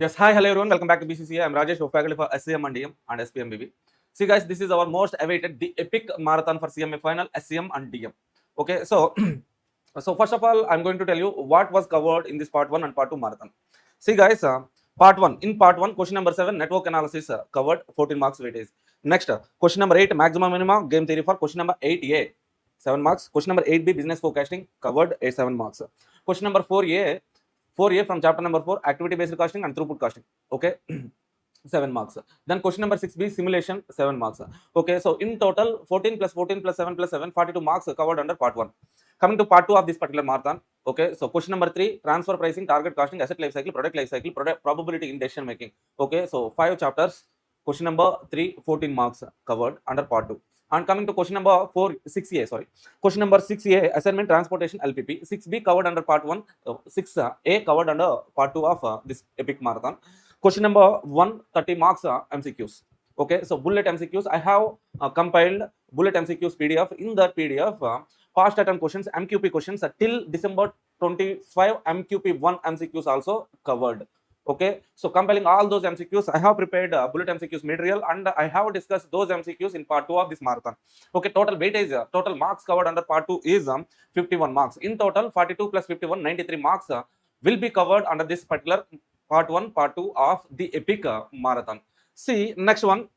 Yes, hi, hello everyone. Welcome back to BCCA. I'm Rajesh, faculty for SCM&DM and SPMBB. See, guys, this is our most awaited, the epic marathon for CMA final, SCM and DM. Okay, so so first of all, I'm going to tell you what was covered in this part 1 and part 2 marathon. See, guys, part 1. In part 1, question number 7, network analysis covered 14 marks weightage. Next, question number 8, maximum minima game theory for question number 8A, 7 marks. Question number 8B, business forecasting covered 7 marks. Question number 4A from chapter number 4, activity based costing and throughput costing. Okay. 7 marks. Then question number 6B, simulation, 7 marks. Okay, so in total 14 plus 14 plus 7 plus 7, 42 marks covered under part 1. Coming to part 2 of this particular marathon. Okay, so question number 3, transfer pricing, target costing, asset life cycle, product life cycle, probability in decision making. Okay, so 5 chapters. Question number 3, 14 marks covered under part 2. And coming to question number 6A, sorry. Question number 6A, assignment, transportation, LPP. 6B covered under part 1. 6A covered under part 2 of this epic marathon. Question number 1, 30 marks MCQs. Okay, so bullet MCQs. I have compiled bullet MCQs PDF. In that PDF, past attempt questions, MQP questions till December 25, MQP1 MCQs also covered. Okay, so compiling all those MCQs, I have prepared bullet MCQs material and I have discussed those MCQs in part 2 of this marathon. Okay, total weightage, total marks covered under part 2 is 51 marks. In total, 42 plus 51, 93 marks will be covered under this particular part 1, part 2 of the epic marathon. See, next one,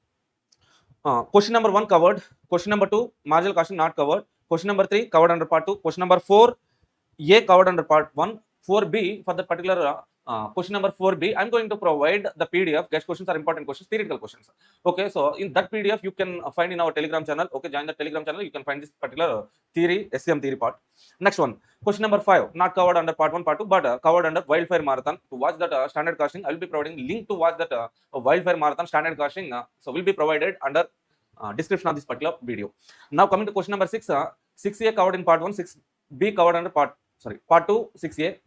question number 1 covered, question number 2, marginal costing not covered, question number 3 covered under part 2, question number 4, A covered under part 1, 4B for the particular question number 4B, I'm going to provide the PDF. Guest questions are important questions, theoretical questions. Okay, so in that PDF, you can find in our Telegram channel. Okay, join the Telegram channel. You can find this particular theory, SCM theory part. Next one, question number 5, not covered under part 1, part 2, but covered under WILDFIRE marathon. To watch that standard costing, I will be providing link to watch that WILDFIRE marathon standard costing. So will be provided under description of this particular video. Now coming to question number 6, 6A covered in part 1, 6B covered under part 2, 6A,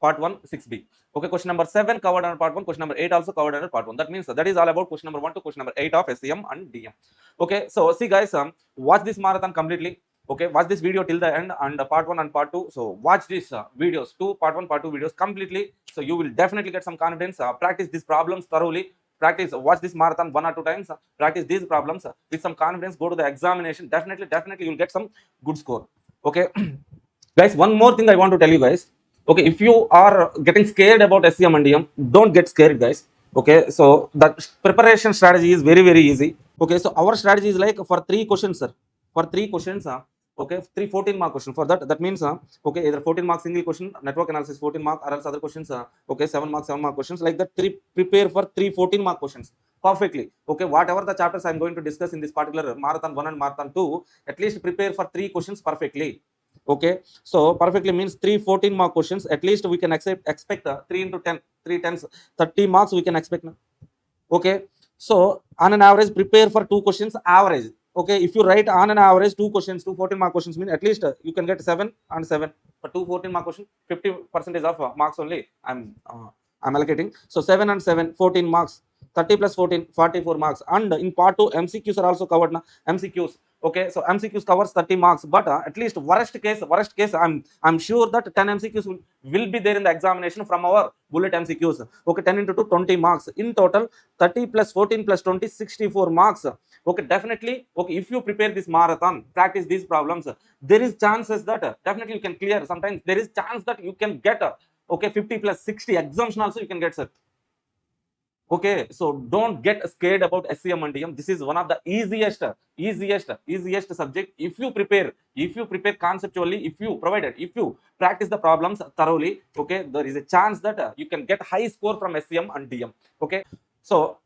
part 1, 6B. Okay, question number 7 covered under part 1, question number 8 also covered under part 1. That means that is all about question number 1 to question number 8 of SCM and DM. Okay, so see guys, watch this marathon completely. Okay, watch this video till the end and part 1 and part 2. So watch these videos, part 1, part 2 videos completely. So you will definitely get some confidence. Practice these problems thoroughly. Practice, watch this marathon 1 or 2 times. Practice these problems with some confidence. Go to the examination. Definitely you will get some good score. Okay. Guys, one more thing I want to tell you guys. Okay, if you are getting scared about SCM and DM, don't get scared, guys. Okay, so the preparation strategy is very, very easy. Okay, so our strategy is like for 3 questions, sir. For 3 questions, okay, 3 14 mark question. For that means, okay, either 14 mark single question, network analysis 14 mark, or else other questions, okay, 7 mark questions. Like that, prepare for 3 14 mark questions perfectly. Okay, whatever the chapters I'm going to discuss in this particular marathon 1 and marathon 2, at least prepare for 3 questions perfectly. Okay, so perfectly means 3 14 mark questions. At least we can expect 3 into 10, 3 10s, 30 marks we can expect now. Okay, so on an average, prepare for 2 questions average. Okay, if you write on an average 2 questions, 2 14 mark questions, mean at least you can get 7 and 7. For 2 14 mark questions, 50% of marks only I'm allocating. So 7 and 7, 14 marks. 30 plus 14, 44 marks. And in part 2, MCQs are also covered now. MCQs. Okay, so MCQs covers 30 marks, but at least worst case, I'm sure that 10 MCQs will be there in the examination from our bullet MCQs. Okay, 10 into 2, 20 marks. In total, 30 plus 14 plus 20, 64 marks. Okay, definitely. Okay, if you prepare this marathon, practice these problems, there is chances that definitely you can clear. Sometimes there is chance that you can get okay, 50 plus 60 exemption also you can get, sir. Okay, so don't get scared about SCM and DM. This is one of the easiest subject. If you prepare conceptually, if you practice the problems thoroughly, okay, there is a chance that you can get high score from SCM and DM. Okay, so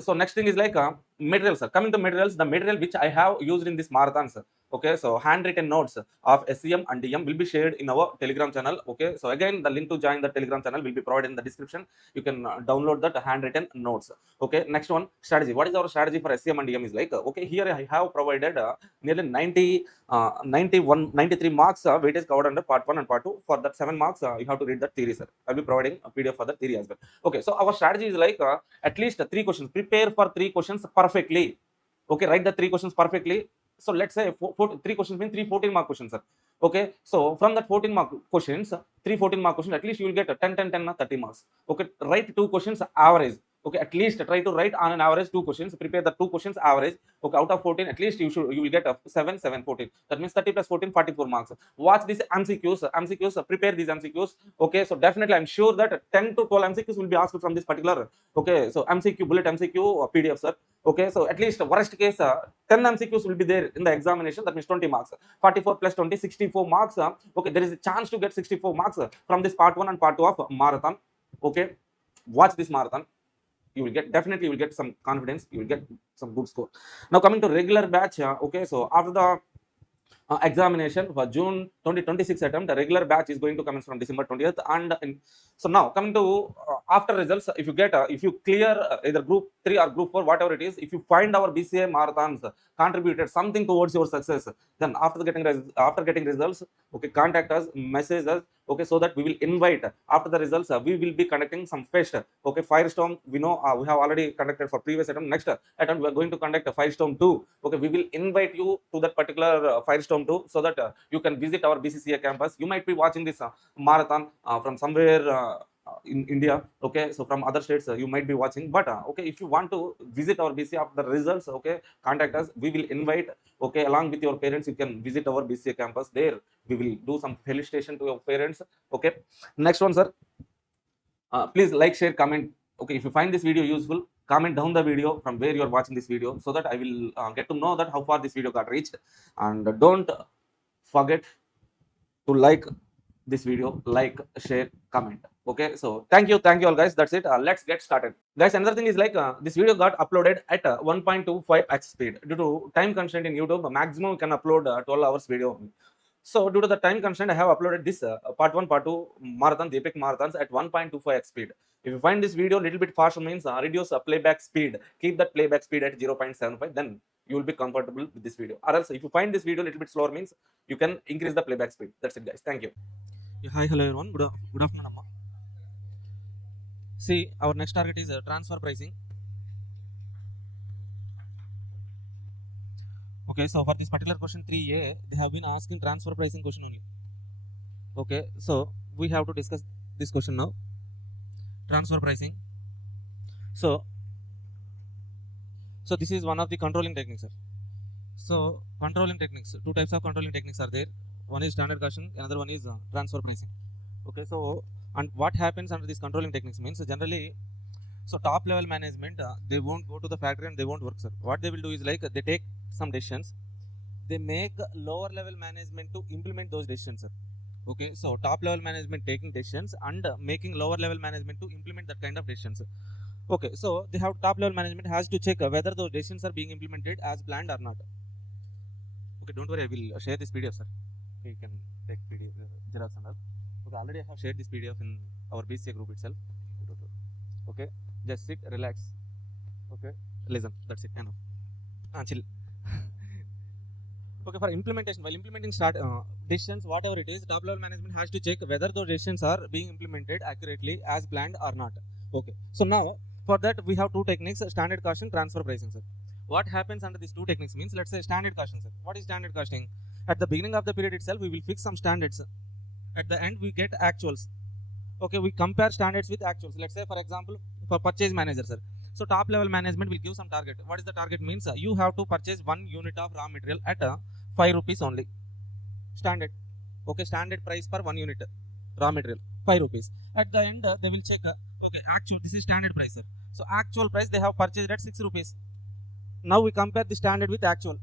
so next thing is like materials, sir. Coming to materials, the material which I have used in this marathon, sir. Okay, so handwritten notes of SCM and DM will be shared in our Telegram channel. Okay, so again, the link to join the Telegram channel will be provided in the description. You can download that handwritten notes. Okay, next one, strategy. What is our strategy for SCM and DM is like, okay, here I have provided nearly 93 marks weightage covered under part 1 and part 2. For that 7 marks, you have to read the theory, sir. I'll be providing a PDF for the theory as well. Okay, so our strategy is like at least 3 questions. Prepare for 3 questions perfectly. Okay, write the 3 questions perfectly. So let's say 3 questions mean 3 14 mark questions, sir. Okay, so from that 14 mark questions, 14 mark questions, at least you will get 10, 10, 10, 30 marks. Okay, write 2 questions average. Okay, at least try to write on an average 2 questions. Prepare the 2 questions average. Okay, out of 14, at least you will get a 7, 7, 14. That means 30 plus 14, 44 marks. Watch these MCQs. Prepare these MCQs. Okay, so definitely I'm sure that 10 to 12 MCQs will be asked from this particular. Okay, so MCQ, bullet MCQ PDF, sir. Okay, so at least worst case 10 MCQs will be there in the examination. That means 20 marks. 44 plus 20, 64 marks. Okay, there is a chance to get 64 marks from this part 1 and part 2 of marathon. Okay, watch this marathon. You will get, definitely you will get some confidence, you will get some good score. Now coming to regular batch. Okay, so after the examination for June 2026 attempt, the regular batch is going to commence from December 20th. And so now coming to after results, if you get if you clear either group 3 or group 4, whatever it is, if you find our BCA marathons contributed something towards your success, then after getting results, okay, contact us, message us. Okay, so that we will invite after the results. We will be conducting some fest. Okay, Firestorm, we know we have already conducted for previous attempt. Next attempt we are going to conduct a Firestorm 2. Okay, we will invite you to that particular Firestorm 2, so that you can visit our BCCA campus. You might be watching this marathon from somewhere in India. Okay, so from other states you might be watching, but okay, if you want to visit our BCA after the results, okay, contact us. We will invite. Okay, along with your parents, you can visit our BCA campus. There we will do some felicitation to your parents. Okay, next one, sir. Please like, share, comment. Okay, if you find this video useful, comment down the video from where you are watching this video, so that I will get to know that how far this video got reached. And don't forget to like this video, like, share, comment. Okay, so thank you all guys. That's it. Let's get started, guys. Another thing is like this video got uploaded at 1.25x speed. Due to time constraint in YouTube, maximum you can upload 12 hours video. So due to the time constraint, I have uploaded this part 1, part 2 marathon, the epic marathons at 1.25x speed. If you find this video a little bit faster, means reduce playback speed. Keep that playback speed at 0.75. Then you will be comfortable with this video. Or else, if you find this video a little bit slower, means you can increase the playback speed. That's it, guys. Thank you. Yeah, hi, hello everyone. Good afternoon, Amma. See, our next target is transfer pricing. Okay, so for this particular question 3A, they have been asking transfer pricing question only. Okay, so we have to discuss this question now. Transfer pricing. So this is one of the controlling techniques, sir. So controlling techniques, 2 types of controlling techniques are there. One is standard costing, another one is transfer pricing. Okay, so and what happens under these controlling techniques means generally, so top level management they won't go to the factory and they won't work, sir. What they will do is like they take some decisions, they make lower level management to implement those decisions, sir. Okay, so top level management taking decisions and making lower level management to implement that kind of decisions. Okay, so they have top level management has to check whether those decisions are being implemented as planned or not. Okay, don't worry, I will share this PDF, sir. You can take PDF Xerox and all. Okay, already I have shared this PDF in our BCA group itself. Okay, just sit, relax. Okay, listen, that's it. Chill. Okay, for implementation, while implementing decisions, whatever it is, top level management has to check whether those decisions are being implemented accurately as planned or not. Okay, so now for that we have 2 techniques: standard costing, transfer pricing, sir. What happens under these 2 techniques means, let's say standard costing, sir. What is standard costing? At the beginning of the period itself, we will fix some standards. At the end, we get actuals. Okay, we compare standards with actuals. Let's say, for example, for purchase manager, sir. So top level management will give some target. What is the target means? You have to purchase 1 unit of raw material at 5 rupees only. Standard. Okay, standard price per 1 unit raw material, 5 rupees. At the end, they will check. Okay, actual. This is standard price, sir. So actual price they have purchased at 6 rupees. Now we compare the standard with actual.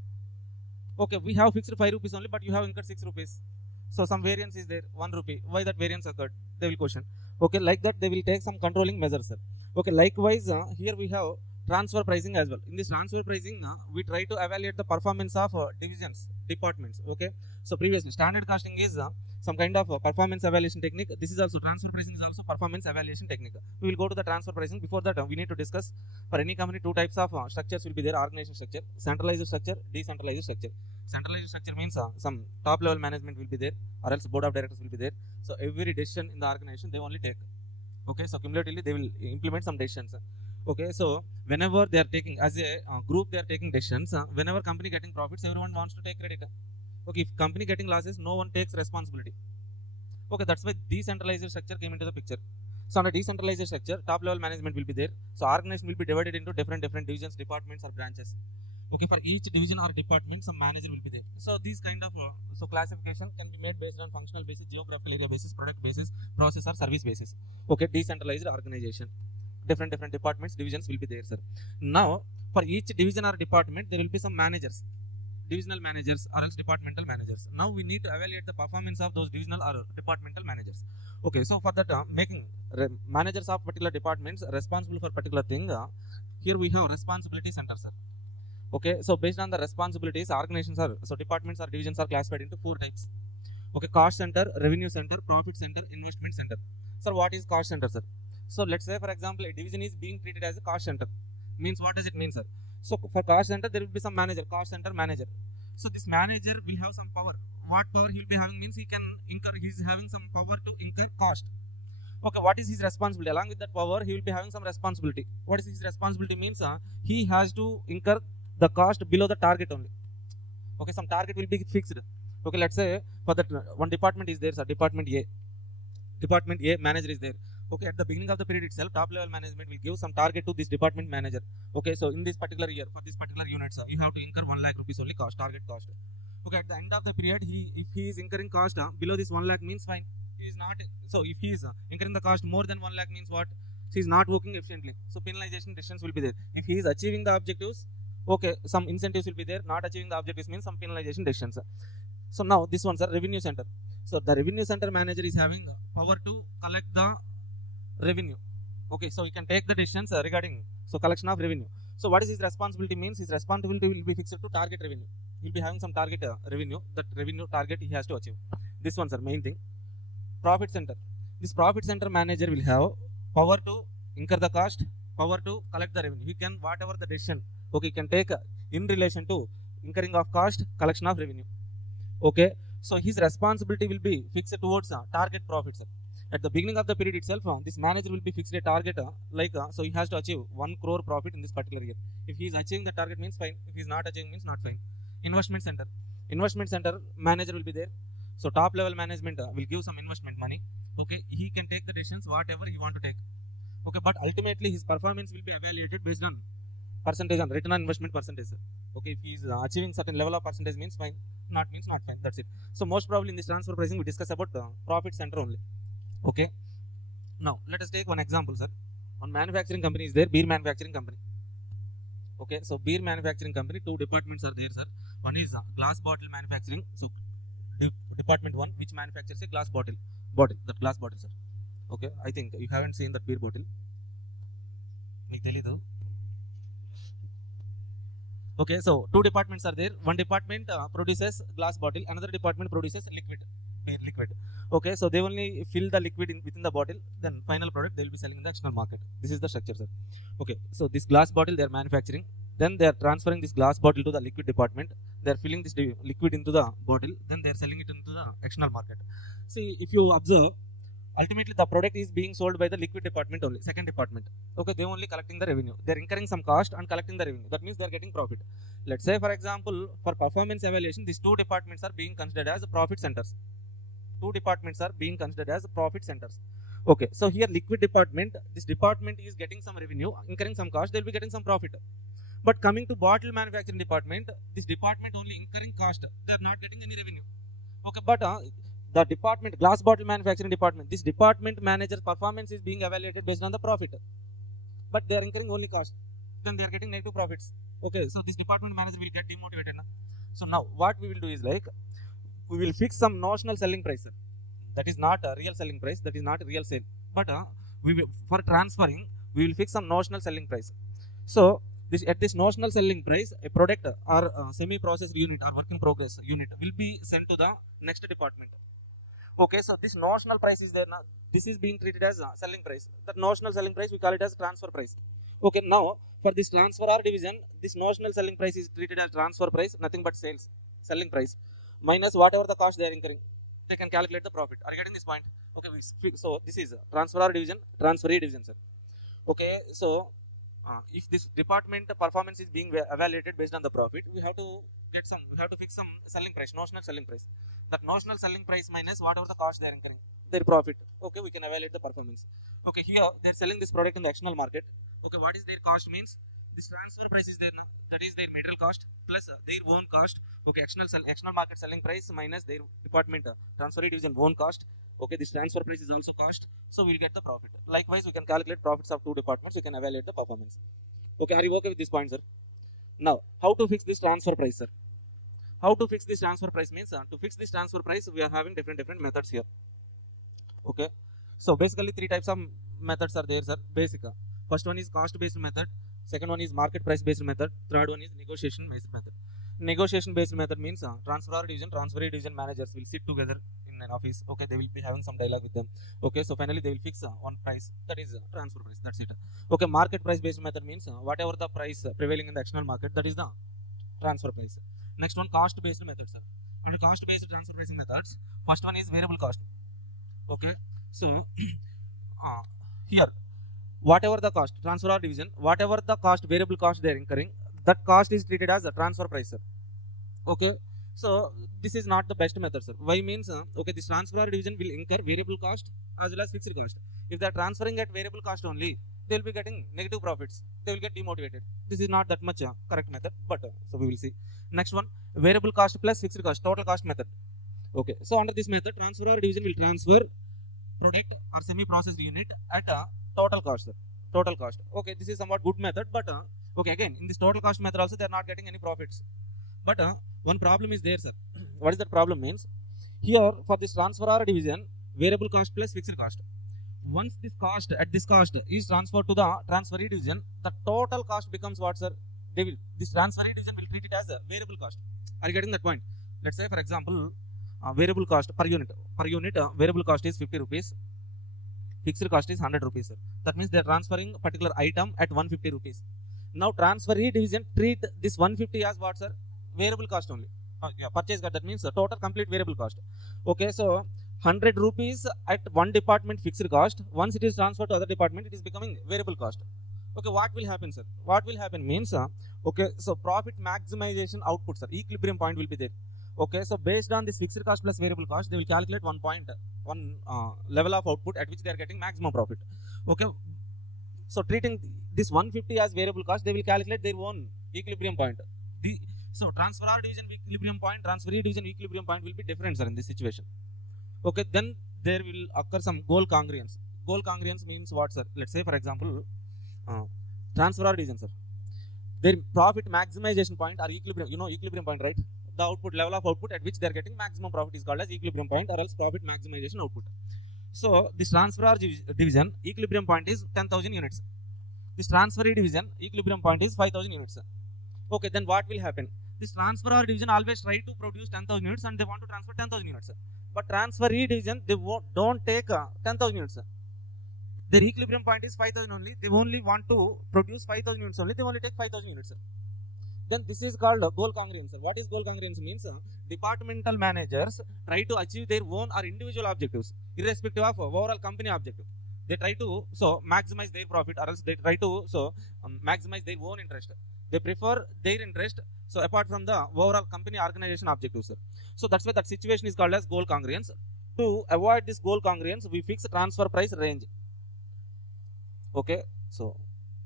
Okay, we have fixed 5 rupees only, but you have incurred 6 rupees. So some variance is there, 1 rupee. Why that variance occurred? They will question. Okay, like that they will take some controlling measures, sir. Okay, likewise here we have transfer pricing as well. In this transfer pricing, we try to evaluate the performance of divisions, departments. Okay, so previously standard costing is some kind of performance evaluation technique. This is also transfer pricing is also performance evaluation technique. We will go to the transfer pricing. Before that, we need to discuss for any company 2 types of structures will be there: organization structure, centralized structure, decentralized structure. Centralized structure means some top level management will be there, or else board of directors will be there. So every decision in the organization they only take. Okay, so cumulatively they will implement some decisions. Okay, so whenever they are taking as a group, they are taking decisions. Whenever company getting profits, everyone wants to take credit. Okay, if company getting losses, no one takes responsibility. Okay, that's why decentralized structure came into the picture. So on a decentralized structure, top level management will be there. So organization will be divided into different divisions, departments or branches. Okay, for each division or department, some manager will be there. So these kind of so classification can be made based on functional basis, geographical area basis, product basis, process or service basis. Okay, decentralized organization, different departments, divisions will be there, sir. Now for each division or department, there will be some managers, divisional managers or else departmental managers. Now we need to evaluate the performance of those divisional or departmental managers. Okay, so for that making managers of particular departments responsible for particular thing, here we have responsibility centers, sir. Okay, so based on the responsibilities, organizations are, so departments or divisions are classified into 4 types. Okay, cost center, revenue center, profit center, investment center. Sir, what is cost center, sir? So let's say for example a division is being treated as a cost center. Means what does it mean, sir? So for cost center there will be some manager, cost center manager. So this manager will have some power. What power he will be having means he can incur, he is having some power to incur cost. Okay, what is his responsibility? Along with that power, he will be having some responsibility. What is his responsibility means? He has to incur the cost below the target only. Okay, some target will be fixed. Okay, let's say for that one department is there, sir, department A. Department A manager is there. Okay, at the beginning of the period itself, top level management will give some target to this department manager. Okay, so in this particular year, for this particular unit, sir, you have to incur 1 lakh rupees only cost, target cost. Okay, at the end of the period, if he is incurring cost below this 1 lakh means fine. He is not. So if he is incurring the cost more than 1 lakh means what? He is not working efficiently. So penalization decisions will be there. If he is achieving the objectives, okay, some incentives will be there. Not achieving the objectives means some penalization decisions. So now this one, sir, revenue center. So the revenue center manager is having power to collect the revenue. Okay, so he can take the decisions regarding so collection of revenue. So what is his responsibility means? His responsibility will be fixed to target revenue. He will be having some target revenue. That revenue target he has to achieve. This one, sir, main thing. Profit center. This profit center manager will have power to incur the cost, power to collect the revenue. He can whatever the decision. Okay, he can take in relation to incurring of cost, collection of revenue. Okay, so his responsibility will be fixed towards target profits. At the beginning of the period itself, this manager will be fixed a target so he has to achieve 1 crore profit in this particular year. If he is achieving the target means fine. If he is not achieving means not fine. Investment center. Investment center manager will be there. So top level management will give some investment money. Okay, he can take the decisions whatever he want to take. Okay, but ultimately his performance will be evaluated based on percentage on return on investment percentage. Okay, if he is achieving certain level of percentage means fine, not means not fine. That's it. So most probably in this transfer pricing we discuss about the profit center only. Okay, now let us take one example, sir. One manufacturing company is there, beer manufacturing company. Okay, so beer manufacturing company, 2 departments are there, sir. One is glass bottle manufacturing. So department 1 which manufactures a glass bottle, that glass bottle, sir. Okay, I think you haven't seen that beer bottle. Meeku telidu. Okay, so 2 departments are there. One department produces glass bottle, another department produces liquid. Okay, so they only fill the liquid within the bottle, then final product they will be selling in the external market. This is the structure, sir. Okay, so this glass bottle they are manufacturing, then they are transferring this glass bottle to the liquid department. They are filling this liquid into the bottle, then they are selling it into the external market. See, if you observe, ultimately the product is being sold by the liquid department only, second department. Okay, they only collecting the revenue. They are incurring some cost and collecting the revenue. That means they are getting profit. Let's say for example, for performance evaluation, these 2 departments are being considered as profit centers. 2 departments are being considered as profit centers. Okay, so here liquid department, this department is getting some revenue, incurring some cost, they will be getting some profit. But coming to bottle manufacturing department, this department only incurring cost, they are not getting any revenue. Okay, but the department, glass bottle manufacturing department, this department manager's performance is being evaluated based on the profit, but they are incurring only cost, then they are getting negative profits. Okay, so this department manager will get demotivated. So now what we will do is like, we will fix some notional selling price. That is not a real selling price, that is not a real sale, but we will, for transferring, we will fix some notional selling price. So at this notional selling price, a product or semi-processed unit or work in progress unit will be sent to the next department. Okay, so this notional price is there now. This is being treated as selling price. That notional selling price we call it as transfer price. Okay, now for this transferor division, this notional selling price is treated as transfer price, nothing but sales selling price minus whatever the cost they are incurring. They can calculate the profit. Are you getting this point? Okay, so this is transferor division, transferee division, sir. Okay, so if this department performance is being evaluated based on the profit, we have to get some, we have to fix some selling price, notional selling price. That notional selling price minus whatever the cost they are incurring, their profit. Okay, we can evaluate the performance. Okay, here they are selling this product in the external market. Okay, what is their cost means this transfer price is their, that is their material cost plus their own cost. Okay, external market selling price minus their department transfer division own cost. Okay, this transfer price is also cost, so we'll get the profit. Likewise, we can calculate profits of two departments. We can evaluate the performance. Okay, are you okay with this point, sir? Now, how to fix this transfer price, sir? How to fix this transfer price means to fix this transfer price, we are having different methods here. Okay, so basically three types of methods are there, sir. Basic. First one is cost based method. Second one is market price based method. Third one is negotiation based method. Negotiation based method means transferor division managers will sit together in an office. Okay, they will be having some dialogue with them. Okay, so finally they will fix one price, that is transfer price. That's it. Okay, market price based method means whatever the price prevailing in the external market, that is the transfer price. Next one, cost based methods. Under cost based transfer pricing methods, first one is variable cost. Okay, so here whatever the cost, transferor division, whatever the cost, variable cost they are incurring, that cost is treated as a transfer price, sir. Okay, so this is not the best method, sir. Why means okay, this transferor division will incur variable cost as well as fixed cost. If they are transferring at variable cost only, they will be getting negative profits. They will get demotivated. This is not that much correct method, but so we will see. Next one, variable cost plus fixed cost, total cost method. Okay, so under this method, transferor division will transfer product or semi-processed unit at total cost, sir. Total cost. Okay, this is somewhat good method, but okay, again in this total cost method also they are not getting any profits. But one problem is there, sir. What is that problem means? Here for this transferor division, variable cost plus fixed cost. Once this cost is transferred to the transferee division, the total cost becomes what, sir? This transferee division will treat it as a variable cost. Are you getting that point? Let's say for example, variable cost per unit, variable cost is 50 rupees, fixed cost is 100 rupees, sir. That means they are transferring a particular item at 150 rupees. Now transferee division treat this 150 as what, sir? Variable cost only. Purchase cost, that means the total complete variable cost. Okay, so 100 rupees at one department fixed cost, once it is transferred to other department, it is becoming variable cost. Okay, what will happen, sir? What will happen means, okay, so profit maximization output, sir, equilibrium point will be there. Okay, so based on this fixed cost plus variable cost, they will calculate one level of output at which they are getting maximum profit. Okay, so treating this 150 as variable cost, they will calculate their own equilibrium point. So transferor division equilibrium point, transferee division equilibrium point will be different, sir, in this situation. Okay, then there will occur some goal congruence. Goal congruence means what, sir? Let's say for example, transferor division, sir, their profit maximization point or equilibrium, equilibrium point, right? The output, level of output at which they are getting maximum profit is called as equilibrium point or else profit maximization output. So this transferor division equilibrium point is 10,000 units. This transferee division equilibrium point is 5,000 units. Okay, then what will happen? This transferor division always try to produce 10,000 units and they want to transfer 10,000 units. But transferee division, they don't take 10,000 units. Their equilibrium point is 5,000 only. They only want to produce 5,000 units only. They only take 5,000 units. Then this is called goal congruence. What is goal congruence means? Departmental managers try to achieve their own or individual objectives, irrespective of overall company objective. They try to maximize their profit, or else they try to maximize their own interest. They prefer their interest, so apart from the overall company organization objectives. So that's why that situation is called as goal congruence. To avoid this goal congruence, we fix transfer price range. Okay, so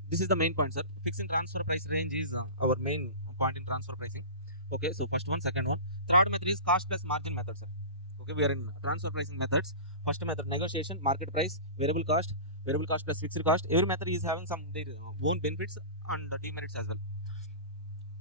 this is the main point, sir. Fixing transfer price range is our main point in transfer pricing. Okay, so first one, second one. Third method is cost plus margin method, sir. Okay, we are in transfer pricing methods. First method, negotiation, market price, variable cost plus fixed cost. Every method is having some their own benefits and demerits as well.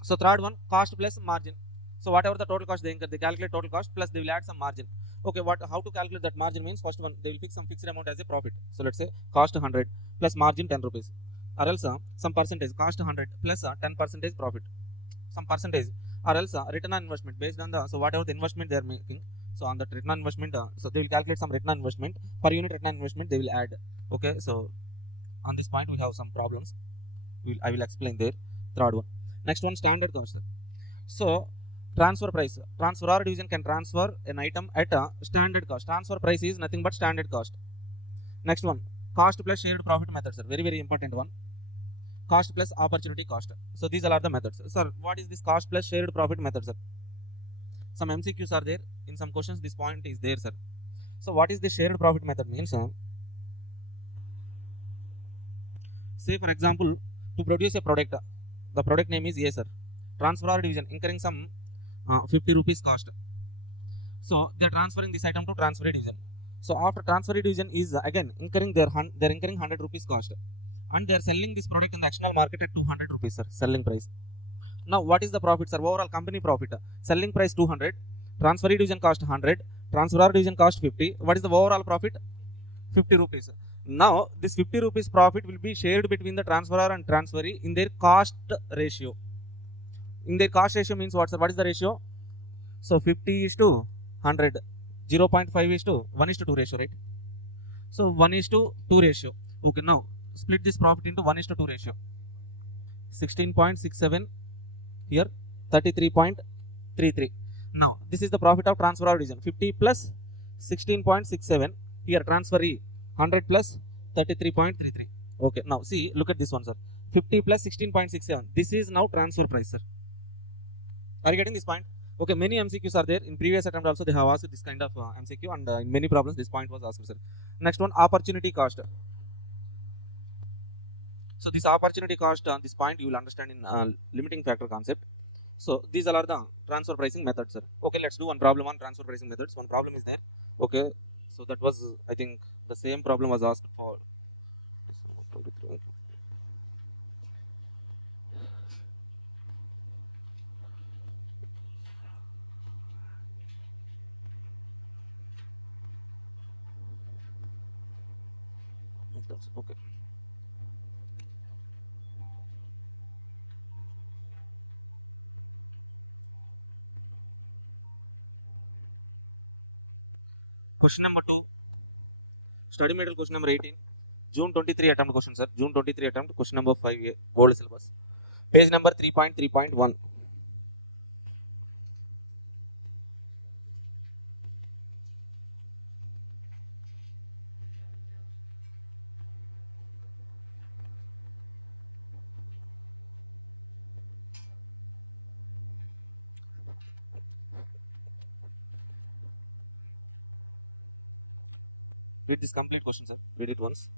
So third one, cost plus margin. So whatever the total cost they incur, they calculate total cost plus they will add some margin. Okay, how to calculate that margin means, first one, they will fix some fixed amount as a profit. So let's say cost 100 plus margin 10 rupees. Or else some percentage, cost 100 plus 10% profit. Some percentage, or else return on investment based on the, so whatever the investment they are making. So on that return on investment, so they will calculate some return on investment. Per unit return on investment they will add. Okay, so on this point we have some problems. I will explain there. Third one. Next one, standard cost. So transfer price. Transferor division can transfer an item at a standard cost. Transfer price is nothing but standard cost. Next one, cost plus shared profit method, sir. Very, very important one. cost plus opportunity cost. So these are the methods. Sir, what is this cost plus shared profit method, sir? Some MCQs are there. In some questions, this point is there, sir. So what is the shared profit method means? Say for example, to produce a product, the product name is A, sir. Transferor division incurring some 50 rupees cost. So they are transferring this item to transfer division. So after transfer division is again incurring they're incurring 100 rupees cost, and they are selling this product in the external market at 200 rupees, sir, selling price. Now what is the profit, sir? Overall company profit, selling price 200, transfer division cost 100, transfer division cost 50. What is the overall profit? 50 rupees. Now this 50 rupees profit will be shared between the transferor and transferee in their cost ratio. In their cost ratio means what, sir? What is the ratio? So 50 is to 100, 0.5 is to 1 is to 2 ratio, right? So 1 is to 2 ratio. Okay, now split this profit into 1 is to 2 ratio. 16.67 here, 33.33. Now this is the profit of transfer division. 50 plus 16.67 here, transferee 100 plus 33.33. Okay, now see, look at this one, sir. 50 plus 16.67. This is now transfer price, sir. Are you getting this point? Okay, many MCQs are there. In previous attempt also they have asked this kind of MCQ, and in many problems this point was asked, sir. Next one, opportunity cost. So this opportunity cost, this point you will understand in limiting factor concept. So these all are the transfer pricing methods, sir. Okay, let's do one problem on transfer pricing methods. One problem is there. Okay, so that was, I think the same problem was asked for. Okay. Question number 2. Study material question number 18. June 23 attempt question, sir. June 23 attempt question number 5A. Old syllabus. Page number 3.3.1. Read this complete question, sir. Read it once.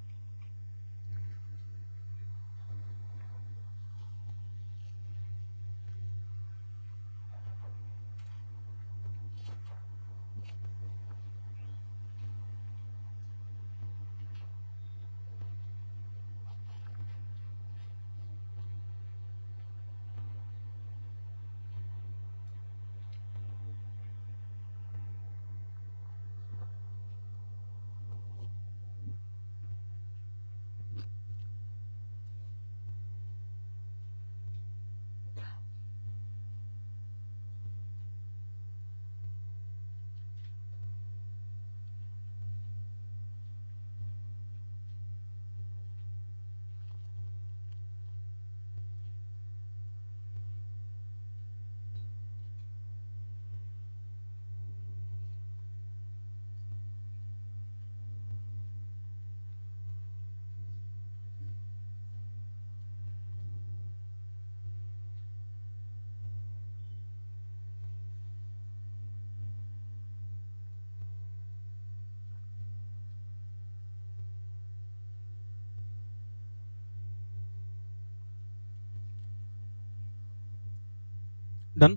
Done.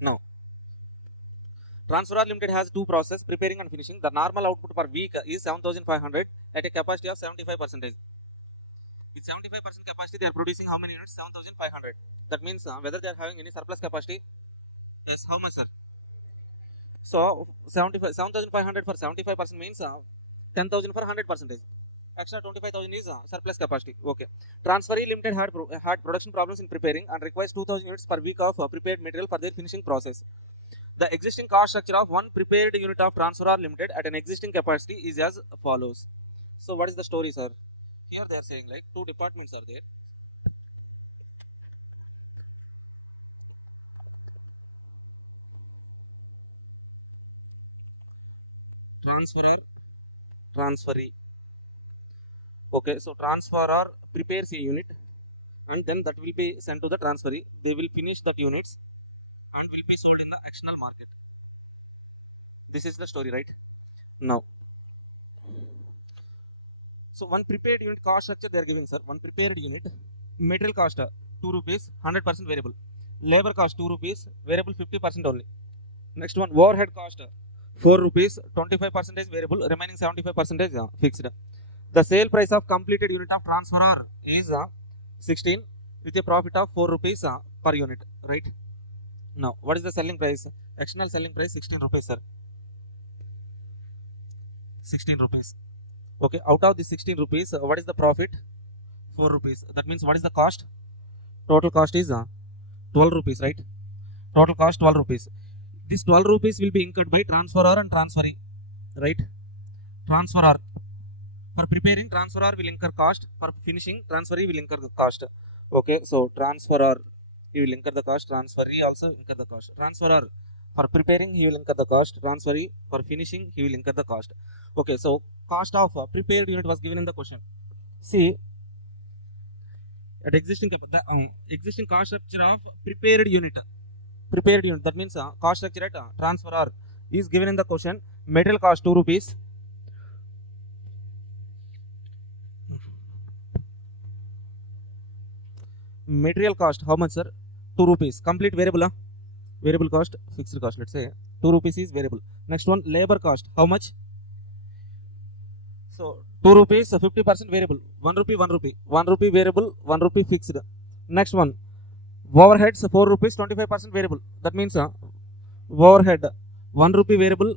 Now, Transferor Limited has two processes, preparing and finishing. The normal output per week is 7,500 at a capacity of 75%. With 75% capacity, they are producing how many units? 7,500. That means whether they are having any surplus capacity. Yes, how much, sir? So 7,500 for 75% means 10,000 for 100%. Extra 25,000 is surplus capacity. Okay. Transferee Limited had production problems in preparing and requires 2,000 units per week of prepared material for their finishing process. The existing cost structure of one prepared unit of Transferor Limited at an existing capacity is as follows. So what is the story, sir? Here they are saying like two departments are there. Transferor, transferee. Okay, so transferor prepares a unit and then that will be sent to the transferee. They will finish that units and will be sold in the external market. This is the story, right? Now, so one prepared unit cost structure they are giving, sir. One prepared unit, material cost 2 rupees, 100% variable. Labor cost 2 rupees, variable 50% only. Next one, overhead cost 4 rupees, 25% variable, remaining 75% fixed. The sale price of completed unit of transferor is 16 with a profit of 4 rupees per unit, right? Now, what is the selling price? External selling price 16 rupees, sir. 16 rupees. Okay, out of the 16 rupees, what is the profit? 4 rupees. That means what is the cost? Total cost is 12 rupees, right? Total cost 12 rupees. This 12 rupees will be incurred by transferor and transferee, right? Transferor. For preparing, transferor will incur cost. For finishing, transferee will incur the cost. Okay, so transferor, he will incur the cost. Transferee also incur the cost. Transferor, for preparing, he will incur the cost. Transferee, for finishing, he will incur the cost. Okay, so cost of prepared unit was given in the question. See, at existing cost structure of prepared unit. Prepared unit, that means cost structure at transferor is given in the question. Material cost 2 rupees. Material cost, how much, sir? 2 rupees. Complete variable, variable cost, fixed cost, let's say 2 rupees is variable. Next one, labor cost, how much? So 2 rupees, 50% variable, 1 rupee, 1 rupee, 1 rupee variable, 1 rupee fixed. Next one, overheads 4 rupees, 25% variable. That means overhead 1 rupee variable,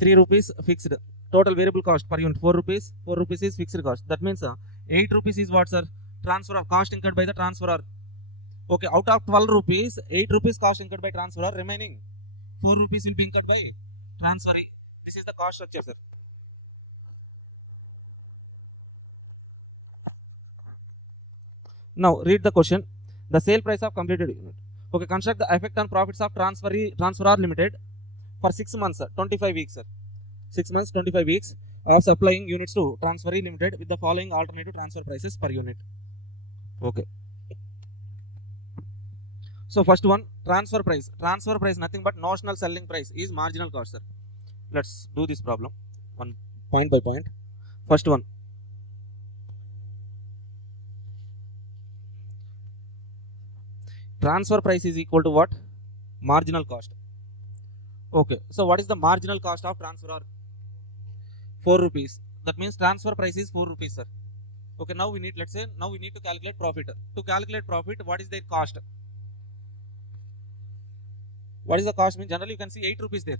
3 rupees fixed. Total variable cost per unit 4 rupees, 4 rupees is fixed cost. That means 8 rupees is what, sir? Transferor, cost incurred by the transferor. Okay, out of 12 rupees, 8 rupees cost incurred by transferor, remaining 4 rupees will be incurred by transferee. This is the cost structure, sir. Now, read the question. The sale price of completed unit. Okay, construct the effect on profits of transferor limited for 6 months, 25 weeks, sir. 6 months, 25 weeks of supplying units to transferee limited with the following alternative transfer prices per unit. Okay. So first one, transfer price. Transfer price nothing but notional selling price is marginal cost, sir. Let's do this problem one point by point. First one, transfer price is equal to what? Marginal cost. Okay, so what is the marginal cost of transferor? 4 rupees. That means transfer price is 4 rupees, sir. Okay, now we need, let's say, now we need to calculate profit. To calculate profit, what is their cost? What is the cost? Means generally you can see 8 rupees there.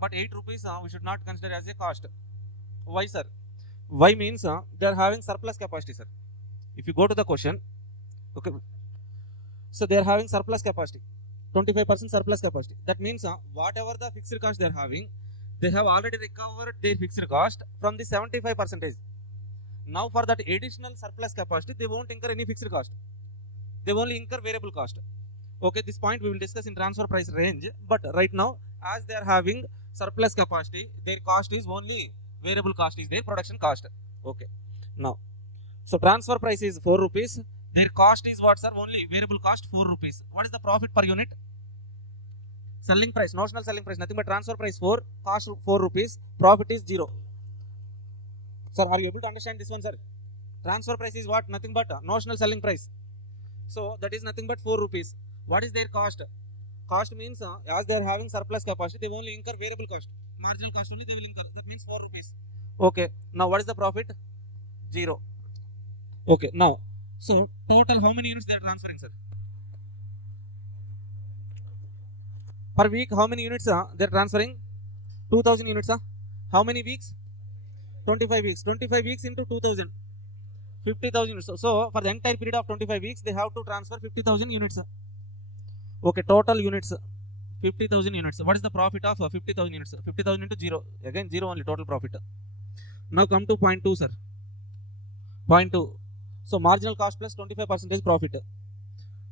But 8 rupees we should not consider as a cost. Why, sir? Why means they are having surplus capacity, sir. If you go to the question, okay, so they are having surplus capacity, 25% surplus capacity. That means whatever the fixed cost they are having, they have already recovered their fixed cost from the 75%. Now for that additional surplus capacity, they won't incur any fixed cost. They only incur variable cost. Okay, this point we will discuss in transfer price range. But right now, as they are having surplus capacity, their cost is only variable cost is their production cost. Okay. Now, so transfer price is 4 rupees. Their cost is what, sir? Only variable cost 4 rupees. What is the profit per unit? Selling price, notional selling price, nothing but transfer price 4, cost 4 rupees, profit is 0. Sir, are you able to understand this one, sir? Transfer price is what? Nothing but notional selling price. So that is nothing but 4 rupees. What is their cost? Cost means as they are having surplus capacity, they only incur variable cost. Marginal cost only they will incur. That means 4 rupees. Okay. Now what is the profit? 0. Okay. Now, so total how many units they are transferring, sir? Per week, how many units they are transferring? 2000 units. How many weeks? 25 weeks. 25 weeks into 2000. 50,000 units. So for the entire period of 25 weeks, they have to transfer 50,000 units. Okay, total units 50,000 units. What is the profit of 50,000 units? 50,000 into 0. Again 0 only total profit. Now come to point 2, sir. Point 2. So marginal cost plus 25% profit.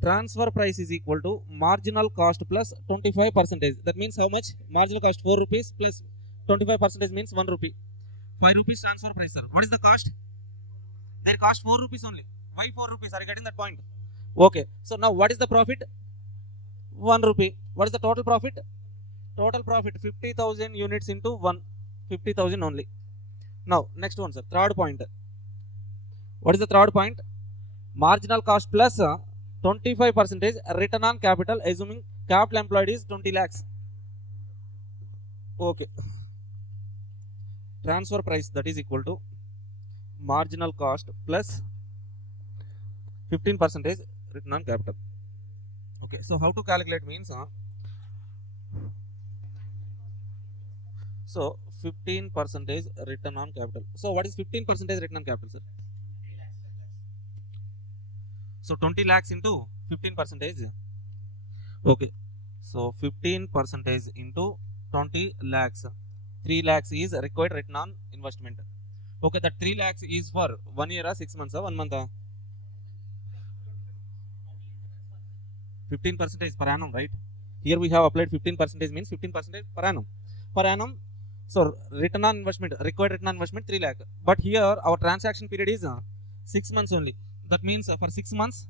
Transfer price is equal to marginal cost plus 25%. That means how much? Marginal cost 4 rupees plus 25% means 1 rupee. 5 rupees transfer price, sir. What is the cost? Their cost 4 rupees only. Why 4 rupees? Are you getting that point? Okay. So now what is the profit? 1 rupee. What is the total profit? Total profit 50,000 units into 1. 50,000 only. Now next one, sir. Third point. What is the third point? Marginal cost plus 25% return on capital, assuming capital employed is 20 lakhs. Okay. Transfer price, that is equal to marginal cost plus 15% return on capital. Okay, so how to calculate means so 15% return on capital. So what is 15% return on capital, sir? So 20 lakhs into 15%. Okay, so 15% into 20 lakhs. 3 lakhs is required return on investment. Okay, that 3 lakhs is for 1 year or 6 months or 1 month? 15% per annum, right? Here we have applied 15% means 15% per annum. Per annum, so return on investment, required return on investment 3 lakh. But here our transaction period is 6 months only. That means for 6 months,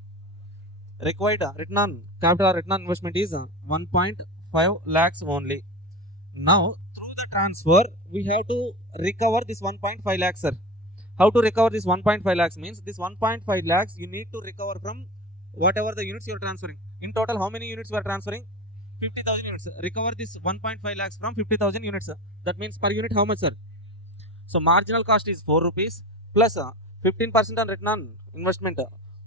required return on capital or return on investment is 1.5 lakhs only. Now, through the transfer, we have to recover this 1.5 lakhs, sir. How to recover this 1.5 lakhs means this 1.5 lakhs you need to recover from whatever the units you are transferring. In total, how many units you are transferring? 50,000 units. Recover this 1.5 lakhs from 50,000 units. That means per unit how much, sir? So marginal cost is 4 rupees plus 15% on return on investment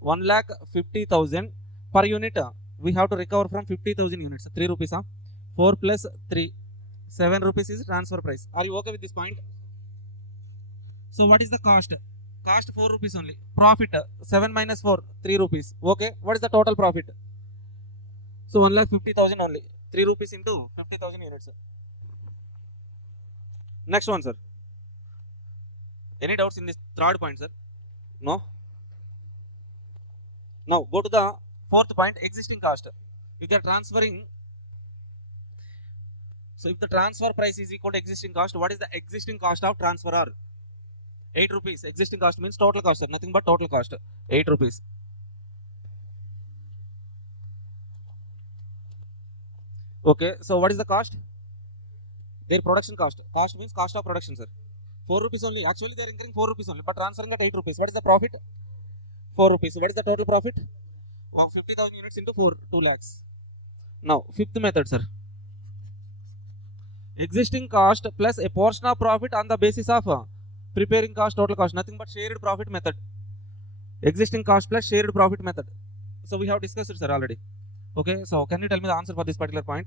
1,50,000 per unit. We have to recover from 50,000 units. 3 rupees. 4 plus 3. 7 rupees is transfer price. Are you okay with this point? So what is the cost? Cost 4 rupees only. Profit 7 minus 4, 3 rupees. Okay. What is the total profit? So 1,50,000 only. 3 rupees into 50,000 units. Next one, sir. Any doubts in this third point, sir? No? Now go to the fourth point, existing cost. If you are transferring, so if the transfer price is equal to existing cost, what is the existing cost of transferor? 8 rupees. Existing cost means total cost, sir. Nothing but total cost. 8 rupees. Okay, so what is the cost? Their production cost. Cost means cost of production, sir. 4 rupees only. Actually, they are incurring 4 rupees only, but transferring at 8 rupees. What is the profit? 4 rupees. What is the total profit? 50,000 units into 4, 2 lakhs. Now, fifth method, sir. Existing cost plus a portion of profit on the basis of preparing cost, total cost. Nothing but shared profit method. Existing cost plus shared profit method. So we have discussed it, sir, already. Okay, so can you tell me the answer for this particular point?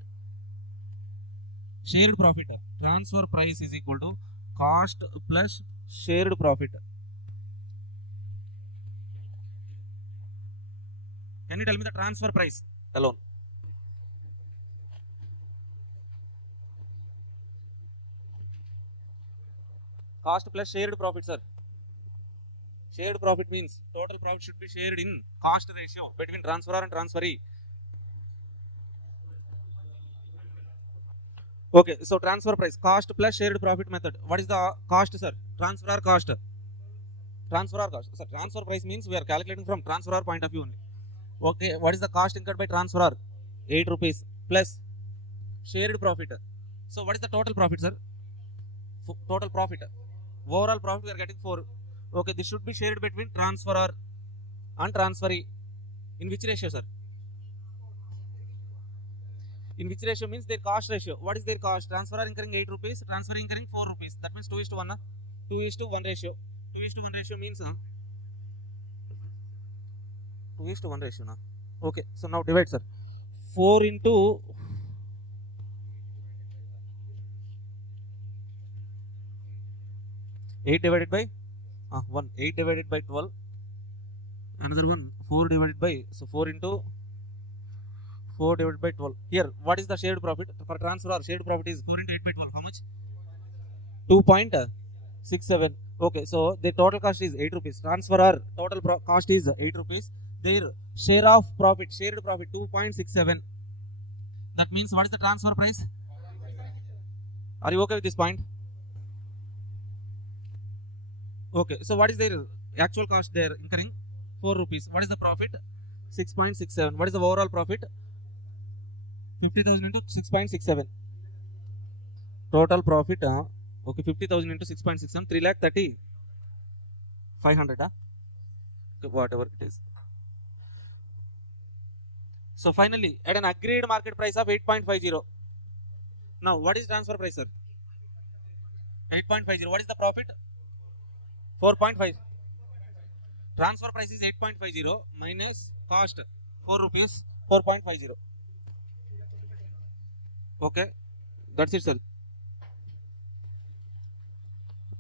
Shared profit. Transfer price is equal to cost plus shared profit. Can you tell me the transfer price alone? Cost plus shared profit, sir. Shared profit means total profit should be shared in cost ratio between transferor and transferee. Okay, so transfer price, cost plus shared profit method. What is the cost, sir? Transferor cost. Transferor cost. So transfer price means we are calculating from transferor point of view only. Okay, what is the cost incurred by transferor? 8 rupees plus shared profit. So what is the total profit, sir? Total profit. Overall profit we are getting 4. Okay, this should be shared between transferor and transferee. In which ratio, sir? In which ratio means their cost ratio. What is their cost? Transferor incurring 8 rupees, transferee incurring 4 rupees. That means 2:1. 2:1 ratio. 2:1 ratio means 2:1 ratio. Na? Okay, so now divide, sir. 4 into 8 divided by 1. 8 divided by 12. Another one 4 divided by, so 4 into 4 divided by 12. Here, what is the shared profit? For transferor, shared profit is 4 into 8 by 12. How much? 2.67. Okay, so the total cost is 8 rupees. Transferor total cost is 8 rupees. Their share of profit, shared profit 2.67. That means what is the transfer price? Are you okay with this point? Okay, so what is their actual cost they are incurring? 4 rupees. What is the profit? 6.67. What is the overall profit? 50,000 into 6.67. Total profit, okay, 50,000 into 6.67, 3,30,500, whatever it is. So finally, at an agreed market price of 8.50. Now, what is transfer price, sir? 8.50. What is the profit? 4.5. Transfer price is 8.50 minus cost 4 rupees, 4.50. Okay, that's it, sir.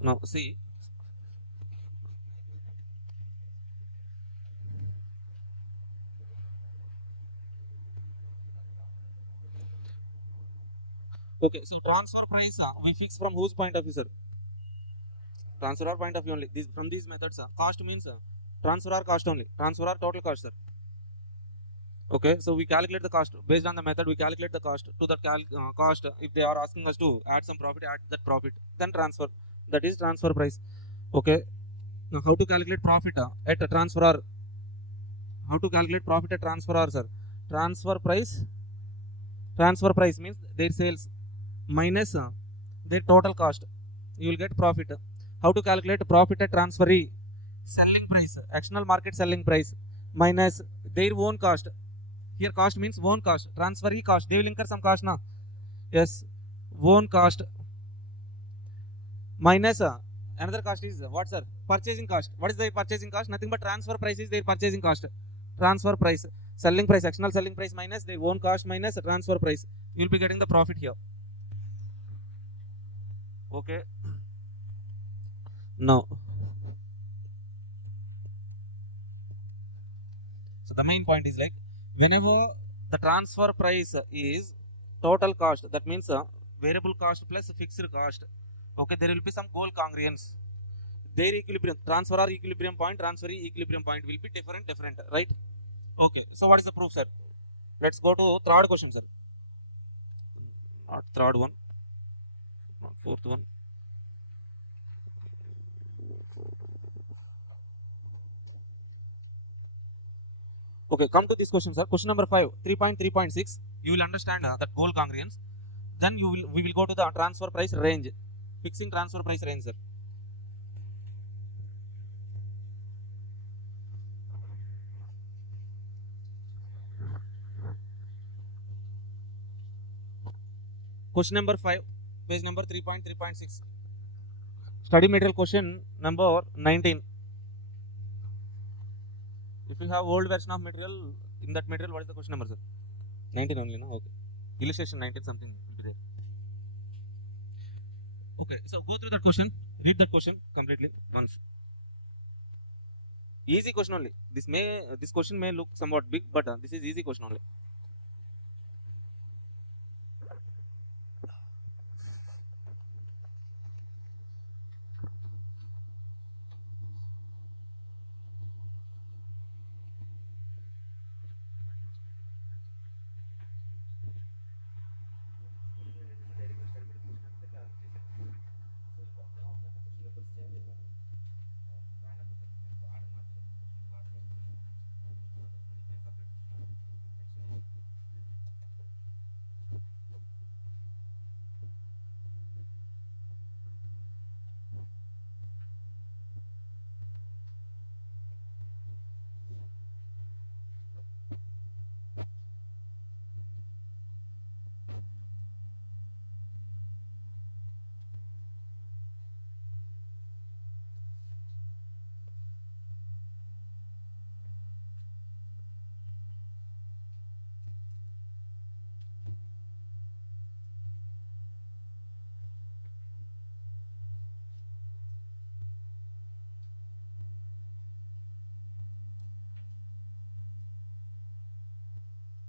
Now see, okay, so transfer price we fix from whose point of view, sir? Transferor point of view only. This from these methods, cost means transferor cost only. Transferor total cost, sir. Okay, so we calculate the cost based on the method. We calculate the cost to that cost. If they are asking us to add some profit, add that profit, then transfer. That is transfer price. Okay. Now, how to calculate profit at a transferor? How to calculate profit at transferor, sir? Transfer price. Transfer price means their sales minus their total cost. You will get profit. How to calculate profit at transferee? Selling price, external market selling price minus their own cost. Here cost means own cost. Transferee cost. They will incur some cost now. Yes, own cost minus another cost is what, sir? Purchasing cost. What is their purchasing cost? Nothing but transfer price is their purchasing cost. Transfer price, selling price, external selling price minus their own cost minus transfer price. You will be getting the profit here. Okay. Now, so the main point is like whenever the transfer price is total cost, that means variable cost plus fixed cost. Okay, there will be some goal congruence. Their equilibrium, transferor equilibrium point, transferee equilibrium point will be different, right? Okay, so what is the proof, sir? Let's go to third question, sir. Not third one, not fourth one. Okay, come to this question, sir. Question number 5, 3.3.6. You will understand that goal congruence. Then we will go to the transfer price range, fixing transfer price range, sir. Question number 5, page number 3.3.6. Study material question number 19. If you have old version of material, in that material, what is the question number, sir? 19 only, no? Okay. Illustration 19, something will be there. Okay, so go through that question, read that question completely once. Easy question only. This question may look somewhat big, but this is easy question only.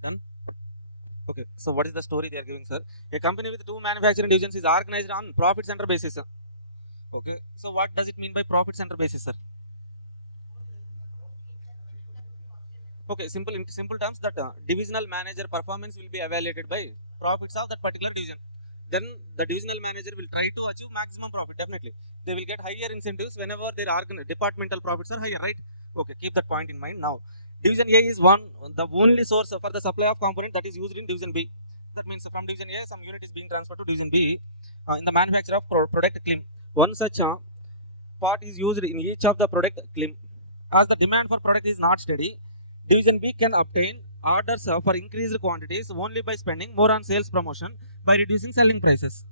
Done? Okay, so what is the story they are giving, sir? A company with 2 manufacturing divisions is organized on profit center basis. Okay, so what does it mean by profit center basis, sir? Okay, in simple terms, that divisional manager performance will be evaluated by profits of that particular division. Then the divisional manager will try to achieve maximum profit. Definitely, they will get higher incentives whenever their departmental profits are higher, right? Okay, keep that point in mind. Now, division A is the only source for the supply of component that is used in division B. That means from division A, some unit is being transferred to division B in the manufacture of product claim. One such part is used in each of the product claim. As the demand for product is not steady, division B can obtain orders for increased quantities only by spending more on sales promotion by reducing selling prices.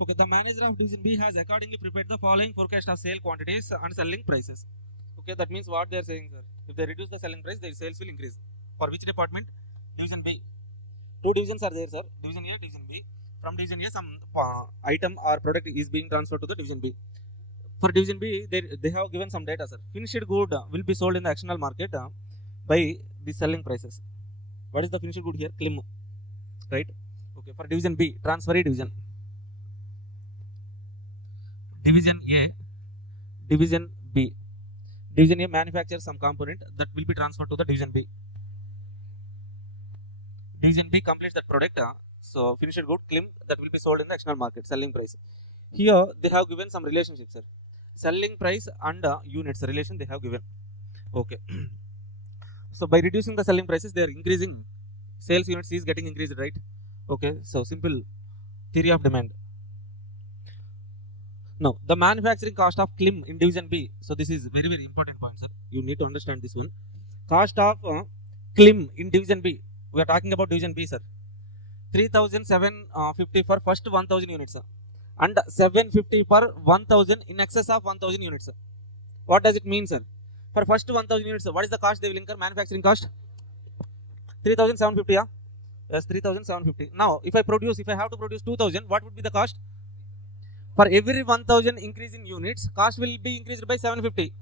Okay, the manager of division B has accordingly prepared the following forecast of sale quantities and selling prices. Okay, that means what they are saying, sir. If they reduce the selling price, their sales will increase. For which department? Division B. Two divisions are there, sir. Division A, Division B. From Division A, some item or product is being transferred to the Division B. For Division B, they have given some data, sir. Finished good will be sold in the external market by the selling prices. What is the finished good here? Claim. Right? Okay, for Division B, transferee division. Division A, Division B. Division A manufactures some component that will be transferred to the Division B. Division B completes that product. So finished good claim that will be sold in the external market, selling price. Here they have given some relationships, sir. Selling price and units relation they have given. Okay. So by reducing the selling prices, they are increasing. Sales units is getting increased, right? Okay. So simple theory of demand. Now the manufacturing cost of claim in Division B. So this is very important point, sir. You need to understand this one. Cost of claim in Division B. We are talking about Division B, sir. 3,750 for first 1,000 units, and 750 per 1,000 in excess of 1,000 units. What does it mean, sir? For first 1,000 units, what is the cost they will incur? Manufacturing cost 3,750. Yeah? Yes, 3,750. Now, if I have to produce 2,000, what would be the cost? For every 1,000 increase in units, cost will be increased by 750.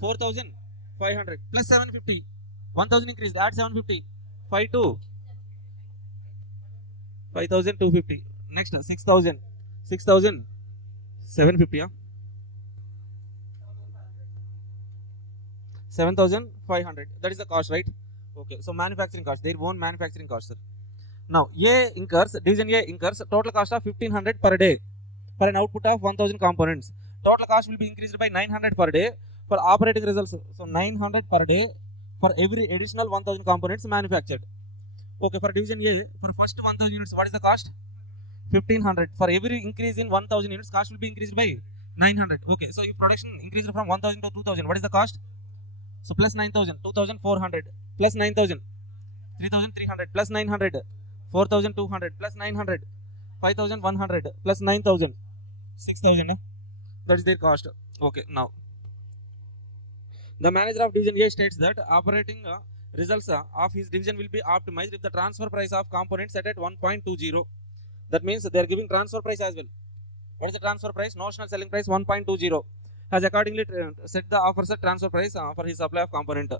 4,500 plus 750. 1,000 increased, add 750. 5,250. Next, 6,000. 6,750. Yeah? 7,500. That is the cost, right? Okay. So manufacturing cost, their own manufacturing cost, sir. Now, Division A incurs total cost of 1,500 per day for an output of 1,000 components. Total cost will be increased by 900 per day for operating results. So 900 per day for every additional 1,000 components manufactured. Okay, for Division A, for first 1,000 units, what is the cost? 1,500. For every increase in 1,000 units, cost will be increased by 900. Okay, so if production increased from 1,000 to 2,000, what is the cost? So plus 9,000, 2,400 plus 9,000, 3,300 plus 900, 4,200 plus 900, 5,100 plus 9,000, 6,000. That is their cost. Okay, now the manager of Division A states that operating results of his division will be optimized if the transfer price of components set at 1.20. That means they are giving transfer price as well. What is the transfer price? Notional selling price 1.20. Has accordingly set the offer set transfer price for his supply of component.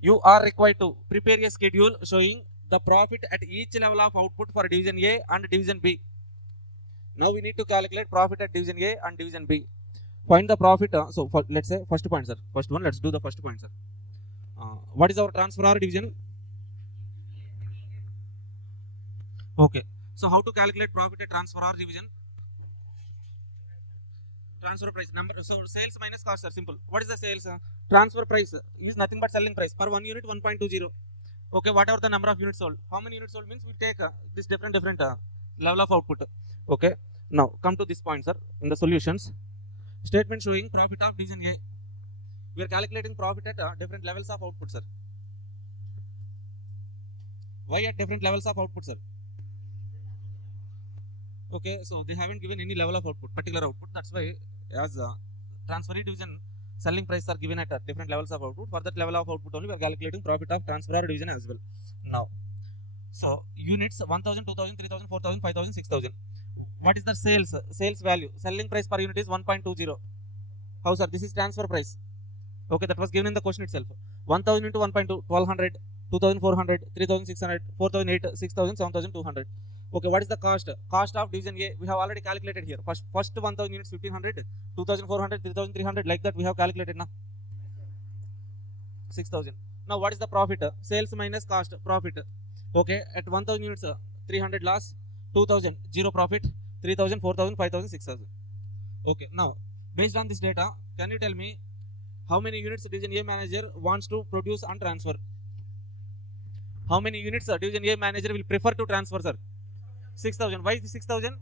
You are required to prepare a schedule showing the profit at each level of output for Division A and Division B. Now we need to calculate profit at Division A and Division B. Find the profit. So let's say first point, sir. First one, let's do the first point, sir. What is our Transferor division? Okay. So how to calculate profit at Transferor division? Transfer price number. So sales minus cost are simple. What is the sales? Transfer price is nothing but selling price per 1 unit 1.20. Okay, whatever the number of units sold. How many units sold means we take this different level of output. Okay. Now come to this point, sir. In the solutions, statement showing profit of Division A. We are calculating profit at different levels of output, sir. Why at different levels of output, sir? Okay, so they haven't given any level of output, particular output. That's why as transferee division selling prices are given at different levels of output. For that level of output only we are calculating profit of Transferor division as well. Now, so units 1,000, 2,000, 3,000, 4,000, 5,000, 6,000. What is the sales value? Selling price per unit is 1.20. How, sir? This is transfer price. Okay, that was given in the question itself. 1,000 into 1.2, 1,200, 2,400, 3,600, 4,008, 6,000, 7,200. Okay, what is the cost? Cost of Division A we have already calculated here. First 1,000 units 1,500, 2,400, 3,300, like that we have calculated now. 6,000. Now what is the profit? Sales minus cost profit. Okay, at 1,000 units 300 loss, 2,000 0 profit, 3,000, 4,000, 5,000, 6,000. Okay, now Based on this data, can you tell me how many units division A manager wants to produce and transfer? How many units division A manager will prefer to transfer, sir? 6,000. Why is 6,000?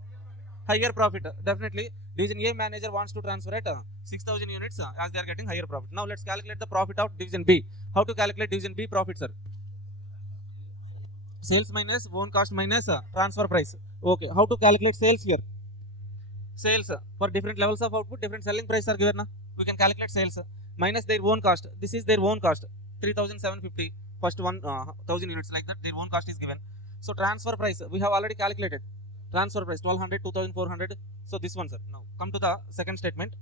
Higher profit. Definitely, division A manager wants to transfer at 6,000 units as they are getting higher profit. Now let's calculate the profit of division B. How to calculate division B profit, sir? Sales minus own cost minus transfer price. Okay, how to calculate sales here? Sales for different levels of output, different selling price are given. We can calculate sales minus their own cost. This is their own cost, 3,750. First 1,000 units, like that their own cost is given. So transfer price we have already calculated. Transfer price 1,200, 2,400. So this one, sir. Now come to the second statement.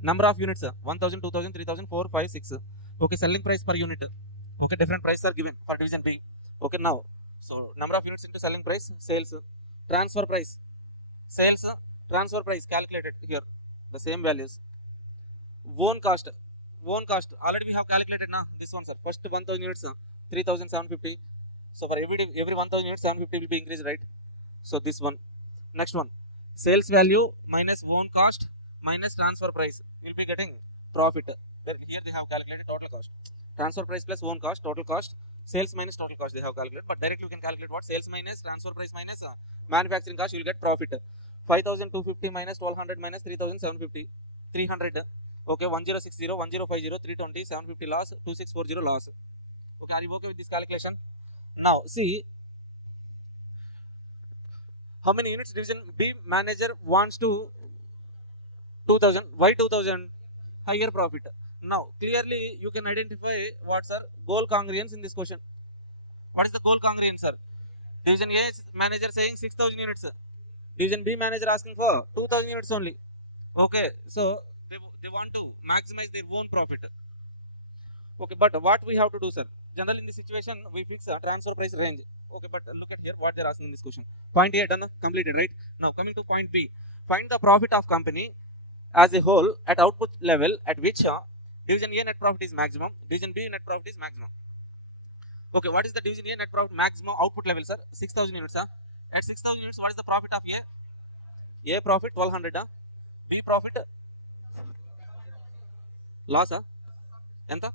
Number of units 1,000, 2,000, 3,000, 4, 5, 6. Okay, selling price per unit. Okay, different prices are given for division B. Okay, now so number of units into selling price, sales, transfer price, sales, transfer price calculated here, the same values. Own cost already we have calculated now. This one, sir. First 1,000 units 3,750. So for every 1,000 units 750 will be increased, right? So this one. Next one, sales value minus own cost minus transfer price will be getting profit. Here they have calculated total cost. Transfer price plus own cost, total cost, sales minus total cost they have calculated. But directly you can calculate what? Sales minus transfer price minus manufacturing cost, you will get profit. 5,250 minus 1,200 minus 3,750, 300. Okay, 1060, 1050, 320, 750 loss, 2640 loss. Okay, are you okay with this calculation? Now see how many units division B manager wants to 2,000. Why 2,000? Higher profit. Now clearly you can identify what's our goal congruence in this question. What is the goal congruence, sir? Division A manager saying 6,000 units. Division B manager asking for 2,000 units only. Okay, so they want to maximize their own profit. Okay, but what we have to do, sir? Generally in this situation we fix a transfer price range. Okay, but look at here what they are asking in this question. Point A done, completed, right? Now coming to point B, find the profit of company as a whole at output level at which division A net profit is maximum, division B net profit is maximum. Okay, what is the division A net profit maximum output level, sir? 6,000 units. At 6,000 units, what is the profit of A? A profit 1,200. B profit loss. Enta?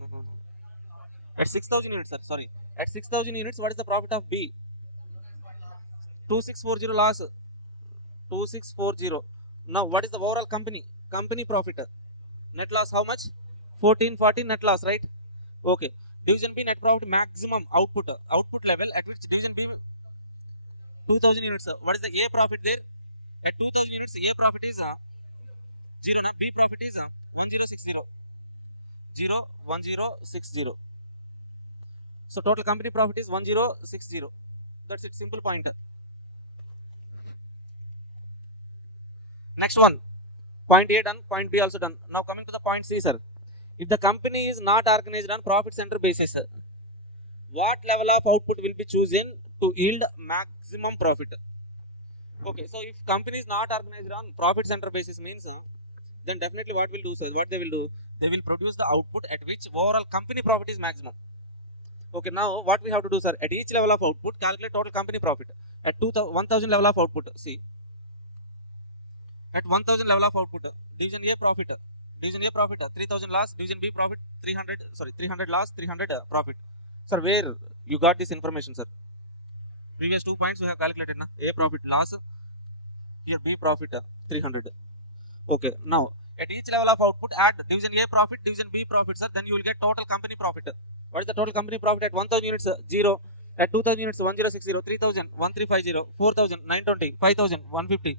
No. At 6,000 units, sir. Sorry. At 6,000 units, what is the profit of B? 2,640 loss. 2,640. Now, what is the overall company profit? Net loss how much? 1,440 net loss, right? Okay. Division B net profit maximum output level at which division B 2,000 units. What is the A profit there? At 2,000 units, A profit is 0. B profit is 1,060. 1,060. So total company profit is 1,060. That's it. Simple point. Next one. Point A done. Point B also done. Now coming to the point C, sir. If the company is not organized on profit center basis, what level of output will be chosen to yield maximum profit? Okay, so if company is not organized on profit center basis means, then definitely what will do, sir? What they will do? They will produce the output at which overall company profit is maximum. Okay, now what we have to do, sir? At each level of output, calculate total company profit. At 1,000 level of output, see. At 1,000 level of output, division A profit 3,000 loss, division B profit 300 loss, 300 profit. Sir, where you got this information, sir? Previous 2 points we have calculated, na? A profit loss, here B profit 300. Okay, now at each level of output add division A profit, division B profit, sir, then you will get total company profit. What is the total company profit at 1,000 units? 0. At 2,000 units, 1,060, 3,000, 1,350, 4,000, 920, 5,000, 150.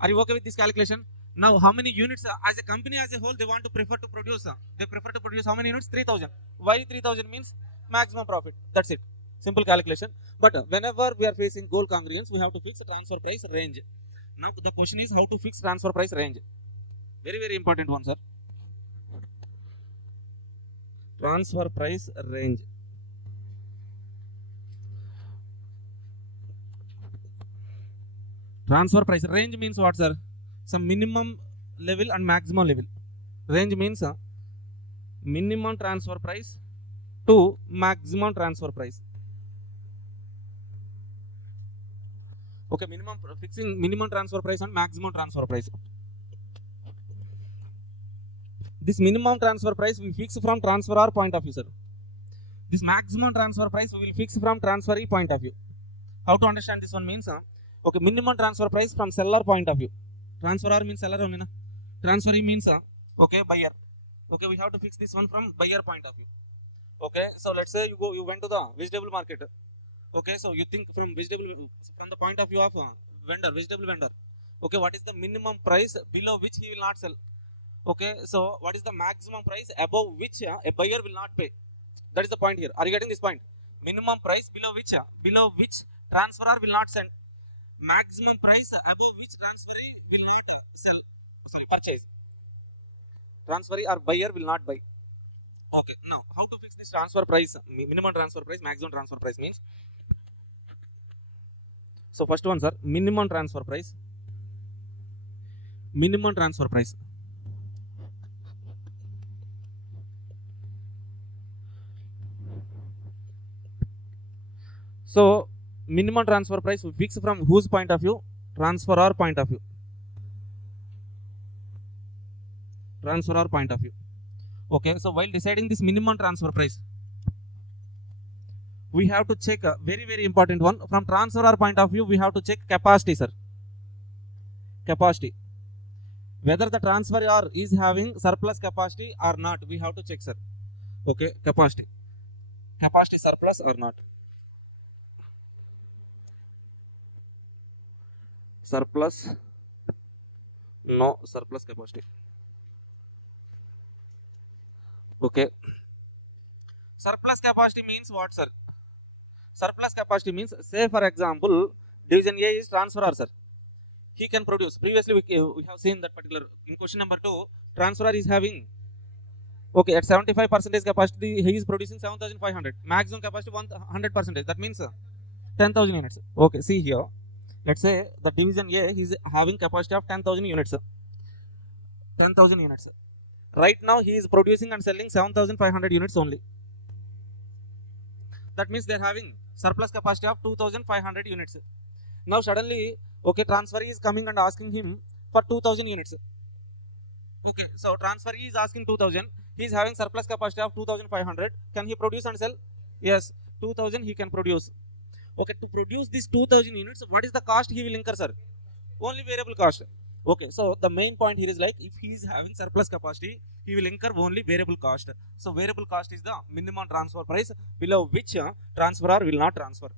Are you okay with this calculation? Now, how many units as a company as a whole they want to prefer to produce? They prefer to produce how many units? 3,000. Why 3,000 means maximum profit? That's it. Simple calculation. But whenever we are facing goal congruence, we have to fix transfer price range. Now, the question is how to fix transfer price range. Very, very important one, sir. Transfer price range. Transfer price range means what, sir? Some minimum level and maximum level. Range means minimum transfer price to maximum transfer price. Okay, fixing minimum transfer price and maximum transfer price. This minimum transfer price we fix from transferor point of view, sir. This maximum transfer price we will fix from transferee point of view. How to understand this one means, okay, minimum transfer price from seller point of view. Transferor means seller only, na? Transferee means, okay, buyer. Okay, we have to fix this one from buyer point of view. Okay, so let's say you went to the vegetable market. Okay, so you think from the point of view of vegetable vendor. Okay, what is the minimum price below which he will not sell? Okay, so what is the maximum price above which a buyer will not pay? That is the point here. Are you getting this point? Minimum price below which transferor will not send. Maximum price above which transferee will not purchase. Transferee or buyer will not buy. Okay, now how to fix this transfer price? Minimum transfer price, maximum transfer price means. So first one, sir, minimum transfer price. Minimum transfer price. So minimum transfer price we fix from whose point of view? Transferor point of view. Transferor point of view. Okay, so while deciding this minimum transfer price, we have to check a very important one. From transferor point of view, we have to check capacity, sir. Capacity. Whether the transferor is having surplus capacity or not, we have to check, sir. Okay, capacity. Capacity surplus or not. Surplus. No surplus capacity. Okay. Surplus capacity means what, sir? Surplus capacity means, say for example, division A is transferor, sir. He can produce. Previously we have seen that particular in question number 2, transferor is having, okay, at 75% capacity he is producing 7,500. Maximum capacity 100%. That means 10,000 units. Okay, see here. Let's say the division A is having capacity of 10,000 units. 10,000 units. Right now he is producing and selling 7,500 units only. That means they are having surplus capacity of 2,500 units. Now suddenly, okay, transferee is coming and asking him for 2,000 units. Okay, so transferee is asking 2,000. He is having surplus capacity of 2,500. Can he produce and sell? Yes, 2,000 he can produce. Okay, to produce this 2,000 units, what is the cost he will incur, sir? Only variable cost. Okay, so the main point here is like, if he is having surplus capacity, he will incur only variable cost. So variable cost is the minimum transfer price below which transferor will not transfer.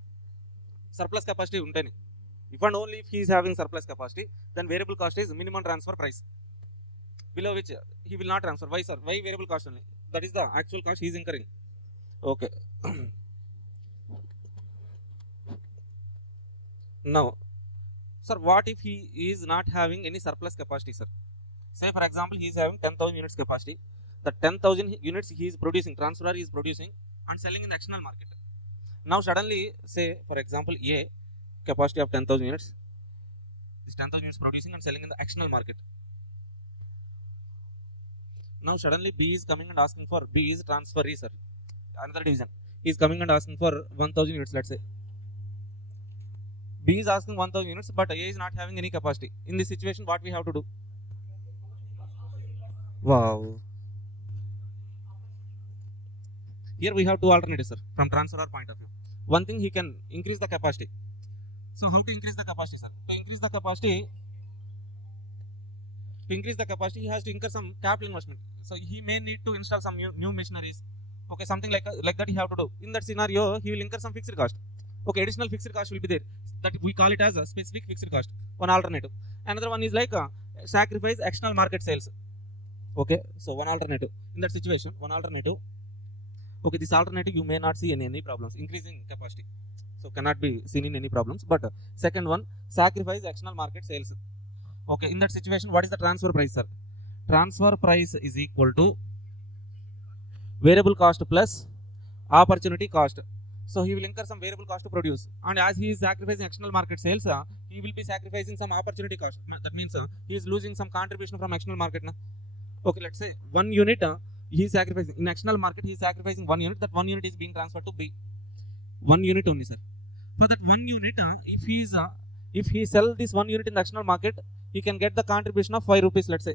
Surplus capacity unteni. If and only if he is having surplus capacity, then variable cost is minimum transfer price, below which he will not transfer. Why, sir? Why variable cost only? That is the actual cost he is incurring. Okay. Now, sir, what if he is not having any surplus capacity, sir? Say for example, he is having 10,000 units capacity. The 10,000 units he is producing, transferor is producing and selling in the external market. Now suddenly, say for example, A capacity of 10,000 units, this 10,000 units producing and selling in the external market. Now suddenly B is coming and asking for, B is transferee, sir, another division. He is coming and asking for 1,000 units, let's say. B is asking 1,000 units, but A is not having any capacity. In this situation, what we have to do? Wow. Here we have two alternatives, sir, from transferor point of view. One thing, he can increase the capacity. So how to increase the capacity, sir? To increase the capacity, he has to incur some capital investment. So he may need to install some new machineries. Okay, something like that he have to do. In that scenario, he will incur some fixed cost. Okay, additional fixed cost will be there. That we call it as a specific fixed cost. One alternative. Another one is like sacrifice external market sales. Okay, so one alternative. In that situation, one alternative. Okay, this alternative you may not see any problems. Increasing capacity, so cannot be seen in any problems. But second one, sacrifice external market sales. Okay, in that situation, what is the transfer price, sir? Transfer price is equal to variable cost plus opportunity cost. So he will incur some variable cost to produce, and as he is sacrificing external market sales, he will be sacrificing some opportunity cost. That means he is losing some contribution from external market. Okay, let's say 1 unit he is sacrificing in external market. He is sacrificing 1 unit. That 1 unit is being transferred to B. 1 unit only, sir. For that 1 unit, if he is If he sell this 1 unit in the external market, he can get the contribution of 5 rupees, let's say.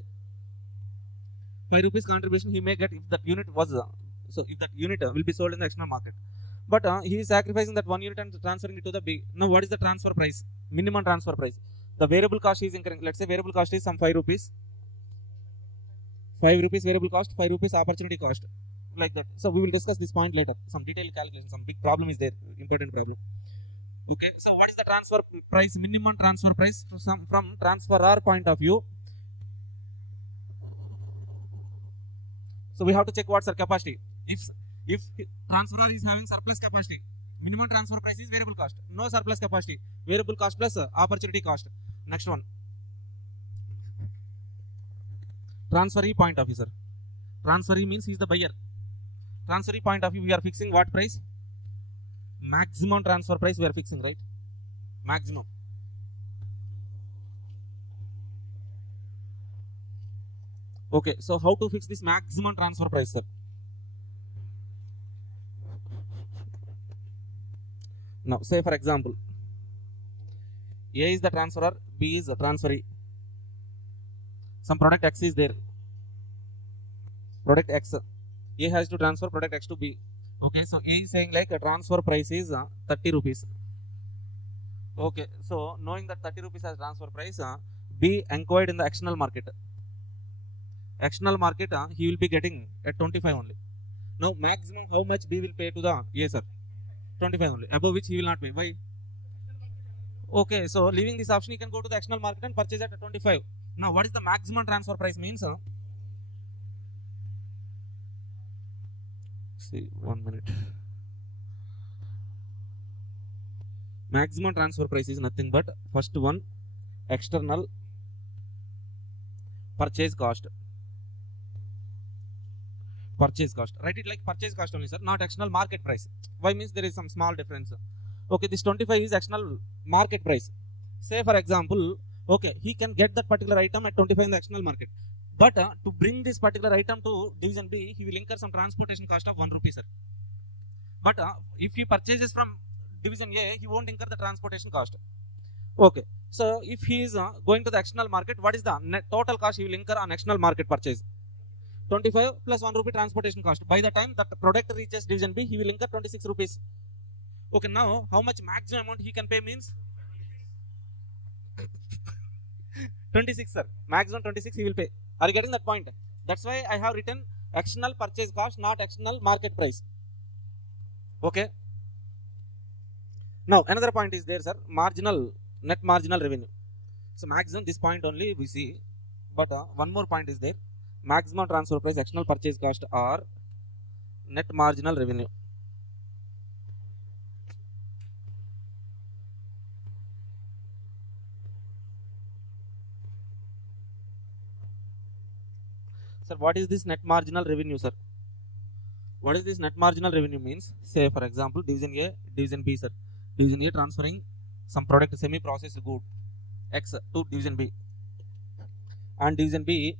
5 rupees contribution he may get if that unit was, so if that unit will be sold in the external market. But he is sacrificing that 1 unit and transferring it to the B. Now what is the transfer price? Minimum transfer price. The variable cost is incurring, let's say variable cost is some 5 rupees. 5 rupees variable cost, 5 rupees opportunity cost. Like that. So we will discuss this point later. Some detailed calculation, some big problem is there, important problem. Okay, so what is the transfer price? Minimum transfer price from transferor point of view. So we have to check what's our capacity. If transferor is having surplus capacity, minimum transfer price is variable cost. No surplus capacity, variable cost plus opportunity cost. Next one, transferee point of view, sir. Transferee means he is the buyer. Transferee point of view, we are fixing what price? Maximum transfer price we are fixing, right? Maximum. Okay, so how to fix this maximum transfer price, sir? Now, say for example, A is the transferor, B is the transferee. Some product X is there. Product X. A has to transfer product X to B. Okay, so A is saying like a transfer price is 30 rupees. Okay, so knowing that 30 rupees as transfer price, B inquired in the external market. External market, he will be getting at 25 only. Now, maximum how much B will pay to the A, sir? 25 only. Above which he will not pay. Why? Okay, so leaving this option, he can go to the external market and purchase at 25. Now, what is the maximum transfer price means? See, 1 minute. Maximum transfer price is nothing but first one, external purchase cost. Purchase cost. Write it like purchase cost only, sir, not external market price. Why means there is some small difference. Okay, this 25 is external market price. Say for example, okay, he can get that particular item at 25 in the external market. But to bring this particular item to division B, he will incur some transportation cost of 1 rupee, sir. But if he purchases from division A, he won't incur the transportation cost. Okay, so if he is going to the external market, what is the net total cost he will incur on external market purchase? 25 plus 1 rupee transportation cost. By the time that the product reaches division B, he will incur 26 rupees. Okay, now how much maximum amount he can pay means 26, sir. Maximum 26 he will pay. Are you getting that point? That's why I have written external purchase cost, not external market price. Okay. Now another point is there, sir. Marginal, net marginal revenue. So maximum this point only we see, but one more point is there. Maximum transfer price, external purchase cost, or net marginal revenue. Sir, what is this net marginal revenue, sir? What is this net marginal revenue means? Say for example, division A, division B, sir. Division A transferring some product, semi-processed good X to division B, and division B,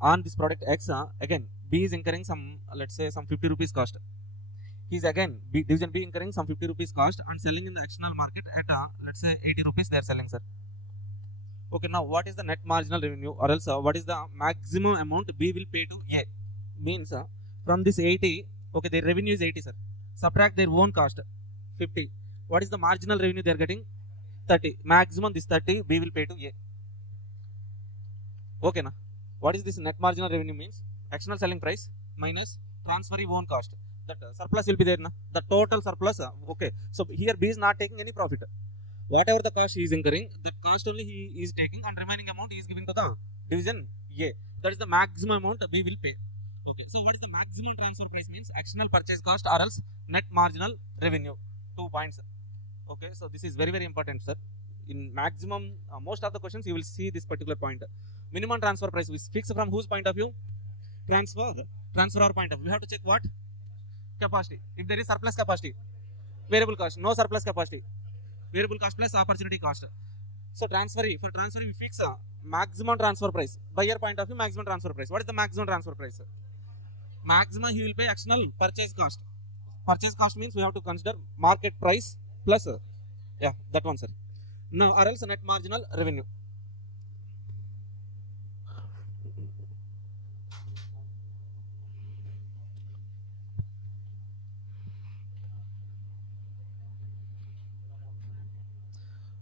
on this product X, again B is incurring some, let's say some 50 rupees cost. He is again division B incurring some 50 rupees cost and selling in the external market at let's say 80 rupees they are selling, sir. Okay, now what is the net marginal revenue, or else what is the maximum amount B will pay to A? Means from this 80, okay, their revenue is 80, sir. Subtract their own cost 50. What is the marginal revenue they are getting? 30. Maximum this 30 B will pay to A. Okay, na? What is this net marginal revenue means? External selling price minus transferee own cost. That surplus will be there, na? The total surplus. Okay, so here B is not taking any profit. Whatever the cost he is incurring, that cost only he is taking, and remaining amount he is giving to the division A. That is the maximum amount we will pay. Okay, so what is the maximum transfer price means? External purchase cost or else net marginal revenue. 2 points. Okay, so this is very, very important, sir. In maximum, most of the questions you will see this particular point. Minimum transfer price is fixed from whose point of view? Transferor point of view. We have to check what? Capacity. If there is surplus capacity, variable cost. No surplus capacity, variable cost plus opportunity cost. So transferee, for transferee we fix maximum transfer price. Buyer point of view, maximum transfer price. What is the maximum transfer price? Maximum he will pay external purchase cost. Purchase cost means we have to consider market price plus Yeah, that one, sir. Now, or else net marginal revenue.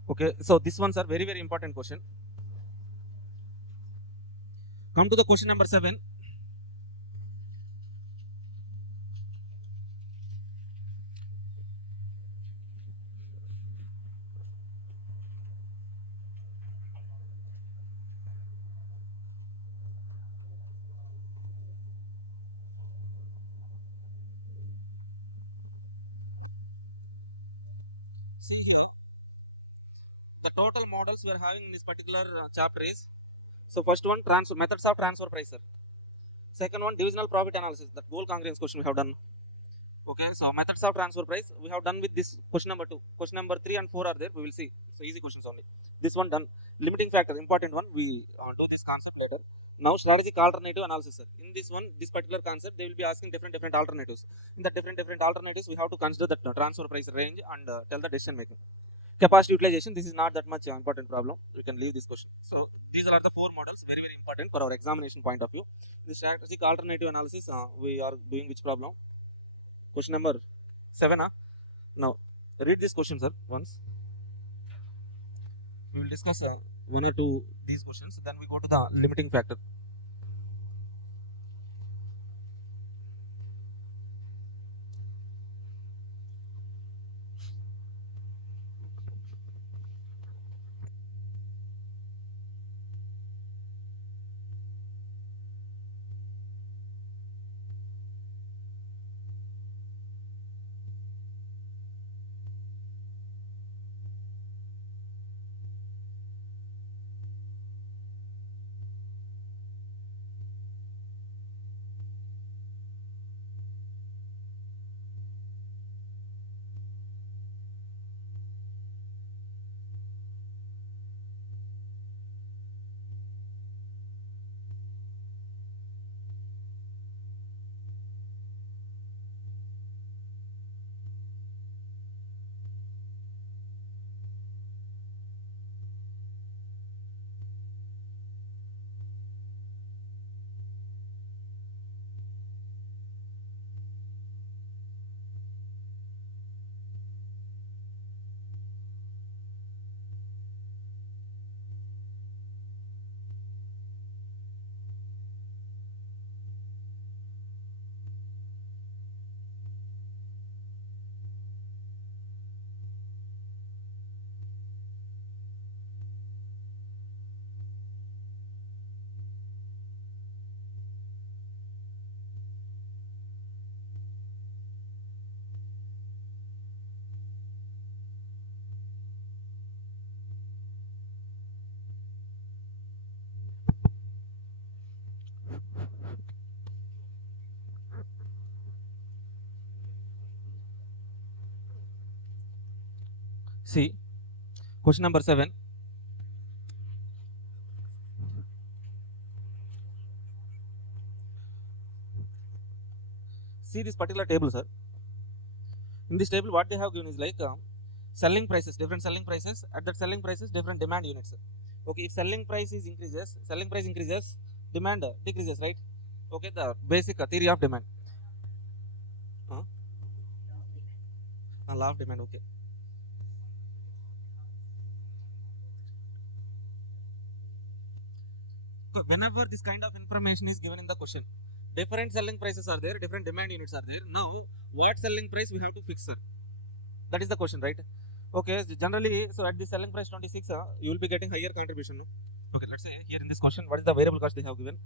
Okay, so this ones are very, very important question. Come to the question number 7. See, the total models we are having in this particular chapter is, so first one, transfer methods of transfer price, sir. Second one, divisional profit analysis, that goal congruence question we have done. Okay, so methods of transfer price we have done with this question number 2. Question number 3 and 4 are there, we will see. So easy questions only. This one done. Limiting factor, important one, we do this concept later. Now strategic alternative analysis, sir. In this one, this particular concept, they will be asking different alternatives. In the different alternatives, we have to consider the transfer price range and tell the decision making. Capacity utilization, this is not that much important problem. We can leave this question. So these are the 4 models, very, very important for our examination point of view. The strategic alternative analysis, we are doing which problem? Question number 7. Now read this question, sir, once. We will discuss 1 or 2 these questions, then we go to the limiting factor. See, question number 7. See this particular table, sir. In this table, what they have given is like selling prices, different selling prices. At that selling prices, different demand units. Okay, if selling price increases, demand decreases, right? Okay, the basic theory of demand. Law of demand. Okay. Whenever this kind of information is given in the question, different selling prices are there, different demand units are there. Now, what selling price we have to fix, sir? That is the question, right? Okay, generally, so at the selling price 26, you will be getting higher contribution. No? Okay, let's say here in this question, what is the variable cost they have given?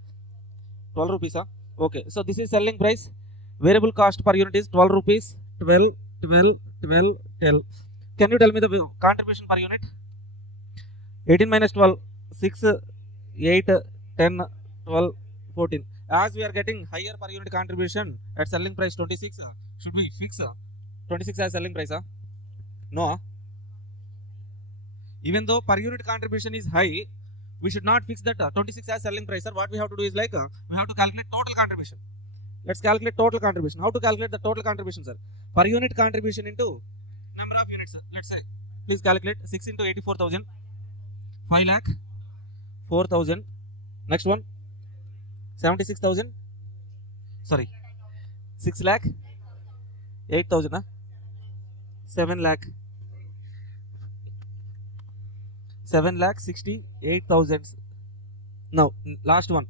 12 rupees. Okay, so this is selling price. Variable cost per unit is 12 rupees. 12, 12, 12, 12. Can you tell me the contribution per unit? 18 minus 12, 6, 8, 10, 12, 14. As we are getting higher per unit contribution at selling price 26, should we fix 26 as selling price? No. Even though per unit contribution is high, we should not fix that 26 as selling price. What we have to do is like we have to calculate total contribution. Let's calculate total contribution. How to calculate the total contribution, sir? Per unit contribution into number of units, let's say. Please calculate 6 into 84,000, 5 lakh, 4,000. Next one, 76,000. Sorry, 6 lakh, 8,000. 7 lakh, 7 lakh 68,000. Now, last one,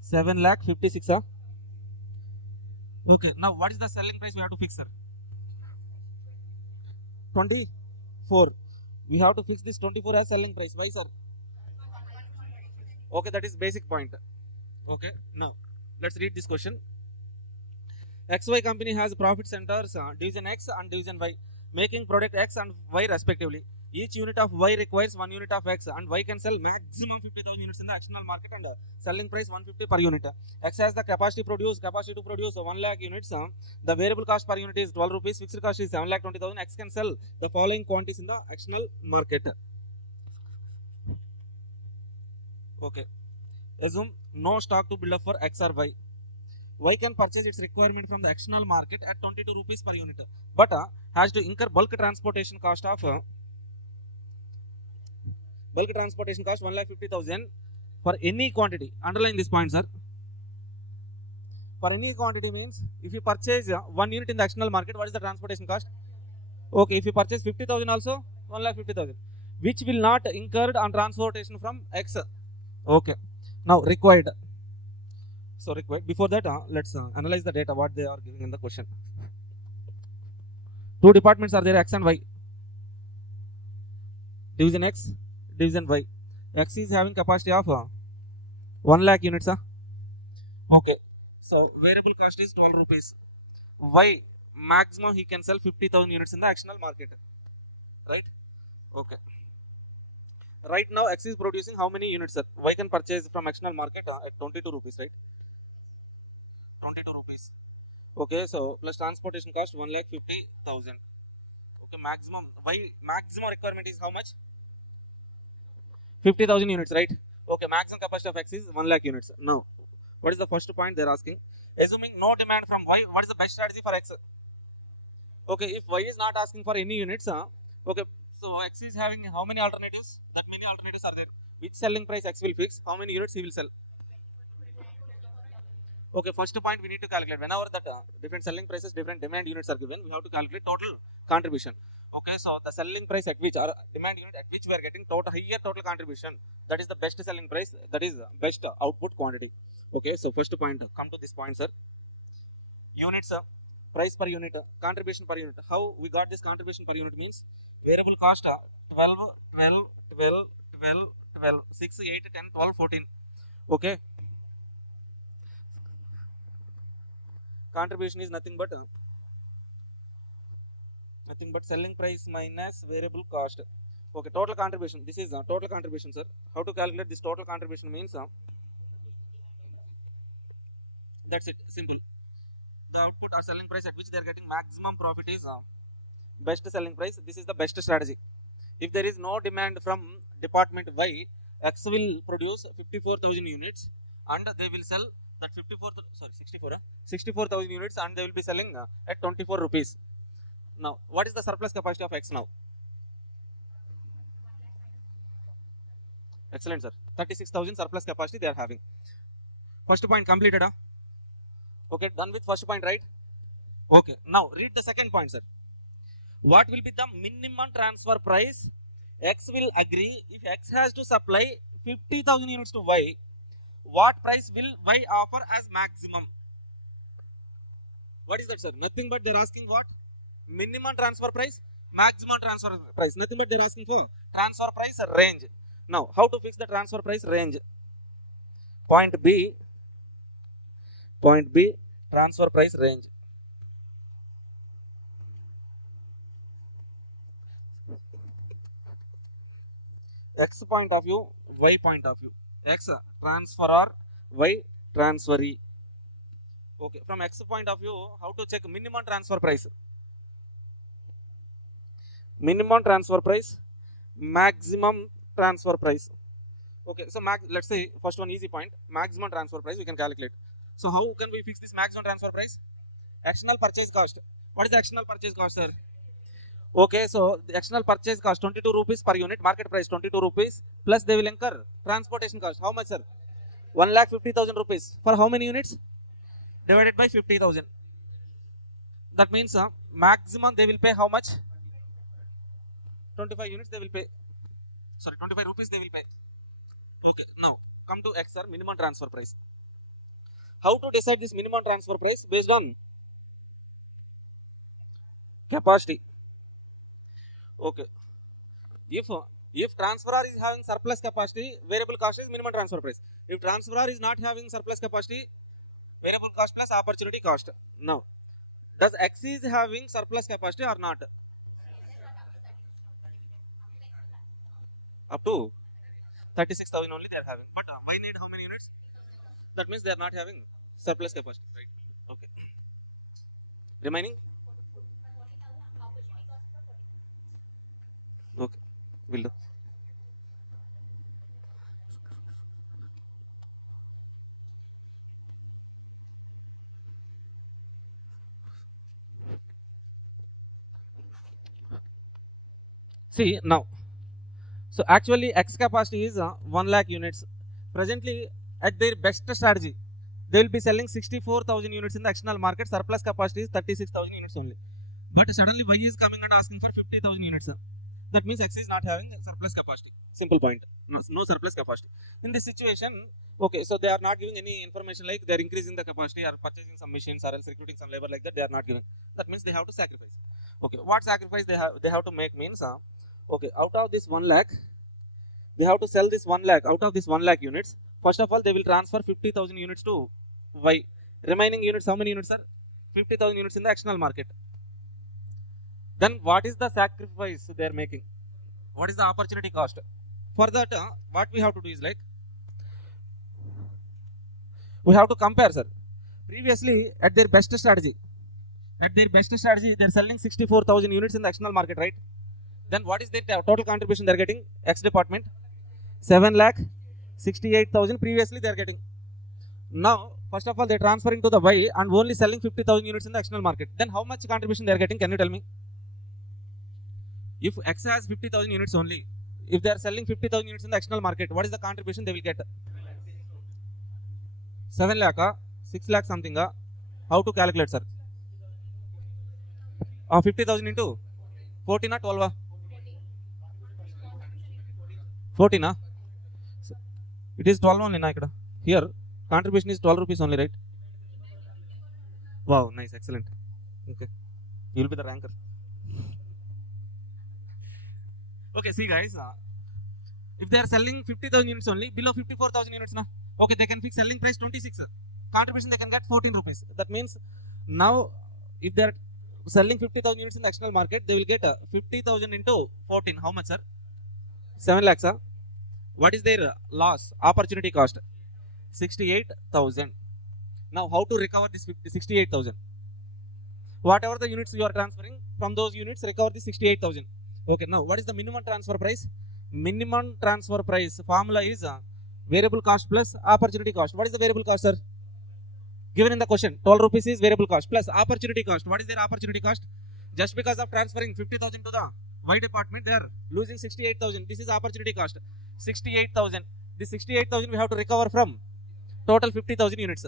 7 lakh 56. Okay, now what is the selling price we have to fix, sir? 24. We have to fix this 24 as selling price. Why, sir? Okay, that is basic point. Okay, now let's read this question. XY company has profit centers division X and division Y, making product X and Y respectively. Each unit of Y requires 1 unit of X, and Y can sell maximum 50,000 units in the external market, and selling price 150 per unit. X has the capacity to produce 1 lakh units. The variable cost per unit is 12 rupees, fixed cost is 7 lakh 20,000. X can sell the following quantities in the external market. Okay, assume no stock to build up for X or Y. Y can purchase its requirement from the external market at 22 rupees per unit, but has to incur bulk transportation cost 1,50,000 for any quantity. Underline this point, sir. For any quantity means if you purchase 1 unit in the external market, what is the transportation cost? Okay, if you purchase 50,000 also, 1,50,000, which will not incurred on transportation from X. Okay, now required. So required. Before that, let's analyze the data what they are giving in the question. Two departments are there, X and Y. Division X, division Y. X is having capacity of 1 lakh units. Okay, so variable cost is 12 rupees. Y maximum he can sell 50,000 units in the external market, right? Okay. Right now X is producing how many units, sir? Y can purchase from external market at 22 rupees, right? 22 rupees. Okay, so plus transportation cost 1,50,000. Okay, maximum requirement is how much? 50,000 units, right? Okay, maximum capacity of X is 1 lakh units. Now, what is the first point they're asking? Assuming no demand from Y, what is the best strategy for X? Okay, if Y is not asking for any units, okay, so X is having how many alternatives? That many alternatives are there. Which selling price X will fix? How many units he will sell? Okay, first point we need to calculate. Whenever that different selling prices, different demand units are given, we have to calculate total contribution. Okay, so the selling price at which, or demand unit at which we are getting higher total contribution, that is the best selling price, that is best output quantity. Okay, so first point, come to this point, sir. Units, price per unit, contribution per unit. How we got this contribution per unit means variable cost 12, 12, 12, 12, 12, 6, 8, 10, 12, 14. Okay. Contribution is nothing but selling price minus variable cost. Okay, total contribution. This is total contribution, sir. How to calculate this total contribution means that's it, simple. The output or selling price at which they are getting maximum profit is best selling price. This is the best strategy. If there is no demand from department Y, X will produce 54,000 units and they will sell that 64,000 units, and they will be selling at 24 rupees. Now, what is the surplus capacity of X now? Excellent, sir. 36,000 surplus capacity they are having. First point completed. Okay, done with first point, right? Okay, now read the second point, sir. What will be the minimum transfer price X will agree if X has to supply 50,000 units to Y? What price will Y offer as maximum? What is that, sir? Nothing but they're asking what? Minimum transfer price, maximum transfer price. Nothing but they're asking for transfer price range. Now, how to fix the transfer price range? Point B, transfer price range. X point of view, Y point of view. X transferor, Y transferee. Okay, from X point of view, how to check minimum transfer price? Minimum transfer price, maximum transfer price. Okay, so let's say first one easy point, maximum transfer price we can calculate. So how can we fix this maximum transfer price? External purchase cost. What is the external purchase cost, sir? Okay, so the external purchase cost 22 rupees per unit, market price 22 rupees, plus they will incur transportation cost. How much, sir? 1,50,000 rupees. For how many units? Divided by 50,000. That means maximum they will pay how much? 25 units they will pay. Sorry, 25 rupees they will pay. Okay, now come to X, sir, minimum transfer price. How to decide this minimum transfer price? Based on capacity. Okay, if transferor is having surplus capacity, variable cost is minimum transfer price. If transferor is not having surplus capacity, variable cost plus opportunity cost. Now, does X is having surplus capacity or not? Up to 36,000 only they are having. But why need how many units? That means they are not having surplus capacity, right? Okay. Remaining? Okay, will do. See now. So actually X capacity is 1 lakh units. Presently at their best strategy, they will be selling 64,000 units in the external market. Surplus capacity is 36,000 units only. But suddenly Y is coming and asking for 50,000 units. That means X is not having surplus capacity. Simple point. No surplus capacity. In this situation, okay, so they are not giving any information like they are increasing the capacity or purchasing some machines or else recruiting some labor like that. They are not giving. That means they have to sacrifice. Okay, what sacrifice they have to make means okay, out of this 1 lakh, they have to sell this 1 lakh. Out of this 1 lakh units, first of all, they will transfer 50,000 units to Y. Remaining units, how many units are? 50,000 units in the external market. Then what is the sacrifice they are making? What is the opportunity cost? For that, what we have to do is like, we have to compare, sir. Previously, at their best strategy, they are selling 64,000 units in the external market, right? Then what is their total contribution they are getting? X department, 7,68,000 previously they are getting. Now, first of all, they are transferring to the Y and only selling 50,000 units in the external market. Then how much contribution they are getting? Can you tell me? If X has 50,000 units only, if they are selling 50,000 units in the external market, what is the contribution they will get? 7 lakh, 6 lakh something. How to calculate, sir? 50,000 into 14 or 12? 14? It is 12 only. Here, contribution is 12 rupees only, right? Wow, nice, excellent. Okay, you will be the ranker. Okay, see guys, if they are selling 50,000 units only, below 54,000 units, okay, they can fix selling price 26. Contribution they can get 14 rupees. That means now, if they are selling 50,000 units in the external market, they will get 50,000 into 14. How much, sir? 7 lakhs. What is their loss? Opportunity cost? 68,000. Now, how to recover this 68,000? Whatever the units you are transferring, from those units, recover the 68,000. Okay, now what is the minimum transfer price? Minimum transfer price formula is variable cost plus opportunity cost. What is the variable cost, sir? Given in the question, 12 rupees is variable cost plus opportunity cost. What is their opportunity cost? Just because of transferring 50,000 to the Y department, they are losing 68,000. This is opportunity cost. 68,000. This 68,000 we have to recover from total 50,000 units.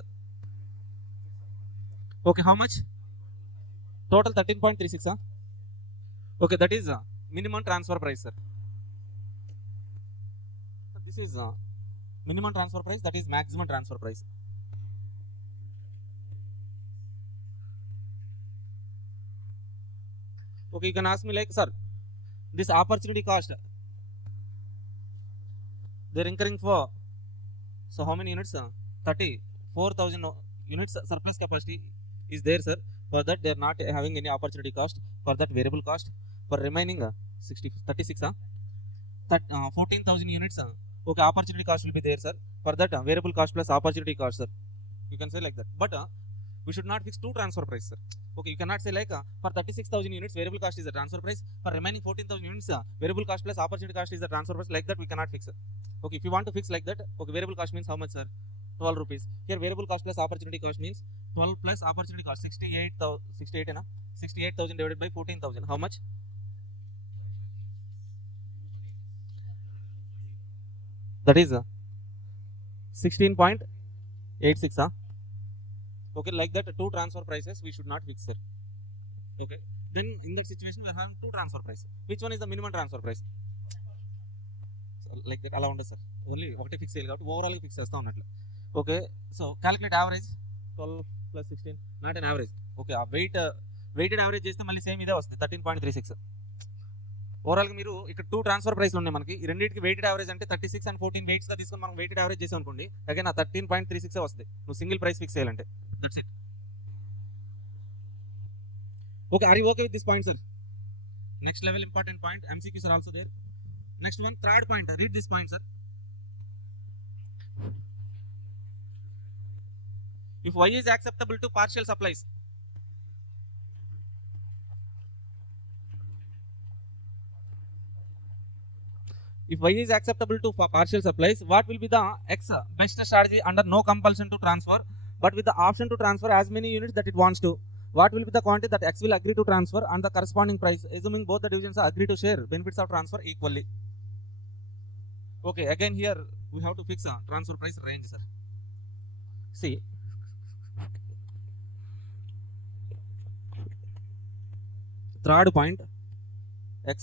Okay, how much? Total 13.36. Okay, that is minimum transfer price, sir. This is minimum transfer price, that is maximum transfer price. Okay, you can ask me like, sir, this opportunity cost, they are incurring for, so how many units? 34,000 units surplus capacity is there, sir. For that, they are not having any opportunity cost. For that, variable cost. For remaining 36, 14,000 units. Okay, opportunity cost will be there, sir. For that, variable cost plus opportunity cost, sir. You can say like that. But we should not fix two transfer price, sir. Okay, you cannot say like for 36,000 units, variable cost is the transfer price. For remaining 14,000 units, variable cost plus opportunity cost is the transfer price. Like that, we cannot fix it. Okay, if you want to fix like that, okay, variable cost means how much, sir? 12 rupees. Here, variable cost plus opportunity cost means 12 plus opportunity cost, 68,000 divided by 14,000. How much? that is 16.86. Okay, like that, two transfer prices we should not fix, sir. Okay, then in that situation we have two transfer price. Which one is the minimum transfer price? So, like that, allow sir. Only ఒకటి fix చేయాలి కాబట్టి overall fix చేస్తా ఉన్నట్లు. Okay, so calculate average 12 plus 16 not an average. Okay, ఆ weighted average చేస్తే మళ్ళీ same ఇదే వస్తుంది 13.36. ఓవరాల్గా మీరు ఇక్కడ టూ ట్రాన్స్ఫర్ ప్రైస్లు ఉన్నాయి మనకి. ఈ రెండింటికి వెయిటెడ్ యావరేజ్ అంటే 36 and 14 వెయిట్స్గా తీసుకొని మనం వెయిటెడ్ యావరేజ్ చేసాం అనుకోండి, అగైన్ ఆ 13.36 వస్తుంది నువ్వు సింగిల్ ప్రైస్ ఫిక్స్ చేయాలంటే. That's it. Okay, are you okay with this point, sir? Next level important point, MCQs are also there. Next one, third point, read this point, sir. If Y is acceptable to partial supplies, if Y is acceptable to partial supplies, what will be the X best strategy under no compulsion to transfer, but with the option to transfer as many units that it wants to? What will be the quantity that X will agree to transfer and the corresponding price, assuming both the divisions agree to share benefits of transfer equally? Okay, again here we have to fix a transfer price range, sir. See, third point, X,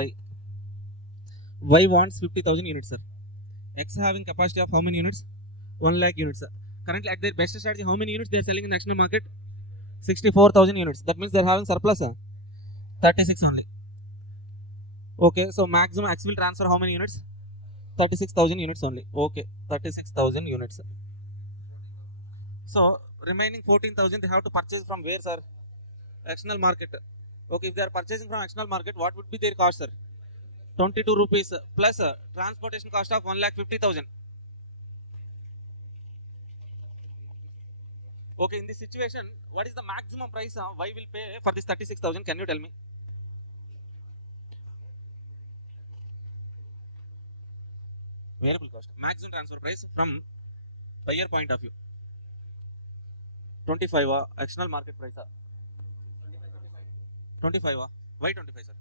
Y. Y wants 50,000 units, sir. X having capacity of how many units? 1 lakh units, sir. Currently at their best strategy, how many units they are selling in the national market? 64,000 units. That means they are having surplus, sir. 36 only. Okay, so maximum X will transfer how many units? 36,000 units only. Okay, 36,000 units. So remaining 14,000 they have to purchase from where, sir? External market. Okay, if they are purchasing from external market, what would be their cost, sir? 22 rupees plus transportation cost of 1,50,000. Okay, in this situation, what is the maximum price Y will pay for this 36,000? Can you tell me? Variable cost, maximum transfer price from buyer point of view. 25 external market price 25 why 25, sir?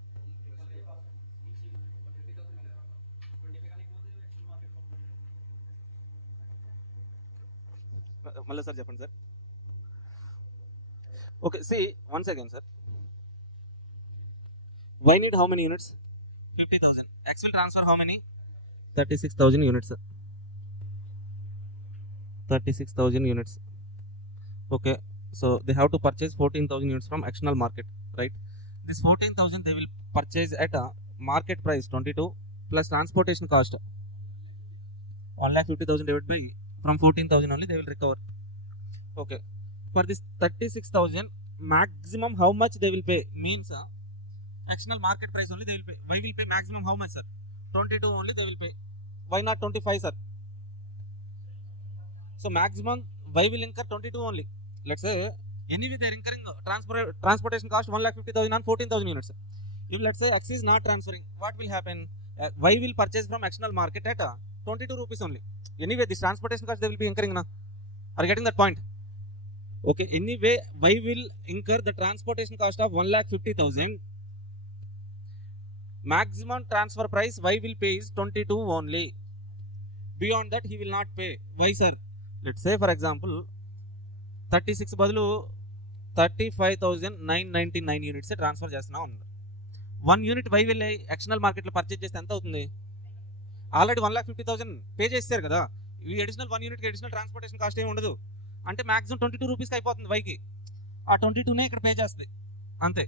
Malla sir చెప్పండి sir. Okay, see once again, sir. Y need how many units? 50,000. X will transfer how many? 36,000 units. 36,000 units. Okay, so they have to purchase 14,000 units from external market, right? This 14,000 they will purchase at a market price 22 plus transportation cost 1,50,000 divided by from 14,000 only they will recover. Okay, for this 36,000 maximum how much they will pay means external market price only they will pay. Why will pay maximum how much, sir? 22 only they will pay. Why not 25, sir? So maximum Y will incur 22 only. Let's say anyway they are incurring transportation cost 1,50,000 on 14,000 units. If let's say X is not transferring, what will happen? Y will purchase from external market at 22 rupees only. Anyway this transportation cost they will be incurring now. Are you getting that point? Okay, anyway Y will incur the transportation cost of 1,50,000. Maximum transfer price Y will pay is 22 only. Beyond that he will not pay. Why, sir? Let's say for example 36 బదులు 35,999 units transfer చేస్తున్నాం. 1 unit why వెళ్ళి external మార్కెట్లో purchase చేస్తే ఎంత అవుతుంది? Already 1,50,000 pay చేస్తారు కదా. ఈ అడిషనల్ 1 యూనిట్కి అడిషనల్ ట్రాన్స్పోర్టేషన్ కాస్ట్ ఏమి ఉండదు. అంటే మాక్సిమం 22 రూపీస్కి అయిపోతుంది వైకి. ఆ 22నే ఇక్కడ పే చేస్తుంది అంతే.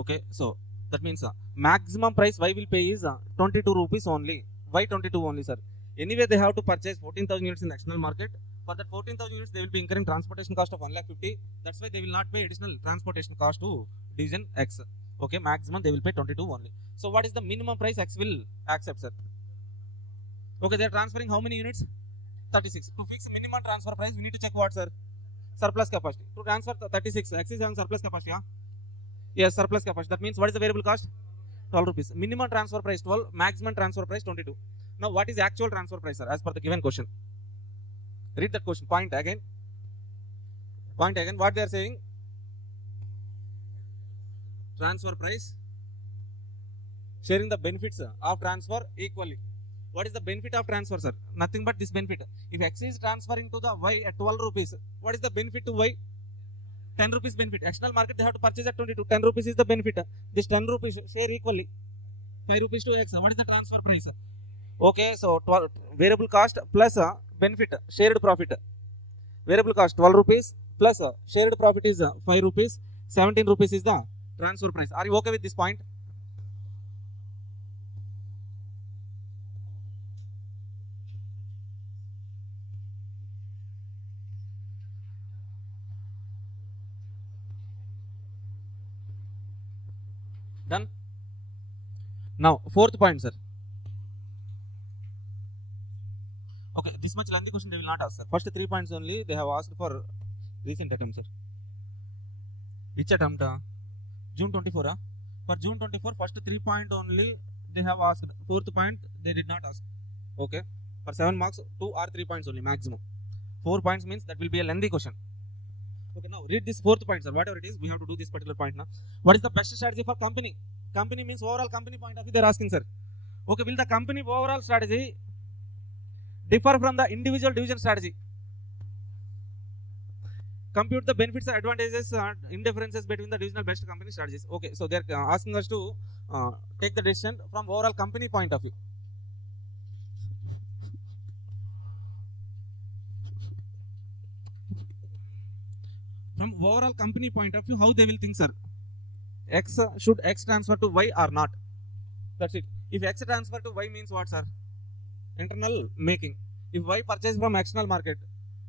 Okay, so that means maximum price Y will pay is 22 rupees only. Why 22 only, sir? Anyway they have to purchase 14,000 units in the external market. For that 14,000 units they will be incurring transportation cost of 1,50,000. That's why they will not pay additional transportation cost to division X. Okay, maximum they will pay 22 only. So what is the minimum price X will accept, sir? Okay, they are transferring how many units? 36. To fix minimum transfer price we need to check what, sir? Surplus capacity. To transfer 36, X is having surplus capacity, huh? Yes, surplus capacity. That means what is the variable cost? 12 rupees. Minimum transfer price 12, maximum transfer price 22. Now what is the actual transfer price, sir, as per the given question? Read that question. Point again. What they are saying? transfer price, sharing the benefits of transfer equally. What is the benefit of transfer, sir? Nothing but this benefit. If X is transferring to the Y at 12 rupees, what is the benefit to Y? 10 rupees benefit. External market they have to purchase at 22. 10 rupees is the benefit. This 10 rupees share equally. 5 rupees to X. What is the transfer price? Okay, so 12, variable cost plus benefit, shared profit. Variable cost 12 rupees plus shared profit is 5 rupees. 17 rupees is the transfer price. Are you okay with this point? Done. Now fourth point, sir. Okay, this much lengthy question they will not ask, sir. First 3 points only they have asked for recent attempt, sir. Which attempt? June 24. For June 24, first 3 point only they have asked. Fourth point they did not ask. Okay, for 7 marks 2 or 3 points only maximum. 4 points means that will be a lengthy question. Okay, now read this fourth point, sir. Whatever it is, we have to do this particular point now. What is the best strategy for company? Company means overall company point of view they are asking, sir. Okay, will the company overall strategy differ from the individual division strategy? Compute the benefits and advantages and indifferences between the divisional best company strategies. Okay, so they're asking us to take the decision from overall company point of view. From overall company point of view, how they will think, sir? Should X transfer to Y or not? That's it. If X transfer to Y means what, sir? Internal making. If Y purchase from external market,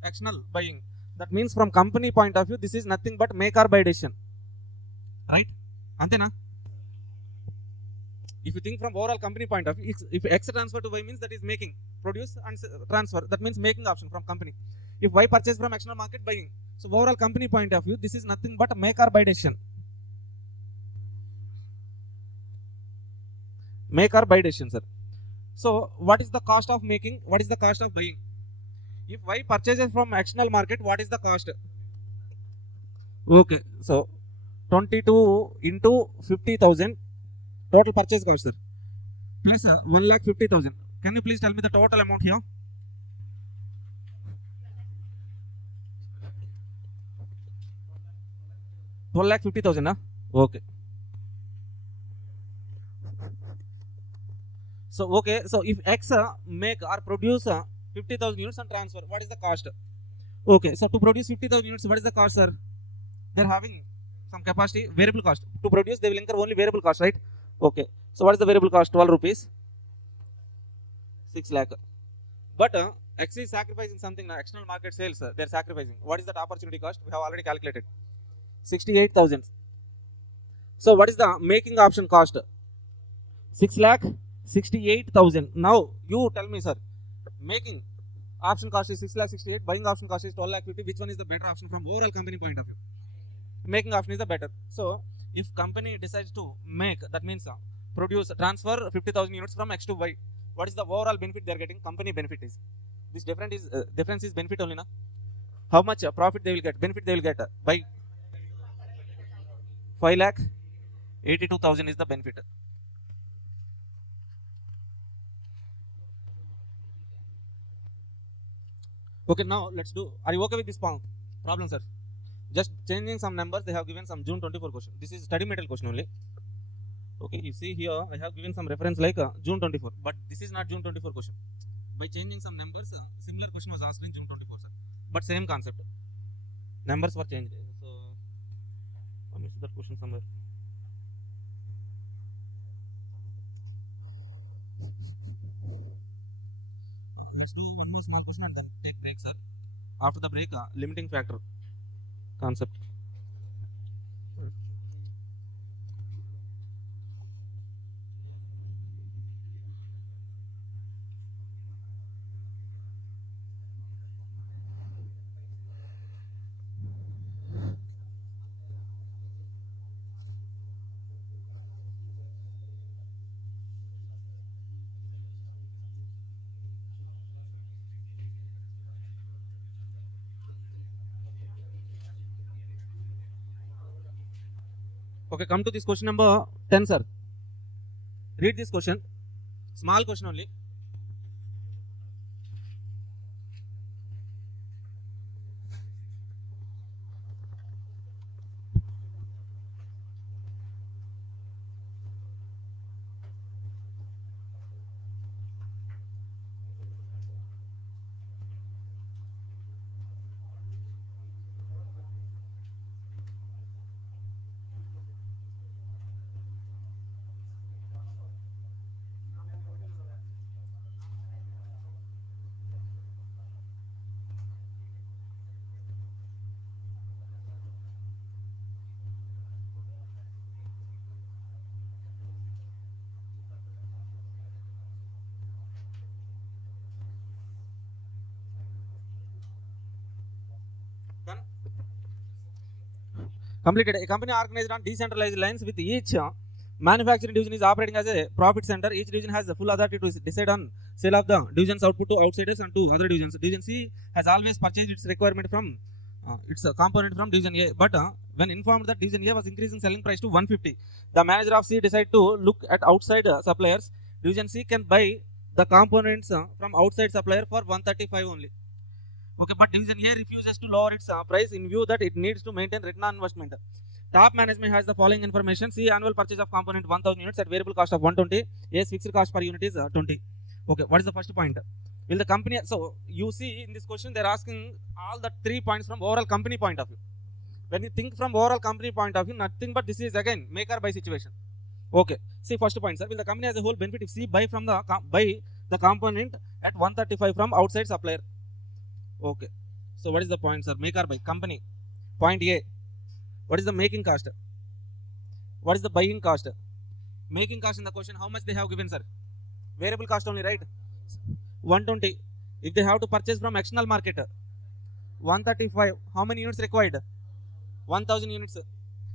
external buying, that means from company point of view, this is nothing but make or buy decision. Right? Antena? If you think from overall company point of view, if X transfer to Y means that is making, produce and transfer, that means making option from company. If Y purchase from external market, buying. So overall company point of view, this is nothing but make or buy decision. Make or buy decision, sir. So what is the cost of making? What is the cost of buying? If Y purchases from external market, what is the cost? Okay, so 22 into 50,000 total purchase cost, sir, plus 1,50,000. Can you please tell me the total amount here? $12,50,000, huh? Okay. So okay, so if X make or produce 50,000 units and transfer, what is the cost? Okay, so to produce 50,000 units, what is the cost, sir? They're having some capacity, variable cost. To produce, they will incur only variable cost, right? Okay, so what is the variable cost? 12 rupees, 6 lakh. But X is sacrificing something now. External market sales, they're sacrificing. What is that opportunity cost? We have already calculated 68,000. So what is the making option cost? 6,68,000. Now you tell me, sir, making option cost is 6,68,000, buying option cost is 12,50,000. Which one is the better option from overall company point of view? Making option is the better. So if company decides to make, that means produce, transfer 50,000 units from X to Y, what is the overall benefit they are getting? Company benefit is this. Difference is benefit only, na? How much profit they will get? Benefit they will get by 5,82,000 is the benefit. Okay, now let's do. Are you okay with this problem, sir? Just changing some numbers. They have given some June 24 question. This is study material question only. Okay, you see here I have given some reference like June 24, but this is not June 24 question. By changing some numbers, similar question was asked in June 24, sir. But same concept. Numbers were changed. So I missed that question somewhere. Let's do one more small question and then take break, sir. After the break, limiting factor concept. Okay, come to this question number 10, sir. Read this question. Small question only. Done. Completed. A company organized on decentralized lines with each manufacturing division is operating as a profit center. Each division has the full authority to decide on sale of the division's output to outsiders and to other divisions. Division C has always purchased its requirement from its component from division A, but when informed that division A was increasing selling price to 150, the manager of C decided to look at outside suppliers. Division C can buy the components from outside supplier for 135 only. Okay, but division A refuses to lower its price in view that it needs to maintain return on investment. Top management has the following information. C annual purchase of component 1000 units at variable cost of 120. A's fixed cost per unit is 20. Okay, what is the first point? Will the company, so you see in this question they're asking all the 3 points from overall company point of view. When you think from overall company point of view, nothing but this is again make or buy situation. Okay, see first point, sir. Will the company as a whole benefit if C buy the component at 135 from outside supplier? Okay, so what is the point, sir? Make or buy company. Point A. What is the making cost? What is the buying cost? Making cost in the question, how much they have given, sir? Variable cost only, right? 120. If they have to purchase from external market, 135. How many units required? 1000 units.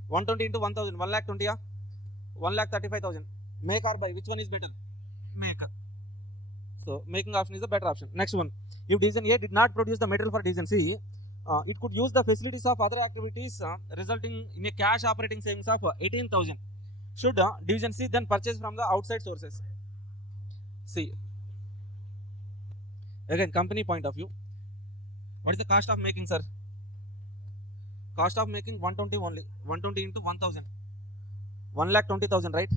120 into 1000. 1 lakh 20, yeah? 1 lakh 35,000. Make or buy, which one is better? Make. So making option is the better option. Next one. If division A did not produce the material for division C, it could use the facilities of other activities resulting in a cash operating savings of 18,000. Should division C then purchase from the outside sources? See, again company point of view. What is the cost of making, sir? Cost of making 120 only. 120 into 1000. 1 lakh 20,000, right?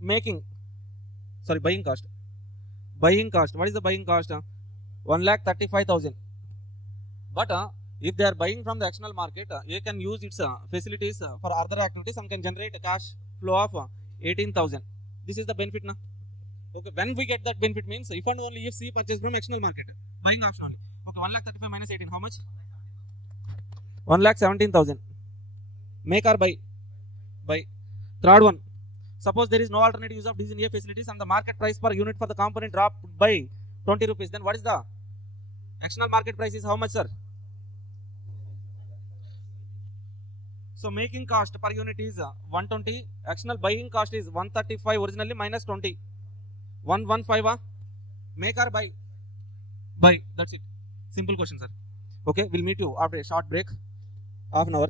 Making. Sorry, buying cost. Buying cost. What is the buying cost? 1 lakh 35,000. But if they are buying from the external market, they can use its facilities for other activities and can generate a cash flow of 18,000. This is the benefit now. Okay, when we get that benefit means if and only if C purchase from external market, buying option only. Okay, 1 lakh 35 minus 18, how much? 1 lakh 17,000. Make or buy? Buy. Third one. Suppose there is no alternate use of division A facilities and the market price per unit for the component dropped by 20 rupees. Then what is the external market price is how much, sir? So making cost per unit is 120. External buying cost is 135 originally minus 20. 115. Make or buy? Buy. That's it. Simple question, sir. Okay, we'll meet you after a short break. Half an hour.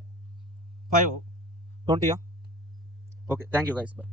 5:20. Okay, thank you guys. Bye.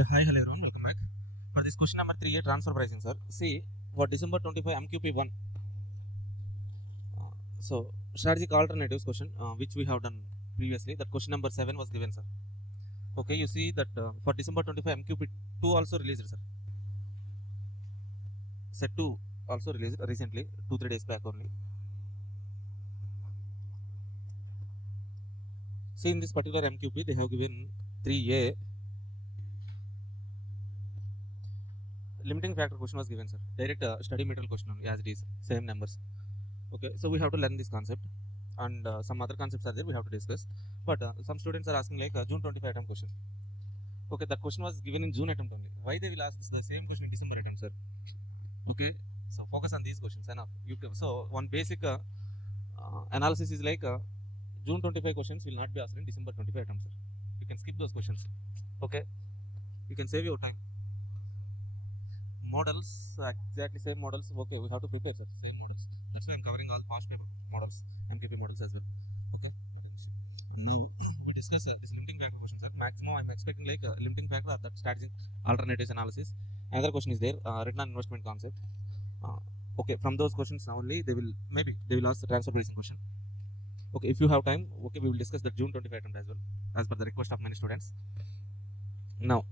Okay, hi, hello everyone, welcome back. For this question number 3, transfer pricing, sir. See, for December 25 MQP1, so strategic alternatives question, which we have done previously, that question number 7 was given, sir. Okay, you see that for December 25 MQP2 also released, sir. Set 2 also released recently, 2-3 days back only. See, in this particular MQP, they have given 3A. Limiting factor question was given, sir. Direct study material question only, as it is, same numbers. Okay, so we have to learn this concept, and some other concepts are there we have to discuss. But some students are asking like June 25 attempt question. Okay, that question was given in June attempt only. Why they will ask the same question in December attempt, sir? Okay, so focus on these questions enough. So one basic analysis is like June 25 questions will not be asked in December 25 attempt, sir. You can skip those questions. Okay, you can save your time. Models, exactly same models. Okay, we have to prepare, sir, same models. That's why I'm covering all past paper models, MKP models as well. Okay, now we discuss this limiting factor questions. Maximum I'm expecting like limiting factor, that strategic alternatives analysis. Another question is there, return on investment concept. Okay, from those questions only maybe they will ask the transfer pricing question. Okay, if you have time, okay, we will discuss the June 25 attempt as well, as per the request of many students. Now,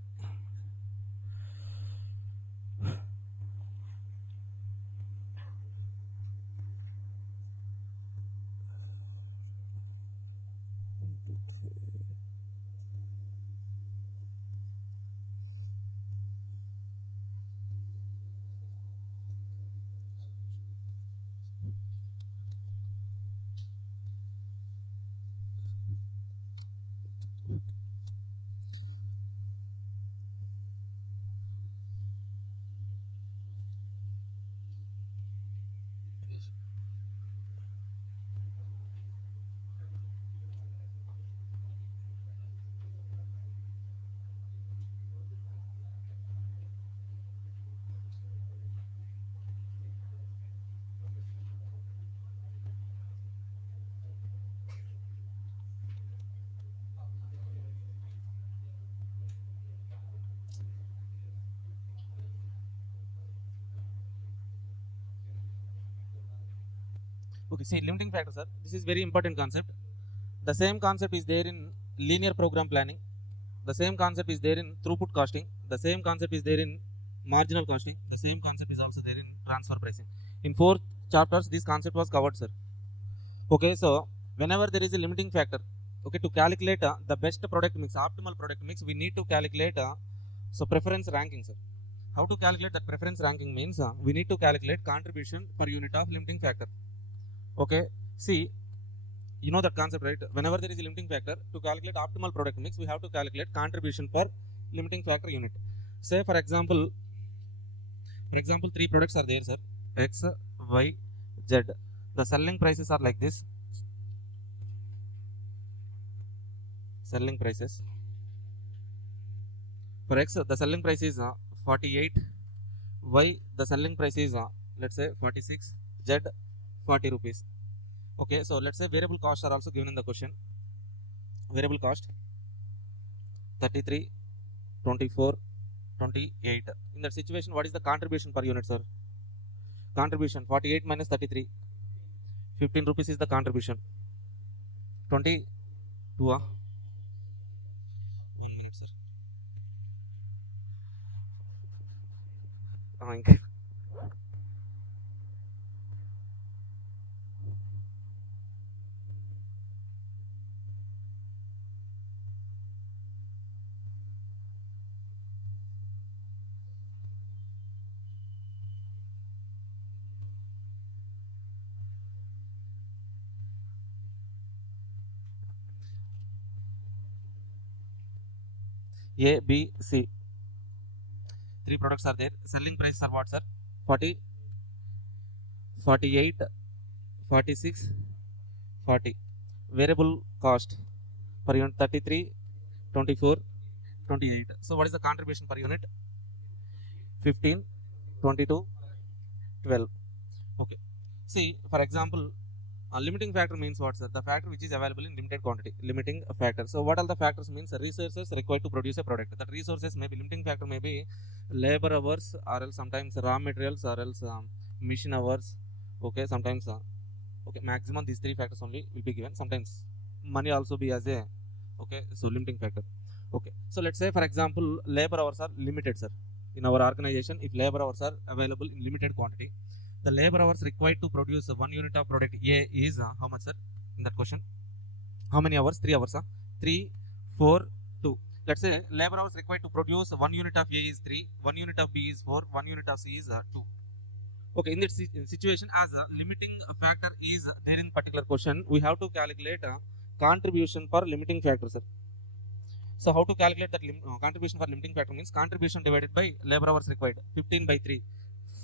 okay, see, limiting factor, sir. This is very important concept. The same concept is there in linear program planning. The same concept is there in throughput costing. The same concept is there in marginal costing. The same concept is also there in transfer pricing. In 4 chapters, this concept was covered, sir. Okay, so whenever there is a limiting factor, okay, to calculate the best product mix, optimal product mix, we need to calculate so preference ranking, sir. How to calculate that preference ranking means we need to calculate contribution per unit of limiting factor. Okay, see, you know that concept, right? Whenever there is a limiting factor, to calculate optimal product mix, we have to calculate contribution per limiting factor unit. Say for example 3 products are there, sir. X, Y, Z. The selling prices are like this. Selling prices for X, the selling price is 48. Y, the selling price is let's say 46. Z, 40 rupees. Okay, so let's say variable costs are also given in the question. Variable cost 33, 24, 28. In that situation, what is the contribution per unit, sir? Contribution 48 minus 33, 15 rupees is the contribution. 22. 1 minute, sir. A, B, C. 3 products are there. Selling prices are what, sir? 40, 48, 46, 40. Variable cost per unit 33, 24, 28. So what is the contribution per unit? 15, 22, 12. Okay. See, for example, Limiting factor means what, sir? The factor which is available in limited quantity. Limiting factor. So what are the factors means? Resources required to produce a product. That resources may be limiting factor, may be labor hours, or else sometimes raw materials, or else machine hours. Okay, sometimes okay, maximum these three factors only will be given. Sometimes money also be as a okay. So limiting factor. Okay, so let's say for example labor hours are limited, sir. In our organization, if labor hours are available in limited quantity, the labor hours required to produce 1 unit of product A is how much, sir? In that question, how many hours? 3 hours. 3, 4, 2. Let's say labor hours required to produce 1 unit of A is 3, 1 unit of B is 4, 1 unit of C is 2. Okay, in this situation, as a limiting factor is there in particular question, we have to calculate contribution per limiting factor, sir. So how to calculate that contribution for limiting factor means contribution divided by labor hours required. 15 by 3,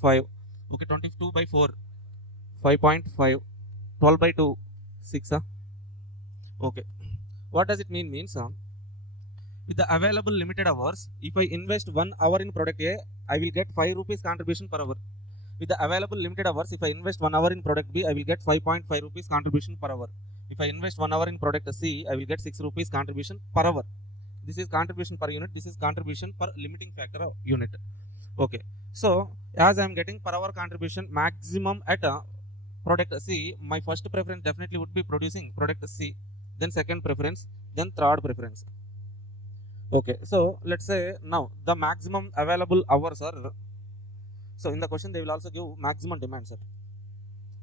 5. Okay, 22 by 4, 5.5. 12 by 2, 6. Okay, what does it mean? Means with the available limited hours, if I invest 1 hour in product A, I will get 5 rupees contribution per hour. With the available limited hours, if I invest 1 hour in product B, I will get 5.5 rupees contribution per hour. If I invest 1 hour in product C, I will get 6 rupees contribution per hour. This is contribution per unit. This is contribution per limiting factor of unit. Okay, so as I am getting per hour contribution maximum at product C, my first preference definitely would be producing product C, then second preference, then third preference. Okay, so let's say now the maximum available hours are, so in the question they will also give maximum demand, sir.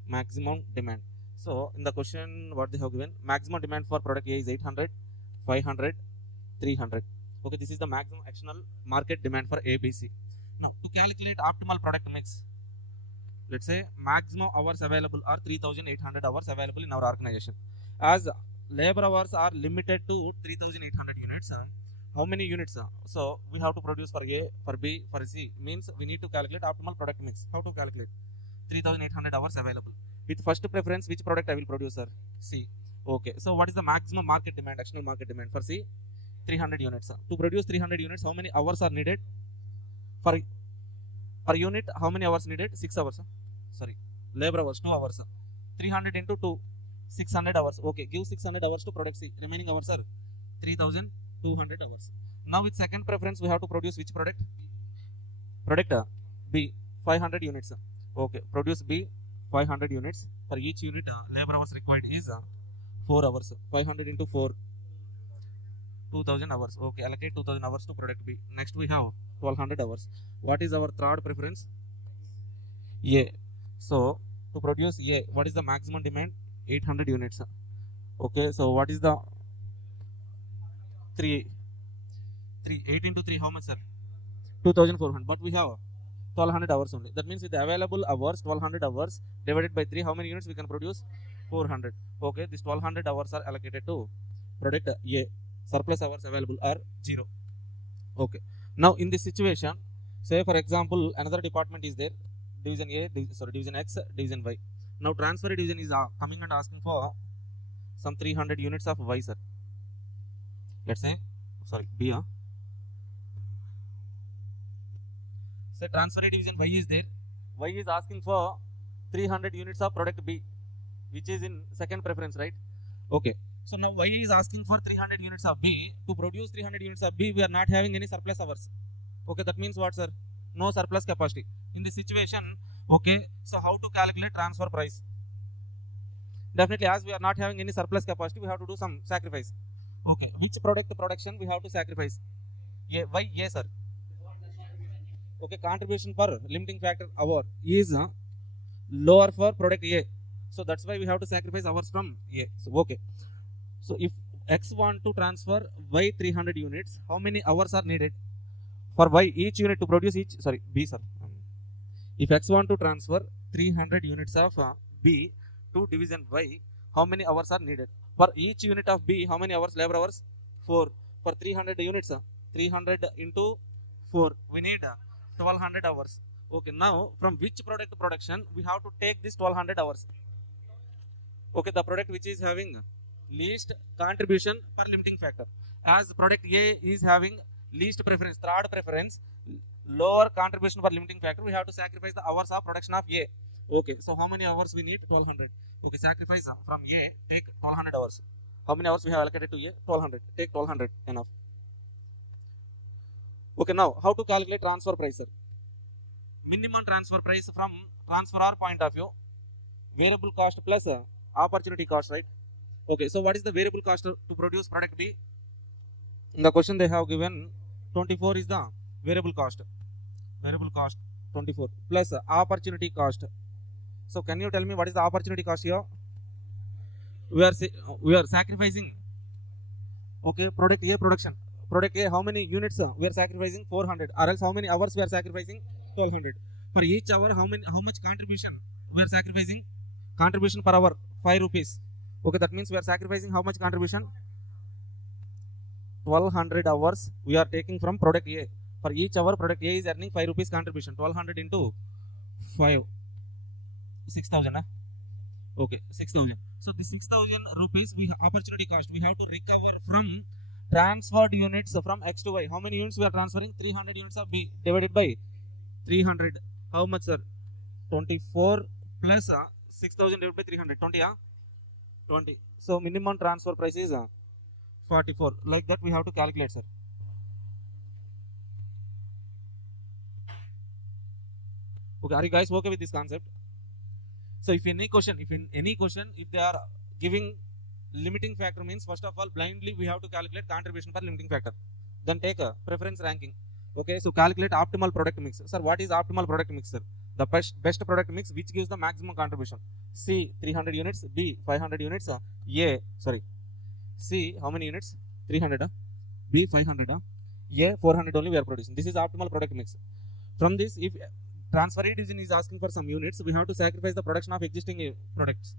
Maximum demand. So in the question what they have given, maximum demand for product A is 800, 500, 300. Okay, this is the maximum external market demand for ABC. Now to calculate optimal product mix, let's say maximum hours available are 3800 hours available in our organization. As labor hours are limited to 3800 units, how many units? So we have to produce for A, for B, for C. Means we need to calculate optimal product mix. How to calculate? 3800 hours available. With first preference, which product I will produce, sir? C. Okay, so what is the maximum market demand, external market demand for C? 300 units. To produce 300 units, how many hours are needed? For per unit, how many hours needed? 6 hours. Sorry, labor hours, 2 hours. 300 into 2, 600 hours. Okay, give 600 hours to product C. Remaining hours are 3200 hours. Now with second preference, we have to produce which product? Product B, 500 units. Okay, produce B, 500 units. For each unit, labor hours required is 4 hours. 500 into 4, 2000 hours. Okay, allocate 2000 hours to product B. Next we have 1200 hours. What is our third preference? A. So to produce A, what is the maximum demand? 800 units. Okay, so what is the 3 8 into 3, how much, sir? 2400. But we have 1200 hours only. That means with the available hours, 1200 hours divided by 3, how many units we can produce? 400. Okay, this 1200 hours are allocated to product A. Surplus hours available are 0. Okay, now in this situation, say for example another department is there, division A, division X, division Y. Now transfer division is coming and asking for some 300 units of Y, sir. Let's say, sorry, B. Say transfer division Y is there. Y is asking for 300 units of product B, which is in second preference, right? Okay, so now Y is asking for 300 units of B. To produce 300 units of B, we are not having any surplus hours. Okay, that means what, sir? No surplus capacity. In this situation, okay, so how to calculate transfer price? Definitely, as we are not having any surplus capacity, we have to do some sacrifice. Okay, which product production we have to sacrifice? Yeah, why? Yes, sir. Okay, contribution per limiting factor hour is lower for product A. So that's why we have to sacrifice hours from A. So okay. So if X want to transfer Y 300 units, how many hours are needed? For Y, each unit to produce each, sorry, B, sir. If X want to transfer 300 units of B to division Y, how many hours are needed? For each unit of B, how many hours, labor hours? 4. For 300 units, 300 into 4, we need 1200 hours. Okay, now from which product production we have to take this 1200 hours? Okay, the product which is having least contribution per limiting factor. As product A is having least preference, third preference, lower contribution for limiting factor, we have to sacrifice the hours of production of A. Okay, so how many hours we need? 1200. Okay, sacrifice from A, take 1200 hours. How many hours we have allocated to A? 1200. Take 1200, enough. Okay, now how to calculate transfer price, sir? Minimum transfer price from transferor point of view, variable cost plus opportunity cost, right? Okay, so what is the variable cost to produce product B? In the question they have given 24 is the variable cost. Variable cost 24 plus opportunity cost. So can you tell me what is the opportunity cost here? We are sacrificing. Okay, product A production. Product A, how many units we are sacrificing? 400. Or else how many hours we are sacrificing? 1200. For each hour, how much contribution we are sacrificing? Contribution per hour 5 rupees. Okay, that means we are sacrificing how much contribution? 1200 hours we are taking from product A. For each hour, product A is earning 5 rupees contribution. 1200 into 5, 6000. Okay, 6000. So the 6000 rupees we opportunity cost we have to recover from transferred units from X to Y. How many units we are transferring? 300 units of B divided by 300. How much, sir? 24 plus 6000 divided by 300. 20, 20. So minimum transfer price is 44. Like that we have to calculate, sir. Okay, are you guys okay with this concept? So if in any question, if they are giving limiting factor, means first of all blindly we have to calculate contribution per limiting factor. Then take a preference ranking. Okay, so calculate optimal product mix. Sir, what is optimal product mix, sir? The best product mix which gives the maximum contribution. C 300 units, B 500 units, C how many units? 300, B 500, A 400 only we are producing. This is optimal product mix. From this, if transferee division is asking for some units, we have to sacrifice the production of existing products.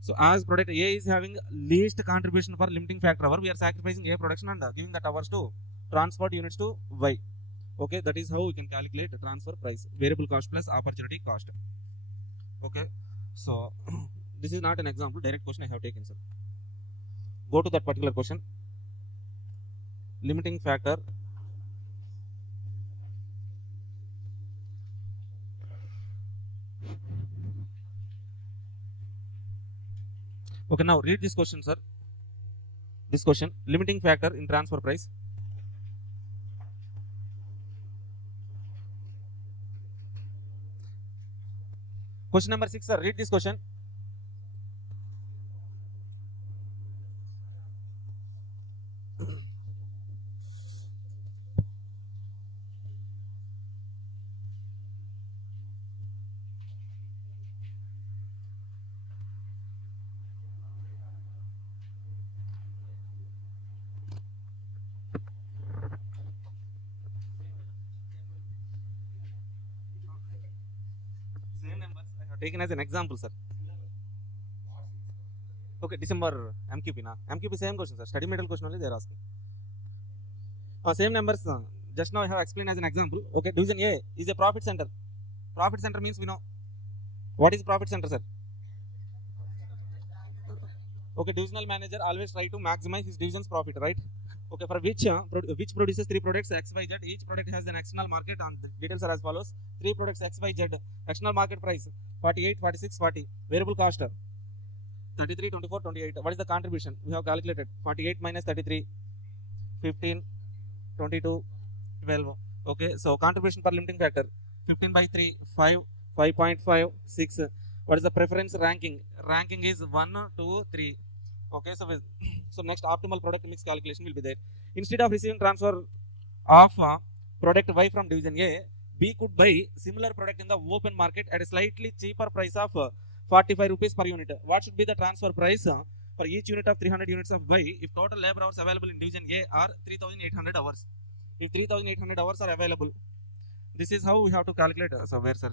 So as product A is having least contribution for limiting factor hour, we are sacrificing A production and giving that hours to transferred units to Y. Okay, that is how we can calculate the transfer price, variable cost plus opportunity cost. Okay, so this is not an example, direct question I have taken, sir. Go to that particular question. Limiting factor. Okay, now read this question, sir. This question, limiting factor in transfer price. Question number 6, sir. Read this question. Same numbers I have taken as an example, sir. Okay, December MQP na. MQP same question, sir. Study material question only they are asking. Same numbers. Just now I have explained as an example. Okay, division A is a profit center. Profit center means we know. What is profit center, sir? Okay, divisional manager always try to maximize his division's profit, right? Okay, for which produces 3 products XYZ. Each product has an external market, and the details are as follows. 3 products XYZ. External market price 48, 46, 40. Variable cost 33, 24, 28. What is the contribution? We have calculated 48 minus 33, 15, 22, 12. Okay, so contribution per limiting factor 15 by 3, 5, 5.5, 6. What is the preference ranking? Ranking is 1, 2, 3. Okay, so next optimal product mix calculation will be there. Instead of receiving transfer of product Y from division A, B could buy similar product in the open market at a slightly cheaper price of 45 rupees per unit. What should be the transfer price for each unit of 300 units of Y if total labor hours available in division A are 3800 hours? If 3800 hours are available, this is how we have to calculate. So where, sir?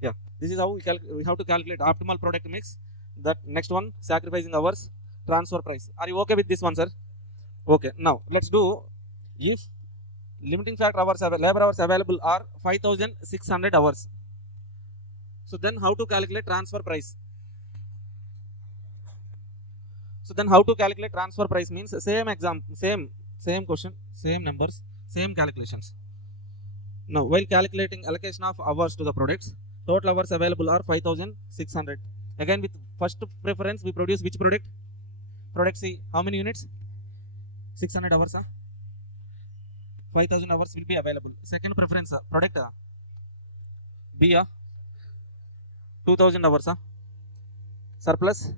Yeah, this is how we have to calculate optimal product mix. That next one, sacrificing hours, transfer price. Are you okay with this one, sir? Okay, now let's do if limiting factor hours, labor hours available are 5600 hours. So then how to calculate transfer price? So then how to calculate transfer price means same example, same question, same numbers, same calculations. Now while calculating allocation of hours to the products, Total hours available are 5600. Again, with first preference, we produce which product? Product C. How many units? 600 hours. 5000 hours will be available. Second preference, product B. 2000 hours. Surplus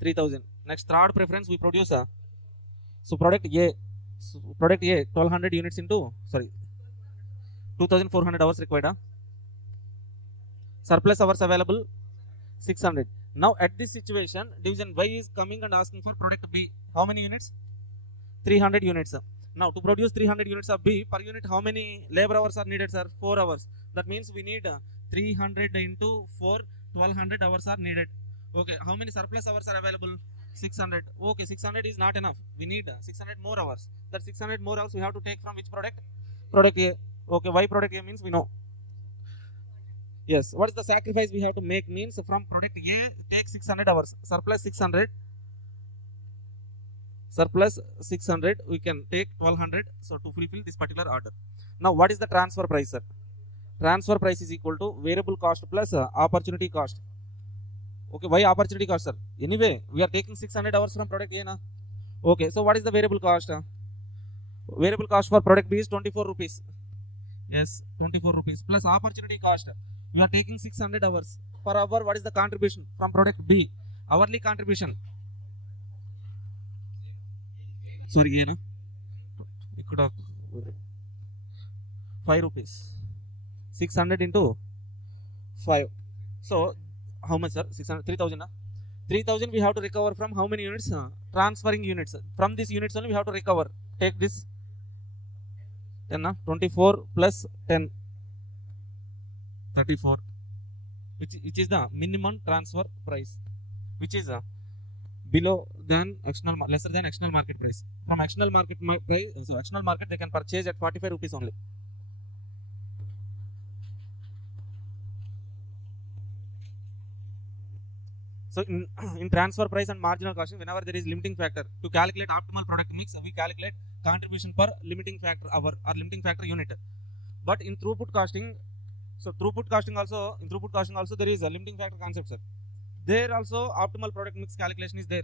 3000. Next, third preference, we produce. So product A. Product A, 1200 units into, sorry, 2400 hours required. Surplus hours available 600. Now at this situation, division Y is coming and asking for product B. How many units? 300 units. Now to produce 300 units of B, per unit how many labor hours are needed, sir? 4 hours. That means we need 300 into 4, 1200 hours are needed. Okay, how many surplus hours are available? 600. Okay, 600 is not enough. We need 600 more hours. That 600 more hours we have to take from which product? Product A. Okay, why product A means we know. Yes, what is the sacrifice we have to make means from product A take 600 hours. Surplus 600. Surplus 600, we can take 1200. So to fulfill this particular order. Now what is the transfer price, sir? Transfer price is equal to variable cost plus opportunity cost. Okay, why opportunity cost, sir? Anyway, we are taking 600 hours from product A, na? Okay, so what is the variable cost? Variable cost for product B is 24 rupees. Yes, 24 rupees plus opportunity cost. We are taking 600 hours. Per hour, what is the contribution from product B? Hourly contribution. Sorry, na? 5 rupees. 600 into 5. So, how much, sir? 600, 3000. 3000 we have to recover from how many units? Transferring units. From these units only we have to recover. Take this 10, 24 plus 10, 34, which is the minimum transfer price, which is below than external, lesser than external market price. From external market price, so external market they can purchase at 45 rupees only. So in transfer price and marginal costing, whenever there is limiting factor, to calculate optimal product mix, we calculate contribution per limiting factor hour or limiting factor unit. But in throughput costing, so throughput costing also there is a limiting factor concept, sir. There also optimal product mix calculation is there.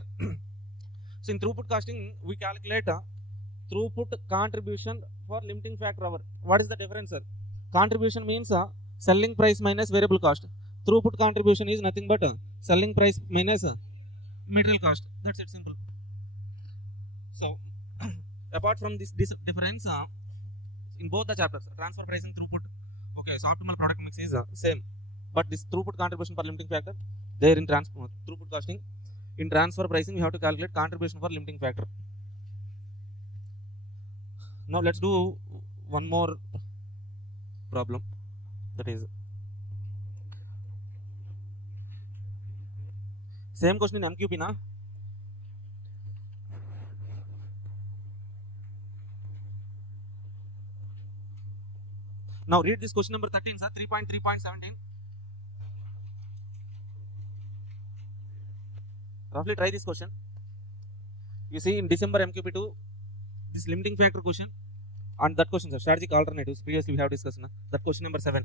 So in throughput costing, we calculate throughput contribution for limiting factor hour. What is the difference, sir? Contribution means selling price minus variable cost. Throughput contribution is nothing but selling price minus material cost. That's it, simple. So apart from this difference in both the chapters, transfer pricing, throughput, okay, so optimal product mix is same, but this throughput contribution per limiting factor there in throughput costing. In transfer pricing we have to calculate contribution for limiting factor. Now let's do one more problem, that is same question in MQP, na? Now read this question number 13, sir, 3.3.17. Roughly try this question. You see in December MQP2, this limiting factor question and that question, sir, strategic alternatives, previously we have discussed, na? That question number 7.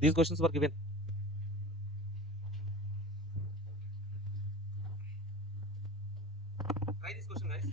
These questions were given. Try this question, guys.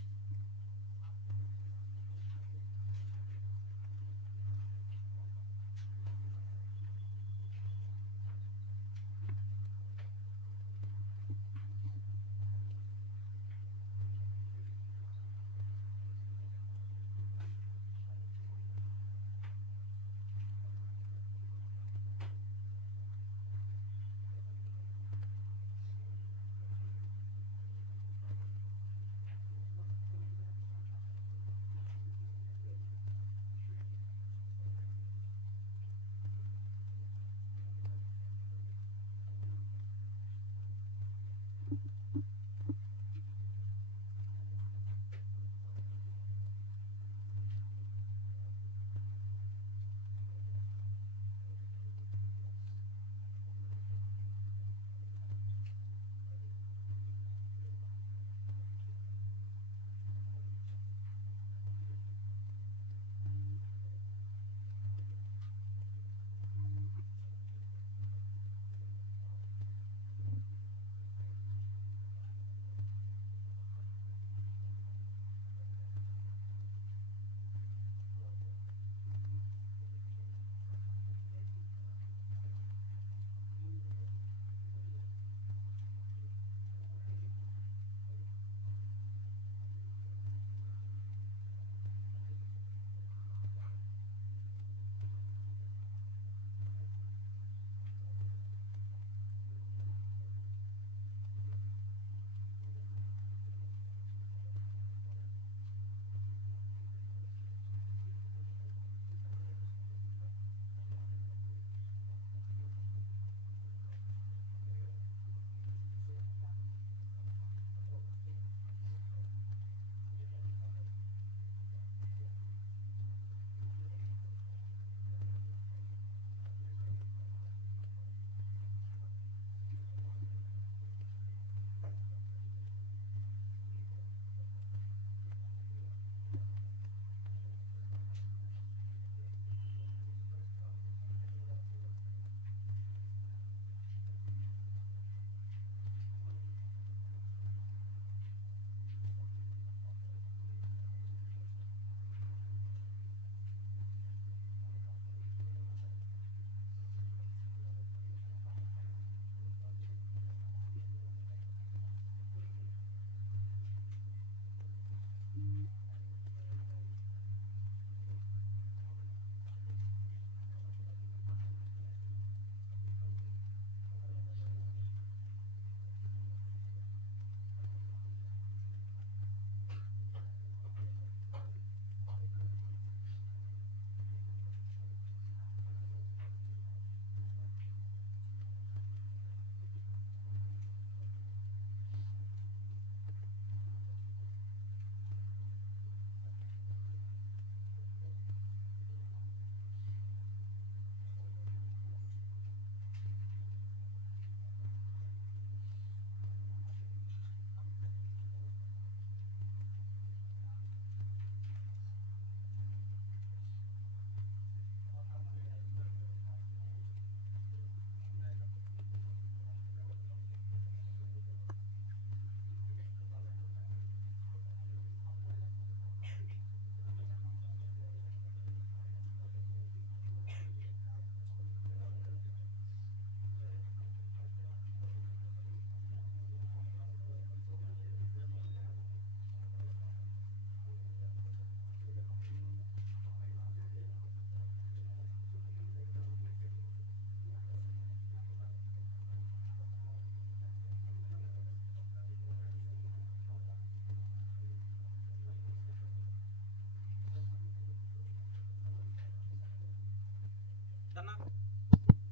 Done now?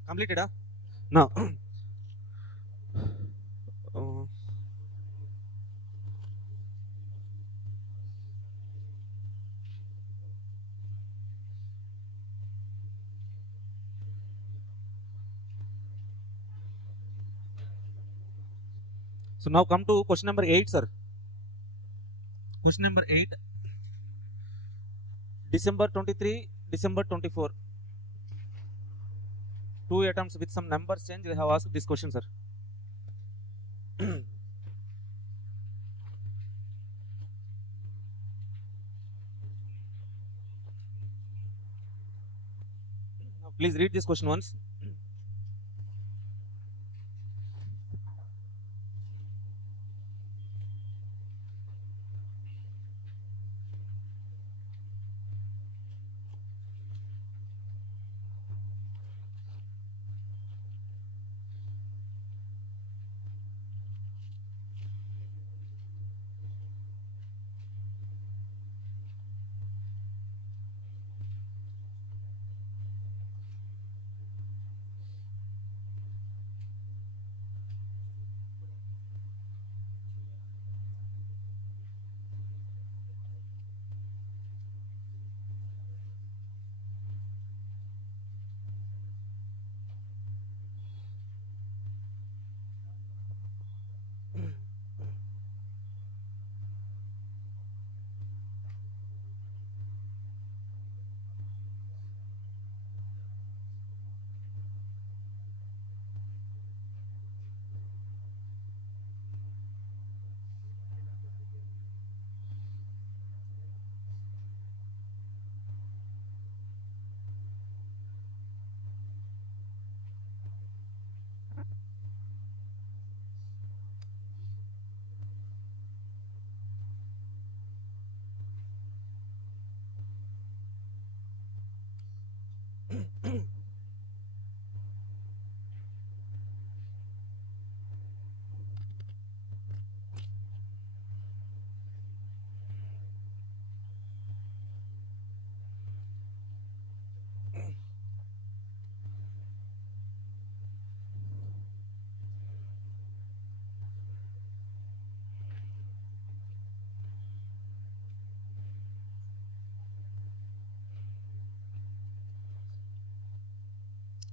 Completed, huh? Now, uh, so now come to question number 8, sir. Question number 8, December 23, December 24. 2 attempts with some numbers change. We have asked this question, sir. Now, please read this question once.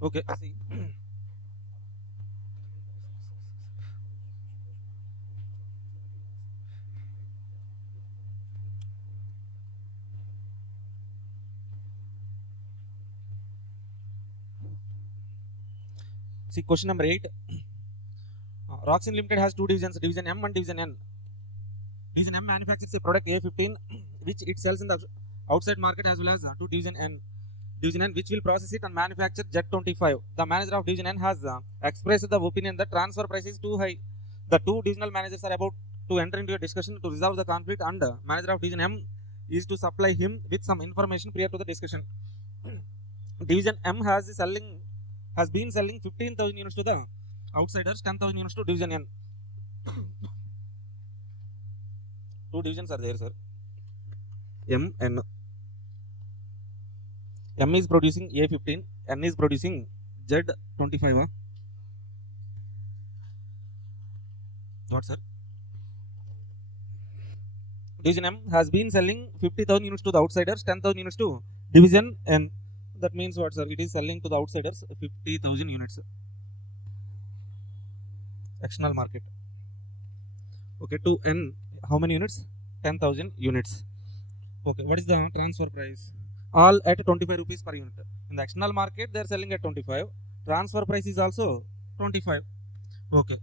Okay, see. See, question number 8. Roxin Limited has two divisions, division M and division N. Division M manufactures a product A15, which it sells in the outside market, as well as to division N. Division N, which will process it and manufacture JIT2025. The manager of division N has expressed the opinion that transfer price is too high. The two divisional managers are about to enter into a discussion to resolve the conflict, and manager of division M is to supply him with some information prior to the discussion. Division M has been selling 15,000 units to the outsiders, 10,000 units to division N. Two divisions are there, sir. M, N. M is producing A15, N is producing Z25. What, sir? Division M has been selling 50,000 units to the outsiders, 10,000 units to division N. That means what, sir? It is selling to the outsiders 50,000 units. External market. Okay, to N, how many units? 10,000 units. Okay, what is the transfer price? All at 25 rupees per unit. In the external market, they are selling at 25. Transfer price is also 25. Okay.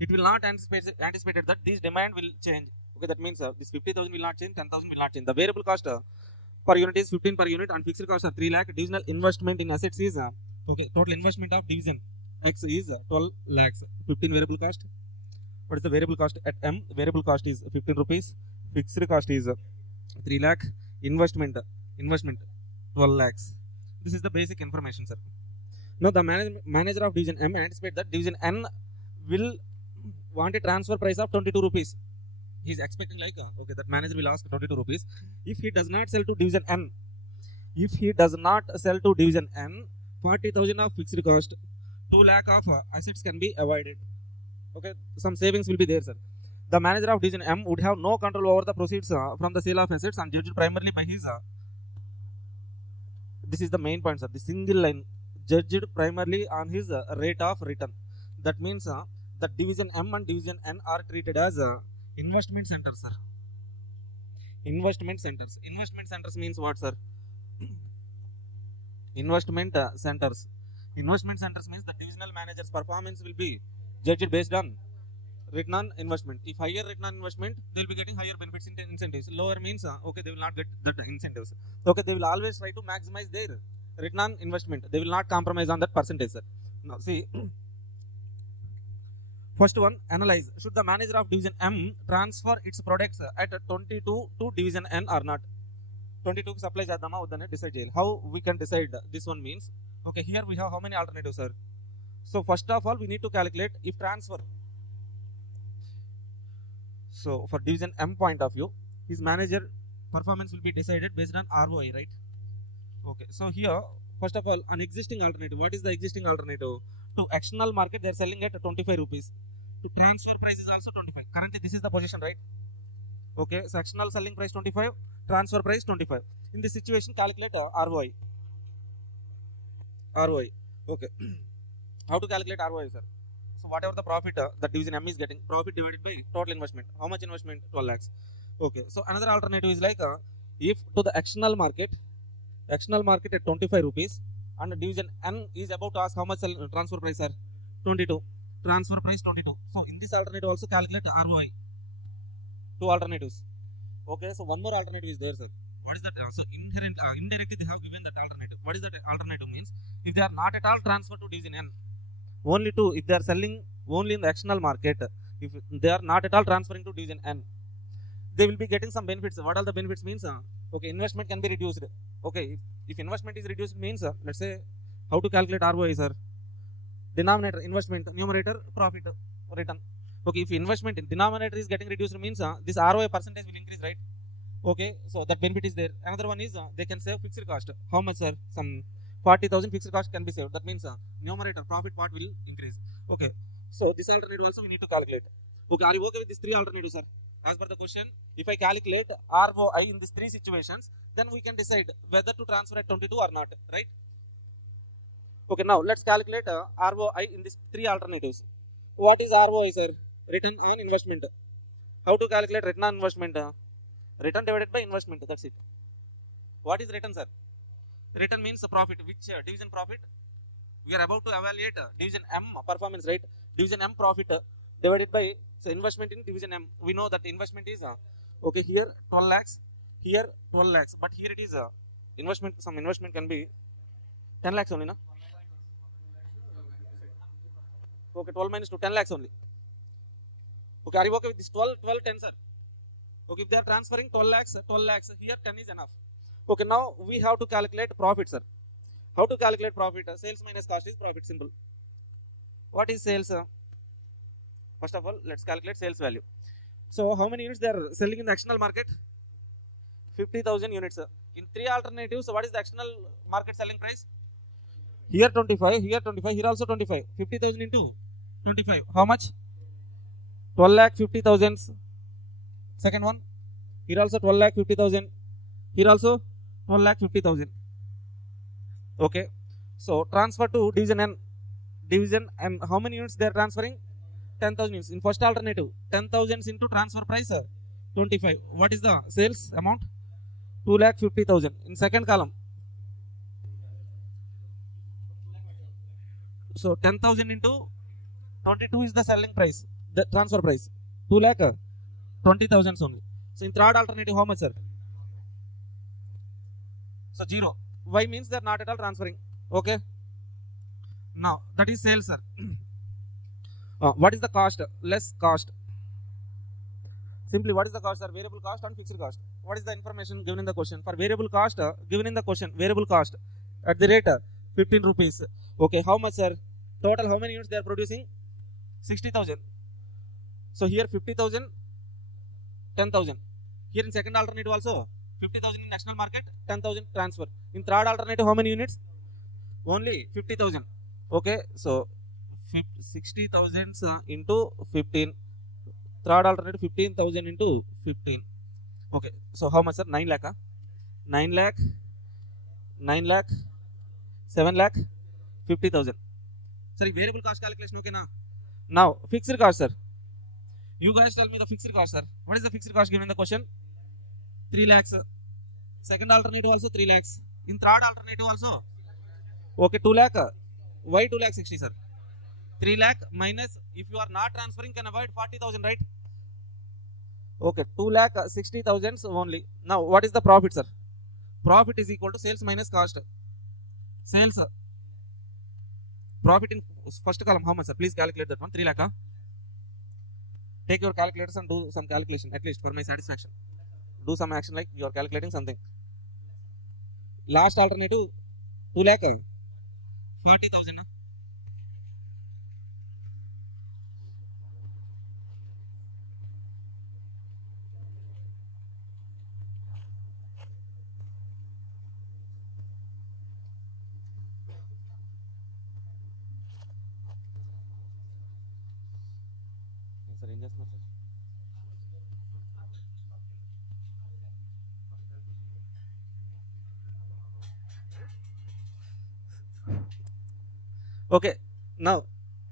It will not anticipated that this demand will change. Okay, that means this 50,000 will not change, 10,000 will not change. The variable cost per unit is 15 per unit, and fixed cost are 3 lakh. Divisional investment in assets is okay. Total investment of division X is 12 lakhs. 15 variable cost. What is the variable cost at M? Variable cost is 15 rupees. Fixed cost is 3 lakh. Investment 12 lakhs. This is the basic information, sir. Now the manager of division M anticipate that division N will want a transfer price of 22 rupees. He is expecting like okay, that manager will ask 22 rupees. If he does not sell to division N, If he does not sell to division N, 40,000 of fixed cost, 2 lakh of assets can be avoided. Okay, some savings will be there, sir. The manager of division M would have no control over the proceeds from the sale of assets and judged primarily by his. This is the main point, sir. The single line, judged primarily on his rate of return. That means the division M and division N are treated as investment centers, sir. Investment centers. Investment centers means what, sir? Investment centers. Investment centers means the divisional manager's performance will be judged based on return on investment. If higher return on investment, they will be getting higher benefits incentives. Lower means okay, they will not get that incentives. Okay, they will always try to maximize their return on investment. They will not compromise on that percentage, sir. Now see, first one, analyze. Should the manager of division M transfer its products at 22 to division N or not? 22 supply chedama udane decide cheyali. How we can decide this one means, okay, here we have how many alternatives, sir? So first of all, we need to calculate if transfer. So for division M point of view, his manager performance will be decided based on ROI, right? Okay, so here first of all, an existing alternative. What is the existing alternative? To external market, they are selling at 25 rupees. To transfer price is also 25. Currently this is the position, right? Okay, so external selling price 25, transfer price 25. In this situation, calculate ROI. ROI. Okay. How to calculate ROI, sir? So whatever the profit that division M is getting, profit divided by total investment. How much investment? 12 lakhs. Okay. So another alternative is like if to the external market at 25 rupees and division N is about to ask how much transfer price, sir? 22. Transfer price 22. So in this alternative also calculate ROI. Two alternatives. Okay. So one more alternative is there, sir. What is that? So indirectly they have given that alternative. What is that alternative means? If they are not at all transferred to division N, only to if they are selling only in the external market, if they are not at all transferring to division N, they will be getting some benefits. What are the benefits means? Okay, investment can be reduced. Okay, if investment is reduced means, let's say, how to calculate ROI, sir? Denominator investment, numerator profit return. Okay, if investment in denominator is getting reduced means this ROI percentage will increase, right? Okay, so that benefit is there. Another one is they can save fixed cost. How much, sir? Some 40,000 fixed cost can be saved. That means numerator profit part will increase. Okay, so this alternative also we need to calculate. Okay, are you okay with these three alternatives, sir? As per the question, if I calculate ROI in these three situations, then we can decide whether to transfer at 22 or not, right? Okay, now let's calculate ROI in these three alternatives. What is ROI, sir? Return on investment. How to calculate return on investment? Return divided by investment, that's it. What is return, sir? Return means the profit. Which division profit? We are about to evaluate division M performance, right? Division M profit divided by so investment in division M. We know that investment is okay, here 12 lakhs, here 12 lakhs, but here it is investment. Some investment can be 10 lakhs only, no? Okay, 12 minus 2, 10 lakhs only. Okay, are you okay with this? 12, 10, sir. Okay, if they are transferring 12 lakhs, here 10 is enough. Okay, now we have to calculate profit, sir. How to calculate profit? Sales minus cost is profit, simple. What is sales? First of all, let's calculate sales value. So how many units they are selling in the external market? 50,000 units. In three alternatives, what is the external market selling price? Here 25, here 25, here also 25. 50,000 into 25. How much? 12 lakh 50,000. Second one. Here also 12 lakh 50,000. Here also 12 lakh 50,000. Okay. So transfer to division N. Division N. How many units they are transferring? 10,000 units. In first alternative, 10,000 into transfer price 25. What is the sales amount? 2,50,000. In second column. So 10,000 into 22 is the selling price, the transfer price. 2,20,000 only. So in third alternative, how much, sir? So 0. Why means they are not at all transferring. Okay. Now that is sales, sir. What is the cost? Less cost. Simply, what is the cost, sir? Variable cost and fixed cost. What is the information given in the question? For variable cost, given in the question, variable cost at the rate 15 rupees. Okay, how much, sir? Total, how many units they are producing? 60,000. So here 50,000, 10,000. Here in second alternative also 50,000 in national market, 10,000 transfer. In third alternative, how many units? Only 50,000. Okay, so 60,000 into 15. Third alternative 15,000 into 15. Okay, so how much, sir? 9 lakh. 9 lakh, 9 lakh, 7 lakh, 50,000. Sorry, variable cost calculation. Okay, now fixed cost, sir. You guys tell me the fixed cost, sir. What is the fixed cost given in the question? 3 lakhs. Second alternative also 3 lakhs. In third alternative also. Okay, 2 lakh. Why 2 lakh 60, sir? 3 lakh minus, if you are not transferring, can avoid 40,000, right? Okay, 2 lakh 60,000 only. Now, what is the profit, sir? Profit is equal to sales minus cost. Sales. Profit in first column, how much, sir? Please calculate that one. 3 lakh. Take your calculators and do some calculation, at least for my satisfaction. Do some action like you are calculating something. Last alternative, 2 lakh. 40,000. Sir, ఏం చేస్తున్నారు sir? Okay, now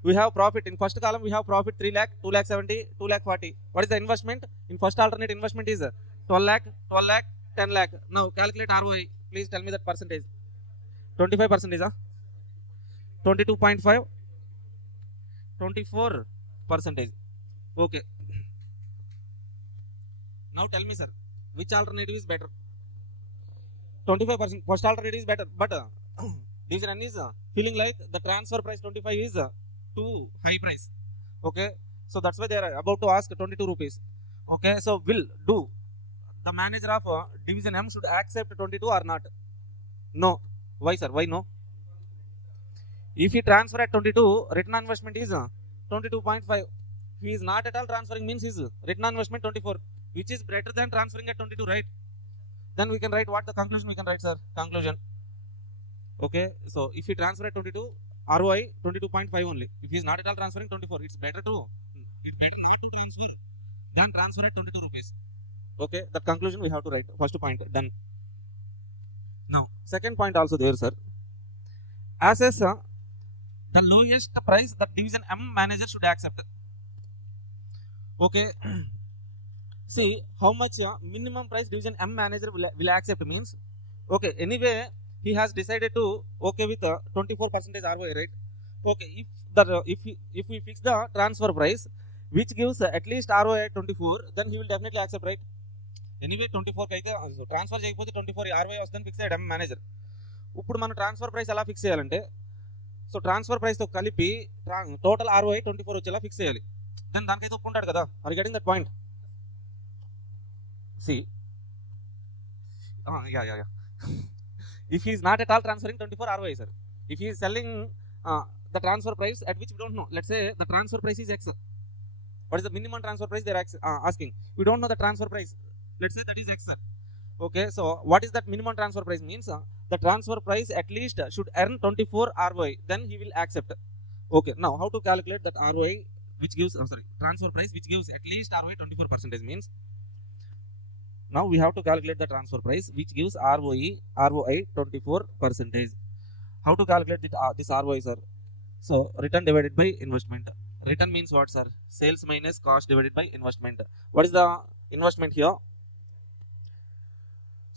we have profit. In first column we have profit 3 lakh, 2 lakh 70, 2 lakh 40. What is the investment? In first alternate investment is 12 lakh, 12 lakh, 10 lakh. Now calculate ROI. Please tell me that percentage. 25% is 22.5, 24%. Okay. Now tell me, sir, which alternative is better? 25%. First alternative is better, but Division N is feeling like the transfer price 25 is too high price. Okay, so that's why they are about to ask 22 rupees. Okay, so will do the manager of Division M should accept 22 or not? No. Why, sir? Why no? If he transfer at 22, return on investment is 22.5. He is not at all transferring, means his return on investment 24, which is better than transferring at 22, right? Then we can write what the conclusion we can write, sir. Conclusion. Okay, so if he transfer at 22, ROI 22.5 only. If he is not at all transferring 24, it's better not to transfer than transfer at 22 rupees. Okay, that conclusion we have to write. First point done. Now, second point also there, sir. Assess the lowest price that Division M manager should accept. Okay, see how much minimum price Division M manager will accept means. Okay, anyway he has decided to okay with 24% ROI, right? Okay, if we fix the transfer price which gives at least ROI at 24, then he will definitely accept, right? Anyway 24 అయితే transfer చేయకపోతే 24 ROI వస్తుందని fix అయ్యాడు manager. ఇప్పుడు మనం transfer price ఎలా fix చేయాలంటే, so transfer ప్రైస్తో కలిపి టోటల్ ROI 24 వచ్చేలా ఫిక్స్ చేయాలి. దెన్ దానికైతే ఒప్పుకుంటాడు కదా. Are you getting that point? See ya if he is not at all transferring 24 ROI, sir. If he is selling the transfer price at which we don't know, let's say the transfer price is X. What is the minimum transfer price they are asking? We don't know the transfer price. Let's say that is X, sir. Okay, so what is that minimum transfer price means? The transfer price at least should earn 24 ROI, then he will accept. Okay, now how to calculate that ROI which gives transfer price which gives at least ROI 24% means. Now we have to calculate the transfer price which gives ROI 24%. How to calculate this ROI, sir? So return divided by investment. Return means what, sir? Sales minus cost divided by investment. What is the investment here?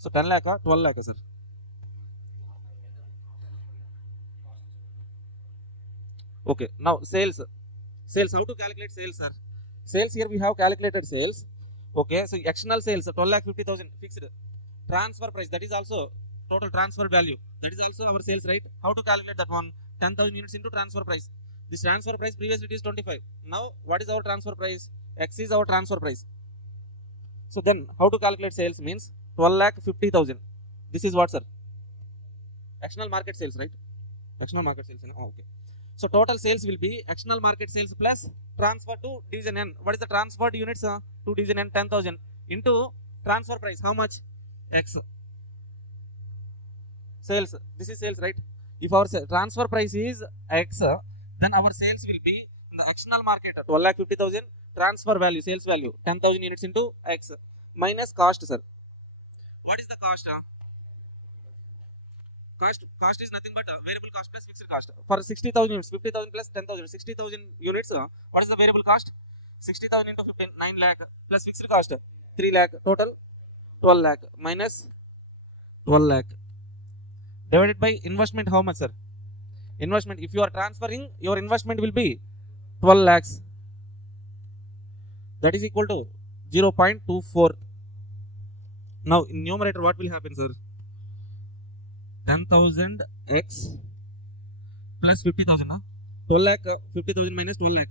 So 10 lakh, 12 lakh, sir. Okay, now sales. How to calculate sales, sir? Sales, here we have calculated sales. Okay, so external sales 12,50,000 fixed. Transfer price, that is also total transfer value, that is also our sales, right? How to calculate that one? 10,000 units into transfer price. This transfer price previously it is 25. Now what is our transfer price? X is our transfer price. So then how to calculate sales means 12,50,000. This is what, sir? External market sales, right? External market sales. Okay, so total sales will be external market sales plus transfer to Division N. What is the transferred units to Division N? 10,000 into transfer price. How much? X. Sales. This is sales, right? If our transfer price is X, then our sales will be in the external market 12,50,000. Transfer value, sales value 10,000 units into X minus cost, sir. What is the cost? Cost is nothing but variable cost plus fixed cost. For 60,000 units, 50,000 plus 10,000, 60,000 units. What is the variable cost? 60,000 into 15, 9 lakh plus fixed cost 3 lakh, total 12 lakh minus 12 lakh divided by investment. How much, sir? Investment, if you are transferring, your investment will be 12 lakhs. That is equal to 0.24. Now in numerator what will happen, sir? 10,000 x plus 50,000. 12 lakh, 50,000 minus 12 lakh.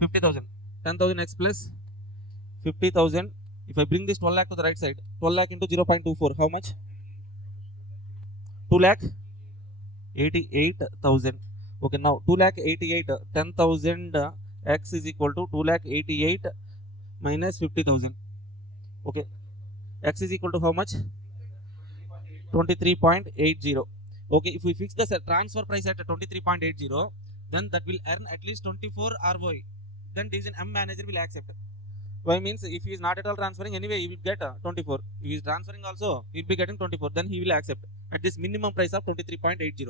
50,000. 10,000 x plus 50,000. If I bring this 12 lakh to the right side, 12 lakh into 0.24, how much? 2 lakh 88,000. Okay, now 2 lakh 88, 10,000 x is equal to 2 lakh 88 minus 50,000. Okay, x is equal to how much? 23.80. Okay, if we fix the transfer price at 23.80, then that will earn at least 24 ROI. Then Division M manager will accept. Why means if he is not at all transferring, anyway he will get 24. If he is transferring also, he will be getting 24. Then he will accept at this minimum price of 23.80.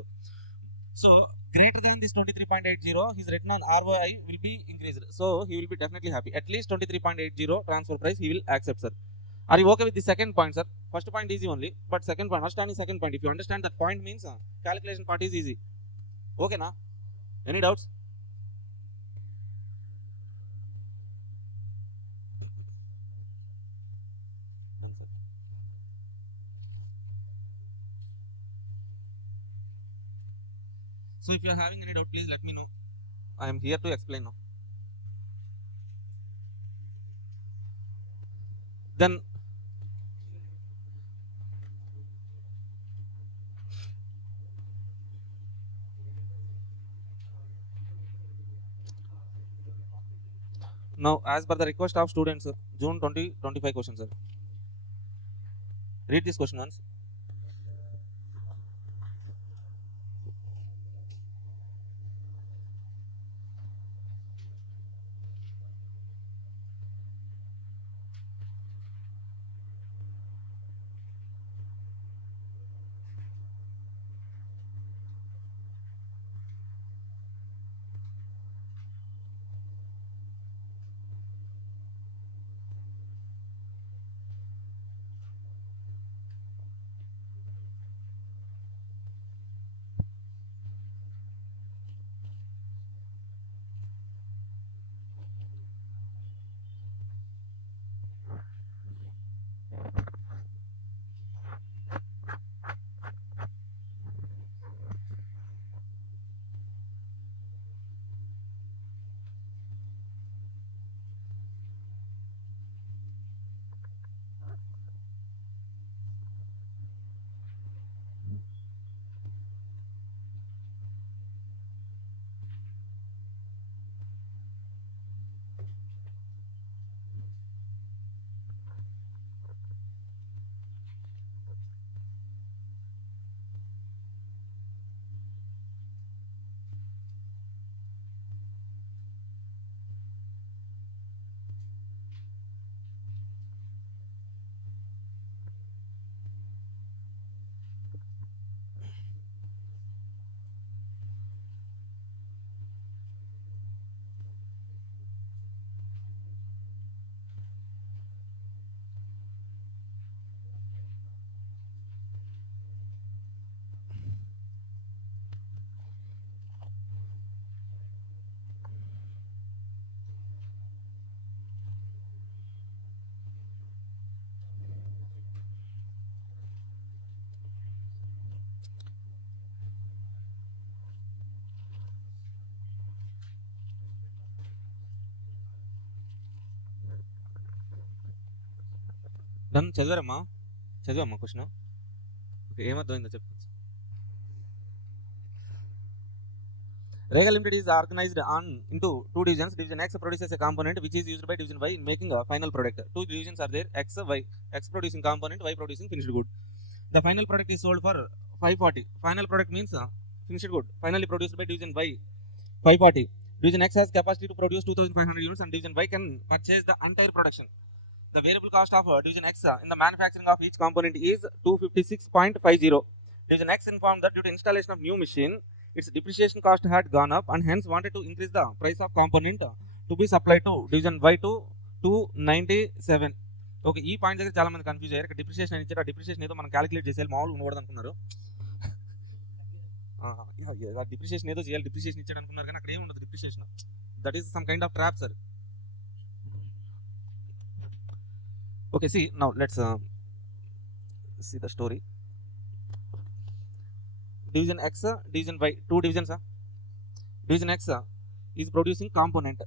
So greater than this 23.80, his return on ROI will be increased. So he will be definitely happy. At least 23.80 transfer price he will accept, sir. Are you okay with the second point, sir? First point easy only, but second point, understand the second point. If you understand that point means calculation part is easy. Okay, na? Any doubts? Done, sir. So if you are having any doubt, please let me know. I am here to explain now. Then now, as per the request of students, sir, June 2025 question, sir. Read this question once. Done. చదివారమ్మా చదివమ్మా question. Okay, ఏమర్థమైందో చెప్పు. Rega Limited is organized into two divisions. Division X produces a component which is used by Division Y in making a final product. Two divisions are there, X, Y. X producing component, Y producing finished good. The final product is sold for 540. Final product means finished good. Finally produced by Division Y, 540. Division X has capacity to produce 2500 units and Division Y can purchase the entire production. The variable cost of Division X in the manufacturing of each component is 256.50. Division X informed that due to installation of new machine, its depreciation cost had gone up and hence wanted to increase the price of component to be supplied to Division Y to 297. Okay, ఈ point దగ్గర చాలా మంది confuse అయ్యారు. ఇక్కడ depreciation అని ఇచ్చారు. ఆ depreciation ఏదో మనం క్యాలిక్యులేట్ చేసేయాలి, మామూలుగా ఉండకూడదు అనుకున్నారు. డిప్రిషియేషన్ ఏదో చేయాలి, డిప్రిషియేషన్ ఇచ్చాడు అనుకున్నారు, కానీ అక్కడ ఏమి ఉండదు depreciation. That is some kind of trap, sir. Okay, see, now let's see the story. Division X, Division Y, two divisions. Division X is producing component.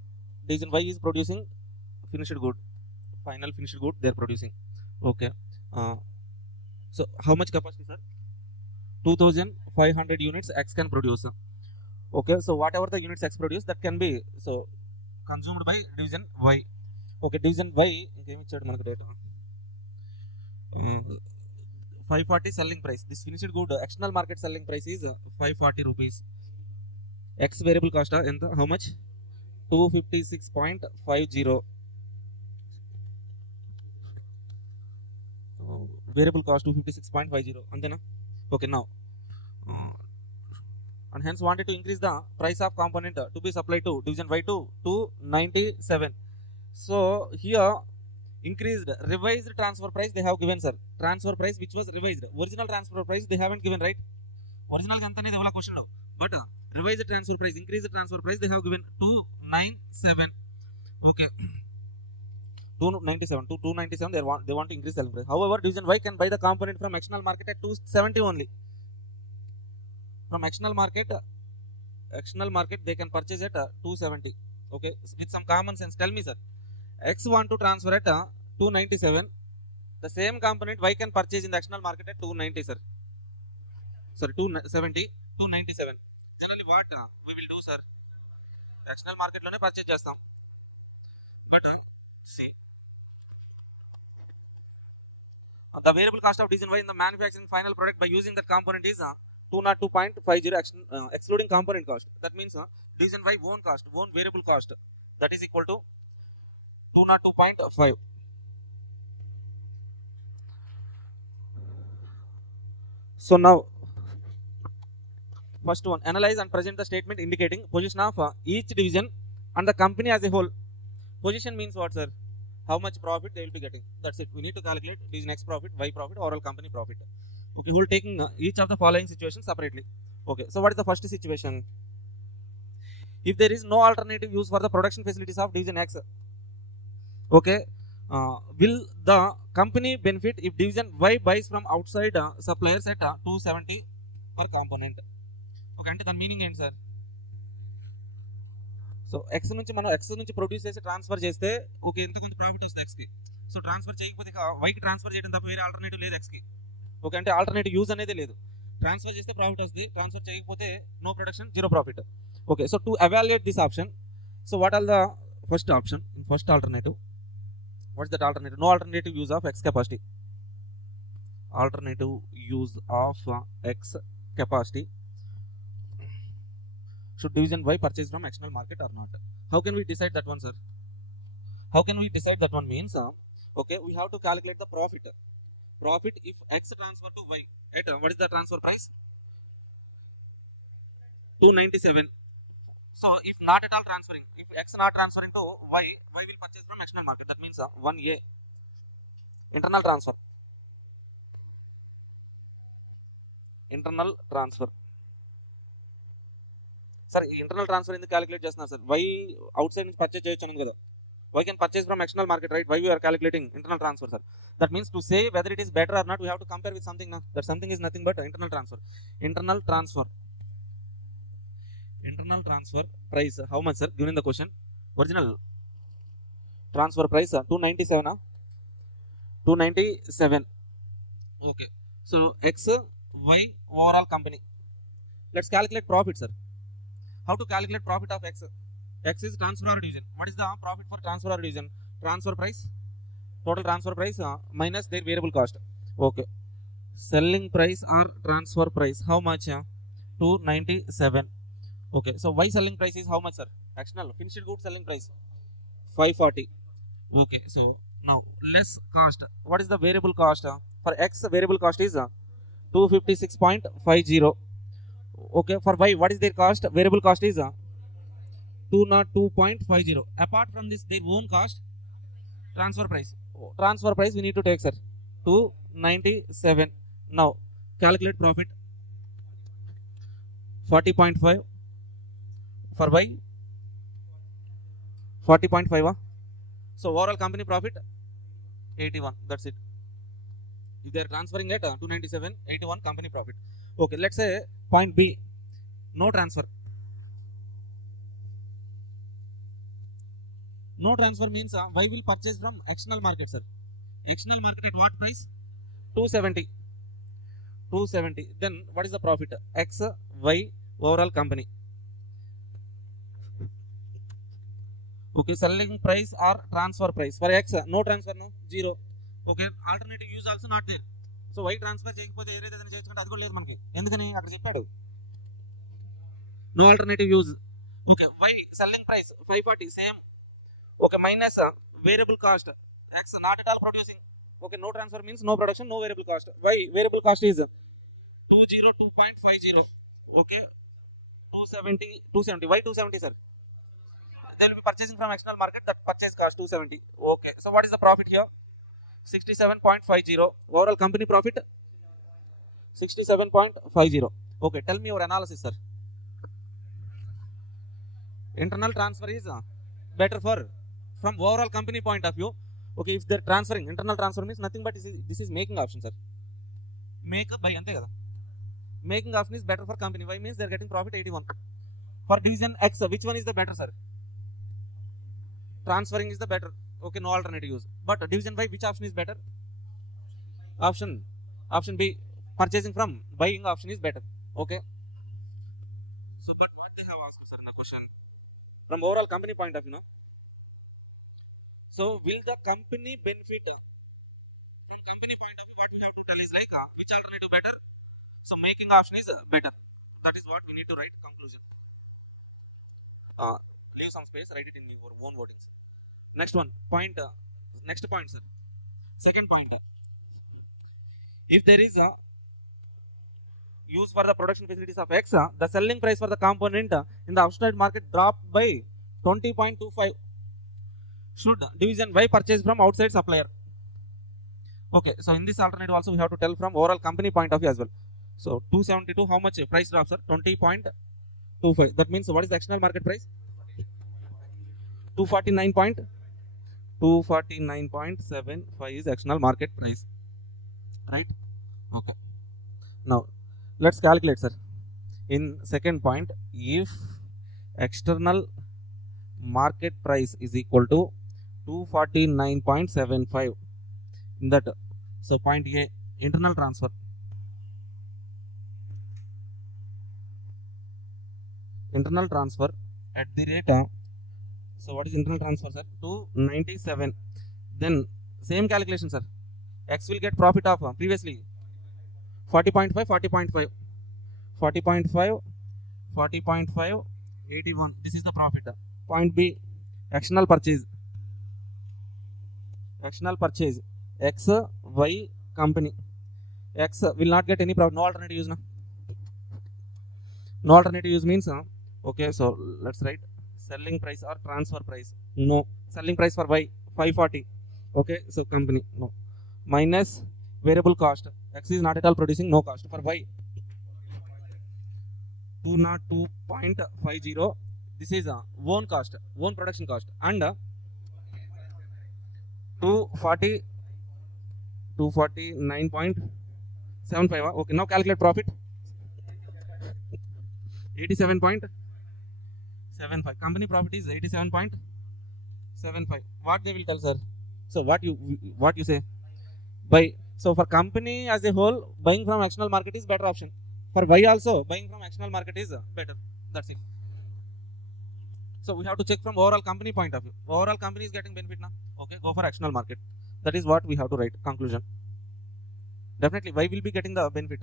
Division Y is producing finished good, final finished good they are producing. Okay, so how much capacity, sir? 2500 units X can produce. Okay, so whatever the units X produce, that can be so consumed by Division Y. Okay, Division Y ఇంకేమి ఇచ్చాడు మనకు data, 540 selling price. This finished good external market selling price is 540 rupees. X variable cost ఎంత, how much? 256.50. Variable cost 256.50 అంతేనా? Okay, now and hence wanted to increase the price of component to be supplied to Division Y to 297. So here increased revised transfer price they have given, sir. Transfer price which was revised, original transfer price they haven't given, right? Original anta anedi evla question lo, but revised transfer price, increased transfer price they have given 297. Okay, 297 to 297 they want to increase selling price. However, Division Y can buy the component from external market at 270 only. From external market they can purchase at 270. Okay, with some common sense, tell me, sir, X want to transfer at 297. The same component Y can purchase in the external market at 290, sir. Sorry, 270, 297. Generally what we will do, sir, external market lone purchase chestam. But see, the variable cost of Division Y in the manufacturing final product by using that component is 202.50 excluding component cost. That means Division Y own cost, own variable cost, that is equal to 202.5. So now first one, analyze and present the statement indicating position of each division and the company as a whole. Position means what, sir? How much profit they will be getting. That's it. We need to calculate Division X profit, Y profit, overall company profit. Okay, we will taking each of the following situations separately. Okay, so what is the first situation? If there is no alternative use for the production facilities of Division X, okay, will the company benefit if Division Y buys from outside suppliers at 270 per component? Okay, అంటే దాని meaning ఏంటి, sir? So X నుంచి produce చేసి transfer చేస్తే okay ఎంత కొంత profit వస్తుంది ఎక్స్కి. So transfer చేయకపోతే వైకి ట్రాన్స్ఫర్ చేయడం తప్ప వేరే ఆల్టర్నేటివ్ లేదు ఎక్స్కి. ఓకే, అంటే ఆల్టర్నేటివ్ యూజ్ అనేది లేదు. ట్రాన్స్ఫర్ చేస్తే ప్రాఫిట్ వస్తుంది, ట్రాన్స్ఫర్ చేయకపోతే no production, zero profit. Okay, so to evaluate this option, so what are the first option, first alternative, what is that alternative? No alternative use of X capacity. Alternative use of X capacity. Should Division Y purchase from external market or not? How can we decide that one, sir? How can we decide that one means, okay, we have to calculate the profit. Profit if X transfer to Y at what is the transfer price? 297. So if not at all transferring, if X not transferring to Y, Y will purchase from external market. That means 1A, internal transfer. Internal transfer. Sir, internal transfer in the calculate just now, sir. Y outside నుంచి purchase చేయొచ్చు అన్నది కదా. Y can purchase from external market, right? Why we are calculating internal transfer, sir? That means to say whether it is better or not, we have to compare with something now. That something is nothing but internal transfer. Internal transfer. Internal transfer price, how much, sir? Given in the question, original transfer price 297. 297. Okay, so X, Y, overall company. Let's calculate profit, sir. How to calculate profit of X? X is transfer division. What is the profit for transfer division? Transfer price, total transfer price minus their variable cost. Okay. Selling price or transfer price, how much? 297. Okay, so why selling price is how much, sir? External finished goods selling price 540. Okay, so now less cost. What is the variable cost? For X, variable cost is 256.50. Okay, for Y, what is their cost? Variable cost is 202.50. Apart from this, their own cost, transfer price. Transfer price we need to take, sir, 297. Now calculate profit. 40.5 for Y, 40.5. So overall company profit 81. That's it. If they are transferring at 297, 81 company profit. Okay, let's say point B, no transfer. No transfer means Y will purchase from external market, sir. External market at what price? 270. 270. Then what is the profit? X, Y, overall company. Okay, selling price or transfer price. For X, no transfer, no, 0. Okay, alternative use also not there. So Y transfer చేయకపోతే ఏదైతే చేసుకుంటే అది కూడా లేదు మనకి. ఎందుకని అక్కడ చెప్పాడు. No alternative use. Okay, Y selling price 540, same. Okay, minus variable cost. X not at all producing. Okay, no transfer means no production, no variable cost. Y variable cost is 202.50. Okay, 270. Why 270, sir? They will be purchasing from external market. That purchase cost 270. Okay, so what is the profit here? 67.50. Overall company profit 67.50. Okay, tell me your analysis, sir. Internal transfer is better for from overall company point of view. Okay, if they're transferring, internal transfer means nothing but this is making option, sir. Make by ante kada. Making option is better for company. Why means they're getting profit 81. For division X, which one is the better, sir? Transferring is the better. Okay, no alternative use. But division Y, which option is better? Option B, purchasing from buying option is better. Okay. So, but what they have asked, sir, in the question from overall company point of view, no? So, will the company benefit? From company point of view, what we have to tell is like which alternative better? So, making option is better. That is what we need to write conclusion. Leave some space, write it in your own wordings. Next one, next point, sir. Second point, if there is a use for the production facilities of X, the selling price for the component in the outside market dropped by 20.25. Should division Y purchase from outside supplier? Okay, so in this alternative also we have to tell from overall company point of view as well. So 272, how much price drop, sir? 20.25. That means what is the external market price? 249.75 is external market price, right? Okay, now let's calculate, sir. In second point, if external market price is equal to 249.75, in that, so point A, internal transfer. Internal transfer at the rate so what is internal transfer, sir? 297. Then same calculation, sir. X will get profit of previously 40.5, 40.5, 40.5, 40.5, 81. This is the profit. Point B, external purchase. External purchase. X, Y company. X will not get any profit. No alternative use. No alternative use means okay, so let's write selling price or transfer price. No, selling price for Y 540. Okay, so company, no, minus variable cost. X is not at all producing, no cost. For Y 202.50. This is own cost, own production cost, and 249.75. Okay, now calculate profit. 87.75. Company profit is 87.75. What they will tell, sir? So what you say? Buy. So for company as a whole, buying from external market is better option. For Y also, buying from external market is better. That's it. So we have to check from overall company point of view. Overall company is getting benefit now. Okay, go for external market. That is what we have to write. Conclusion. Definitely, why will be getting the benefit?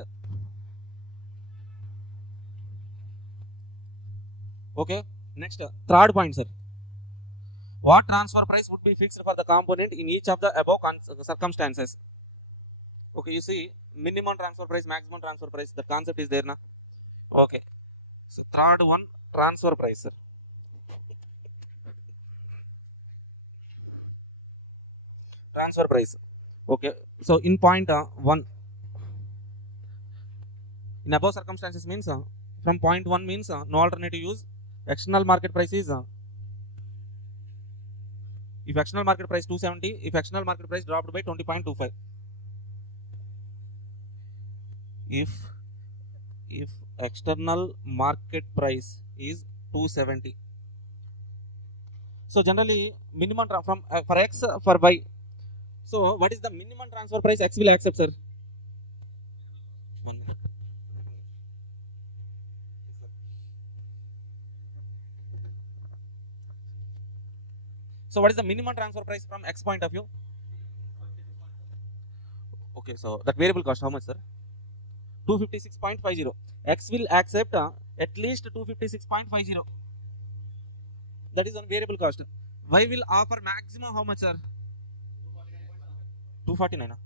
Okay. Next, third point, sir. What transfer price would be fixed for the component in each of the above circumstances? Okay, you see, minimum transfer price, maximum transfer price. The concept is there now. Okay. So third one, transfer price, sir. Transfer price. Okay. So in point 1, in above circumstances means from point 1 means no alternative use. External market price is if external market price 270, if external market price dropped by 20.25. If external market price is 270. So generally minimum from for X for Y. So what is the minimum transfer price X will accept, sir? 1 minute. So what is the minimum transfer price from X point of view? Okay, so that variable cost how much, sir? 256.50. X will accept at least 256.50. That is on variable cost. Y will offer maximum how much, sir? 249.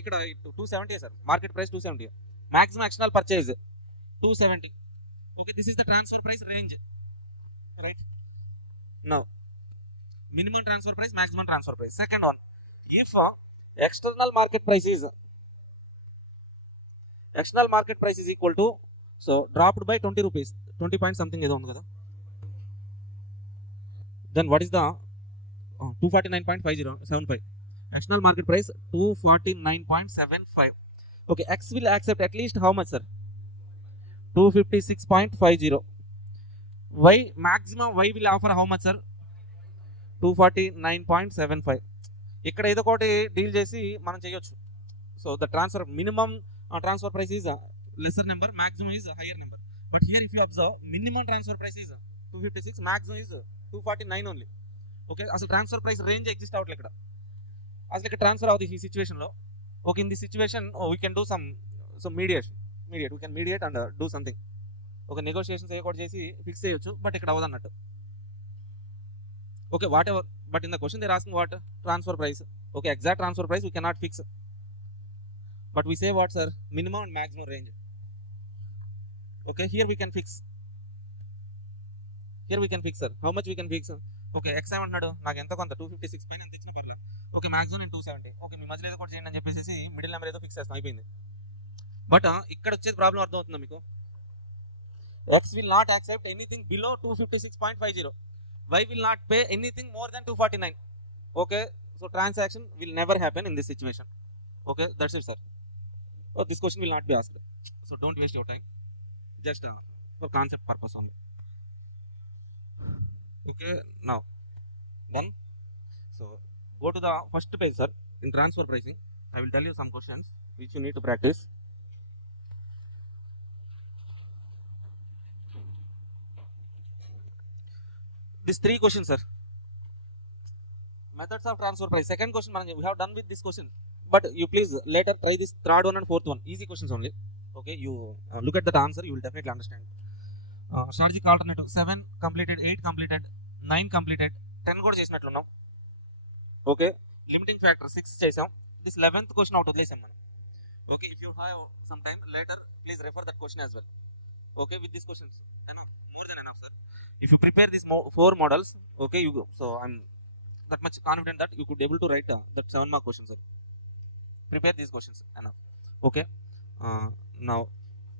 ఇక్కడ 270, sir. Market price 270. Maximum external purchase 270. Okay, this is the transfer price range, right? Now, minimum transfer price, maximum transfer price. Second one, if external market price is equal to, so dropped by 20 rupees, 20 point something ఏదో ఉంది కదా. Then what is the 249.5075? External market price 249.75. Okay, X will accept at least how much, sir? 256.50. Y maximum Y will offer how much, sir? 249.75. ఇక్కడ ఏదో ఒకటి deal చేసి మనం చేయొచ్చు. So the transfer minimum transfer price is lesser number, maximum is higher number. But here if you observe, minimum transfer price is 256, maximum is 249 only. Okay, అసలు transfer price range exist అవ్వట్లేదు ఇక్కడ. అసలు ఇక్కడ transfer అవుతుంది ఈ సిచ్యువేషన్లో. Okay, in this situation we can do some mediate we can mediate and do something. ఒక negotiations ఏ కూడా చేసి ఫిక్స్ చేయొచ్చు, బట్ ఇక్కడ అవ్వదు అన్నట్టు. Okay, whatever, but in the question they're asking what transfer price. Okay, exact transfer price we cannot fix, but we say what, sir? Minimum and maximum range. Okay, here we can fix, sir. How much we can fix? Okay, x ఏమంటున్నాడు, నాకు ఎంత కొంత 256 పైన ఎంత ఇచ్చినా పర్లా. Okay, maximum నేను 270. Okay, మీ మధ్యలో ఏదో కూడా చేయండి అని చెప్పేసి మిడిల్ నెంబర్ ఏదో ఫిక్స్ చేస్తాం, అయిపోయింది. బట్ ఇక్కడ వచ్చేది ప్రాబ్లం అర్థం అవుతుందా మీకు? X will not accept anything below 256.50. Y will not pay anything more than 249. Okay, so transaction will never happen in this situation. Okay, that's it, sir. Oh, this question will not be asked, so don't waste your time, just for concept purpose only. Okay, now done. So go to the first page, sir. In transfer pricing, I will tell you some questions which you need to practice. These 3 questions, sir. Methods of transfer price. Second question we have done with this question, but you please later try this third one and fourth one. Easy questions only. Okay, you look at that answer, you will definitely understand. Strategic alternative 7 completed, 8 completed, 9 completed, 10 కూడా చేసినట్లున్నాం. Okay, limiting factor 6 చేసాం. This 11th question out వదిలేసాం మనం. Okay, if you have some time later please refer that question as well. Okay, with this questions enough, more than enough, sir. If you prepare these 4 models, okay, you go. So I'm that much confident that you could able to write that 7 mark questions, sir. Prepare these questions enough. Okay, now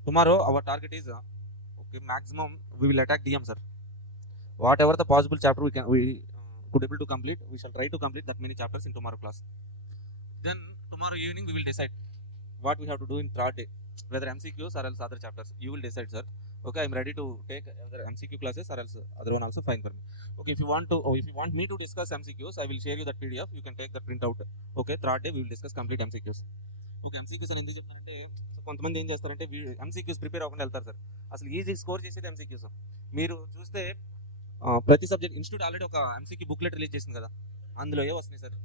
tomorrow our target is okay, maximum we will attack DM, sir. Whatever the possible chapter we could able to complete, we shall try to complete that many chapters in tomorrow class. Then tomorrow evening we will decide what we have to do in third day, whether MCQs or else other chapters. You will decide, sir. Okay, I'm ready to take either MCQ classes or else other one also fine for me. Okay, if you want me to discuss MCQs, I will share you that PDF. You can take that print out. Okay, third day we will discuss complete MCQs. Okay, MCQs అని ఎందుకు చెప్తానంటే కొంతమంది ఏం చేస్తారంటే MCQs prepare అవ్వకుండా వెళ్తారు sir. అసలు easy score చేసేది ఎంసీక్యూస్. మీరు చూస్తే ప్రతి సబ్జెక్ట్ ఇన్స్టిట్యూట్ ఆల్రెడీ ఒక ఎంసీక్యూ బుక్లెట్ రిలీజ్ చేసింది కదా, అందులో ఏ వస్తున్నాయి సార్?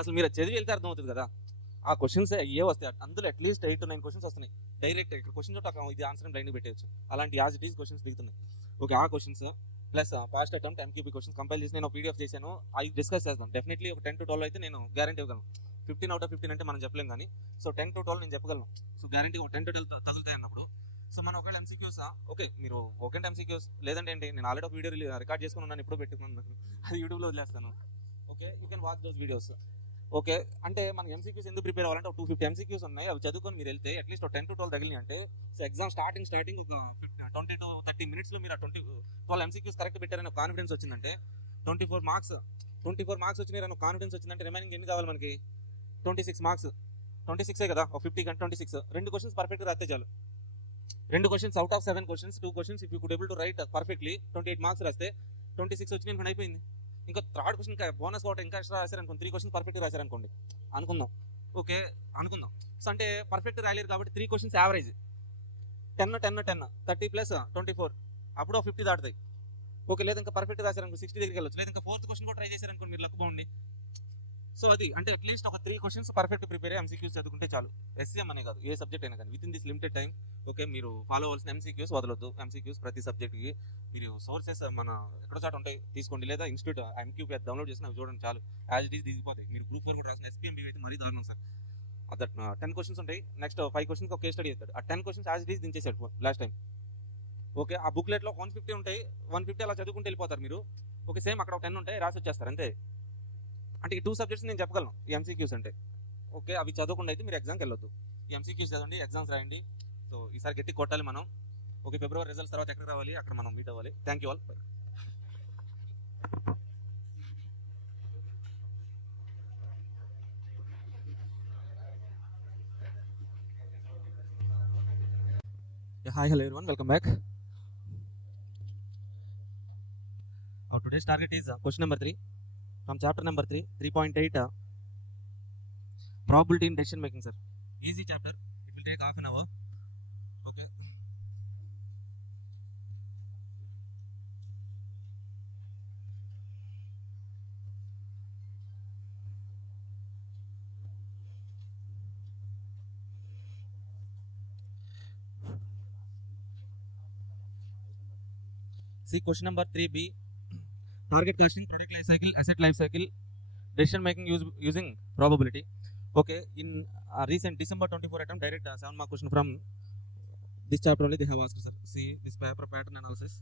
అసలు మీరు చదివి వెళ్తే అర్థమవుతుంది కదా, ఆ క్వశ్చన్స్ ఏ వస్తాయి. అందులో అట్లీస్ట్ 8 to 9 క్వశ్చన్స్ వస్తున్నాయి డైరెక్ట్. ఇక్కడ క్వశ్చన్ చోట ఇది ఆన్సర్ బ్లైండ్ పెట్టేయచ్చు. అలాంటి యాజ్ ఇట్ ఈస్ క్వశ్చన్స్ దిగుతున్నాయి. ఓకే, ఆ క్వశ్చన్స్ ప్లస్ పాస్ట్ అటెంప్ట్ ఎంక్యూబీ క్వశ్చన్స్ కంపైల్ చేసి నేను పీడిఎఫ్ చేశాను. అవి డిస్కస్ చేస్తాను. డెఫినెట్లీ ఒక 10 to 12 అయితే నేను గ్యారంటీ ఇవ్వగలను. 15 out of 15 అంటే మనం చెప్పలేం కానీ, సో 10 to 12 నేను చెప్పగలను. సో గ్యారంటీ ఒక 10 to 12 తగులుతాయి అన్నప్పుడు, సో మనం ఒకవేళ ఎంసీక్యూస్ ఓకే, మీరు ఒకటి ఎంసీక్యూస్ లేదంటే ఏంటి, నేను ఆల్రెడీ ఒక వీడియో రికార్డ్ చేసుకుని ఉన్నాను, ఇప్పుడు పెట్టుకున్నాను, అది యూట్యూబ్లో వదిలేస్తాను. Okay, you can watch those videos. Okay, అంటే మనం ఎంసీక్యూస్ ఎందుకు ప్రిపేర్ అవ్వాలంటే ఒక 250 ఎంసీక్యూస్ ఉన్నాయి, అవి చదువుకొని మీరు వెళ్తే అట్లీస్ట్ ఒక 10 to 12 తగిలి అంటే, సో ఎగ్జామ్ స్టార్టింగ్ ఒక 20 to 30 minutesలో మీరు ఆ 12 ఎంసీక్యూస్ కరెక్ట్ పెట్టారని కాన్ఫిడెన్స్ వచ్చిందంటే 24 మార్క్స్ వచ్చినారని కాన్ఫిడెన్స్ వచ్చిందంటే రిమైనింగ్ ఎన్ని కావాలి మనకి? 26 మార్క్స్. 26 కదా, ఒక 50 కంటే 26. 2 క్వశ్చన్స్ పర్ఫెక్ట్గా రాస్తే చాలు. 2 questions out of 7 questions, 2 questions if you could able to right perfectly 28 marks రాస్తే 26 వచ్చినాయి అనుకోండి, అయిపోయింది. ఇంకా థర్డ్ క్వశ్చన్ బోనస్ ఒకటి ఇంకా ఎక్స్ట్రా రాశారనుకోండి, 3 క్వశ్చన్స్ పర్ఫెక్ట్గా రాశారనుకోండి, అనుకుందాం. ఓకే, అనుకుందాం. సో అంటే పర్ఫెక్ట్ రాయలేరు కాబట్టి 3 క్వశ్చన్స్ యావరేజ్ 10 30 ప్లస్ 24, అప్పుడు 50 దాటుతాయి. ఓకే, లేదా ఇంకా పర్ఫెక్ట్ రాశారనుకో 60 దగ్గరికి వెళ్ళొచ్చు. లేదా ఇంకా 4th క్వశ్చన్ కూడా ట్రై చేశారనుకోండి, మీరు లక్ బాగుండి. సో అది అంటే అట్లీస్ట్ ఒక 3 క్వశ్చన్స్ పర్ఫెక్ట్ ప్రిపేర్ అయ్యి ఎంసీక్యూస్ చదువుకుంటే చాలు. ఎస్సీఎం అనే కాదు, ఏ సబ్జెక్ట్ అయినా కానీ with in this limited time. Okay, మీరు ఫాలో అవ్వాల్సిన ఎంసీక్యూస్ వదలొద్దు. ఎంసీక్యూస్ ప్రతి సబ్జెక్ట్కి మీరు సోర్సెస్ మన ఎక్కడో చాటు ఉంటాయి, తీసుకోండి. లేదా ఇన్స్టిట్యూట్ ఎంక్యూ డౌన్లోడ్ చేసిన అవి చూడండి చాలు. యాజ్ ఇట్ ఈస్ దిగిపోతాయి. మీరు గ్రూప్ 4 కూడా రాసిన ఎస్పీఎంబీ అయితే మరీ దారుణం సార్. అదర్ 10 క్వశ్చన్స్ ఉంటాయి, నెక్స్ట్ 5 క్వశ్చన్స్ ఒక కేస్ స్టడీ చేస్తాడు. ఆ 10 క్వశ్చన్స్ యాజ్ ఇట్ ఈస్ దించేసాడు లాస్ట్ టైం. ఓకే, ఆ బుక్లెట్లో 150 ఉంటాయి, 150 అలా చదువుకుంటూ వెళ్ళిపోతారు మీరు. ఓకే, సేమ్ అక్కడ ఒక 10 ఉంటాయి, రాసి వచ్చేస్తారు అంతే. అంటే ఈ 2 సబ్జెక్ట్స్ నేను చెప్పగలను ఈ ఎంసీక్యూస్ అంటే. ఓకే, అవి చదవకుండా అయితే మీరు ఎగ్జామ్కి వెళ్ళొద్దు. ఈ ఎంసీక్యూస్ చదవండి, ఎగ్జామ్స్ రాయండి. సో ఈసారి గట్టి కొట్టాలి మనం. ఓకే, ఫిబ్రవరి రిజల్ట్స్ తర్వాత ఎక్కడ రావాలి, అక్కడ మనం మీట్ అవ్వాలి. Thank you all. By. Hi, hello everyone, welcome back. Our today's target is question number 3 from chapter number 3, 3.8, probability in decision making, sir. Easy chapter, it will take half an hour. Okay. See question number 3b, target costing, product life cycle, asset life cycle, decision making using probability. Okay, in recent December 24 attempt, direct 7 mark question from this chapter only they have asked, sir. See this paper pattern analysis.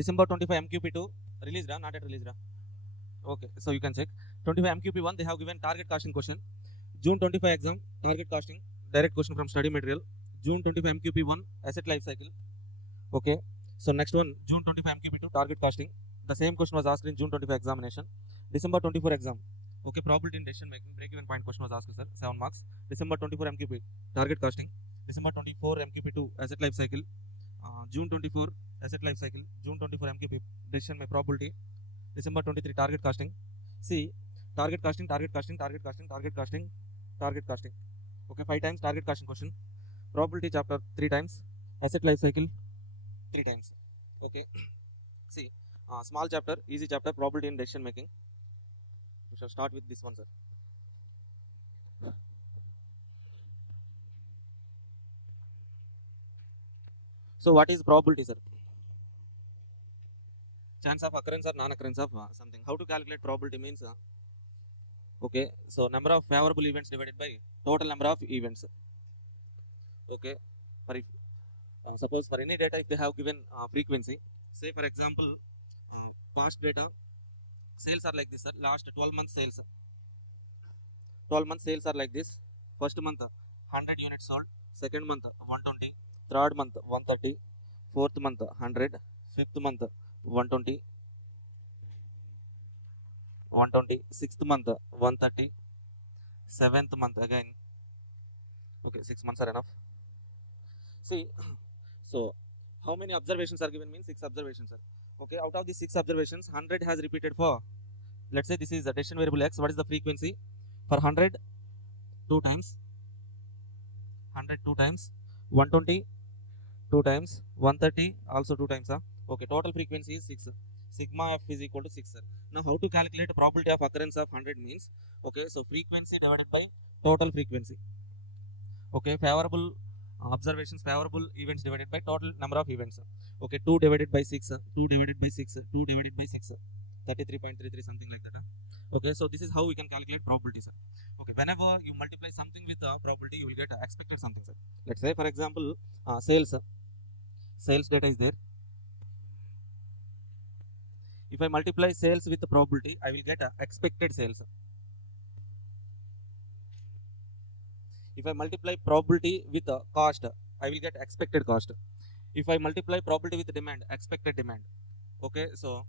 December 25 MQP2 released, not yet released. Okay, so you can check. 25 MQP1 they have given target costing question. June 25 exam, target costing, direct question from study material. June 25 MQP1 asset life cycle. Okay, so next one June 25 MQP2 target costing. The same question was asked in June 25 examination. December 24 exam. Okay, probability in decision making, break even point question was asked, sir. 7 marks. December 24 MQP target costing. December 24 MQP2 asset life cycle. June 24 asset life cycle. June 24 MQP decision making probability. December 23 target costing. See, target costing, target costing, target costing, target costing, target costing. Okay, 5 times target costing question. Probability chapter 3 times. Asset life cycle 3 times. Okay, see, small chapter, easy chapter, probability in decision making. We shall start with this one, sir. So what is probability, sir? Chance of occurrence or non-occurrence of something. How to calculate probability means, okay, so number of favorable events divided by total number of events. Okay, for if, suppose for any data if they have given frequency, say for example past data, sales are like this, sir. Last 12 months sales, 12 months sales are like this. First month 100 units sold, second month 120, third month 130, fourth month 100, fifth month 120, 6th month 130, 7th month again. Okay, 6 months are enough. See, so how many observations are given means 6 observations, sir. Okay, out of these 6 observations, 100 has repeated for, let's say this is a decision variable x. What is the frequency? For 100, 2 times, 100 2 times, 120 2 times, 130 also 2 times. Okay, total frequency is 6. Sigma f is equal to 6. Now, how to calculate probability of occurrence of 100 means, okay, so frequency divided by total frequency. Okay, favorable observations, favorable events divided by total number of events. Okay, 2 divided by 6, 2 divided by 6, 2 divided by 6, 33.33, something like that. Okay, so this is how we can calculate probabilities. Okay, whenever you multiply something with a probability, you will get expected something, sir. Let's say, for example, sales data is there. If I multiply sales with the probability, I will get expected sales. If I multiply probability with cost, I will get expected cost. If I multiply probability with demand, expected demand. Okay, so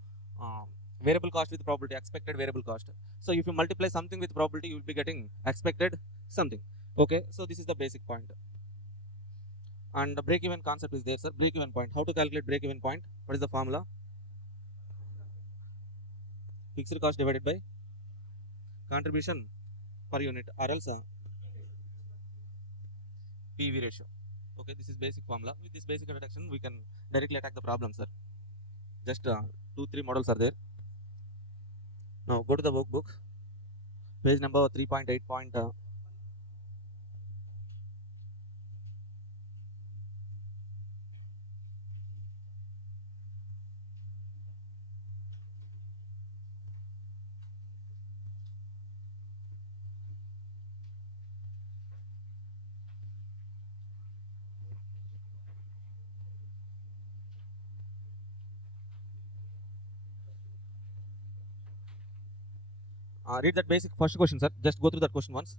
variable cost with probability, expected variable cost. So if you multiply something with probability, you will be getting expected something. Okay, so this is the basic point. And the break-even concept is there, sir. Break-even point. How to calculate break-even point? What is the formula? Fixed cost divided by contribution per unit, or else PV ratio. Okay, this is basic formula. With this basic introduction, we can directly attack the problem, sir. Just 2-3 models are there. Now go to the workbook, page number 3.8. Read that basic first question, sir. Just go through that question once.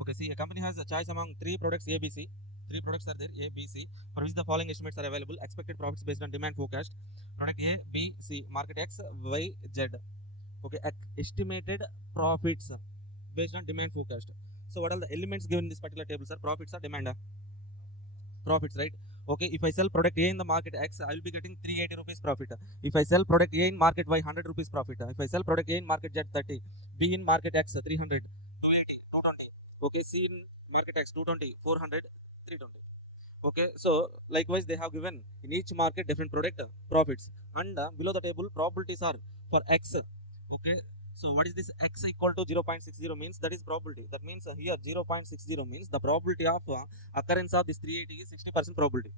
Okay, see, a company has a choice among 3 products A, B, C. 3 products are there, A, B, C, for which the following estimates are available. Expected profits based on demand forecast. Product A, B, C, market X, Y, Z. Okay, estimated profits based on demand forecast. So what are the elements given in this particular table, sir? Profits or demand? Profits, right? Okay, if I sell product A in the market X, I will be getting 380 rupees profit. If I sell product A in market Y, 100 rupees profit. If I sell product A in market Z, 30. B in market X, 300. 280, 220. Okay, C in market X, 220, 400, 320. Okay, so likewise they have given in each market different product profits, and below the table probabilities are for X. Okay, so what is this? X equal to 0.60 means that is probability. That means here 0.60 means the probability of occurrence of this 380 is 60% probability.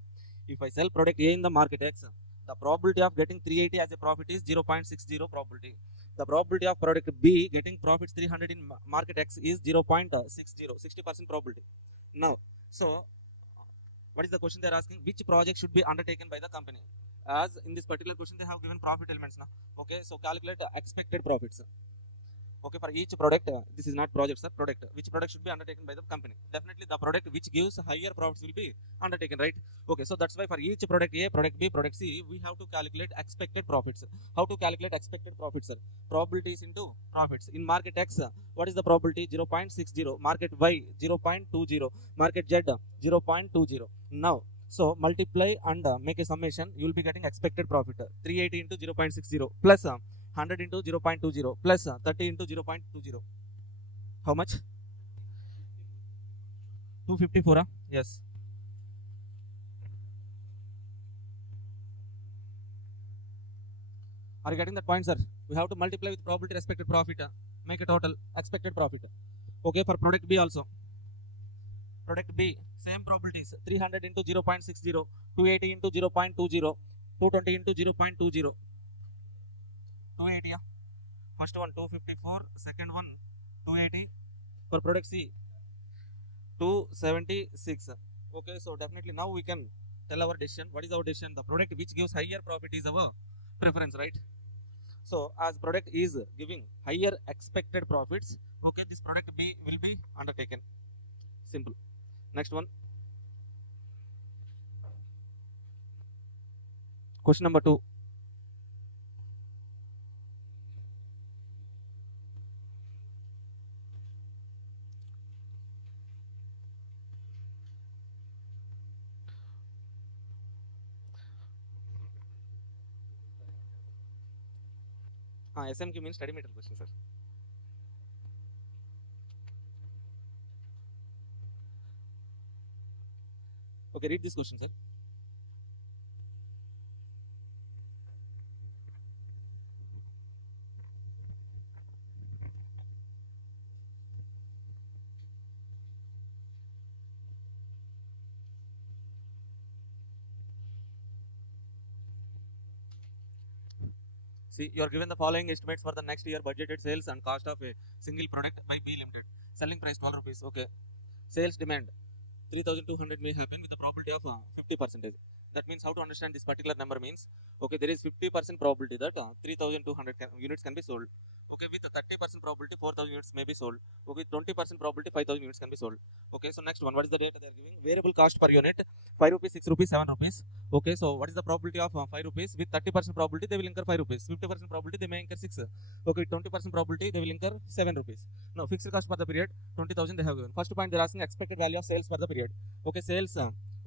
If I sell product A in the market X, the probability of getting 380 as a profit is 0.60 probability. The probability of product B getting profits 300 in market X is 0.60, 60% probability. Now, so what is the question they are asking? Which project should be undertaken by the company? As in this particular question, they have given profit elements now. Okay, so calculate expected profits. Okay, for each product, this is not project, sir, product. Which product should be undertaken by the company? Definitely the product which gives higher profits will be undertaken, right? Okay, so that's why for each product A, product B, product C, we have to calculate expected profits. How to calculate expected profits, sir? Probabilities into profits. In market X, what is the probability? 0.60. Market Y, 0.20. Market Z, 0.20. Now, so multiply and make a summation, you will be getting expected profit. 380 into 0.60 plus 100 into 0.20 plus 30 into 0.20. How much? 254. Yes. Are you getting that point, sir? We have to multiply with probability expected profit. Make a total expected profit. Okay, for product B also. Product B, same probabilities. 300 into 0.60, 280 into 0.20, 220 into 0.20. 280. First one 254, second one 280. For product C, 276. Okay, so definitely now we can tell our decision. What is our decision? The product which gives higher profit is our preference, right? So as product is giving higher expected profits, okay, this product B will be undertaken. Simple. Next one. Question number 2. SMQ means study material question, sir. Okay, read this question, sir. See, you are given the following estimates for the next year budgeted sales and cost of a single product by B Limited. Selling price 12 rupees. Okay. Sales demand 3,200 may happen with the probability of 50%. That means how to understand this particular number means, okay, there is 50% probability that 3,200 units can be sold. Okay, with 30% probability 4,000 units may be sold. Okay, 20% probability 5,000 units can be sold. Okay, so next one, what is the data they are giving? Variable cost per unit 5 rupees, 6 rupees, 7 rupees. Okay, so what is the probability of 5 rupees? With 30% probability they will incur 5 rupees. 50% probability they may incur 6. Okay, 20% probability they will incur 7 rupees. Now fixed cost for the period 20,000 they have given. First point, they are asking expected value of sales for the period. Okay, sales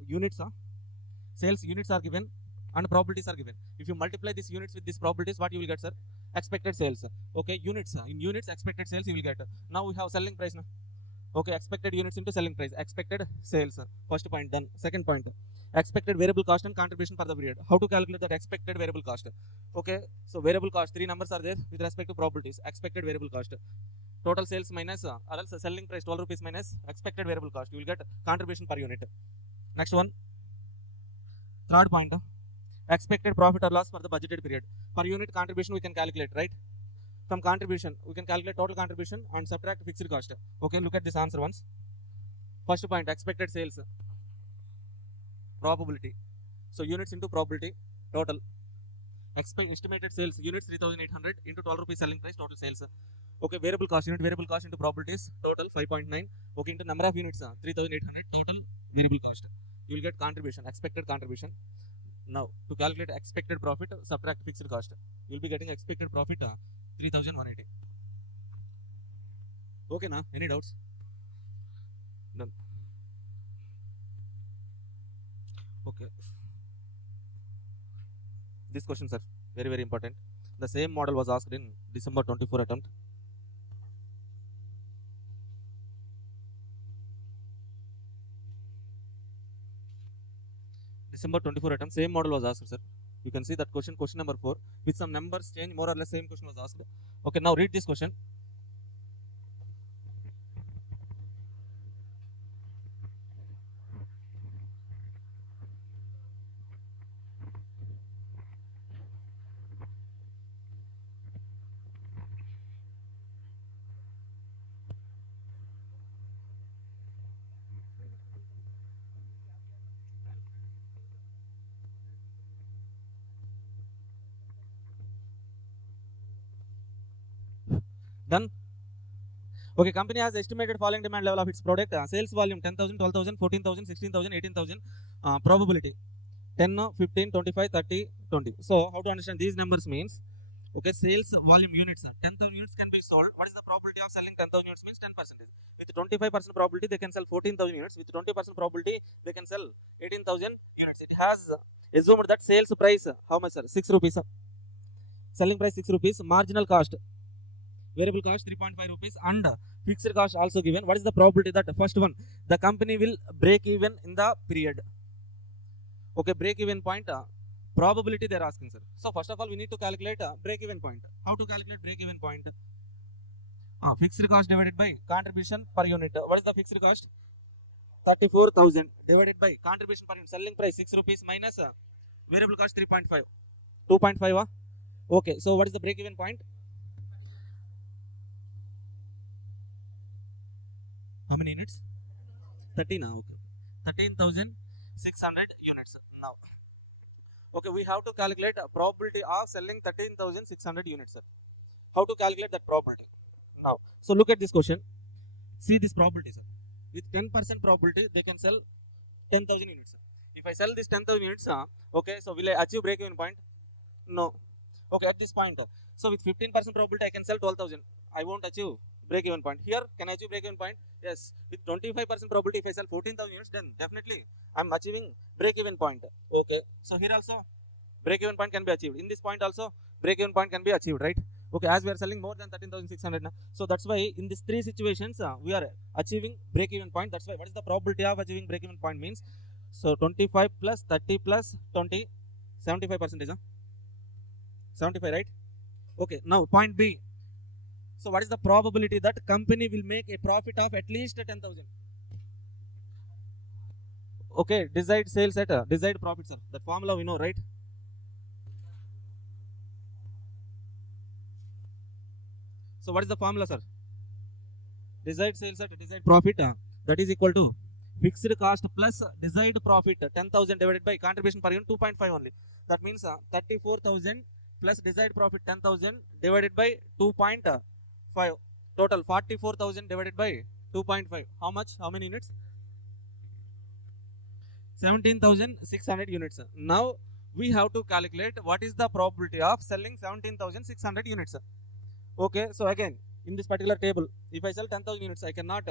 units are given and probabilities are given. If you multiply these units with these probabilities, what you will get, sir? Expected sales. Okay, units in units expected sales you will get. Now we have selling price. Okay, expected units into selling price, expected sales. First point done. Second point, expected variable cost and contribution for the period. How to calculate that expected variable cost? Okay, so variable cost, 3 numbers are there with respect to probabilities. Expected variable cost, total sales minus or else selling price 12 rupees minus expected variable cost, you will get contribution per unit. Next one, third point, expected profit or loss for the budgeted period. Per unit contribution we can calculate, right? From contribution we can calculate total contribution and subtract fixed cost. Okay, look at this answer once. First point, expected sales, probability, so units into probability, total. Estimated sales, units 3,800 into 12 rupees selling price, total sales. Okay, variable cost, unit variable cost into probabilities, total 5.9. Okay, into number of units 3,800, total variable cost, you will get contribution, expected contribution. Now to calculate expected profit, subtract fixed cost, you will be getting expected profit 3,180. Okay, now any doubts? None. Okay, this question, sir, very important. The same model was asked in December 24 attempt. December 24 attempt, same model was asked, sir. You can see that question number 4 with some numbers change, more or less same question was asked. Okay, now read this question. Done. Okay, company has estimated following demand level of its product. Sales volume 10,000, 12,000, 14,000, 16,000, 18,000. Probability 10, 15, 25, 30, 20. So how to understand these numbers means, okay, sales volume units 10,000 units can be sold. What is the probability of selling 10,000 units means 10%. With 25% probability they can sell 14,000 units. With 20% probability they can sell 18,000 units. It has assumed that sales price how much, sir? 6 rupees. Selling price 6 rupees. Marginal cost, variable cost 3.5 rupees and fixed cost also given. What is the probability that first one, the company will break even in the period? Okay, break even point probability they are asking, sir. So first of all we need to calculate break even point. How to calculate break even point? Fixed cost divided by contribution per unit. What is the fixed cost? 34,000 divided by contribution per unit. Selling price 6 rupees minus variable cost 3.5, 2.5. Okay, so what is the break even point? How many units? 13. Okay, 13,000 13,600 units. Now, okay, we have to calculate probability of selling 13,600 units. How to calculate that probability? Now, so look at this question. See this probability, sir. With 10% probability, they can sell 10,000 units. If I sell this 10,000 units, okay, so will I achieve break-even point? No. Okay, at this point, so with 15% probability, I can sell 12,000. I won't achieve break-even point. Here, can I achieve break-even point? Yes. With 25% probability, if I sell 14,000 units, then definitely I'm achieving break-even point. Okay. So here also, break-even point can be achieved. In this point also, break-even point can be achieved, right? Okay, as we are selling more than 13,600 now. So that's why in these three situations, we are achieving break-even point. That's why what is the probability of achieving break-even point means? So 25 plus 30 plus 20, 75%. 75, right? Okay, now point B. So what is the probability that company will make a profit of at least 10,000? Okay, desired sales at desired profit, sir. That formula we know, right? So what is the formula, sir? Desired sales at desired profit, that is equal to fixed cost plus desired profit 10,000 divided by contribution per unit 2.5 only. That means 34,000 plus desired profit 10,000 divided by 2.5. Total 44,000 divided by 2.5. How much? How many units? 17,600 units. Now we have to calculate what is the probability of selling 17,600 units. Okay, so again, in this particular table, if I sell 10,000 units, I cannot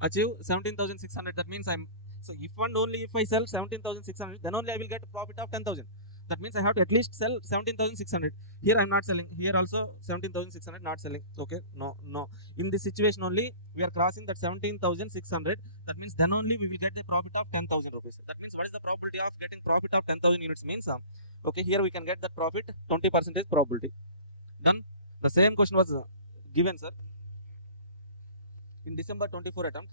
achieve 17,600. That means so if and only if I sell 17,600, then only I will get a profit of 10,000. That means I have to at least sell 17,600. Here I am not selling. Here also 17,600 not selling. Okay, no. In this situation only, we are crossing that 17,600. That means then only we will get a profit of 10,000 rupees. That means what is the probability of getting profit of 10,000 units means, okay, here we can get that profit 20% probability. Done. The same question was given, sir, in December 24 attempt.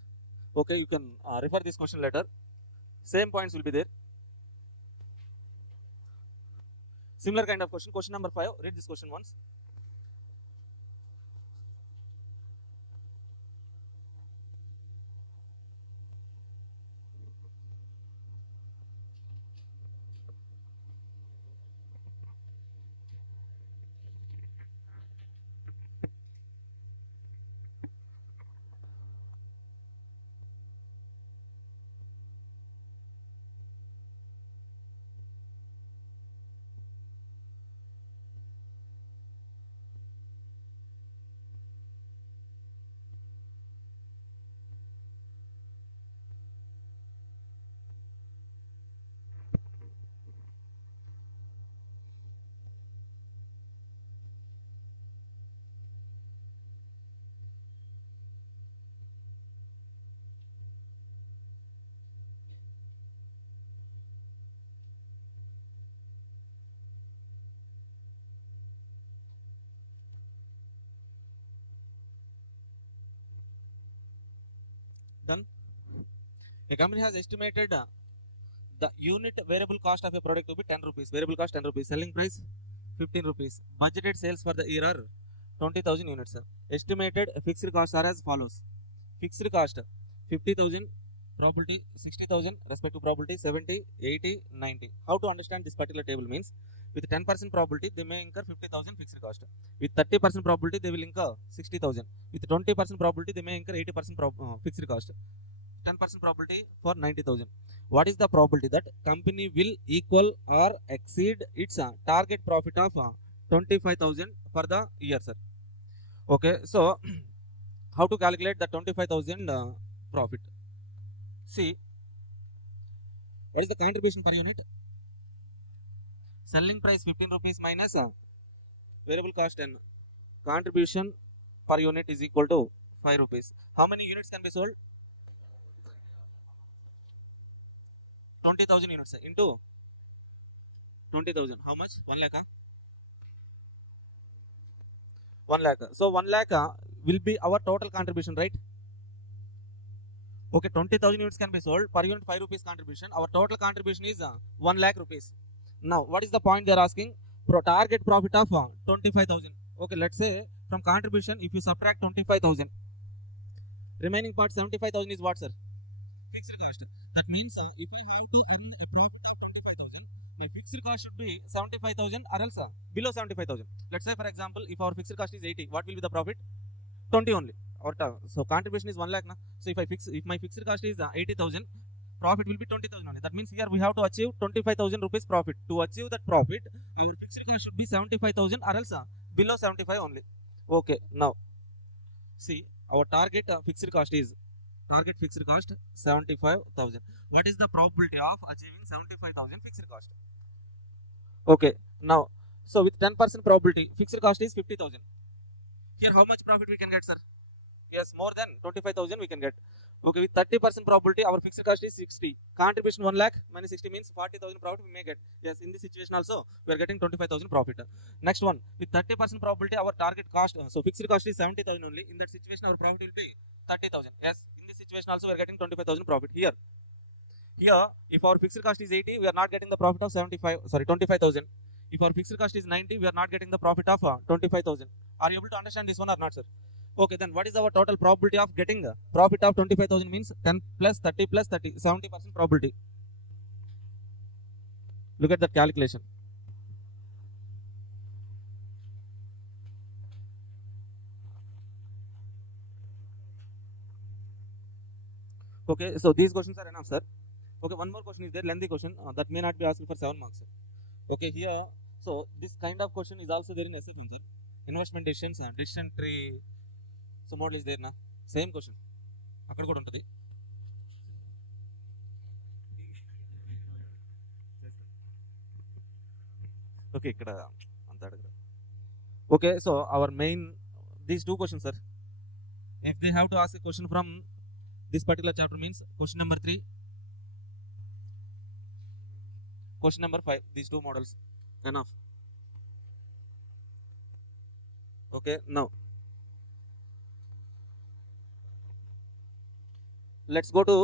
Okay, you can refer this question later. Same points will be there. Similar kind of question. Question number 5. Read this question once. Done. A company has estimated the unit variable cost of a product to be 10 rupees. Variable cost 10 rupees. Selling price 15 rupees. Budgeted sales for the year are 20,000 units. Estimated fixed costs are as follows. Fixed cost 50,000, probability 60,000, respective probability 70, 80, 90. How to understand this particular table means, with 10% probability they may incur 50,000 fixed cost. With 30% probability they will incur 60,000. With 20% probability they may incur 80% fixed cost. 10% probability for 90,000. What is the probability that company will equal or exceed its target profit of 25,000 for the year, sir? Okay, so how to calculate the 25,000 profit? See, what is the contribution per unit? Selling price 15 rupees minus variable cost 10. Contribution per unit is equal to 5 rupees. How many units can be sold? 20,000 units into 20,000. How much? 1 lakh. 1 lakh. So 1 lakh will be our total contribution, right? Okay, 20,000 units can be sold. Per unit 5 rupees contribution. Our total contribution is 1 lakh rupees. Now, what is the point they are asking? Target profit of 25,000. Okay, let's say from contribution, if you subtract 25,000, remaining part 75,000 is what, sir? Fixed cost. That means if I have to earn a profit of 25,000, my fixed cost should be 75,000 or else below 75,000. Let's say for example, if our fixed cost is 80, what will be the profit? 20 only. So contribution is 1 lakh. So if my fixed cost is 80,000, profit will be 20,000 only. That means here we have to achieve 25,000 rupees profit. To achieve that profit, our fixed cost should be 75,000 or else below 75 only. Okay, now see our target fixed cost 75,000. What is the probability of achieving 75,000 fixed cost? Okay, now so with 10% probability, fixed cost is 50,000. Here how much profit we can get, sir? Yes, more than 25,000 we can get. Okay, with 30% probability, our fixed cost is 60. Contribution 1 lakh minus 60 means 40,000 profit we may get. Yes, in this situation also we are getting 25,000 profit. Next one, with 30% probability, our target cost, so fixed cost is 70,000 only. In that situation, our profit will be 30,000. Yes, in this situation also we are getting 25,000 profit. Here, if our fixed cost is 80, we are not getting the profit of 25,000. If our fixed cost is 90, we are not getting the profit of 25,000. Are you able to understand this one or not, sir? Okay, then what is our total probability of getting profit of 25,000 means 10 plus 30 plus 30, 70% probability. Look at that calculation. Okay, so these questions are enough, sir. Okay, one more question is there, lengthy question that may not be asked for 7 marks. Okay, here, so this kind of question is also there in SFM, sir. Investment decisions and decision tree. So model is there na. Same question. అక్కడ కూడా ఉంటుంది. Okay, ఇక్కడ అంత అడగరు. Okay, so our main these two questions, sir. If they have to ask a question from this particular chapter means question number 3, question number 5, these two models enough. Okay, now let's go to,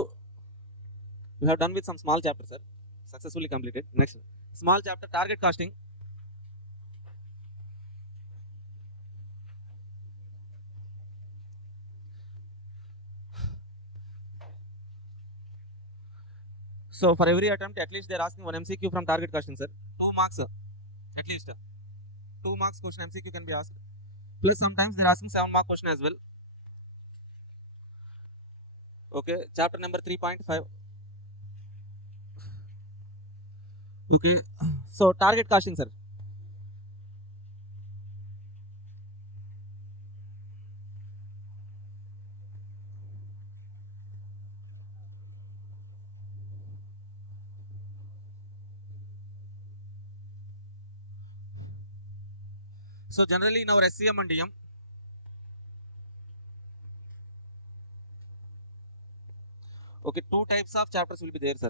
we have done with some small chapters, sir, successfully completed. Next small chapter, target costing. So for every attempt, at least they are asking one MCQ from target costing, sir. 2 marks, at least 2 marks question MCQ can be asked. Plus sometimes they are asking 7 mark question as well. Okay, chapter number 3.5. Okay, so target costing, sir. So generally in our SCM&DM, okay, 2 types of chapters will be there, sir.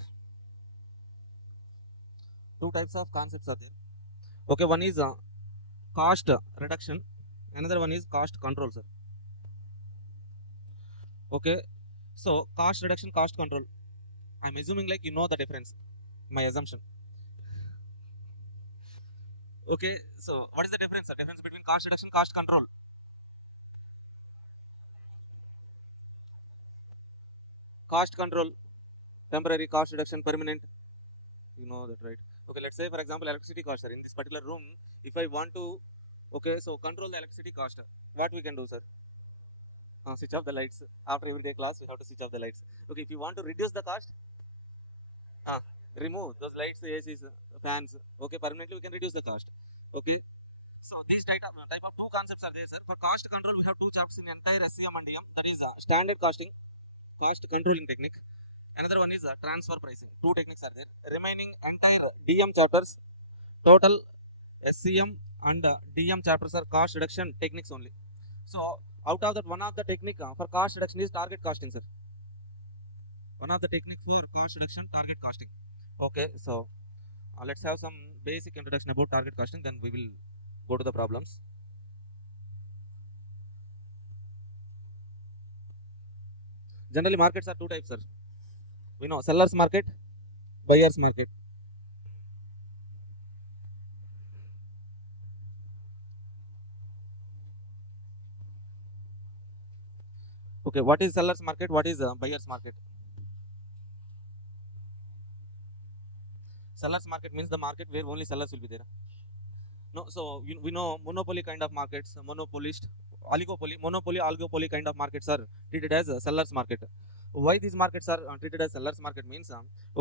2 types of concepts are there. Okay, one is cost reduction, another one is cost control, sir. Okay, so cost reduction, cost control, I'm assuming like you know the difference, my assumption. Okay, so what is the difference, sir? Difference between cost reduction, cost control? Cost control, temporary; cost reduction, permanent. You know that, right? Okay, let's say for example electricity cost, sir. In this particular room, if I want to, okay, so control the electricity cost, what we can do, sir? Switch off the lights. After everyday class, we have to switch off the lights. Okay, if you want to reduce the cost, remove those lights, ACs, fans. Okay, permanently we can reduce the cost. Okay, so these type of 2 concepts are there, sir. For cost control, we have 2 chapters in entire SCM&DM. That is standard costing, cost controlling technique. Another one is transfer pricing. 2 techniques are there. Remaining entire DM chapters, total SCM and DM chapters are cost reduction techniques only. So out of that, one of the technique for cost reduction is target costing, sir. One of the technique for cost reduction, target costing. Okay, so let's have some basic introduction about target costing, then we will go to the problems. Generally markets are 2 types, sir. We know sellers market, buyers market. Okay, what is sellers market, what is buyers market? Sellers market means the market where only sellers will be there. No, so we know monopoly kind of markets, monopolist, oligopoly, monopoly, oligopoly kind of markets are treated as a sellers market. Why these markets are treated as sellers market means,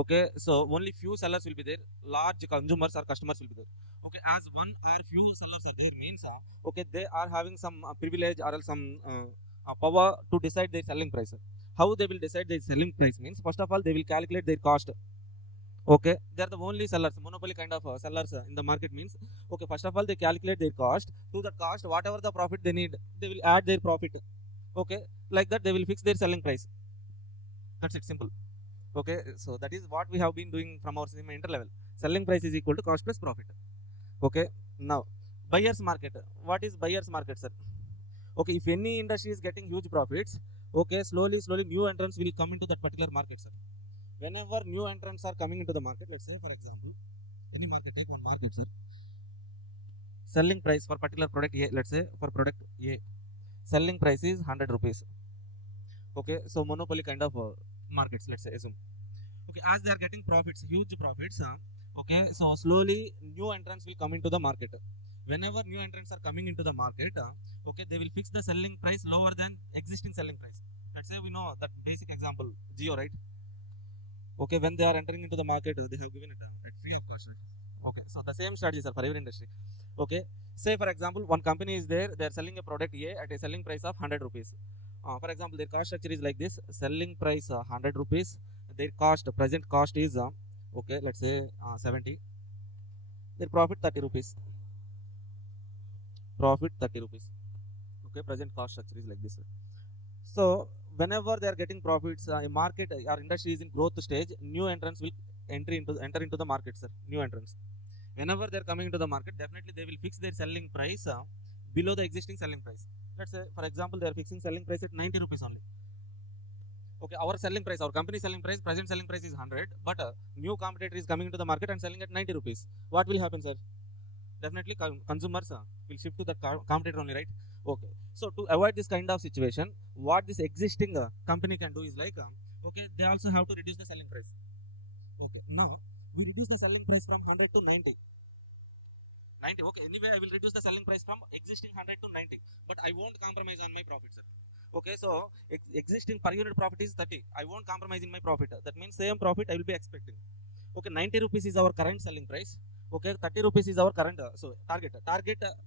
okay, so only few sellers will be there, large consumers or customers will be there. Okay, as one or few sellers are there means, okay, they are having some privilege or else some power to decide their selling price. How they will decide their selling price means, first of all, they will calculate their cost. Okay, they are the only sellers, monopoly kind of sellers in the market means, okay, first of all, they calculate their cost. To the cost, whatever the profit they need, they will add their profit. Okay, like that, they will fix their selling price. That's it, simple. Okay, so that is what we have been doing from our CMA inter level. Selling price is equal to cost plus profit. Okay, now buyer's market. What is buyer's market, sir? Okay, if any industry is getting huge profits, okay, slowly new entrants will come into that particular market, sir. Whenever new entrants are coming into the market, let's say for example, any market, take one market, sir. Selling price for particular product A, let's say for product A, selling price is 100 rupees. Okay, so monopoly kind of markets, let's say, assume. Okay, as they are getting profits, huge profits, okay, so slowly new entrants will come into the market. Whenever new entrants are coming into the market, okay, they will fix the selling price lower than existing selling price. Let's say we know that basic example, Geo, right? Okay, when they are entering into the market, they have given it at free of cost. Right? Okay, so the same strategies are for every industry. Okay, say for example, one company is there, they are selling a product A at a selling price of 100 rupees. For example, their cost structure is like this: selling price 100 rupees, their cost, present cost is okay, let's say 70, their profit 30 rupees. Profit 30 rupees. Okay, present cost structure is like this. So whenever they are getting profits, a market or industry is in growth stage, new entrants will enter into the market, sir. New entrants. Whenever they are coming into the market, definitely they will fix their selling price below the existing selling price. Let's say, for example, they are fixing selling price at 90 rupees only. Okay, our selling price, our company selling price, present selling price is 100, but new competitor is coming into the market and selling at 90 rupees. What will happen, sir? Definitely consumers will shift to the competitor only, right? Okay, so to avoid this kind of situation, what this existing company can do is like, okay, they also have to reduce the selling price. Okay, now we reduce the selling price from 100 to 90. 90, okay, anyway, I will reduce the selling price from existing 100 to 90, but I won't compromise on my profit, sir. Okay, so existing per unit profit is 30. I won't compromise in my profit. That means same profit I will be expecting. Okay, 90 rupees is our current selling price. Okay, 30 rupees is our current, so target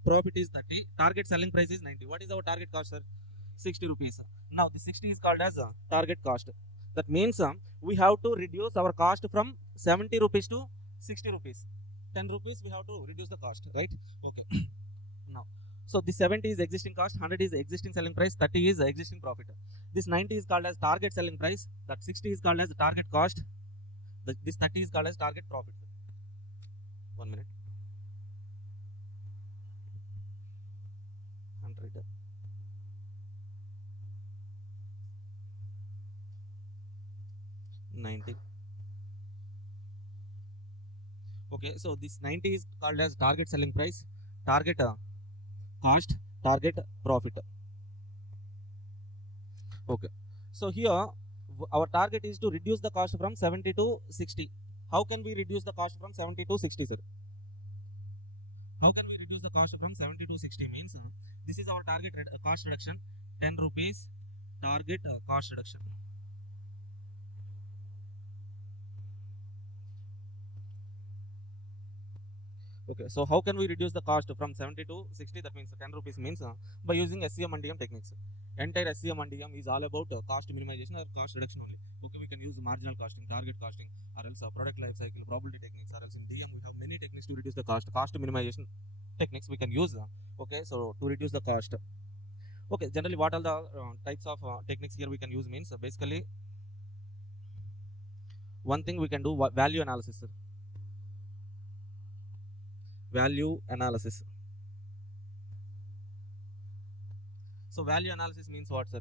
profit is 30, target selling price is 90. What is our target cost, sir? 60 rupees. Now the 60 is called as target cost. That means we have to reduce our cost from 70 rupees to 60 rupees. 10 rupees we have to reduce the cost, right? Okay. Now, so the 70 is existing cost, 100 is existing selling price, 30 is existing profit. This 90 is called as target selling price, that 60 is called as target cost, this 30 is called as target profit. 1 minute. 100. 90. Okay, so this 90 is called as target selling price, target cost, target profit. Okay, so here our target is to reduce the cost from 70 to 60. How can we reduce the cost from 70 to 60, sir? How can we reduce the cost from 70 to 60 means, this is our target cost reduction, 10 rupees target cost reduction. Okay, so how can we reduce the cost from 70 to 60? That means 10 rupees means by using SCM&DM techniques. Entire SCM&DM is all about cost minimization or cost reduction only. Okay, we can use marginal costing, target costing, or else product life cycle, probability techniques, or else in DM we have many techniques to reduce the cost. Cost minimization techniques we can use. Okay, so to reduce the cost. Okay, generally what are the types of techniques here we can use means, basically one thing we can do value analysis, sir. Value analysis. So value analysis means what, sir?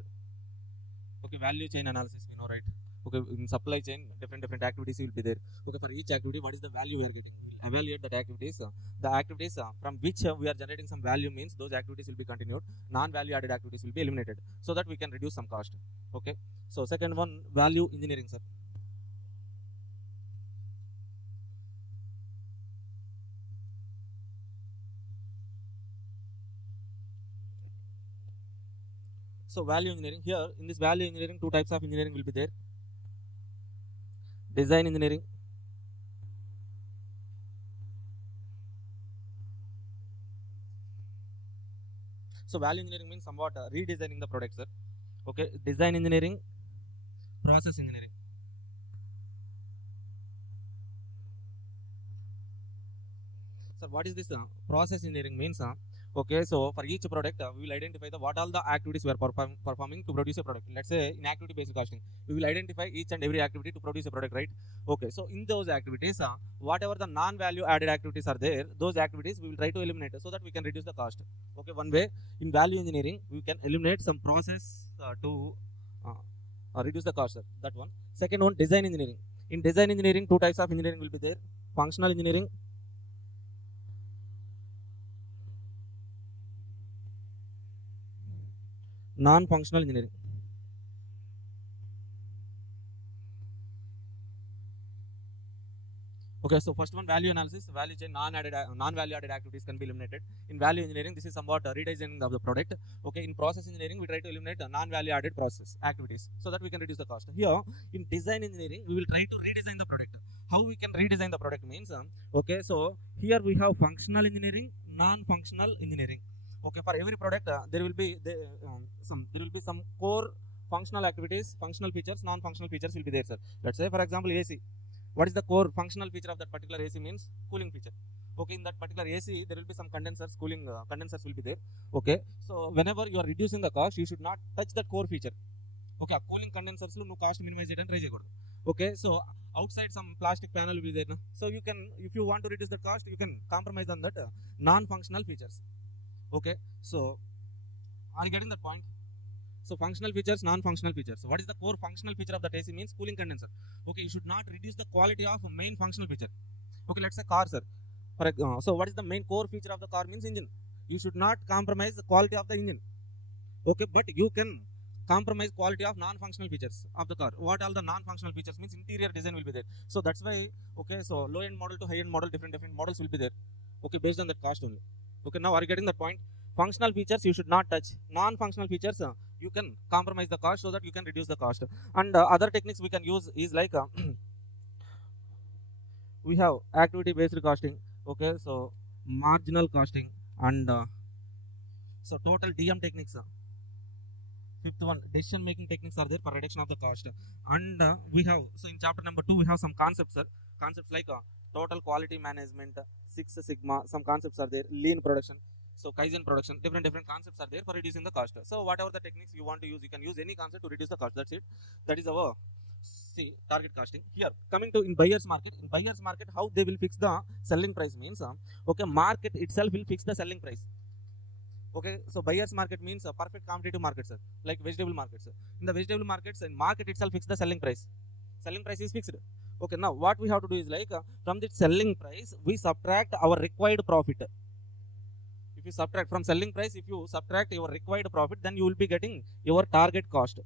Okay, value chain analysis, we know, right? Okay, in supply chain, different activities will be there. Okay, for each activity, what is the value we are getting? We'll evaluate that activities. The activities from which we are generating some value means those activities will be continued. Non-value added activities will be eliminated so that we can reduce some cost. Okay, so second one, value engineering, sir. So value engineering, here in this value engineering, two types of engineering will be there. Design engineering. So value engineering means somewhat redesigning the product, sir. Okay, design engineering, process engineering. So what is this process engineering means? Okay, so for each product, we will identify the what all the activities we are performing to produce a product. Let's say in activity based costing, we will identify each and every activity to produce a product, right? Okay, so in those activities, whatever the non-value added activities are there, those activities we will try to eliminate so that we can reduce the cost. Okay, one way in value engineering, we can eliminate some process to reduce the cost. That one. Second one, design engineering. In design engineering, two types of engineering will be there: functional engineering, non-functional engineering. Okay, so first one, value analysis, value chain, non-value added activities can be eliminated. In value engineering, this is somewhat redesigning of the product. Okay, in process engineering, we try to eliminate non-value added process activities so that we can reduce the cost. Here, in design engineering, we will try to redesign the product. How we can redesign the product means, okay, so here we have functional engineering, non-functional engineering. Okay, for every product, there will be some core functional activities, functional features, non-functional features will be there, sir. Let's say, for example, AC. What is the core functional feature of that particular AC means cooling feature. Okay, in that particular AC, there will be some condensers, cooling condensers will be there. Okay, so whenever you are reducing the cost, you should not touch that core feature. Okay, cooling condensers lo no cost minimize and try cheyakudu. Okay, so outside some plastic panel will be there. No? So you can, if you want to reduce the cost, you can compromise on that non-functional features. Okay, so are you getting that point? So functional features, non-functional features. So what is the core functional feature of that AC means cooling condenser. Okay, you should not reduce the quality of a main functional feature. Okay, let's say car, sir. So what is the main core feature of the car means engine. You should not compromise the quality of the engine. Okay, but you can compromise quality of non-functional features of the car. What all the non-functional features means interior design will be there. So that's why, okay, so low-end model to high-end model, different models will be there. Okay, based on that cost only. Okay, now are you getting that point? Functional features you should not touch. Non-functional features you can compromise the cost so that you can reduce the cost. And other techniques we can use is like we have activity based costing. Okay, so marginal costing and so total DM techniques. Fifth one, decision making techniques are there for reduction of the cost. And we have, so in chapter number 2 we have some concepts, sir. Concepts like total quality management, 6 sigma, some concepts are there, lean production, so Kaizen production, different concepts are there for reducing the cost. So whatever the techniques you want to use, you can use any concept to reduce the cost. That's it. That is our target costing. Here coming to in buyer's market. In buyer's market, how they will fix the selling price means okay, market itself will fix the selling price. Okay, so buyer's market means a perfect competitive market, sir, like vegetable markets. In the vegetable markets, and market itself fix the selling price. Selling price is fixed. Okay, now what we have to do is like from the selling price we subtract our required profit. If you subtract from selling price, if you subtract your required profit, then you will be getting your target cost.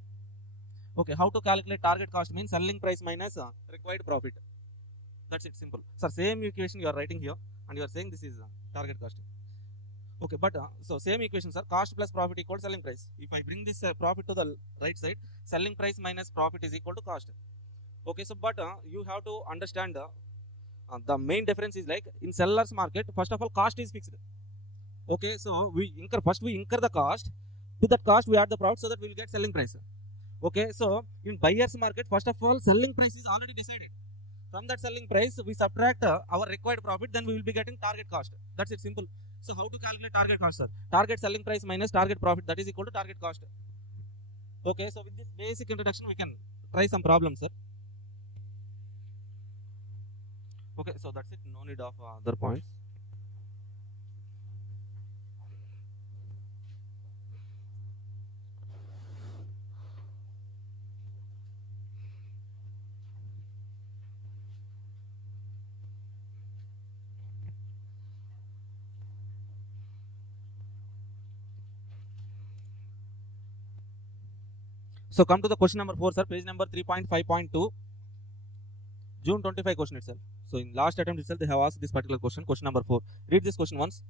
Okay, how to calculate target cost means selling price minus required profit. That's it, simple. Sir, same equation you are writing here and you are saying this is target cost. Okay, but so same equations are cost plus profit equal to selling price. If I bring this profit to the right side, selling price minus profit is equal to cost. Okay, so but you have to understand the main difference is like in seller's market, first of all, cost is fixed. Okay, so we incur the cost. To that cost we add the profit so that we will get selling price. Okay, so in buyer's market, first of all, selling price is already decided. From that selling price, we subtract our required profit, then we will be getting target cost. That's it, simple. So how to calculate target cost, sir? Target selling price minus target profit, that is equal to target cost. Okay, so with this basic introduction, we can try some problems, sir. Okay, so that's it. No need of other points. So come to the question number 4, sir. Page number 3.5.2. June 25 question itself. So in last attempt itself, they have asked this particular question, question number 4. Read this question once.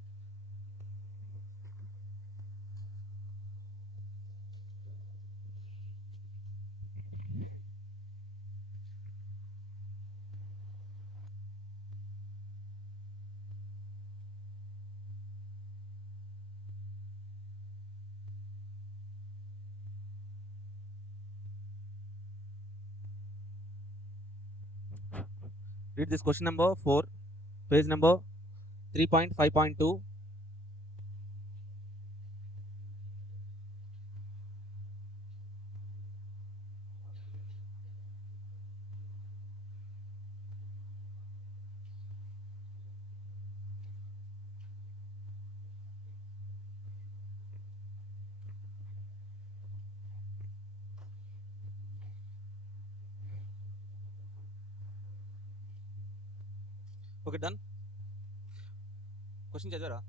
Read this question number 4, page number 3.5.2. Okay, done. Question chadvara.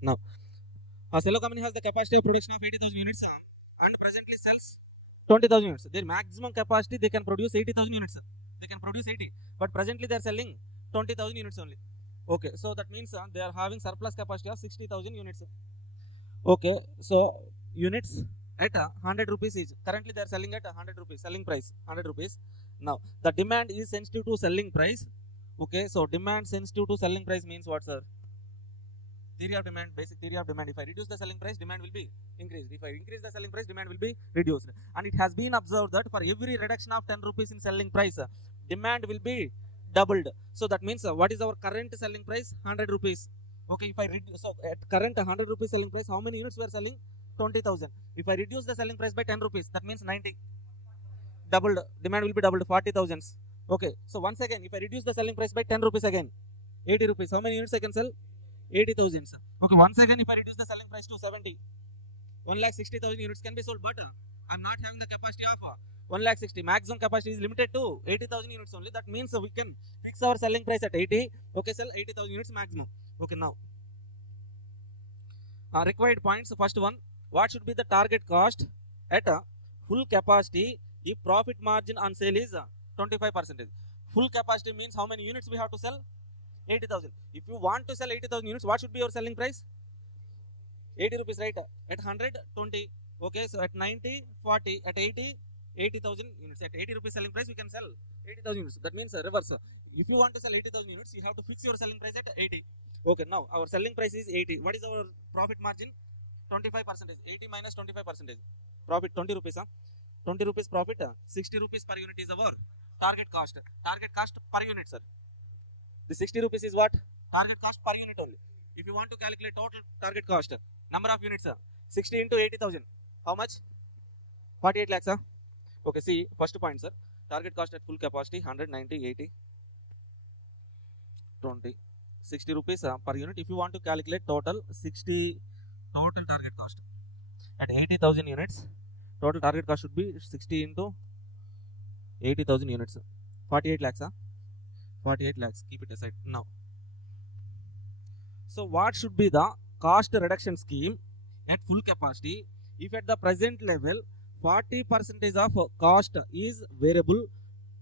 Now, a cello company has the capacity of production of 80,000 units and presently sells 20,000 units. Their maximum capacity, they can produce 80,000 units. They can produce 80, but presently they are selling 20,000 units only. Okay, so that means they are having surplus capacity of 60,000 units. Okay, so units at 100 rupees each. Currently they are selling at 100 rupees, selling price 100 rupees. Now, the demand is sensitive to selling price. Okay, so demand sensitive to selling price means what, sir? Theory of demand, basic theory of demand. If I reduce the selling price, demand will be increased. If I increase the selling price, demand will be reduced. And it has been observed that for every reduction of 10 rupees in selling price, demand will be doubled. So that means what is our current selling price? 100 rupees. Okay, if I reduce, so at current 100 rupees selling price, how many units we are selling? 20,000. If I reduce the selling price by 10 rupees, that means 90. Doubled, demand will be doubled, 40,000. Okay, so once again, if I reduce the selling price by 10 rupees again, 80 rupees, how many units I can sell? 80,000. Okay, once again, if I reduce the selling price to 70, 1,60,000 units can be sold, but I'm not having the capacity of 1,60,000. Maximum capacity is limited to 80,000 units only. That means we can fix our selling price at 80. Okay, sell 80,000 units maximum. Okay, now required points. First one, what should be the target cost at full capacity if profit margin on sale is 25%? Full capacity means how many units we have to sell? 80,000. If you want to sell 80,000 units, what should be your selling price? 80 rupees, right? At 100, 20. Okay, so at 90, 40. At 80, 80,000 units. At 80 rupees selling price, we can sell 80,000 units. That means reverse. If you want to sell 80,000 units, you have to fix your selling price at 80. Okay, now our selling price is 80. What is our profit margin? 25%. 80 minus 25%. Profit 20 rupees. 20 rupees profit. 60 rupees per unit is our target cost. Target cost per unit, sir. The 60 rupees is what? Target cost per unit only. If you want to calculate total target cost, number of units, 60 into 80,000. How much? 48 lakhs. Okay, see, first point, sir. Target cost at full capacity, 100, 90, 80, 20. 60 rupees per unit. If you want to calculate total, 60 total target cost. At 80,000 units, total target cost should be 60 into 80,000 units. 48 lakhs. 48 lakhs. Keep it aside now. So what should be the cost reduction scheme at full capacity if at the present level 40% of cost is variable,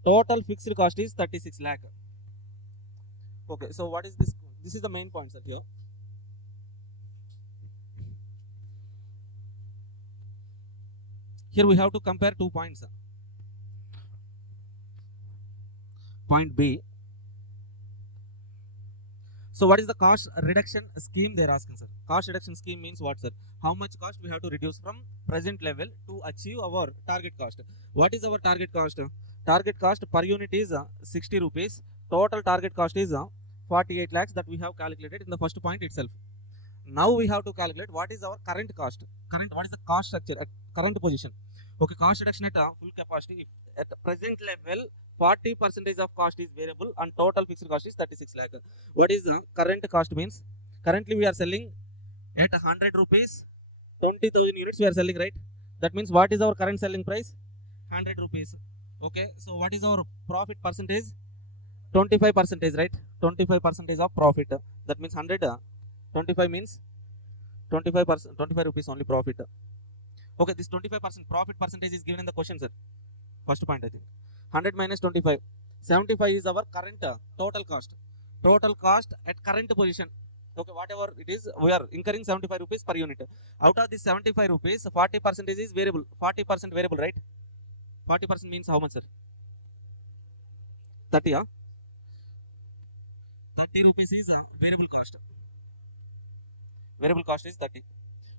total fixed cost is 36 lakh. Okay, so what is this? This is the main point, sir, here. Here we have to compare 2 points. Point B. So what is the cost reduction scheme they are asking, sir? Cost reduction scheme means what, sir? How much cost we have to reduce from present level to achieve our target cost? What is our target cost? Target cost per unit is 60 rupees. Total target cost is 48 lakhs that we have calculated in the first point itself. Now we have to calculate what is our current cost. What is the cost structure at current position? Okay, cost reduction at full capacity. If at present level 40% of cost is variable and total fixed cost is 36 lakh. What is the current cost means? Currently we are selling at 100 rupees, 20,000 units we are selling, right? That means what is our current selling price? 100 rupees. Okay, so what is our profit percentage? 25%, right? 25% of profit. That means 100, 25 means 25%, 25 rupees only profit. Okay, this 25% profit percentage is given in the question, sir. First point, I think. 100 minus 25. 75 is our current total cost. Total cost at current position. Okay, whatever it is, we are incurring 75 rupees per unit. Out of this 75 rupees, 40% is variable. 40% variable, right? 40% means how much, sir? 30, 30 rupees is variable cost. Variable cost is 30.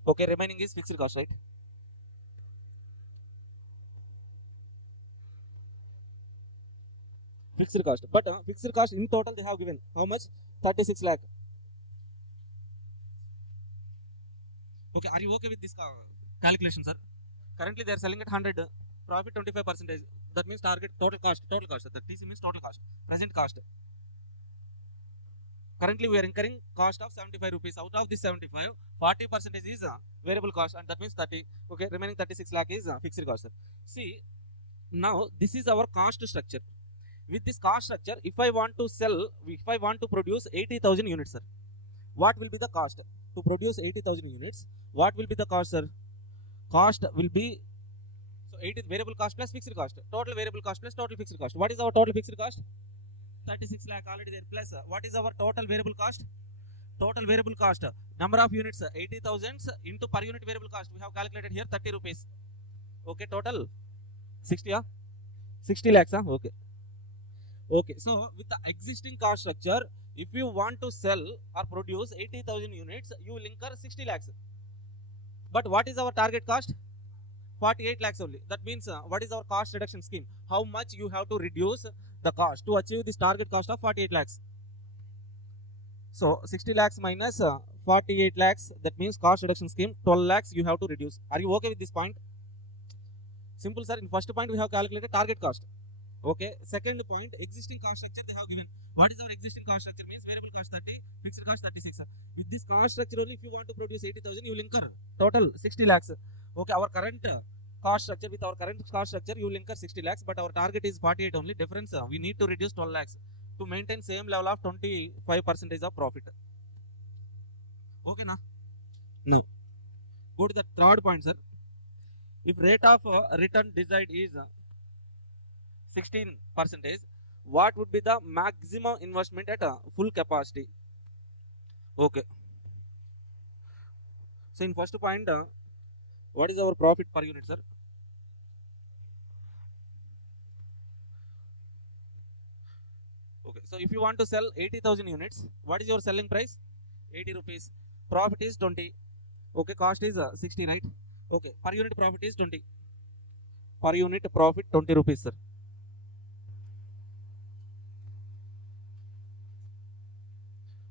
Okay, remaining is fixed cost, right? fixed cost. But fixed cost in total they have given how much? 36 lakh. Okay, are you okay with this calculation, sir? Currently they are selling at 100, profit 25%. That means target total cost. The TC means total cost, present cost. Currently we are incurring cost of 75 rupees. Out of this 75, 40% is variable cost, and that means 30. Okay, remaining 36 lakh is fixed cost, sir. See, now this is our cost structure. With this cost structure, if I want to produce 80,000 units, sir, what will be the cost? To produce 80,000 units, what will be the cost, sir? Cost will be, so 80 variable cost plus fixed cost. Total variable cost plus total fixed cost. What is our total fixed cost? 36 lakh already there. Plus, what is our total variable cost? Total variable cost, number of units, 80,000 into per unit variable cost. We have calculated here 30 rupees. Okay, total 60, 60 lakhs. Okay. Okay, so with the existing cost structure, if you want to sell or produce 80,000 units, you will incur 60 lakhs. But what is our target cost? 48 lakhs only. That means what is our cost reduction scheme? How much you have to reduce the cost to achieve this target cost of 48 lakhs? So 60 lakhs minus 48 lakhs, that means cost reduction scheme 12 lakhs you have to reduce. Are you okay with this point? Simple, sir. In first point we have calculated target cost. Okay. Second point, existing cost structure they have given. What is our existing cost structure? Means variable cost 30, fixed cost 36. With this cost structure only, if you want to produce 80,000, you will incur total 60 lakhs. Okay, our current cost structure, with our current cost structure, you will incur 60 lakhs, but our target is 48 only. Difference, we need to reduce 12 lakhs to maintain same level of 25% of profit. Okay, na? No. Go to the third point, sir. If rate of return desired is 16%, what would be the maximum investment at full capacity? Okay. So in first point, what is our profit per unit, sir? Okay. So if you want to sell 80,000 units, what is your selling price? 80 rupees. Profit is 20. Okay. Cost is 60, right? Okay. Per unit profit is 20. Per unit profit 20 rupees, sir.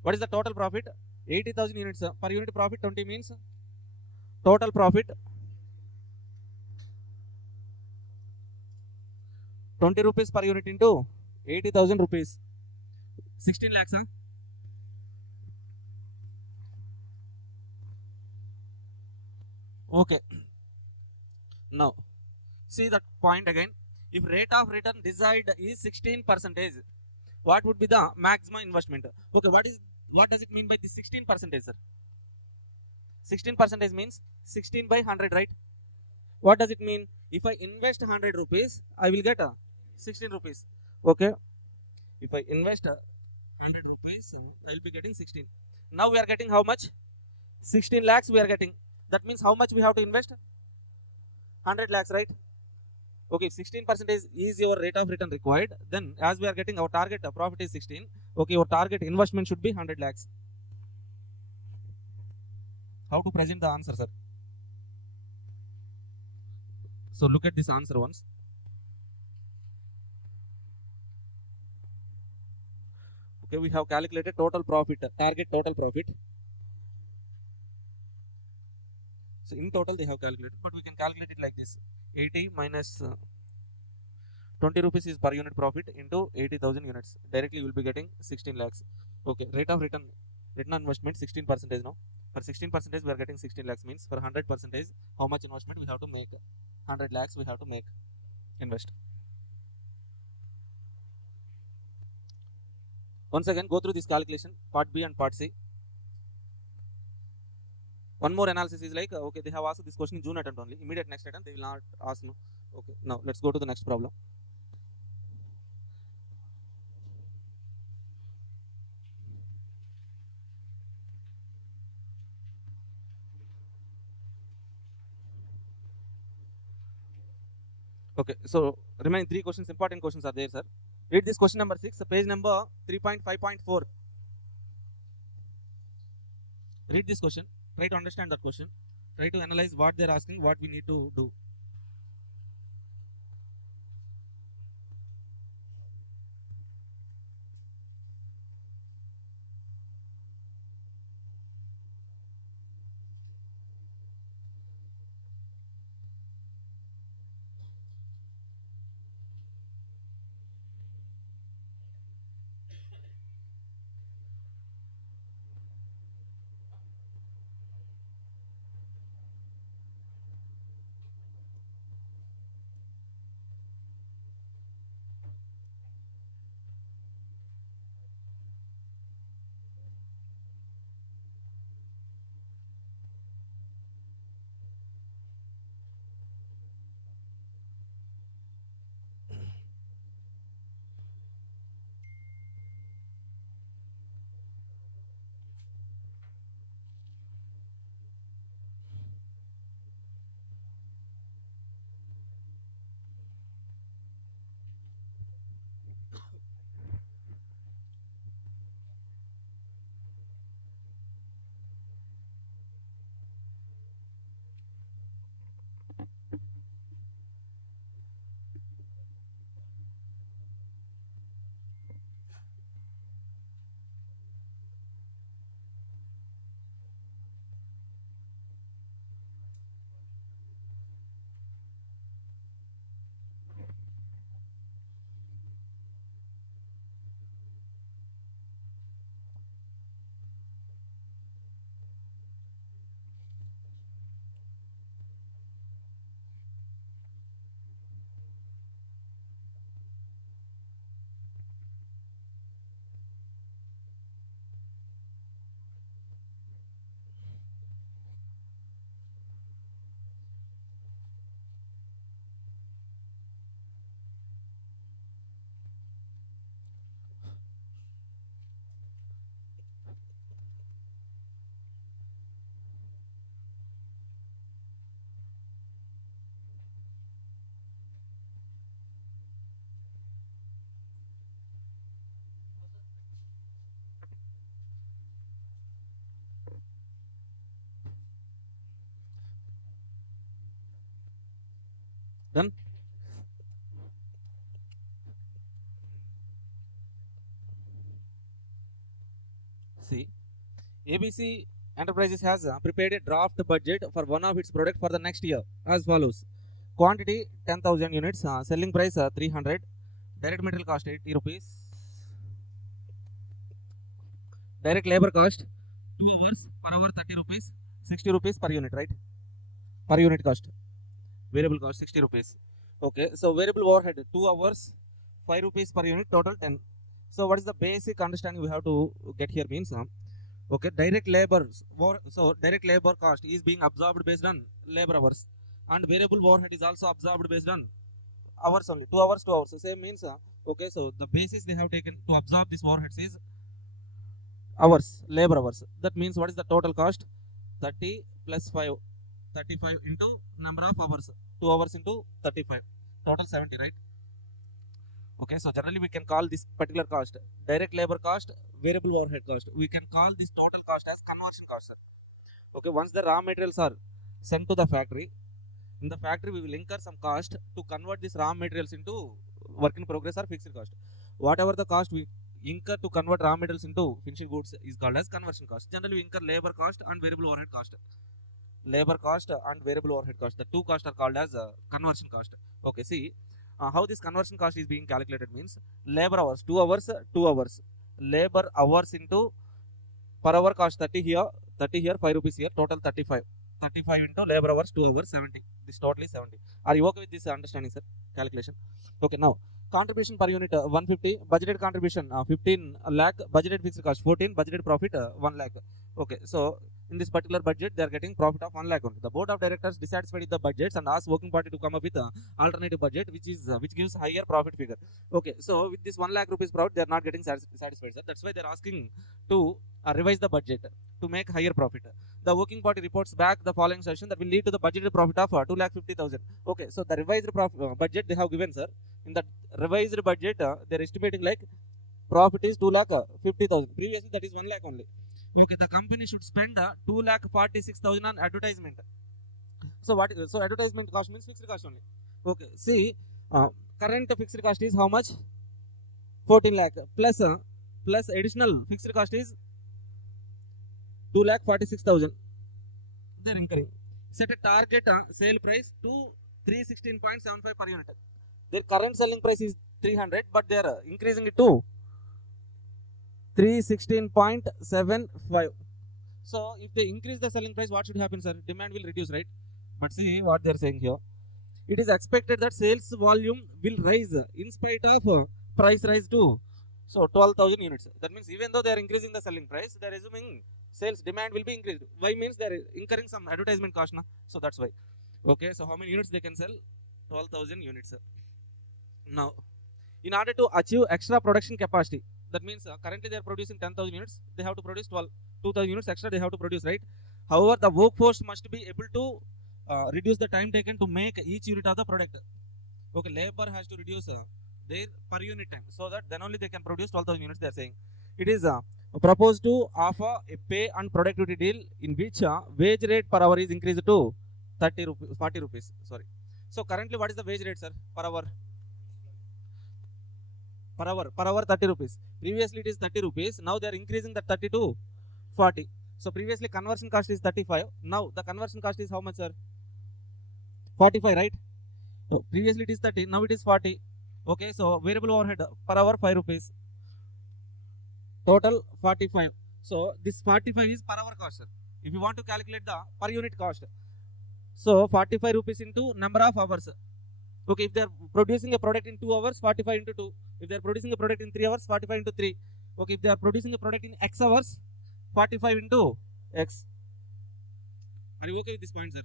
What is the total profit? 80,000 units. Per unit profit 20 means total profit 20 rupees per unit into 80,000 rupees. 16 lakhs. Okay. Now, see that point again. If rate of return desired is 16%, what would be the maximum investment? Okay, what does it mean by the 16%, sir? 16% means 16 by 100, right? What does it mean? If I invest 100 rupees, I will get 16 rupees. Okay. If I invest 100 rupees, I will be getting 16. Now we are getting how much? 16 lakhs we are getting. That means how much we have to invest? 100 lakhs, right? Okay, 16% is your rate of return required. Then as we are getting our target profit is 16. Okay, your target investment should be 100 lakhs. How to present the answer, sir? So look at this answer once. Okay, we have calculated total profit, target total profit. So in total they have calculated, but we can calculate it like this: 80 minus 20 rupees is per unit profit into 80,000 units. Directly you will be getting 16 lakhs. Okay, rate of return on investment 16% now. For 16% we are getting 16 lakhs, means for 100% how much investment we have to make? 100 lakhs we have to make, invest. Once again go through this calculation, part B and part C. One more analysis is like, okay, they have asked this question in June attempt only. Immediate next attempt they will not ask no. Okay, now let's go to the next problem. Okay, so remaining 3 questions, important questions are there, sir. Read this question number 6, page number 3.5.4. Read this question, try to understand that question, try to analyze what they are asking, what we need to do. Done. See, ABC Enterprises has prepared a draft budget for one of its product for the next year as follows. Quantity 10,000 units, selling price 300, direct material cost 80 rupees, direct labor cost 2 hours per hour 30 rupees, 60 rupees per unit, right? Per unit cost. Variable cost 60 rupees. Okay, so variable overhead 2 hours 5 rupees per unit, total 10. So what is the basic understanding we have to get here means okay, direct labor, so direct labor cost is being absorbed based on labor hours, and variable overhead is also absorbed based on hours only, 2 hours 2 hours. So same means okay, so the basis they have taken to absorb this overheads is hours, labor hours. That means what is the total cost? 30 plus 5, 35 into number of hours, 2 hours into 35, total 70, right? Okay, so generally we can call this particular cost direct labor cost, variable overhead cost. We can call this total cost as conversion cost, sir. Okay, once the raw materials are sent to the factory, in the factory we will incur some cost to convert these raw materials into work in progress or fixed cost. Whatever the cost we incur to convert raw materials into finished goods is called as conversion cost. Generally we incur labor cost and variable overhead cost. Labor cost and variable overhead cost, the two costs are called as conversion cost. Okay, see how this conversion cost is being calculated means labor hours 2 hours 2 hours, labor hours into per hour cost 30 here, 30 here, 5 rupees here, total 35, 35 into labor hours 2 hours 70, this totally 70. Are you okay with this understanding, sir? Calculation. Okay, now contribution per unit 150, budgeted contribution 15 lakh, budgeted fixed cost 14, budgeted profit 1 lakh. Okay, so in this particular budget they are getting profit of 1 lakh only. The board of directors dissatisfied with the budgets and asked working party to come up with alternative budget which gives higher profit figure. Okay, so with this 1 lakh rupees profit they are not getting satisfied, sir. That's why they are asking to revise the budget to make higher profit. The working party reports back the following session that will lead to the budgeted profit of 2,50,000. Okay, so the revised budget they have given, sir. In the revised budget they are estimating like profit is 2,50,000. Previously that is 1 lakh only. Okay, the company should spend 2,46,000 on advertisement. So what? So advertisement cost means fixed cost only. Okay, see, current fixed cost is how much? 14 lakh plus additional fixed cost is 2,46,000. They are incurring. Set a target sale price to 316.75 per unit. Their current selling price is 300, but they are increasing it to 316.75. So if they increase the selling price, what should happen, sir? Demand will reduce, right? But see what they are saying here. It is expected that sales volume will rise in spite of price rise to 12,000 units. That means even though they are increasing the selling price, they are assuming sales demand will be increased. Why means they are incurring some advertisement cost, na? So that's why. Okay, so how many units they can sell? 12,000 units. Now, in order to achieve extra production capacity, that means currently they are producing 10,000 units, they have to produce 2,000 units extra they have to produce, right? However, the workforce must be able to reduce the time taken to make each unit of the product. Okay, labor has to reduce their per unit time, so that then only they can produce 12,000 units, they are saying. It is proposed to offer a pay and productivity deal in which wage rate per hour is increased to 40 rupees. Sorry. So currently what is the wage rate, sir? Per hour 30 rupees. Previously it is 30 rupees. Now they are increasing the 30 to 40. So previously conversion cost is 35. Now the conversion cost is how much, sir? 45, right? So previously it is 30. Now it is 40. Okay, so variable overhead per hour 5 rupees. Total 45. So this 45 is per hour cost, sir. If you want to calculate the per unit cost, so 45 rupees into number of hours. Okay, if they are producing a product in 2 hours, 45 into 2. If they are producing a product in 3 hours, 45 into 3. Okay, if they are producing a product in X hours, 45 into X. Are you okay with this point, sir?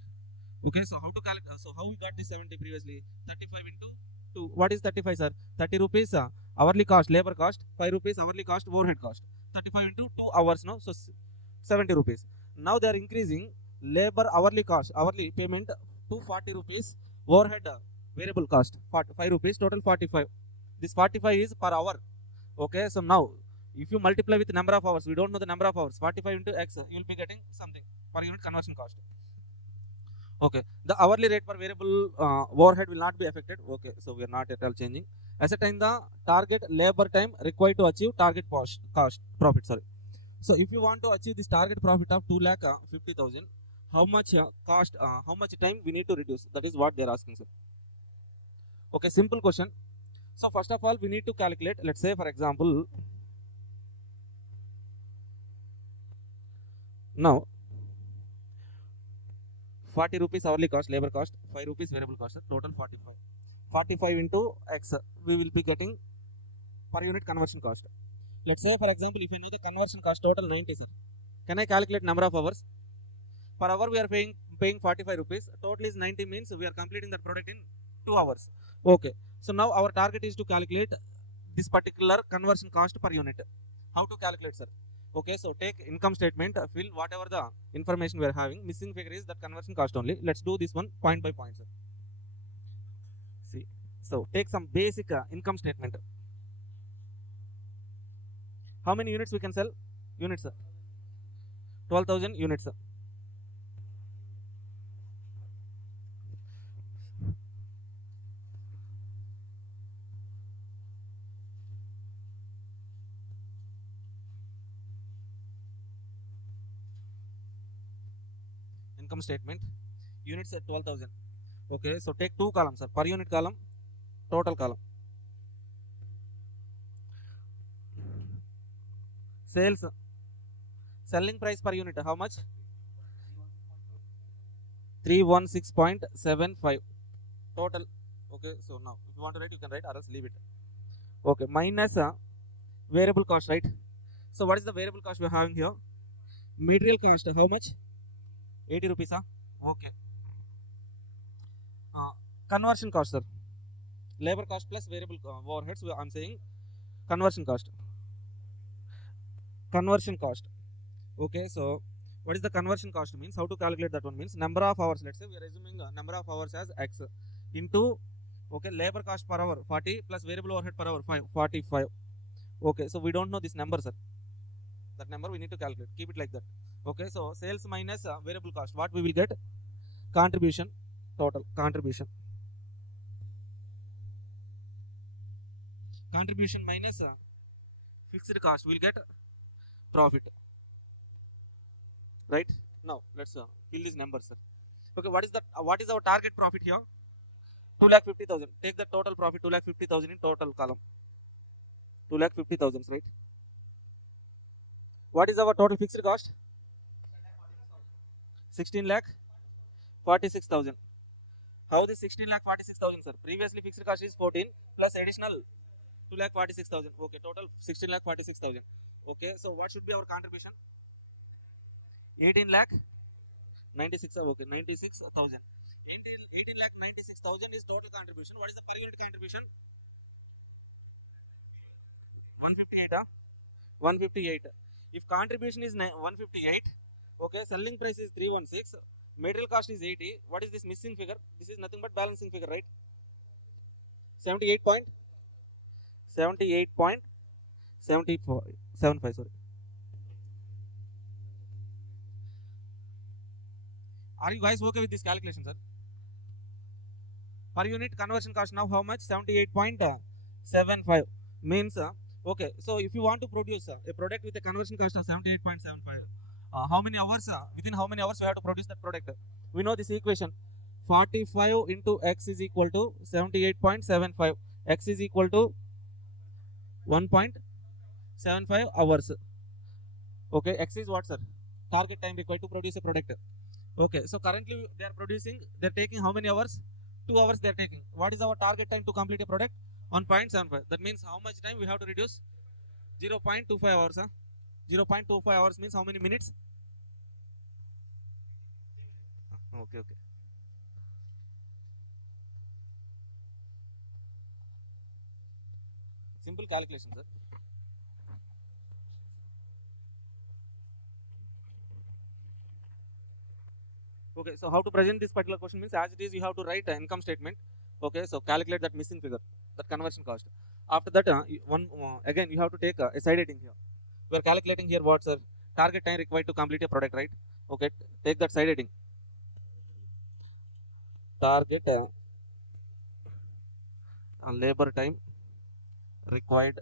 Okay, so how to calculate? So how we got this 70 previously? 35 into 2. What is 35, sir? 30 rupees hourly cost, labor cost. 5 rupees hourly cost, overhead cost. 35 into 2 hours now, so 70 rupees. Now they are increasing labor hourly cost, hourly payment to 40 rupees, overhead variable cost 5 rupees, total 45. This 45 is per hour. Okay, so now if you multiply with number of hours, we don't know the number of hours, 45 into X, you will be getting something per unit conversion cost. Okay, the hourly rate per variable overhead will not be affected. Okay, so we are not at all changing. Ascertain the target labor time required to achieve target cost profit. Sorry. So if you want to achieve this target profit of 2,50,000, how much cost? How much time we need to reduce? That is what they are asking, sir. Okay, simple question. So first of all, we need to calculate. Let's say, for example, now 40 rupees hourly cost, labor cost, 5 rupees variable cost, total 45. 45 into X, we will be getting per unit conversion cost. Let's say, for example, if you know the conversion cost total 90, sir. Can I calculate number of hours? Per hour we are paying 45 rupees. Total is 90, means we are completing that product in 2 hours. Okay. So now our target is to calculate this particular conversion cost per unit. How to calculate, sir? Okay, so take income statement, fill whatever the information we are having. Missing figure is that conversion cost only. Let's do this one point by point, sir. See, so take some basic income statement. How many units we can sell? Units, 12,000 units. Income statement, units at 12,000. Okay, so take two columns, sir. Per unit column, total column. Sales, selling price per unit, how much? 316.75 total. Okay, so now if you want to write, you can write, or else leave it. Okay, minus variable cost, right? So what is the variable cost we are having here? Material cost, how much? 80 rupees. Okay. Conversion cost, sir. Labor cost plus variable overheads. I'm saying conversion cost. Conversion cost. Okay, so what is the conversion cost means? How to calculate that one means number of hours. Let's say we are assuming number of hours as X into, okay, labor cost per hour 40 plus variable overhead per hour 45. Okay, so we don't know this number, sir. That number we need to calculate. Keep it like that. Okay, so sales minus variable cost. What we will get? Contribution, total contribution. Contribution minus fixed cost. We'll get profit. Right? Now let's fill these numbers, sir. Okay, what is that? What is our target profit here? 2,50,000. Take the total profit 2,50,000 in total column. 2,50,000, right? What is our total fixed cost? 16,46,000. How this 16,46,000, sir? Previously fixed cost is 14 plus additional 2,46,000. Okay, total 16,46,000. Okay, so what should be our contribution? 18,96,000. Okay, 96,000. 18,96,000 is total contribution. What is the per unit contribution? 158. 158. If contribution is 158, okay, selling price is 316, material cost is 80. What is this missing figure? This is nothing but balancing figure, right? 78.75. Sorry. Are you guys okay with this calculation, sir? Per unit conversion cost now how much? 78.75 means okay. So if you want to produce a product with a conversion cost of 78.75, how many hours? Within how many hours you have to produce that product? We know this equation. 45 into X is equal to 78.75. X is equal to 1.75 hours. Okay, X is what, sir? Target time required to produce a product. Okay, so currently they are producing, they are taking how many hours? 2 hours they are taking. What is our target time to complete a product? 1.75. That means how much time we have to reduce? 0.25 hours. 0.25 hours means how many minutes? Okay. Simple calculation, sir. Okay, so how to present this particular question means as it is you have to write an income statement. Okay, so calculate that missing figure, that conversion cost. After that, again you have to take a side heading here. We are calculating here what, sir? Target time required to complete a product, right? Okay, take that side heading. target labor time required.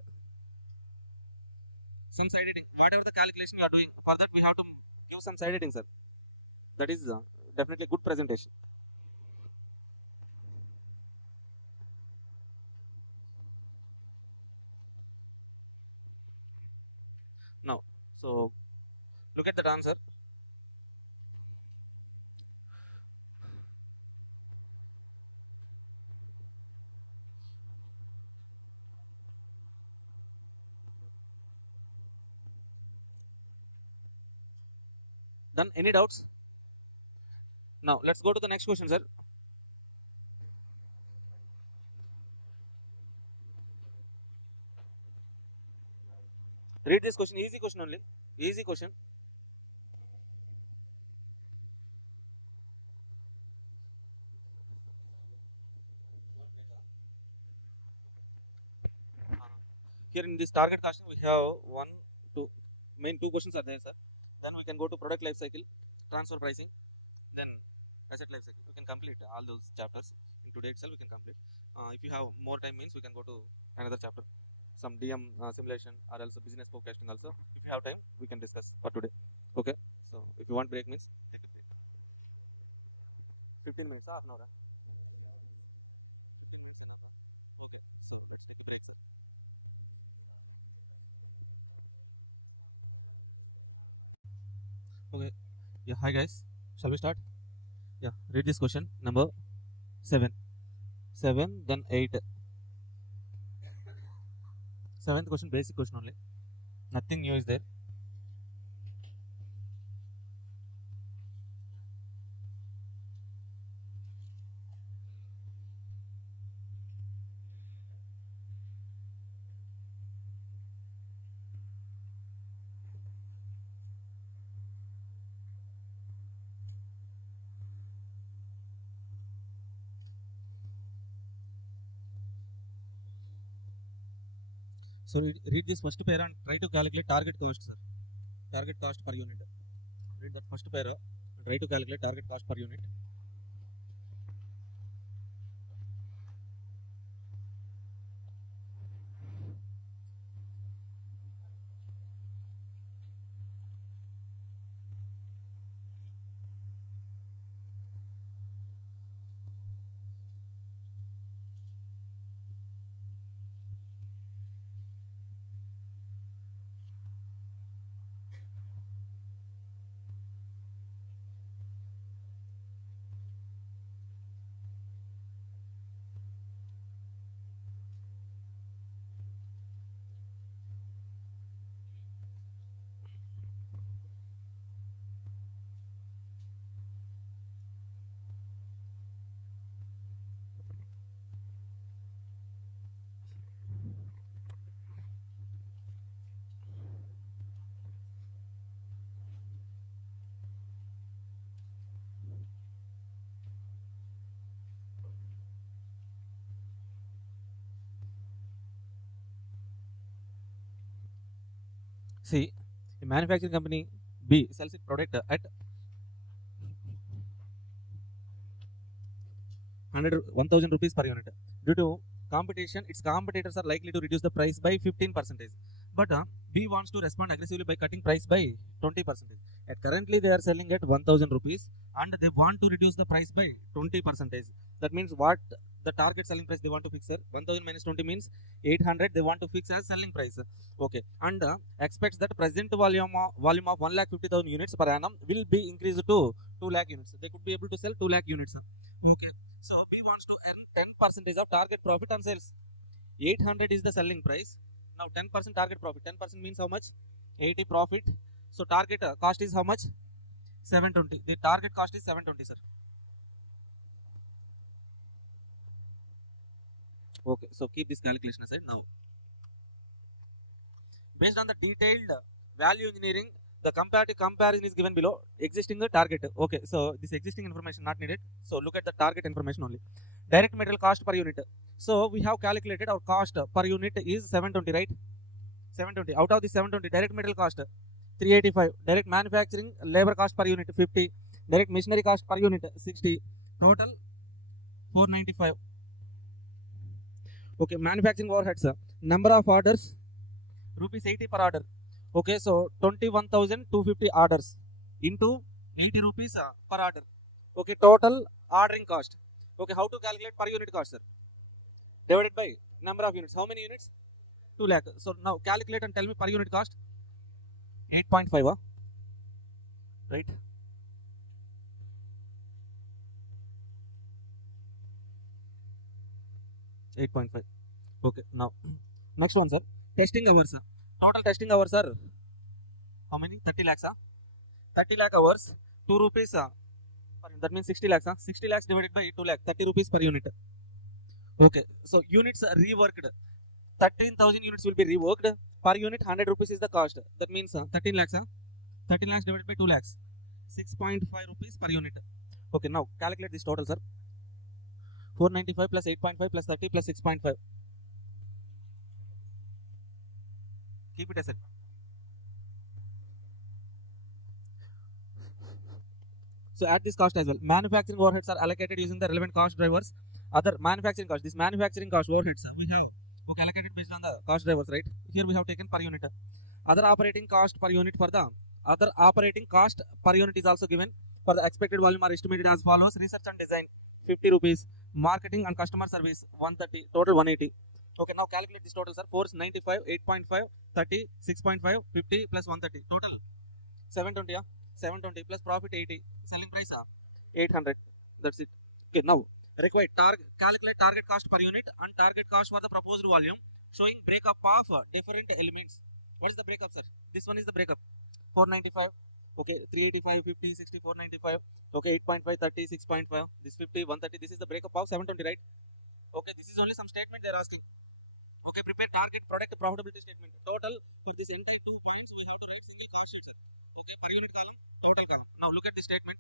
Some side heading, whatever the calculation you are doing, for that we have to give some side heading, sir. That is definitely good presentation. Now, so look at that answer. Done? Any doubts? Now let's go to the next question, sir. Read this question, easy question only, easy question. Here in this target costing, we have main two questions are there, sir. Then we can go to product life cycle, transfer pricing, then asset life cycle. We can complete all those chapters in today itself. We can complete. If you have more time, means we can go to another chapter, some DM simulation or else business forecasting also. If you have time, we can discuss for today. Okay. So if you want break, means 15 minutes, half an hour. Okay. Yeah. Hi guys. Shall we start? Yeah. Read this question number 7. 7, then 8. 7th question, basic question only. Nothing new is there. So read this first pair and try to calculate target cost, sir. Target cost per unit. Read that first pair and try to calculate target cost per unit. See, a manufacturing company B sells its product at 1,000 rupees per unit. Due to competition, its competitors are likely to reduce the price by 15%. But B wants to respond aggressively by cutting price by 20%. At currently, they are selling at 1,000 rupees and they want to reduce the price by 20%. That means what the target selling price they want to fix, sir? 1,000 minus 20 means 800. They want to fix as selling price. Okay, and expects that present volume of 1,50,000 units per annum will be increased to 2 lakh units. They could be able to sell 2 lakh units. Okay. So B wants to earn 10% of target profit on sales. 800 is the selling price. Now 10% target profit. 10% means how much? 80 profit. So target cost is how much? 720. The target cost is 720, sir. Okay. So keep this calculation aside now. Based on the detailed value engineering, the comparative comparison is given below. Existing target. Okay. So this existing information not needed. So look at the target information only. Direct material cost per unit. So we have calculated our cost per unit is 720, right? 720. Out of the 720, direct material cost 385. Direct manufacturing labor cost per unit 50. Direct machinery cost per unit 60. Total 495. Okay, manufacturing overheads, number of orders rupees 80 per order. Okay, so 21,250 orders into 80 rupees per order. Okay, total ordering cost. Okay, how to calculate per unit cost, sir? Divided by number of units. How many units? 2 lakh. So now calculate and tell me per unit cost. 8.5, right? 8.5. Okay, now next one, sir. Testing hours. Total testing hours are how many? 30 lakhs. 30 lakh hours. 2 rupees. That means 60 lakhs. 60 lakhs divided by 2 lakh. 30 rupees per unit. Okay, so units are reworked. 13,000 units will be reworked. Per unit, 100 rupees is the cost. That means 13 lakhs. 13 lakhs divided by 2 lakhs. 6.5 rupees per unit. Okay, now calculate this total, sir. 495 plus 8.5 plus 30 plus 6.5. Keep it as it. So add this cost as well. Manufacturing overheads are allocated using the relevant cost drivers. Other manufacturing cost. This manufacturing cost overheads we have allocated based on the cost drivers, right? Here we have taken per unit. Other operating cost per unit for the other operating cost per unit is also given for the expected volume are estimated as follows. Research and design 50 rupees. Marketing and customer service 130. Total 180. Okay, now calculate this total, sir. 495, 8.5, 30, 6.5, 50 plus 130. Total 720. 720 plus profit 80. Selling price 800. That's it. Okay, now required calculate target cost per unit and target cost for the proposed volume, showing breakup of different elements. What is the breakup, sir? This one is the breakup. 495. Okay, 385, 50, 60, 495. Okay, 8.5, 30, 6.5. This 50, 130. This is the breakup of 720, right? Okay, this is only some statement they are asking. Okay, prepare target product profitability statement. Total for this entire 2 points we have to write single cost sheet, sir. Okay, per unit column, total column. Now look at the statement.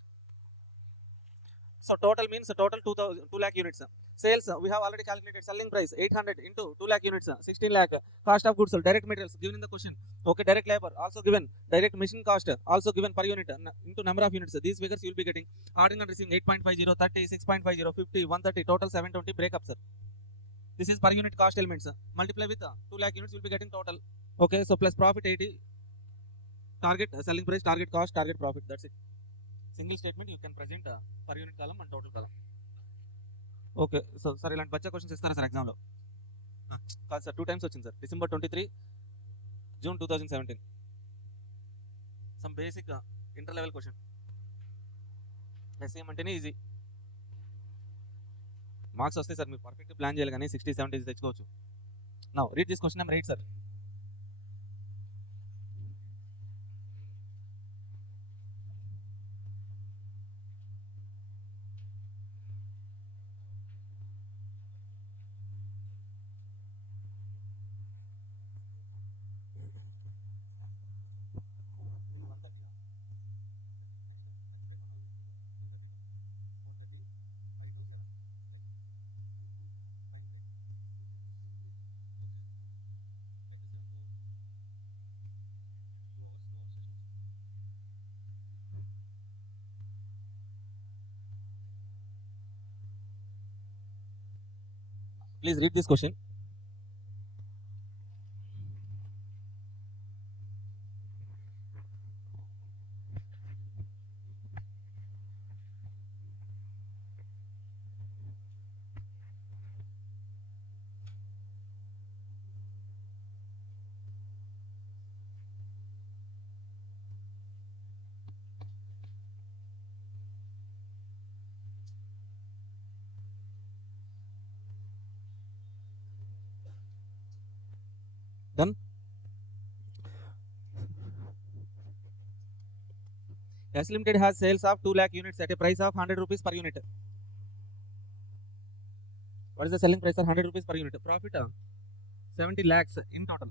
So total means total 2 lakh units. Sales we have already calculated. Selling price 800 into 2 lakh units, 16 lakh. Cost of goods sold, direct materials given in the question. Okay, direct labor also given. Direct machine cost also given per unit into number of units. These figures you will be getting. Ordering and receiving 8.50, 30, 6.50, 50, 130. Total 720. Breakup, sir. This is per unit cost elements. Multiply with 2 lakh units, you will be getting total. Okay, so plus profit 80. Target selling price, target cost, target profit. That's it. Single statement you can present per unit column and total column. Okay, so sir ilanti bacha questions istara sir exam lo. Kaadu sir 2 times వచ్చింది sir. December 23, June 2017. Some basic inter level question. SCM అంటేనే easy. Marks వస్తాయి sir, మీరు perfect plan చేయాలి కానీ 60, 70 తెచ్చుకోవచ్చు. Now read this question number 8, sir. Please read this question. Done. S Limited has sales of 2 lakh units at a price of 100 rupees per unit. What is the selling price for 100 rupees per unit? Profit 70 lakhs in total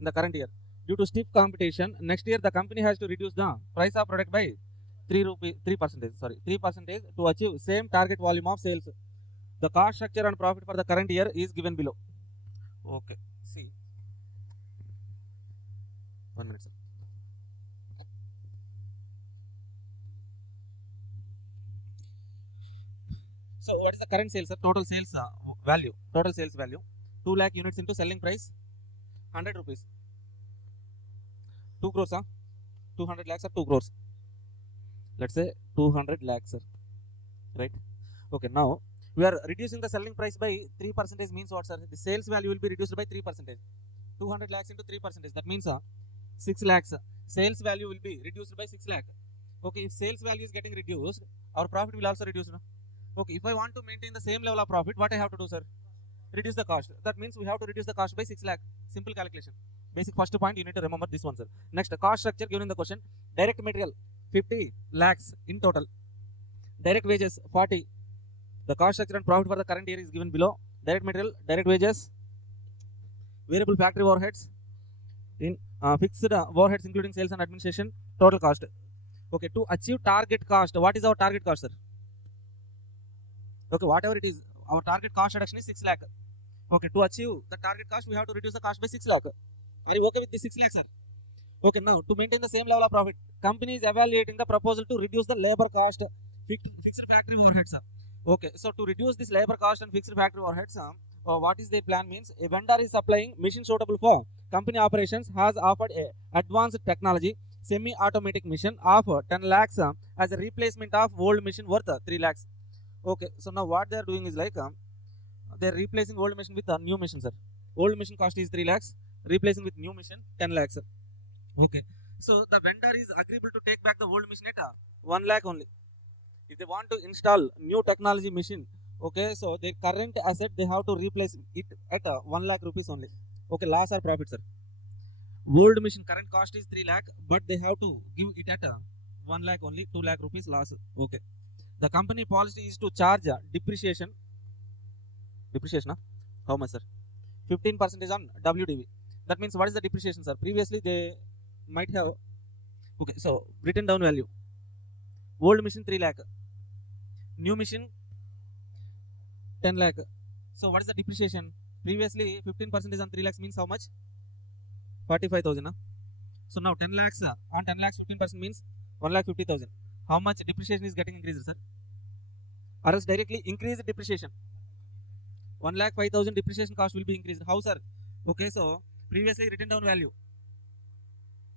in the current year. Due to stiff competition, next year the company has to reduce the price of product by 3% to achieve same target volume of sales. The cost structure and profit for the current year is given below. Okay, see. 1 minute, sir. So what is the current sales, sir? Total sales value. Total sales value. 2 lakh units into selling price 100 rupees. 2 crores, huh? 200 lakhs or 2 crores. Let's say 200 lakhs, sir. Right? Okay, now we are reducing the selling price by 3% means what, sir? The sales value will be reduced by 3%. 200 lakhs into 3%. That means 6 lakhs. Sales value will be reduced by 6 lakh. Okay, if sales value is getting reduced, our profit will also reduce. No? Okay, if I want to maintain the same level of profit, what I have to do, sir? Reduce the cost. That means we have to reduce the cost by 6 lakh. Simple calculation. Basic first point, you need to remember this one, sir. Next, cost structure given in the question. Direct material, 50 lakhs in total. Direct wages, 40. The cost structure and profit for the current year is given below. Direct material, direct wages, variable factory overheads, in fixed overheads including sales and administration, total cost. Okay, to achieve target cost, what is our target cost, sir? Okay, whatever it is, our target cost reduction is 6 lakh. Okay, to achieve the target cost, we have to reduce the cost by 6 lakh. Are you okay with the 6 lakh, sir? Okay, now to maintain the same level of profit, company is evaluating the proposal to reduce the labor cost, fixed factory overheads, sir. Okay, so to reduce this labor cost and fixed factory overheads, what is their plan means? A vendor is supplying machine suitable for company operations, has offered a advanced technology semi-automatic machine of 10 lakhs as a replacement of old machine worth 3 lakhs. Okay, so now what they are doing is like they are replacing old machine with a new machine, sir. Old machine cost is 3 lakhs, replacing with new machine 10 lakhs. Okay, so the vendor is agreeable to take back the old machine at 1 lakh only. If they want to install new technology machine, okay, so their current asset they have to replace it at 1 lakh rupees only. Okay, loss or profit, sir? Old machine current cost is 3 lakh, but they have to give it at 1 lakh only, 2 lakh rupees loss. Okay, the company policy is to charge depreciation. Depreciation, how much, sir? 15% on WDV. That means what is the depreciation, sir? Previously they might have. Okay, so written down value. Old machine 3 lakh. New machine 10 lakh. So what is the depreciation? Previously 15% on 3 lakhs means how much? 45,000. So now 10 lakhs on 10 lakhs 15% means 1,50,000. How much depreciation is getting increased, sir? Or else directly increase depreciation. 1,05,000 depreciation cost will be increased. How, sir? Okay, so previously written down value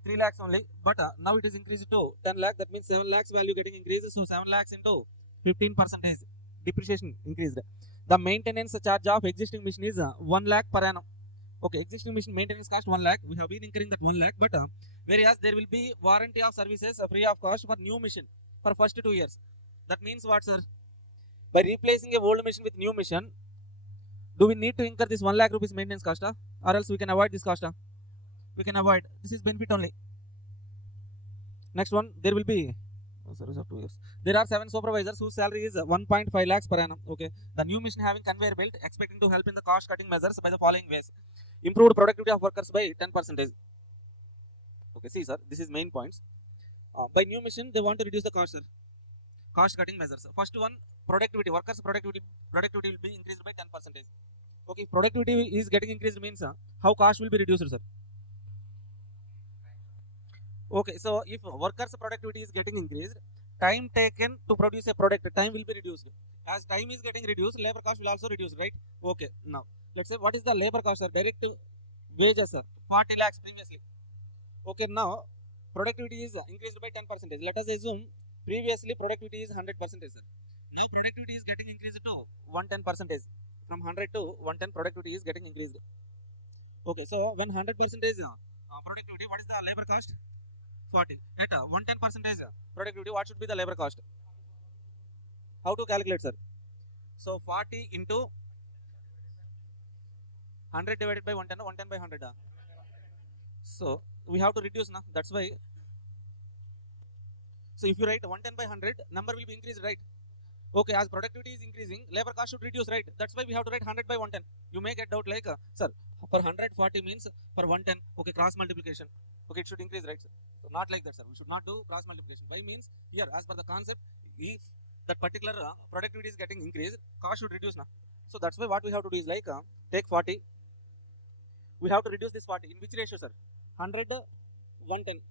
3 lakhs only, but now it is increased to 10 lakh. That means 7 lakhs value getting increased. So 7 lakhs into 15% depreciation increased. The maintenance charge of existing machine is 1 lakh per annum. Okay, existing machine maintenance cost 1 lakh. We have been incurring that 1 lakh, but whereas there will be warranty of services free of cost for new machine for first 2 years. That means what, sir? By replacing a old machine with new machine, do we need to incur this 1 lakh rupees maintenance cost, or else we can avoid this cost? We can avoid. This is benefit only. Next one, there will be. Oh, there are 7 supervisors whose salary is 1.5 lakhs per annum. Okay, the new machine having conveyor belt expecting to help in the cost cutting measures by the following ways: improved productivity of workers by 10%. Okay, see, sir, this is main points. By new machine, they want to reduce the cost, sir. Cost cutting measures. First one, productivity. Workers' productivity will be increased by 10%. Okay, if productivity is getting increased means how cost will be reduced, sir? Okay, so if workers' productivity is getting increased, time taken to produce a product, time will be reduced. As time is getting reduced, labor cost will also reduce, right? Okay, now let's say what is the labor cost, sir? Direct wages, sir, 40 lakhs previously. Okay, now productivity is increased by 10%. Let us assume previously productivity is 100%, sir. Now productivity is getting increased to 110%. From 100 to 110 productivity is getting increased. Okay, so when 100% productivity, what is the labor cost? 40. At 110% productivity, what should be the labor cost? How to calculate, sir? So 40 into 100 divided by 110, 110 by 100. So we have to reduce now. That's why. So if you write 110 by 100, number will be increased, right? Okay, as productivity is increasing, labor cost should reduce, right? That's why we have to write 100 by 110. You may get doubt like, sir, for 140 means for 110, okay, cross multiplication. Okay, it should increase, right, sir? So not like that, sir. We should not do cross multiplication. By means here, as per the concept, if that particular productivity is getting increased, cost should reduce now. So that's why what we have to do is like take 40. We have to reduce this 40. In which ratio, sir? 100, 110.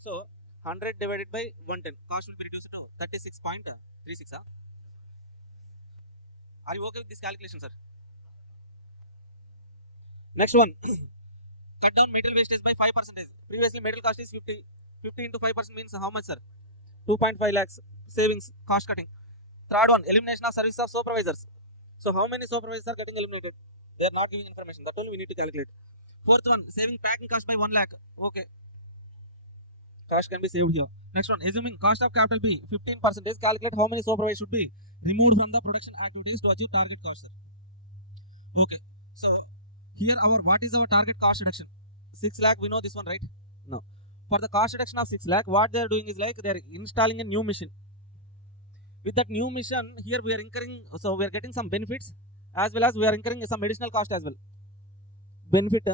So 100 divided by 110. Cost will be reduced to 36.36. Are you okay with this calculation, sir? Next one, cut down material wastage by 5%. Previously, material cost is 50. 50 into 5% means how much, sir? 2.5 lakhs savings, cost cutting. Third one, elimination of service of supervisors. So how many supervisors are getting eliminated? They are not giving information. That only we need to calculate. Fourth one, saving packing cost by 1 lakh. Okay. Cost can be saved here. Next one, assuming cost of capital B 15%, calculate how many supervisors should be removed from the production activities to achieve target cost, sir. Okay. So here what is our target cost reduction? 6 lakh, we know this one, right? No. For the cost reduction of 6 lakh, what they are doing is like they are installing a new machine. With that new mission, here we are incurring, so we are getting some benefits as well as we are incurring some additional cost as well. Benefit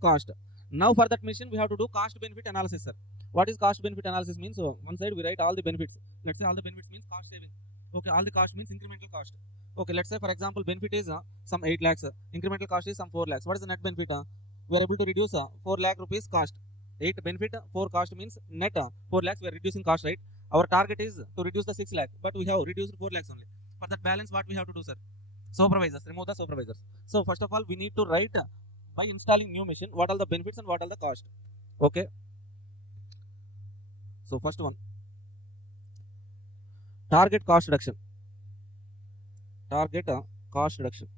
cost. Now for that mission, we have to do cost benefit analysis, sir. What is cost benefit analysis means? So one side we write all the benefits. Let's say all the benefits means cost saving. Okay, all the cost means incremental cost. Okay, let's say for example, benefit is some 8 lakhs. Incremental cost is some 4 lakhs. What is the net benefit? We are able to reduce 4 lakh rupees cost. 8 benefit, 4 cost means net 4 lakhs. We are reducing cost, right? Our target is to reduce the 6 lakh, but we have reduced 4 lakhs only. For that balance, what we have to do, sir? Supervisors, remove the supervisors. So first of all, we need to write by installing new machine, what are the benefits and what are the cost. Okay. So first one, target cost reduction. Target cost reduction.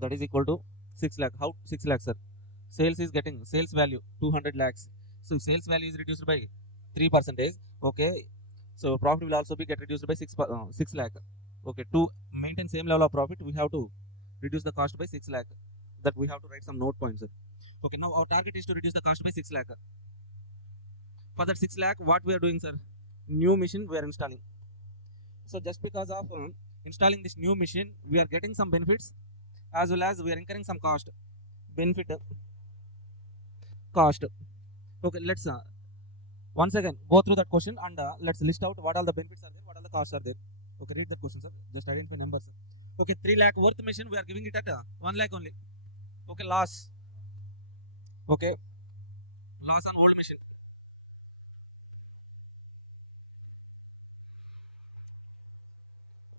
That is equal to 6 lakh. How 6 lakhs, sir? Sales is getting sales value 200 lakhs. So sales value is reduced by 3%. Okay. So profit will also be get reduced by 6 lakh. Okay. To maintain same level of profit, we have to reduce the cost by 6 lakh. That we have to write some note points, sir. Okay. Now our target is to reduce the cost by 6 lakh. For that 6 lakh, what we are doing, sir? New machine we are installing. So just because of installing this new machine, we are getting some benefits as well as we are incurring some cost. Benefit cost. Okay, let's once again go through that question and let's list out what all the benefits are there, what all the costs are there. Okay, read that question, sir. Just identify numbers. Okay, 3 lakh worth machine, we are giving it at 1 lakh only. Okay, loss. Okay, loss on old machine.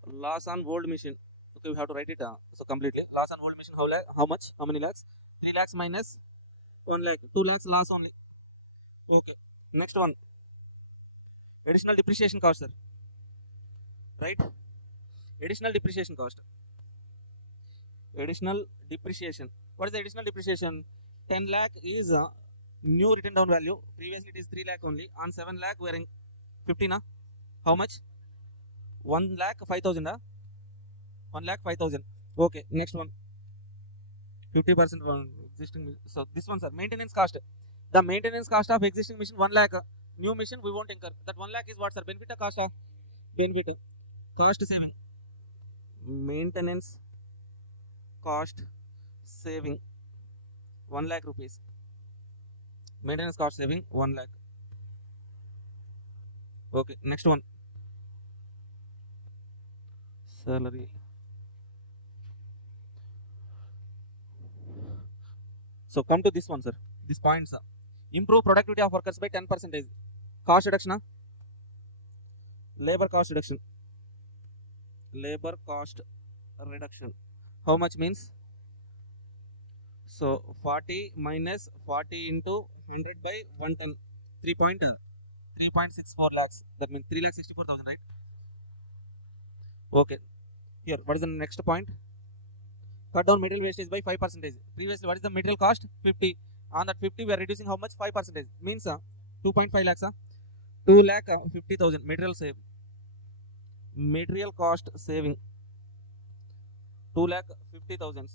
Loss on old machine. Okay, we have to write it so completely. Loss on old machine, how much? How many lakhs? 3 lakhs minus 1 lakh. 2 lakhs loss only. Okay. Next one. Additional depreciation cost, sir. Right? Additional depreciation cost. Additional depreciation. What is the additional depreciation? 10 lakh is new written down value. Previously it is 3 lakh only. On 7 lakh we are in 15. How much? 1 lakh 5,000. 1 lakh 5,000. Okay. Next one. 50% on existing. So this one, sir. Maintenance cost. The maintenance cost of existing machine 1 lakh. New machine we won't incur. That 1 lakh is what, sir? Benefit or cost? Benefit. Cost saving. Maintenance cost saving 1 lakh rupees. Maintenance cost saving 1 lakh. Okay, next one. Salary. So come to this one, sir. These points. Improve productivity of workers by 10%. Cost reduction. Labor cost reduction. Labor cost reduction. How much means? So 40 minus 40 into 100 by 1 ton. 3.64 lakhs. That means 3,64,000, right? Okay. Here, what is the next point? Cut down material wastage by 5%. Previously, what is the material cost? 50. On that 50, we are reducing how much? 5%. Means 2.5 lakhs. 2 lakh 50,000. Material save. Material cost saving. 2 lakh 50,000.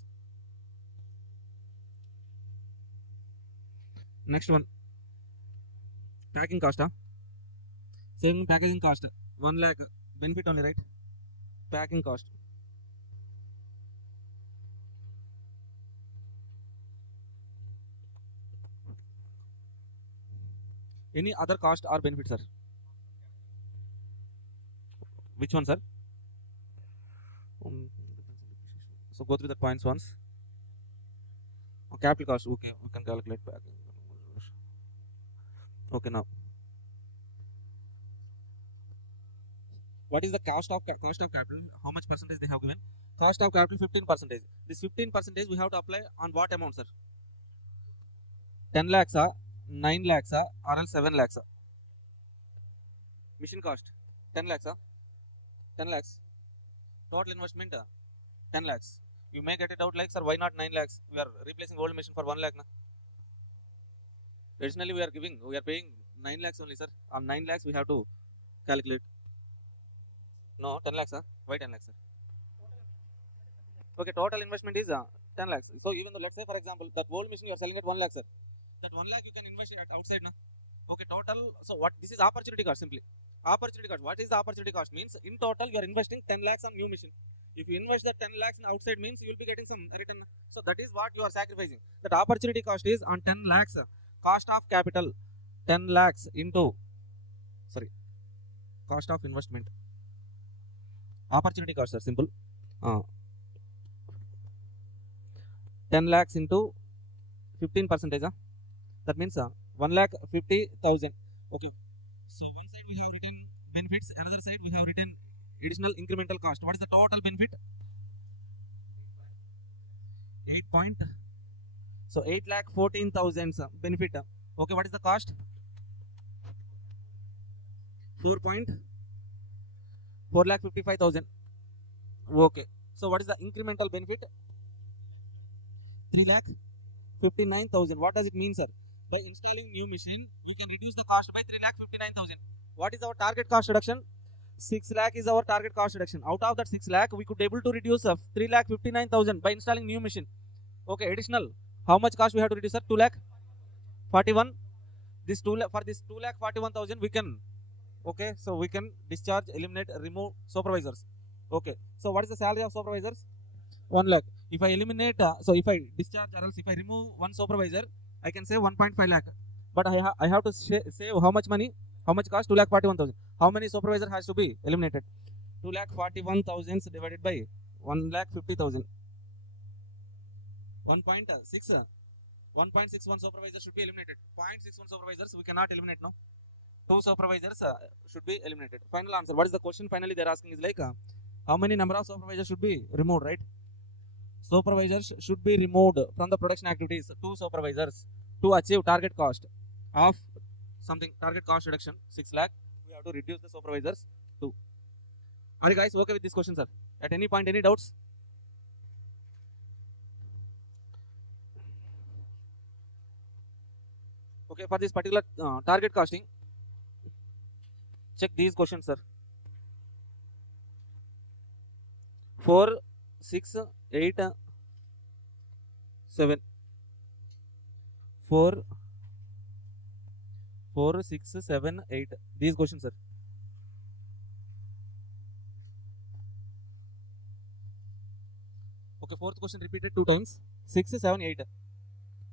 Next one. Packing cost. Saving packaging cost. 1 lakh. Benefit only, right? Packing cost. Any other cost or benefit, sir? Which one, sir? So go through the points once. Capital cost. Okay, we can calculate back. Okay, now. What is the cost of capital? How much percentage they have given? Cost of capital 15%. This 15% we have to apply on what amount, sir? 10 lakhs, 9 lakhs, or else 7 lakhs. Machine cost 10 lakhs, 10 lakhs. Total investment 10 lakhs. You may get it out like, sir, why not 9 lakhs? We are replacing old machine for 1 lakh. Na? Additionally, we are paying 9 lakhs only, sir. On 9 lakhs, we have to calculate. No, 10 lakhs, why 10 lakhs, sir? Okay, total investment is 10 lakhs. So, even though, let's say, for example, that old machine you are selling at 1 lakh, sir. That 1 lakh you can invest at outside, na? Okay, total. So, what this is opportunity cost simply. Opportunity cost. What is the opportunity cost? Means in total you are investing 10 lakhs on new machine. If you invest the 10 lakhs in outside means you will be getting some return. So that is what you are sacrificing. That opportunity cost is on 10 lakhs. Cost of capital 10 lakhs into cost of investment. Opportunity cost are simple. 10 lakhs into 15%. That means 1,50,000. Okay. So one side we have written benefits, another side we have written additional incremental cost. What is the total benefit? 8 point. So 8,14,000 benefit. Okay, what is the cost? 4,55,000. Okay. So what is the incremental benefit? 3,59,000. What does it mean, sir? By installing new machine, we can reduce the cost by 3,59,000. What is our target cost reduction? 6 lakh is our target cost reduction. Out of that 6 lakh, we could able to reduce 3,59,000 by installing new machine. Okay, additional. How much cost we have to reduce, sir? 2,41,000. This 2 lakh, for this 2,41,000 we can. Okay, so we can discharge, eliminate, remove supervisors. Okay, so what is the salary of supervisors? 1 lakh. If I eliminate, so if I discharge or else if I remove one supervisor, I can save 1.5 lakh. But I have to save how much money? How much cost? 2,41,000. How many supervisor has to be eliminated? 2,41,000 divided by 1,50,000. 1.6. 1.61 supervisors should be eliminated. 0.61 supervisors we cannot eliminate now. 2 supervisors should be eliminated. Final answer. What is the question? Finally, they're asking is like how many number of supervisors should be removed, right? Supervisors should be removed from the production activities. 2 supervisors to achieve target cost of something. Target cost reduction 6 lakh. We have to reduce the supervisors 2. Are you guys okay with this question, sir? At any point, any doubts? Okay, for this particular target costing, check these questions, sir. 4, 6, 8, 7. 4, 6, 7, 8. These questions, sir. Okay, fourth question repeated 2 times. 6, 7, 8.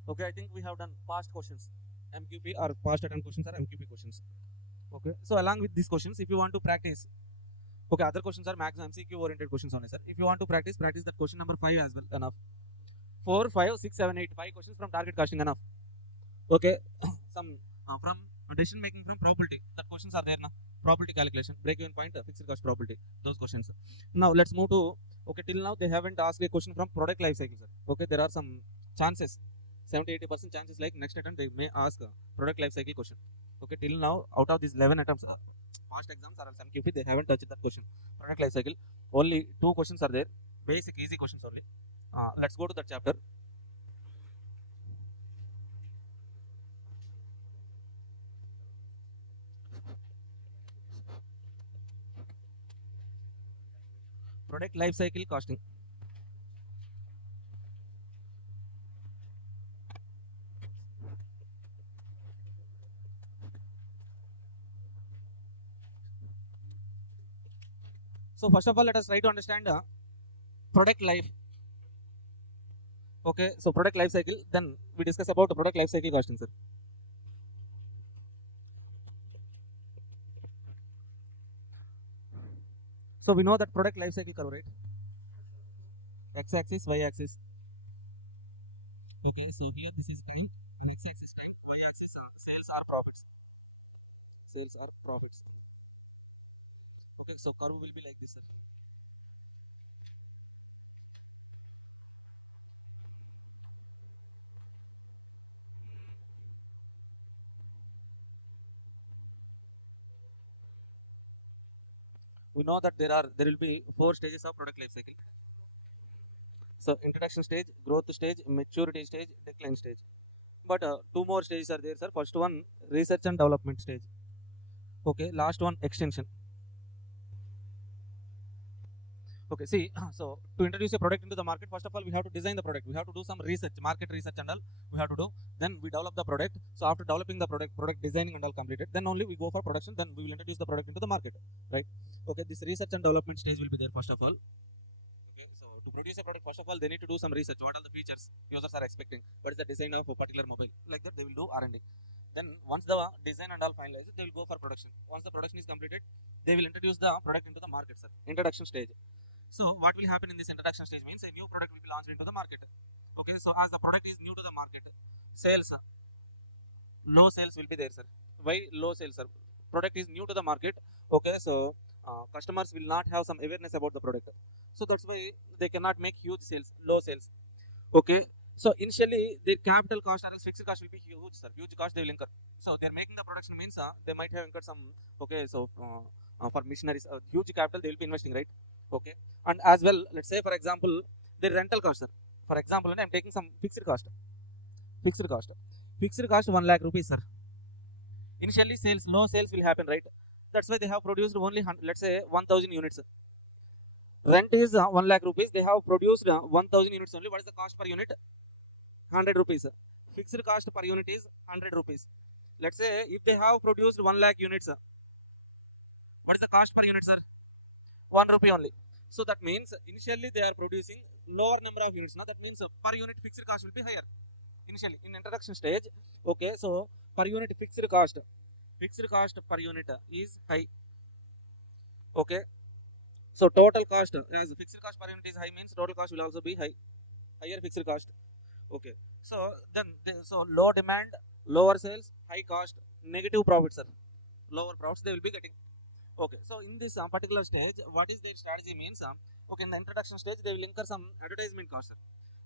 Okay, I think we have done past questions. MQP or past attempt questions are MQP questions. Okay, so along with these questions, if you want to practice, okay, other questions are maximum MCQ oriented questions only, sir. If you want to practice that question number 5 as well, enough. 4, 5, 6, 7, 8. 5 questions from target costing, enough. Okay, some from decision making from probability. That questions are there now. Probability calculation, break-even point, fixed cost probability. Those questions. Now let's move to, okay, till now they haven't asked a question from product life cycle, sir. Okay, there are some chances. 70-80% chances like next attempt they may ask product life cycle question. Okay, till now out of these 11 attempts, past exams or MQP, they haven't touched that question. Product life cycle, only 2 questions are there. Basic easy questions only. Let's go to that chapter. Product life cycle costing. So first of all, let us try to understand product life. Okay, so product life cycle. Then we discuss about the product life cycle costing, sir. So we know that product life cycle curve, right? X-axis, Y-axis. Okay, so here this is time, and X-axis time, Y-axis sales or profits. Sales or profits. Okay, so curve will be like this, sir. We know that there will be 4 stages of product life cycle. So introduction stage, growth stage, maturity stage, decline stage. But 2 more stages are there, sir. First one, research and development stage. Okay, last one, extension. Okay, see, so to introduce a product into the market, first of all, we have to design the product. We have to do some research, market research and all. We have to do. Then we develop the product. So after developing the product designing and all completed, then only we go for production. Then we will introduce the product into the market, right? Okay, this research and development stage will be there first of all. Okay, so to produce a product, first of all, they need to do some research. What are the features users are expecting? What is the design of a particular mobile? Like that, they will do R&D. Then once the design and all finalized, they will go for production. Once the production is completed, they will introduce the product into the market, sir. Introduction stage. So what will happen in this introduction stage means a new product will be launched into the market. Okay, so as the product is new to the market, sales, low sales will be there, sir. Why low sales, sir? Product is new to the market. Okay, so customers will not have some awareness about the product. So that's why they cannot make huge sales, low sales. Okay, so initially the capital cost or fixed cost will be huge, sir. Huge cost they will incur. So they're making the production means they might have incurred some. Okay, so for missionaries, huge capital they will be investing, right? Okay, and as well, let's say for example, the rental cost, sir. For example, I'm taking some fixed cost. Fixed cost 1 lakh rupees, sir. Initially sales, no sales will happen, right? That's why they have produced only let's say 1000 units. Rent is 1 lakh rupees. They have produced 1000 units only. What is the cost per unit? 100 rupees. Fixed cost per unit is 100 rupees. Let's say if they have produced 1 lakh units, what is the cost per unit, sir? 1 rupee only. So that means initially they are producing lower number of units. Now that means per unit fixed cost will be higher. Initially in introduction stage, okay, so per unit fixed cost per unit is high. Okay, so total cost as fixed cost per unit is high means total cost will also be high, higher fixed cost. Okay, so then so low demand, lower sales, high cost, negative profits, sir. Lower profits they will be getting. Okay, so in this particular stage, what is their strategy means? Okay, in the introduction stage, they will incur some advertisement cost.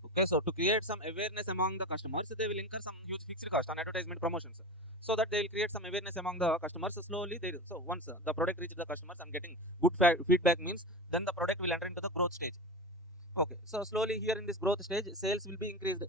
Okay, so to create some awareness among the customers, they will incur some huge fixed cost on advertisement promotions, so that they will create some awareness among the customers. Slowly, they so once the product reaches the customers and getting good feedback means, then the product will enter into the growth stage. Okay, so slowly here in this growth stage, sales will be increased.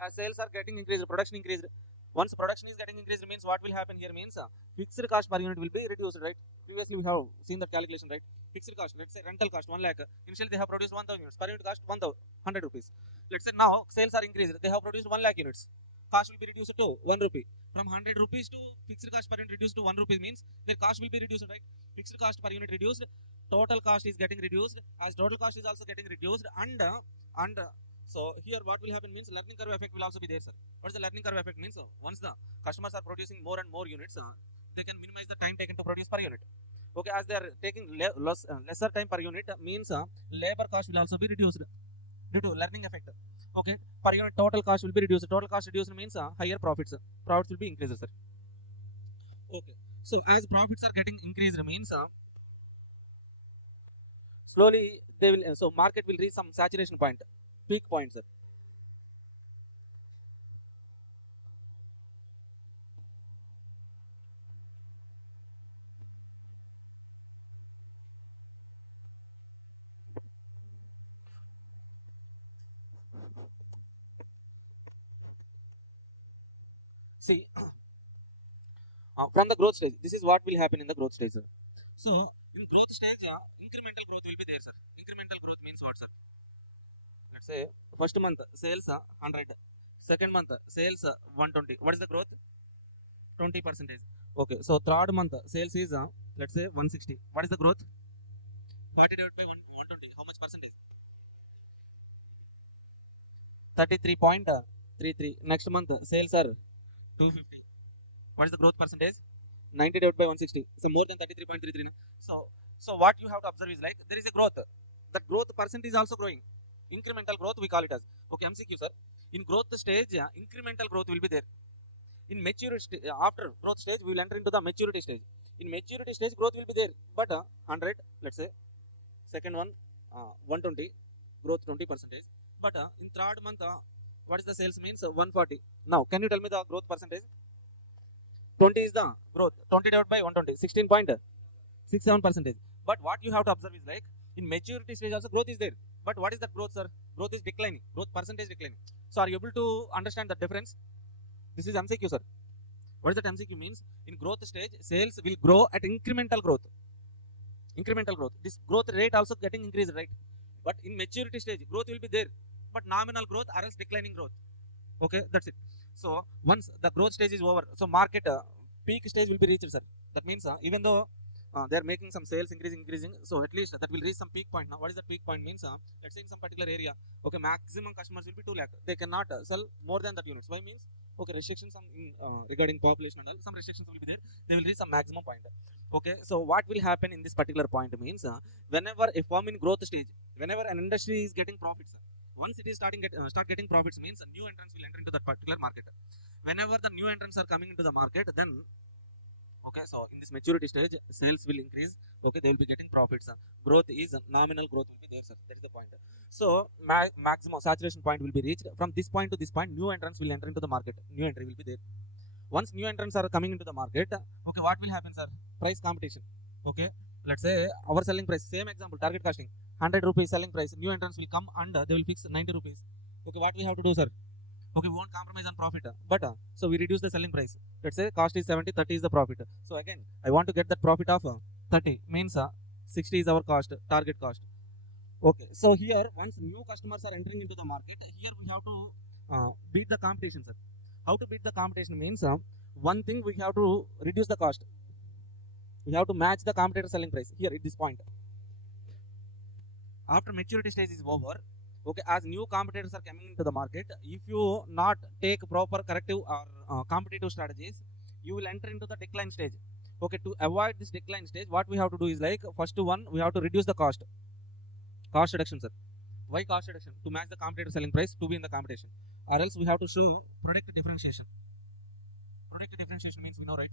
As sales are getting increased, production increased. Once production is getting increased means what will happen here means fixed cost per unit will be reduced, right? Previously we have seen that calculation, right? Fixed cost, let's say rental cost 1 lakh. Initially they have produced 1000 units. Per unit cost 100 rupees. Let's say now sales are increased. They have produced 1 lakh units. Cost will be reduced to 1 rupee. From 100 rupees to fixed cost per unit reduced to 1 rupee means their cost will be reduced, right? Fixed cost per unit reduced. Total cost is getting reduced. As total cost is also getting reduced, and so here what will happen means learning curve effect will also be there, sir. What is the learning curve effect means? Once the customers are producing more and more units, they can minimize the time taken to produce per unit. Okay, as they are taking lesser time per unit means labor cost will also be reduced due to learning effect. Okay, per unit total cost will be reduced. Total cost reduced means higher profits. Profits will be increased, sir. Okay, so as profits are getting increased means slowly they will so market will reach some saturation point, peak point, sir. See, from the growth stage, this is what will happen in the growth stage, sir. So in growth stage, incremental growth will be there, sir. Incremental growth means what, sir? Let's say first month sales 100, second month sales 120. What is the growth? 20%. Okay, so third month sales is let's say 160. What is the growth? 30 divided by 120. How much percentage? 33.33. Next month sales are 250. What is the growth percentage? 90 divided by 160. So more than 33.33. So what you have to observe is like there is a growth. That growth percent is also growing. Incremental growth we call it as. Okay, MCQ, sir. In growth stage, incremental growth will be there. In maturity after growth stage, we will enter into the maturity stage. In maturity stage, growth will be there, but 100, let's say. Second one, 120, growth 20%. But in third month, what is the sales means? 140. Now, can you tell me the growth percentage? 20 is the growth. 20 divided by 120, 16.67%. But what you have to observe is like, in maturity stage also growth is there. But what is that growth, sir? Growth is declining. Growth percentage declining. So are you able to understand the difference? This is MCQ, sir. What is that MCQ means? In growth stage, sales will grow at incremental growth. Incremental growth. This growth rate also getting increased, right? But in maturity stage, growth will be there, but nominal growth or else declining growth. Okay, that's it. So once the growth stage is over, so market peak stage will be reached, sir. That means even though they are making some sales increasing, so at least that will reach some peak point. Now, what is the peak point means? Let's say in some particular area, okay, maximum customers will be 2 lakh. They cannot sell more than that units. Why means? Okay, restrictions regarding population and all, some restrictions will be there. They will reach some maximum point. Okay, so what will happen in this particular point means whenever a firm in growth stage, whenever an industry is getting profits, once it is start getting profits means new entrants will enter into that particular market. Whenever the new entrants are coming into the market, then okay, so in this maturity stage, sales will increase. Okay, they will be getting profits. Growth is nominal growth will be there, sir. That is the point. So maximum saturation point will be reached. From this point to this point, new entrants will enter into the market. New entry will be there. Once new entrants are coming into the market, okay, what will happen, sir? Price competition. Okay, let's say our selling price, same example, target costing, 100 rupees selling price. New entrants will come and they will fix 90 rupees. Okay, what we have to do, sir? Okay, we won't compromise on profit, but so we reduce the selling price. Let's say cost is 70, 30 is the profit. So again, I want to get that profit of 30, means 60 is our cost, target cost. Okay, so here once new customers are entering into the market, here we have to beat the competition, sir. How to beat the competition means one thing, we have to reduce the cost. We have to match the competitor selling price here at this point. After maturity stage is over, okay, as new competitors are coming into the market, if you not take proper corrective or competitive strategies, you will enter into the decline stage. Okay, to avoid this decline stage, what we have to do is like, first one, we have to reduce the cost reduction, sir. Why cost reduction? To match the competitor selling price, to be in the competition, or else we have to show product differentiation. Product differentiation means we know, right?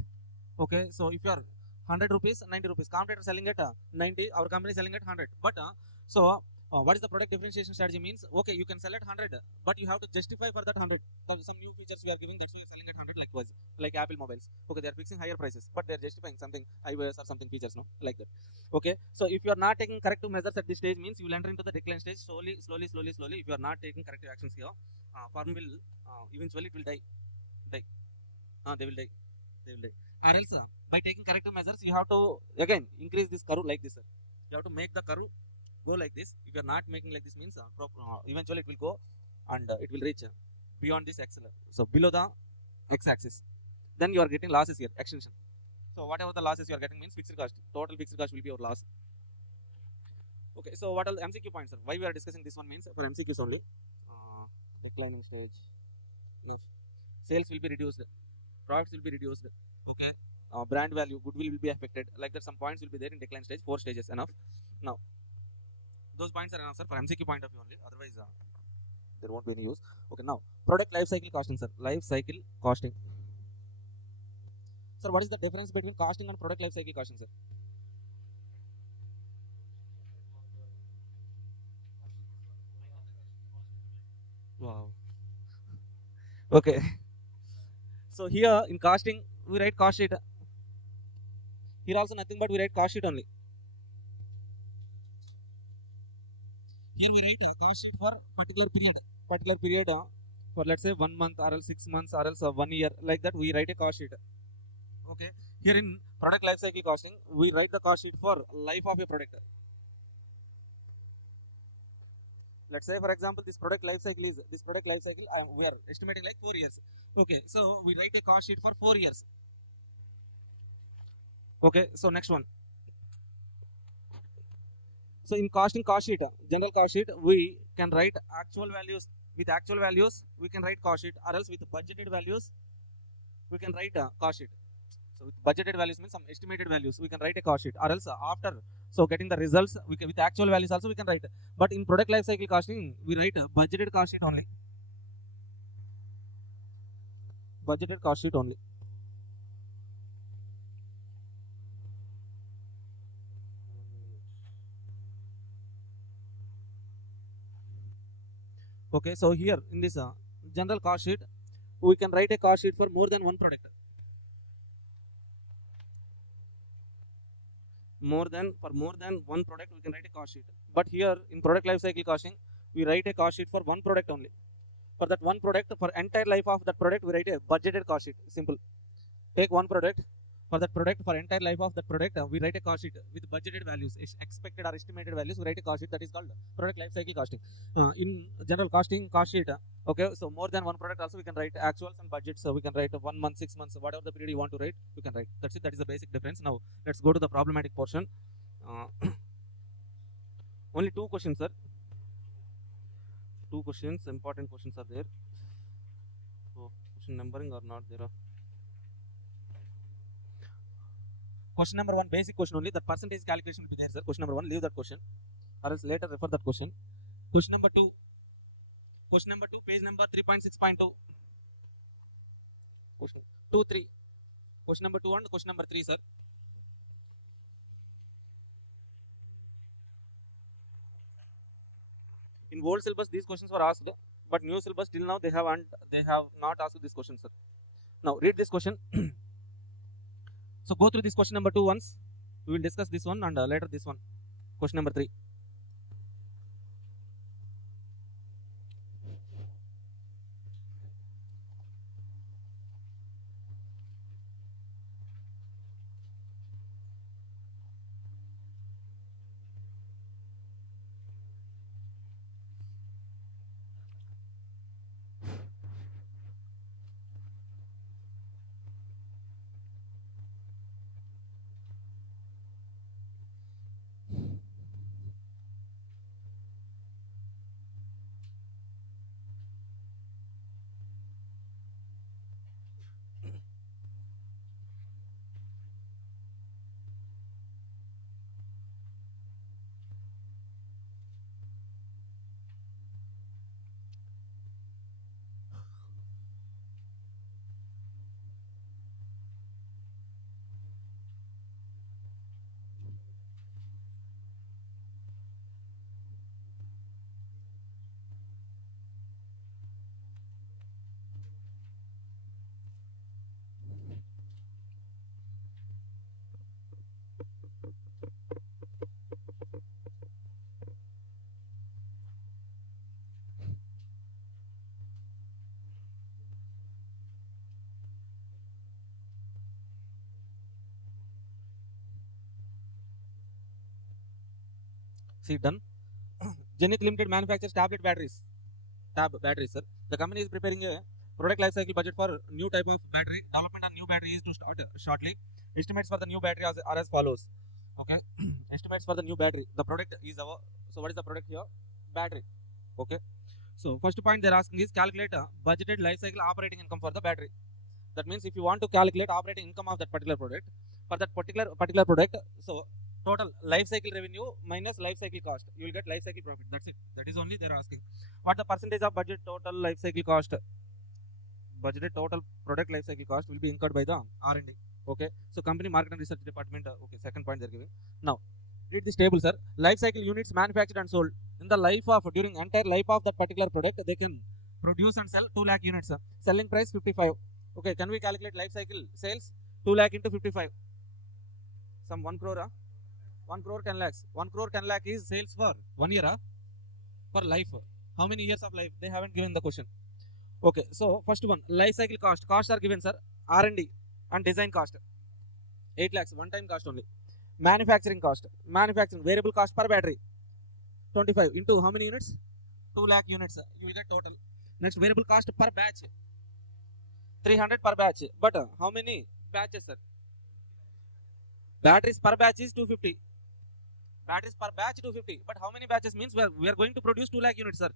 Okay, so if you are 100 rupees, 90 rupees, competitor selling at 90, our company selling at 100. But what is the product differentiation strategy means? Okay, you can sell at 100, but you have to justify for that 100. Some new features we are giving, that's why you're selling at 100 likewise, like Apple mobiles. Okay, they are fixing higher prices, but they're justifying something iOS or something features, no, like that. Okay, so if you are not taking corrective measures at this stage, means you will enter into the decline stage slowly. If you are not taking corrective actions here, firm will eventually it will die. They will die. Or else, by taking corrective measures, you have to again increase this curve like this, sir. You have to make the curve go like this. If you are not making like this, means eventually it will go and it will reach beyond this axle. So below the x-axis, then you are getting losses here, extension. So whatever the losses you are getting means fixed cost. Total fixed cost will be your loss. Okay, so what are the MCQ points, sir? Why we are discussing this one means for MCQs only. Declining stage. If sales will be reduced, products will be reduced. Okay. Brand value, goodwill will be affected. Like that, some points will be there in decline stage. 4 stages enough. Now, those points are enough, sir, for MCQ point of view only. Otherwise, there won't be any use. Okay, now product life cycle costing, sir. Life cycle costing. Sir, what is the difference between costing and product life cycle costing, sir? Wow. Okay. So here in costing, we write cost sheet. Here also nothing but we write cost sheet only. Here we write cost sheet for particular period for let's say 1 month or else 6 months or else 1 year, like that we write a cost sheet. Okay, here in product life cycle costing, we write the cost sheet for life of a product. Let's say for example this product life cycle we are estimating like 4 years. Okay, so we write a cost sheet for 4 years. Okay, so next one. So in costing cost sheet, general cost sheet, we can write actual values. With actual values, we can write cost sheet, or else with budgeted values, we can write a cost sheet. So with budgeted values means some estimated values, we can write a cost sheet, or else after getting the results, we can, with actual values also we can write. But in product life cycle costing, we write a budgeted cost sheet only. Budgeted cost sheet only. Okay, so here in this general cost sheet, we can write a cost sheet for more than one product. More than one product, we can write a cost sheet. But here in product life cycle costing, we write a cost sheet for one product only. For that one product, for entire life of that product, we write a budgeted cost sheet. Simple. Take one product. For that product, for entire life of that product, we write a cost sheet with budgeted values, expected or estimated values. We write a cost sheet that is called product life cycle costing. In general costing cost sheet, okay, so more than one product also we can write actuals and budgets. So we can write 1 month, 6 months, whatever the period you want to write, you can write. That's it. That is the basic difference. Now let's go to the problematic portion. Only 2 questions, sir. 2 questions, important questions are there. So question numbering or not there. Question number 1, basic question only. That percentage calculation will be there, sir. Question number 1, leave that question, or else later refer that question. Question number 2, page number 3.6.2. Question 2, 3. Question number 2 and question number 3, sir. In old syllabus, these questions were asked, but new syllabus till now they have not asked this question, sir. Now read this question. So go through this question number 2 once. We will discuss this one and later this one. Question number 3. See, done. Zenith Limited manufactures tablet batteries. Batteries, sir. The company is preparing a product life cycle budget for new type of battery. Development on new battery is to start shortly. Estimates for the new battery are as follows. Okay. Estimates for the new battery. The product is our. So what is the product here? Battery. Okay. So first point they're asking is calculate a budgeted life cycle operating income for the battery. That means if you want to calculate operating income of that particular product, for that particular product, so total life cycle revenue minus life cycle cost, you will get life cycle profit. That's it. That is only they're asking. What the percentage of budget total life cycle cost? Budgeted total product life cycle cost will be incurred by the R&D. Okay. So company market and research department. Okay. Second point they're giving. Now read this table, sir. Life cycle units manufactured and sold in the life of during entire life of that particular product, they can produce and sell 2 lakh units. Selling price 55. Okay. Can we calculate life cycle sales? 2 lakh into 55. Some 1 crore. 1 crore 10 lakhs. 1 crore 10 lakh is sales for 1 year. For life. How many years of life? They haven't given the question. Okay. So first one, life cycle cost. Costs are given, sir. R&D and design cost. 8 lakhs. One time cost only. Manufacturing cost. Manufacturing variable cost per battery. 25 into how many units? 2 lakh units. You will get total. Next, variable cost per batch. 300 per batch. But how many batches, sir? Batteries per batch is 250. Batteries per batch 250. But how many batches means we are going to produce 2 lakh units, sir.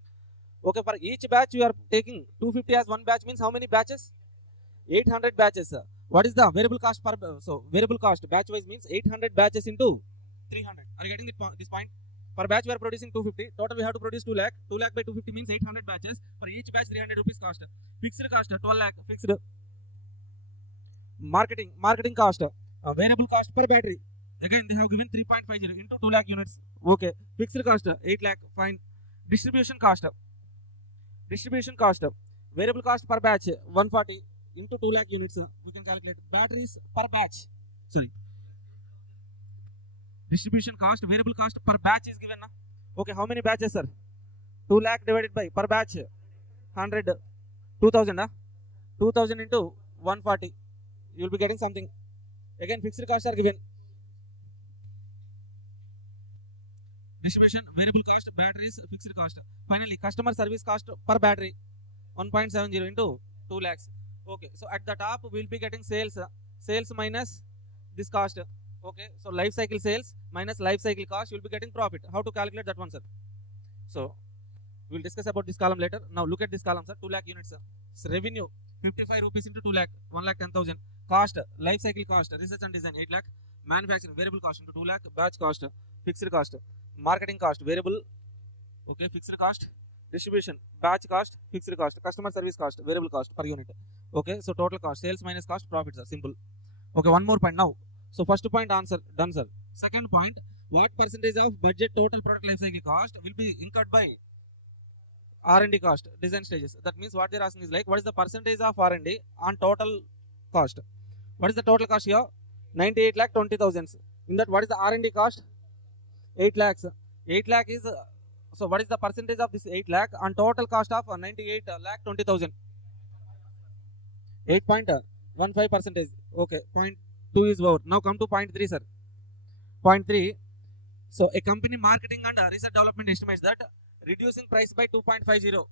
Okay, for each batch you are taking 250 as one batch means how many batches? 800 batches, sir. What is the variable cost per? So variable cost batch wise means 800 batches into 300. Are you getting this point? Per batch we are producing 250. Total we have to produce 2 lakh. 2 lakh by 250 means 800 batches. For each batch 300 rupees cost. Fixed cost 12 lakh. Fixed. Marketing cost. Variable cost per battery. Again they have given 3.50 into 2 lakh units. Okay. Fixed cost 8 lakh. Fine. Distribution cost. Distribution cost, variable cost per batch 140 into 2 lakh units. We can calculate batteries per batch. Sorry. Distribution cost, variable cost per batch is given. Okay, how many batches, sir? 2 lakh divided by per batch 100, 2000. 2000 into 140. You will be getting something. Again, fixed costs are given. Distribution, variable cost, batteries, fixed cost. Finally, customer service cost per battery 1.70 into 2 lakhs. Okay, so at the top we will be getting sales minus this cost. Okay, so life cycle sales minus life cycle cost, you will be getting profit. How to calculate that one, sir? So we will discuss about this column later. Now look at this column, sir. 2 lakh units. So revenue 55 rupees into 2 lakh, 1 lakh 10,000. Cost, life cycle cost, research and design 8 lakh. Manufacturing variable cost into 2 lakh. Batch cost, fixed cost. Marketing cost, variable, okay, fixed cost. Distribution, batch cost, fixed cost. Customer service cost, variable cost per unit. Okay, so total cost, sales minus cost, profits are simple. Okay, one more point now. So first point answer done, sir. Second point, what percentage of budget total product life cycle cost will be incurred by R&D cost, design stages? That means what they're asking is like, what is the percentage of R&D on total cost? What is the total cost here? 98 lakh 20,000. In that, what is the R&D cost? 8 lakhs. 8 lakh is, so what is the percentage of this 8 lakh on total cost of 98 lakh 20,000? 8.15 percentage. Okay, 0.2 is over. Now come to point 3, sir. Point 3. So a company marketing and research development estimates that reducing price by 2.50.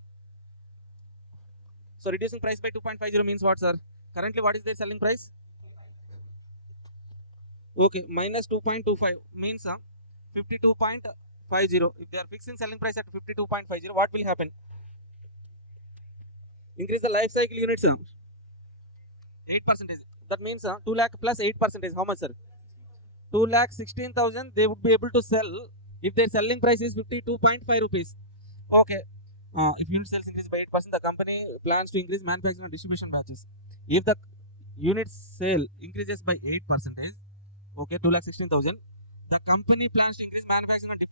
So reducing price by 2.50 means what, sir? Currently, what is their selling price? Okay, minus 2.25 means 52.50. If they are fixing selling price at 52.50, what will happen? Increase the life cycle units 8%. That means 2 lakh plus 8%. How much, sir? 2 lakh 16,000 they would be able to sell if their selling price is 52.5 rupees. Okay. If unit sales increase by 8%, the company plans to increase manufacturing and distribution batches. If the unit sale increases by 8%, okay, 2,16,000, the company plans to increase manufacturing and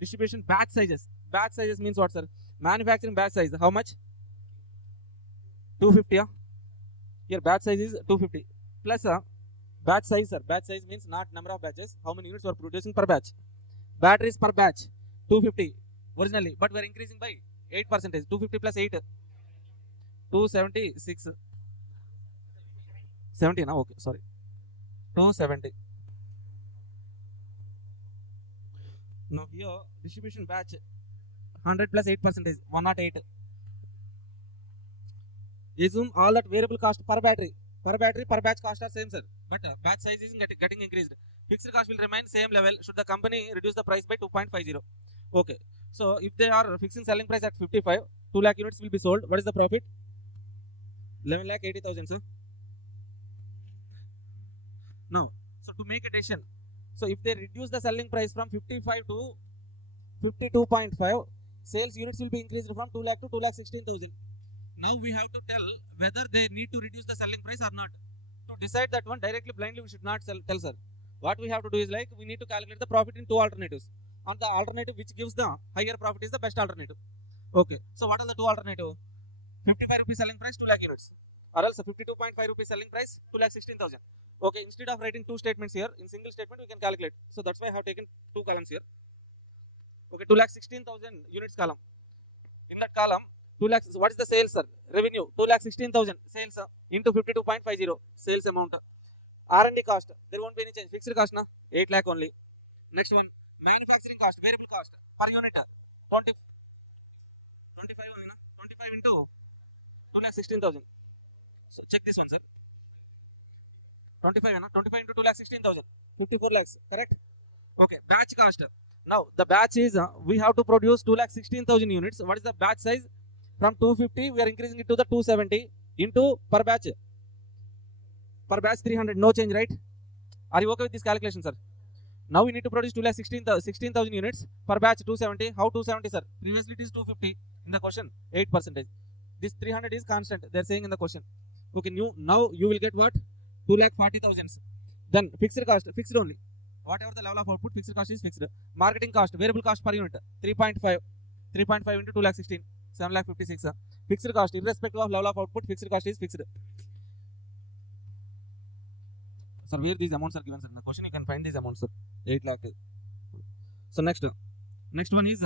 distribution batch sizes. Batch sizes means what, sir? Manufacturing batch size. How much? 250. Here batch size is 250 plus batch size, sir. Batch size means not number of batches. How many units we are producing per batch? Batteries per batch 250 originally, but we are increasing by 8%. 250 plus 8, 276. 70 now. Okay, sorry. 270. Now here distribution batch 100 plus 8%, 108. Assume all that variable cost per battery, per batch cost are same, sir, but batch size is getting increased. Fixed cost will remain same level should the company reduce the price by 2.50. Okay, so if they are fixing selling price at 55, 2 lakh units will be sold. What is the profit? 11 lakh 80,000, sir. Now, so to make a decision, so if they reduce the selling price from 55 to 52.5, sales units will be increased from 2 lakh to 2 lakh 16,000. Now we have to tell whether they need to reduce the selling price or not. To decide that one directly blindly we should not tell, sir. What we have to do is like we need to calculate the profit in two alternatives. On the alternative which gives the higher profit is the best alternative. Okay, so what are the two alternatives? 55 rupees selling price 2 lakh units, or else 52.5 rupees selling price 2 lakh 16,000. Okay, instead of writing two statements here, in single statement we can calculate. So that's why I have taken two columns here. Okay, 2 lakh 16,000 units column. In that column, 2 lakhs, what is the sales, sir? Revenue 2 lakh 16,000 sales into 52.50 sales amount. R&D cost, there won't be any change. Fixed cost, na 8 lakh only. Next one, manufacturing cost, variable cost per unit 25 only, na? 25 into 2 lakh 16,000. So check this one, sir. 25 into 2 lakh 16,000, 54 lakhs, correct? Okay, batch cost. Now the batch is we have to produce 2 lakh 16,000 units. What is the batch size? From 250 we are increasing it to the 270 into per batch 300, no change, right? Are you okay with this calculation, sir? Now we need to produce 2 lakh 16,000 units per batch 270. How 270, sir? Previously it is 250 in the question, 8%. This 300 is constant, they are saying in the question. Okay, now you will get what? 2 lakh 40,000. Then fixed cost, fixed only. Whatever the level of output, fixed cost is fixed. Marketing cost, variable cost per unit 3.5 into 2 lakh 16. 7,56,000. Fixed cost, irrespective of level of output, fixed cost is fixed. Sir, where these amounts are given, sir? In the question you can find these amounts, sir. 8 lakh. So next one is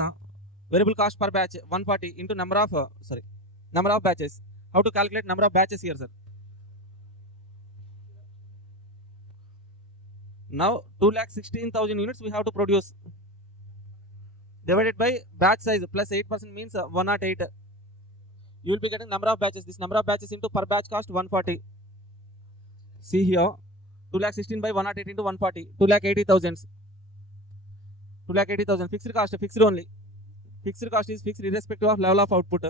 variable cost per batch 140 into number of batches. How to calculate number of batches here, sir? Now 2,16,000 units we have to produce, divided by batch size plus 8% means 108. You will be getting number of batches. This number of batches into per batch cost 140. See here, 2,16,000 by 108 into 140, 2,80,000. 2,80,000. Fixed cost, fixed only. Fixed cost is fixed irrespective of level of output.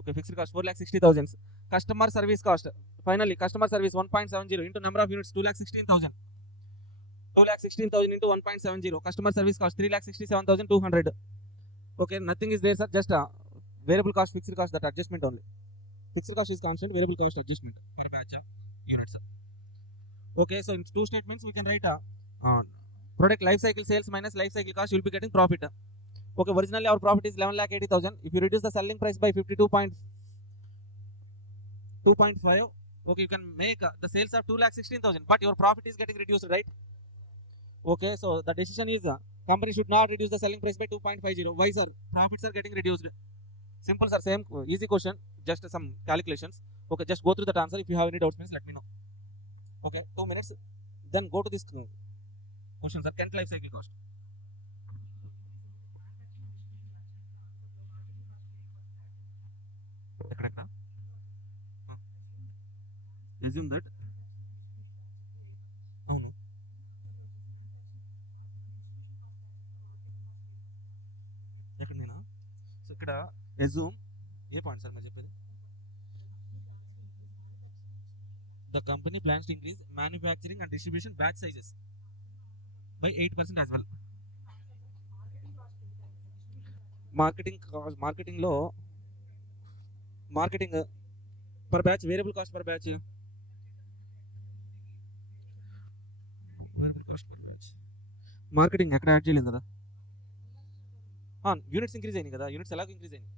Okay, fixed cost 4,60,000. Customer service cost. Finally, customer service 1.70 into number of units 2,16,000. 2,16,000 into 1.70. Customer service cost 3,67,200. Okay, nothing is there, sir. Just variable cost, fixed cost, that adjustment only. Fixed cost is constant, variable cost adjustment per batch units. Okay, so in two statements we can write product life cycle sales minus life cycle cost. You will be getting profit. Okay, originally our profit is 11,80,000. If you reduce the selling price by 52.5, okay, you can make the sales of 2,16,000, but your profit is getting reduced, right? Okay, so the decision is company should not reduce the selling price by 2.50. Why, sir? Profits are getting reduced. Simple, sir. Same easy question, just some calculations. Okay, just go through that answer. If you have any doubts, please let me know. Okay, 2 minutes. Then go to this question, sir. Kent life cycle cost. Assume that. Oh no. So ఇక్కడ assume ఏ point sir మీరు చెప్పేది? The company plans to increase manufacturing and distribution batch sizes by 8% as well. Marketing లో marketing per batch, variable cost per batch. Variable cost per batch. Marketing ఎక్కడ add చేయలేదు కదా? Units increase అయినాయి కదా? Units ఎలాగో increase అయినాయి?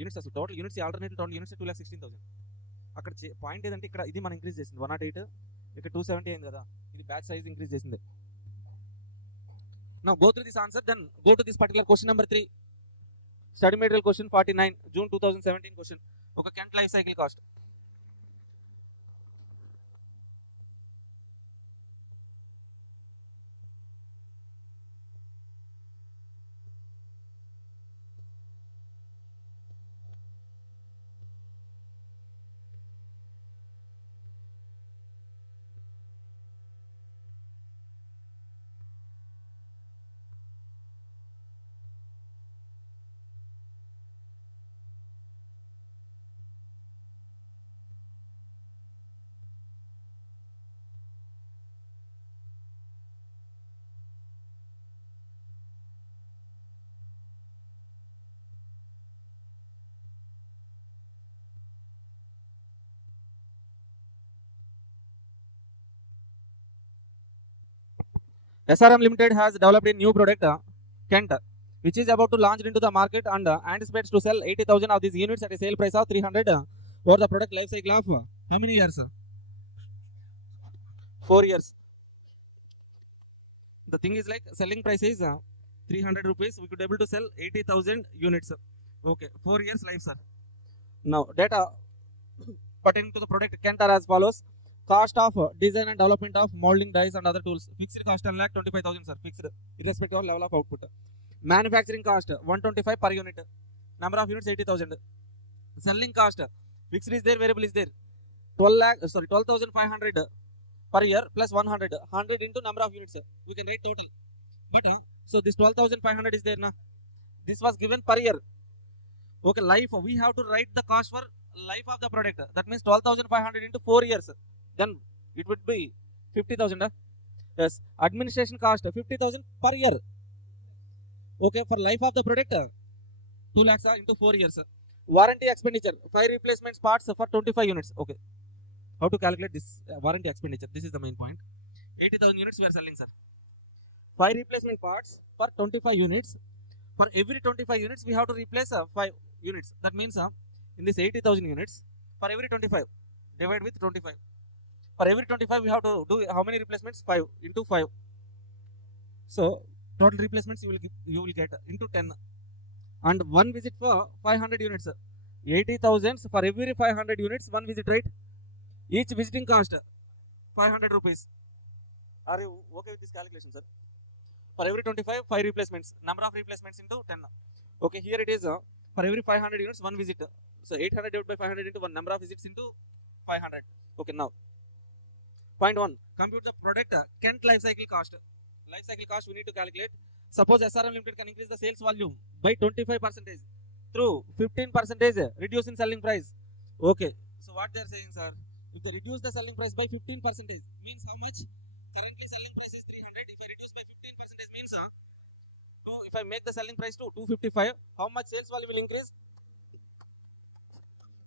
Units అసలు total units alternative total units 2,16,000. అక్కడ పాయింట్ ఏదంటే ఇక్కడ ఇది మనం ఇంక్రీజ్ చేసింది 108, ఇక్కడ 270 అయింది కదా? ఇది బ్యాచ్ సైజ్ ఇంక్రీజ్ చేసింది. Now go through this answer, then go to this particular question number 3. Study material question 49, June 2017 question. Okay, Kent life cycle cost. SRM Limited has developed a new product, Kent, which is about to launch into the market and anticipates to sell 80,000 of these units at a sale price of 300 over the product life cycle of how many years? 4 years. The thing is like selling price is 300 rupees. We could able to sell 80,000 units. Okay, 4 years life, sir. Now data pertaining to the product Kent are as follows. Cost of design and development of molding dies and other tools. Fixed cost 10,25,000, sir. Fixed irrespective of level of output. Manufacturing cost 125 per unit. Number of units 80,000. Selling cost fixed is there, variable is there. 12,500 per year plus 100. 100 into number of units. We can write total. But so this 12,500 is there now. This was given per year. Okay, life we have to write the cost for life of the product. That means 12,500 into 4 years. Then it would be 50,000. Yes, administration cost 50,000 per year. Okay, for life of the product 2 lakhs into 4 years. Warranty expenditure 5 replacements parts for 25 units. Okay, how to calculate this warranty expenditure? This is the main point. 80,000 units we are selling, sir. 5 replacement parts for 25 units For every 25 units, we have to replace 5 units. That means in this 80,000 units, for every 25, divide with 25. For every 25, we have to do how many replacements? 5 into 5. So total replacements you will get into 10. And one visit for 500 units. 80,000 for every 500 units, one visit, right? Each visiting cost 500 rupees. Are you okay with this calculation, sir? For every 25, 5 replacements. Number of replacements into 10. Okay, here it is for every 500 units, one visit. So 800 divided by 500 into 1. Number of visits into 500. Okay, now. Point 1. Compute the product Kent life cycle cost. Life cycle cost we need to calculate. Suppose SRM Limited can increase the sales volume by 25% through 15% reduce in selling price. Okay, so what they are saying, sir, if they reduce the selling price by 15% means how much? Currently selling price is 300. If I reduce by 15% means if I make the selling price to 255, how much sales value will increase?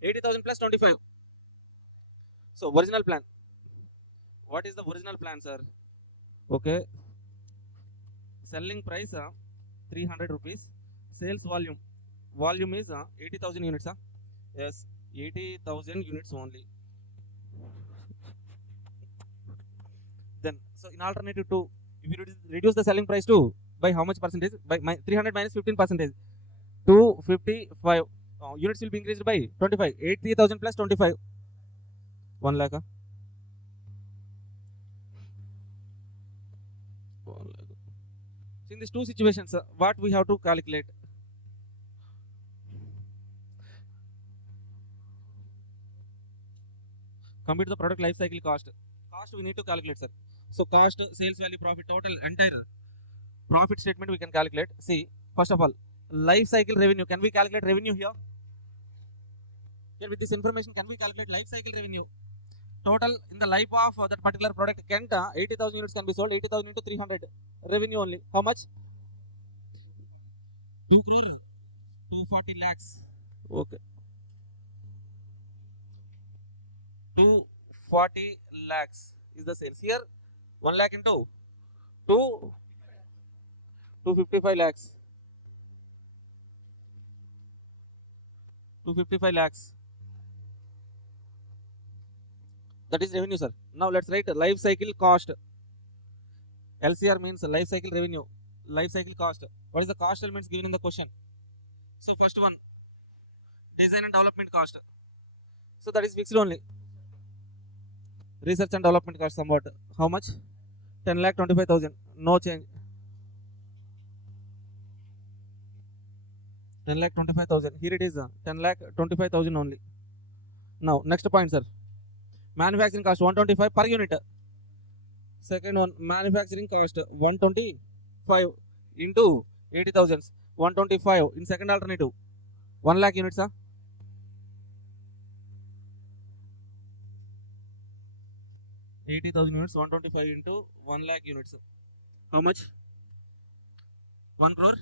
80,000 plus 25. So original plan. What is the original plan, sir? Okay, selling price 300 rupees. Sales volume is 80,000 units. Yes, 80,000 units only. Then, so in alternative 2, if you reduce the selling price to by how much percentage? By 300 minus 15%, 255 units will be increased by 25. 80,000 plus 25, 1 lakh. 1 lakh. So in these two situations, what we have to calculate? Compute the product life cycle cost. Cost we need to calculate, sir. So cost, sales value, profit, total, entire profit statement we can calculate. See, first of all, life cycle revenue. Can we calculate revenue here? Here with this information, can we calculate life cycle revenue? Total in the life of that particular product, Kent, 80,000 units can be sold. 80,000 into 300 revenue only. How much? 2 crore, 240 lakhs. Okay. 240 lakhs is the sales. Here 1 lakh into 255 lakhs. 255 lakhs. That is revenue, sir. Now let's write life cycle cost. LCR means life cycle revenue. Life cycle cost. What is the cost elements given in the question? So first one, design and development cost. So that is fixed only. Research and development cost somewhat. How much? 10,25,000. No change. 10,25,000. Here it is 10,25,000 only. Now next point, sir. Manufacturing cost 125 per unit. Second one, manufacturing cost 125 into 80,000. 125 in second alternative. 1 lakh units. 80,000 units, 125 into 1 lakh units. How much? 1 crore?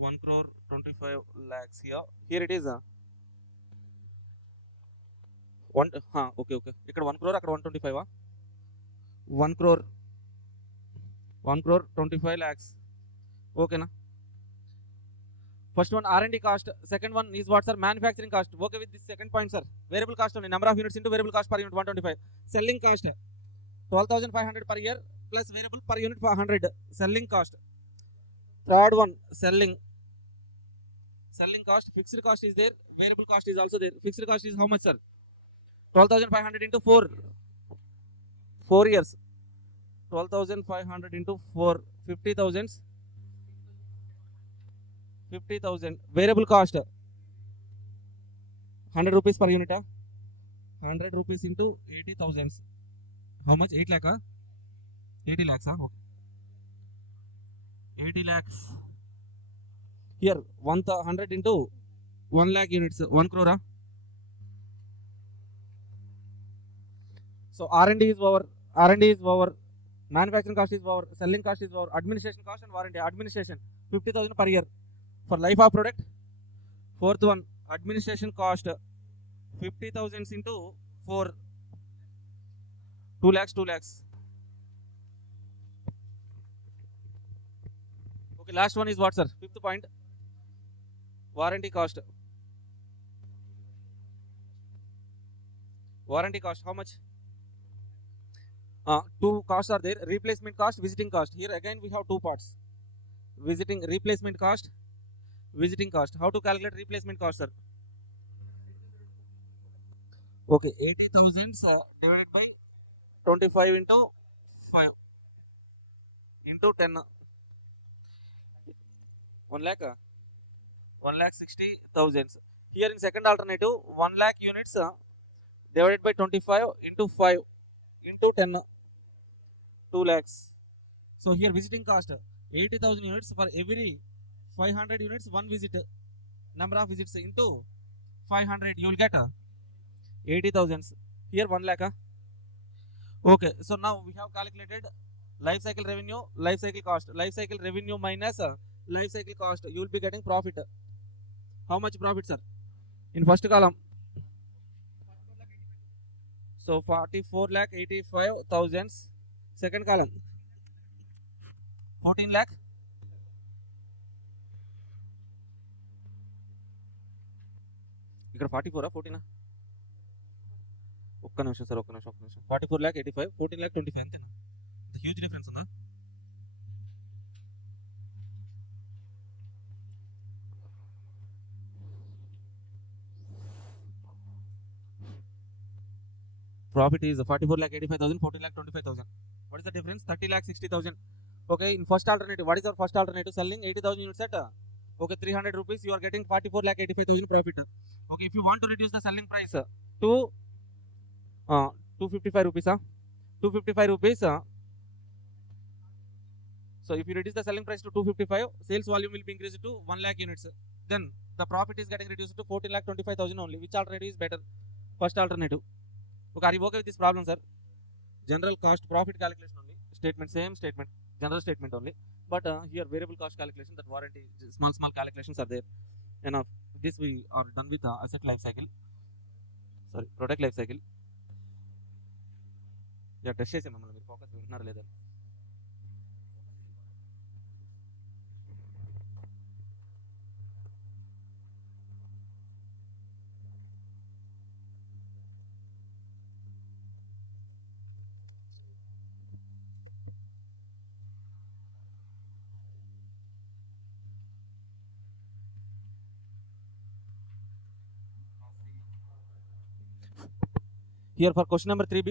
1 crore 25 lakhs here. Here it is. Okay. ఇక్కడ 1 crore, అక్కడ 125. 1 crore 25 lakhs. Okay na? First one R&D cost. Second one is what, sir? Manufacturing cost. Okay with this second point, sir. Variable cost only. Number of units into variable cost per unit 125. Selling cost 12,500 per year plus variable per unit for 100. Selling cost. Third one, selling cost. Fixed cost is there. Variable cost is also there. Fixed cost is how much, sir? 12,500 into 4 years. 12,500 into 4, 50,000. 50,000. Variable cost 100 rupees per unit. 100 rupees into 80,000. How much? 8 lakh. 80 lakhs. Okay. 80 lakhs. Here 100 into 1 lakh units. 1 crore. So R&D is over. Manufacturing cost is over. Selling cost is over. Administration cost and warranty. Administration 50,000 per year for life of product. Fourth one, administration cost 50,000 into 4, 2 lakhs. Okay, last one is what, sir? Fifth point, warranty cost. Warranty cost, how much? Two costs are there: replacement cost, visiting cost. Here again we have two parts: replacement cost, visiting cost. How to calculate replacement cost, sir? Okay, 80,000 divided by 25 into 5 into 10. 1 lakh, 1,60,000. Here in second alternative, 1 lakh units divided by 25 into 5 into 10, 2 lakhs. So here visiting cost 80,000 units for every 500 units, one visit, number of visits into 500, you will get 80,000. Here 1 lakh. Okay, so now we have calculated life cycle revenue, life cycle cost. Life cycle revenue minus life cycle cost, you will be getting profit. How much profit, sir? In first column, so 44,85,000. Second column, 14 lakh. ఇక్కడ 44 14 ఒక్క నిమిషం sir, ఒక్క నిమిషం. 44,85,000, 14,25,000 అంతేనా? Huge difference ఉందా? Profit is 44,85,000, 14,25,000. What is the difference? 30,60,000. Okay, in first alternative, what is our first alternative? Selling 80,000 units at okay 300 rupees, you are getting 44,85,000 profit. Okay, if you want to reduce the selling price to 255 rupees, 255 rupees. So if you reduce the selling price to 255, sales volume will be increased to 1 lakh units. Then the profit is getting reduced to 14,25,000 only. Which alternative is better? First alternative. Okay, are you okay with this problem, sir? General cost profit calculation only. Statement, same statement, general statement only. But here variable cost calculation, that warranty, small calculations are there. Enough. This we are done with asset life cycle. Sorry, product life cycle. Yeah, test చేసే మమ్మల్ని మీరు focus వింటున్నారా లేదా? Here for question number 3B,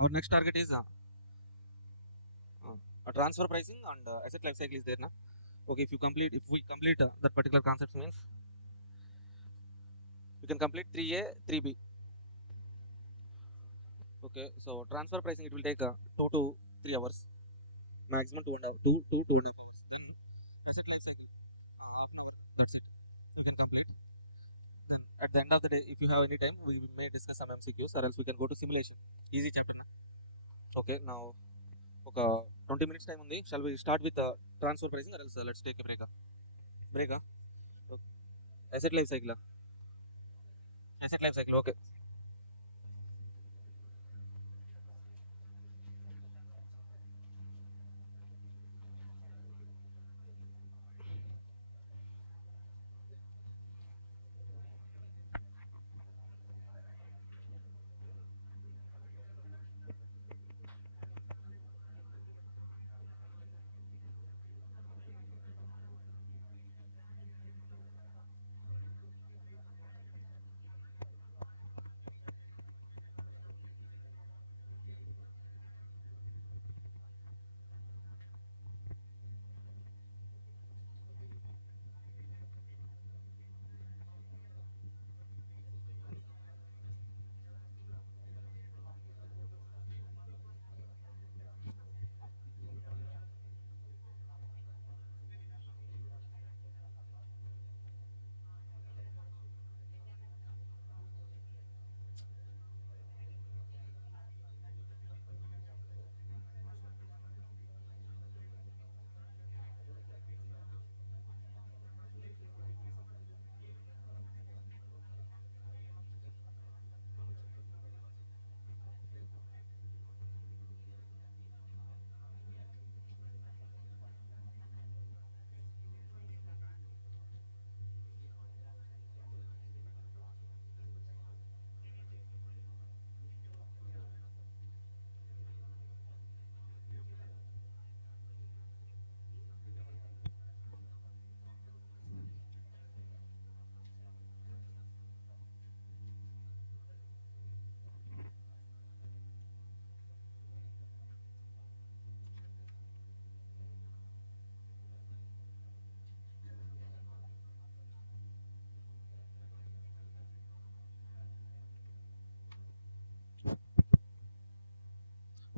our next target is transfer pricing and asset life cycle is there na. Okay, if we complete that particular concept means you can complete 3A 3B. Okay, so transfer pricing it will take 2 to 3 hours, maximum 2.5 hours. Then asset life cycle half an hour, that's it, you can complete. Then at the end of the day, if you have any time, we may discuss some MCQs or else we can go to simulation. Easy chapter na. Okay, now ఒక 20 minutes time ఉంది. Shall we start with transfer pricing or else let's take a break? Break? Okay. Asset life cycle. Asset life cycle. Okay.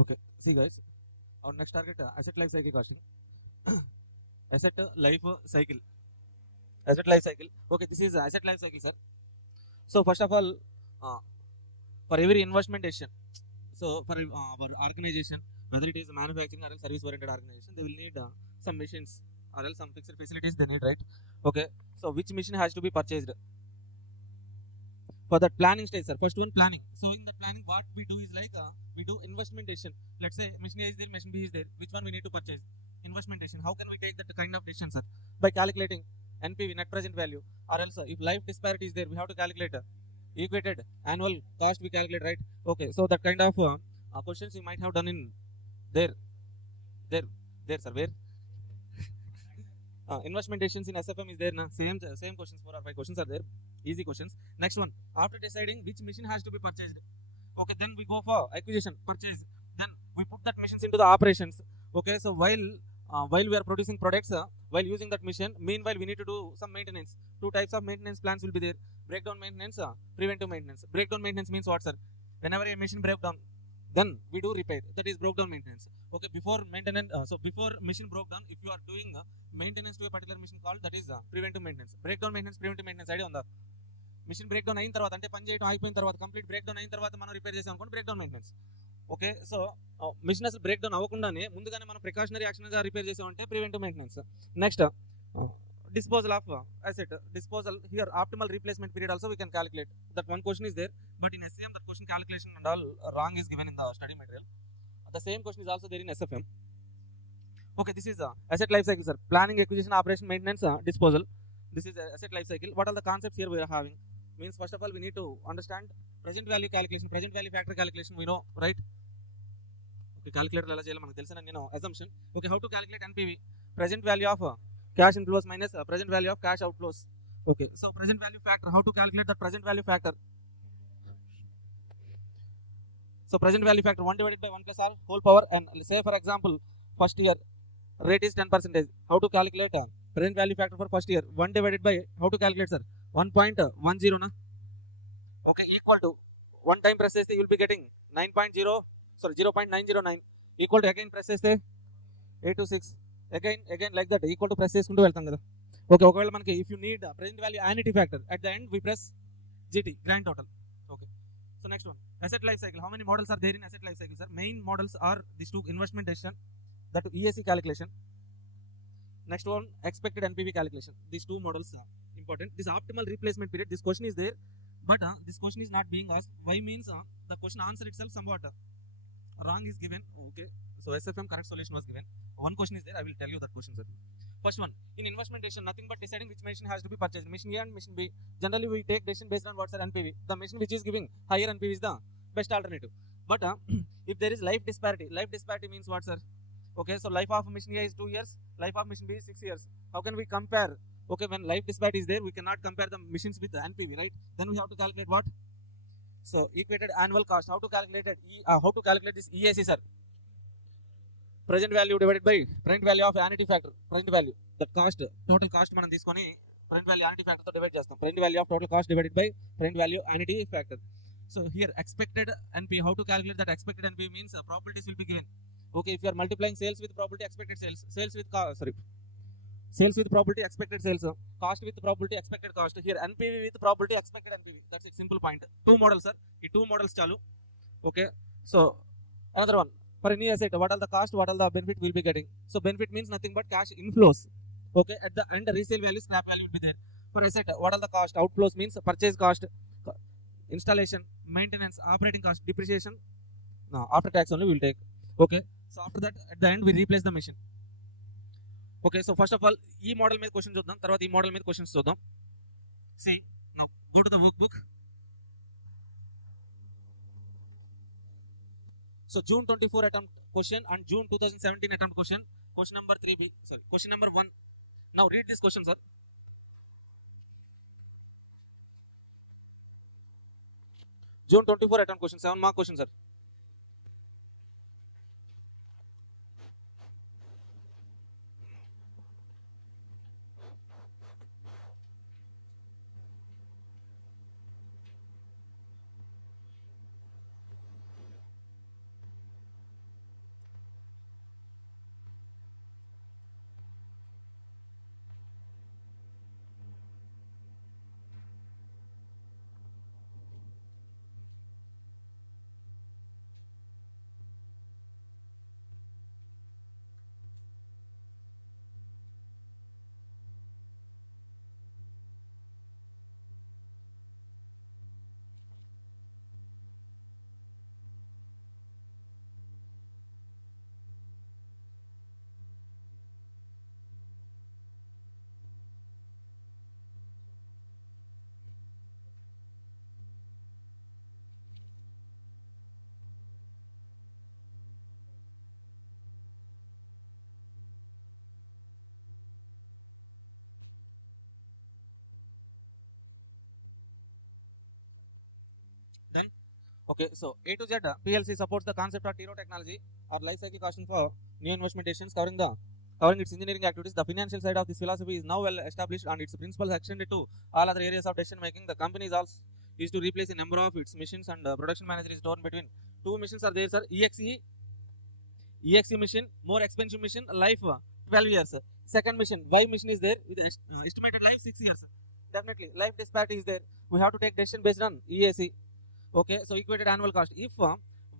Okay. See guys, our next target asset life cycle costing. Asset life cycle. Asset life cycle. Okay, this is asset life cycle, sir. So first of all, for every investment decision, so for our organization, whether it is a manufacturing or a service oriented organization, they will need some machines or else some fixed facilities they need, right? Okay, so which machine has to be purchased for that planning stage, sir? First one, planning. So in the planning, what we do is like we do investment decision. Let's say machine A is there, machine B is there. Which one we need to purchase? Investment decision. How can we take that kind of decision, sir? By calculating NPV, net present value, or else if life disparity is there, we have to calculate equated annual cost. We calculate, right? Okay, so that kind of questions you might have done in there, there, there, sir. Where investment decisions in SFM is there, na? Same questions, 4 or 5 questions are there. Easy questions. Next one, after deciding which machine has to be purchased, okay, then we go for acquisition, purchase. Then we put that machines into the operations. Okay, so while we are producing products, while using that machine, meanwhile we need to do some maintenance. 2 types of maintenance plans will be there: breakdown maintenance, preventive maintenance. Breakdown maintenance means what, sir? Whenever a machine breaks down, then we do repair. That is breakdown maintenance. Okay, before maintenance, so before machine broke down, if you are doing maintenance to a particular machine called, that is preventive maintenance. Breakdown maintenance, preventive maintenance idea ఉందా? Machine break down అయిన తర్వాత, అంటే పని చేయడం అయిపోయిన తర్వాత, complete break down అయిన తర్వాత మనం రిపేర్ చేసాం అనుకోండి, break down maintenance. Okay, so machine అసలు బ్రేక్ డౌన్ అవ్వకుండానే ముందుగానే మనం ప్రికాషనరీ యాక్షన్గా రిపేర్ చేసామంటే preventive maintenance. Next, disposal of asset. Disposal here, optimal replacement period also we can calculate. That one question is there, but in SCM that question calculation and all wrong is given in the study material. The same question is also there in SFM. Okay, this is asset life cycle, sir. Planning, acquisition, operation, maintenance, disposal. This is asset life cycle. What are the concepts here we are having? Means first of all we need to understand present value calculation, present value factor calculation, we know, right? Okay, calculator ఎలా చేయాలో మనకు తెలుసని నేను assumption. Okay, how to calculate NPV? Present value of cash inflows minus present value of cash outflows. Okay, so present value factor, how to calculate the present value factor? So present value factor 1 divided by 1 plus r whole power, and say for example first year rate is 10%. How to calculate present value factor for first year? 1 divided by, how to calculate, sir? 1.10 na? Okay, equal to 1 time press cheste you will be getting 0.909 equal to again press cheste 826 again like that equal to press cheskuntu veltam kada. Okay, okavela manaki if you need present value annuity factor, at the end we press GT, grand total. Okay, so next one, asset life cycle. How many models are there in asset life cycle, sir? Main models are these two: investment decision, that EAC calculation. Next one, expected NPV calculation. These two models are important. This optimal replacement period, this question is there, but this question is not being asked. Why means the question answer itself somewhat wrong is given. Okay, so SFM correct solution was given. One question is there, I will tell you that question, sir. First one, in investment decision, nothing but deciding which machine has to be purchased, machine A and machine B. Generally we take decision based on what's our NPV. The machine which is giving higher NPV is the best alternative. But if there is life disparity means what, sir? Okay, so life of machine A is 2 years, life of machine B is 6 years. How can we compare? Okay, when life disparity is there, we cannot compare the machines with the NPV, right? Then we have to calculate what? So equated annual cost. How to calculate it? How to calculate this EAC, sir? Present value divided by present value of annuity factor. Present value, the cost, total cost మనం తీసుకొని present value annuity factor తో divide చేస్తాం. Present value of total cost divided by present value annuity factor. So here expected NPV. How to calculate that expected NPV means probabilities will be given. Okay, if you are multiplying sales with probability expected sales, sales with probability expected sales, cost with probability expected cost. Here NPV with probability expected NPV. That's a simple point. Two models, sir. ఈ two models చాలు. Okay, so another one, for any asset, what are the cost, what are the benefit we'll be getting? So benefit means nothing but cash inflows. Okay, at the end resale value, scrap value will be there. For asset, what are the cost? Outflows means purchase cost, installation, maintenance, operating cost, depreciation. No, after tax only we'll take. Okay, so after that at the end we replace the machine. Okay, so first of all ఈ model మీద question చూద్దాం, తర్వాత ఈ model మీద questions చూద్దాం. See, now go to the workbook. So June 24 attempt question and June 2017 attempt question. Question number 3B. Sorry, question number 1. Now read this question, sir. June 24 attempt question, 7 mark question, sir. Then, okay, so A to Z PLC supports the concept of TRO technology or life cycle costing for new investment decisions covering its engineering activities. The financial side of this philosophy is now well established and its principles extended to all other areas of decision making. The company is also used to replace a number of its machines, and production manager is torn between two machines are there, sir. EXE machine, more expensive machine, life 12 years. Second machine, Y machine is there with estimated life 6 years. Definitely, life disparity is there. We have to take decision based on EAC. Okay, so equated annual cost. If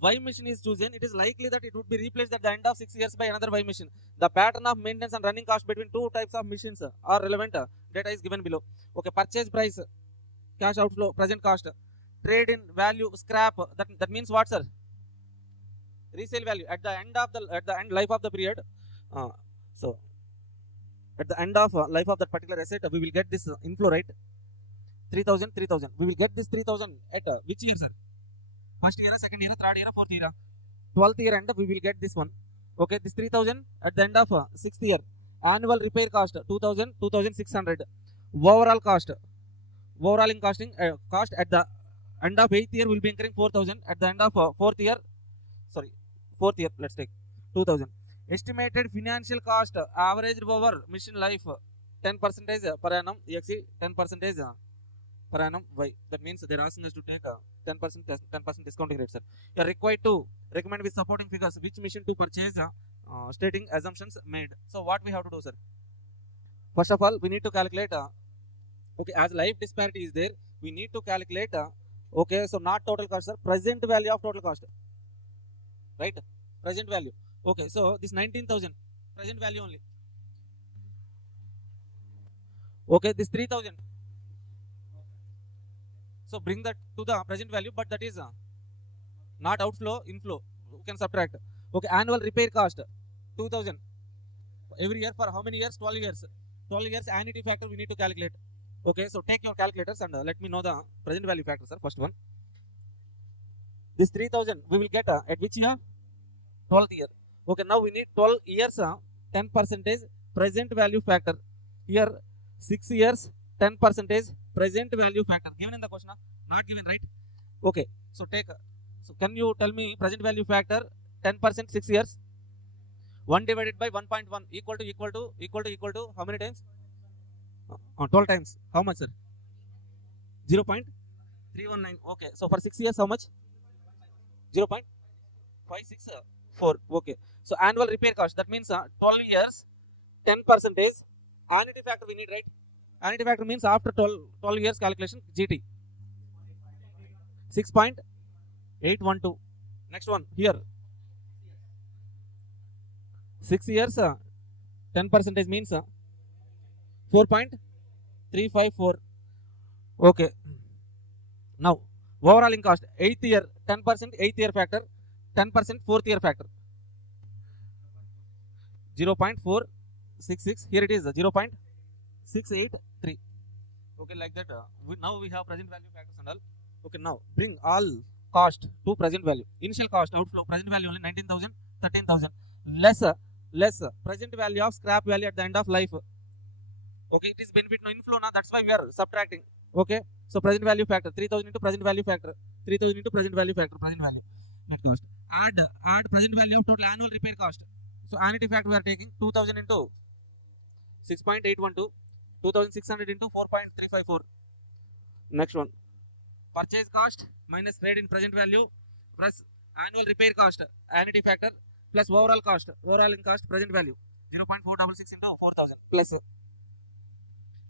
Y machine is chosen, it is likely that it would be replaced at the end of 6 years by another Y machine. The pattern of maintenance and running cost between two types of machines are relevant. Data is given below. Okay, purchase price, cash outflow, present cost, trade in value, scrap. That means what, sir? Resale value at the end life of the period. So at the end of life of that particular asset, we will get this inflow, right? 3,000. We will get this 3,000 at which year, sir? First year, second year, third year, fourth year, 12th year end. We will get this one. Okay, this 3,000 at the end of 6th year. Annual repair cost 2,000, 2,600. Overall cost, cost at the End of 8th year will be incurring 4,000. At the end of 4th year, let's take 2,000. Estimated financial cost averaged over mission life 10% per annum, EXE 10% per annum. Why? That means they're asking us to take a 10% discounting rate, sir. You are required to recommend with supporting figures which mission to purchase, stating assumptions made. So what we have to do, sir? First of all, we need to calculate, okay, as life disparity is there, we need to calculate, okay, so not total cost, sir, present value of total cost, right? Present value. Okay, so this 19,000 present value only. Okay, this 3,000. So bring that to the present value, but that is not outflow, inflow. You can subtract. Okay, annual repair cost 2,000 every year for how many years? 12 years. 12 years annuity factor we need to calculate. Okay, so take your calculators and let me know the present value factor, sir. First one. This 3,000 we will get at which year? 12th year. Okay, now we need 12 years 10% present value factor. Here 6 years 10% present value factor. Given in the question, not given, right? Okay, so take. So can you tell me present value factor 10% 6 years? 1 divided by 1.1 equal to how many times? 12 times. How much, sir? 0.319. Okay, so for 6 years how much? 0.564. Okay, so annual repair cost, that means 12 years 10% annuity factor we need, right? Annuity factor means after 12 years calculation, GT 6.812. Next one here, 6 years 10% means 4.354. Okay, now overall in cost 8th year 10% 8th year factor, 10% 4th year factor 0.466. Here it is 0.683. Okay, like that. Now we have present value factors and all. Okay, now bring all cost to present value. Initial cost outflow present value only 19,000, 13,000. Less present value of scrap value at the end of life. Okay, it is benefit no inflow now. That's why we are subtracting. Okay, so present value factor 3,000 into present value factor, 3,000 into present value factor, present value net cost. Add present value of total annual repair cost. So annuity factor we are taking 2,000 into 6.812, 2,600 into 4.354. Next one, purchase cost minus trade in present value plus annual repair cost, annuity factor plus overall cost, overall in cost present value 0.466 into 4,000 plus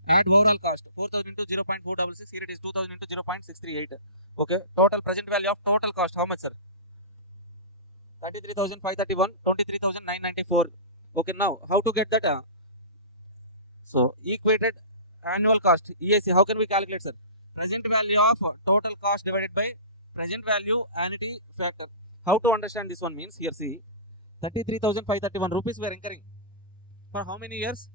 add overall cost 4,000 into 0.466. Here it is 2,000 into 0.638. Okay, total present value of total cost how much, sir? 33,531, 23,994. Okay, now how to get that? So equated annual cost, EAC, how can we calculate, sir? Present value of total cost divided by present value annuity factor. How to understand this one means, here see, 33,531 rupees we are incurring for how many years?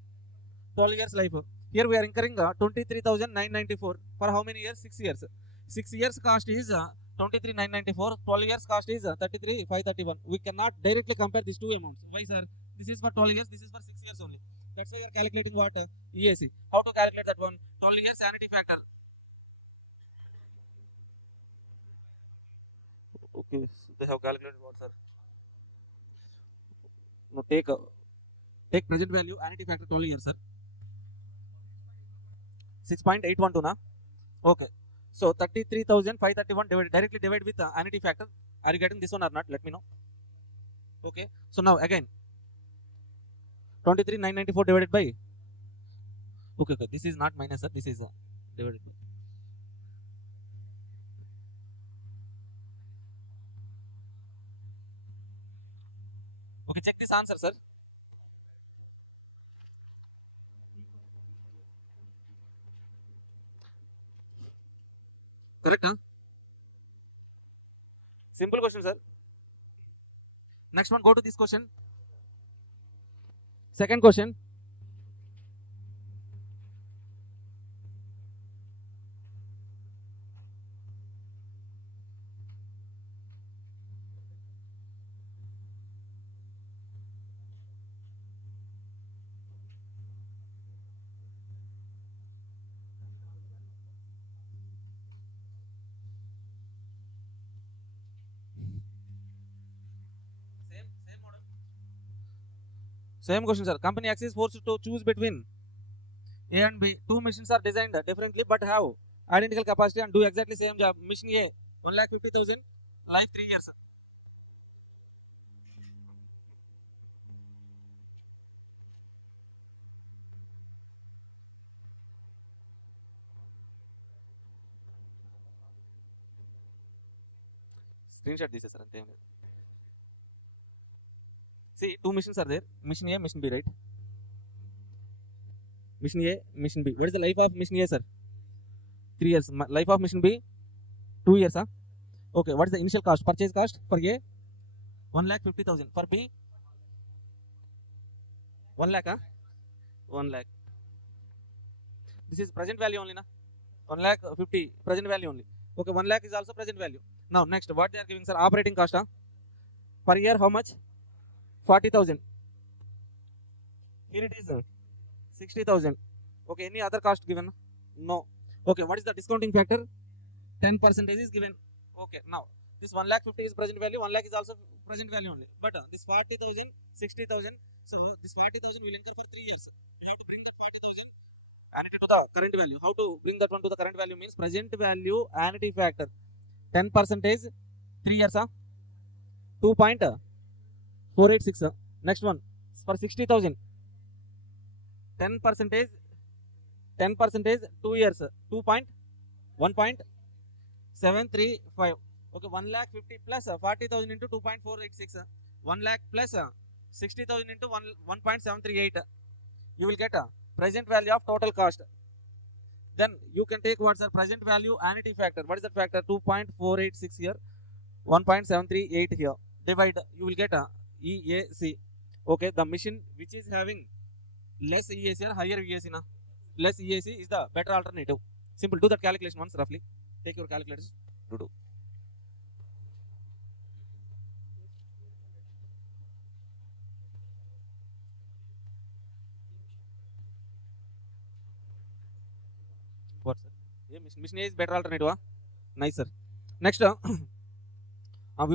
12 years life. Here we are incurring 23,994 for how many years? 6 years. 6 years cost is 23,994. 12 years cost is 33,531. We cannot directly compare these two amounts. Why, sir? This is for 12 years, this is for 6 years only. That's why you are calculating what? EAC. How to calculate that one? 12 years sanity factor. Okay, so they have calculated what, sir? No, take present value annuity factor 12 years, sir. 6.812 na? Okay, so 33,531 directly divide with annuity factor. Are you getting this one or not? Let me know. Okay, so now again 23,994 divided by, okay, this is not minus, sir, this is divided by. Okay, check this answer, sir. Correct, huh? Simple question, sir. Next one, go to this question. Second question. Same question, sir. Company X is forced to choose between A and B. Two machines are designed differently but have identical capacity and do exactly same job. Machine A 1,50,000, life 3 years. Screenshot this, sir. See, two machines are there. Machine A, machine B, right? Machine A, machine B. What is the life of machine A, sir? 3 years. Life of machine B 2 years, huh? Okay, what is the initial cost? Purchase cost for A 1,50,000. For B 1 lakh, huh? 1 lakh. This is present value only, na? 1,50,000 present value only. Okay, 1 lakh is also present value. Now next, what they are giving, sir? Operating cost, huh? Per year how much? 40,000. Here it is 60,000. Okay, any other cost given? No. Okay, what is the discounting factor? 10% is given. Okay, now this 1,50,000 is present value, 1 lakh is also present value only. But this 40,000, 60,000. So this 40,000 will incur for 3 years. We have to bring that 40,000 annuity to the current value. How to bring that one to the current value means present value annuity factor 10% 3 years, 2.486. Next one for 60,000 10% 2 years 1.735. Okay, 1,50,000 plus 40,000 into 2.486, 1 lakh plus 60,000 into 1.738. You will get a present value of total cost. Then you can take what's the present value annuity factor. What is that factor? 2.486 here, 1.738 here. Divide, you will get a EAC. Okay, the machine which is having less EAC or higher EAC, na? Less EAC is the better alternative. Simple. Do that calculation once roughly. Take your calculators to do. What, sir? Yeah, mission A is better alternative. Huh? Nice, sir. Next, we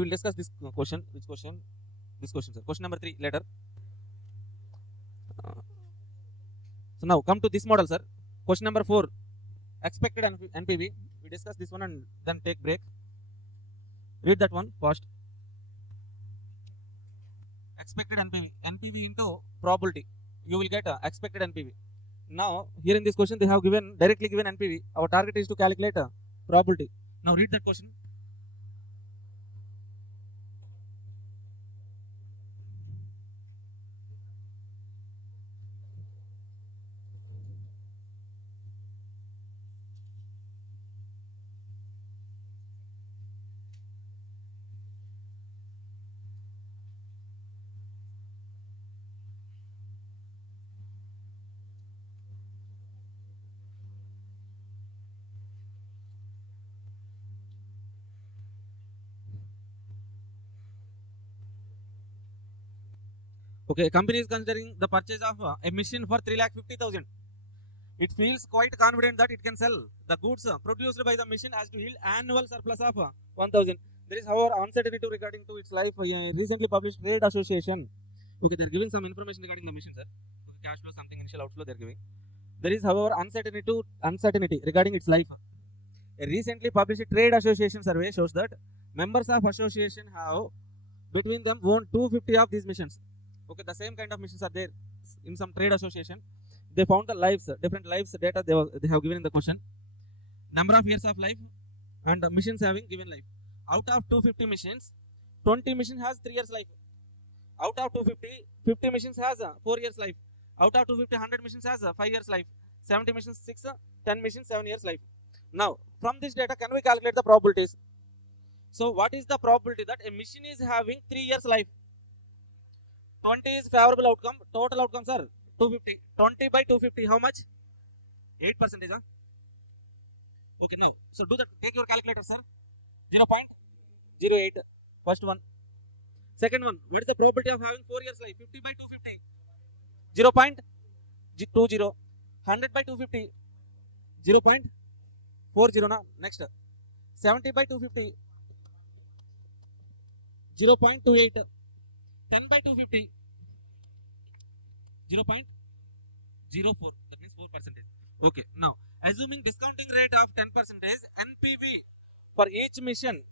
will discuss this question. Which question? This question, sir. Question number 3 later. So now come to this model, sir. Question number 4. Expected NPV. We discuss this one and then take break. Read that one first. Expected NPV. NPV into probability. You will get expected NPV. Now here in this question they have given directly given NPV. Our target is to calculate probability. Now read that question. Okay, company is considering the purchase of a machine for 3,50,000. It feels quite confident that it can sell the goods produced by the machine as to yield annual surplus of 1,000. There is, however, uncertainty regarding to its life. Recently published trade association. Okay, they are giving some information regarding the machine, sir. Okay, cash flow, something initial outflow they are giving. There is, however, uncertainty regarding its life. A recently published trade association survey shows that members of association have between them owned 250 of these machines. Okay, the same kind of machines are there in some trade association. They found the lives, different lives data they have given in the question. Number of years of life and machines having given life. Out of 250 machines, 20 machines has 3 years life. Out of 250, 50 machines has 4 years life. Out of 250, 100 machines has 5 years life. 70 machines 6, 10 machines 7 years life. Now, from this data, can we calculate the probabilities? So, what is the probability that a machine is having 3 years life? 20 is favorable outcome. Total outcomes are 250. 20 by 250, how much? 8%. Huh? Okay, now, so do that. Take your calculator, sir. 0.08. First one. Second one, what is the probability of having 4 years life? 50 by 250. 0.20. 100 by 250. 0.40. Now, next. 70 by 250. 0.28. 10 by 250. 0.04, that means 4%. Okay, now assuming discounting rate of 10%, NPV for each mission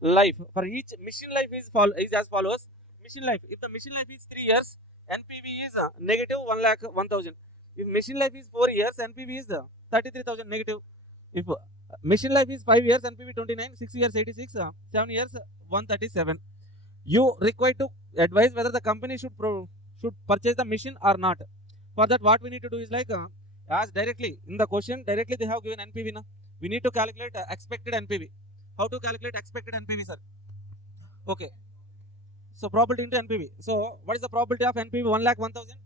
life, for each mission life is as follows. Mission life, if the mission life is 3 years, NPV is negative 1 lakh 1000. If mission life is 4 years, NPV is 33,000 negative. If mission life is 5 years, NPV 29, 6 years 86, 7 years 137. You require to advise whether the company should purchase the machine or not. For that, what we need to do is like as directly in the question, directly they have given NPV. Na? We need to calculate expected NPV. How to calculate expected NPV, sir? Okay. So probability into NPV. So what is the probability of NPV? 1 lakh 1000?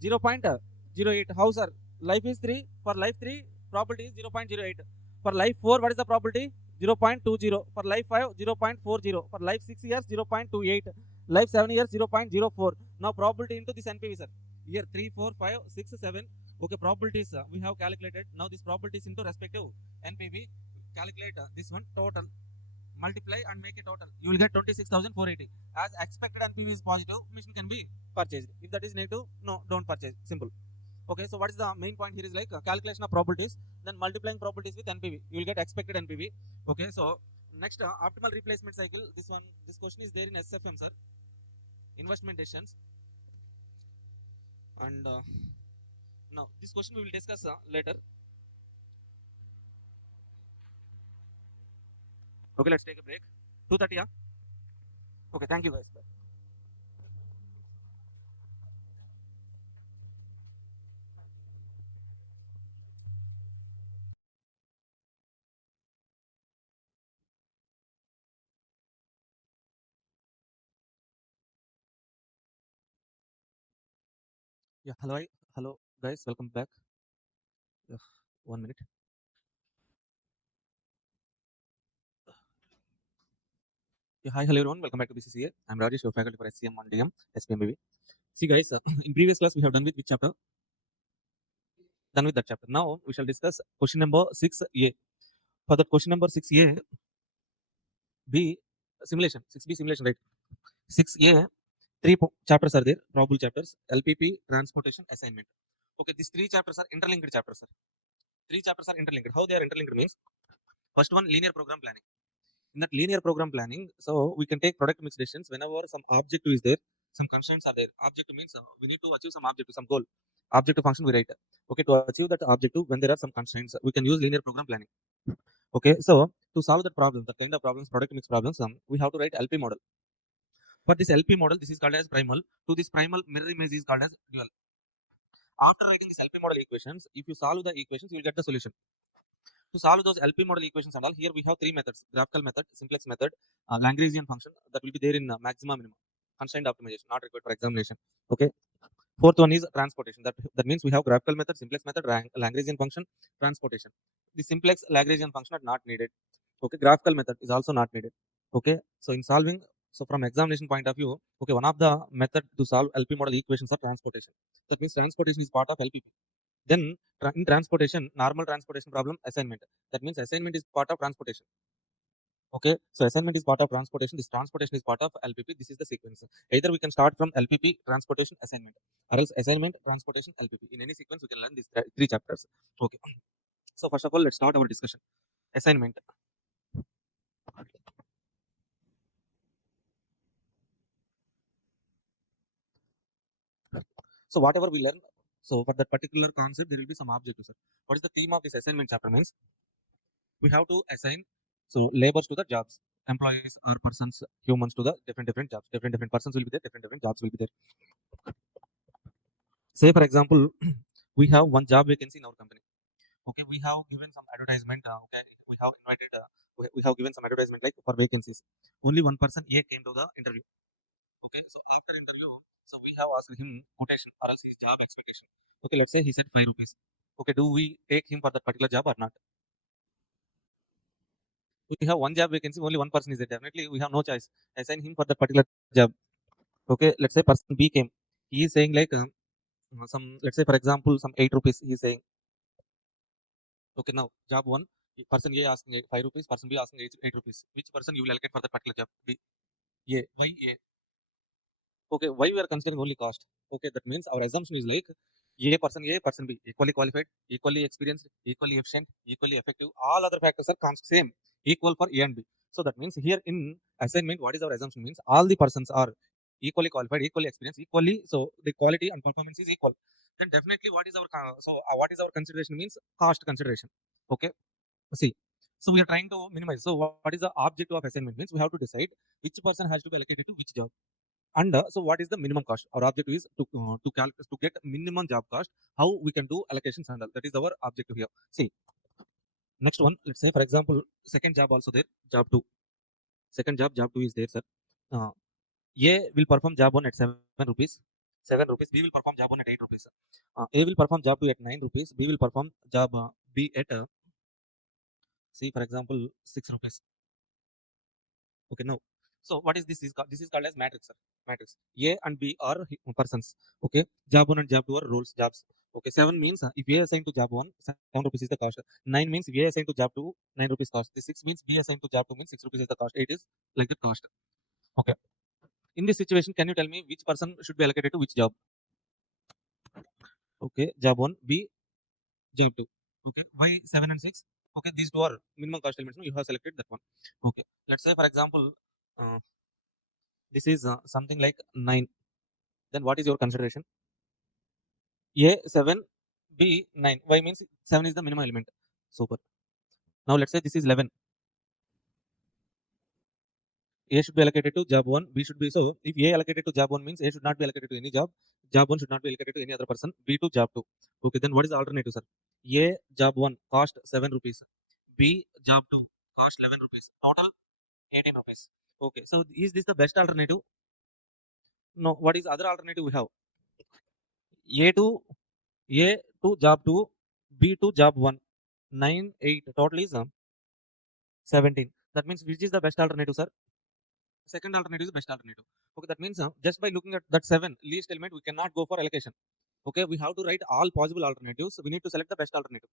0.08. How, sir? Life is 3. For life 3, probability is 0.08. For life 4, what is the probability? 0.20. For life 5, 0.40. For life 6 years, 0.28. Life 7 years, 0.04. Now probability into this NPV, sir. Here 3, 4, 5, 6, 7. Okay, probabilities we have calculated. Now this probabilities into respective NPV. Calculate this one total. Multiply and make a total. You will get 26,480. As expected NPV is positive, machine can be purchased. If that is negative, no, don't purchase. Simple. Okay, so what is the main point here is like calculation of probabilities, then multiplying probabilities with NPV. You will get expected NPV. Okay, so next optimal replacement cycle. This question is there in SFM, sir. Investment decisions. And now this question we will discuss later. Okay, let's take a break. 2:30, yeah? Okay, thank you guys. Bye. Yeah, hello guys, welcome back. Yeah, 1 minute. Yeah, hi, hello everyone, welcome back to BCCA. I'm Rajesh, your faculty for SCM&DM, SPMBB. See guys, in previous class we have done with which chapter? Done with that chapter. Now we shall discuss question number 6A. For that question number 6A, B simulation, 6B simulation, right? 6A, chapters are there, probable chapters, LPP, transportation, assignment. Okay, these 3 chapters are interlinked chapters, sir. 3 chapters are interlinked. How they are interlinked means, first one, linear program planning. In that linear program planning, so we can take product mix decisions whenever some objective is there, some constraints are there. Objective means we need to achieve some objective, some goal. Objective function we write. Okay, to achieve that objective, when there are some constraints, we can use linear program planning. Okay, so to solve that problem, the kind of problems, product mix problems, we have to write LP model. For this LP model, this is called as primal. To this primal, mirror image is called as dual. After writing this LP model equations, if you solve the equations, you will get the solution. To solve those LP model equations and all, here we have 3 methods: graphical method, simplex method, Lagrangian function that will be there in maxima minimum. Constraint optimization, not required for examination. Okay. Fourth one is transportation. That means we have graphical method, simplex method, Lagrangian function, transportation. The simplex Lagrangian function are not needed. Okay. Graphical method is also not needed. Okay. So in solving, so from examination point of view, okay, one of the method to solve LP model equations are transportation. That means transportation is part of LPP. Then in transportation, normal transportation problem, assignment. That means assignment is part of transportation. Okay, so assignment is part of transportation. This transportation is part of LPP. This is the sequence. Either we can start from LPP, transportation, assignment, or else assignment, transportation, LPP. In any sequence, we can learn these 3 chapters. Okay. So first of all, let's start our discussion. Assignment. So whatever we learn, so for that particular concept, there will be some objectives. What is the theme of this assignment chapter means? We have to assign labors to the jobs, employees or persons, humans to the different jobs. Different persons will be there, different jobs will be there. Say for example, we have one job vacancy in our company. Okay, we have given some advertisement. Okay, we have invited. We have given some advertisement like for vacancies. Only one person A came to the interview. Okay, so after interview, so we have asked him quotation or else his job expectation. Okay, let's say he said 5 rupees. Okay, do we take him for that particular job or not? If we have one job vacancy, only one person is there. Definitely, we have no choice. Assign him for that particular job. Okay, let's say person B came. He is saying like some, let's say for example, some 8 rupees. He is saying. Okay, now job one, person A asking 5 rupees, person B asking 8 rupees. Which person you will allocate for that particular job? B. A. Why A? Okay, why we are considering only cost? Okay, that means our assumption is like A, person B, equally qualified, equally experienced, equally efficient, equally effective. All other factors are same, equal for A and B. So that means here in assignment, what is our assumption means all the persons are equally qualified, equally experienced, equally, so the quality and performance is equal. Then definitely what is our what is our consideration means cost consideration. Okay, see. So we are trying to minimize. So what is the objective of assignment means we have to decide which person has to be allocated to which job. And so what is the minimum cost? Our objective is to get minimum job cost. How we can do allocations and all. That is our objective here. See, next one. Let's say for example, second job also there. Job two. Second job two is there, sir. Uh, A will perform job one at 7 rupees. 7 rupees. B will perform job one at 8 rupees. A will perform job two at 9 rupees. B will perform job B at see for example 6 rupees. Okay, no. So what is this? This is called as matrix, sir. Matrix. A and B are persons. Okay. Job one and job two are roles, jobs. Okay. 7 means if A assigned to job one, 7 rupees is the cost. 9 means if A assigned to job two, 9 rupees cost. The 6 means B assigned to job two means 6 rupees is the cost. 8 is like the cost. Okay. In this situation, can you tell me which person should be allocated to which job? Okay. Job one, B, job two. Okay. Why 7 and 6? Okay. These two are minimum cost elements. You have selected that one. Okay. Let's say for example, uh, this is something like 9. Then what is your consideration? A 7, B 9. Why means 7 is the minimum element. Super. Now let's say this is 11. A should be allocated to job 1. B should be so. If A allocated to job 1 means A should not be allocated to any job. Job 1 should not be allocated to any other person. B to job 2. Okay, then what is the alternative, sir? A job 1 cost 7 rupees. B job 2 cost 11 rupees. Total 18 rupees. Okay, so is this the best alternative? No. What is other alternative we have? A to A to job 2, B to job 1. 9, 8. Total is 17. That means which is the best alternative, sir? Second alternative is best alternative. Okay, that means just by looking at that 7 least element, we cannot go for allocation. Okay, we have to write all possible alternatives. We need to select the best alternative.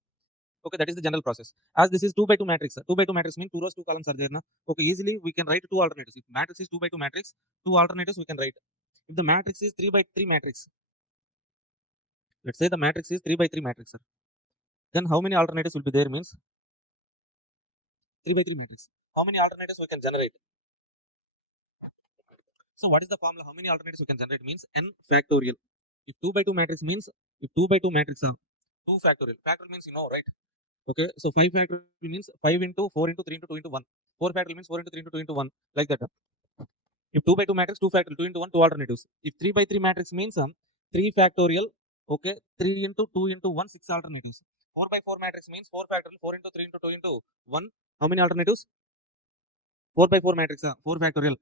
Okay, that is the general process. As this is 2 by 2 matrix, 2 by 2 matrix means 2 rows, 2 columns are there. Na? Okay, easily we can write 2 alternatives. If matrix is 2 by 2 matrix, 2 alternatives we can write. If the matrix is 3 by 3 matrix, let's say the matrix is 3 by 3 matrix, sir. Then how many alternatives will be there means 3 by 3 matrix. How many alternatives we can generate? So what is the formula? How many alternatives we can generate means n factorial. If 2 by 2 matrix means if 2 by 2 matrix are 2 factorial. Factorial means you know, right? Okay, so 5 factorial means 5 into 4 into 3 into 2 into 1. 4 factorial means 4 into 3 into 2 into 1. Like that. If 2 by 2 matrix, 2 factorial, 2 into 1, 2 alternatives. If 3 by 3 matrix means 3 factorial, okay, 3 into 2 into 1, 6 alternatives. 4 by 4 matrix means 4 factorial, 4 into 3 into 2 into 1. How many alternatives? 4 by 4 matrix, 4 factorial,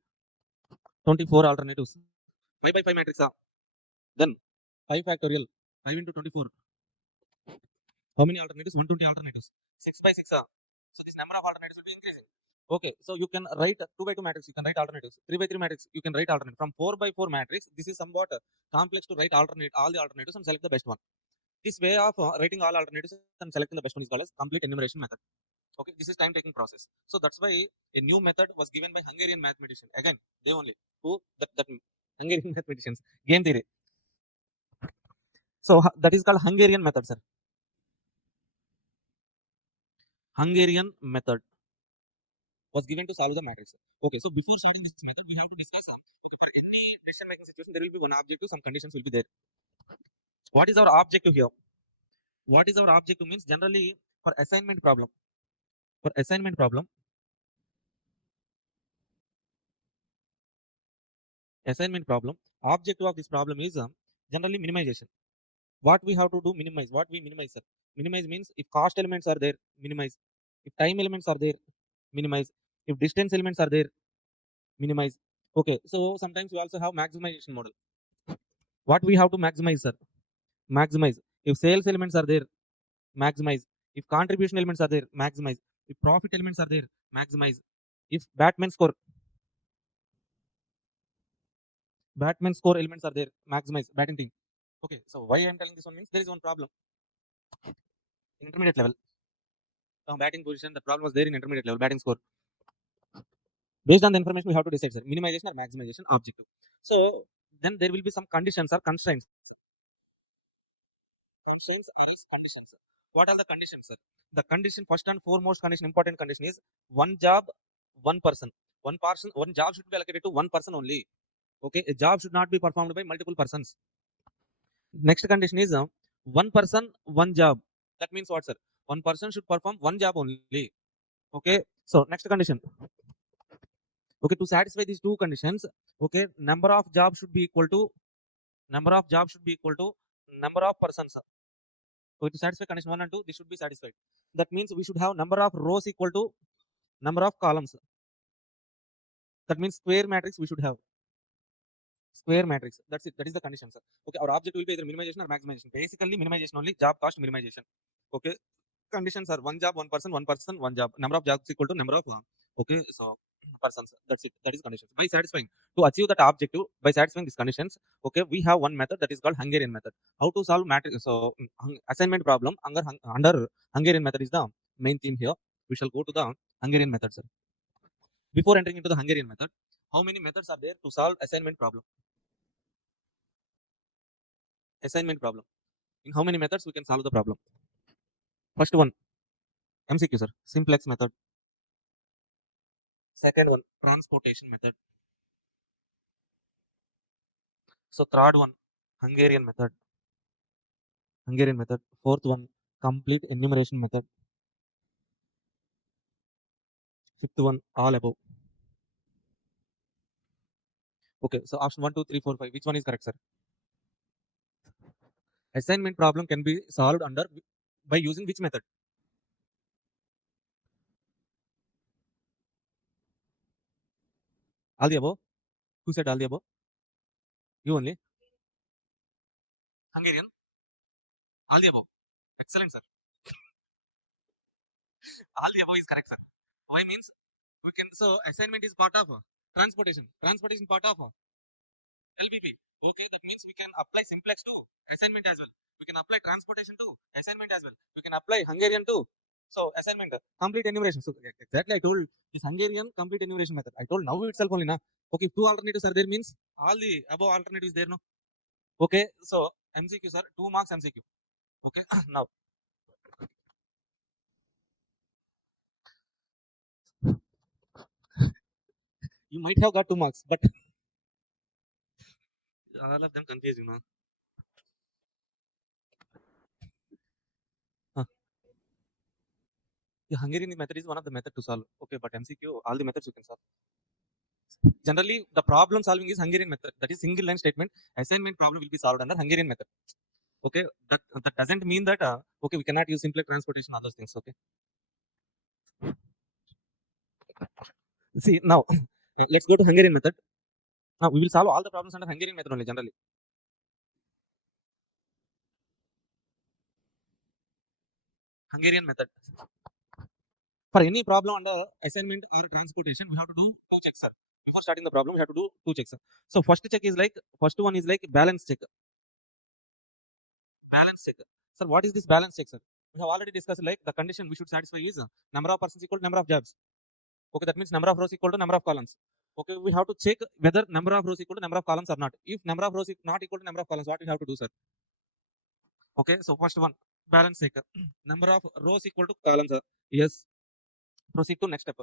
24 alternatives. 5 by 5 matrix, then 5 factorial, 5 into 24. How many alternatives? 120 alternatives. 6 by 6. So this number of alternatives will be increasing. Okay, so you can write 2 by 2 matrix, you can write alternatives. 3 by 3 matrix, you can write alternate. From 4 by 4 matrix, this is somewhat complex to write all the alternatives and select the best one. This way of writing all alternatives and selecting the best one is called as complete enumeration method. Okay, this is time taking process. So that's why a new method was given by Hungarian mathematician. Again, they only. Who? That Hungarian mathematicians. Game theory. So that is called Hungarian method, sir. Hungarian method was given to solve the matrix. Okay, so before starting this method, we have to discuss okay, for any decision making situation, there will be one objective, some conditions will be there. What is our objective here? What is our objective means generally for assignment problem. For assignment problem, objective of this problem is generally minimization. What we have to do, minimize. What we minimize, sir? Minimize means if cost elements are there, minimize. If time elements are there, minimize. If distance elements are there, minimize. Okay, so sometimes we also have maximization model. What we have to maximize, sir? Maximize. If sales elements are there, maximize. If contribution elements are there, maximize. If profit elements are there, maximize. If Batman score elements are there, maximize. Batting team. Okay, so why I am telling this one means there is one problem in intermediate level. Batting position, the problem was there in intermediate level, batting score. Based on the information, we have to decide, sir, minimization or maximization objective. So then there will be some conditions or constraints. Constraints are as conditions. What are the conditions, sir? The condition, first and foremost condition, important condition is one job, one person. One job should be allocated to one person only. Okay, a job should not be performed by multiple persons. Next condition is one person, one job. That means what, sir? One person should perform one job only. Okay, so next condition. Okay, to satisfy these two conditions, okay, number of jobs should be equal to number of persons. So to satisfy condition 1 and 2, this should be satisfied. That means we should have number of rows equal to number of columns. That means square matrix we should have. Square matrix. That's it. That is the condition, sir. Okay, our object will be either minimization or maximization. Basically, minimization only, job cost minimization. Okay, conditions are one job, one person, one job. Number of jobs equal to number of okay, so persons. That's it. That is conditions. By satisfying to achieve that objective, by satisfying these conditions, okay, we have one method that is called Hungarian method. How to solve matrix? So assignment problem under Hungarian method is the main theme here. We shall go to the Hungarian method, sir. Before entering into the Hungarian method, how many methods are there to solve assignment problem? Assignment problem. In how many methods we can solve the problem? First one, MCQ, sir. Simplex method. Second one, transportation method. So third one, Hungarian method. Hungarian method. Fourth one, complete enumeration method. Fifth one, all above. Okay, so option 1, 2, 3, 4, 5. Which one is correct, sir? Assignment problem can be solved under by using which method? All the above. Who said all the above? You only. Hungarian. All the above. Excellent, sir. All the above is correct, sir. Why means we can, so assignment is part of transportation. Transportation part of LBP. Okay, that means we can apply simplex to assignment as well. We can apply transportation to assignment as well. We can apply Hungarian to so assignment complete enumeration. So exactly I told this Hungarian complete enumeration method. I told now itself only na. Okay, if two alternatives are there means all the above alternatives there no. Okay, so MCQ sir, 2 marks MCQ. Okay, now you might have got 2 marks, but all of them confuse you know. The Hungarian method is one of the method to solve. Okay, but MCQ, all the methods you can solve. Generally, the problem solving is Hungarian method. That is single line statement. Assignment problem will be solved under Hungarian method. Okay, that doesn't mean that okay we cannot use simpler transportation all those things. Okay. See now, let's go to Hungarian method. Now we will solve all the problems under Hungarian method only generally. Hungarian method. For any problem under assignment or transportation, we have to do 2 checks, sir. Before starting the problem, we have to do 2 checks, sir. So first check is like first one is like balance check. Balance check. Sir, what is this balance check, sir? We have already discussed like the condition we should satisfy is number of persons equal to number of jobs. Okay, that means number of rows equal to number of columns. Okay, we have to check whether number of rows equal to number of columns or not. If number of rows is not equal to number of columns, what we have to do, sir? Okay, so first one, balance check. Number of rows equal to columns, sir. Yes. Proceed to next step.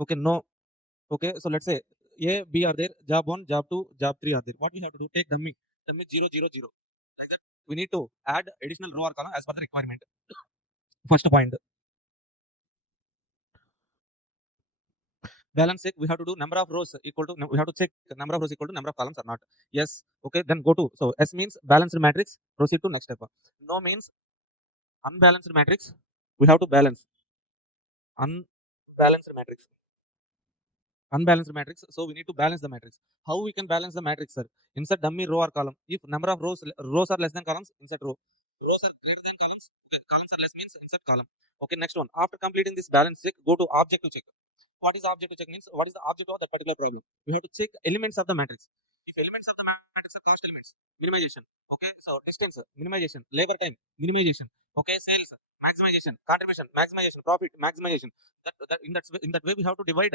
Okay, no. Okay, so let's say A, B are there, job 1, job 2, job 3 are there. What we have to do? Take dummy 0, 0, 0. Like that, we need to add additional row or column as per the requirement. First point. Balance check, we have to do number of rows equal to, we have to check number of rows equal to number of columns or not. Yes. Okay, then go to, so S means balanced matrix, proceed to next step. No means unbalanced matrix, we have to balance. Unbalanced matrix. Unbalanced matrix, so we need to balance the matrix. How we can balance the matrix, sir? Insert dummy row or column. If number of rows are less than columns, insert row. Rows are greater than columns, okay, columns are less means insert column. Okay, next one. After completing this balance check, go to objective check. What is objective check means? What is the object of that particular problem? We have to check elements of the matrix. If elements of the matrix are cost elements, minimization. Okay, so distance, minimization. Labor time, minimization. Okay, sales, maximization. Contribution, maximization. Profit, maximization. In that way, we have to divide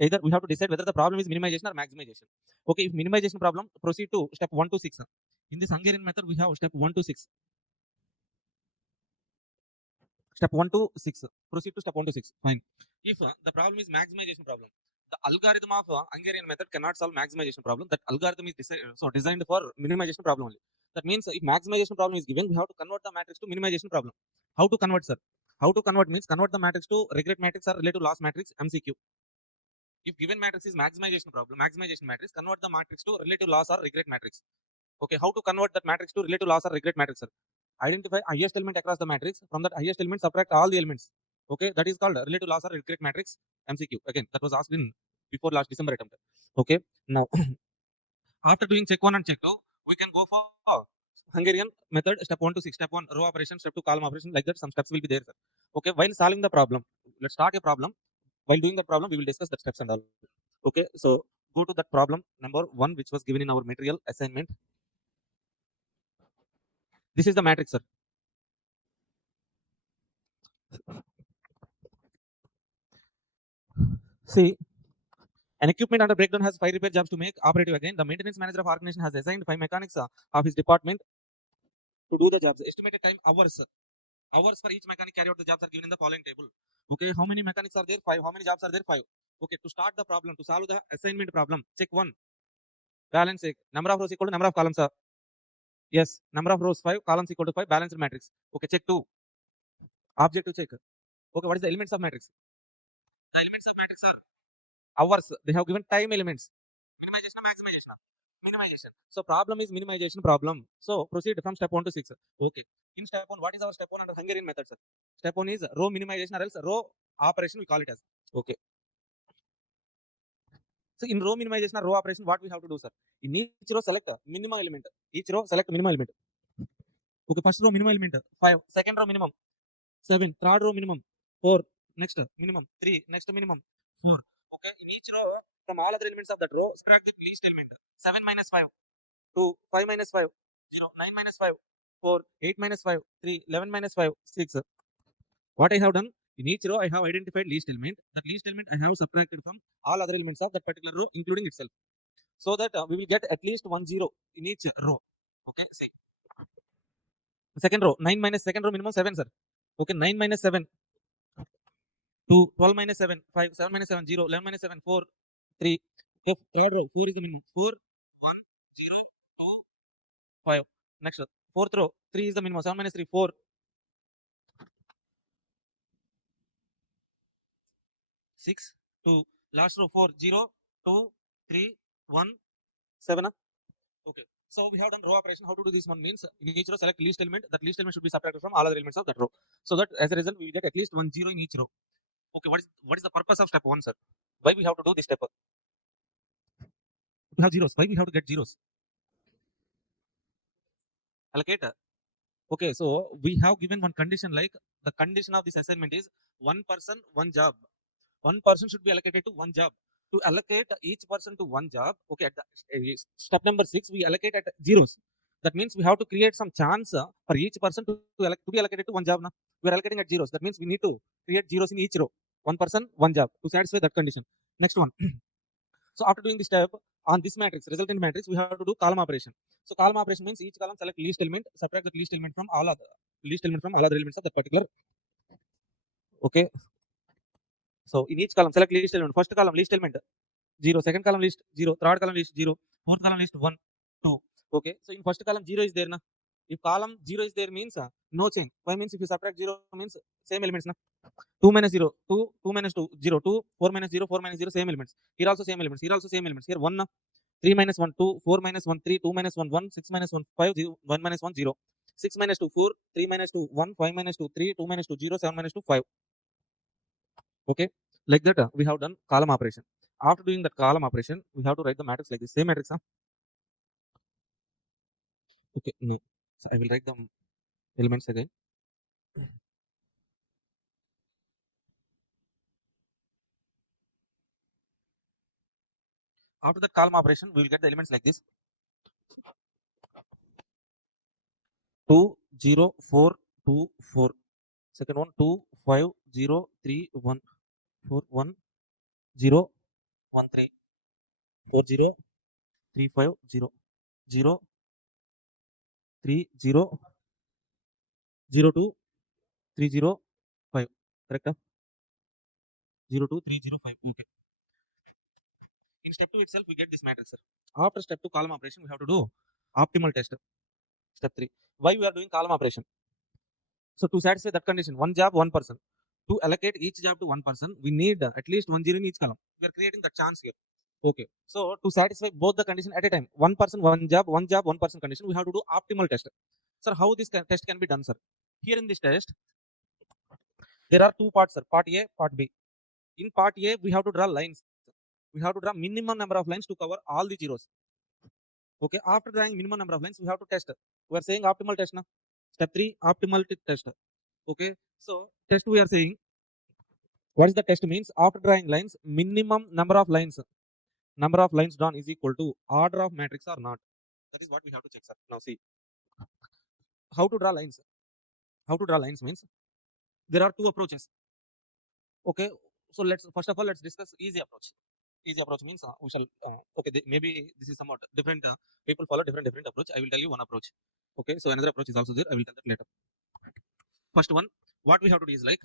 Either we have to decide whether the problem is minimization or maximization. Okay, if minimization problem, proceed to step 1 to 6. In this Hungarian method, we have step 1 to 6. Step 1 to 6. Proceed to step 1 to 6. Fine. If the problem is maximization problem, the algorithm of Hungarian method cannot solve maximization problem. That algorithm is designed for minimization problem only. That means if maximization problem is given, we have to convert the matrix to minimization problem. How to convert, sir? How to convert means convert the matrix to regret matrix or relative loss matrix, MCQ. If given matrix is maximization problem, maximization matrix, convert the matrix to relative loss or regret matrix. Okay, how to convert that matrix to relative loss or regret matrix, sir? Identify highest element across the matrix. From that highest element, subtract all the elements. Okay, that is called relative loss or regret matrix, MCQ. Again, that was asked in before last December attempt. Okay, now after doing check 1 and check 2, we can go for Hungarian method, step 1 to 6. Step 1 row operation, step 2 column operation. Like that, some steps will be there, sir. Okay, while solving the problem, let's start a problem. While doing that problem, we will discuss the steps and all. Okay, so go to that problem number 1, which was given in our material assignment. This is the matrix, sir. See, an equipment under breakdown has 5 repair jobs to make operative again. The maintenance manager of organization has assigned 5 mechanics of his department to do the jobs. Estimated time hours. Hours for each mechanic carry out the jobs are given in the following table. Okay, how many mechanics are there? 5. How many jobs are there? 5. Okay, to start the problem, to solve the assignment problem, check 1. Balance check. Number of rows equal to number of columns. Yes, number of rows 5, columns equal to 5, balanced matrix. Okay, check 2. Objective check. Okay, what is the elements of matrix? The elements of matrix are hours. They have given time elements. Minimization or maximization? Minimization. So problem is minimization problem. So proceed from step 1 to 6. Okay. In step 1, what is our step 1 under Hungarian method, sir? Step 1 is row minimization or else row operation, we call it as. Okay. So in row minimization or row operation, what we have to do, sir? In each row, select a minimum element. Each row, select minimum element. Okay, first row minimum element 5. Second row minimum 7. Third row minimum 4. Next minimum 3. Next minimum 4. Okay, in each row, from all other elements of that row, subtract the least element. 7 minus 5, 2. 5 minus 5, 0. 9 minus 5, 4. 8 minus 5, 3. 11 minus 5, 6. What I have done, in each row, I have identified least element. That least element I have subtracted from all other elements of that particular row, including itself. So that we will get at least 1 0 in each row. Okay, see. Second row, 9 minus second row minimum 7, sir. Okay, 9 minus 7, 2. 12 minus 7, 5. 7 minus 7, 0. 11 minus 7, 4. 3. Okay, third row, 4 is the minimum. 4, 1, 0, 2, 5. Next row, fourth row, 3 is the minimum. 7 minus 3, 4. 6, 2. Last row, 4, 0, 2, 3, 1, 7. Okay. So we have done row operation. How to do this one means in each row select least element. That least element should be subtracted from all other elements of that row. So that as a result we will get at least 1 0 in each row. Okay. What is the purpose of step 1, sir? Why we have to do this step? We have zeros. Why we have to get zeros? Allocate. Okay. So we have given one condition, like the condition of this assignment is 1 person, 1 job. 1 person should be allocated to 1 job. To allocate each person to 1 job, okay, at the step number 6, we allocate at zeros. That means we have to create some chance for each person to be allocated to 1 job. Now we are allocating at zeros. That means we need to create zeros in each row. 1 person, 1 job to satisfy that condition. Next one. So after doing this step on this matrix, resultant matrix, we have to do column operation. So column operation means each column select least element, subtract the least element from all other elements of that particular. Okay. So in each column select least element. First column least element 0, second column list 0, third column list 0, fourth column list 1, 2. Okay, so in first column 0 is there. Na? If column 0 is there means no change. Why means if you subtract 0 means same elements. Na? 2 minus 0, 2, 2 minus 2, 0, 2, 4 minus 0, 4 minus 0, same elements. Here also same elements. Here also same elements. Here 1, 3 minus 1, 2, 4 minus 1, 3, 2 minus 1, 1, 6 minus 1, 5, 0, 1 minus 1, 0. 6 minus 2, 4, 3 minus 2, 1, 5 minus 2, 3, 2 minus 2, 0, 7 minus 2, 5. Okay, like that we have done column operation. After doing that column operation, we have to write the matrix like this. Same matrix. Huh? Okay, no. So I will write the elements again. After the column operation, we will get the elements like this. 2, 0, 4, 2, 4. Second one, 2, 5, 0, 3, 1, 4, 1, 0, 13 40 350 0 30 02 305. Correct? 02305. Okay. In step 2 itself, we get this matrix, sir. After step 2 column operation, we have to do optimal test. Step 3. Why we are doing column operation? So to satisfy that condition, one job, one person. To allocate each job to one person, we need at least one zero in each column. We are creating that chance here. Okay. So to satisfy both the condition at a time, one person, one job, one person condition, we have to do optimal test. Sir, how this test can be done, sir? Here in this test, there are two parts, sir. Part A, part B. In part A, we have to draw lines. We have to draw minimum number of lines to cover all the zeros. Okay. After drawing minimum number of lines, we have to test. We are saying optimal test now. Step 3, optimal test. Okay. So test we are saying, what is the test means? After drawing lines, minimum number of lines drawn is equal to order of matrix or not. That is what we have to check, sir. Now see, how to draw lines. How to draw lines means there are two approaches. Okay. So first of all let's discuss easy approach. Easy approach means we shall maybe this is somewhat different. People follow different approach. I will tell you one approach. Okay. So another approach is also there. I will tell that later. First one, what we have to do is like,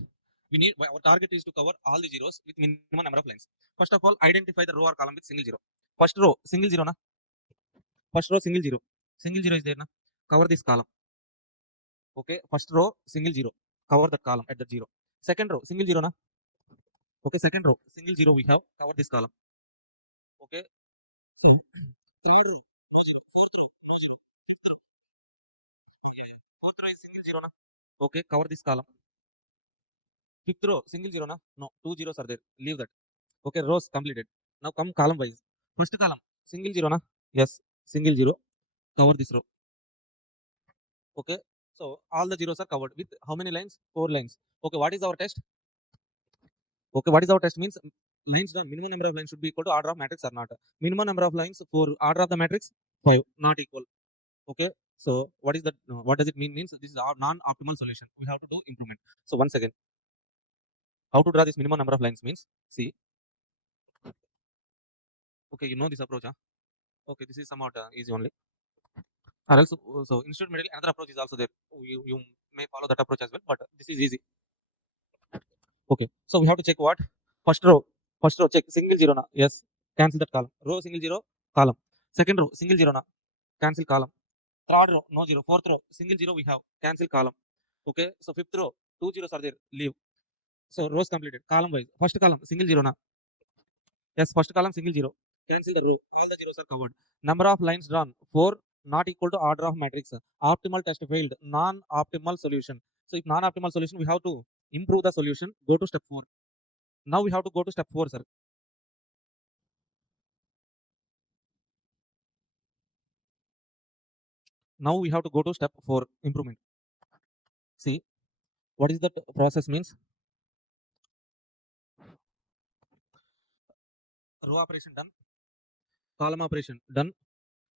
our target is to cover all the zeros with minimum number of lines. First of all, identify the row or column with single zero. First row single zero na. First row single zero. Single zero is there na. Cover this column. Okay. First row single zero. Cover that column at that zero. Second row single zero na. Okay. Second row single zero we have, cover this column. Okay. Third row. Fourth row is single zero na. Okay. Cover this column. Fifth row single zero na. No, two zeros are there. Leave that. Okay. Rows completed. Now come column wise. First column single zero na. Yes. Single zero. Cover this row. Okay. So all the zeros are covered with how many lines? 4 lines. Okay. What is our test? Okay. What is our test means? Lines, the minimum number of lines should be equal to order of matrix or not. Minimum number of lines for order of the matrix 5, not equal. Okay. So what is that? What does it mean? Means this is our non-optimal solution. We have to do improvement. So once again, how to draw this minimum number of lines means, see. Okay, you know this approach, huh? Okay, this is somewhat easy only. Or else, so instead material, another approach is also there. You may follow that approach as well, but this is easy. Okay, so we have to check what? First row check single zero na. Yes, cancel that column. Row single zero, column. Second row single zero na, cancel column. Third row no zero. Fourth row single zero we have, cancel column. Okay, so fifth row two zeros are there, leave. So rows completed. Column wise, first column single zero na. Yes, first column single zero. Cancel the row. All the zeros are covered. Number of lines drawn 4, not equal to order of matrix. Optimal test failed. Non-optimal solution. So if non-optimal solution, we have to improve the solution. Go to step 4. Now we have to go to step 4, sir. Now we have to go to step 4, improvement. See, what is that process means? Row operation done. Column operation done.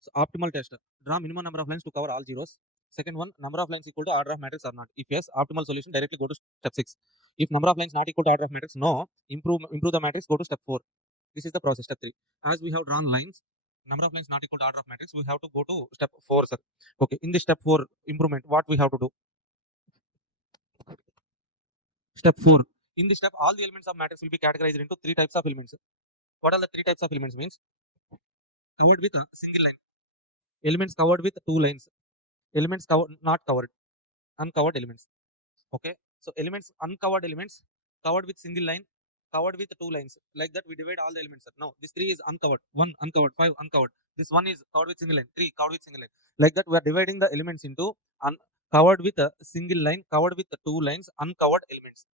So optimal test. Draw minimum number of lines to cover all zeros. Second one, number of lines equal to order of matrix or not. If yes, optimal solution, directly go to step 6. If number of lines not equal to order of matrix, no. Improve the matrix, go to step 4. This is the process, step 3. As we have drawn lines, number of lines not equal to order of matrix, we have to go to step 4, sir. Okay, in this step 4 improvement, what we have to do? Step 4. In this step, all the elements of matrix will be categorized into 3 types of elements. What are the 3 types of elements means? Covered with a single line. Elements covered with 2 lines. Elements not covered. Uncovered elements. Okay. So elements, uncovered elements, covered with single line, covered with 2 lines. Like that, we divide all the elements. No, this 3 is uncovered. 1 uncovered, 5 uncovered. This 1 is covered with single line. 3 covered with single line. Like that, we are dividing the elements into covered with a single line, covered with 2 lines, uncovered elements.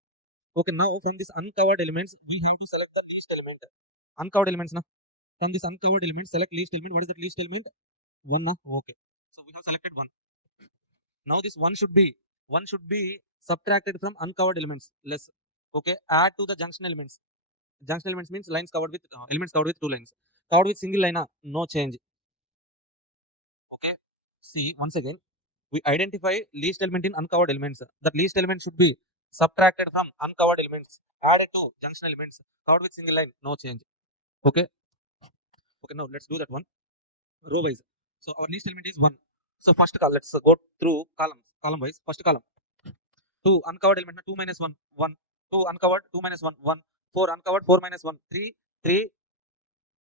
Okay. Now from this uncovered elements, we have to select the least element. Uncovered elements, na. From this uncovered element, select least element. What is the least element? 1, na. Okay. So we have selected 1. Now this one should be subtracted from uncovered elements, less. Okay, add to the junction elements. Junction elements means lines covered with elements covered with 2 lines. Covered with single line, no change. Okay, see once again, we identify least element in uncovered elements. That least element should be subtracted from uncovered elements, added to junction elements. Covered with single line, no change. Okay. Okay, now let's do that one row wise. So our least element is 1. So first column, let's go through column wise. First column 2 uncovered element 2 minus 1 1, 2 uncovered 2 minus 1 1, 4 uncovered 4 minus 1 3 3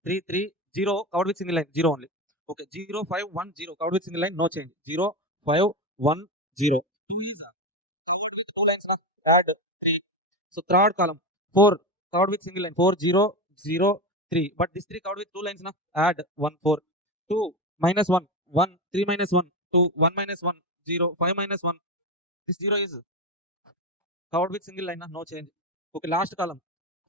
3 3 0 covered with single line 0 only. Okay, 0 5 1 0 covered with single line, no change. 0 5 1 0. 2 is 2 lines na, add 3. So third column 4 covered with single line 4 0 0 3, but this 3 covered with 2 lines na, add 1 4. 2 minus 1 1 3 minus 1 2 1 minus 1 0 5 minus 1. This 0 is covered with single line na, no change. Okay, last column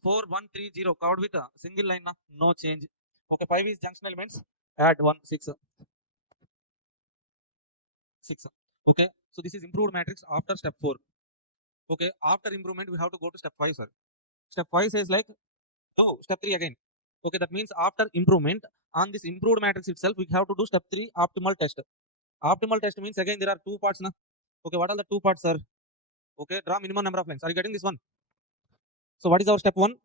4 1 3 0 covered with a single line na, no change. Okay, 5 is junction elements, add 1 6 6. Okay, so this is improved matrix after step 4. Okay, after improvement we have to go to step 5, sir. Step 5 says like, oh, step 3 again. Okay, that means after improvement on this improved matrix itself, we have to do step 3 optimal test. Optimal test means again there are two parts na. Okay, what are the two parts, sir? Okay, draw minimum number of lines. Are you getting this one? So what is our step 1?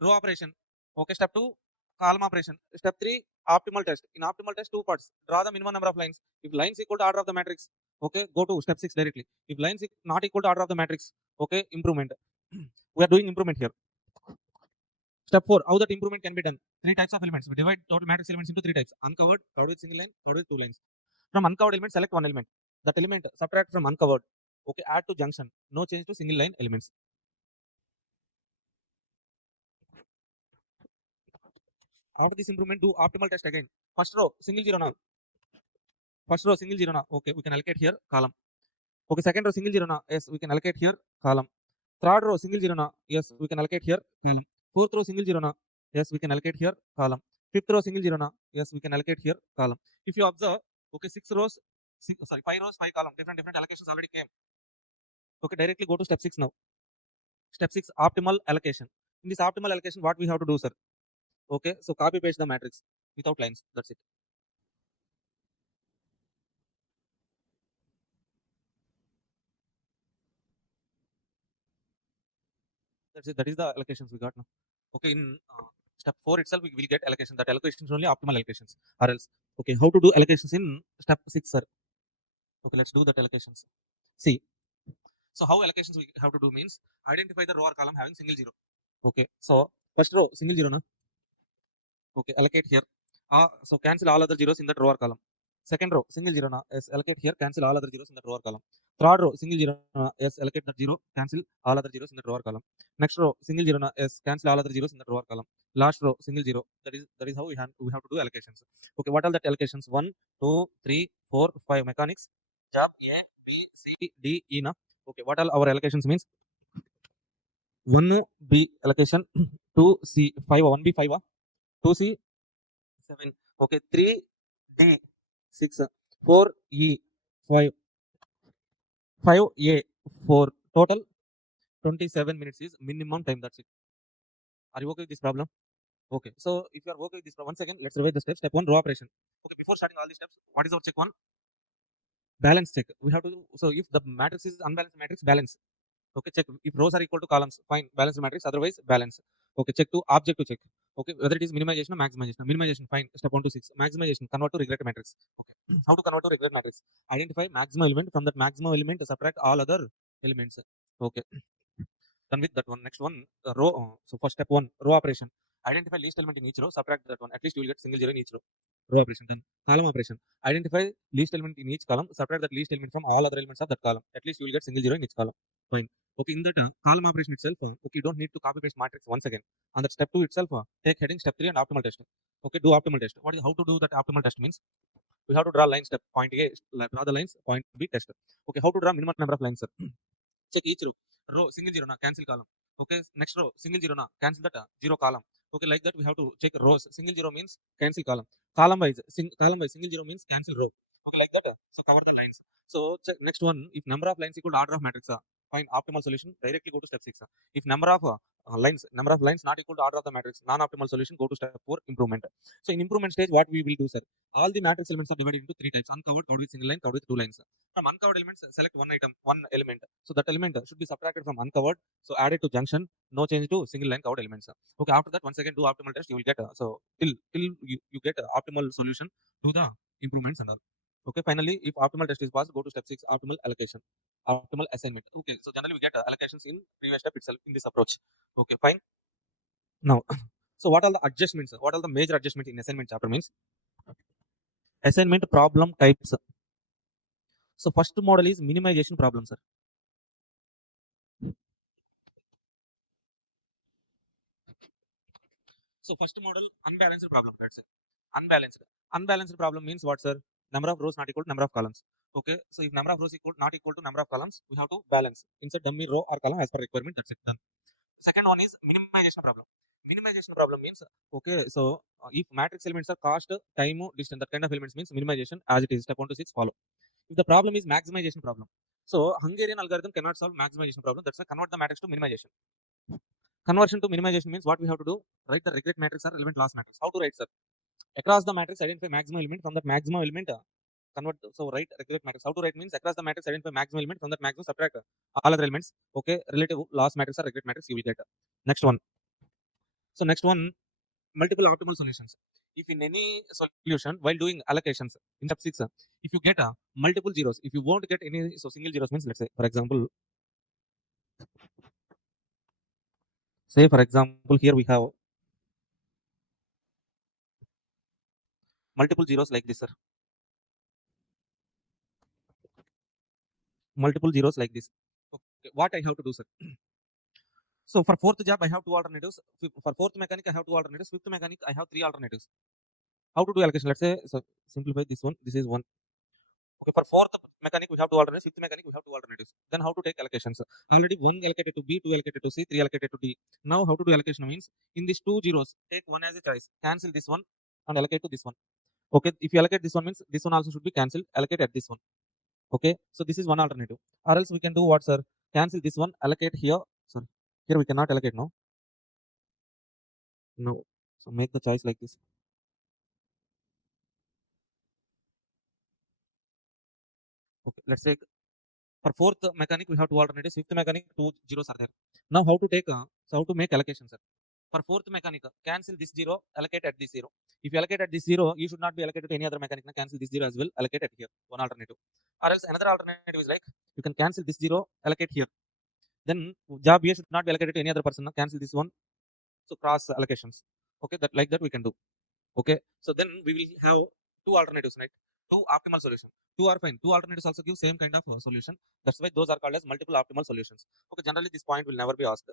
Row operation. Okay, step 2 column operation. Step 3 optimal test. In optimal test, two parts. Draw the minimum number of lines. If lines equal to order of the matrix, okay, go to step 6 directly. If lines not equal to order of the matrix, okay, improvement. We are doing improvement here. Step 4, how that improvement can be done. Three types of elements. We divide total matrix elements into three types: uncovered, covered with single line, covered with two lines. From uncovered element, select one element. That element subtract from uncovered. Okay, add to junction. No change to single line elements. After this improvement, do optimal test again. First row, single zero now. First row, single zero now. Okay, we can allocate here column. Okay, second row, single zero now. Yes, we can allocate here column. Third row, single zero now. Yes, we can allocate here column. Fourth row, single zero now. Yes, we can allocate here column. Fifth row, single zero now. Yes, we can allocate here column. If you observe, okay, 6 rows, 5 rows, 5 column, different allocations already came. Okay, directly go to step 6 now. Step 6, optimal allocation. In this optimal allocation, what we have to do, sir? Okay, so copy paste the matrix without lines. That's it. That's it. That is the allocations we got now. Okay, in step 4 itself, we will get allocation. That allocation is only optimal allocations, or else. Okay, how to do allocations in step 6, sir? Okay, let's do that allocations. See, so how allocations we have to do means identify the row or column having single zero. Okay, so first row single zero, no? Okay, allocate here. So cancel all other zeros in that row or column. Second row single zero, na, yes, allocate here, cancel all other zeros in that row or column. Third row single zero, na, yes, allocate that zero, cancel all other zeros in that row or column. Next row single zero, na, yes, cancel all other zeros in that row or column. Last row single zero. That is how we have to do allocations. Okay, what are the allocations? 1 2 3 4 5 mechanics. Job A B C D E, na. Okay, what all our allocations means? 1 B allocation, 2 C 5, 1 B 5, 2 C 7. Okay, 3 D 6, 4 E 5, 5 A 4. Total 27 minutes is minimum time. That's it. Are you okay with this problem? Okay. So if you are okay with this problem, once again, let's revise the steps. Step 1, row operation. Okay, before starting all these steps, what is our check 1? Balance check. We have to do, so if the matrix is unbalanced matrix, balance. Okay, check if rows are equal to columns, fine, balanced matrix, otherwise balance. Okay, check 2, object to check. Okay, whether it is minimization or maximization. Minimization, fine, step 1 to 6. Maximization, convert to regret matrix. Okay, how to convert to regret matrix? Identify maximum element, from that maximum element subtract all other elements. Okay, done with that one. Next one, row. So for step 1, row operation. Identify least element in each row, subtract that one. At least you will get single zero in each row. Row operation done. Column operation. Identify least element in each column, subtract that least element from all other elements of that column. At least you will get single zero in each column. Fine. Okay, in that column operation itself, okay, you don't need to copy paste matrix once again. On that step 2 itself, take heading step 3 and optimal test. Okay, do optimal test. What is how to do that optimal test means? We have to draw line step. Point A, draw the lines. Point B, test. Okay, how to draw minimum number of lines, sir? Check each row single zero na, cancel column. Okay, next row single zero na, cancel that zero column. Okay, like that we have to check rows. Single zero means cancel column. Column wise single zero means cancel row. Okay, like that. So cover the lines. So check next one. If number of lines equal to order of matrix, fine, optimal solution. Directly go to step 6. If number of lines, number of lines not equal to order of the matrix, non-optimal solution, go to step 4, improvement. So in improvement stage, what we will do, sir? All the matrix elements are divided into 3 types: uncovered, covered with single line, covered with 2 lines. From uncovered elements, select one item, one element. So that element should be subtracted from uncovered. So add it to junction, no change to single line covered elements. Okay, after that, once again do optimal test, you will get so till you get optimal solution, do the improvements and all. Okay, finally, if optimal test is passed, go to step 6, optimal allocation, optimal assignment. Okay, so generally we get allocations in previous step itself in this approach. Okay, fine. Now, so what are the adjustments? What are the major adjustments in assignment chapter means? Assignment problem types. So first model is minimization problem, sir. So first model, unbalanced problem. That's it. Unbalanced. Unbalanced problem means what, sir? Number of rows not equal to number of columns. Okay. So if number of rows not equal to number of columns, we have to balance. Insert dummy row or column as per requirement. That's it. Done. Second one is minimization problem. Minimization problem means, okay, so if matrix elements are cost, time, distance, that kind of elements means minimization as it is. Step 1 to 6 follow. If the problem is maximization problem, so Hungarian algorithm cannot solve maximization problem. That's why convert the matrix to minimization. Conversion to minimization means what we have to do? Write the regret matrix or relevant loss matrix. How to write, sir? Across the matrix, identify maximum element. From that maximum element, convert. So write regret matrix. How to write means across the matrix, identify maximum element. From that maximum, subtract all other elements. Okay, relative loss matrix or regret matrix you will get. Next one. So next one, multiple optimal solutions. If in any solution while doing allocations in step 6, if you get multiple zeros, if you won't get any, so single zeros means, let's say for example, here we have multiple zeros like this, sir. Multiple zeros like this. Okay, what I have to do, sir? So for fourth job, I have two alternatives. For fourth mechanic, I have two alternatives. Fifth mechanic, I have three alternatives. How to do allocation? Let's say, so simplify this one. This is one. Okay, for fourth mechanic, we have two alternatives. Fifth mechanic, we have two alternatives. Then how to take allocations? Already one allocated to B, two allocated to C, three allocated to D. Now how to do allocation means, in these two zeros, take one as a choice. Cancel this one and allocate to this one. Okay, if you allocate this one means this one also should be cancelled. Allocate at this one. Okay, so this is one alternative. Or else we can do what, sir? Cancel this one, allocate here. Sorry, here we cannot allocate now. No. So make the choice like this. Okay, let's say for fourth mechanic we have two alternatives. Fifth mechanic, two zeros are there. Now how to take so how to make allocation, sir? For fourth mechanic, cancel this zero, allocate at this zero. If you allocate at this zero, you should not be allocated to any other mechanic. Cancel this zero as well, allocate at here. One alternative. Or else another alternative is like, you can cancel this zero, allocate here. Then job A should not be allocated to any other person. Cancel this one. So cross allocations. Okay, that like that we can do. Okay, so then we will have two alternatives, right? Two optimal solution. Two are fine. Two alternatives also give same kind of solution. That's why those are called as multiple optimal solutions. Okay, generally this point will never be asked.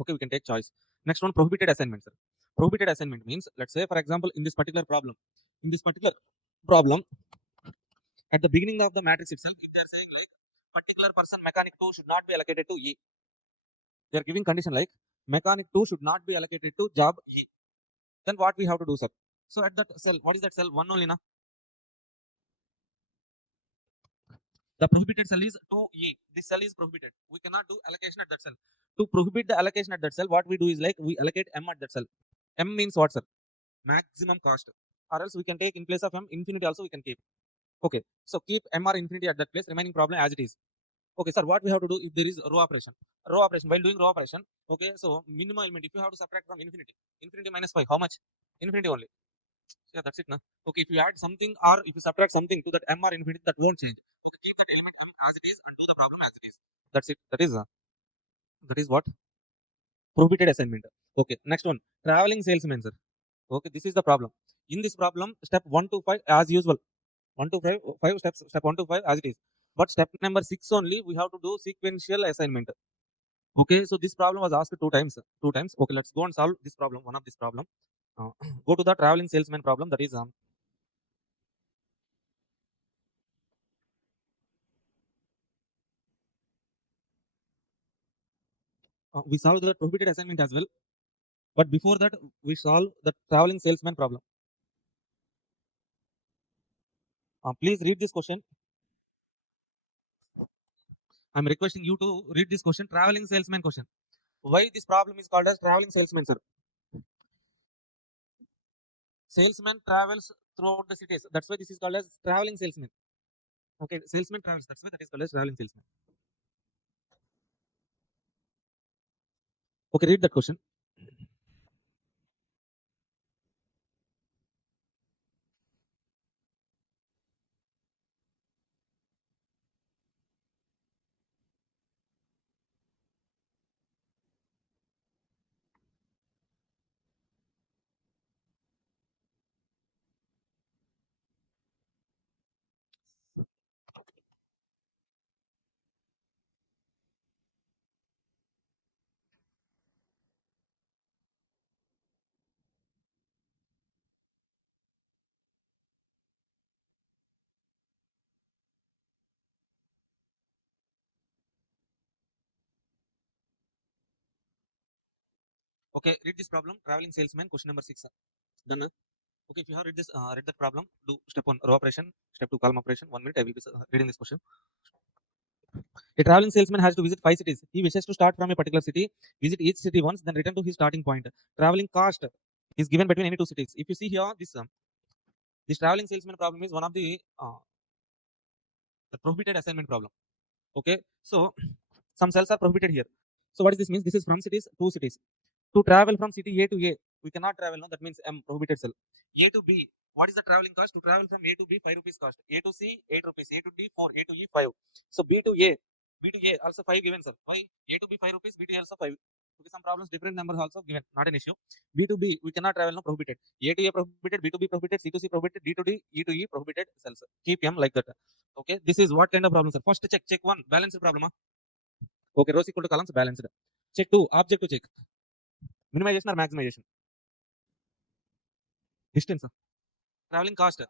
Okay, we can take choice. Next one, prohibited assignment, sir. Prohibited assignment means, let's say for example, in this particular problem, at the beginning of the matrix itself, if they are saying like particular person mechanic 2 should not be allocated to E, they are giving condition like mechanic 2 should not be allocated to job E. Then what we have to do, sir? So at that cell, what is that cell? One only, na? The prohibited cell is 2E. This cell is prohibited. We cannot do allocation at that cell. To prohibit the allocation at that cell, what we do is like we allocate M at that cell. M means what, sir? Maximum cost. Or else we can take in place of M, infinity also we can keep. Okay. So keep M or infinity at that place, remaining problem as it is. Okay, sir, what we have to do if there is row operation? Row operation, while doing row operation, okay, so minimum element, if you have to subtract from infinity, infinity minus 5, how much? Infinity only. Yeah, that's it, na? Okay, if you add something or if you subtract something to that M or infinity, that won't change. Okay, keep that element M as it is and do the problem as it is. That's it. That is what? Prohibited assignment. Okay, next one. Traveling salesman, sir. Okay, this is the problem. In this problem, step 1 to 5 as usual. 1 to 5 steps, step 1 to 5 as it is. But step number 6 only, we have to do sequential assignment. Okay, so this problem was asked two times. Two times. Okay, let's go and solve this problem. One of this problem. Uh, go to the traveling salesman problem. That is we solve the prohibited assignment as well. But before that, we solve the traveling salesman problem. Please read this question. I'm requesting you to read this question. Traveling salesman question. Why this problem is called as traveling salesman, sir? Salesman travels throughout the cities. That's why this is called as traveling salesman. Okay, salesman travels. That's why that is called as traveling salesman. Okay, read that question. Okay, read this problem. Traveling salesman, question number 6. Done. Okay, if you have read that problem, do step 1 row operation, step 2 column operation. 1 minute, I will be reading this question. A traveling salesman has to visit 5 cities. He wishes to start from a particular city, visit each city once, then return to his starting point. Traveling cost is given between any two cities. If you see here, this traveling salesman problem is one of the prohibited assignment problem. Okay, so some cells are prohibited here. So what does this mean? This is from cities, two cities. To travel from city A to A, we cannot travel. No, that means M, prohibited cell. A to B, what is the traveling cost? To travel from A to B, 5 rupees cost. A to C, 8 rupees. A to D, 4. A to E, 5. So B to A, also 5 given, sir. Why? A to B, 5 rupees. B to A also 5. Okay, some problems, different numbers also given. Not an issue. B to B, we cannot travel. No, prohibited. A to A prohibited. B to B prohibited. C to C prohibited. D to D, E to E prohibited cells. Keep M like that. Okay, this is what kind of problem, sir? First check 1, balanced problem. Okay, rows equal to columns balanced. Check 2, object to check. Minimization or maximization? Distance. Traveling cost.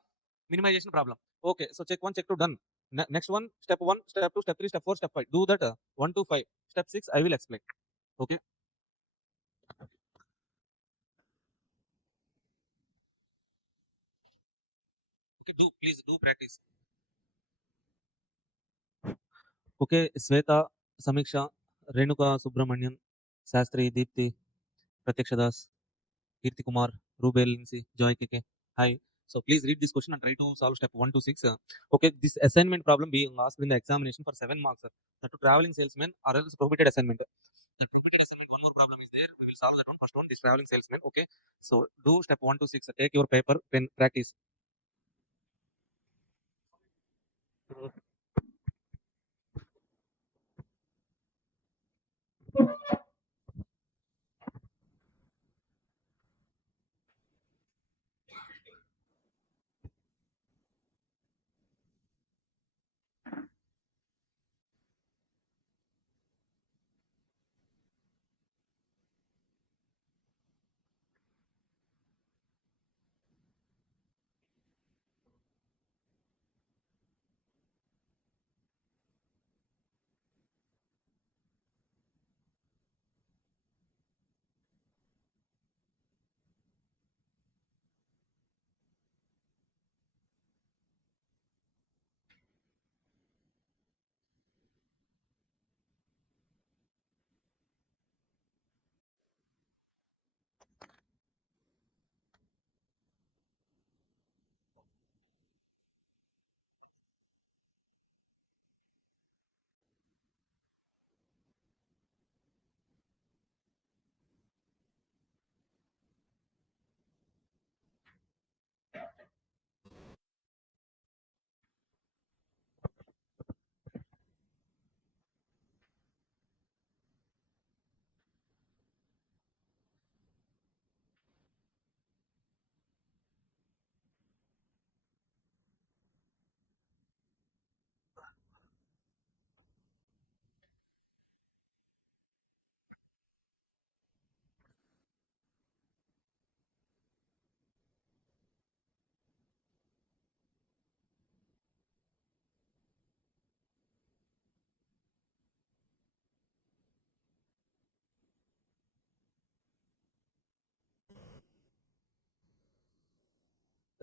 Minimization problem. Okay, so check 1, check 2, done. Next one, step 1, step 2, step 3, step 4, step 5. Do that 1 to 5. Step 6, I will explain. Okay. Okay, please do practice. Okay, Sweta, Samiksha, Renuka, Subramanian, Sastri, Deepti, Pratyaksha Das, Kirti Kumar, Rubel, Lindsay, Joy KK. Hi. So please read this question and try to solve step 1 to 6. Okay, this assignment problem being asked in the examination for 7 marks. That to traveling salesman or else prohibited assignment. The prohibited assignment, one more problem is there. We will solve that one. First one, this traveling salesman. Okay. So do step 1 to 6. Take your paper, pen, practice.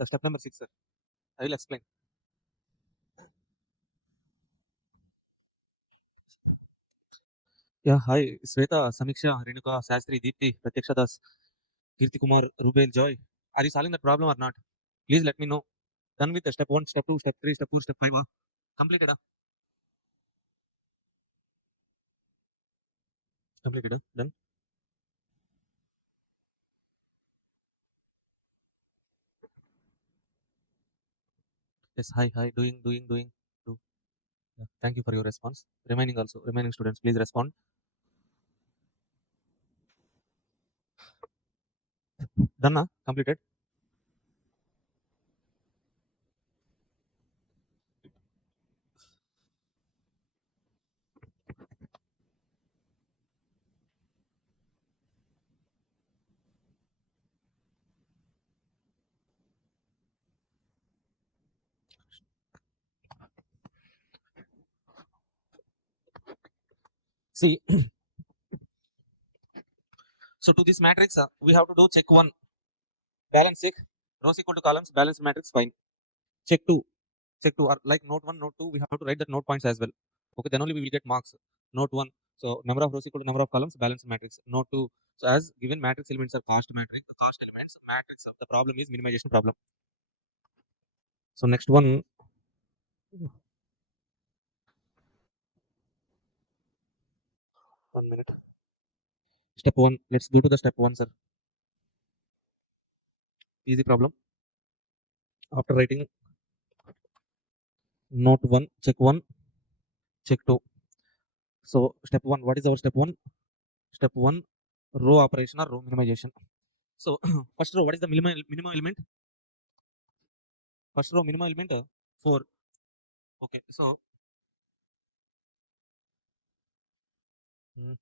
Step number 6, sir. I will explain. Yeah, hi, Sweta, Samiksha, Renuka, Sastri, Deepti, Pratyaksha Das, Kirti Kumar, Rubel, Joy. Are you solving that problem or not? Please let me know. Done with the step 1, step 2, step 3, step 4, step 5. Completed. Completed. Done. Yes, hi, doing. Do. Yeah, thank you for your response. Remaining students, please respond. Done, completed. See, so to this matrix, we have to do check 1, balance check, rows equal to columns, balance matrix, fine. Check 2, are like note 1, note 2, we have to write that note points as well. Okay, then only we will get marks. Note 1, so number of rows equal to number of columns, balance matrix. Note 2, so as given matrix elements are cost elements, matrix, the problem is minimization problem. So next one, 1 minute. Step 1, let's go to the step 1, sir. Easy problem. After writing note 1, check 1, check 2. So step 1, what is our step 1? Step 1, row operation or row minimization. So first row, what is the minimum element? First row minimum element 4. Okay, so mm,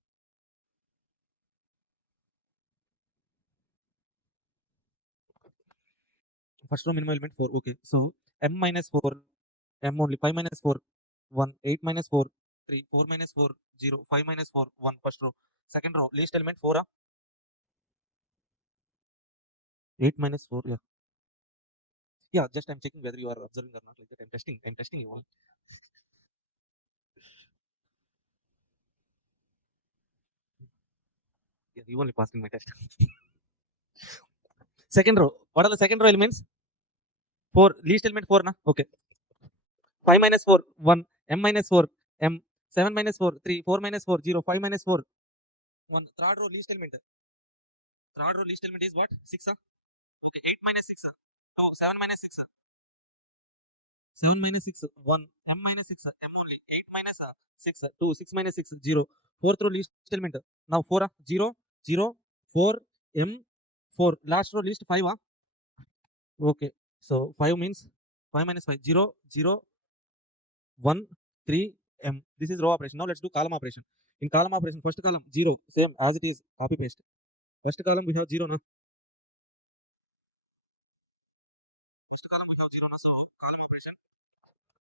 first row minimum element 4. Okay, so m minus 4, m only 5 minus 4, 1, 8 minus 4, 3, 4 minus 4, 0, 5 minus 4, 1. First row. Second row, least element 4, 8 minus 4. Yeah, yeah. Just I'm checking whether you are observing or not. Like that, I'm testing. I'm testing you. Yeah, you only passing my test. Second row. What are the second row elements? 4. Least element 4, na? Okay. 5 minus 4, 1. M minus 4, M. 7 minus 4, 3. 4 minus 4, 0. 5 minus 4, 1. Third row least element. Third row least element is what? 6. Okay. 8 minus 6. Oh, 7 minus 6. 7 minus 6, 1. M minus 6, M only. 8 minus 6, 2. 6 minus 6, 0. Fourth row least element. Now 4, 0, 0, 4, M, 4. Last row least 5. Okay. So 5 means 5 minus 5, 0, 0, 1, 3, M. This is row operation. Now let's do column operation. In column operation, first column 0, same as it is, copy paste. First column we have 0. No? First column we have 0. No? So column operation,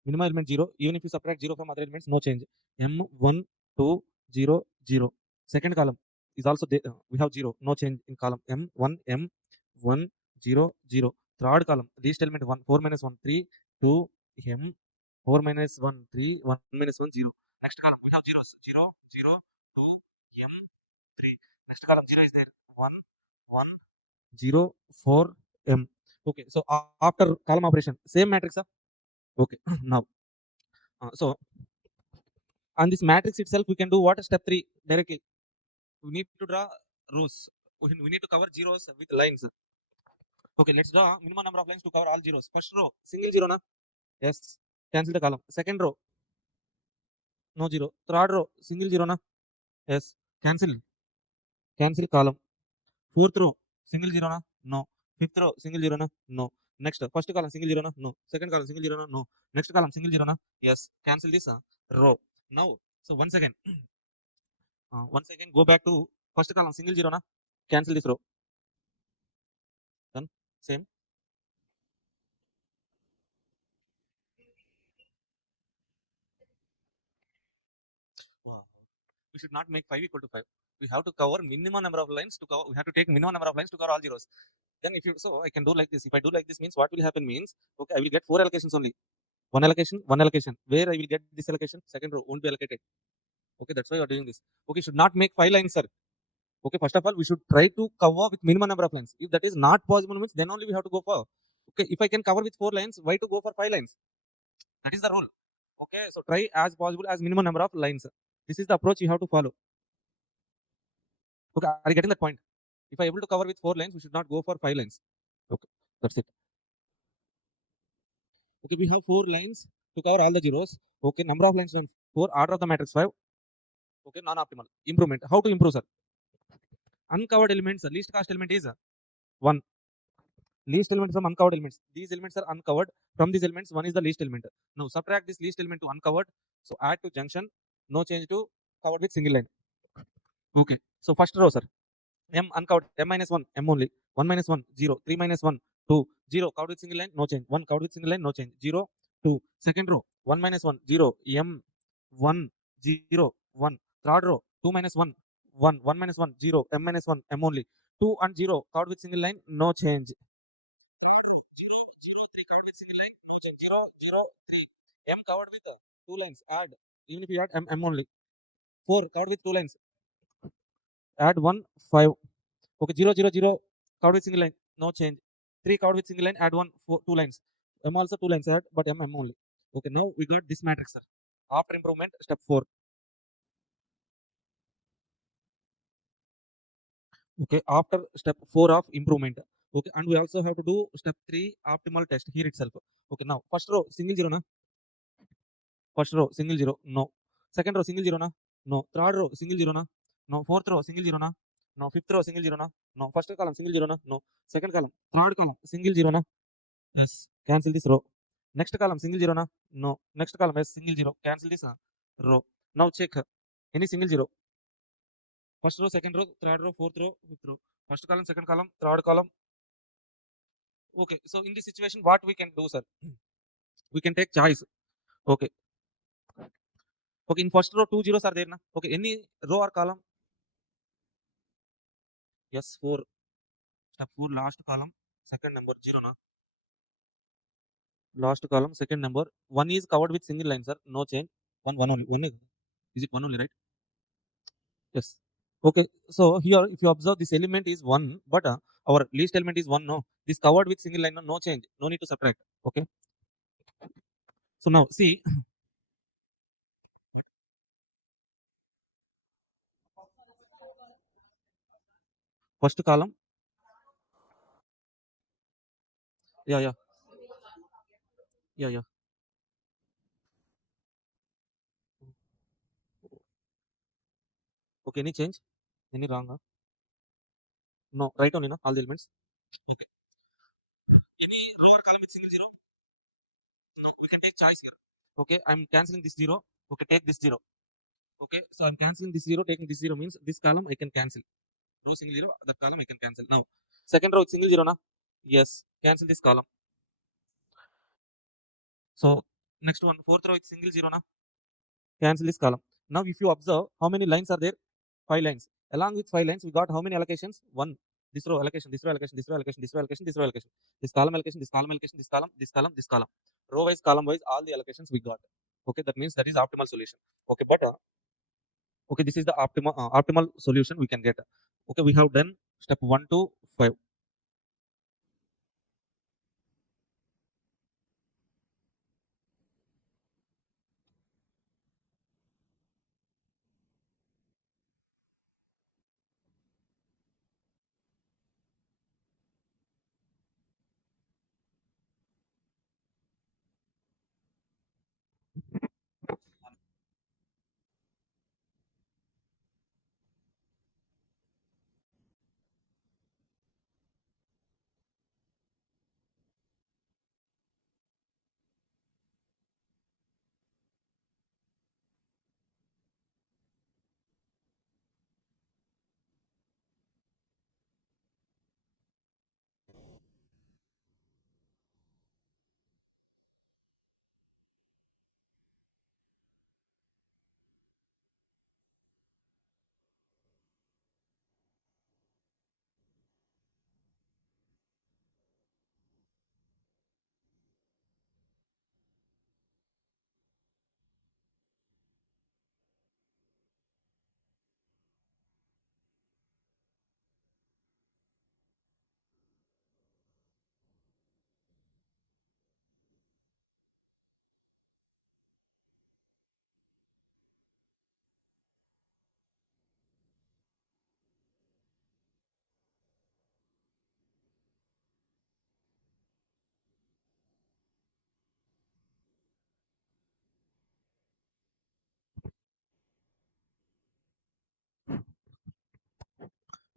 minimum element 0. Even if you subtract 0 from other elements, no change. M 1, 2, 0, 0. Second column is also there. We have 0, no change in column M 1, M 1, 0, 0. Third column, least element 1, 4 minus 1, 3, 2, M 4 minus 1, 3, 1 minus 1, 0. Next column, we have zeros, 0, 0, 2, M 3. Next column, 0 is there, 1, 1, 0, 4, M. Okay, so after column operation, same matrix. Okay, now, so on this matrix itself, we can do what? Step 3 directly. We need to draw rows. We need to cover zeros with lines. Okay, let's draw minimum number of lines to cover all zeros. First row, single zero, na? Yes. Cancel the column. Second row, no zero. Third row, single zero, na? Yes. Cancel. Cancel column. Fourth row, single zero, na? No. Fifth row, single zero, na? No. Next, first column, single zero, na? No. Second column, single zero, na? No. Next column, single zero, na? Yes. Cancel this row. Now, so once again, go back to first column, single zero, na? Cancel this row. Done. Same. Wow. We should not make 5 equal to 5. We have to cover minimum number of lines to cover. We have to take minimum number of lines to cover all zeros. Then if you, so I can do like this. If I do like this means what will happen means, okay, I will get 4 allocations only. One allocation, one allocation. Where I will get this allocation? Second row won't be allocated. Okay, that's why you are doing this. Okay, should not make 5 lines, sir. Okay, first of all, we should try to cover with minimum number of lines. If that is not possible, means then only we have to go for. Okay, if I can cover with 4 lines, why to go for 5 lines? That is the rule. Okay, so try as possible as minimum number of lines. This is the approach you have to follow. Okay, are you getting that point? If I able to cover with 4 lines, we should not go for 5 lines. Okay, that's it. Okay, we have 4 lines to cover all the zeros. Okay, number of lines 4, order of the matrix 5. Okay, non-optimal. Improvement. How to improve, sir? Uncovered elements, least cost element is 1. Least element from uncovered elements. These elements are uncovered. From these elements, 1 is the least element. Now subtract this least element to uncovered. So add to junction. No change to covered with single line. Okay. So first row, sir. M uncovered. M minus 1. M only. 1 minus 1. 0. 3 minus 1. 2. 0. Covered with single line. No change. 1. Covered with single line. No change. 0. 2. Second row. 1 minus 1. 0. M 1. 0. 1. Third row. 2 minus 1. 1. 1 minus 1. 0. M minus 1. M only. 2 and 0. Covered with single line. No change. 0, 0, 3 covered with single line, no change. 0, 0, 3. M covered with 2 lines, add. Even if you add M only. 4 covered with 2 lines, add 1, 5. Okay, 0, 0, 0 covered with single line, no change. 3 covered with single line, add 1, 4, 2 lines. M also 2 lines, add, but M only. Okay, now we got this matrix, sir. After improvement, step 4. Okay, after step 4 of improvement. Okay, and we also have to do step 3 optimal test here itself. Okay, now first row single zero na. First row single zero, no. Second row single zero na, no. Third row single zero na, no. Fourth row single zero na, no. Fifth row single zero na, no. First column single zero na, no. Second column, third column single zero na, yes. Cancel this row. Next column single zero na, no. Next column yes single zero. Cancel this row. Now check any single zero. First row, second row, third row, fourth row, fifth row. First column, second column, third column. Okay, so in this situation, what we can do, sir? We can take choice. Okay. Okay, in first row, 2 zeros are there na. Okay, any row or column? Yes, 4. Step 4, last column, second number 0 na. Last column, second number. 1 is covered with single line, sir. No change. 1 only. 1 is it 1 only, right? Yes. Okay, so here if you observe this element is 1, but our least element is 1, no. This covered with single line, no change. No need to subtract. Okay. So now see, first column. Yeah, yeah, yeah, yeah. Okay, any change? Any wrong? No, right only, no, all the elements. Okay. Any row or column with single zero? No, we can take choice here. Okay, I'm cancelling this 0. Okay, take this 0. Okay, so I'm cancelling this 0, taking this 0 means this column I can cancel. Row single 0, that column I can cancel. Now, second row single 0 na? Yes, cancel this column. So, next one, fourth row is single 0 na? Cancel this column. Now, if you observe, how many lines are there? 5 lines. Along with 5 lines, we got how many allocations? 1. This row allocation, this row allocation, this row allocation, this row allocation, this row allocation. This column allocation, this column allocation, this column, this column, this column. Row wise, column wise, all the allocations we got. Okay, that means that is optimal solution. Okay, but okay, this is the optimal solution we can get. Okay, we have done step 1 to 5.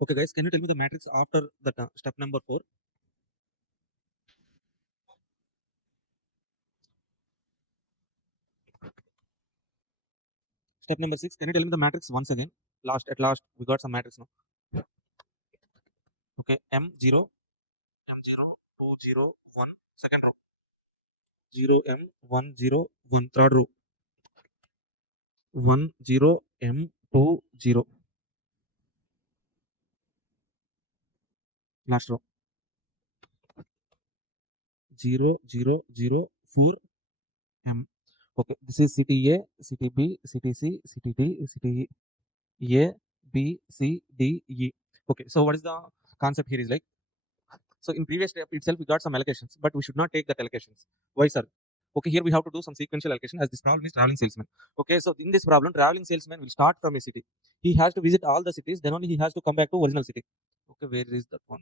Okay, guys, can you tell me the matrix after that step number 4? Step number 6, can you tell me the matrix once again? At last, we got some matrix now. Okay, M0, M0, 2, 0, 1, second row. 0, M, 1, 0, 1, third row. 1, 0, M, 2, 0, last row. 0, 0, 0, 4, M. Okay, this is CTA, CTB, CTC, CTD, CTE, A, B, C, D, E. Okay, so what is the concept here is like, so in previous step itself we got some allocations, but we should not take that allocations. Why, sir? Okay, here we have to do some sequential allocation as this problem is traveling salesman. Okay, so in this problem, traveling salesman will start from a city. He has to visit all the cities, then only he has to come back to original city. Okay, where is that one?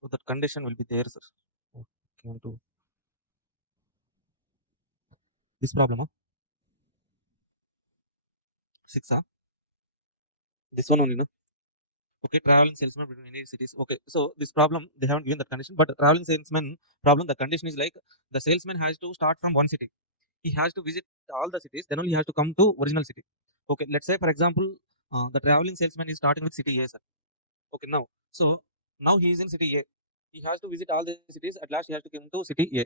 So that condition will be there, sir. Okay, on to this problem, huh? 6, huh? This one only, no? Okay, traveling salesman between any cities. Okay, so this problem they haven't given that condition, but traveling salesman problem, the condition is like the salesman has to start from one city. He has to visit all the cities, then only he has to come to original city. Okay, let's say for example, the traveling salesman is starting with city A, sir. Okay, so now he is in city A. He has to visit all the cities. At last, he has to come to city A.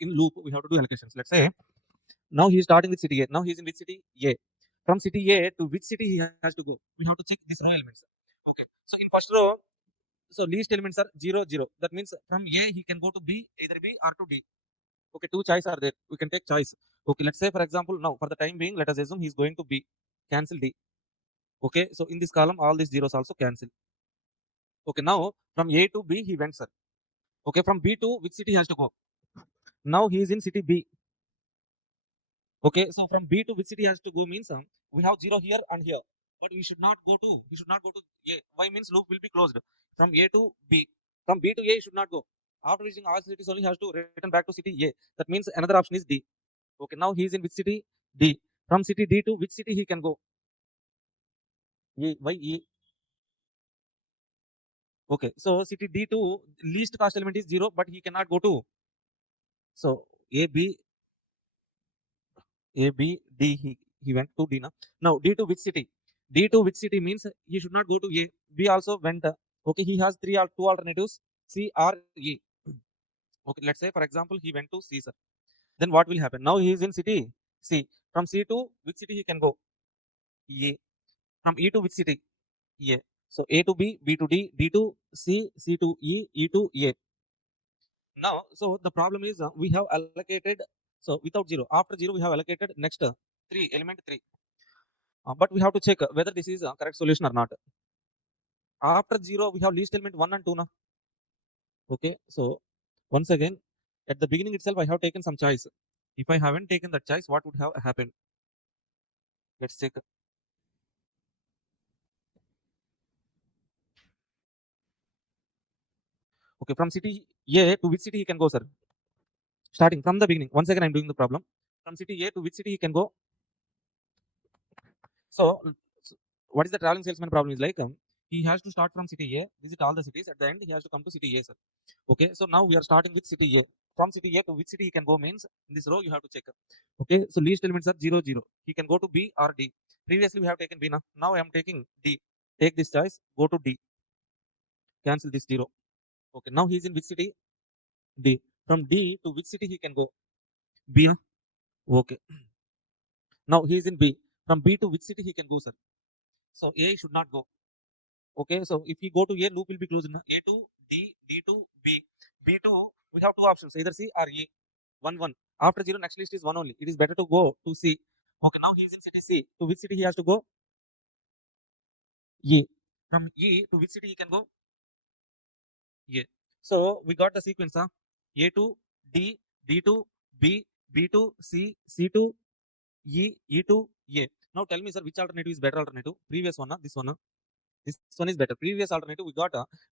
In loop, we have to do allocations. Let's say now he is starting with city A. Now he is in which city? A. From city A to which city he has to go? We have to check these row elements. Okay. So in first row, so least elements are 0, 0. That means from A he can go to B, either B or to D. Okay, two choices are there. We can take choice. Okay, let's say for example, now for the time being, let us assume he's going to B. Cancel D. Okay, so in this column, all these zeros also cancel. Okay, now from A to B he went, sir. Okay, from B to which city he has to go? Now he is in city B. Okay, so from B to which city he has to go means we have 0 here and here, but we should not go to A. Why means loop will be closed. From A to B. From B to A he should not go. After reaching all cities only he has to return back to city A. That means another option is D. Okay, now he is in which city? D. From city D to which city he can go? E. Why E? Okay, so city D to least cost element is 0, but he cannot go to. So A, B, A, B, D, he went to D now. Now D to which city? D to which city means he should not go to A. B also went. Okay, he has two alternatives, C or E. Okay, let's say for example he went to C, sir. Then what will happen? Now he is in city C. From C to which city he can go? A. From E to which city? A. So A to B, B to D, D to C, C to E, E to A. Now, so the problem is we have allocated, so without 0, after 0 we have allocated next 3, element 3. But we have to check whether this is a correct solution or not. After 0 we have least element 1 and 2 now. Okay, so once again, at the beginning itself I have taken some choice. If I haven't taken that choice, what would have happened? Let's check. Okay, from city A to which city he can go, sir? Starting from the beginning. Once again, I'm doing the problem. From city A to which city he can go? So, what is the traveling salesman problem is like, he has to start from city A, visit all the cities. At the end, he has to come to city A, sir. Okay, so now we are starting with city A. From city A to which city he can go means in this row you have to check. Okay, so least elements are 0, 0. He can go to B or D. Previously we have taken B now. Now I am taking D. Take this choice, go to D. Cancel this 0. Okay, now he is in which city? D. From D to which city he can go? B. Huh? Okay. Now he is in B. From B to which city he can go, sir? So A should not go. Okay, so if we go to A, loop will be closed. A to D, D to B. B to, we have two options, either C or E. 1, 1. After 0, next list is 1 only. It is better to go to C. Okay, now he is in city C. To which city he has to go? E. From E to which city he can go? A. So we got the sequence, huh? A to D, D to B, B to C, C to E, E to A. Now tell me, sir, which alternative is better alternative? Previous one, this one. This one is better. Previous alternative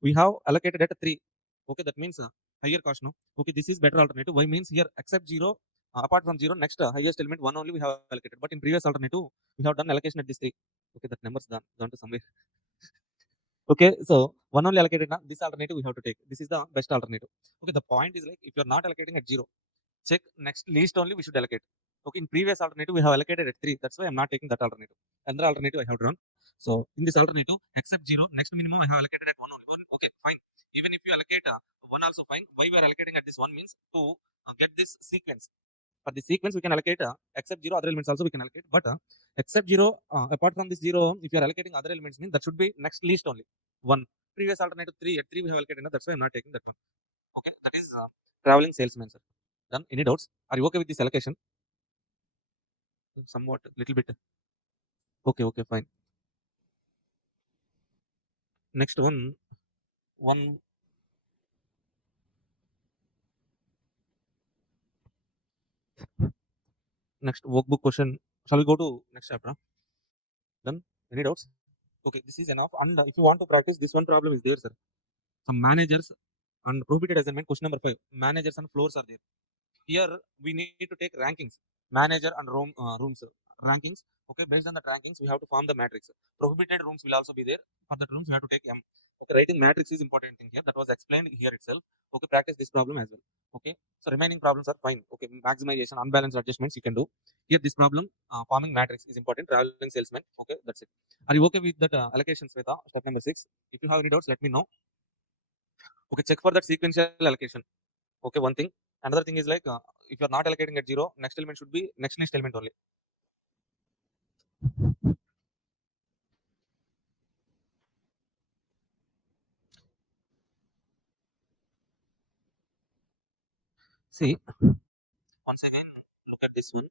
we have allocated at 3. Okay, that means higher cost now. Okay, this is better alternative. Why means here except 0, apart from 0, next highest element 1 only we have allocated. But in previous alternative, we have done allocation at this 3. Okay, that number's gone to somewhere. Okay, so one only allocated now. This alternative we have to take. This is the best alternative. Okay, the point is like if you're not allocating at 0, check next least only we should allocate. Okay, in previous alternative we have allocated at 3. That's why I'm not taking that alternative. Another alternative I have drawn. So in this alternative, except 0, next minimum I have allocated at 1 only. Okay, fine. Even if you allocate 1 also fine. Why we are allocating at this 1 means to get this sequence. For the sequence we can allocate except 0, other elements also we can allocate. But except 0, apart from this 0, if you are allocating other elements means that should be next least only. 1. Previous alternative 3, at 3 we have allocated. That's why I'm not taking that one. Okay, that is traveling salesman, sir. Done. Any doubts? Are you okay with this allocation? Somewhat, little bit. Okay, fine. Next one next workbook question. Shall we go to next chapter? Done. Any doubts? Okay, this is enough. And if you want to practice, this one problem is there, sir. Some managers and prohibited assignment. Question number 5. Managers and floors are there. Here we need to take rankings, manager and rooms rankings. Okay, based on the rankings we have to form the matrix. Prohibited rooms will also be there. For the rooms we have to take M. Okay, writing matrix is important thing here. That was explained here itself. Okay, practice this problem as well. Okay, so remaining problems are fine. Okay, maximization, unbalanced adjustments you can do. Here this problem forming matrix is important. Traveling salesman. Okay, that's it. Are you okay with that allocation, Sweta? Step number 6. If you have any doubts, let me know. Okay, check for that sequential allocation. Okay, one thing. Another thing is like if you're not allocating at 0, next element should be next list element only. See, once again, look at this one.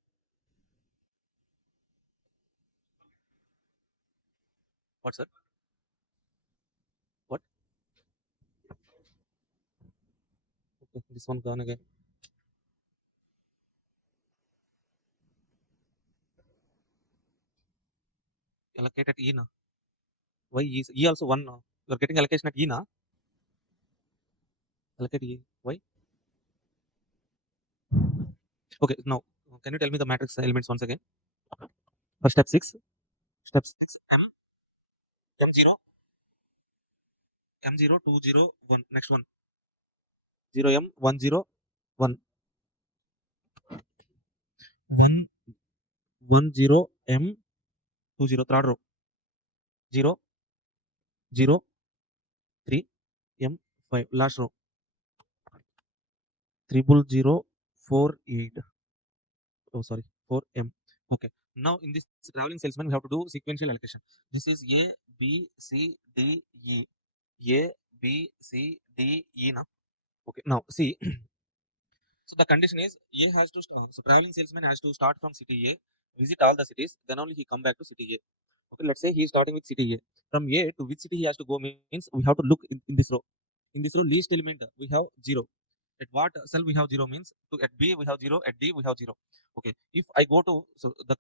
What's that? What? Okay, this one gone again. Allocate at E na. Why E? E also 1 now. You're getting allocation at E na. Allocate E. Why? Okay, now can you tell me the matrix elements once again? For step 6. Step 6. M0, M0, 20, 1. Next one. 0M, 10, 1. 1, 10, M, 20. Third row. 0, 0, 3, M, 5. Last row. 00048. Oh, sorry, 4M. Okay. Now in this traveling salesman, we have to do sequential allocation. This is A, B, C, D, E. A, B, C, D, E. Now, okay. Now see, so the condition is A has to start. So traveling salesman has to start from city A, visit all the cities, then only he come back to city A. Okay. Let's say he is starting with city A. From A to which city he has to go means we have to look in this row. In this row, least element we have 0. At what cell we have 0 means to at B we have 0, at D we have 0. Okay, if I go to, so the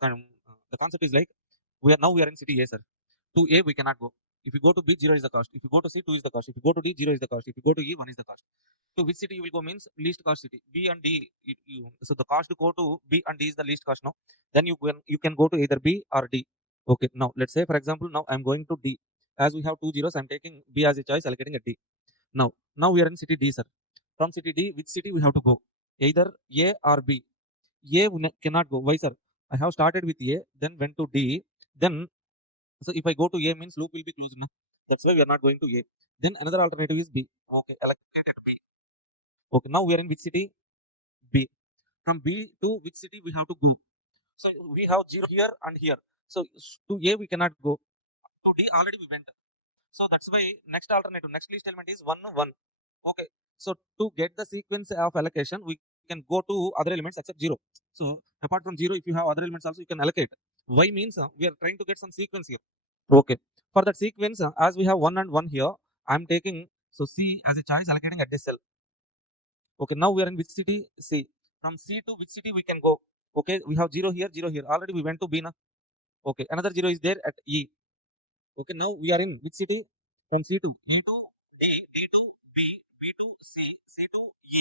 concept is like we are in city A, sir. To A we cannot go. If you go to B, 0 is the cost. If you go to C, 2 is the cost. If you go to D, 0 is the cost. If you go to E, 1 is the cost. To which city you will go means least cost city. B and D. So the cost to go to B and D is the least cost now. Then you can go to either B or D. Okay. Now let's say for example now I'm going to D. As we have two zeros, I'm taking B as a choice, allocating at D. Now we are in city D, sir. From city D, which city we have to go? Either A or B. A cannot go. Why, sir? I have started with A, then went to D. Then, so if I go to A means loop will be closed. No? That's why we are not going to A. Then another alternative is B. Okay, allocated B. Okay, now we are in which city? B. From B to which city we have to go? So we have 0 here and here. So to A we cannot go. To D already we went. So that's why next alternative, next list element is 1, 1. Okay. So to get the sequence of allocation, we can go to other elements except 0. So apart from 0, if you have other elements also, you can allocate. Y means we are trying to get some sequence here. Okay. For that sequence, as we have 1 and 1 here, I'm taking, so C as a choice allocating at this cell. Okay. Now we are in which city? C. From C to which city we can go? Okay. We have 0 here, 0 here. Already we went to B. Na? Okay. Another 0 is there at E. Okay, now we are in which city? From C to E to D, D to B, B to C, C to E.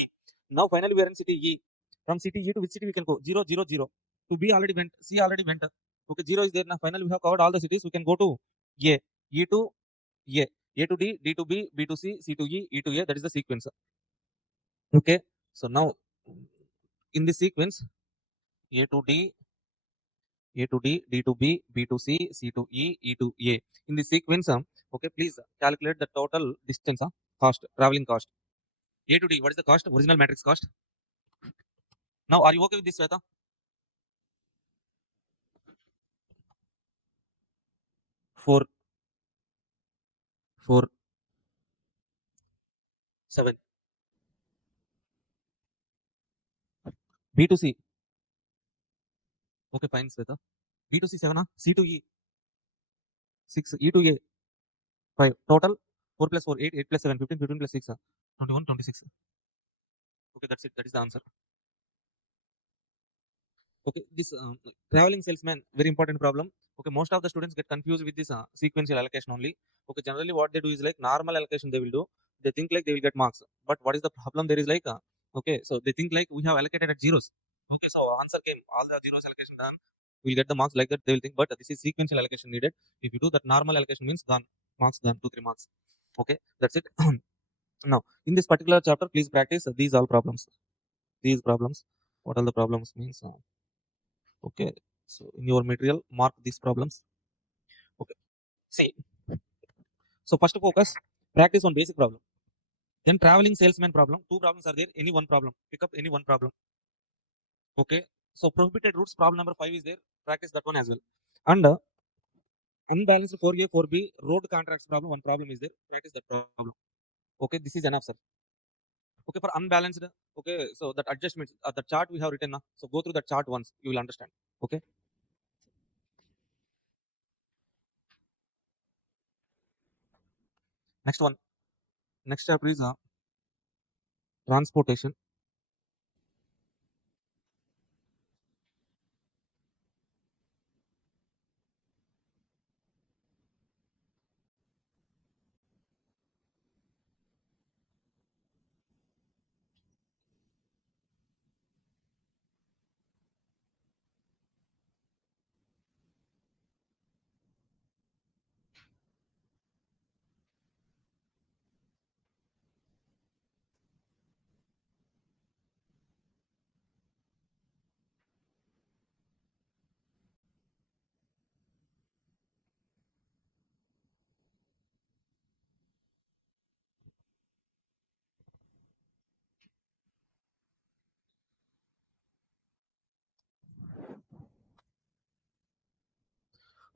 Now finally we are in city E. From city E to which city we can go? 0, 0, 0. To B already went, C already went. Okay, 0 is there. Now finally we have covered all the cities. We can go to A, E to A, A to D, D to B, B to C, C to E, E to A. That is the sequence. Okay, so now in this sequence, A to D, A to D, D to B, B to C, C to E, E to A. In this sequence, okay, please calculate the total distance, cost, traveling cost. A to D, what is the cost? Original matrix cost. Now, are you okay with this, Sweta? 4, 4, 7. B to C. Okay, fine, Sweta. B to C, 7, C to E, 6, E to A, 5. Total, 4 plus 4, 8, 8 plus 7, 15, 15 plus 6, 21, 26. Okay, that's it. That is the answer. Okay, this traveling salesman, very important problem. Okay, most of the students get confused with this sequential allocation only. Okay, generally what they do is like normal allocation they will do. They think like they will get marks, but what is the problem there is like okay, so they think like we have allocated at zeros. Okay, so answer came, all the zeros allocation done, we'll get the marks like that they will think, but this is sequential allocation needed. If you do that normal allocation means gone, marks gone, 2 3 marks. Okay, that's it. Now in this particular chapter please practice these all problems, these problems, what all the problems means. Okay, so in your material mark these problems. Okay, see, so first focus, practice on basic problem, then traveling salesman problem. Two problems are there, any one problem, pick up any one problem. Okay, so prohibited routes problem number 5 is there, practice that one as well. And unbalanced 4A 4B road contracts problem, one problem is there, practice that problem. Okay, this is enough, sir. Okay, for unbalanced, okay, so that adjustments, the chart we have written now, so go through that chart once, you will understand. Okay, next one, next chapter is transportation.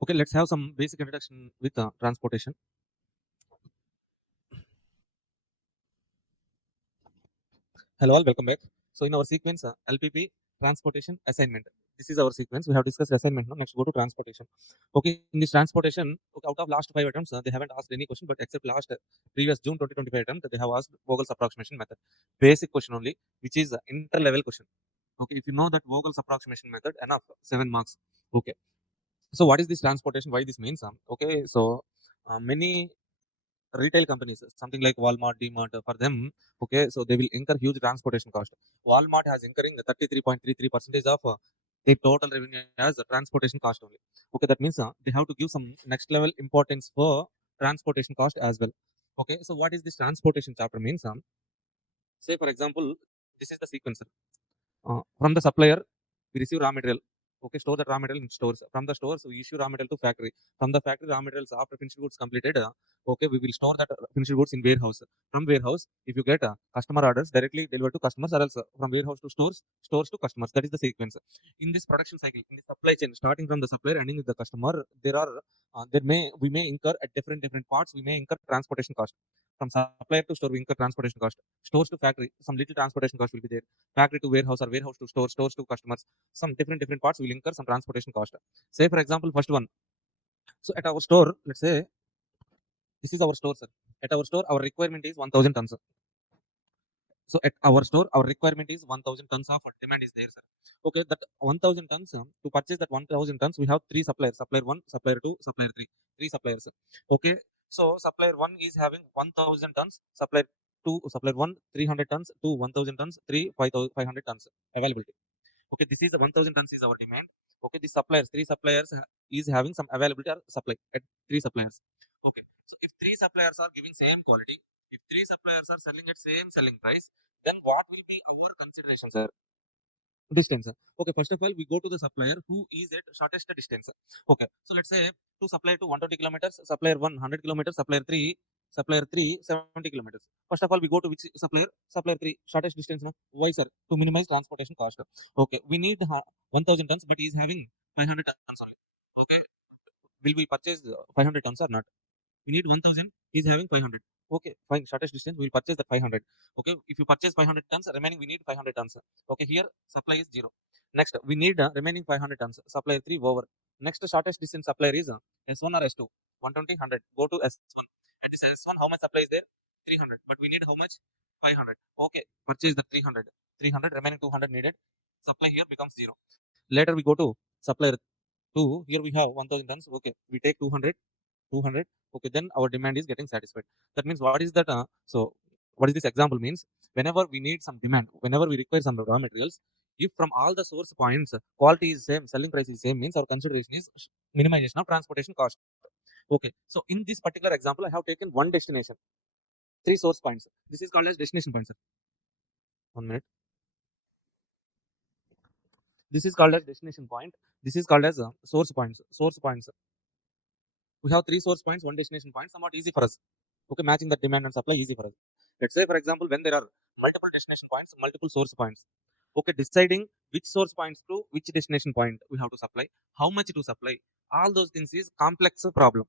Okay, let's have some basic introduction with transportation. Hello all, welcome back. So in our sequence, LPP, transportation, assignment. This is our sequence. We have discussed assignment now. Next, go to transportation. Okay, in this transportation, okay, out of last 5 attempts, they haven't asked any question, but except last previous June 2025 attempt, they have asked Vogel's approximation method. Basic question only, which is inter-level question. Okay, if you know that Vogel's approximation method, enough, 7 marks. Okay, so what is this transportation? Why this means? Okay, so many retail companies, something like Walmart, DMart, for them, okay, so they will incur huge transportation cost. Walmart has incurring 33.33% of their total revenue as a transportation cost only. Okay, that means they have to give some next level importance for transportation cost as well. Okay, so what is this transportation chapter means? Say for example, this is the sequence. From the supplier, we receive raw material. Okay, store that raw material in stores. From the stores, we issue raw material to factory. From the factory, raw materials after finished goods completed, okay, we will store that finished goods in warehouse. From warehouse, if you get customer orders, directly delivered to customers, or else from warehouse to stores, stores to customers. That is the sequence. In this production cycle, in the supply chain, starting from the supplier, ending with the customer, we may incur at different parts. We may incur transportation cost. From supplier to store, we incur transportation cost. Stores to factory, some little transportation cost will be there. Factory to warehouse or warehouse to store, stores to customers, some different parts will incur some transportation cost. Say for example, first one. So at our store, let's say this is our store, sir. At our store, our requirement is 1000 tons. So at our store, our requirement is 1000 tons of demand is there, sir. Okay, that 1000 tons, to purchase that 1000 tons, we have three suppliers, supplier 1, supplier 2, supplier 3, three suppliers. Okay, so supplier 1 is having 1000 tons, supplier 2, supplier 1, 300 tons, 2, 1000 tons, 3, 500 tons availability. Okay, this is the 1000 tons is our demand. Okay, the suppliers, three suppliers is having some availability or supply at three suppliers. Okay, so if three suppliers are giving same quality, if three suppliers are selling at same selling price, then what will be our consideration, sir? Distance. Okay, first of all, we go to the supplier who is at shortest distance. Okay, so let's say to supplier to 120 kilometers, supplier 1 100 kilometers, supplier 3 70 kilometers. First of all, we go to which supplier? Supplier 3 shortest distance. No? Why, sir? To minimize transportation cost. Okay, we need 1000 tons, but he is having 500 tons only. Okay, will we purchase 500 tons or not? We need 1000, he's having 500. Okay, fine, shortest distance, we will purchase that 500. Okay, if you purchase 500 tons, remaining we need 500 tons. Okay, here supply is 0. Next, we need remaining 500 tons, supplier 3 over. Next shortest distance supplier is S1 or S2, 120, 100, go to S1. At this S1, how much supply is there? 300, but we need how much? 500. Okay, purchase the 300. 300, remaining 200 needed. Supply here becomes 0. Later we go to supplier 2, here we have 1000 tons. Okay, we take 200. 200. Okay, then our demand is getting satisfied. That means what is that? So what is this example means? Whenever we need some demand, whenever we require some raw materials, if from all the source points quality is same, selling price is same, means our consideration is minimization of transportation cost. Okay, so in this particular example, I have taken one destination, three source points. This is called as destination points. 1 minute. This is called as destination point. This is called as source points. Source points. We have three source points, one destination point. Somewhat easy for us. Okay, matching the demand and supply easy for us. Let's say, for example, when there are multiple destination points, multiple source points. Okay, deciding which source points to which destination point we have to supply, how much to supply, all those things is complex problem.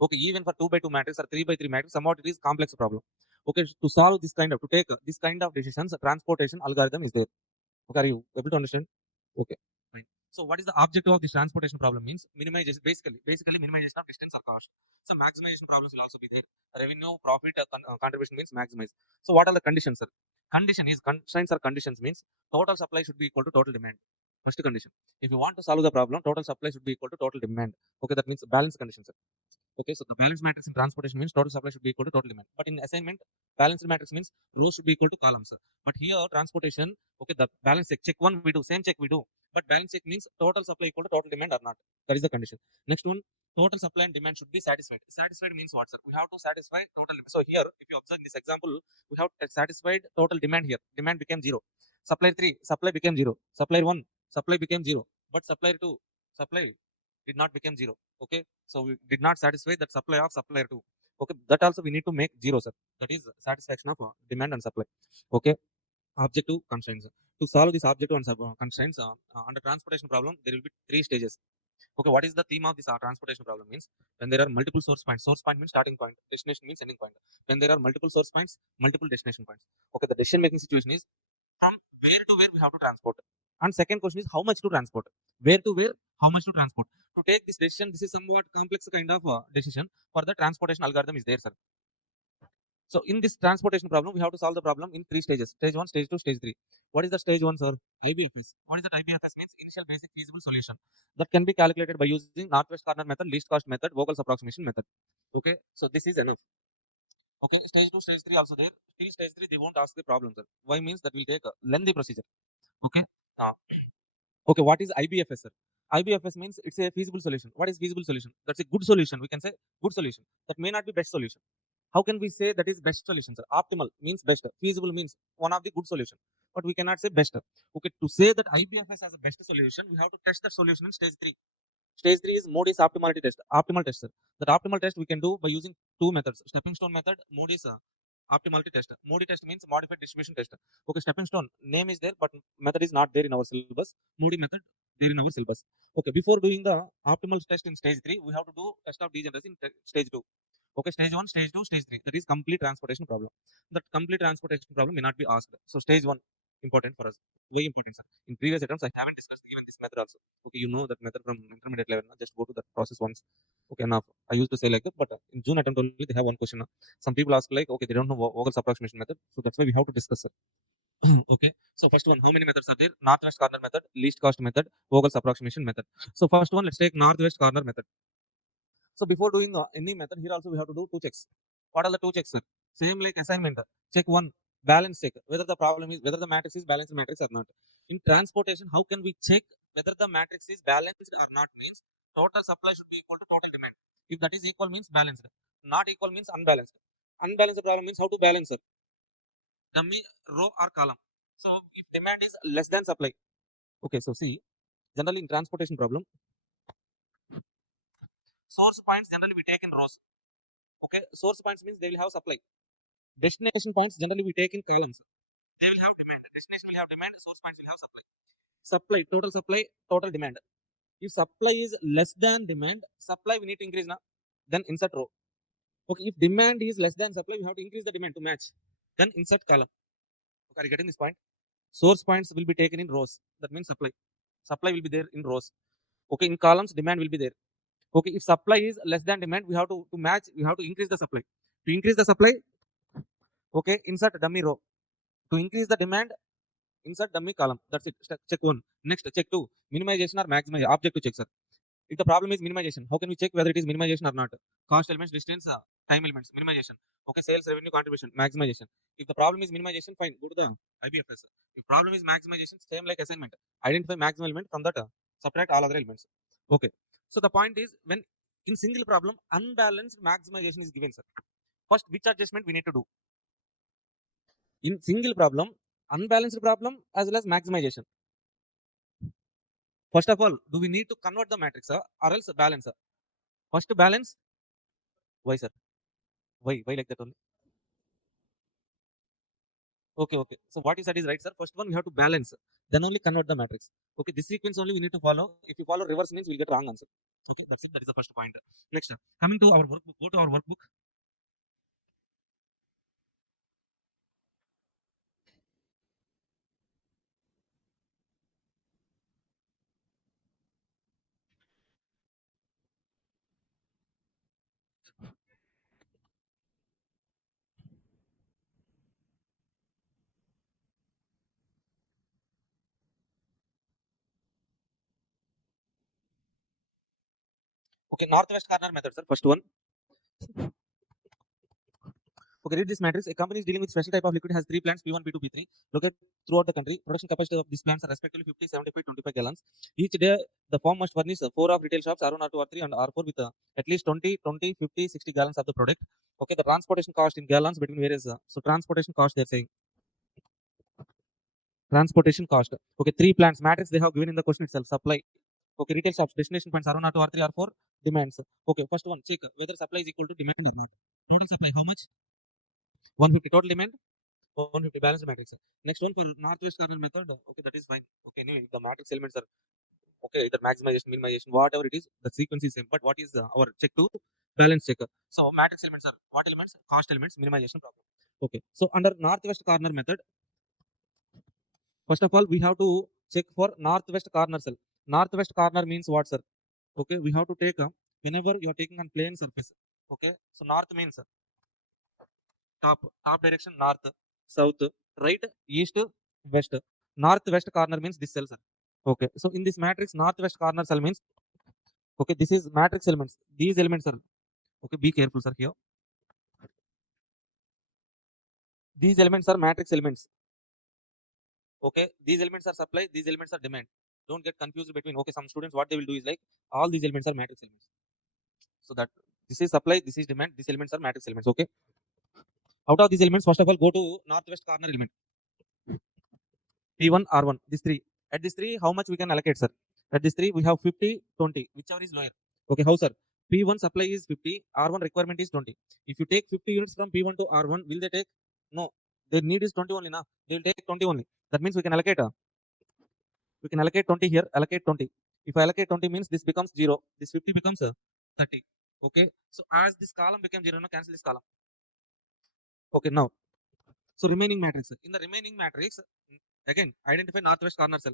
Okay, even for 2 by 2 matrix or 3 by 3 matrix, somewhat it is complex problem. Okay, to solve this kind of, to take this kind of decisions, transportation algorithm is there. Okay, are you able to understand? Okay, fine. So what is the objective of this transportation problem means? Minimization, basically minimization of distance or cost. So maximization problems will also be there. Revenue, profit, contribution means maximize. So what are the conditions, sir? Condition is, constraints or conditions means total supply should be equal to total demand. First condition. If you want to solve the problem, total supply should be equal to total demand. Okay, that means balance condition, sir. Okay, so the balance matrix in transportation means total supply should be equal to total demand. But in assignment, balanced matrix means rows should be equal to columns. But here, transportation, okay, the balance check one we do, same check we do. But balance check means total supply equal to total demand or not. That is the condition. Next one, total supply and demand should be satisfied. Satisfied means what, sir? We have to satisfy total. So here, if you observe this example, we have satisfied total demand here. Demand became 0. Supplier 3, supply became 0. Supplier 1, supply became 0. But supplier 2, supply did not become 0. Okay, so we did not satisfy that supply of supplier 2. Okay, that also we need to make 0, sir. That is satisfaction of demand and supply. Okay, objective constraints. To solve this objective and constraints under transportation problem, there will be 3 stages. Okay, what is the theme of this transportation problem means? When there are multiple source points, source point means starting point, destination means ending point. When there are multiple source points, multiple destination points. Okay, the decision making situation is from where to where we have to transport. And second question is how much to transport. Where to where, how much to transport. To take this decision, this is somewhat complex kind of decision. For the transportation algorithm is there, sir. So in this transportation problem, we have to solve the problem in 3 stages. Stage 1, stage 2, stage 3. What is the stage 1, sir? IBFS. What is that IBFS means? Initial basic feasible solution. That can be calculated by using northwest corner method, least cost method, Vogel's approximation method. Okay, so this is enough. Okay, stage 2, stage 3 also there. Till stage 3, they won't ask the problem, sir. Why means that will take a lengthy procedure. Okay. Uh, okay, what is IBFS, sir? IBFS means it's a feasible solution. What is feasible solution? That's a good solution. We can say good solution. That may not be best solution. How can we say that is best solution, sir? Optimal means best. Feasible means one of the good solution. But we cannot say best. Okay, to say that IBFS has a best solution, we have to test the solution in stage 3. Stage 3 is Moody's optimality test. Optimal test, sir. That optimal test we can do by using 2 methods. Stepping stone method, Moody's optimality test. Moody test means modified distribution test. Okay, stepping stone name is there, but method is not there in our syllabus. Moody method there in our syllabus. Okay, before doing the optimal test in stage 3, we have to do test of degeneracy in stage 2. Okay, stage 1, stage 2, stage 3. That is complete transportation problem. That complete transportation problem may not be asked. So stage 1 important for us. Very important, sir. In previous attempts, I haven't discussed even this method also. Okay, you know that method from intermediate level. Just go to that process once. Okay, enough. I used to say like that, but in June attempt only they have one question. Some people ask like, okay, they don't know Vogel's approximation method, so that's why we have to discuss it. Okay, so first one, how many methods are there? Northwest corner method, least cost method, Vogel's approximation method. So first one, let's take northwest corner method. So before doing any method, here also we have to do 2 checks. What are the 2 checks, sir? Same like assignment. Check 1, balance check, whether the problem is whether the matrix is balanced matrix or not. In transportation, how can we check whether the matrix is balanced or not means total supply should be equal to total demand. If that is equal means balanced, not equal means unbalanced. Unbalanced problem means how to balance it? Dummy row or column. So if demand is less than supply. Okay, so see, generally in transportation problem, source points generally we take in rows. Okay, source points means they will have supply. Destination points generally we take in columns. They will have demand. Destination will have demand. Source points will have supply. Supply, total demand. If supply is less than demand, supply we need to increase now. Then insert row. Okay, if demand is less than supply, we have to increase the demand to match. Then insert column. Okay, are you getting this point? Source points will be taken in rows. That means supply. Supply will be there in rows. Okay, in columns, demand will be there. Okay, if supply is less than demand, we have to match, we have to increase the supply. To increase the supply, okay, insert dummy row. To increase the demand, insert dummy column. That's it. Check 1. Next, check 2. Minimization or maximization. Object to check, sir. If the problem is minimization, how can we check whether it is minimization or not? Cost elements, distance, time elements, minimization. Okay, sales revenue contribution, maximization. If the problem is minimization, fine, go to the IBFS. If problem is maximization, same like assignment. Identify maximum element from that, subtract all other elements. Okay. So the point is, when in single problem, unbalanced maximization is given, sir. First, which adjustment we need to do? In single problem, unbalanced problem as well as maximization. First of all, do we need to convert the matrix or else balance? First balance. Why, sir? Why like that only? Okay, okay. So what you said is right, sir. First one we have to balance, then only convert the matrix. Okay, this sequence only we need to follow. If you follow reverse means we'll get wrong answer. Okay, that's it. That is the first point. Next, coming to our workbook. Go to our workbook. Okay, northwest corner method, sir. First one. Okay, read this matrix. A company is dealing with special type of liquid has 3 plants P1, P2, P3 located throughout the country. Production capacity of these plants are respectively 50, 75, 25 gallons. Each day, the firm must furnish 4 of retail shops, R1, R2, R3, and R4 with at least 20, 20, 50, 60 gallons of the product. Okay, the transportation cost in gallons between various. So transportation cost they're saying. Transportation cost. Okay, 3 plants. Matrix they have given in the question itself. Supply. Okay, retail shops. Destination points R1, R2, R3, R4. Demands. Okay, first one. Check whether supply is equal to demand or not. Total supply how much? 150. Total demand 150. Balance matrix. Next one for northwest corner method. Okay, that is fine. Okay, anyway, the matrix elements are okay. Either maximization, minimization, whatever it is, the sequence is same. But what is our check to balance checker? So matrix elements are what elements? Cost elements, minimization problem. Okay, so under northwest corner method, first of all, we have to check for northwest corner cell. Northwest corner means what, sir? Okay, we have to take whenever you are taking on plane surface. Okay, so north means top direction north, south, right, east, west. Northwest corner means this cell, sir. Okay, so in this matrix, northwest corner cell means okay. This is matrix elements. These elements are okay. Be careful, sir. Here, these elements are matrix elements. Okay, these elements are supply. These elements are demand. Don't get confused between. Okay, some students what they will do is like all these elements are matrix elements. So that this is supply, this is demand. These elements are matrix elements. Okay. Out of these elements, first of all, go to northwest corner element. P1, R1. These three. At these three, how much we can allocate, sir? At these three, we have 50, 20, whichever is lower. Okay, how, sir? P1 supply is 50, R1 requirement is 20. If you take 50 units from P1 to R1, will they take? No. Their need is 20 only, na? They will take 20 only. That means we can allocate 20 here, allocate 20. If I allocate 20 means this becomes 0. This 50 becomes 30. Okay. So as this column becomes 0, now cancel this column. Okay, now. So remaining matrix. In the remaining matrix, again, identify northwest corner cell.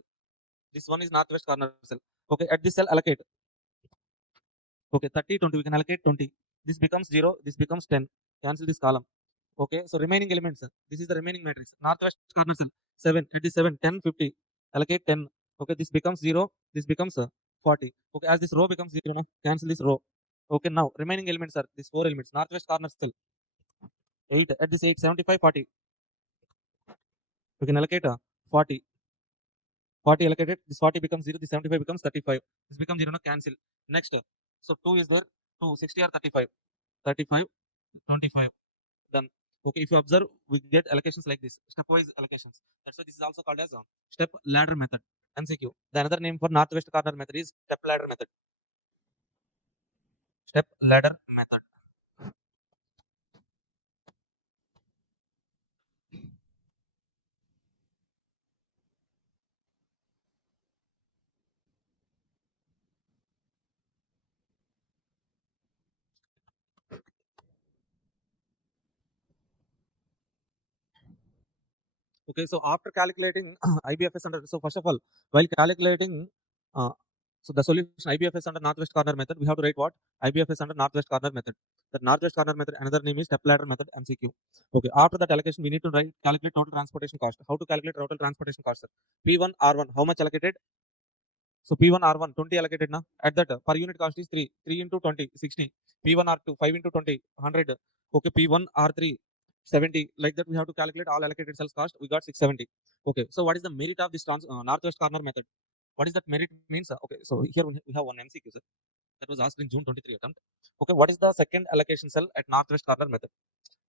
This one is northwest corner cell. Okay, at this cell allocate. Okay, 30, 20, we can allocate 20. This becomes 0, this becomes 10. Cancel this column. Okay, so remaining elements. This is the remaining matrix. Northwest corner cell, 7. At this 7, 10, 50. Allocate 10. Okay, this becomes 0, this becomes 40. Okay, as this row becomes 0, cancel this row. Okay, now remaining elements are these 4 elements. Northwest corner cell, 8. At this 8, 75, 40. We can allocate 40. 40 allocated, this 40 becomes 0, this 75 becomes 35, this becomes 0, no, cancel. Next, so 2 is there, 2, 60 or 35, 35, 25, done. Okay, if you observe, we get allocations like this, stepwise allocations. That's why this is also called as a step ladder method, MCQ. The another name for northwest corner method is step ladder method. Step ladder method. Okay, so after calculating IBFS under, so first of all, while calculating, uh, so the solution IBFS under northwest corner method, we have to write what? IBFS under northwest corner method. The northwest corner method, another name is step ladder method, MCQ. Okay, after that allocation, we need to write, calculate total transportation cost. How to calculate total transportation cost? Sir? P1 R1, how much allocated? So P1 R1, 20 allocated now. At that, per unit cost is 3. 3 into 20, 60. P1 R2, 5 into 20, 100. Okay, P1 R3, 70. Like that, we have to calculate all allocated sales cost. We got 670. Okay, so what is the merit of this northwest corner method? What is that merit means? Okay, so here we have one MCQ, sir, that was asked in June 23 attempt. Okay, what is the second allocation cell at northwest corner method?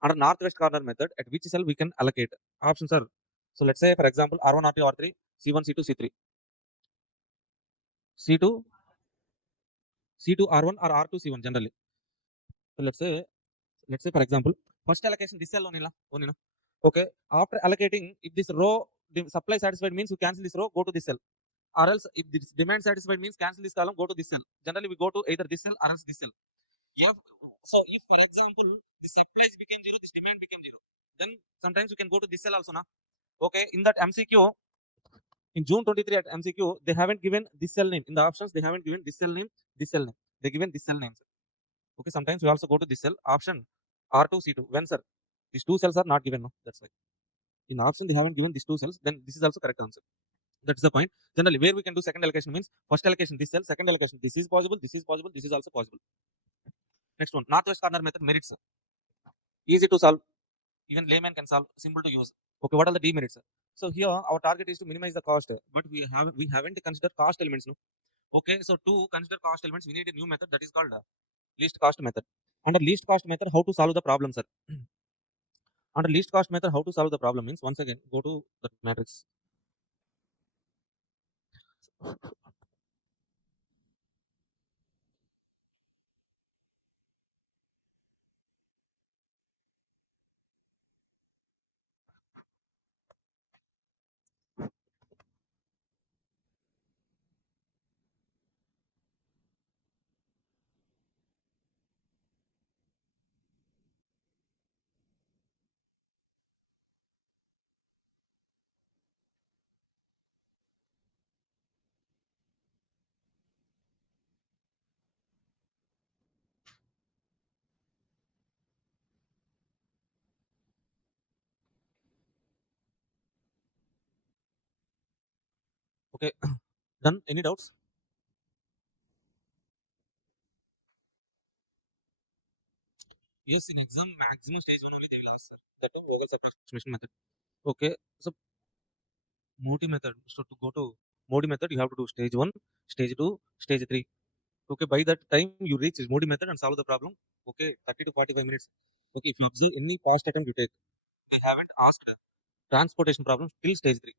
Under northwest corner method, at which cell we can allocate? Options are, so let's say, for example, R1, R2, R3, C1, C2, C3. C2, C2 R1 or R2 C1 generally. So let's say for example, first allocation this cell only, only no. Okay, after allocating, if this row the supply satisfied means you cancel this row, go to this cell. Or else if this demand satisfied means cancel this column, go to this cell. Generally we go to either this cell or else this cell. If, so if for example this supplies became 0, this demand became 0, then sometimes you can go to this cell also now. Okay, in that MCQ, in June 23 at MCQ, they haven't given this cell name. In the options, they haven't given this cell name, this cell name. They given this cell name. Okay, sometimes we also go to this cell, option R2, C2. When, sir? These two cells are not given, no? That's why. In option, they haven't given these two cells, then this is also correct answer. That's the point. Generally, where we can do second allocation means first allocation this cell, second allocation this is possible, this is possible, this is also possible. Next one, northwest corner method merits. Easy to solve, even layman can solve, simple to use. Okay, what are the demerits? So here our target is to minimize the cost, but we haven't considered cost elements, no? Okay, so to consider cost elements, we need a new method that is called least cost method. Under least cost method, how to solve the problem, sir? Under least cost method, how to solve the problem means, once again, go to the matrix. Okay, done. Any doubts? Yes, in exam, maximum stage one only they will ask, sir. That is Vogel's approximation method. Okay, so Modi method. So to go to Modi method, you have to do stage one, stage two, stage three. Okay, by that time you reach Modi method and solve the problem. Okay, 30 to 45 minutes. Okay, if you observe any past attempt you take, they haven't asked transportation problems till stage three.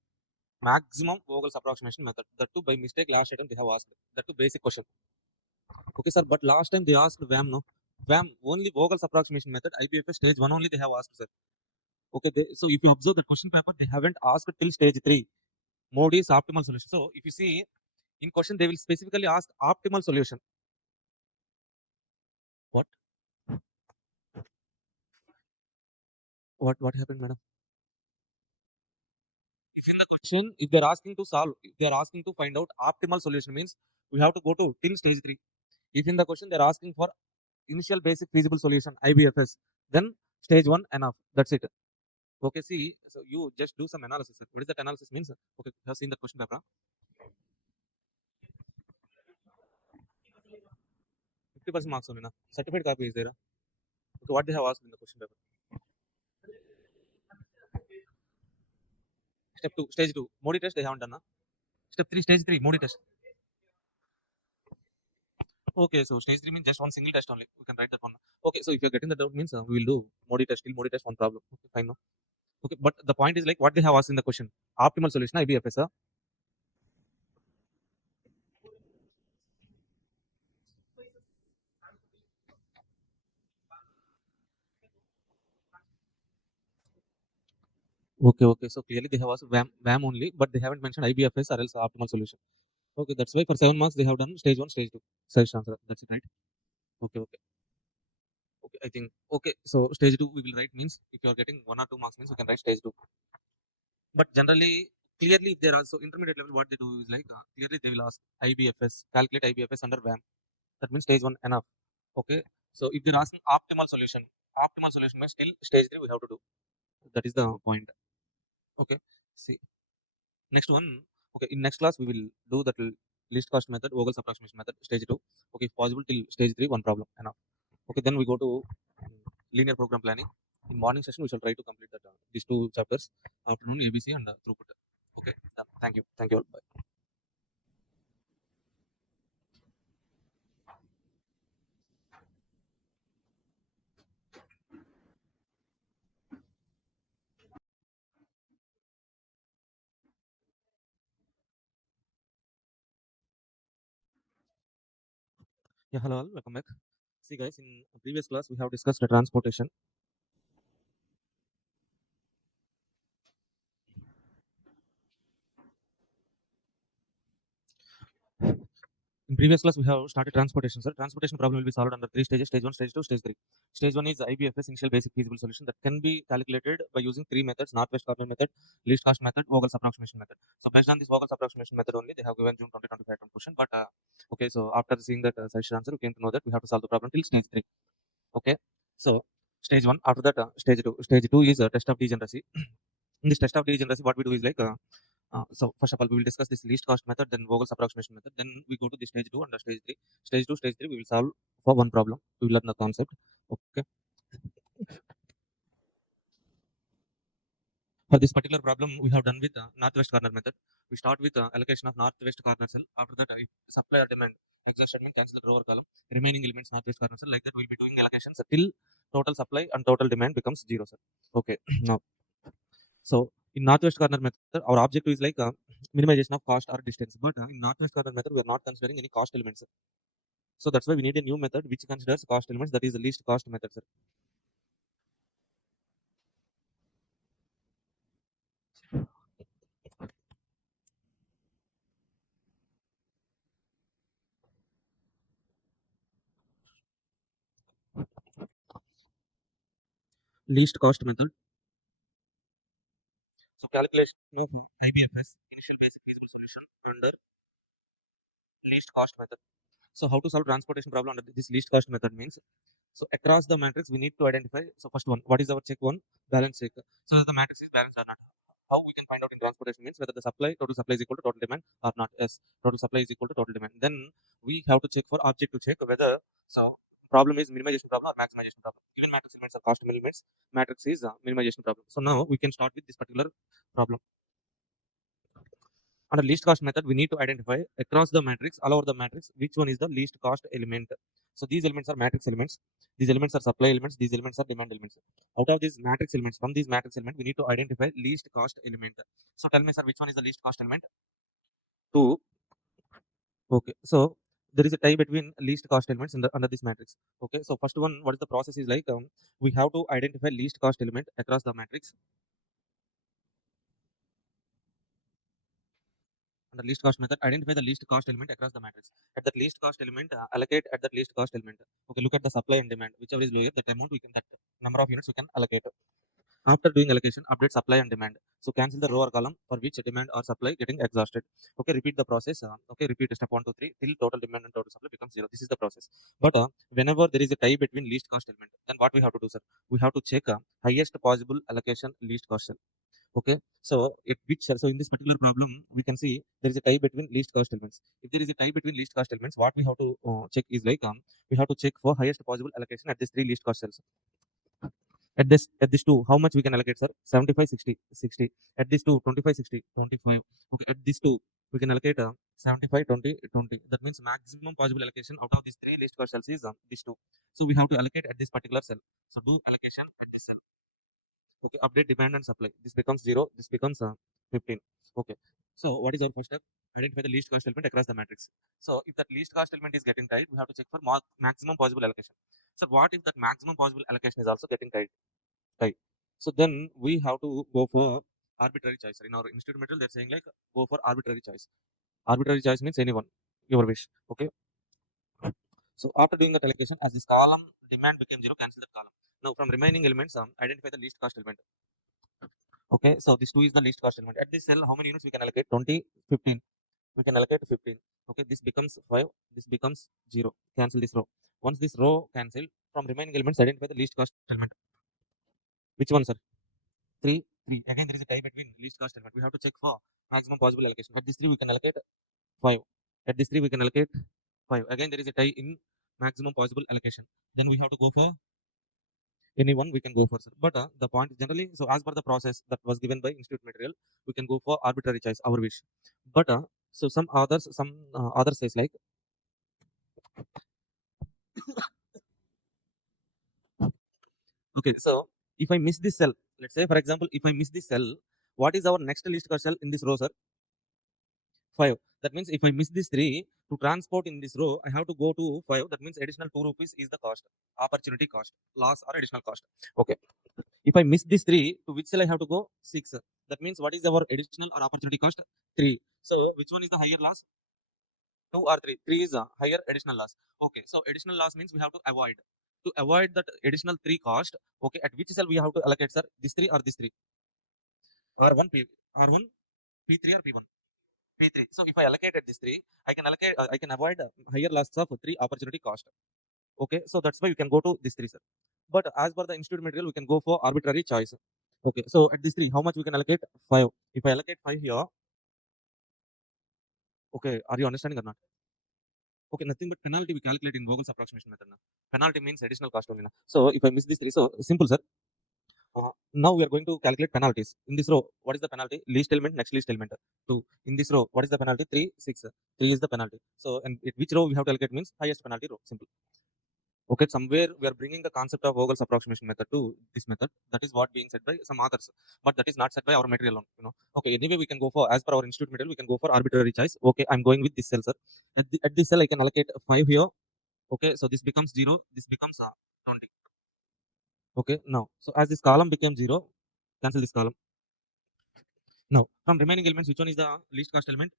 Maximum Vogel's approximation method. That too by mistake last attempt they have asked. That too basic question. Okay, sir, but last time they asked VAM, no? VAM, only Vogel's approximation method, IBFS stage 1 only they have asked, sir. Okay, so if you observe the question paper, they haven't asked till stage 3. Mode is optimal solution. So if you see, in question, they will specifically ask optimal solution. What? What happened, madam? If in the question, if they're asking to solve, if they're asking to find out optimal solution means, we have to go to till stage 3. If in the question, they're asking for initial basic feasible solution, IBFS, then stage 1 enough. That's it. Okay, see, so you just do some analysis. What is that analysis means? Okay, you have seen the question paper. 50% marks only, na? Certificate copy is there. Okay, what they have asked in the question paper? Step 2, stage 2. Modi test they haven't done, na? Step 3, stage 3, Modi test. Okay, so stage 3 means just one single test only. We can write that one. Okay, so if you're getting the doubt means we will do Modi test, till Modi test, one problem. Okay, fine now. Okay, but the point is like what they have asked in the question. Optimal solution, IBFS. Okay, okay. So clearly they have asked VAM only, but they haven't mentioned IBFS or else optimal solution. Okay, that's why for 7 marks they have done stage 1, stage 2. Suggestion answer. That's it, right? Okay, okay. Okay, I think okay. So stage 2 we will write means if you are getting 1 or 2 marks means you can write stage 2. But generally, clearly if there are so intermediate level, what they do is like clearly they will ask IBFS, calculate IBFS under VAM. That means stage 1 enough. Okay. So if they're asking optimal solution means still stage 3 we have to do. That is the point. Okay. See. Next one, okay, in next class we will do that least cost method, Vogel's approximation method, stage 2. Okay, if possible till stage 3, one problem enough. Okay, then we go to linear program planning. In morning session, we shall try to complete that these 2 chapters. Afternoon, ABC and throughput. Okay, thank you. Thank you all. Bye. Yeah, hello all, welcome back. See guys, in previous class we have discussed the transportation. In previous class, we have started transportation. Sir, transportation problem will be solved under 3 stages: stage 1, stage 2, stage 3. Stage 1 is IBFS, initial basic feasible solution, that can be calculated by using 3 methods: northwest corner method, least cost method, Vogel's approximation method. So based on this Vogel's approximation method only, they have given June 2025 question. But okay, so after seeing that suggestion answer, we came to know that we have to solve the problem till stage 3. Okay, so stage 1. After that, stage 2. Stage 2 is a test of degeneracy. In this test of degeneracy, what we do is like so first of all, we will discuss this least cost method, then Vogel's approximation method. Then we go to the stage 2 and the stage 3. Stage 2, stage 3, we will solve for one problem. We will learn the concept. Okay. For this particular problem, we have done with northwest corner method. We start with allocation of northwest corner cell. After that, supply or demand. Exact statement, cancel the rower column. Remaining elements northwest corner cell. Like that, we'll be doing allocations till total supply and total demand becomes 0, sir. Okay. Now, so in northwest corner method, our objective is like minimization of cost or distance. But in northwest corner method, we are not considering any cost elements. So that's why we need a new method which considers cost elements. That is the least cost method, sir. Least cost method. So calculation of IBFS, initial basic feasible solution, under least cost method. So how to solve transportation problem under this least cost method means, so across the matrix we need to identify. So first one, what is our check one? Balance check. So that the matrix is balanced or not. How we can find out in transportation means whether the total supply is equal to total demand or not. Yes, total supply is equal to total demand. Then we have to check for object to check whether so problem is minimization problem or maximization problem. Given matrix elements are cost elements, matrix is minimization problem. So now we can start with this particular problem. Under least cost method, we need to identify across the matrix, all over the matrix, which one is the least cost element. So these elements are matrix elements. These elements are supply elements. These elements are demand elements. Out of these matrix elements, from these matrix element, we need to identify least cost element. So tell me, sir, which one is the least cost element? 2. Okay. So there is a tie between least cost elements in the under this matrix. Okay. So first one, what is the process is like? We have to identify least cost element across the matrix. Under least cost method, identify the least cost element across the matrix. At that least cost element, allocate at that least cost element. Okay, look at the supply and demand. Whichever is lower, that amount we can, that number of units we can allocate. After doing allocation, update supply and demand. So cancel the row or column for which demand or supply getting exhausted. Okay, repeat the process. Okay, repeat step 1 to 3 till total demand and total supply becomes 0. This is the process. But whenever there is a tie between least cost element, then what we have to do, sir? We have to check highest possible allocation least cost cell. Okay, so at which so in this particular problem we can see there is a tie between least cost elements. If there is a tie between least cost elements, what we have to check is like we have to check for highest possible allocation at these 3 least cost cells. At this 2, how much we can allocate, sir? 75, 60, 60. At this 2, 25, 60, 25. Okay, at this 2, we can allocate 75, 20, 20. That means maximum possible allocation out of these 3 least cost cells is this 2. So we have to allocate at this particular cell. So do allocation at this cell. Okay, update demand and supply. This becomes 0. This becomes 15. Okay. So what is our first step? Identify the least cost element across the matrix. So if that least cost element is getting tied, we have to check for maximum possible allocation. So what if that maximum possible allocation is also getting tied? Right. So then we have to go for arbitrary choice. In our institute material, they're saying like go for arbitrary choice. Arbitrary choice means anyone, your wish. Okay. So after doing that allocation, as this column demand became 0, cancel that column. Now from remaining elements, identify the least cost element. Okay. So this 2 is the least cost element. At this cell, how many units we can allocate? 20, 15. We can allocate 15. Okay. This becomes 5. This becomes 0. Cancel this row. Once this row cancelled, from remaining elements, identify the least cost element. Which one, sir? 3, 3. Again, there is a tie between least cost element. We have to check for maximum possible allocation. At this 3, we can allocate 5. At this 3, we can allocate 5. Again, there is a tie in maximum possible allocation. Then we have to go for any one we can go for. But the point generally, so as per the process that was given by institute material, we can go for arbitrary choice, our wish. But so some others says like, okay, so if I miss this cell, let's say for example, if I miss this cell, what is our next least cost cell in this row, sir? 5. That means if I miss this 3, to transport in this row, I have to go to 5. That means additional 2 rupees is the cost, opportunity cost, loss or additional cost. Okay. If I miss this 3, to which cell I have to go? 6. That means what is our additional or opportunity cost? 3. So which one is the higher loss? 2 or 3? 3 is a higher additional loss. Okay. So additional loss means we have to avoid. To avoid that additional 3 cost, okay, at which cell we have to allocate, sir? This 3 or this 3? R1, R1, P3 or P1? P3. So if I allocated this 3, I can avoid higher loss of 3 opportunity cost. Okay, so that's why you can go to this 3, sir. But as per the institute material, we can go for arbitrary choice. Okay, so at this 3, how much we can allocate? 5. If I allocate 5 here, okay, are you understanding or not? Okay, nothing but penalty we calculate in Vogel's approximation method. Now. Penalty means additional cost only. Now. So if I miss this 3, so simple, sir. Now we are going to calculate penalties. In this row, what is the penalty? Least element, next least element. 2. In this row, what is the penalty? 3, 6. 3 is the penalty. So, and which row we have to allocate means highest penalty row. Simple. Okay, somewhere we are bringing the concept of Vogel's approximation method to this method. That is what being said by some authors, but that is not said by our material alone. Okay, anyway, we can go for, as per our institute material, we can go for arbitrary choice. Okay, I'm going with this cell, sir. At this cell, I can allocate 5 here. Okay, so this becomes 0. This becomes 20. Okay, now, so as this column became 0, cancel this column. Now, from remaining elements, which one is the least cost element?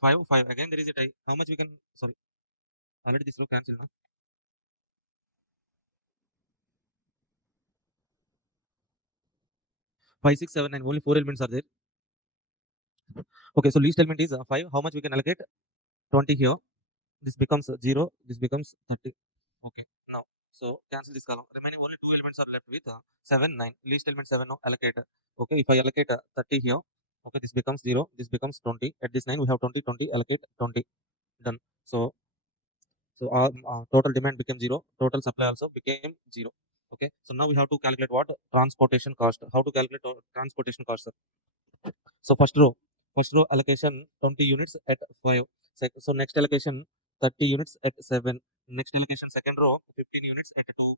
5, 5. Again, there is a tie. How much we can, sorry, already this row cancelled. 5, 6, 7, 9. Only 4 elements are there. Okay, so least element is 5. How much we can allocate? 20 here. This becomes 0. This becomes 30. Okay, now, so cancel this column. Remaining only 2 elements are left with 7, 9. Least element 7 now allocate. Okay, if I allocate 30 here, okay, this becomes 0. This becomes 20. At this 9, we have 20, 20, allocate 20. Done. So our total demand became 0. Total supply also became 0. Okay, so now we have to calculate what? Transportation cost. How to calculate transportation cost, sir? So first row allocation 20 units at 5. So next allocation 30 units at 7. Next allocation second row 15 units at 2.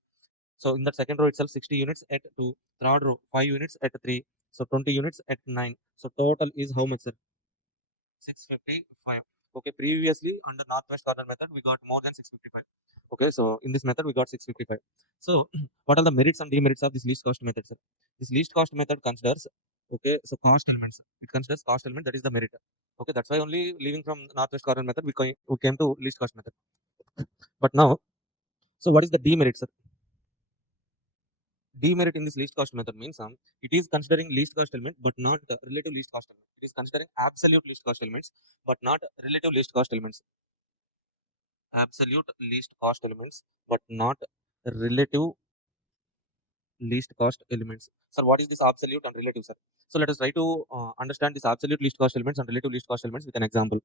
So in that second row itself 60 units at 2. Third row 5 units at 3. So 20 units at 9. So total is how much, sir? 655. Okay, previously under northwest corner method we got more than 655. Okay, so in this method we got 655. So what are the merits and demerits of this least cost method, sir? This least cost method considers, okay, so cost elements. It considers cost element, that is the merit. Okay, that's why only leaving from northwest corner method we came to least cost method. But now, so what is the demerit, sir? Demerit in this least cost method means it is considering least cost element but not relative least cost element. It is considering absolute least cost elements but not relative least cost elements. Absolute least cost elements but not relative least cost elements. Sir, what is this absolute and relative, sir? So let us try to understand this absolute least cost elements and relative least cost elements with an example.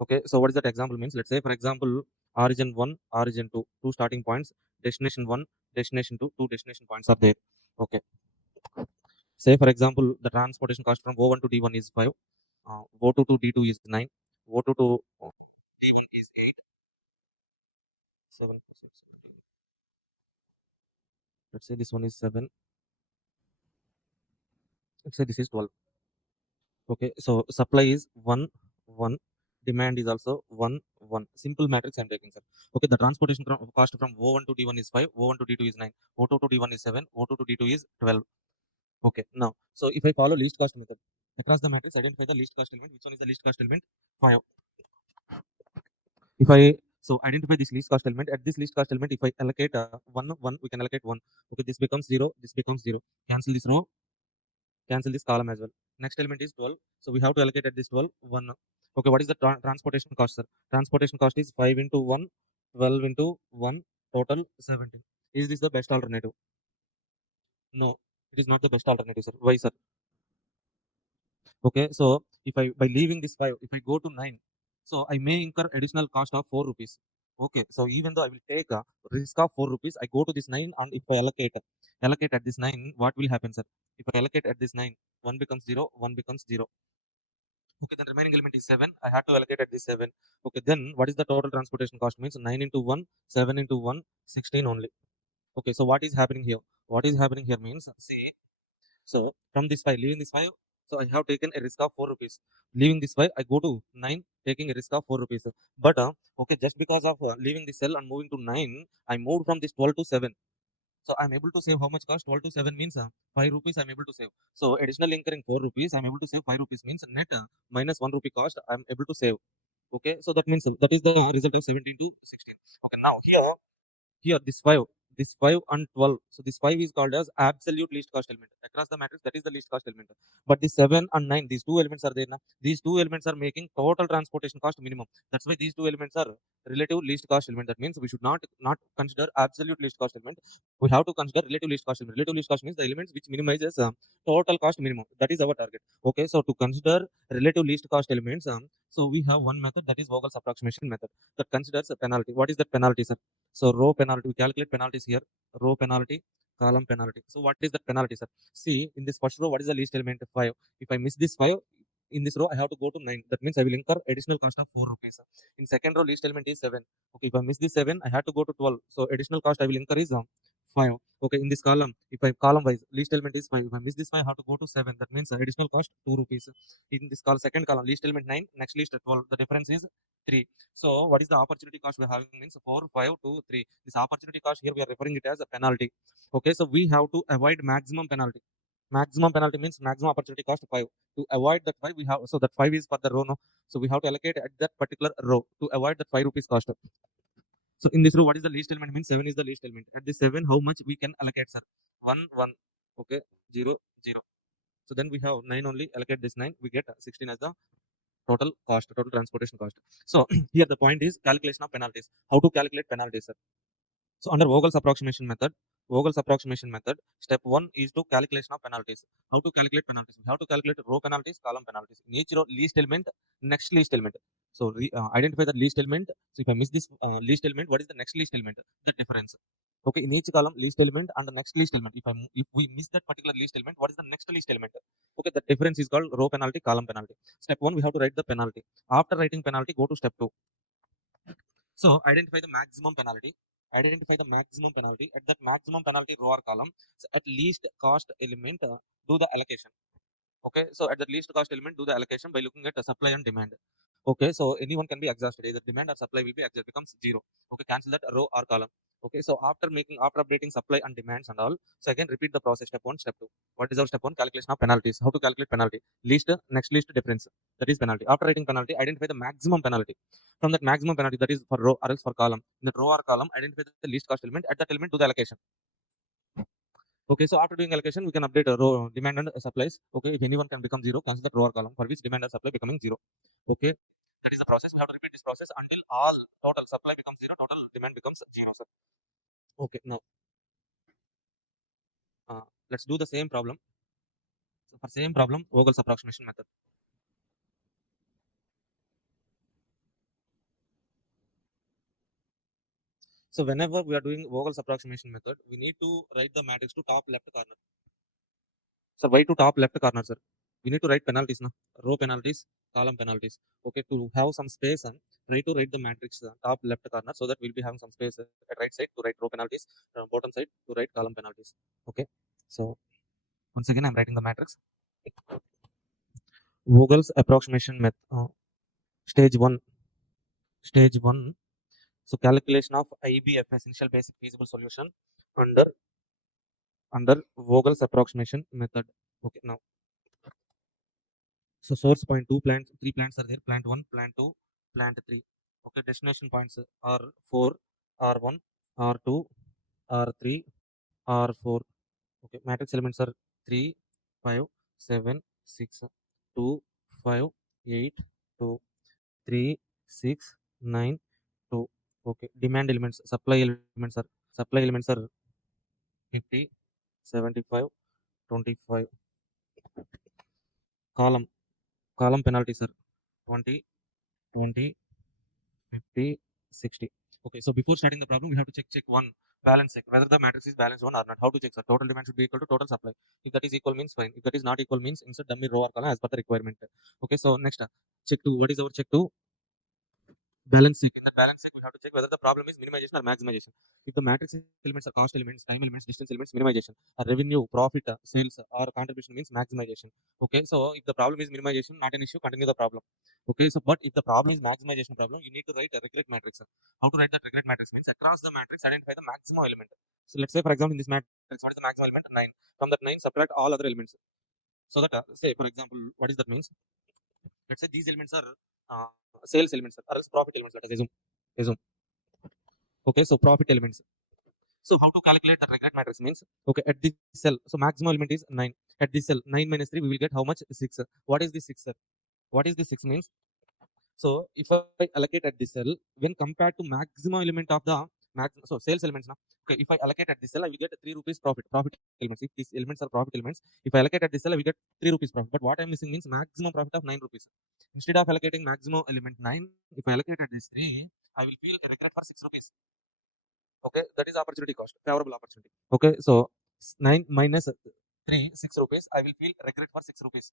Okay, so what is that example means? Let's say for example origin 1, origin 2, two starting points, destination 1, destination to two destination points are there. Okay. Say for example, the transportation cost from O1 to D1 is 5, O2 to D2 is 9, O2 to D1 is 8, 7, 6. Let's say this one is 7. Let's say this is 12. Okay, so supply is 1, 1. Demand is also 1, 1. Simple matrix I'm taking, sir. Okay, the transportation cost from O1 to D1 is 5, O1 to D2 is 9, O2 to D1 is 7, O2 to D2 is 12. Okay, now, so if I follow least cost method, across the matrix, identify the least cost element. Which one is the least cost element? 5. If I so identify this least cost element, at this least cost element, if I allocate 1, 1, we can allocate 1. Okay, this becomes 0, this becomes 0. Cancel this row, cancel this column as well. Next element is 12. So we have to allocate at this 12, 1. Okay, what is the transportation cost, sir? Transportation cost is 5 into 1, 12 into 1, total 17. Is this the best alternative? No, it is not the best alternative, sir. Why, sir? Okay, so if I by leaving this 5, if I go to 9, so I may incur additional cost of 4 rupees. Okay, so even though I will take a risk of 4 rupees, I go to this 9, and if I allocate at this 9, what will happen, sir? If I allocate at this 9, 1 becomes 0, 1 becomes 0. Okay, then remaining element is 7. I had to allocate at this 7. Okay, then what is the total transportation cost? Means 9 into 1, 7 into 1, 16 only. Okay, so what is happening here? What is happening here means, see, so from this 5, leaving this 5, so I have taken a risk of 4 rupees. Leaving this 5, I go to 9, taking a risk of 4 rupees. But okay, just because of leaving this cell and moving to 9, I moved from this 12 to 7. So I'm able to save how much cost? 12 to 7 means 5 rupees I'm able to save. So additional incurring 4 rupees, I'm able to save 5 rupees means net minus 1 rupee cost I'm able to save. Okay, so that means that is the result of 17 to 16. Okay, now here this 5 and 12, so this 5 is called as absolute least cost element across the matrix. That is the least cost element. But the 7 and 9, these two elements are there now. These two elements are making total transportation cost minimum. That's why these two elements are relative least cost element. That means we should not consider absolute least cost element. We have to consider relative least cost element. Relative least cost means the elements which minimizes total cost minimum. That is our target. Okay, so to consider relative least cost elements, so we have one method, that is Vogel's approximation method, that considers a penalty. What is that penalty, sir? So row penalty, we calculate penalties here. Row penalty, column penalty. So what is that penalty, sir? See, in this first row, what is the least element? 5. If I miss this 5, in this row, I have to go to 9. That means I will incur additional cost of 4 rupees. In second row, least element is 7. Okay, if I miss this 7, I have to go to 12. So additional cost I will incur is 5. Okay, in this column, if I column wise, least element is 5. If I miss this 5, I have to go to 7. That means additional cost 2 rupees. In this second column, least element 9, next least 12. The difference is 3. So what is the opportunity cost we are having means 4, 5, 2, 3. This opportunity cost here we are referring it as a penalty. Okay, so we have to avoid maximum penalty. Maximum penalty means maximum opportunity cost 5. To avoid that 5, we have, so that 5 is for the row, no. So we have to allocate at that particular row to avoid that 5 rupees cost. So in this row, what is the least element means 7 is the least element. At this 7, how much we can allocate, sir? 1, 1. Okay, 0, 0. So then we have 9 only, allocate this 9, we get 16 as the total cost, total transportation cost. So here the point is calculation of penalties. How to calculate penalties, sir? So under Vogel's approximation method, step 1 is to calculation of penalties. How to calculate penalties? We have to calculate row penalties, column penalties. In each row, least element, next least element. So identify the least element. So if I miss this least element, what is the next least element? The difference. Okay, in each column, least element and the next least element. If we miss that particular least element, what is the next least element? Okay, the difference is called row penalty, column penalty. Step 1, we have to write the penalty. After writing penalty, go to step 2. So identify the maximum penalty. Identify the maximum penalty. At that maximum penalty row or column, so at least cost element, do the allocation. Okay, so at the least cost element, do the allocation by looking at the supply and demand. Okay, so anyone can be exhausted. Either demand or supply will be exhausted, becomes 0. Okay, cancel that row or column. Okay, so after updating supply and demands and all, so again repeat the process. Step 1, step 2. What is our step 1? Calculation of penalties. How to calculate penalty? Least, next least difference. That is penalty. After writing penalty, identify the maximum penalty. From that maximum penalty, that is for row or else for column. In that row or column, identify the least cost element. At that element, do the allocation. Okay, so after doing allocation, we can update row demand and supplies. Okay, if anyone can become 0, consider row or column for which demand or supply becoming 0. Okay, that is the process. We have to repeat this process until all total supply becomes 0, total demand becomes 0, sir. Okay, now let's do the same problem. So for same problem, Vogel's approximation method. So whenever we are doing Vogel's approximation method, we need to write the matrix to top left corner. Sir, why to top left corner, sir? We need to write penalties, na? Row penalties, column penalties. Okay, to have some space and try to write the matrix top left corner, so that we'll be having some space at right side to write row penalties, bottom side to write column penalties. Okay, so once again I'm writing the matrix. Vogel's approximation method, stage 1. Stage 1. So calculation of IBFS, initial basic feasible solution, under Vogel's approximation method. Okay, now, so source point, three plants are there. Plant 1, plant 2, plant 3. Okay, destination points are 4, R1, R2, R3, R4. Okay, matrix elements are 3, 5, 7, 6, 2, 5, 8, 2, 3, 6, 9, 2. Okay, demand elements, supply elements are 50, 75, 25. Column penalties are 20, 20, 50, 60. Okay, so before starting the problem, we have to check one, balance check whether the matrix is balanced one or not. How to check, sir? Total demand should be equal to total supply. If that is equal, means fine. If that is not equal, means insert dummy row or column as per the requirement. Okay, so next, check 2. What is our check 2? Balance check. In the balance check, we have to check whether the problem is minimization or maximization. If the matrix elements are cost elements, time elements, distance elements, minimization. Or revenue, profit, sales, or contribution means maximization. Okay, so if the problem is minimization, not an issue, continue the problem. Okay, so but if the problem is maximization problem, you need to write a regret matrix. How to write that regret matrix means across the matrix, identify the maximum element. So let's say, for example, in this matrix, what is the maximum element? 9. From that 9, subtract all other elements. So that, say, for example, what is that means? Let's say these elements are sales elements or else profit elements. Let us assume. Okay, so profit elements. So how to calculate the regret matrix means, okay, at this cell, so maximum element is 9. At this cell, 9 minus 3, we will get how much? 6. What is this 6, sir? What is this 6 means? So if I allocate at this cell, when compared to maximum element of the so sales elements now, okay, if I allocate at this cell, I will get 3 rupees profit elements. If these elements are profit elements, if I allocate at this cell, I will get 3 rupees profit. But what I'm missing means maximum profit of 9 rupees. Instead of allocating maximum element 9, if I allocate at this 3, I will feel a regret for 6 rupees. Okay, that is opportunity cost, favorable opportunity. Okay, so 9 minus 3, 6 rupees. I will feel regret for 6 rupees.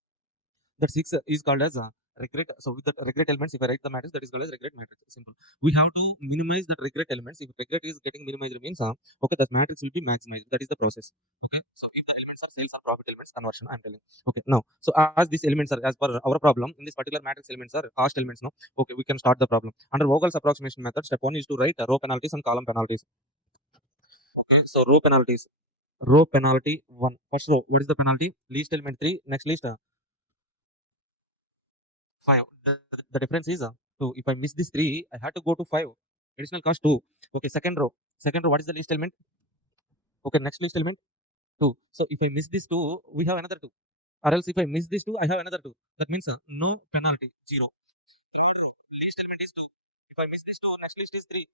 That 6 is called as regret. So with the regret elements, if I write the matrix, that is called as regret matrix. Simple. We have to minimize that regret elements. If regret is getting minimized, means okay, that matrix will be maximized. That is the process. Okay, so if the elements are sales or profit elements, conversion, I'm telling. Okay, now, so as these elements are, as per our problem, in this particular matrix elements are cost elements. No, okay, we can start the problem under Vogel's approximation method. Step 1 is to write row penalties and column penalties. Okay, so row penalties. Row penalty 1. First row, what is the penalty? Least element 3. Next list 5. The difference is 2. If I miss this 3, I had to go to 5. Additional cost 2. Okay, second row. Second row, what is the least element? Okay, next least element 2. So if I miss this 2, we have another 2. Or else if I miss this 2, I have another 2. That means no penalty, 0. Third row, least element is 2. If I miss this 2, next list is 3.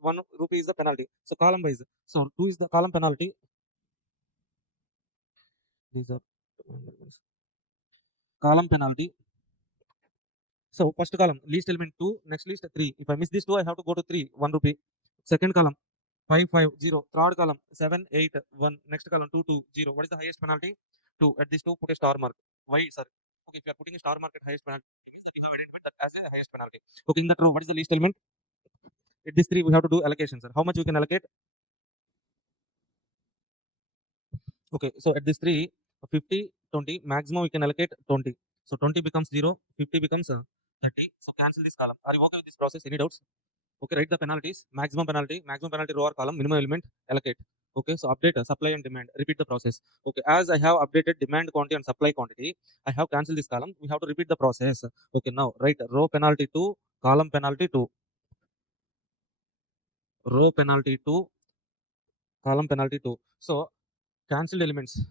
1 rupee is the penalty. So column wise. So 2 is the column penalty. These are column penalty. So first column, least element 2, next list 3. If I miss this 2, I have to go to 3, 1 rupee. Second column, 5, 5, 0. Third column, 7, 8, 1. Next column, 2, 2, 0. What is the highest penalty? 2. At this 2, put a star mark. Why, sir? Okay, if you are putting a star mark at highest penalty, it means that you have identified that as a highest penalty. Okay, in that row, what is the least element? At this 3, we have to do allocation, sir. How much we can allocate? Okay, so at this 3, 50, 20, maximum we can allocate 20. So 20 becomes 0, 50 becomes 30. So cancel this column. Are you okay with this process? Any doubts? Okay, write the penalties. Maximum penalty row or column, minimum element, allocate. Okay, so update supply and demand. Repeat the process. Okay, as I have updated demand quantity and supply quantity, I have cancelled this column. We have to repeat the process. Okay, now write row penalty 2, column penalty 2. Row penalty 2, column penalty 2. So cancelled elements.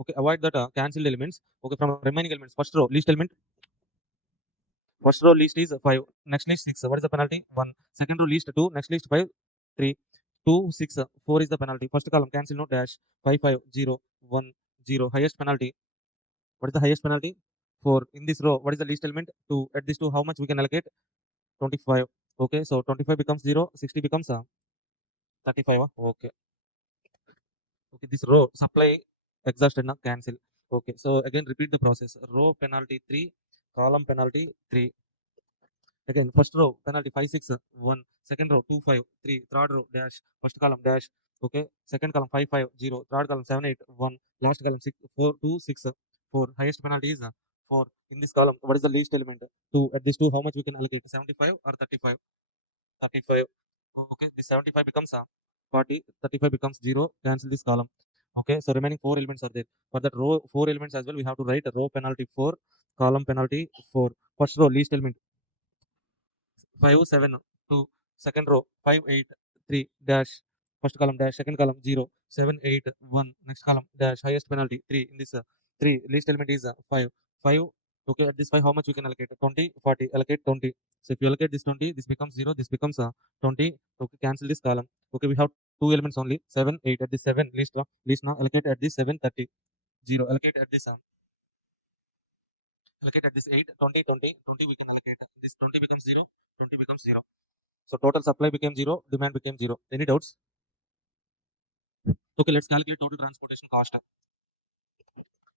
Okay, avoid that cancelled elements. Okay, from remaining elements, first row, least element. First row least is 5. Next list 6. What is the penalty? 1. Second row least 2. Next list 5. 3. 2, 6. 4 is the penalty. First column cancel no dash. 5, 5, 0, 1, 0. Highest penalty. What is the highest penalty? 4. In this row, what is the least element? 2. At this 2, how much we can allocate? 25. Okay, so 25 becomes 0. 60 becomes 35. Okay. Okay. This row supply exhausted now cancel. Okay. So again repeat the process. Row penalty 3, column penalty 3. Again, first row penalty 5 6 1, second row 2 5 3, third row dash, first column dash, okay, second column 5 5 0, third column 7 8 1, last column 6 4 2 6 4. Highest penalty is 4. In this column, what is the least element? 2. At this 2, how much we can allocate? 75 or 35? 35. Okay, this 75 becomes 40, 35 becomes 0. Cancel this column. Okay, so remaining 4 elements are there. For that row 4 elements as well, we have to write row penalty 4, column penalty 4. First row least element 5 7 2, second row 5 8 3 dash, first column dash, second column 0 7 8 1, next column dash, highest penalty 3. In this 3 least element is 5 5. Okay, at this 5 how much we can allocate? 20 40. Allocate 20. So if you allocate this 20, this becomes 0, this becomes 20. Okay, cancel this column. Okay, we have two elements only, 7 8. At this 7 least one, least now allocate at this 7 30 0. Allocate at this allocate at this 8 20 20 20. We can allocate this 20 becomes 0, 20 becomes 0. So total supply became 0, demand became 0. Any doubts? Okay, let's calculate total transportation cost.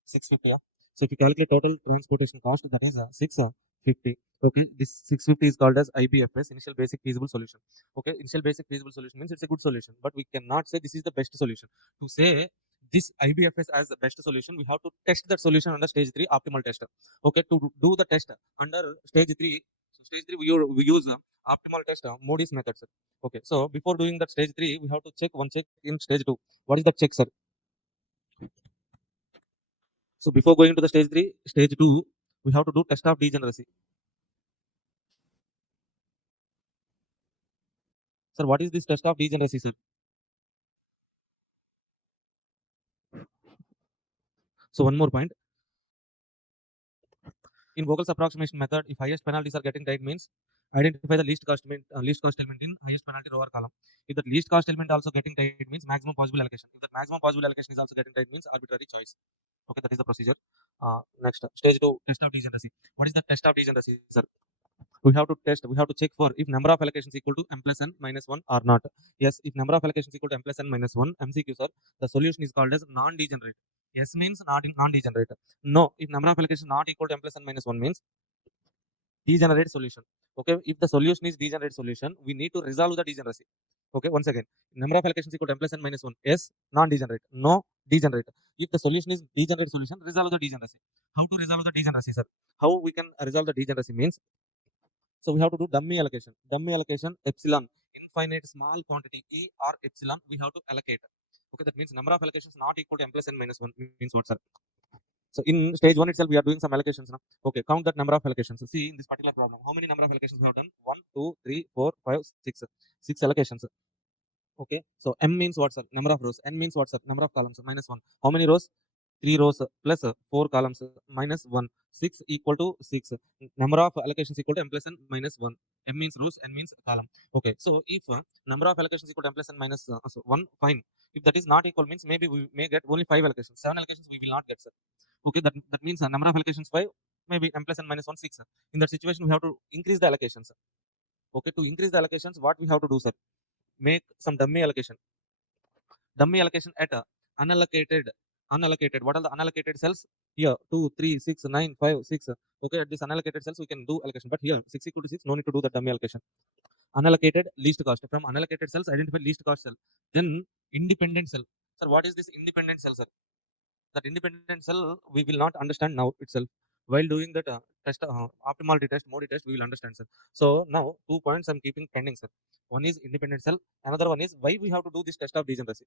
650. Yeah? So if you calculate total transportation cost, that is 650. Okay, this 650 is called as IBFS, initial basic feasible solution. Okay, initial basic feasible solution means it's a good solution, but we cannot say this is the best solution. To say this IBFS as the best solution, we have to test that solution under stage 3 optimal test. Okay, to do the test under stage 3, so stage 3 we use optimal test Moody's methods. Okay, so before doing that stage 3, we have to check one check in stage 2. What is that check, sir? So before going to the stage 3, stage 2, we have to do test of degeneracy. Sir, what is this test of degeneracy, sir? So one more point. In Vogel's approximation method, if highest penalties are getting right, means identify the least cost element in highest penalty row or column. If that least cost element also getting right, means maximum possible allocation. If that maximum possible allocation is also getting right, means arbitrary choice. Okay, that is the procedure. Next, stage 2, test of degeneracy. What is the test of degeneracy, sir? We have to test, we have to check for if number of allocations equal to m plus n minus 1 or not. Yes, if number of allocations equal to m plus n minus 1, MCQs are, the solution is called as non-degenerate. Yes means non-degenerate. No, if number of allocations not equal to m plus n minus 1 means degenerate solution. Okay, if the solution is degenerate solution, we need to resolve the degeneracy. Okay, once again, number of allocations equal to m plus n minus 1. Yes, non-degenerate. No, degenerate. If the solution is degenerate solution, resolve the degeneracy. How to resolve the degeneracy, sir? How we can resolve the degeneracy means, so we have to do dummy allocation. Dummy allocation epsilon, infinite small quantity E or epsilon, we have to allocate. Okay, that means number of allocations not equal to m plus n minus 1 means what, sir? So in stage 1 itself, we are doing some allocations now. Okay, count that number of allocations. So see in this particular problem, how many number of allocations we have done? 1, 2, 3, 4, 5, 6. 6 allocations. Okay, so m means what, sir? Number of rows. N means what, sir? Number of columns. Minus 1. How many rows? 3 rows plus 4 columns minus 1. 6 equal to 6. Number of allocations equal to m plus n minus 1. M means rows, n means column. Okay, so if number of allocations equal to m plus n minus 1, fine. If that is not equal, means maybe we may get only 5 allocations. 7 allocations we will not get, sir. Okay, that means number of allocations 5, maybe m plus n minus 1 6. In that situation, we have to increase the allocations. Okay, to increase the allocations, what we have to do, sir? Make some dummy allocation. Dummy allocation at unallocated. What are the unallocated cells? Here 2, 3, 6, 9, 5, 6. Okay, at this unallocated cells we can do allocation, but here 6 equal to 6, no need to do the dummy allocation. Unallocated least cost. From unallocated cells, identify least cost cell. Then independent cell. Sir, what is this independent cell, sir? That independent cell we will not understand now itself. While doing that test, optimality test, modi test, we will understand, sir. So now 2 points I'm keeping pending, sir. One is independent cell. Another one is why we have to do this test of degeneracy.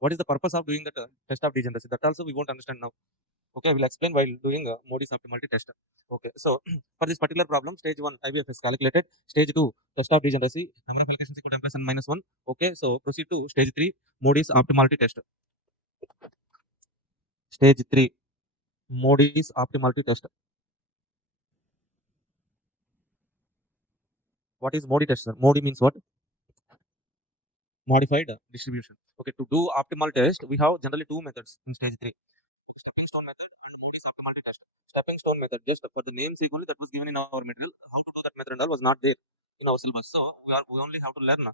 What is the purpose of doing that test of degeneracy? That also we won't understand now. Okay, I will explain while doing Modi's optimality test. Okay, so for this particular problem, stage 1 IBF is calculated. Stage 2 test of degeneracy, number of allocations equal to m plus n minus 1. Okay, so proceed to stage 3 Modi's optimality test. Stage 3 Modi's optimality test. What is Modi test, sir? Modi means what? Modified distribution. Okay, to do optimal test, we have generally two methods in stage 3. Stepping stone method and Modi's optimality test. Stepping stone method, just for the name sake only, that was given in our material. How to do that method and all was not there in our syllabus. So we only have to learn.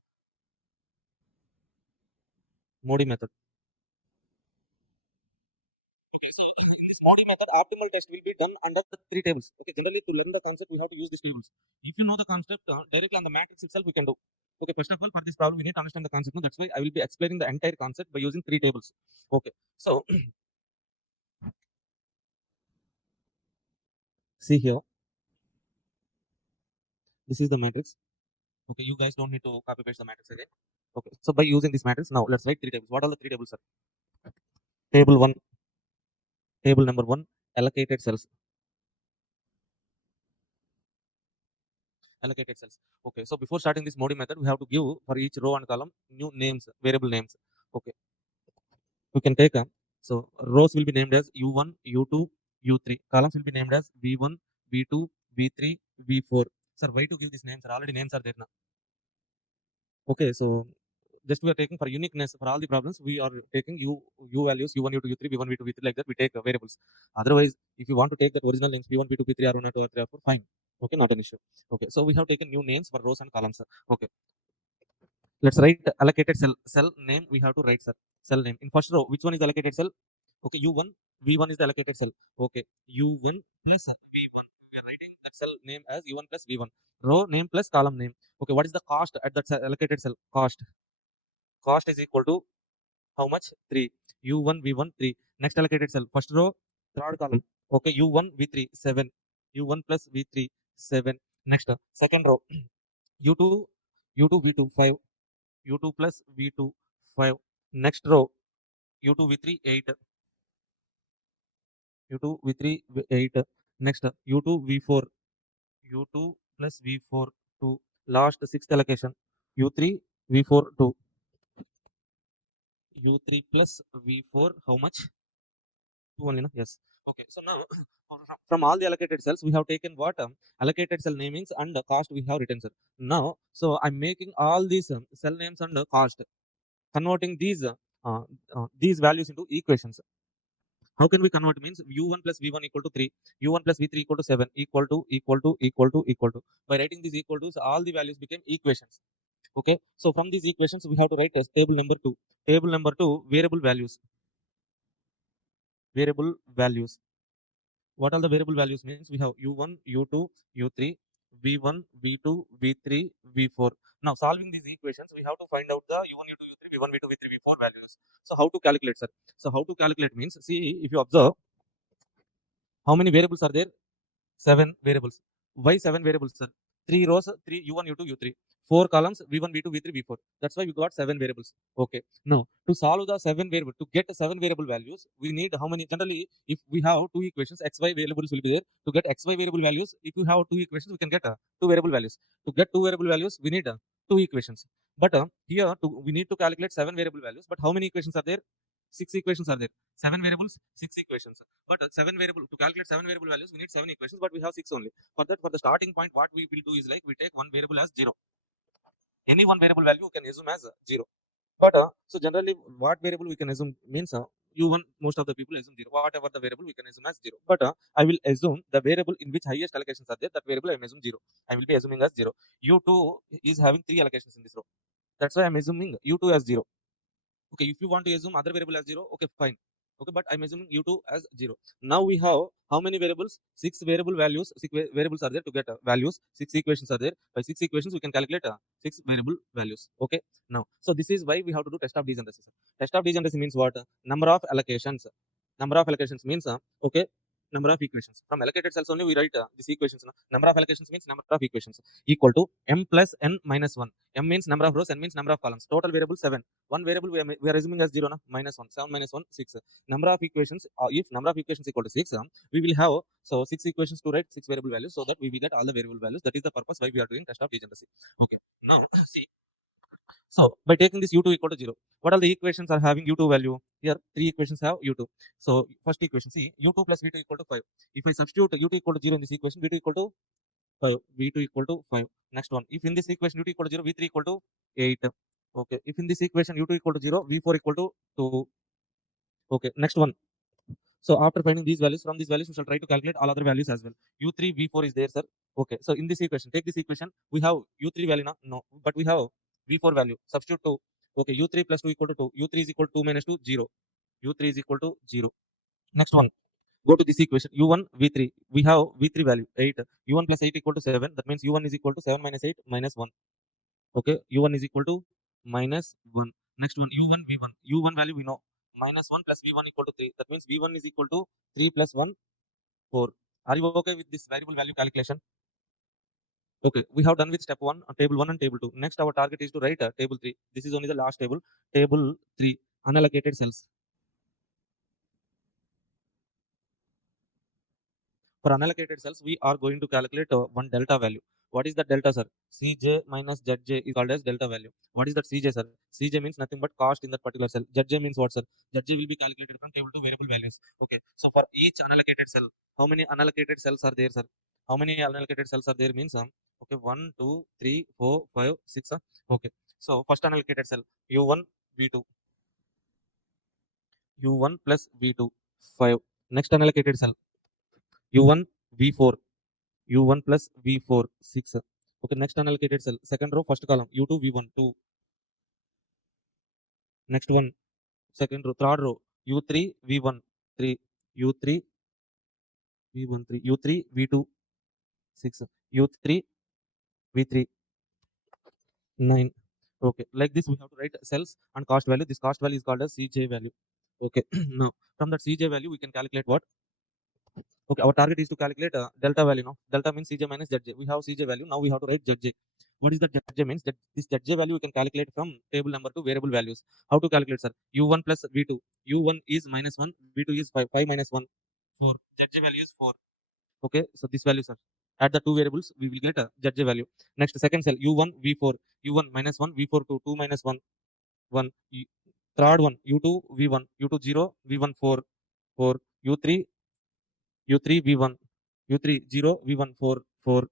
Modi method. Okay, so in this Modi method, optimal test will be done under the three tables. Okay, generally to learn the concept, we have to use these tables. If you know the concept directly on the matrix itself, we can do. Okay, first of all, for this problem, we need to understand the concept. No, that's why I will be explaining the entire concept by using three tables. Okay, so see here, this is the matrix. Okay, you guys don't need to copy paste the matrix again. Okay, so by using this matrix, now let's write three tables. What are the three tables, sir? Table one, table number one, allocated cells. Allocated cells. Okay, so before starting this Modi method, we have to give for each row and column new names, variable names. Okay, we can take so rows will be named as U1, U2, U3. Columns will be named as V1, V2, V3, V4. Sir, why to give these names? Sir, already names are there now. Okay, so just we are taking for uniqueness for all the problems, we are taking U values, U1, U2, U3, V1, V2, V3, like that we take variables. Otherwise, if you want to take that original names V1, V2, V3, R1, R2, R3, R4, fine. Okay, not an issue. Okay, so we have taken new names for rows and columns. Okay, let's write allocated cell name. We have to write cell name in first row. Which one is allocated cell? Okay, U1, V1 is the allocated cell. Okay, U1 plus V1. We are writing that cell name as U1 plus V1. Row name plus column name. Okay, what is the cost at that allocated cell? Cost is equal to how much? 3. U1 V1 3. Next allocated cell. First row, third column. Okay, U1 V3 7. U1 plus V3 7. Next second row, U2 U2 V2 5. U2 plus V2 5. Next row, U2 V3 8. U2 V3 8. Next U2 V4. U2 plus V4 2. Last sixth allocation, U3 V4 2. U3 plus V4 how much? 2 only, no? Yes. Okay. So now from all the allocated cells, we have taken what allocated cell namings and cost we have written, sir. Now, so I'm making all these cell names and cost, converting these values into equations. How can we convert? Means U1 plus V1 equal to 3, U1 plus V3 equal to 7, equal to. By writing these equal to, all the values became equations. Okay. So from these equations, we have to write as table number 2. Table number 2, variable values. Variable values. What are the variable values? Means we have U1, U2, U3, V1, V2, V3, V4. Now solving these equations, we have to find out the U1, U2, U3, V1, V2, V3, V4 values. So how to calculate, sir? So how to calculate means, see, if you observe, how many variables are there? 7 variables. Why 7 variables, sir? 3 rows, 3 U1, U2, U3. 4 columns, V1, V2, V3, V4. That's why we got 7 variables. Okay. Now, to solve the 7 variable, to get 7 variable values, we need how many? Generally, if we have 2 equations, XY variables will be there. To get XY variable values, if you have 2 equations, we can get 2 variable values. To get 2 variable values, we need 2 equations. But here, we need to calculate 7 variable values. But how many equations are there? 6 equations are there. 7 variables, 6 equations. But 7 variable, to calculate 7 variable values, we need 7 equations, but we have 6 only. For that, for the starting point, what we will do is like we take one variable as 0. Any one variable value we can assume as 0. But so generally, what variable we can assume means U1, most of the people assume 0. Whatever the variable we can assume as 0. But I will assume the variable in which highest allocations are there, that variable I will assume 0. I will be assuming as 0. U2 is having 3 allocations in this row. That's why I'm assuming U2 as 0. Okay, if you want to assume other variable as 0, okay, fine. Okay, but I'm assuming U2 as 0. Now we have how many variables? 6 variable values. 6 variables are there to get values. 6 equations are there. By 6 equations, we can calculate 6 variable values. Okay, now, so this is why we have to do test of degeneracy. Test of degeneracy means what? Number of allocations. Number of allocations means, okay, number of equations. From allocated cells only, we write these equations. Number of allocations means number of equations equal to m plus n minus 1. M means number of rows, n means number of columns. Total variable 7. One variable we are assuming as 0, na? Minus 1. 7 minus 1, 6. Number of equations, if number of equations equal to 6, we will have, so 6 equations to write 6 variable values, so that we will get all the variable values. That is the purpose why we are doing test of degeneracy. Okay. Now, see. So by taking this U2 equal to 0, what are the equations are having U2 value? Here, 3 equations have U2. So first equation, see, U2 plus V2 equal to 5. If I substitute U2 equal to 0 in this equation, V2 equal to 5, V2 equal to 5. Next one, if in this equation U2 equal to 0, V3 equal to 8. Okay, if in this equation U2 equal to 0, V4 equal to 2. Okay, next one. So after finding these values, from these values, we shall try to calculate all other values as well. U3, V4 is there, sir. Okay, so in this equation, take this equation, we have U3 value now, no, but we have V4 value. Substitute 2. Okay, u3 plus 2 equal to 2. u3 is equal to 2 minus 2, 0. u3 is equal to 0. Next one, go to this equation. u1, v3. We have v3 value 8. u1 plus 8 equal to 7. That means u1 is equal to 7 minus 8 minus 1. Okay, u1 is equal to minus 1. Next one, u1, v1. u1 value we know. Minus 1 plus v1 equal to 3. That means v1 is equal to 3 plus 1, 4. Are you okay with this variable value calculation? Okay, we have done with step 1, table 1 and table 2. Next, our target is to write table 3. This is only the last table. Table 3, unallocated cells. For unallocated cells, we are going to calculate one delta value. What is the delta, sir? Cj minus Zj is called as delta value. What is that Cj, sir? Cj means nothing but cost in that particular cell. Zj means what, sir? Zj will be calculated from table 2 variable values. Okay, so for each unallocated cell, how many unallocated cells are there, sir? How many unallocated cells are there means, okay, 1, 2, 3, 4, 5, 6. Okay, so first unallocated cell, u1, v2, u1 plus v2, 5. Next unallocated cell, u1, v4, u1 plus v4, 6. Okay, next unallocated cell, second row, first column, u2, v1, 2. Next one, second row, third row, u3, v1, 3. u3, v1, 3. u3, v2, 6. u3, v3, 9. Okay, like this we have to write cells and cost value. This cost value is called as Cj value. Okay, now from that Cj value we can calculate what? Okay, our target is to calculate delta value now. Delta means Cj minus Zj. We have Cj value. Now we have to write Zj. What is that Zj means? That this Zj value we can calculate from table number to variable values. How to calculate, sir? u1 plus v2. u1 is minus 1. v2 is 5. 5 minus 1, 4. Zj value is 4. Okay, so this value, sir. Add the two variables, we will get a Zj value. Next, second cell, u1, v4. u1 minus 1, v4 2. 2 minus 1, 1. Third one, u2, v1. u2 0, v1 4. 4. u3, u3 v1. u3 0, v1 4. 4.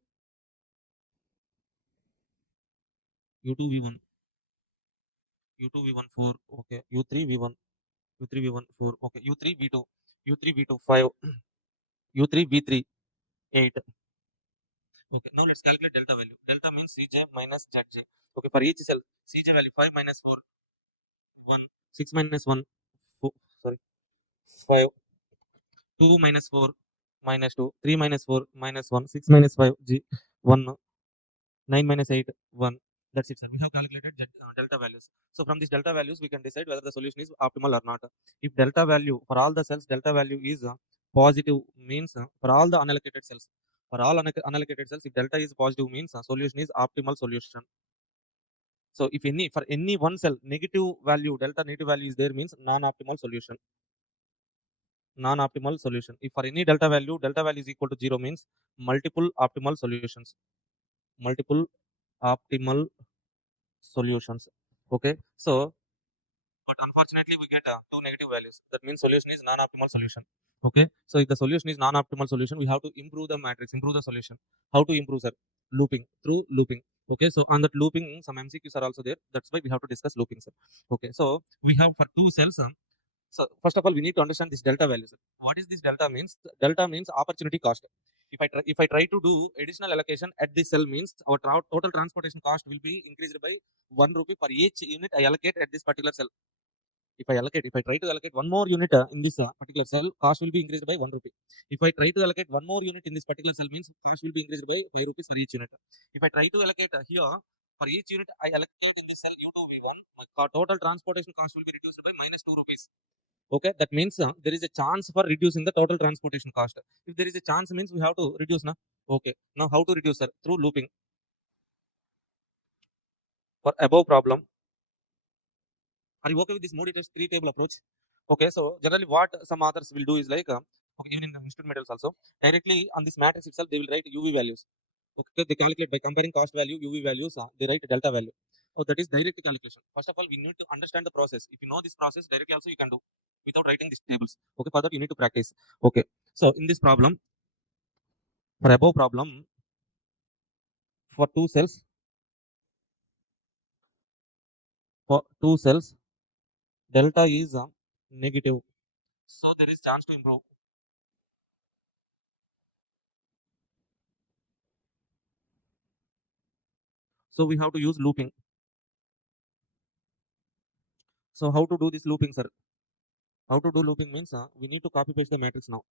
u2 v1. u2 v1 4. Okay, u3 v1. u3 v1 4. Okay, u3 v2. u3 v2 5. u3 v3 8. Okay, now let's calculate delta value. Delta means Cj minus Zj. Okay, for each cell, Cj value 5 minus 4, 1. 6 minus 1, 4, sorry, 5. 2 minus 4, minus 2. 3 minus 4, minus 1. 6 minus 5, 1. 9 minus 8, 1. That's it, sir. We have calculated delta values. So from these delta values, we can decide whether the solution is optimal or not. If delta value for all the cells, delta value is positive, means for all the unallocated cells, for all unallocated cells, if delta is positive, means solution is optimal solution. So if any for any one cell negative value, delta negative value is there, means non-optimal solution. Non-optimal solution. If for any delta value is equal to 0, means multiple optimal solutions. Multiple optimal solutions. Okay, so but unfortunately we get two negative values. That means solution is non-optimal solution. Okay, so if the solution is non-optimal solution, we have to improve the matrix, improve the solution. How to improve, sir? Looping, through looping. Okay, so on that looping, some MCQs are also there. That's why we have to discuss looping, sir. Okay, so we have for two cells. So first of all, we need to understand this delta value, sir. What is this delta means? Delta means opportunity cost. If I try to do additional allocation at this cell, means our total transportation cost will be increased by 1 rupee per each unit I allocate at this particular cell. If I try to allocate one more unit in this particular cell, cost will be increased by 1 rupee. If I try to allocate one more unit in this particular cell, means cost will be increased by 5 rupees for each unit. If I try to allocate here, for each unit I allocate in this cell u2 v1, my total transportation cost will be reduced by minus 2 rupees. Okay, that means there is a chance for reducing the total transportation cost. If there is a chance, means we have to reduce now. Okay, now how to reduce, sir? Through looping. For above problem, are you okay with this mode test 3 table approach? Okay, so generally what some authors will do is like, okay, even in the institute materials also, directly on this matrix itself, they will write UV values. Okay, they calculate by comparing cost value, UV values, they write delta value. Oh, that is direct calculation. First of all, we need to understand the process. If you know this process, directly also you can do without writing these tables. Okay, for that you need to practice. Okay, so in this problem, for above problem, for two cells, delta is negative. So there is chance to improve. So we have to use looping. So how to do this looping, sir? How to do looping means we need to copy paste the matrix now.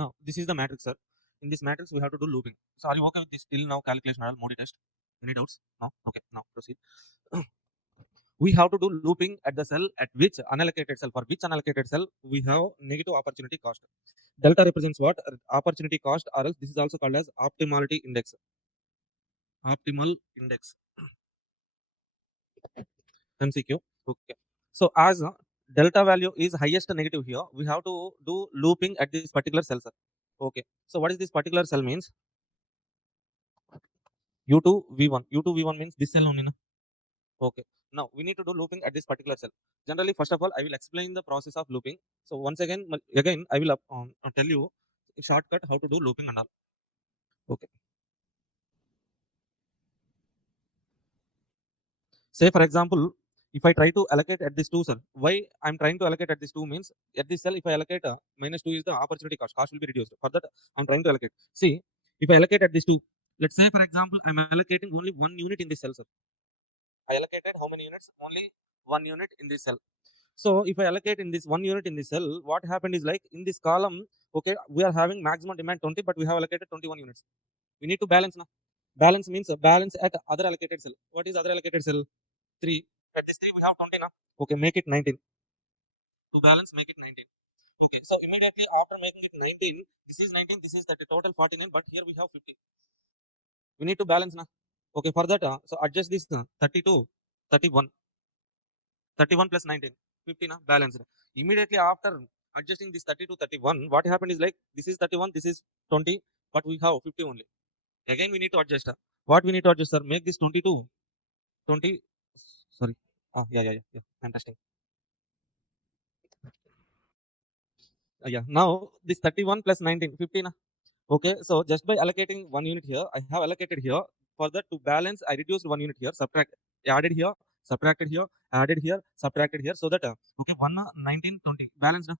Now this is the matrix, sir. In this matrix we have to do looping. So are you okay with this till now calculation or Modi test? Any doubts? No? Okay, now proceed. We have to do looping at the cell at which unallocated cell. For which unallocated cell we have negative opportunity cost. Delta represents what? Opportunity cost, or else this is also called as optimality index. Optimal index. MCQ. Okay. So as delta value is highest negative here, we have to do looping at this particular cell, sir. Okay. So what is this particular cell means? U2 V1. U2 V1 means this cell only. Na? Okay. Now we need to do looping at this particular cell. Generally, first of all, I will explain the process of looping. So once again, I will tell you a shortcut how to do looping and all. Okay. Say for example, if I try to allocate at this 2 cell, why I'm trying to allocate at this 2 means at this cell if I allocate minus 2 is the opportunity cost. Cost will be reduced. For that I'm trying to allocate. See, if I allocate at this 2, let's say for example I'm allocating only 1 unit in this cell. Sir. I allocated how many units? Only 1 unit in this cell. So if I allocate in this 1 unit in this cell, what happened is like in this column, okay, we are having maximum demand 20, but we have allocated 21 units. We need to balance now. Balance means balance at other allocated cell. What is other allocated cell? 3. At this 3 we have 20 now. Okay, make it 19. To balance, make it 19. Okay, so immediately after making it 19, this is 19, this is 30, total 49, but here we have 50. We need to balance now. Okay, for that, so adjust this 32, 31. 31 plus 19, 50 na balanced. Immediately after adjusting this 30 to 31, what happened is like this is 31, this is 20, but we have 50 only. Again, we need to adjust. What we need to adjust, sir? Make this 22, 20. Sorry. Yeah. I'm testing. Yeah. Now this 31 plus 19, 50 na. Okay. So just by allocating 1 unit here, I have allocated here. For that to balance, I reduced 1 unit here, subtract, added here, subtracted here, added here, subtracted here, so that okay, 1 19 20 balanced.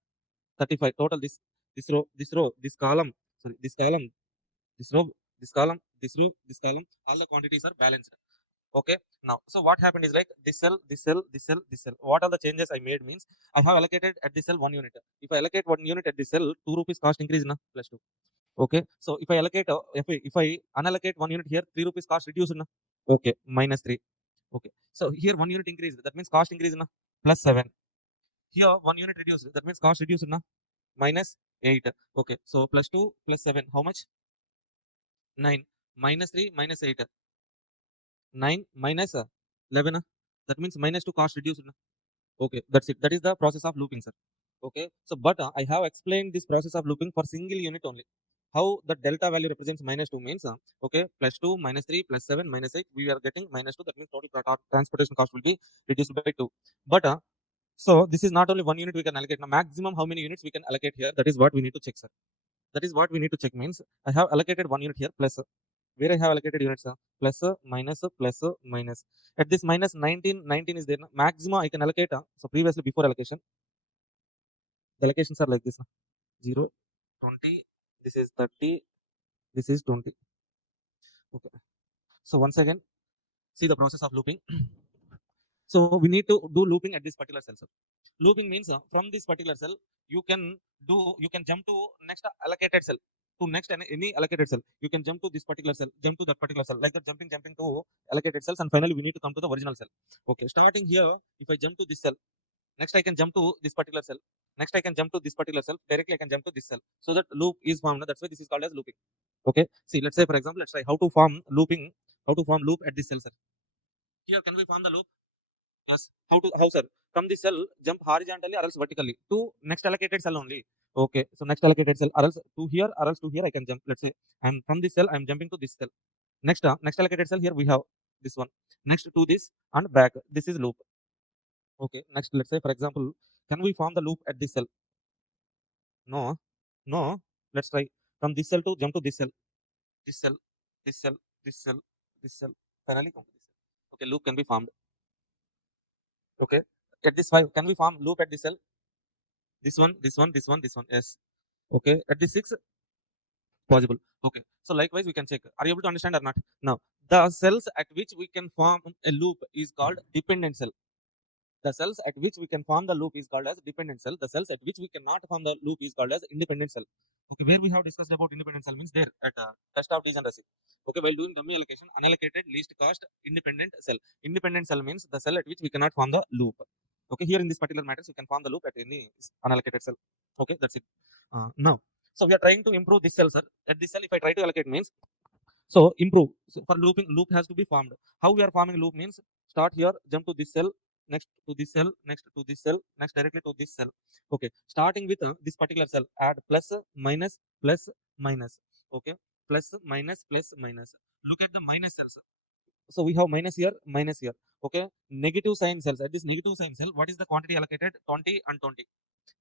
35 total this column, sorry, this row, this column, this column, all the quantities are balanced. Okay. Now, so what happened is like this cell, this cell, this cell, this cell. What are the changes I made means I have allocated at this cell 1 unit. If I allocate 1 unit at this cell, 2 rupees cost increase na plus 2. Okay. So if I allocate, if I unallocate 1 unit here, 3 rupees cost reduced na. Okay, minus 3. Okay. So here 1 unit increased. That means cost increase na plus 7. Here 1 unit reduced. That means cost reduced na minus 8. Okay, so plus 2 plus 7, how much? 9. Minus 3 minus 8. 9 minus 11. That means minus 2 cost reduced. Okay, that's it. That is the process of looping, sir. Okay, so but I have explained this process of looping for single unit only. How the delta value represents minus 2 means, okay, plus 2 minus 3 plus 7 minus 8, we are getting minus 2. That means total transportation cost will be reduced by 2. But so this is not only 1 unit we can allocate. Now maximum how many units we can allocate here? That is what we need to check, sir. That is what we need to check means I have allocated 1 unit here plus where I have allocated units plus minus plus minus. At this minus 19, 19 is there. Maximum I can allocate. So previously before allocation, the allocations are like this. 0, 20, this is 30, this is 20. Okay. So once again, see the process of looping. So we need to do looping at this particular cell. Looping means from this particular cell, you can jump to next allocated cell, to next any allocated cell. You can jump to this particular cell, jump to that particular cell, like that jumping to allocated cells, and finally we need to come to the original cell. Okay, starting here, if I jump to this cell, next I can jump to this particular cell, next I can jump to this particular cell, directly I can jump to this cell. So that loop is formed. That's why this is called as looping. Okay, see, let's say for example, let's try how to form looping, how to form loop at this cell, sir. Here, can we form the loop? Yes. How, sir? From the cell, jump horizontally or else vertically to next allocated cell only. Okay. So next allocated cell or else to here or else to here I can jump. Let's say I'm from this cell, I'm jumping to this cell. Next allocated cell here we have this one. next to this and back. This is loop. Okay, next let's say for example, can we form the loop at this cell? No, no. Let's try from this cell to jump to this cell, this cell, this cell, this cell, this cell, finally come to this cell. Okay, loop can be formed. Okay, at this 5 can we form loop at this cell? This one, this one, this one, this one. Yes. Okay, at this 6 possible. Okay, so likewise we can check, are you able to understand or not? Now the cells at which we can form a loop is called dependent cell. The cells at which we can form the loop is called as dependent cell. The cells at which we cannot form the loop is called as independent cell. Okay, where we have discussed about independent cell means there at test of degeneracy. Okay, while doing dummy allocation, unallocated least cost independent cell. Independent cell means the cell at which we cannot form the loop. Okay, here in this particular matrix we can form the loop at any unallocated cell. Okay, that's it. Now, so we are trying to improve this cell, sir. At this cell, if I try to allocate means, so improve. So for looping, loop has to be formed. How we are forming loop means, start here, jump to this cell, next to this cell, next to this cell, next directly to this cell. Okay, starting with this particular cell, add plus, minus, plus, minus. Okay, plus, minus, plus, minus. Look at the minus cells. So we have minus here, minus here. Okay, negative sign cells. At this negative sign cell, what is the quantity allocated? 20 and 20.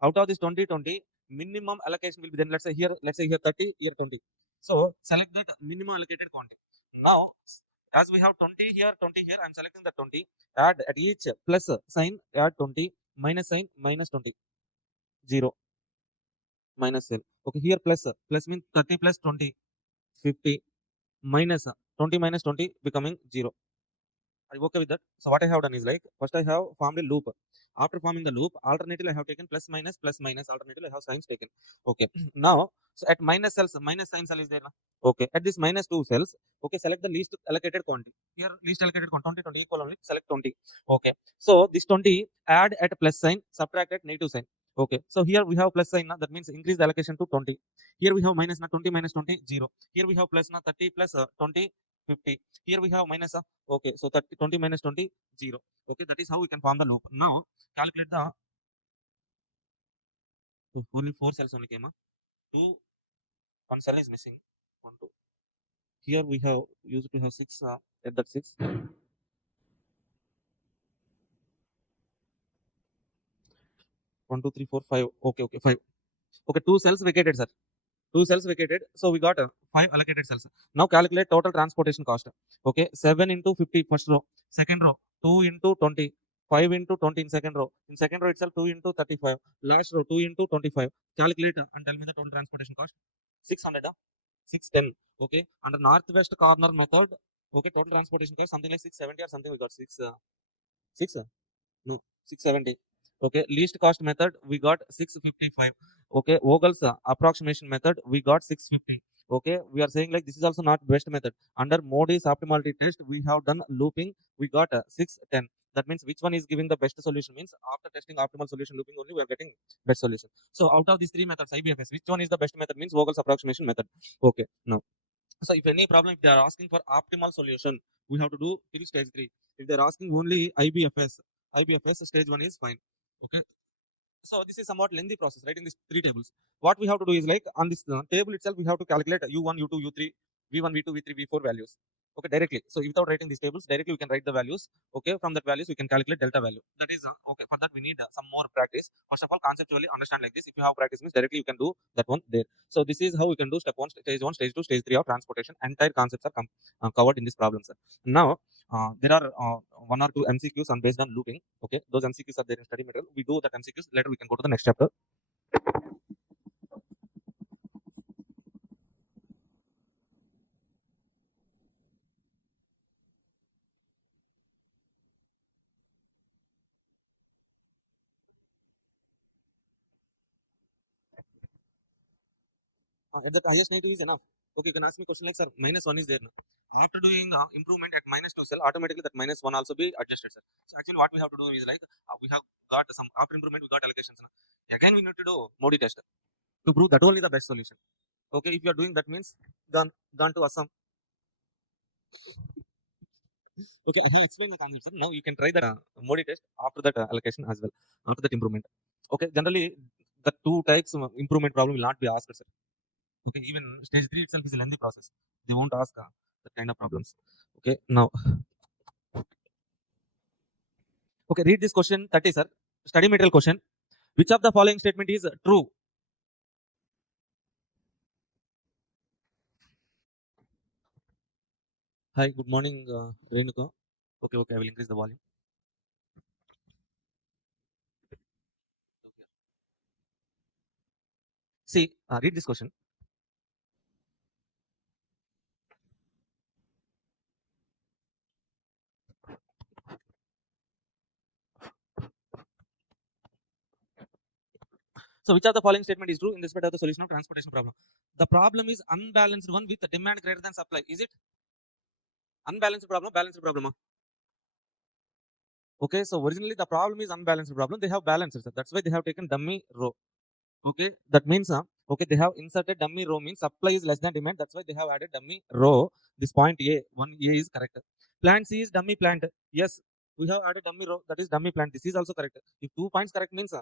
Out of this 20, 20, minimum allocation will be then, let's say here 30, here 20. So select that minimum allocated quantity. Now, as we have 20 here, 20 here, I'm selecting the 20. Add at each plus sign, add 20, minus sign, minus 20, 0, minus cell. Okay, here plus, plus means 30 plus 20, 50, minus 20 minus 20 becoming 0. Are you okay with that? So what I have done is like, first I have formed a loop. After forming the loop, alternatively I have taken plus minus, plus minus, alternatively I have signs taken. Okay. Now, so at minus cells, minus sign cell is there. Okay. At this minus 2 cells, okay, select the least allocated quantity. Here, least allocated quantity, 20, 20 equal only, select 20. Okay. So this 20, add at plus sign, subtract at negative sign. Okay. So here we have plus sign, that means increase the allocation to 20. Here we have minus, 20 minus 20, 0. Here we have plus, 30 plus 20, 50. Here we have minus, okay, so 30, 20 minus 20, 0. Okay, that is how we can form the loop. Now, calculate the, only 4 cells only came up. 2, 1 cell is missing. 1, 2. Here we have, used to have 6, at that 6. 1, 2, 3, 4, 5. Okay, okay, 5. Okay, 2 cells vacated, sir. 2 cells vacated. So we got 5 allocated cells. Now calculate total transportation cost. Okay, 7 into 50 first row. Second row, 2 into 20. 5 into 20 in second row. In second row itself, 2 into 35. Last row, 2 into 25. Calculate and tell me the total transportation cost. 600, 610. Okay, under northwest corner method, okay, total transportation cost something like 670 or something. We got 6, no, 670. Okay, least cost method we got 655. Okay, Vogel's approximation method we got 650. Okay, we are saying like this is also not best method. Under Modi's optimality test we have done looping, we got 610. That means which one is giving the best solution means after testing optimal solution looping only we are getting best solution. So out of these 3 methods IBFS, which one is the best method means Vogel's approximation method. Okay, now, so if any problem, if they are asking for optimal solution, we have to do till stage 3. If they are asking only IBFS stage 1 is fine. Okay. So this is somewhat lengthy process, writing these 3 tables. What we have to do is like on this table itself, we have to calculate U1, U2, U3, V1, V2, V3, V4 values. Okay, directly. So without writing these tables, directly we can write the values. Okay, from that values we can calculate delta value. That is okay. For that we need some more practice. First of all, conceptually understand like this. If you have practice means directly you can do that one there. So this is how we can do step 1, stage 1, stage 2, stage 3 of transportation. Entire concepts are covered in this problem, sir. Now there are 1 or 2 MCQs on based on looping. Okay, those MCQs are there in study material. We do that MCQs later. We can go to the next chapter. At the highest negative is enough. Okay, you can ask me question like, sir, -1 is there now. After doing improvement at -2 cell, automatically that -1 also be adjusted, sir. So actually what we have to do is like, we have got some, after improvement we got allocations now. Again we need to do Modi test to prove that only the best solution. Okay, if you are doing that means gone to Assam. Okay, I have explained the concept, sir. Now you can try that Modi test after that allocation as well, after that improvement. Okay, generally the 2 types of improvement problem will not be asked, sir. Okay, even stage 3 itself is a lengthy process. They won't ask that kind of problems. Okay, now Okay, read this question 30, sir. Study material question. Which of the following statement is true? Hi, good morning, Renuka. Okay, I will increase the volume. See, read this question. So, which of the following statement is true in respect of the solution of transportation problem? The problem is unbalanced one with demand greater than supply. Is it unbalanced problem, balanced problem? Okay, so originally the problem is unbalanced problem. They have balanced. That's why they have taken dummy row. Okay, that means okay, they have inserted dummy row means supply is less than demand. That's why they have added dummy row. This point A, 1A is correct. Plant C is dummy plant. Yes, we have added dummy row. That is dummy plant. This is also correct. If 2 points correct means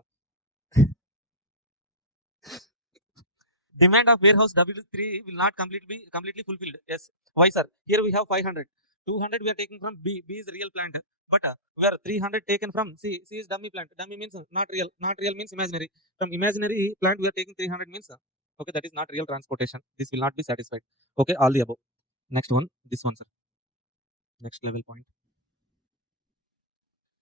demand of warehouse W3 will not completely fulfilled. Yes. Why, sir? Here we have 500. 200 we are taking from B. B is real plant. But we are 300 taken from C. C is dummy plant. Dummy means not real. Not real means imaginary. From imaginary plant we are taking 300 means okay, that is not real transportation. This will not be satisfied. Okay, all the above. Next one, this one, sir. Next level point.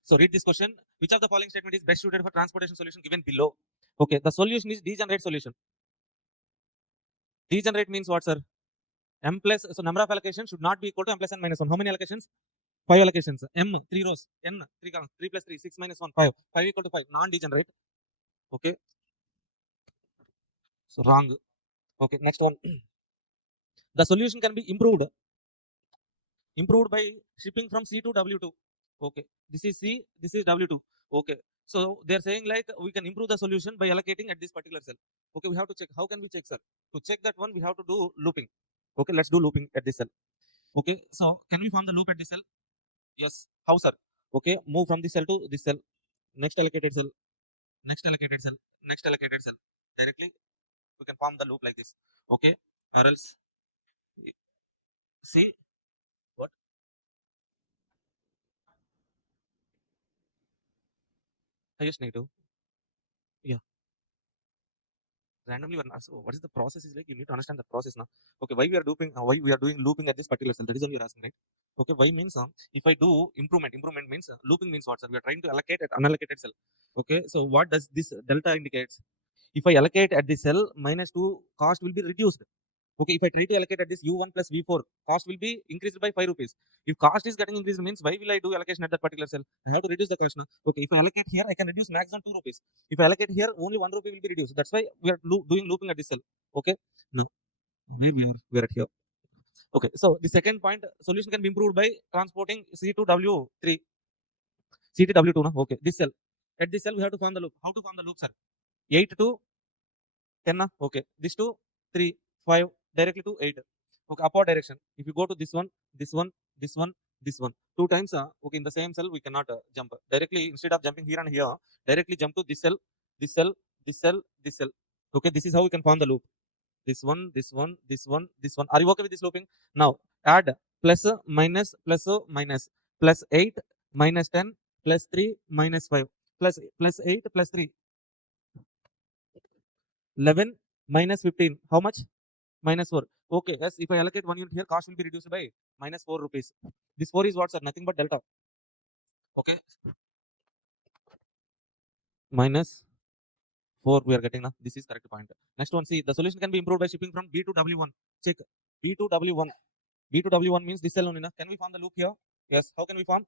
So read this question. Which of the following statement is best suited for transportation solution given below? Okay, the solution is degenerate solution. Degenerate means what, sir? M plus, so number of allocations should not be equal to M plus n minus 1. How many allocations? 5 allocations. M, 3 rows. N, 3 columns. 3 plus 3, 6 minus 1, 5. 5 equal to 5. Non-degenerate. Okay. So wrong. Okay. Next one. The solution can be improved. Improved by shipping from C to W2. Okay. This is C. This is W2. Okay. So they're saying like we can improve the solution by allocating at this particular cell. Okay. We have to check. How can we check, sir? To check that one, we have to do looping. Okay. Let's do looping at this cell. Okay. So can we form the loop at this cell? Yes. How, sir? Okay. Move from this cell to this cell. Next allocated cell. Next allocated cell. Next allocated cell. Directly, we can form the loop like this. Okay. Or else, see what? Highest negative. Yeah. Randomly, so what is the process is like? You need to understand the process now. Okay. Why we are looping? Why we are doing looping at this particular cell? That is only you're asking, right? Okay. Why means if I do improvement means looping means what, sir? We are trying to allocate at unallocated cell. Okay. So what does this delta indicates? If I allocate at the cell, minus 2 cost will be reduced. Okay, if I try to allocate at this U1 plus V4, cost will be increased by 5 rupees. If cost is getting increased means why will I do allocation at that particular cell? I have to reduce the cost now. Okay, if I allocate here, I can reduce maximum 2 rupees. If I allocate here, only 1 rupee will be reduced. That's why we are doing looping at this cell. Okay, now we are at here. Okay, so the second point, solution can be improved by transporting C to W3, C to W2. No? Okay, this cell. At this cell, we have to form the loop. How to form the loop, sir? 8 to 10. Okay, this to 3, 5, directly to 8. Okay, upward direction. If you go to this one, this one, this one, this one, 2 times, okay, in the same cell, we cannot jump. Directly, instead of jumping here and here, directly jump to this cell, this cell, this cell, this cell. Okay, this is how we can form the loop. This one, this one, this one, this one. Are you okay with this looping? Now, add plus, minus, plus, minus, plus 8, minus 10, plus 3, minus 5, plus 8, plus 3. 11 minus 15. How much? Minus 4. Okay, yes, if I allocate 1 unit here, cost will be reduced by minus 4 rupees. This 4 is what, sir? Nothing but delta. Okay, minus 4 we are getting now. This is correct point. Next one, see, the solution can be improved by shipping from B to W1. Check. B to W1. B to W1 means this cell only. Can we form the loop here? Yes. How can we form?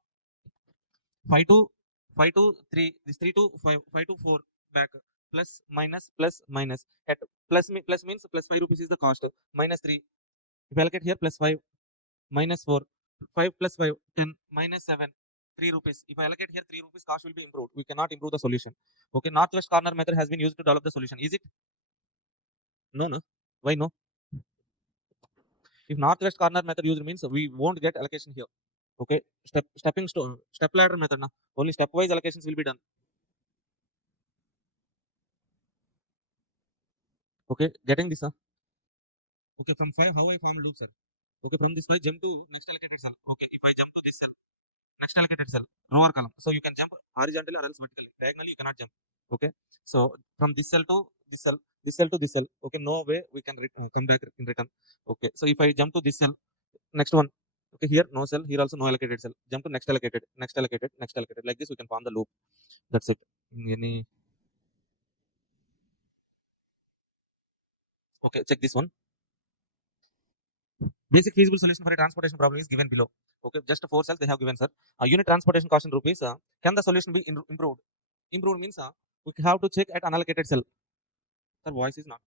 5 to 5 to 3. This 3 to 5. 5 to 4 back. Plus minus plus minus. At plus means plus 5 rupees is the cost. Minus 3. If I allocate here plus 5. Minus 4, 5 plus 5, 10, minus 7, 3 rupees. If I allocate here 3 rupees, cost will be improved. We cannot improve the solution. Okay, northwest corner method has been used to develop the solution. Is it? No, no. Why no? If northwest corner method used means we won't get allocation here. Okay, stepping stone, step ladder method. Na? Only stepwise allocations will be done. Okay, getting this. Okay, from 5, how I form loop, sir? Okay, from this 5, jump to next allocated cell. Okay, if I jump to this cell. next allocated cell, row or column. So you can jump horizontally or else vertically. Diagonally you cannot jump. Okay. So from this cell to this cell, this cell to this cell. Okay. No way we can come back in return. Okay. So if I jump to this cell, next one. Okay. Here no cell. Here also no allocated cell. Jump to next allocated, next allocated, next allocated. Like this we can form the loop. That's it. Any okay? Check this one. Basic feasible solution for a transportation problem is given below. Okay, just 4 cells they have given, sir. Unit transportation cost in rupees. Can the solution be improved? Improved means we have to check at unallocated cell. Sir, voice is not.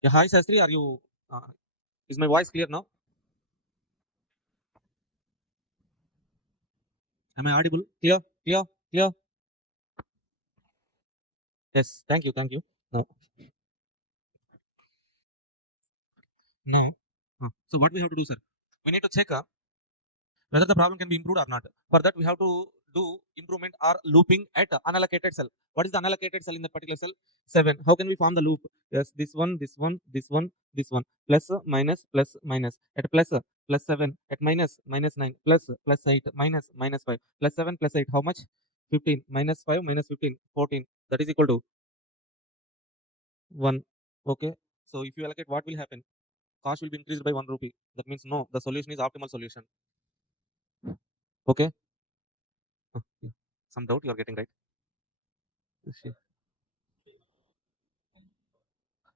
Yeah, hi Sastri, are you? Is my voice clear now? Am I audible? Clear, clear, clear. Yes, thank you, thank you. No, no. So what we have to do, sir? We need to check whether the problem can be improved or not. For that, we have to do improvement or looping at unallocated cell. What is the unallocated cell in that particular cell? 7. How can we form the loop? Yes, this one, this one, this one, this one. Plus, minus, plus, minus. At plus, plus 7. At minus, minus 9. Plus, plus 8. Minus, minus 5. Plus 7, plus 8. How much? 15. Minus 5, minus 15. 14. That is equal to 1. Okay. So if you allocate, what will happen? Cost will be increased by 1 rupee. That means no, the solution is optimal solution. Okay. Yeah. Some doubt you are getting, right?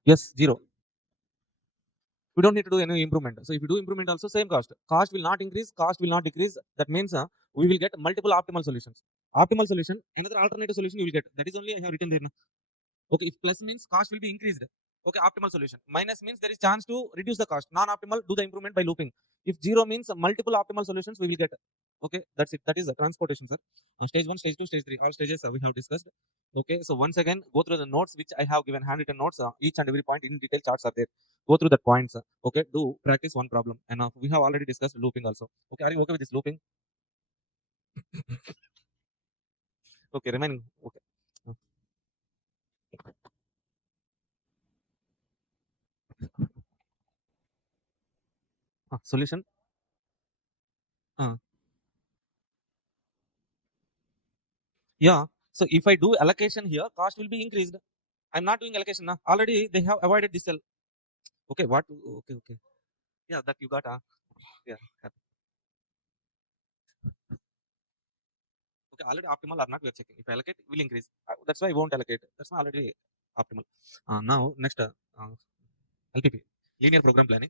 Yes, 0. We don't need to do any improvement. So if you do improvement also same cost. Cost will not increase, cost will not decrease. That means we will get multiple optimal solutions. Optimal solution, another alternative solution you will get. That is only I have written there. Okay, if plus means cost will be increased. Okay, optimal solution. Minus means there is chance to reduce the cost. Non-optimal, do the improvement by looping. If 0 means multiple optimal solutions we will get. Okay, that's it. That is the transportation, sir. Stage 1, stage 2, stage 3. All stages we have discussed. Okay, so once again, go through the notes which I have given handwritten notes. Each and every point in detail charts are there. Go through the points. Okay, do practice one problem. And we have already discussed looping also. Okay, are you okay with this looping? Okay, remaining. Okay. Solution. Uh, yeah. So if I do allocation here, cost will be increased. I'm not doing allocation now. Already they have avoided this cell. Okay, what? Okay, okay. Yeah, that you got. Yeah. Okay, already optimal or not, we are checking. If I allocate, it will increase. That's why I won't allocate. That's not already optimal. Now, next, LPP, linear program planning.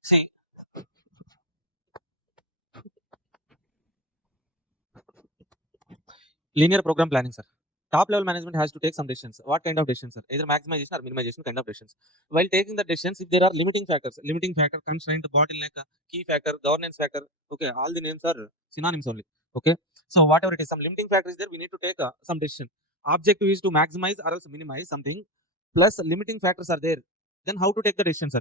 See, linear program planning, sir. Top level management has to take some decisions. What kind of decisions, sir? Either maximization or minimization kind of decisions. While taking the decisions, if there are limiting factor, constraint, bottleneck, key factor, governance factor, okay, all the names are synonyms only. Okay, so whatever it is, some limiting factor is there, we need to take some decision. Objective is to maximize or else minimize something, plus limiting factors are there. Then how to take the decision, sir?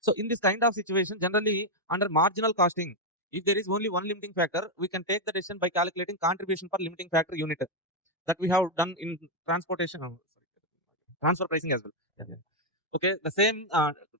So in this kind of situation, generally under marginal costing, if there is only one limiting factor, we can take the decision by calculating contribution per limiting factor unit that we have done in transportation, transfer pricing as well. Yeah. Okay, the same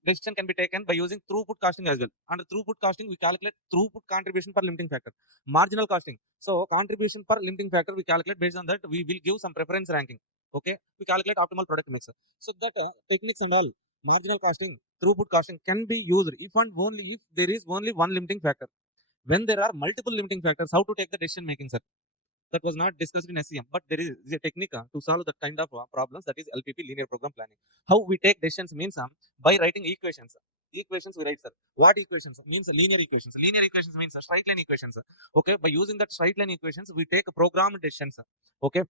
decision can be taken by using throughput costing as well. Under throughput costing, we calculate throughput contribution per limiting factor. Marginal costing. So contribution per limiting factor, we calculate based on that. We will give some preference ranking. Okay, we calculate optimal product mix. So that techniques and all, marginal costing, throughput costing can be used if and only if there is only one limiting factor. When there are multiple limiting factors, how to take the decision making, sir? That was not discussed in SCM, but there is a technique to solve that kind of problems. That is LPP, linear program planning. How we take decisions means by writing equations. Equations we write, sir. What equations? Means linear equations. Linear equations means straight line equations. Okay, by using that straight line equations, we take programmed decisions. Okay,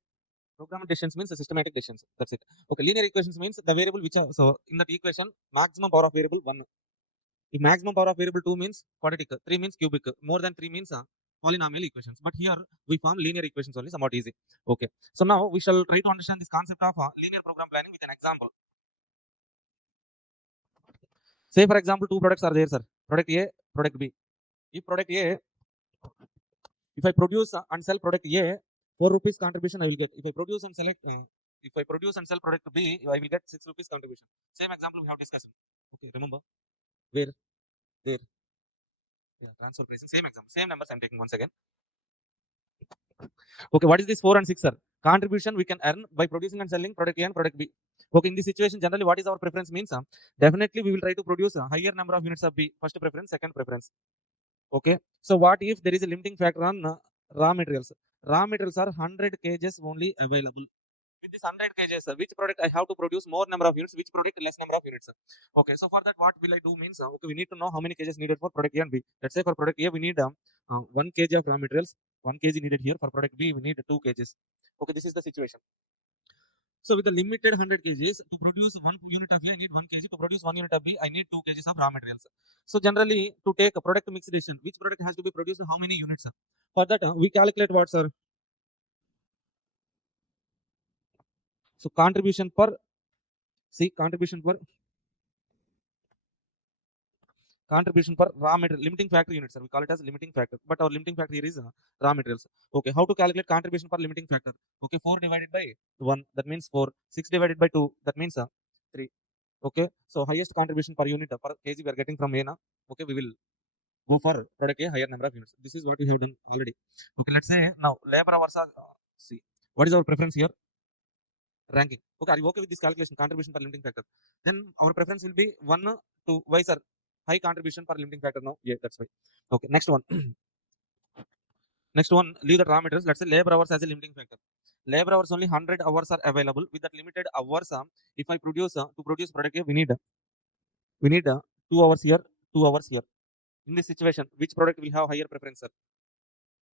Programmed decisions means systematic decisions. That's it. Okay, linear equations means the variable which are, so in that equation maximum power of variable 1. If maximum power of variable 2 means quadratic, 3 means cubic, more than 3 means polynomial equations. But here we form linear equations only, somewhat easy. Okay, so now we shall try to understand this concept of linear program planning with an example. Say for example, two products are there, sir. Product A, product B. If product A, if I produce and sell product A, 4 rupees contribution I will get. If I produce and select, if I produce and sell product B, I will get 6 rupees contribution. Same example we have discussed. Okay, remember where there. Yeah, transfer pricing. Same example, same numbers I'm taking once again. Okay, what is this 4 and 6, sir? Contribution we can earn by producing and selling product A and product B. Okay, in this situation, generally, what is our preference means? Definitely, we will try to produce a higher number of units of B. First preference, second preference. Okay, so what if there is a limiting factor on raw materials? Raw materials are 100 kgs only available. With this 100 kgs, which product I have to produce more number of units, which product less number of units. Okay, so for that, what will I do means, okay, we need to know how many kgs needed for product A and B. Let's say for product A, we need 1 kg of raw materials, 1 kg needed here. For product B, we need 2 kgs. Okay, this is the situation. So with the limited 100 kgs, to produce 1 unit of A, I need 1 kg. To produce 1 unit of B, I need 2 kgs of raw materials. So generally, to take a product mix decision, which product has to be produced, how many units? For that, we calculate what, sir? So contribution per, see, contribution per raw material, limiting factor units, sir. We call it as limiting factor, but our limiting factor here is raw materials. Okay, how to calculate contribution per limiting factor? Okay, 4 divided by 1, that means 4. 6 divided by 2, that means 3. Okay, so highest contribution per unit per kg we are getting from A now. Okay, we will go for product A, higher number of units. This is what we have done already. Okay, let's say now labor hours are, see, what is our preference here? Ranking. Okay, are you okay with this calculation, contribution per limiting factor? Then our preference will be 1 to, why, sir? High contribution per limiting factor now. Yeah, that's why. Okay, next one. Next one, leave the raw materials. Let's say labor hours as a limiting factor. Labor hours only 100 hours are available. With that limited hours, if I produce to produce product A, we need 2 hours here, 2 hours here. In this situation, which product will have higher preference, sir?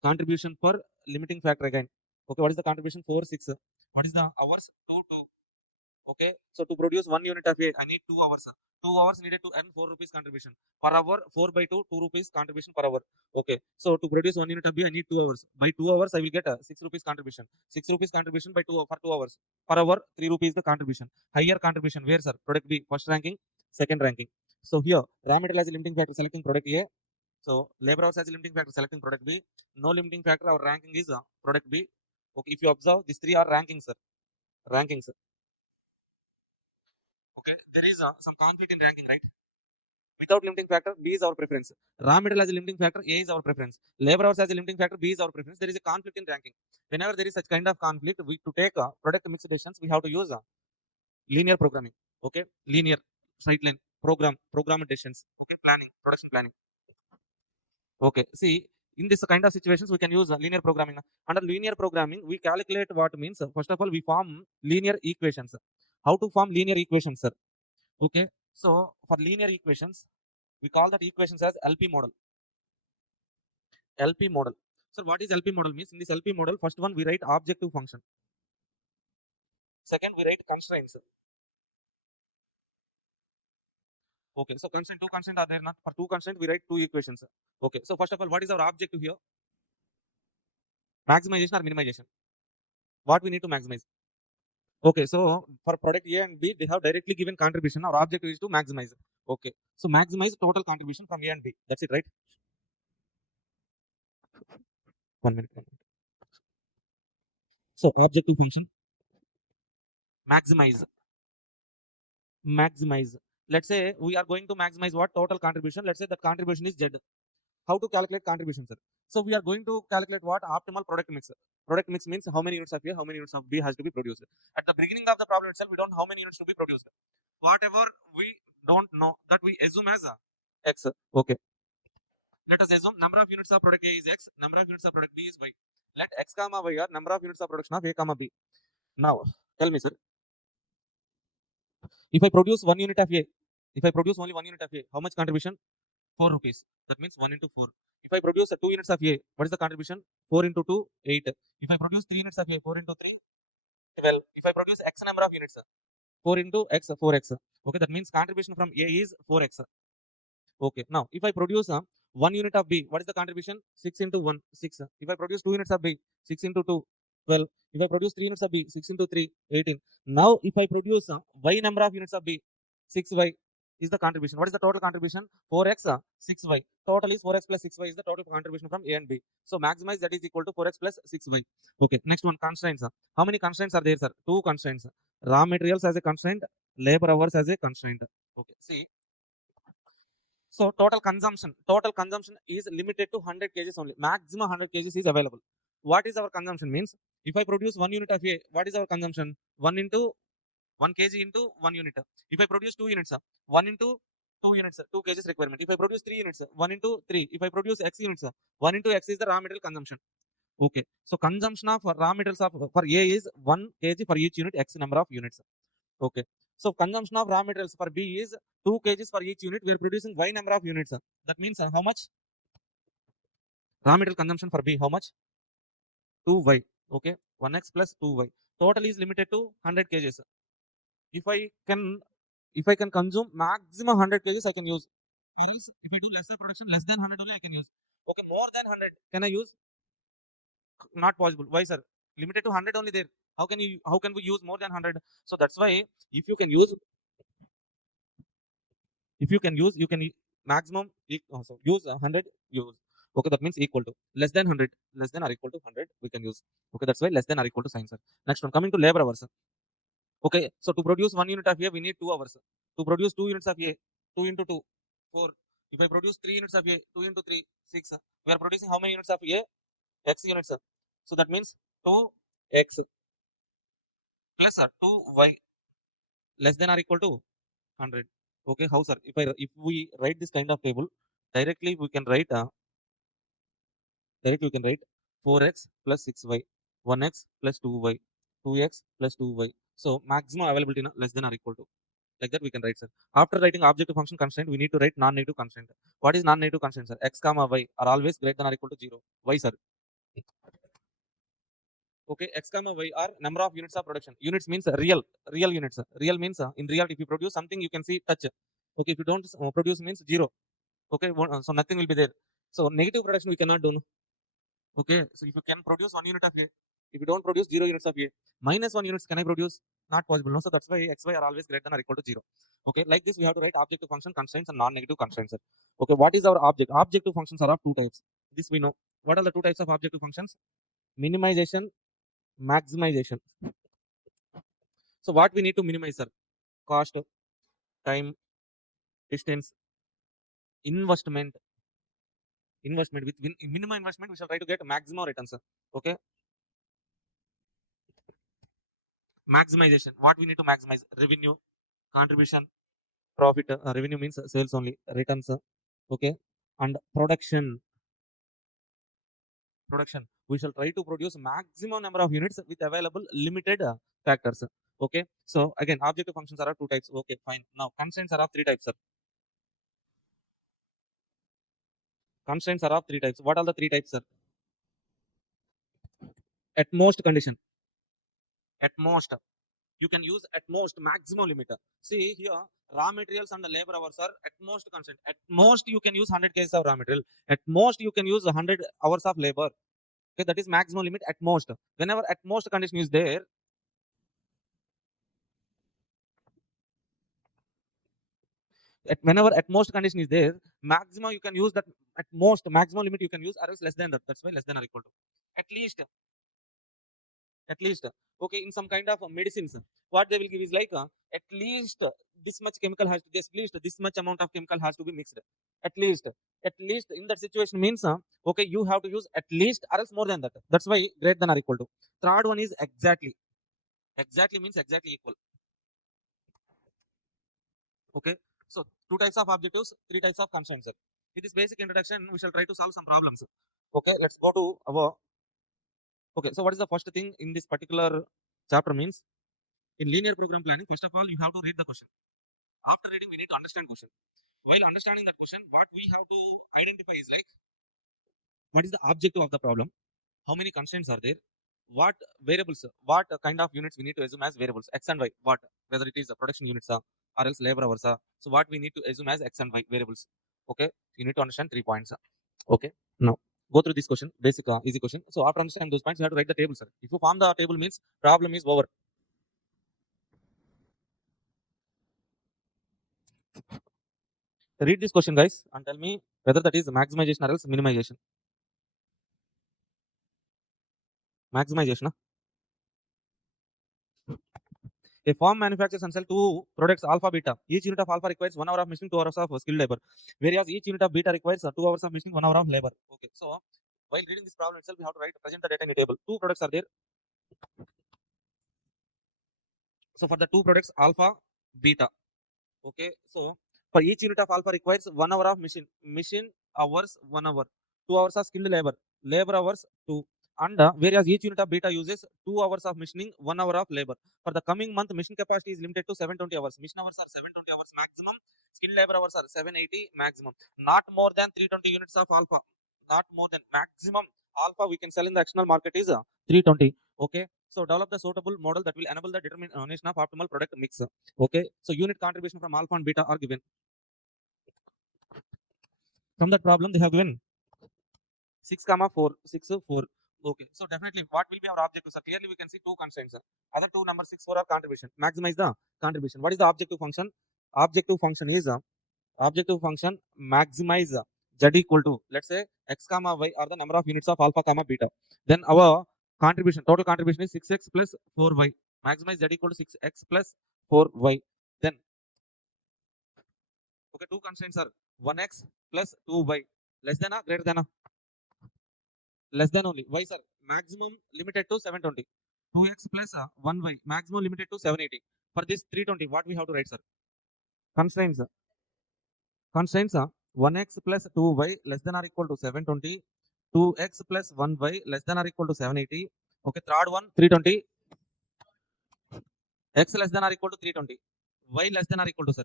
Contribution per limiting factor again. Okay, what is the contribution? 4, 6. What is the hours? 2, 2. Okay, so to produce 1 unit of A, I need 2 hours. 2 hours needed to earn 4 rupees contribution. Per hour, 4 by 2, 2 rupees contribution per hour. Okay, so to produce 1 unit of B, I need 2 hours. By 2 hours, I will get 6 rupees contribution. 6 rupees contribution by 2 for 2 hours. Per hour, 3 rupees the contribution. Higher contribution, where, sir? Product B, first ranking, second ranking. So here, raw material as a limiting factor, selecting product A. So labor hours as a limiting factor, selecting product B. No limiting factor, our ranking is product B. Okay, if you observe, these 3 are rankings, sir. Rankings. Okay, there is some conflict in ranking, right? Without limiting factor, B is our preference. Raw material as a limiting factor, A is our preference. Labor hours as a limiting factor, B is our preference. There is a conflict in ranking. Whenever there is such kind of conflict, we to take product mix decisions, we have to use linear programming. Okay, linear, straight line, program decisions. Okay, planning, production planning. Okay, see, in this kind of situations, we can use linear programming. Under linear programming, we calculate what means. First of all, we form linear equations. How to form linear equations, sir? Okay, so for linear equations, we call that equations as LP model. LP model. So what is LP model means? In this LP model, first one we write objective function. Second we write constraints. Okay, so constraint, 2 constraints are there. Not for 2 constraints we write 2 equations. Okay, so first of all, what is our objective here? Maximization or minimization? What we need to maximize? Okay, so for product A and B, they have directly given contribution. Our objective is to maximize. Okay, so maximize total contribution from A and B. That's it, right? 1 minute. So objective function, maximize. Let's say we are going to maximize what? Total contribution. Let's say that contribution is Z. How to calculate contribution, sir? So we are going to calculate what? Optimal product mix. Product mix means how many units of A, how many units of B has to be produced. At the beginning of the problem itself, we don't know how many units to be produced. Whatever we don't know, that we assume as X. Okay. Let us assume number of units of product A is X, number of units of product B is Y. Let X comma Y are number of units of production of A comma B. Now, tell me, sir, if I produce 1 unit of A, if I produce only 1 unit of A, how much contribution? 4 rupees. That means 1 into 4. If I produce 2 units of A, what is the contribution? 4 into 2, 8. If I produce 3 units of A, 4 into 3, 12. If I produce X number of units, 4 into X, 4X. Okay, that means contribution from A is 4X. Okay, now if I produce 1 unit of B, what is the contribution? 6 into 1, 6. If I produce 2 units of B, 6 into 2, 12. If I produce 3 units of B, 6 into 3, 18. Now if I produce Y number of units of B, 6Y is the contribution. What is the total contribution? 4X, 6Y. Total is 4X plus 6Y is the total contribution from A and B. So maximize that is equal to 4X plus 6Y. Okay, next one, constraints. How many constraints are there, sir? 2 constraints. Raw materials as a constraint, labor hours as a constraint. Okay, see. So total consumption is limited to 100 kgs only. Maximum 100 kgs is available. What is our consumption means? If I produce 1 unit of A, what is our consumption? 1 into 1 kg into 1 unit. If I produce 2 units, 1 into 2 units, 2 kgs requirement. If I produce 3 units, 1 into 3. If I produce X units, 1 into X is the raw material consumption. Okay. So consumption of raw materials of for A is 1 kg for each unit, X number of units. Okay. So consumption of raw materials for B is 2 kgs for each unit. We are producing Y number of units. That means how much? Raw material consumption for B, how much? 2Y. Okay. 1x plus 2y. Total is limited to 100 kgs. If I can consume maximum 100 kgs, I can use. Or else if I do lesser production, less than 100 only I can use. Okay, more than 100, can I use? Not possible. Why, sir? Limited to 100 only there. How can we use more than 100? So that's why if you can use you can maximum so use 100 use. Okay, that means equal to less than 100, less than or equal to 100 we can use. Okay, that's why less than or equal to sign, sir. Next one, coming to labor hours. Okay, so to produce 1 unit of A we need 2 hours. To produce 2 units of A, 2 into 2, 4. If I produce 3 units of A, 2 into 3, 6. We are producing how many units of A? X units. So that means 2x plus 2y less than or equal to 100. Okay, how, sir? If we write this kind of table, directly we can write 4x plus 6y, 1x plus 2y, 2x plus 2y. So maximum availability less than or equal to. Like that we can write, sir. After writing objective function constraint, we need to write non-negative constraint. What is non-negative constraint, sir? X comma y are always greater than or equal to 0. Why, sir? Okay, X comma y are number of units of production. Units means real units. Real means in reality, if you produce something, you can see touch. Okay, if you don't produce means 0. Okay, so nothing will be there. So negative production we cannot do. No? Okay, so if you can produce 1 unit of A, if you don't produce 0 units of A, minus 1 units can I produce? Not possible. No, so that's why X, Y are always greater than or equal to 0. Okay, like this we have to write objective function constraints and non-negative constraints. Okay, what is our object? Objective functions are of 2 types. This we know. What are the 2 types of objective functions? Minimization, maximization. So what we need to minimize, sir? Cost, time, distance, investment. Investment with minimum investment, we shall try to get maximum returns. Okay, maximization. What we need to maximize? Revenue, contribution, profit. Revenue means sales only. Returns. Okay, and production. Production. We shall try to produce maximum number of units with available limited factors. Okay, so again, objective functions are of 2 types. Okay, fine. Now constraints are of 3 types. Sir. Constraints are of 3 types. What are the 3 types, sir? At most condition. At most. You can use at most maximum limit. See here, raw materials and the labor hours are at most constant. At most you can use 100 kgs of raw material. At most you can use 100 hours of labor. Okay, that is maximum limit at most. Whenever at most condition is there, whenever at most condition is there, maximum you can use that at most maximum limit you can use, or else less than that. That's why less than or equal to. At least okay, in some kind of medicines what they will give is like at least this much chemical has to at least this much amount of chemical has to be mixed. At least in that situation means okay, you have to use at least or else more than that. That's why greater than or equal to. Third one is exactly means exactly equal. Okay, so 2 types of objectives, 3 types of constraints. With this basic introduction we shall try to solve some problems. Okay, let's go to our. Okay, so what is the first thing in this particular chapter means? In linear program planning, first of all, you have to read the question. After reading, we need to understand question. While understanding that question, what we have to identify is like, what is the objective of the problem? How many constraints are there? what variables, what kind of units we need to assume as variables, x and y, what, whether it is production units or else labor hours. So what we need to assume as x and y variables. Okay, you need to understand 3 points. Okay, now go through this question, basic easy question. So after understanding those points, you have to write the table, sir. If you form the table, means problem is over. Read this question, guys, and tell me whether that is maximization or else minimization. Maximization. A firm manufactures and sells two products alpha beta. Each unit of alpha requires 1 hour of machining, 2 hours of skilled labor, whereas each unit of beta requires 2 hours of machining, 1 hour of labor. Okay, so while reading this problem itself, we have to write present the data in a table. Two products are there. So for the two products alpha beta, okay, so for each unit of alpha requires 1 hour of machine hours 1 hour, 2 hours of skilled labor hours 2, and whereas each unit of beta uses 2 hours of machining, 1 hour of labor. For the coming month, machine capacity is limited to 720 hours. Machine hours are 720 hours maximum, skilled labor hours are 780 maximum, not more than 320 units of alpha, not more than. Maximum alpha we can sell in the external market is 320. Okay, so develop the suitable model that will enable the determination of optimal product mix. Okay, so unit contribution from alpha and beta are given. From that problem, they have given 6 comma 4 6 4. Okay, so definitely what will be our objective? So clearly we can see two constraints. Other two, number 6 4 are contribution. Maximize the contribution. What is the objective function? Objective function is objective function maximize z equal to, let's say, x comma y are the number of units of alpha comma beta. Then our contribution, total contribution is 6x plus 4y. Maximize z equal to 6x plus 4y. Then okay, two constraints are 1x plus 2y, less than or greater than or less than only. Why, sir? Maximum limited to 720. 2x plus 1y, maximum limited to 780. For this 320, what we have to write, sir? Constraints. Constraints are 1x plus 2y less than or equal to 720. 2x plus 1y less than or equal to 780. Okay, third one 320. X less than or equal to 320. Y less than or equal to, sir,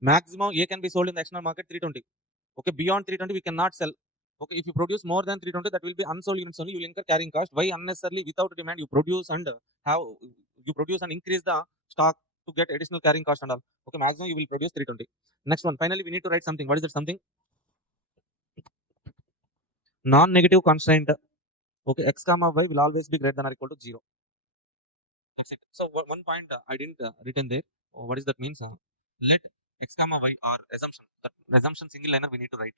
maximum A can be sold in the external market 320. Okay, beyond 320 we cannot sell. Okay, if you produce more than 320, that will be unsold units only. You will incur carrying cost. Why unnecessarily without demand you produce and have you produce and increase the stock to get additional carrying cost and all. Okay, maximum you will produce 320. Next one, finally we need to write something. What is that something? Non-negative constraint. Okay, x comma y will always be greater than or equal to 0. That's it. So one point I didn't written there. What is that means? Let x comma y are assumption. That assumption single liner we need to write.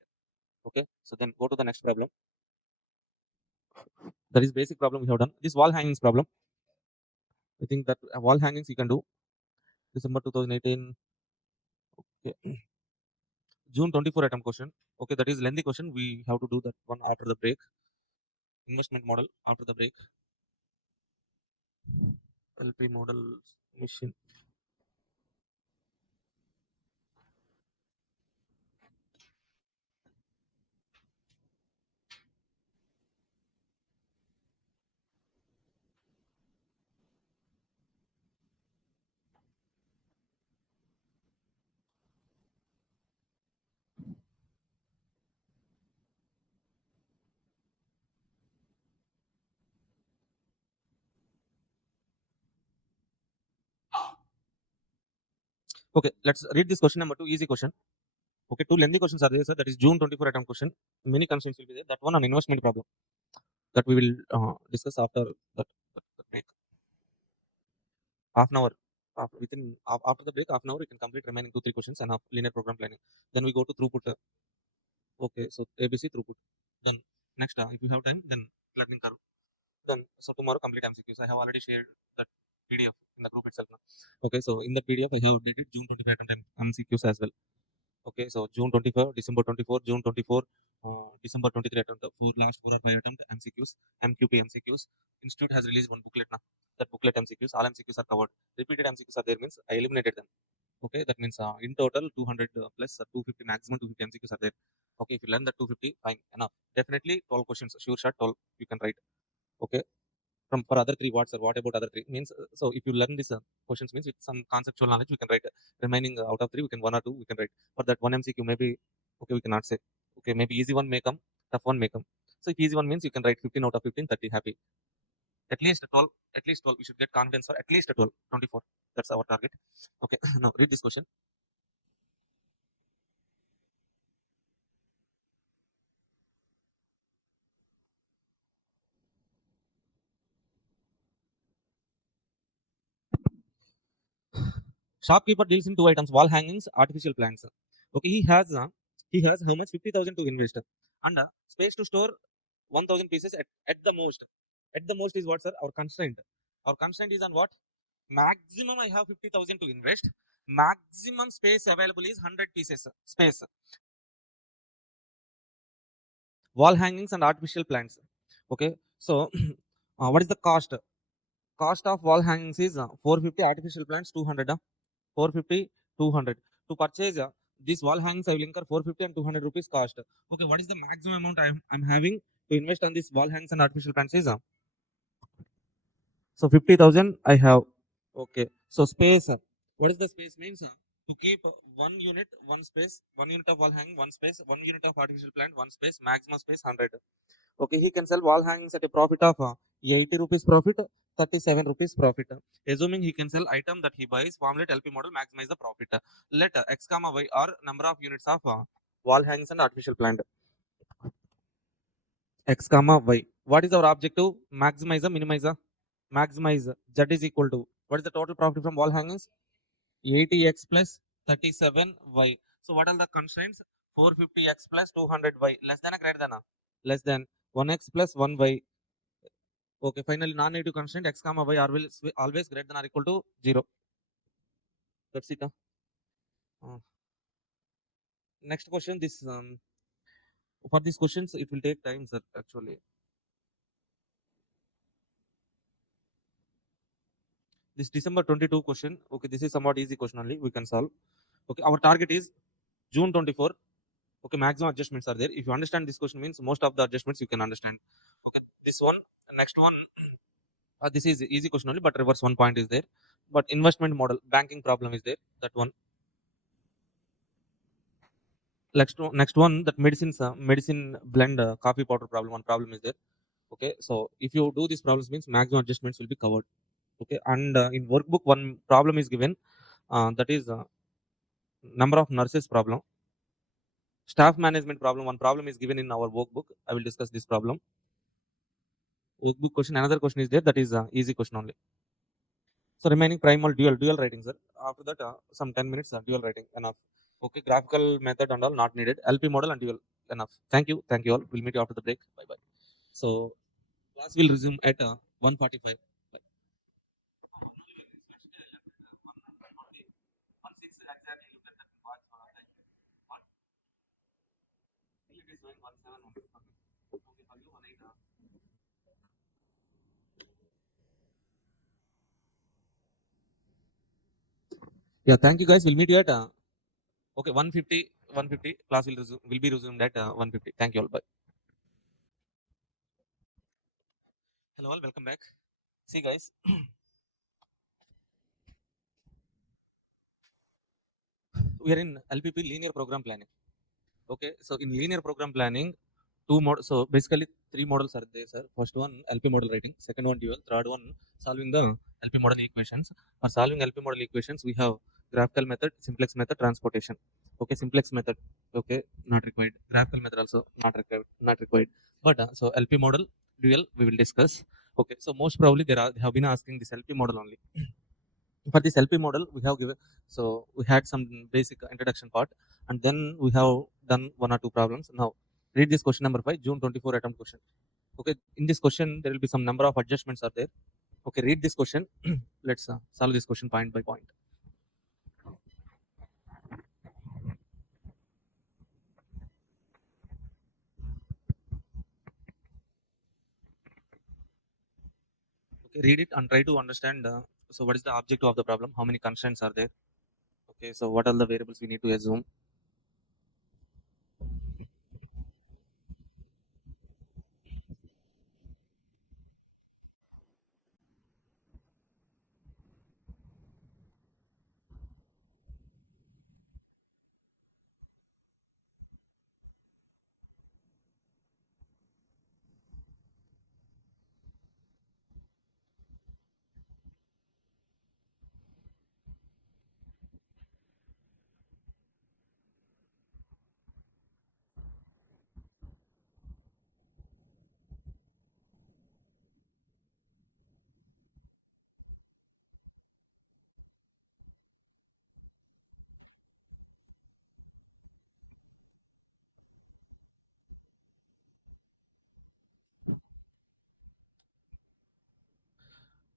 Okay, so then go to the next problem. That is basic problem we have done. This wall hangings problem. I think that wall hangings you can do. December 2018. Okay. June 24 attempt question. Okay, that is lengthy question. We have to do that one after the break. Investment model after the break. LP model machine. Okay, let's read this question number 2. Easy question. Okay, two lengthy questions are there, sir. That is June 24 attempt question. Many constraints will be there. That one on investment problem that we will discuss after that break. Half an hour. After the break, half an hour, we can complete remaining 2 3 questions and have linear program planning. Then we go to throughput. Okay, so ABC throughput. Then next, if you have time, then learning curve. Then so tomorrow complete MCQs. I have already shared that PDF in the group itself now. Okay, so in the PDF I have updated June 25 attempt MCQs as well. Okay, so June 24, December 24, June 24, December 23 attempt for last 4 or 5 attempt MCQs, MQP MCQs. Institute has released one booklet now. That booklet MCQs, all MCQs are covered. Repeated MCQs are there means I eliminated them. Okay, that means in total 200 plus 250 maximum 250 MCQs are there. Okay, if you learn that 250, fine enough. Definitely 12 questions, sure shot 12 you can write. Okay, from for other 3 what, sir? What about other 3 means? So if you learn this questions means with some conceptual knowledge we can write. Remaining out of 3 we can 1 or 2 we can write. For that one MCQ maybe okay we cannot say. Okay, maybe easy one may come, tough one may come. So if easy one means you can write 15 out of 15, 30 happy. At least 12. At least 12. We should get confidence for at least 12. 24. That's our target. Okay. Now read this question. Shopkeeper deals in two items: wall hangings, artificial plants. Okay, he has how much? 50,000 to invest, and space to store 1,000 pieces at the most. At the most is what, sir? Our constraint. Our constraint is on what? Maximum I have 50,000 to invest. Maximum space available is 100 pieces space. Wall hangings and artificial plants. Okay, so what is the cost? Cost of wall hangings is 450, artificial plants 200. 450, 200. To purchase these wall hangings, I will incur 450 and 200 rupees cost. Okay, what is the maximum amount I'm having to invest on these wall hangings and artificial plants is so 50,000 I have. Okay, so space. What is the space means? To keep one unit, one space, one unit of wall hanging, one space, one unit of artificial plant, one space, maximum space 100. Okay, he can sell wall hangings at a profit of 80 rupees profit, 37 rupees profit. Assuming he can sell item that he buys, formulate LP model, maximize the profit. Let X comma Y are number of units of wall hangings and artificial plant. X comma Y. What is our objective? Maximize or minimize? Maximize. Z is equal to, what is the total profit from wall hangings? 80x plus 37y. So what are the constraints? 450x plus 200y. Less than or greater than? Less than. 1x plus 1y. Okay, finally non-negative constraint x comma y are always greater than or equal to 0. That's it. Next question. This for these questions it will take time, sir. Actually, this December 22 question. Okay, this is somewhat easy question only. We can solve. Okay, our target is June 24. Okay, maximum adjustments are there. If you understand this question, means most of the adjustments you can understand. Okay, this one, next one. This is easy question only, but reverse one point is there. But investment model, banking problem is there. That one. Next one, that medicine blend coffee powder problem. One problem is there. Okay, so if you do these problems, means maximum adjustments will be covered. Okay, and in workbook one problem is given. That is number of nurses problem. Staff management problem. One problem is given in our workbook. I will discuss this problem. Workbook question. Another question is there. That is easy question only. So remaining primal dual writing, sir. After that, some 10 minutes dual writing enough. Okay, graphical method and all not needed. LP model and dual enough. Thank you all. We'll meet you after the break. Bye bye. So class will resume at 1:45. Bye. Yeah, thank you guys. We'll meet you at okay 1:50. 1:50 class will be resumed at 1:50. Thank you all. Bye. Hello all. Welcome back. See guys, we are in LPP linear program planning. Okay, so in linear program planning, so basically three models are there, sir. First one LP model writing, second one dual, third one solving the LP model equations. For solving LP model equations, we have graphical method, simplex method, transportation. Okay, simplex method, okay, not required. Graphical method also not required. But so LP model dual we will discuss. Okay, so most probably they have been asking this LP model only. For this LP model, we have given, so we had some basic introduction part, and then we have done one or two problems. Now read this question number 5, June 24 attempt question. Okay, in this question there will be some number of adjustments are there. Okay, read this question. Let's solve this question point by point. Okay, read it and try to understand. So what is the objective of the problem? How many constraints are there? Okay, so what are the variables we need to assume?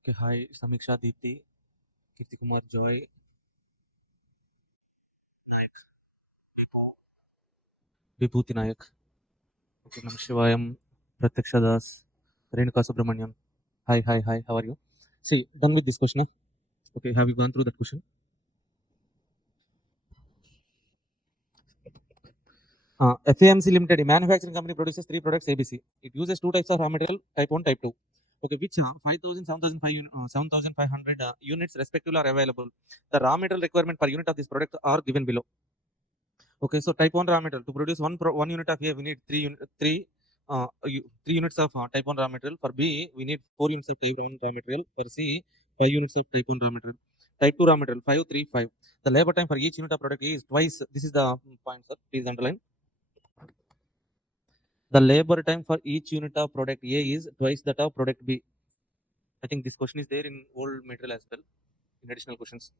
Okay, hi, Samiksha, Deepti, Kirti Kumar, Joy, Vibhuti Nayak. Okay, Namashivayam, Pratiksha Das, Renuka Subramanian. Hi, how are you? See, done with this question. Okay, have you gone through that question? FAMC Limited, a manufacturing company, produces 3 products ABC. It uses 2 types of raw material, type 1, type 2. Okay, which 5,000, 7,500 units respectively are available. The raw material requirement per unit of this product are given below. Okay, so type 1 raw material. To produce one unit of A, we need 3 units of type 1 raw material. For B, we need 4 units of type 1 raw material. For C, 5 units of type 1 raw material. Type 2 raw material, 5, 3, 5. The labor time for each unit of product A is twice. This is the point, sir. Please underline. The labor time for each unit of product A is twice that of product B. I think this question is there in old material as well, in additional questions.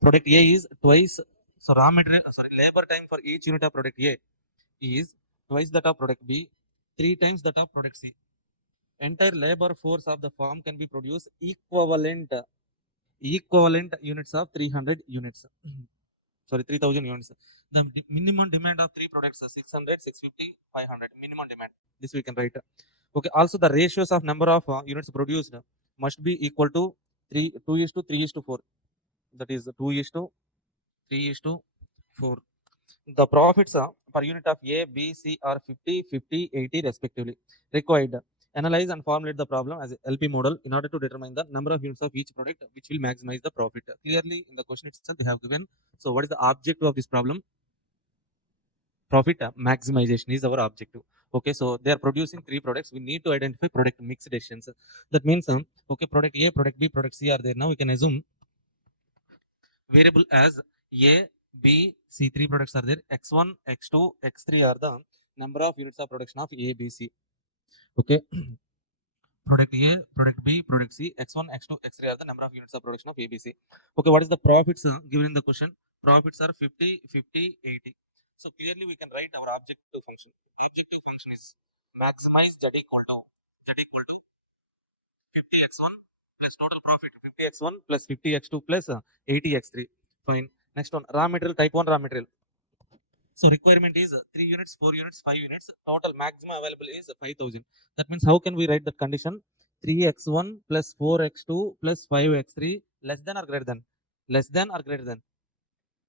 Product A is twice, so labor time for each unit of product A is twice that of product B, 3 times that of product C. Entire labor force of the firm can be produced equivalent units of 300 units. Sorry, 3000 units. The minimum demand of 3 products is 600, 650, 500. Minimum demand. This we can write. Okay. Also, the ratios of number of units produced must be equal to 2 is to 3 is to 4. That is 2 is to 3 is to 4. The profits per unit of A, B, C are 50, 50, 80 respectively. Required. Analyze and formulate the problem as a LP model in order to determine the number of units of each product which will maximize the profit. Clearly, in the question itself, they have given. So, what is the objective of this problem? Profit maximization is our objective. Okay, so they are producing 3 products. We need to identify product mix decisions. That means, okay, product A, product B, product C are there. Now we can assume variable as A, B, C, 3 products are there. X1, X2, X3 are the number of units of production of A, B, C. Okay, product A, product B, product C, X1, X2, X3 are the number of units of production of A, B, C. Okay, what is the profits given in the question? Profits are 50, 50, 80. So clearly we can write our objective function. The objective function is maximize Z equal to 50x1 plus total profit 50x1 plus 50x2 plus 80x3. Fine. Next one, raw material, type 1 raw material. So requirement is 3 units, 4 units, 5 units. Total maximum available is 5,000. That means how can we write that condition? 3x1 plus 4x2 plus 5x3 less than or greater than? Less than or greater than?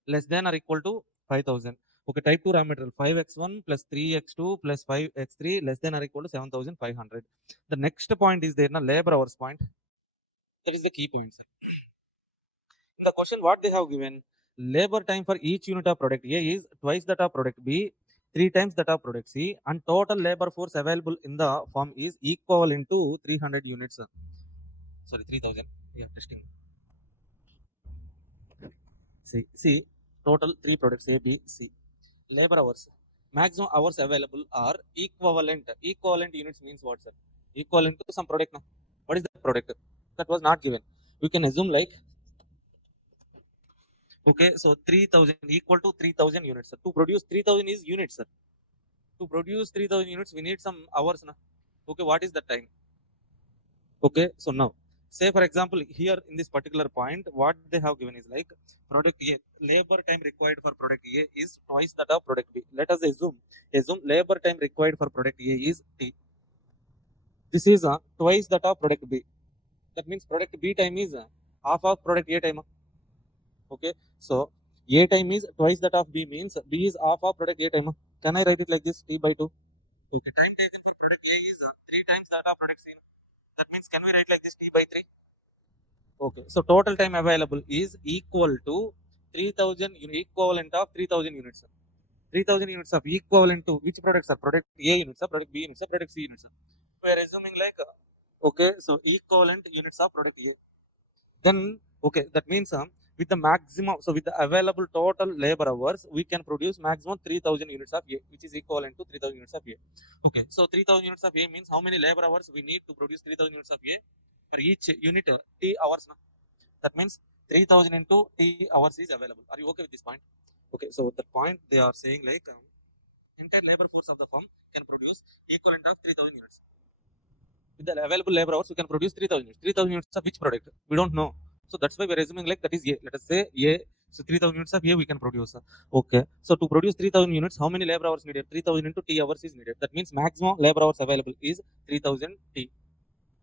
Less than or equal to 5,000. Okay, type 2 raw material 5x1 plus 3x2 plus 5x3 less than or equal to 7,500. The next point is there, na labor hours point. That is the key point, sir. In the question, what they have given, labor time for each unit of product A is twice that of product B, 3 times that of product C, and total labor force available in the firm is equivalent to 300 units. Sorry, 3000. Yeah, testing. See, total 3 products A, B, C. Labor hours. Maximum hours available are equivalent. Equivalent units means what, sir? Equivalent to some product. No? What is that product? That was not given. We can assume like, okay, so 3000 equal to 3000 units. Sir. To produce 3000 is units, sir. To produce 3000 units, we need some hours. Na? Okay, what is the time? Okay, so now, say for example, here in this particular point, what they have given is like product A, labor time required for product A is twice that of product B. Let us assume labor time required for product A is T. This is twice that of product B. That means product B time is half of product A time. Okay, so A time is twice that of B means B is half of product A time. Can I write it like this? T by 2. Okay, time taken for product A is 3 times that of product C. That means can we write like this? T by 3. Okay, so total time available is equal to 3000 equivalent of 3000 units. 3000 units of equivalent to which products are product A units, are product B units, are product C units. We are assuming like okay, so equivalent units of product A. Then okay, that means with the maximum, so with the available total labor hours, we can produce maximum 3000 units of A, which is equivalent to 3000 units of A. Okay, so 3000 units of A means how many labor hours we need to produce 3000 units of A for each unit T hours. Na? That means 3000 into T hours is available. Are you okay with this point? Okay, so the point they are saying like entire labor force of the firm can produce equivalent of 3000 units. with the available labor hours, we can produce 3000 units. 3000 units of which product? We don't know. So that's why we're assuming like that is A. Let us say A. So 3000 units of A we can produce. Okay. So to produce 3000 units, how many labor hours needed? 3000 into T hours is needed. That means maximum labor hours available is 3000 T.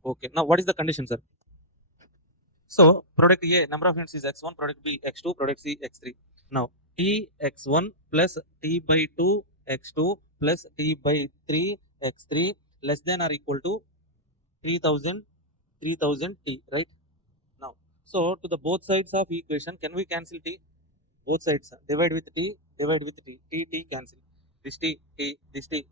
Okay. Now what is the condition, sir? So product A number of units is x1, product B x2, product C x3. Now T x1 plus T by 2 x2 plus T by 3 x3 less than or equal to 3000 T, right? Now, so to the both sides of equation, can we cancel T? Both sides, divide with T, divide with T, T cancel. This T, this T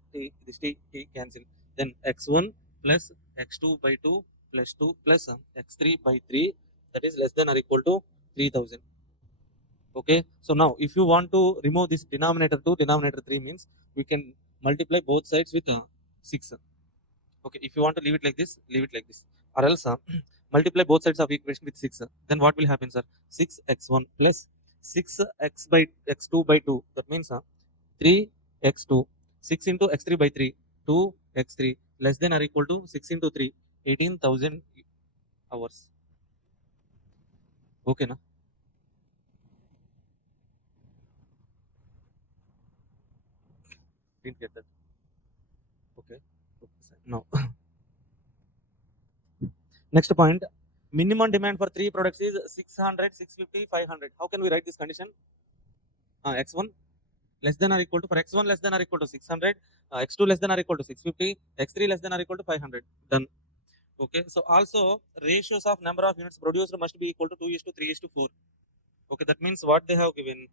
cancel. Then x1 plus x2 by 2 plus 2 plus x3 by 3, that is less than or equal to 3000. Okay, so now if you want to remove this denominator 2, denominator 3 means we can multiply both sides with 6. Okay, if you want to leave it like this, leave it like this, or else multiply both sides of equation with 6. Then what will happen, sir? 6x1 plus 6x by x2 by 2, that means 3x2, 6 into x3 by 3, 2x3 less than or equal to 6 into 3, 18,000 hours. Okay, na? Didn't get that. Okay. Now, next point, minimum demand for 3 products is 600, 650, 500. How can we write this condition? X1 less than or equal to, for x1 less than or equal to 600, x2 less than or equal to 650, x3 less than or equal to 500. Done. Okay, so also ratios of number of units produced must be equal to 2 is to 3 is to 4. Okay, that means what they have given,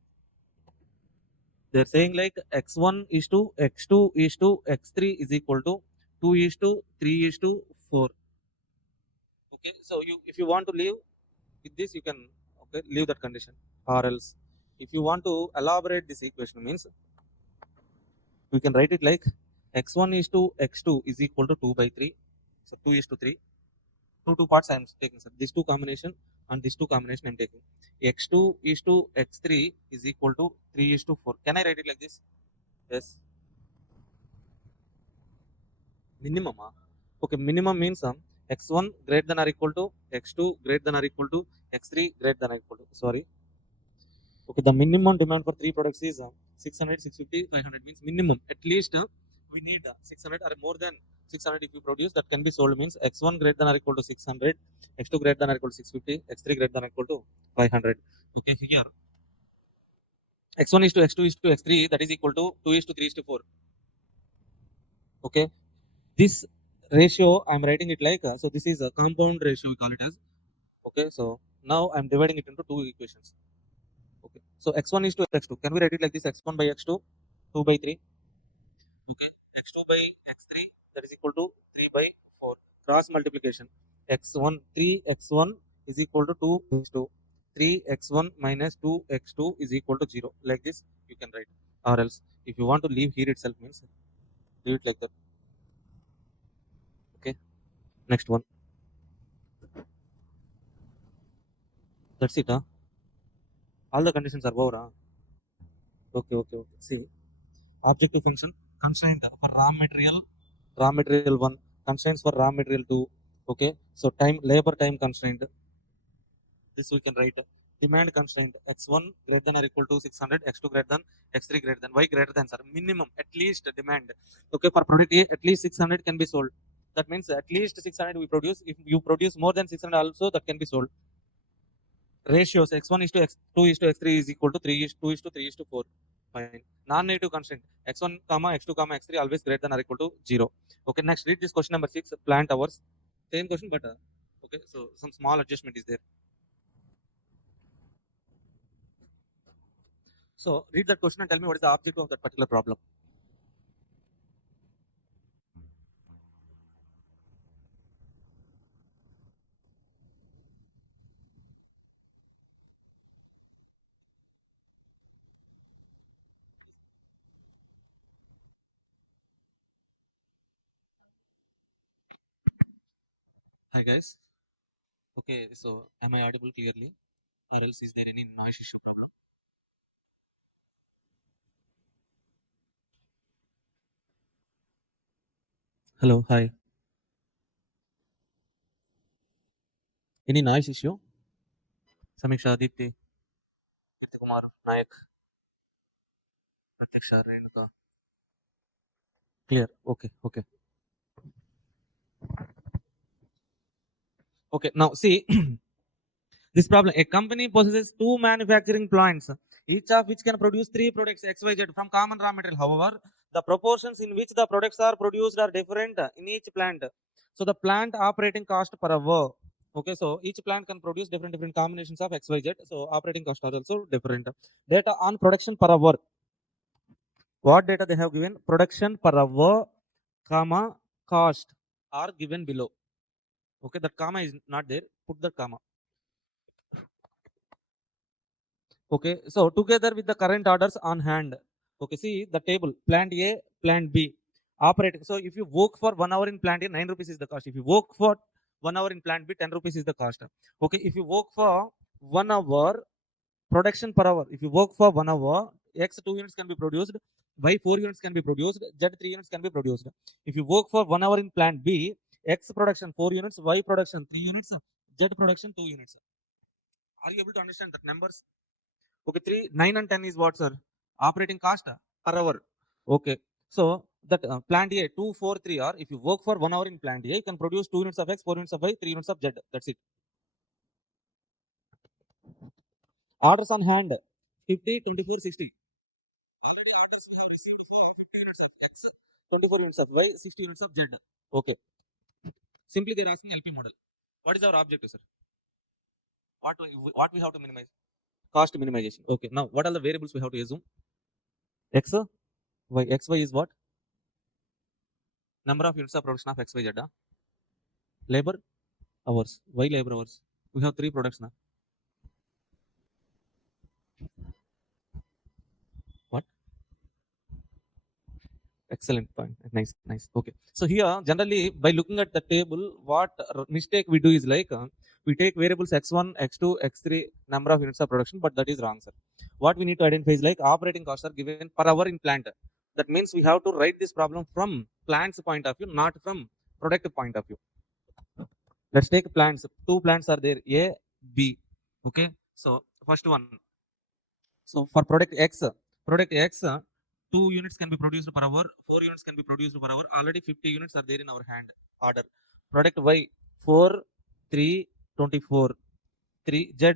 they're saying like x1 is to x2 is to x3 is equal to 2 is to 3 is to 4. Okay, so you if you want to leave with this, you can leave that condition, or else if you want to elaborate this equation means we can write it like x1 is to x2 is equal to 2 by 3. So 2 is to 3. Two parts I am taking, sir. These two combination and these two combination I am taking. X2 is to x3 is equal to 3 is to 4. Can I write it like this? Yes. Minimum. Okay, minimum means x1 greater than or equal to x2 greater than or equal to x3 greater than or equal to. Sorry. Okay, the minimum demand for 3 products is 600, 650, 500 means minimum. At least we need 600 or more than 600 if you produce, that can be sold means x1 greater than or equal to 600, x2 greater than or equal to 650, x3 greater than or equal to 500. Okay, here x1 is to x2 is to x3, that is equal to 2 is to 3 is to 4. Okay, this ratio I am writing it like, so this is a compound ratio we call it as. Okay, so now I am dividing it into two equations. Okay, so x1 is to x2. Can we write it like this? X1 by x2, 2 by 3. Okay, x2 by x3, that is equal to 3 by 4. Cross multiplication. X1, 3x1 is equal to 2x2. 3x1 minus 2x2 is equal to 0. Like this, you can write. Or else, if you want to leave here itself means, do it like that. Okay, next one. That's it. All the conditions are over. Okay. See, objective function, constraint for raw material 1, constraints for raw material 2. Okay, so labor time constraint, this we can write. Demand constraint, x1 greater than or equal to 600, x2 greater than, x3 greater than. Why greater than, sir? Minimum, at least demand. Okay, for product A, at least 600 can be sold. That means at least 600 we produce. If you produce more than 600 also, that can be sold. Ratios, x1 is to x2 is to x3 is equal to 3 is 2 is to 3 is to 4. Fine. Non-negative constraint, x1 comma x2 comma x3 always greater than or equal to 0. Okay, next read this question number 6, plant hours. Same question, but okay, so some small adjustment is there. So read that question and tell me what is the objective of that particular problem. Hi guys. Okay, so am I audible clearly, or else is there any noise issue problem? Hello, hi. Any noise issue? Samiksha, Deepti, Kumar, Nayak, Pratiksha, Renuka. Clear. Okay. Okay. Okay. Now see this problem. A company possesses two manufacturing plants, each of which can produce three products XYZ from common raw material. However, the proportions in which the products are produced are different in each plant. So the plant operating cost per hour. Okay, so each plant can produce different combinations of XYZ. So operating cost are also different. Data on production per hour. What data they have given? Production per hour, comma, cost are given below. Okay, that comma is not there. Put the comma. Okay, so together with the current orders on hand. Okay, see the table. Plant A, plant B. Operating. So if you work for 1 hour in plant A, 9 rupees is the cost. If you work for 1 hour in plant B, 10 rupees is the cost. Okay, if you work for 1 hour, production per hour. If you work for 1 hour, X 2 units can be produced, Y 4 units can be produced, Z 3 units can be produced. If you work for 1 hour in plant B, X production 4 units, Y production 3 units, Z production 2 units. Are you able to understand that numbers? Okay, 3, 9 and 10 is what, sir? Operating cost per hour. Okay, so that plant A 2, 4, 3 are, if you work for 1 hour in plant A, you can produce 2 units of X, 4 units of Y, 3 units of Z. That's it. Orders on hand 50, 24, 60. Already orders we have received for 50 units of X, 24 units of Y, 60 units of Z. Okay. Simply they are asking LP model. What is our objective, sir? What we have to minimize? Cost minimization. Okay. Now, what are the variables we have to assume? X, Y. X, Y is what? Number of units of production of X, Y, Z. Labor hours. Y labor hours. We have 3 products now. What? Excellent point. Nice, nice. Okay. So here, generally, by looking at the table, what mistake we do is like we take variables x1, x2, x3 number of units of production, but that is wrong, sir. What we need to identify is like operating costs are given per hour in plant. That means we have to write this problem from plant's point of view, not from product point of view. Let's take plants. 2 plants are there, A, B. Okay. So first one. So for product X, 2 units can be produced per hour, 4 units can be produced per hour. Already 50 units are there in our hand order. Product Y, 4, 3, 24. 3 Z,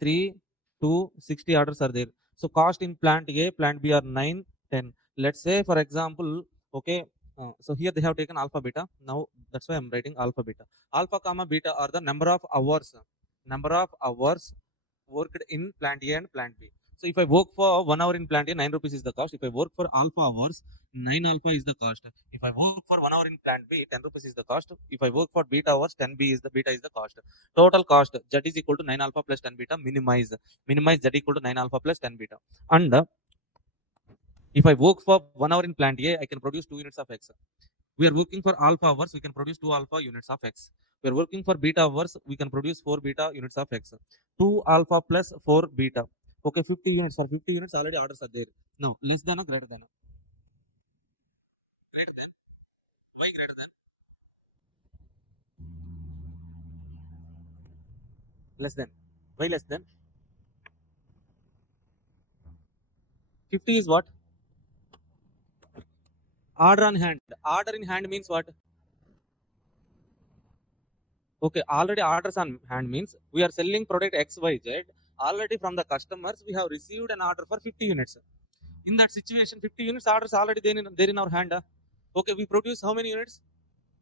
3, 2, 60 orders are there. So cost in plant A, plant B are 9, 10. Let's say for example, okay, so here they have taken alpha beta. Now that's why I'm writing alpha beta. Alpha comma beta are the number of hours worked in plant A and plant B. So if I work for 1 hour in plant A, 9 rupees is the cost. If I work for alpha hours, 9 alpha is the cost. If I work for 1 hour in plant B, 10 rupees is the cost. If I work for beta hours, 10 B is the beta is the cost. Total cost Z is equal to 9 alpha plus 10 beta. Minimize Z equal to 9 alpha plus 10 beta. And if I work for 1 hour in plant A, I can produce 2 units of X. We are working for alpha hours, we can produce 2 alpha units of X. We are working for beta hours, we can produce 4 beta units of X. 2 alpha plus 4 beta. Okay, 50 units. For 50 units, already orders are there. Now, less than or greater than? Greater than. Why greater than? Less than. Why less than? 50 is what? Order on hand. Order in hand means what? Okay, already orders on hand means we are selling product XYZ. Already from the customers, we have received an order for 50 units. In that situation, 50 units orders already there in our hand. Okay, we produce how many units?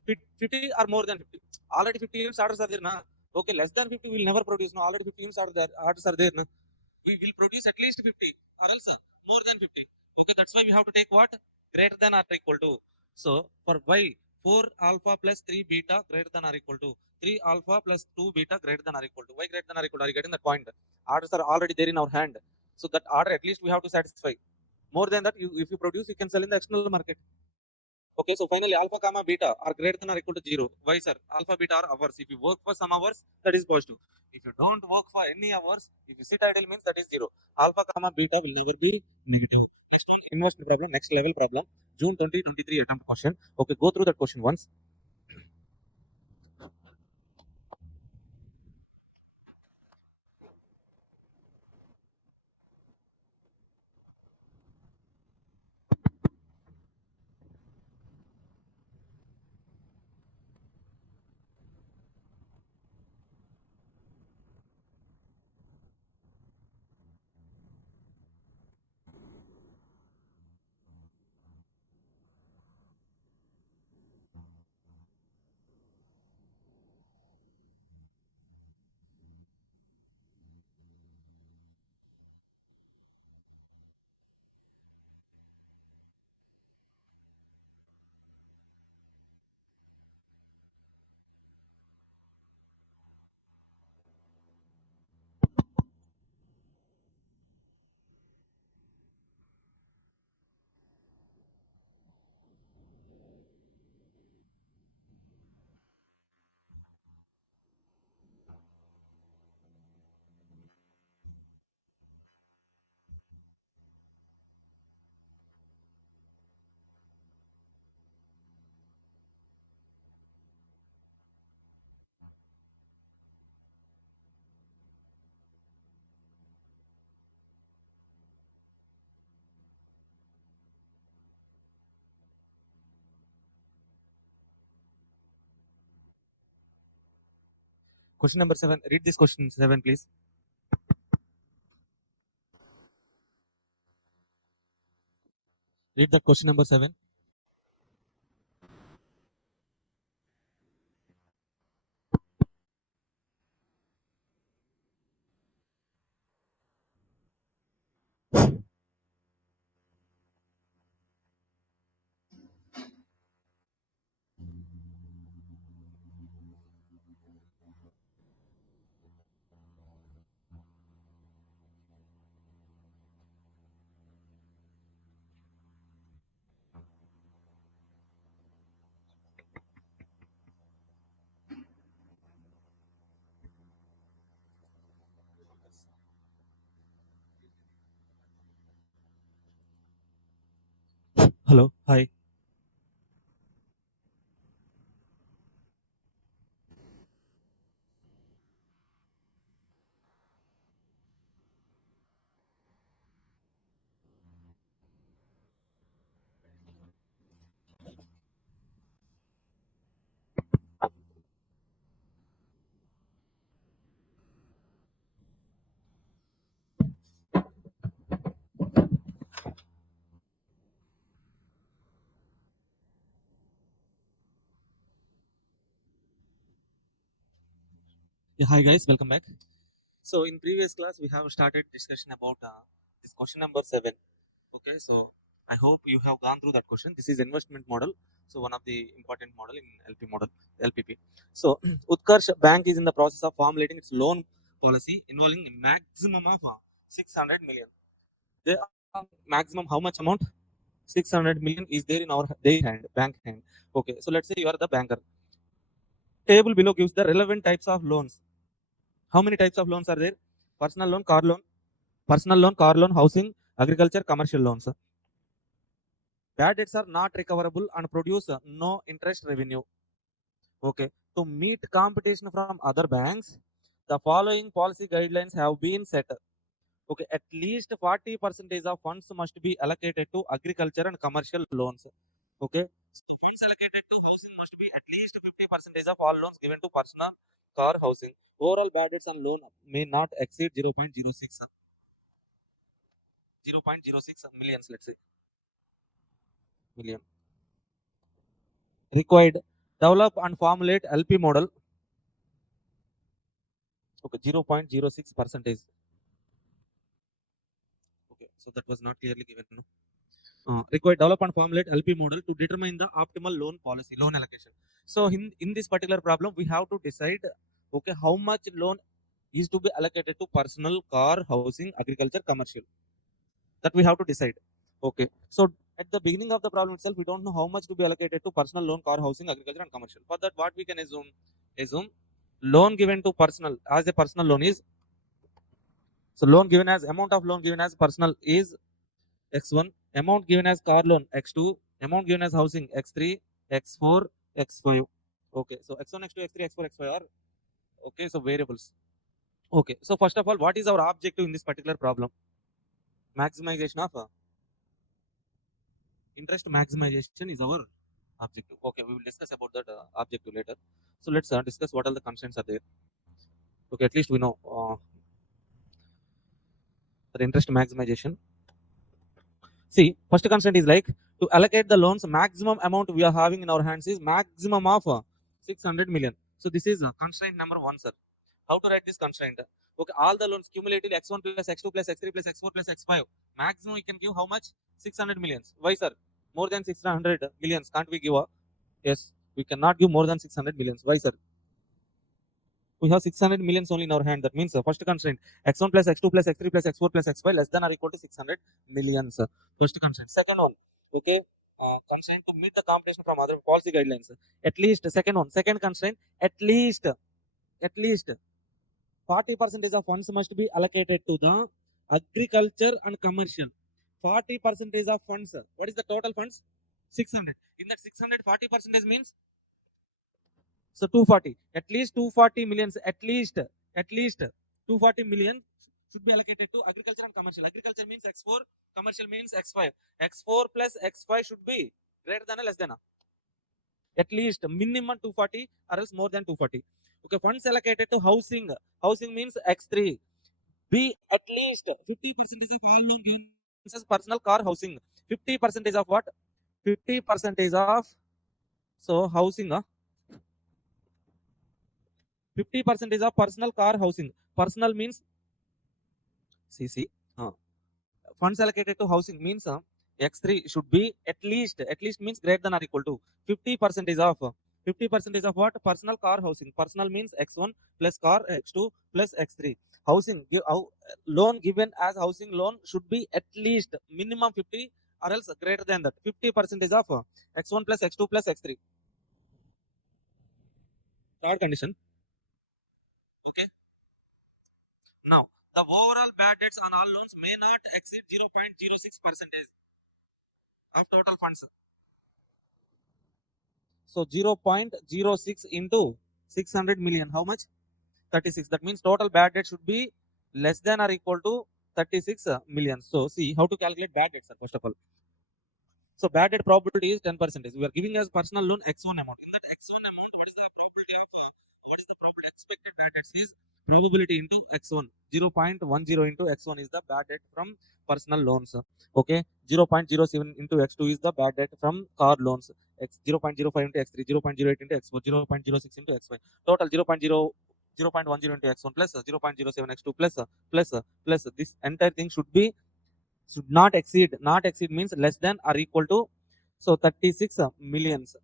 50 or more than 50? Already 50 units orders are there now. Okay, less than 50 we will never produce. No, already 50 units are there. Orders are there. No? We will produce at least 50 or else more than 50. Okay, that's why we have to take what? Greater than or equal to. So for Y, 4 alpha plus 3 beta greater than or equal to 3 alpha plus 2 beta greater than or equal to. Why greater than or equal to? Are you getting that point? Orders are already there in our hand. So that order at least we have to satisfy. More than that, if you produce, you can sell in the external market. Okay, so finally alpha comma beta are greater than or equal to 0. Why, sir? Alpha beta are hours. If you work for some hours, that is positive. If you don't work for any hours, if you sit idle means that is 0. Alpha comma beta will never be negative. Next one, investment problem, next level problem. June 2023 attempt question. Okay, go through that question once. Question number 7. Read this question 7, please. Read that question number 7. Hello. Hi. Yeah, hi guys, welcome back. So in previous class we have started discussion about this question number 7. Okay, so I hope you have gone through that question. This is investment model, so one of the important model in LP model, LPP. So Utkarsh Bank is in the process of formulating its loan policy involving a maximum of 600 million. They are maximum how much amount? 600 million is there in our their hand, bank hand. Okay, so let's say you are the banker. Table below gives the relevant types of loans. How many types of loans are there? Personal loan, car loan, housing, agriculture, commercial loans. Bad debts are not recoverable and produce no interest revenue. Okay. To meet competition from other banks, the following policy guidelines have been set. Okay. At least 40% of funds must be allocated to agriculture and commercial loans. Okay. So funds allocated to housing must be at least 50% of all loans given to personal car housing. Overall bad debts on loan may not exceed 0.06 millions, let's say million. Required develop and formulate LP model. Okay, 0.06 percentage. Okay, so that was not clearly given. No? Required develop and formulate LP model to determine the optimal loan policy, loan allocation. So in this particular problem, we have to decide, okay, how much loan is to be allocated to personal, car, housing, agriculture, commercial. That we have to decide. Okay, so at the beginning of the problem itself, we don't know how much to be allocated to personal loan, car, housing, agriculture, and commercial. For that, what we can assume loan given to personal as a personal loan is, so loan given as amount of loan given as personal is x1, amount given as car loan x2, amount given as housing x3, x4, x5. Okay, so x1, x2, x3, x4, x5 are okay, so variables. Okay, so first of all, what is our objective in this particular problem? Maximization of interest maximization is our objective. Okay, we will discuss about that objective later. So let's discuss what all the constraints are there. Okay, at least we know the interest maximization. See, first constraint is like to allocate the loans, maximum amount we are having in our hands is maximum of 600 million. So this is constraint number 1, sir. How to write this constraint? Okay, all the loans cumulatively x1 plus x2 plus x3 plus x4 plus x5. Maximum we can give how much? 600 millions. Why, sir? More than 600 millions can't we give? Yes, we cannot give more than 600 millions. Why, sir? We have 600 millions only in our hand. That means first constraint x1 plus x2 plus x3 plus x4 plus x5 less than or equal to 600 millions. First constraint. Second one, okay, constraint to meet the competition from other policy guidelines. At least second one, second constraint, at least 40% of funds must be allocated to the agriculture and commercial. 40% of funds. What is the total funds? 600. In that 600, 40% means, so 240, at least 240 millions, at least 240 million should be allocated to agriculture and commercial. Agriculture means x4, commercial means x5. X4 plus x5 should be greater than or less than. at least minimum 240 or else more than 240. Okay, funds allocated to housing. Housing means X3. Be at least 50% of all loan given as personal car housing. 50% of what? 50% of so housing. 50% of personal car housing. Personal means CC. Funds allocated to housing means X3 should be at least means greater than or equal to 50% of 50% of what? Personal car housing. Personal means X1 plus car X2 plus X3. Housing loan given as housing loan should be at least minimum 50 or else greater than that. 50% of X1 plus X2 plus X3. Third condition. Okay. Now the overall bad debts on all loans may not exceed 0.06% of total funds. So 0.06 into 600 million, how much? 36. That means total bad debt should be less than or equal to 36 million. So see how to calculate bad debt, sir, first of all. So bad debt probability is 10%. We are giving as personal loan X1 amount. In that X1 amount, what is the probability of what is the probability expected bad debts is probability into X1. 0.10 into X1 is the bad debt from personal loans. Okay. 0.07 into X2 is the bad debt from car loans. 0.05 into X3, 0.08 into X4, 0.06 into X5. Total 0.10 into X1 plus 0.07 X2 plus this entire thing should not exceed means less than or equal to so 36 millions.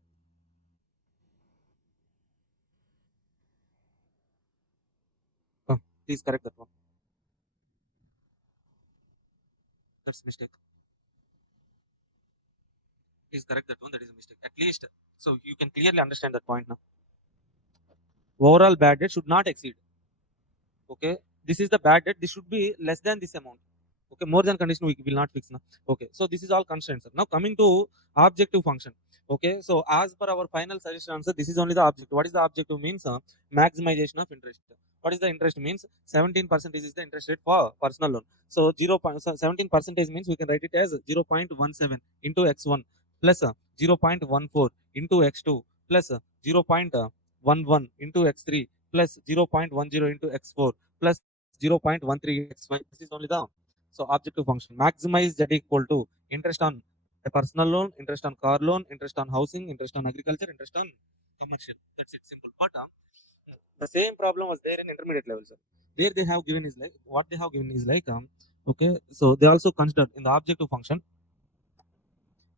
Please correct that one. That's mistake. Please correct that one. That is a mistake. At least so you can clearly understand that point now. Overall bad debt should not exceed. Okay, this is the bad debt. This should be less than this amount. Okay, more than condition we will not fix now. Okay, so this is all constraints. Now coming to objective function. Okay, so as per our final suggestion answer, this is only the objective. What is the objective means? Maximization of interest. What is the interest means? 17% is the interest rate for personal loan. So 17% means we can write it as 0.17 into x1 plus 0.14 into x2 plus 0.11 into x3 plus 0.10 into x4 plus 0.13 x5. This is only the so objective function. Maximize that equal to interest on a personal loan, interest on car loan, interest on housing, interest on agriculture, interest on commercial. That's it, simple. But the same problem was there in intermediate level, sir. There they have given is like what they have given is like okay. So they also consider in the objective function.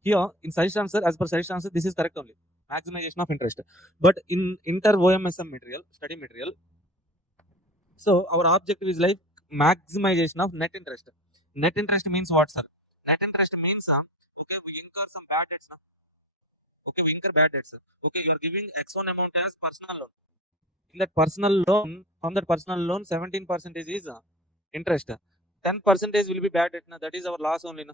Here in suggestion answer, as per suggestion answer, this is correct only. Maximization of interest. But in inter OMSM material, study material, so our objective is like maximization of net interest. Net interest means what, sir? Net interest means okay, we incur some bad debts. Okay, we incur bad debts. Okay, you are giving X1 amount as personal loan. In that personal loan, from that personal loan, 17% is interest. 10% will be bad debt. That is our loss only.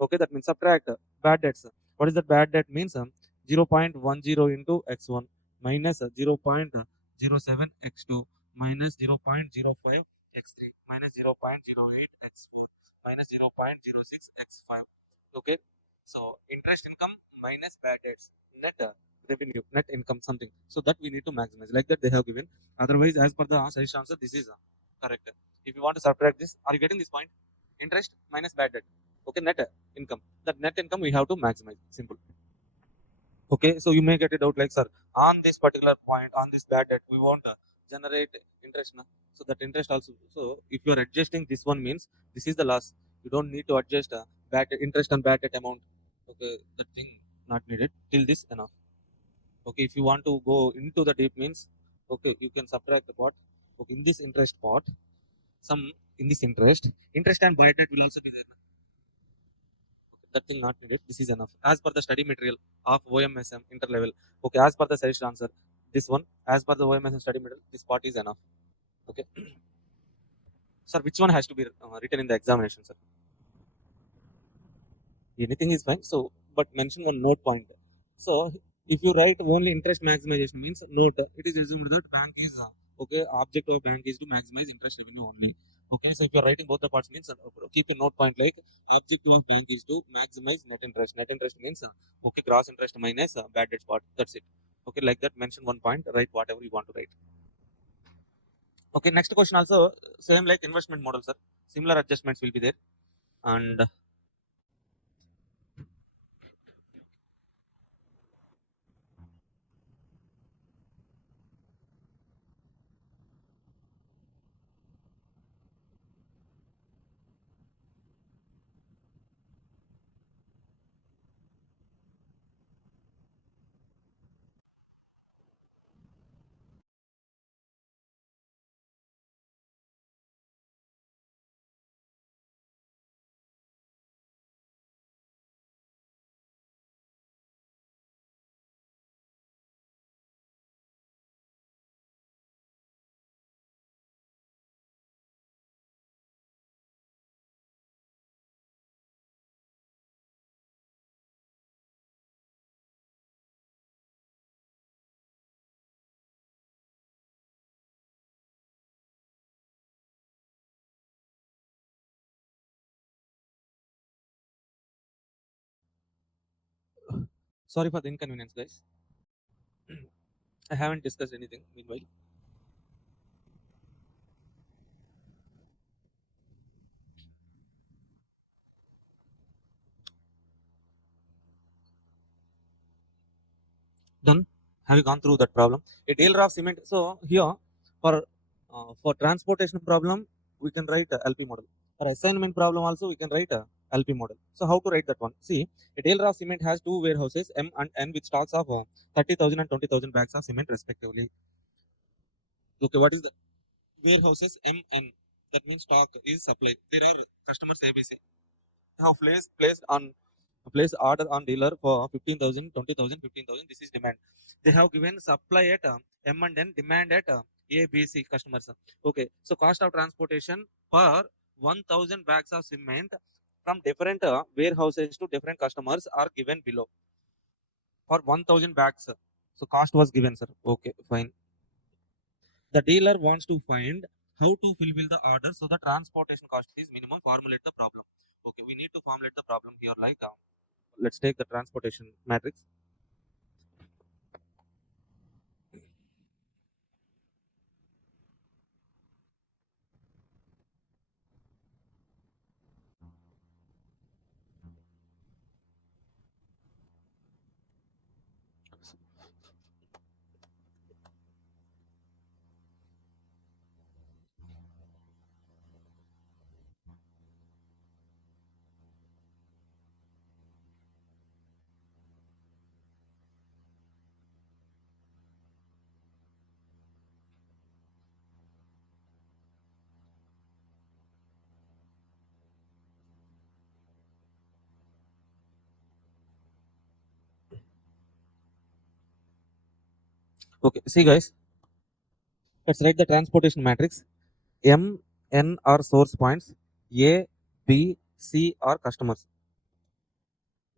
Okay, that means subtract bad debts. What is that bad debt means? 0.10 into X1 minus 0.07 X2 minus 0.05 X3 minus 0.08 X4 minus 0.06 X5. Okay, so interest income minus bad debts, net revenue, net income, something. So that we need to maximize. Like that they have given. Otherwise, as per the suggestion answer, this is correct. If you want to subtract this, are you getting this point? Interest minus bad debt. Okay, net income. That net income we have to maximize. Simple. Okay, so you may get it out like, sir, on this particular point, on this bad debt, we want to generate interest. So that interest also. So if you are adjusting this one means this is the loss. You don't need to adjust bad interest and bad debt amount. Okay, that thing not needed till this enough. Okay, if you want to go into the deep means, okay, you can subtract the part. Okay, in this interest part, some in this interest and bad debt will also be there. That thing not needed. This is enough. As per the study material of OMSM interlevel. Okay, as per the suggestion answer, this one, as per the OMSM study material, this part is enough. Okay. Sir, which one has to be written in the examination, sir? Anything is fine. So, but mention one note point. So, if you write only interest maximization means note, it is assumed that bank is okay. Object of bank is to maximize interest revenue only. Okay, so if you are writing both the parts means keep a note point like objective of bank is to maximize net interest. Net interest means okay, gross interest minus bad debt part. That's it. Okay, like that, mention one point, write whatever you want to write. Okay, next question also same like investment model, sir. Similar adjustments will be there. And sorry for the inconvenience, guys. I haven't discussed anything meanwhile. Done. Have you gone through that problem? A dealer of cement. So here for transportation problem we can write a LP model. For assignment problem also we can write a LP model. So how to write that one? See, a dealer of cement has two warehouses M and N with stocks of 30,000 and 20,000 bags of cement respectively. Okay, what is the warehouses M N? That means stock is supply. There are customers ABC have placed order on dealer for 15,000, 20,000, 15,000. This is demand. They have given supply at M and N, demand at A, B, C customers. Okay, so cost of transportation per 1,000 bags of cement from different warehouses to different customers are given below. For 1,000 bags, so cost was given, sir. Okay, fine. The dealer wants to find how to fulfill the order, so the transportation cost is minimum. Formulate the problem. Okay, we need to formulate the problem here like let's take the transportation matrix. Okay, see guys, let's write the transportation matrix. M, N are source points, A, B, C are customers.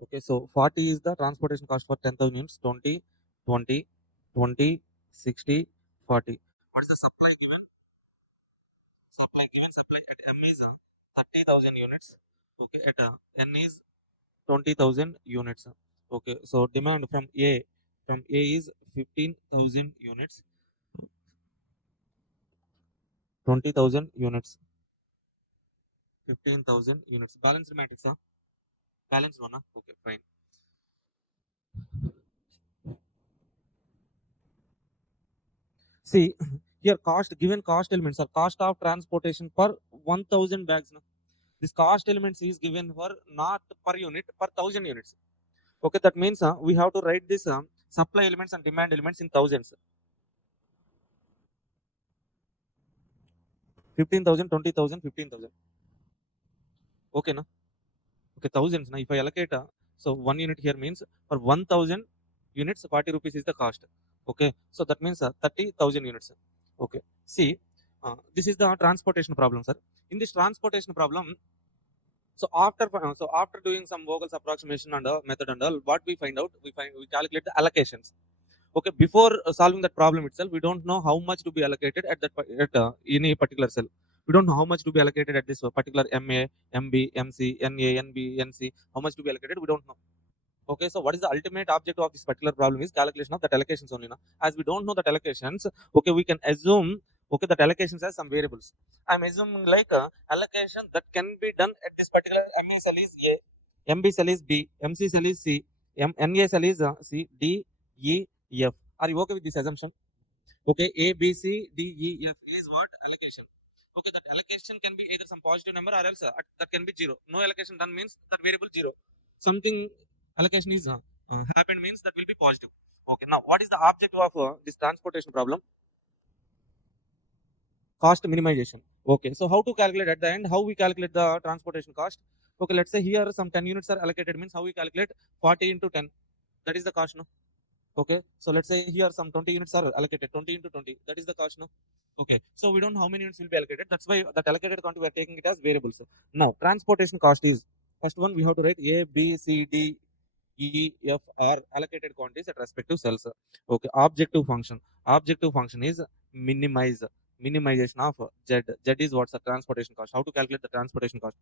Okay, so 40 is the transportation cost for 10,000 units. 20, 20, 20, 60, 40. What's the supply given? Supply at M is 30,000 units. Okay, at N is 20,000 units. Okay, so demand from A is 15,000 units. 20,000 units. 15,000 units. Balanced matrix, huh? Balance one, huh? Okay, fine. See, here given cost elements are cost of transportation per 1,000 bags. No? This cost elements is given for not per unit, per 1,000 units. Okay, that means we have to write this supply elements and demand elements in thousands. 15,000, 20,000, 15,000. Okay, no? Okay, thousands. Now, if I allocate, so 1 unit here means for 1,000 units, 40 rupees is the cost. Okay, so that means 30,000 units. Okay, see, this is the transportation problem, sir. In this transportation problem, so after doing some Vogel's approximation and method and all, what we find out, we calculate the allocations. Okay, before solving that problem itself, we don't know how much to be allocated at at any particular cell. We don't know how much to be allocated at this particular MA, MB, MC, NA, NB, NC. How much to be allocated? We don't know. Okay, so what is the ultimate objective of this particular problem is calculation of that allocations only. Now, as we don't know that allocations, okay, we can assume okay that allocations as some variables. I'm assuming like allocation that can be done at this particular ME cell is A, MB cell is B, MC cell is C, NA cell is C, D, E, F. Are you okay with this assumption? Okay, A, B, C, D, E, F is what allocation. Okay, that allocation can be either some positive number or else that can be zero. No allocation done means that variable zero. Something allocation is happened means that will be positive. Okay, now what is the objective of this transportation problem? Cost minimization. Okay, so how to calculate at the end? How we calculate the transportation cost? Okay, let's say here some 10 units are allocated means how we calculate 40 into 10. That is the cost, no? Okay, so let's say here some 20 units are allocated, 20 into 20, that is the cost, no? Okay, so we don't know how many units will be allocated. That's why that allocated quantity we are taking it as variables. Now, transportation cost is first one we have to write A, B, C, D, E, F are allocated quantities at respective cells. Okay, objective function. Objective function is minimize, minimization of Z. Z is what's the transportation cost. How to calculate the transportation cost?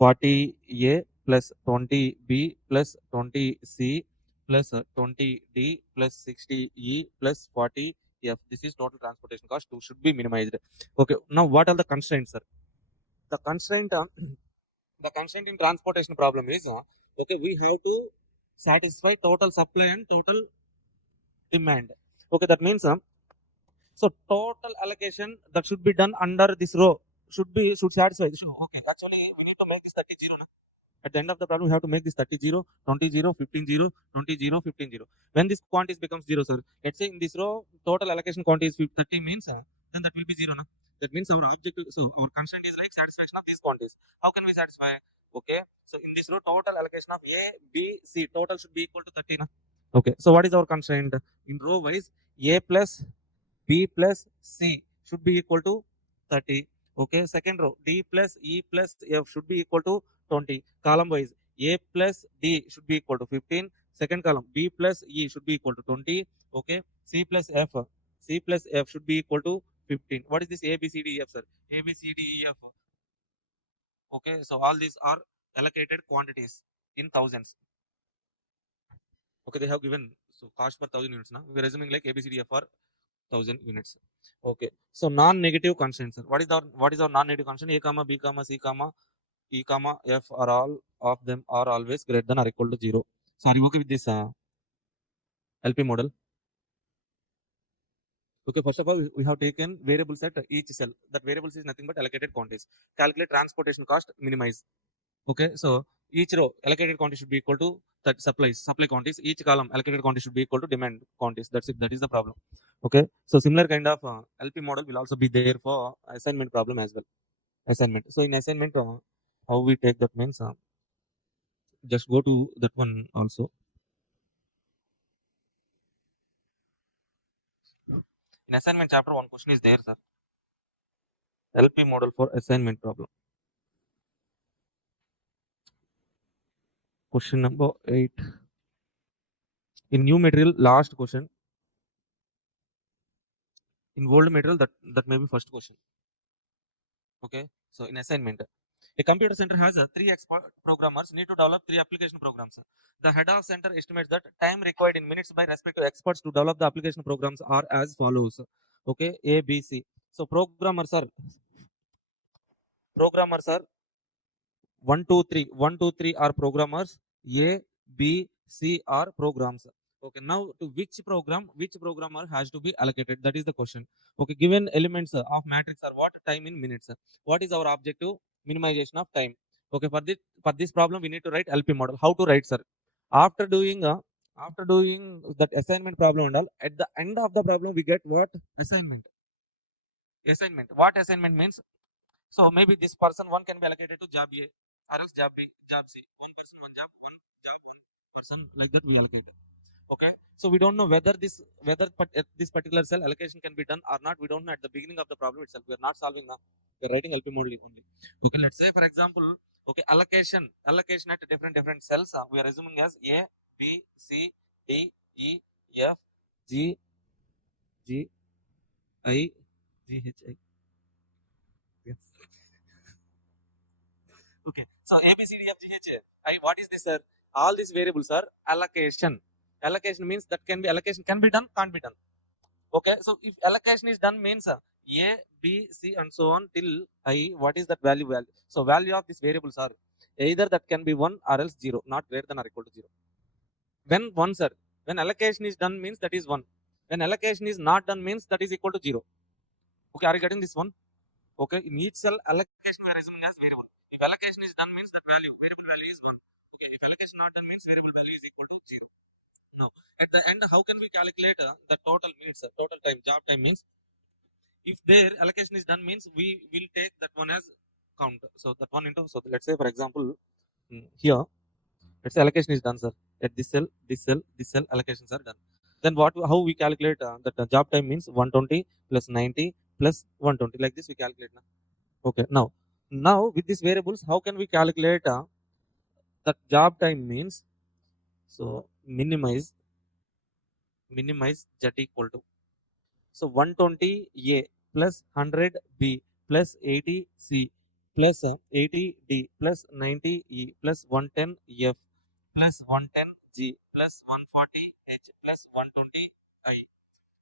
40A plus 20B plus 20C plus 20D plus 60E plus 40F. This is total transportation cost. Two should be minimized. Okay. Now, what are the constraints, sir? The constraint, the constraint in transportation problem is okay. We have to satisfy total supply and total demand. Okay, that means so total allocation that should be done under this row should satisfy. So, okay, actually we need to make this 30 zero. At the end of the problem, we have to make this 30 0, 20 0, 15 0, 20 0, 15 0. When this quantities becomes 0, sir, let's say in this row, total allocation quantity is 30 means, then that will be 0. Na? That means our objective, so our constraint is like satisfaction of these quantities. How can we satisfy? Okay, so in this row, total allocation of A, B, C, total should be equal to 30. Na? Okay, so what is our constraint? In row wise, A plus B plus C should be equal to 30. Okay, second row D plus E plus F should be equal to 20. Column wise A plus D should be equal to 15. Second column B plus E should be equal to 20. Okay, C plus F should be equal to 15. What is this A B C D E F, sir? A B C D E F. Okay, so all these are allocated quantities in thousands. Okay, they have given so cost per 1,000 units. Now we are assuming like A B C D F are 1,000 units. Okay, so non-negative constraints. What is our non-negative constraint? A comma B comma C comma E comma F are all of them are always greater than or equal to 0. So are you okay with this LP model? Okay, first of all, we have taken variables at each cell. That variables is nothing but allocated quantities. Calculate transportation cost, minimize. Okay, so each row allocated quantity should be equal to that supply quantities. Each column allocated quantity should be equal to demand quantities. That's it. That is the problem. Okay, so similar kind of LP model will also be there for assignment problem as well. Assignment. So in assignment, how we take that means just go to that one also. In assignment chapter, one question is there, sir. LP model for assignment problem. Question number 8. In new material, last question. In old material, that may be first question. Okay, so in assignment, a computer center has 3 expert programmers need to develop 3 application programs. The head of center estimates that time required in minutes by respective experts to develop the application programs are as follows. Okay, A, B, C. So programmers are 1, 2, 3. 1, 2, 3 are programmers. A, B, C are programs. Okay, now to which programmer has to be allocated? That is the question. Okay, given elements of matrix are what? Time in minutes. What is our objective? Minimization of time. Okay, for this problem we need to write LP model. How to write, sir? After doing that assignment problem and all, at the end of the problem we get what? Assignment. What assignment means? So maybe this person one can be allocated to job A, or else job B, job C. One person, one job, one person, like that we allocate. Okay. So we don't know this particular cell allocation can be done or not. We don't know at the beginning of the problem itself. We are not solving now. We are writing LP model only. Okay. Let's say for example, okay, allocation at different cells. We are assuming as A, B, C, D, E, F, G, G, I, G, H, I. Yes. Okay. So A, B, C, D, F, G, H, I. What is this, sir? all these variables are allocation. Allocation means that allocation can be done, can't be done. Okay, so if allocation is done means a, b, c and so on till I, what is that value? So value of these variables are either that can be 1 or else 0, not greater than or equal to 0. When one, sir, when allocation is done means that is 1. When allocation is not done means that is equal to 0. Okay, are you getting this one? Okay, in each cell allocation we are assuming as variable. If allocation is done means that variable value is 1. Okay, if allocation not done means variable value is equal to 0. Now at the end, how can we calculate the total minutes, total time, job time means if their allocation is done means we will take that one as count. So that one into, so let's say for example, here let's say allocation is done, sir, at this cell, this cell allocations are done. Then how we calculate that job time means 120 plus 90 plus 120, like this we calculate now. Okay, now with these variables how can we calculate that job time means? So minimize z equal to, so 120 A plus 100 B plus 80 C plus 80 D plus 90 E plus 110 F plus 110 G plus 140 H plus 120 I.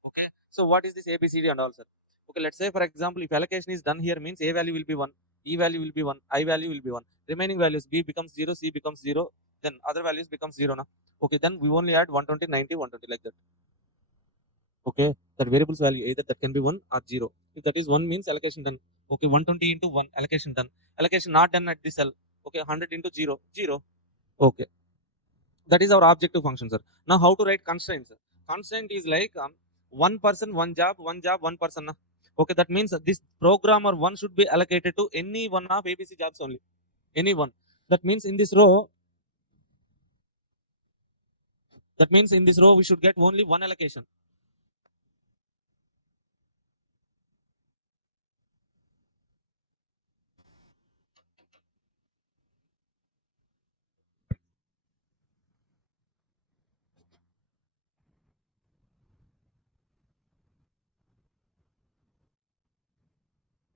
Okay, so what is this ABCD and all, sir? Okay, let's say for example, if allocation is done here means A value will be 1, E value will be 1, I value will be 1. Remaining values B becomes 0, C becomes 0, then other values becomes 0 now. Okay, then we only add 120, 90, 120 like that. Okay, that variables value either that can be 1 or 0. If that is 1 means allocation done. Okay, 120 into 1 allocation done. Allocation not done at this cell. Okay, 100 into 0, 0. Okay, that is our objective function, sir. Now how to write constraints? Constraint is like one person, one job, one person. Okay, that means this programmer one should be allocated to any one of ABC jobs only. Any one. That means in this row, we should get only one allocation.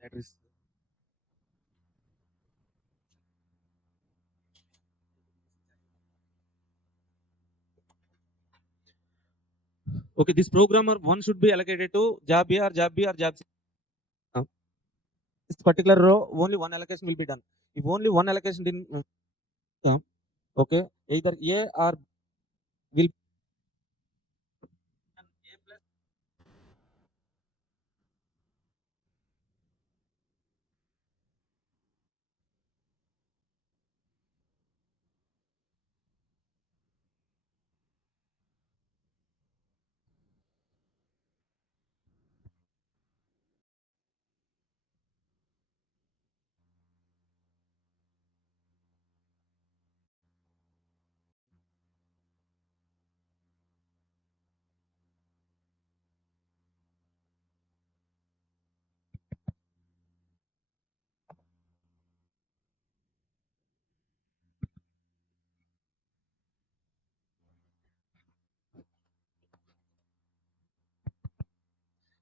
That is okay. This programmer one should be allocated to job A or job B or job C. This particular row only one allocation will be done. If only one allocation didn't come, okay, either A or will be done A plus.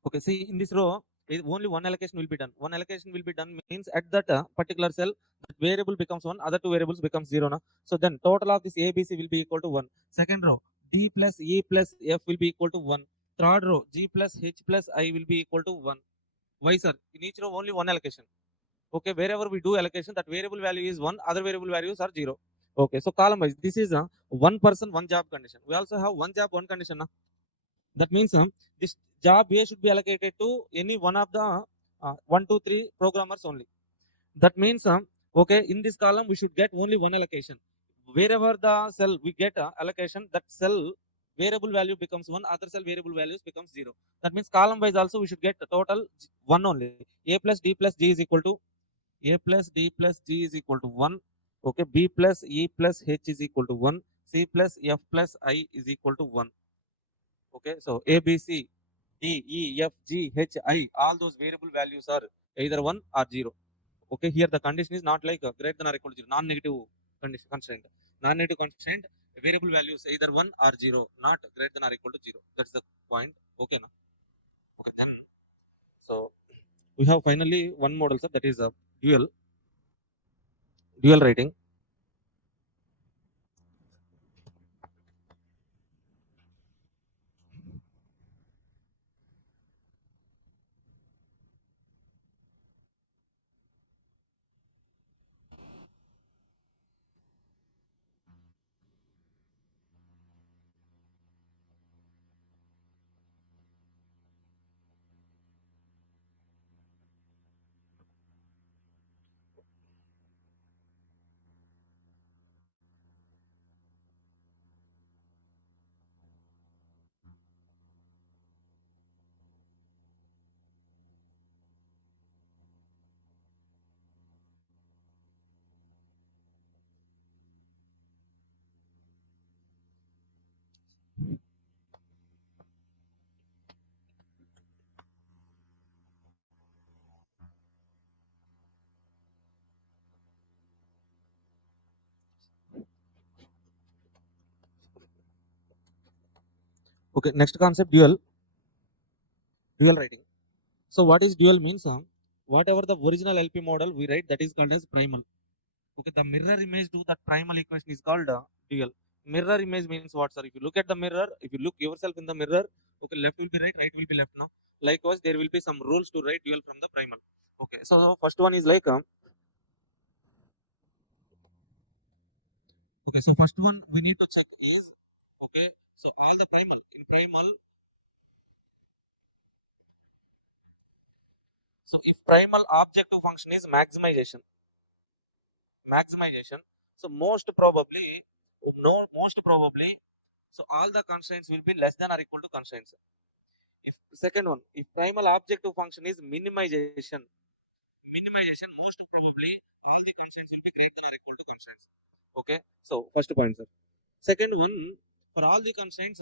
Okay, see in this row, only one allocation will be done. One allocation will be done means at that particular cell, that variable becomes 1, other two variables becomes 0. Na? So then total of this ABC will be equal to 1. Second row, D plus E plus F will be equal to 1. Third row, G plus H plus I will be equal to 1. Why, sir? In each row only one allocation. Okay, wherever we do allocation, that variable value is 1, other variable values are 0. Okay, so column wise, this is a one person, one job condition. We also have one job, one condition. Na? That means this job A should be allocated to any one of the 1, 2, 3 programmers only. That means okay, in this column we should get only one allocation. Wherever the cell we get allocation, that cell variable value becomes 1, other cell variable values becomes 0. That means column wise also we should get the total 1 only. A plus D plus G is equal to A plus D plus G is equal to 1. Okay, B plus E plus H is equal to 1. C plus F plus I is equal to 1. Okay, so A, B, C, D, E, F, G, H, I, all those variable values are either 1 or 0. Okay, here the condition is not like greater than or equal to 0, non-negative condition constraint. Non-negative constraint, variable values either 1 or 0, not greater than or equal to 0. That's the point. Okay, now. Okay, then, so we have finally one model, sir, that is a dual writing. Okay, next concept, dual writing. So what is dual means? Whatever the original LP model we write, that is called as primal. Okay, the mirror image to that primal equation is called dual. Mirror image means what, sir? If you look at the mirror, if you look yourself in the mirror, okay, left will be right will be left now. Likewise, there will be some rules to write dual from the primal. Okay, so first one is like okay, so first one we need to check is okay. So all the primal in primal. So if primal objective function is maximization, so most probably, no, most probably, so all the constraints will be less than or equal to constraints. If second one, if primal objective function is minimization, most probably all the constraints will be greater than or equal to constraints. Okay, so first point, sir. Second one, for all the constraints,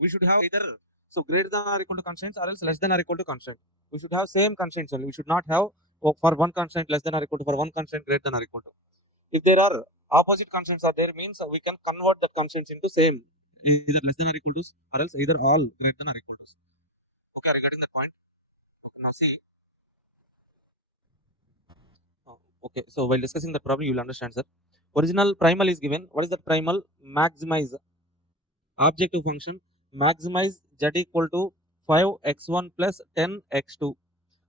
we should have either so greater than or equal to constraints or else less than or equal to constraint. We should have same constraints only. We should not have for one constraint less than or equal to, for one constraint greater than or equal to. If there are opposite constraints are there, means we can convert the constraints into same, either less than or equal to or else either all greater than or equal to. Okay, regarding that point. Okay, now see. Okay, so while discussing the problem, you will understand, sir. Original primal is given. What is the primal? Maximize objective function. Maximize z equal to 5x1 plus 10x2.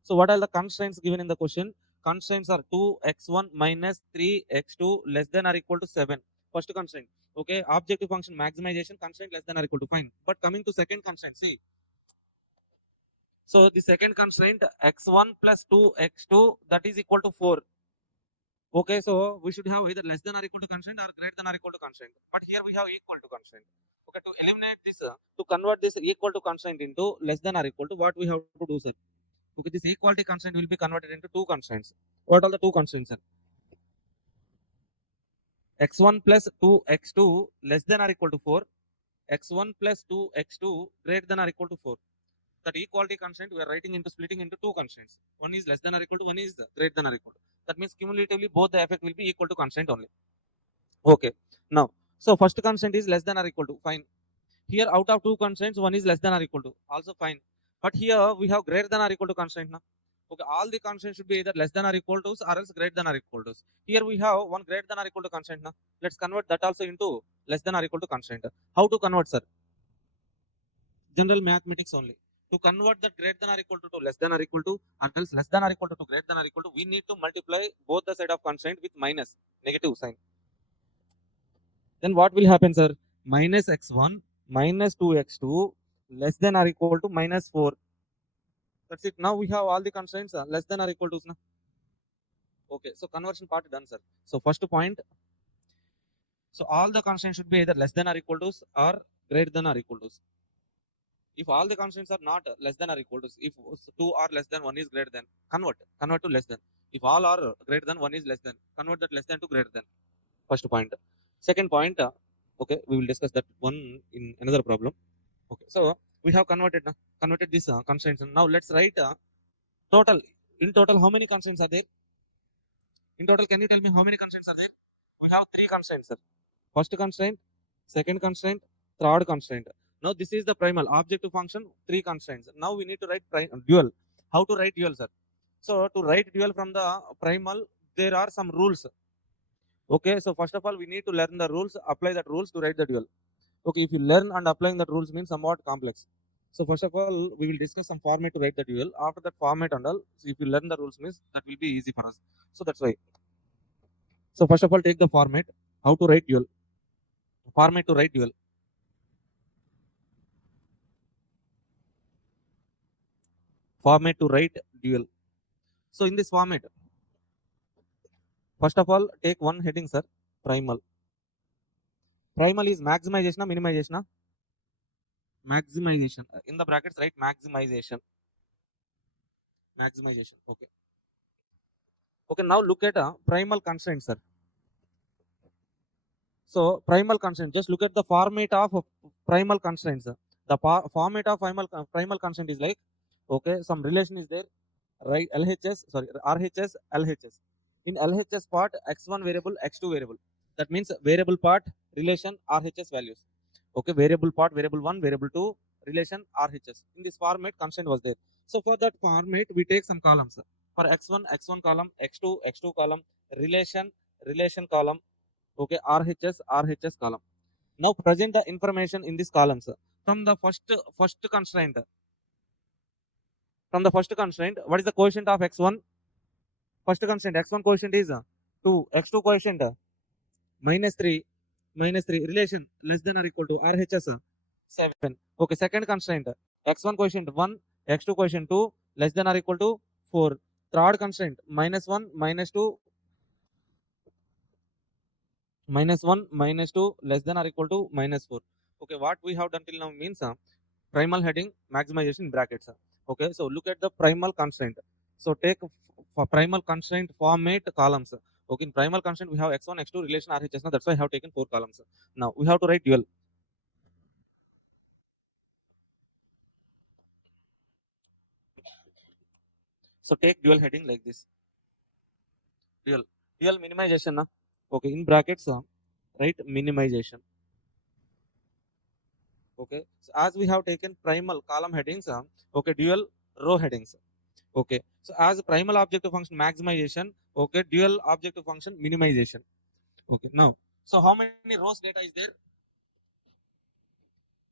So what are the constraints given in the question? Constraints are 2x1 minus 3x2 less than or equal to 7. First constraint. Okay, objective function maximization, constraint less than or equal to, fine. But coming to second constraint, see. So the second constraint x1 plus 2x2 that is equal to 4. Okay, so we should have either less than or equal to constraint or greater than or equal to constraint. But here we have equal to constraint. Okay, to eliminate this, to convert this equal to constraint into less than or equal to, what we have to do, sir? Okay, this equality constraint will be converted into two constraints. What are the two constraints, sir? x1 plus 2x2 less than or equal to 4, x1 plus 2x2 greater than or equal to 4. That equality constraint we are writing into, splitting into two constraints. One is less than or equal to, one is greater than or equal to. That means cumulatively both the effect will be equal to constraint only. Okay, now, so first constraint is less than or equal to, fine. Here out of two constraints, one is less than or equal to, also fine. But here we have greater than or equal to constraint now. Okay, all the constraints should be either less than or equal to or else greater than or equal to. Here we have one greater than or equal to constraint now. Let's convert that also into less than or equal to constraint. How to convert, sir? General mathematics only. To convert that greater than or equal to less than or equal to, or else less than or equal to greater than or equal to, we need to multiply both the side of constraint with minus, negative sign. Then what will happen, sir? Minus x1 minus 2x2 less than or equal to minus 4. That's it. Now we have all the constraints less than or equal to. Okay, so conversion part done, sir. So first point. So all the constraints should be either less than or equal to or greater than or equal to. If all the constraints are not less than or equal to, if two are less than, one is greater than, convert to less than. If all are greater than, one is less than, convert that less than to greater than. First point. Second point. Okay, we will discuss that one in another problem. Okay, so we have converted this constraints. Now let's write total. In total, how many constraints are there? In total, can you tell me how many constraints are there? We have three constraints, sir. First constraint, second constraint, third constraint. Now this is the primal objective function, three constraints. Now we need to write dual. How to write dual, sir? So to write dual from the primal, there are some rules. Okay, so first of all, we need to learn the rules, apply that rules to write the dual. Okay, if you learn and applying that rules means somewhat complex. So first of all, we will discuss some format to write the dual. After that format and all, so if you learn the rules means that will be easy for us. So that's why. So first of all, take the format. How to write dual? Format to write dual. Format to write dual. So in this format, first of all, take one heading, sir. Primal. Primal is maximization or minimization? Maximization. In the brackets, write maximization. Maximization. Okay. Okay. Now look at primal constraint, sir. So primal constraint, just look at the format of primal constraints. The format of primal constraint is like, okay, some relation is there, right? RHS, LHS. In LHS part, x1 variable, x2 variable. That means variable part relation RHS values. Okay, variable part, variable 1, variable 2, relation RHS. In this format, constraint was there. So for that format, we take some columns. For x1, x1 column, x2, x2 column, relation column, okay, RHS column. Now present the information in these columns. From the first constraint, what is the quotient of x1? First constraint, x1 quotient is 2, x2 quotient minus 3, relation less than or equal to RHS 7. Okay, second constraint, x1 quotient 1, x2 quotient 2, less than or equal to 4. Third constraint, minus 1, minus 1, minus 2, less than or equal to minus 4. Okay, what we have done till now means primal heading maximization brackets. Okay, so look at the primal constraint. So take for primal constraint format columns. Okay, in primal constraint we have x1, x2, relation RHS. Now that's why I have taken 4 columns. Now we have to write dual. So take dual heading like this. Dual minimization. Okay, in brackets, write minimization. Okay, so as we have taken primal column headings, okay, dual row headings. Okay, so as primal objective function maximization, okay, dual objective function minimization. Okay, now, so how many rows data is there?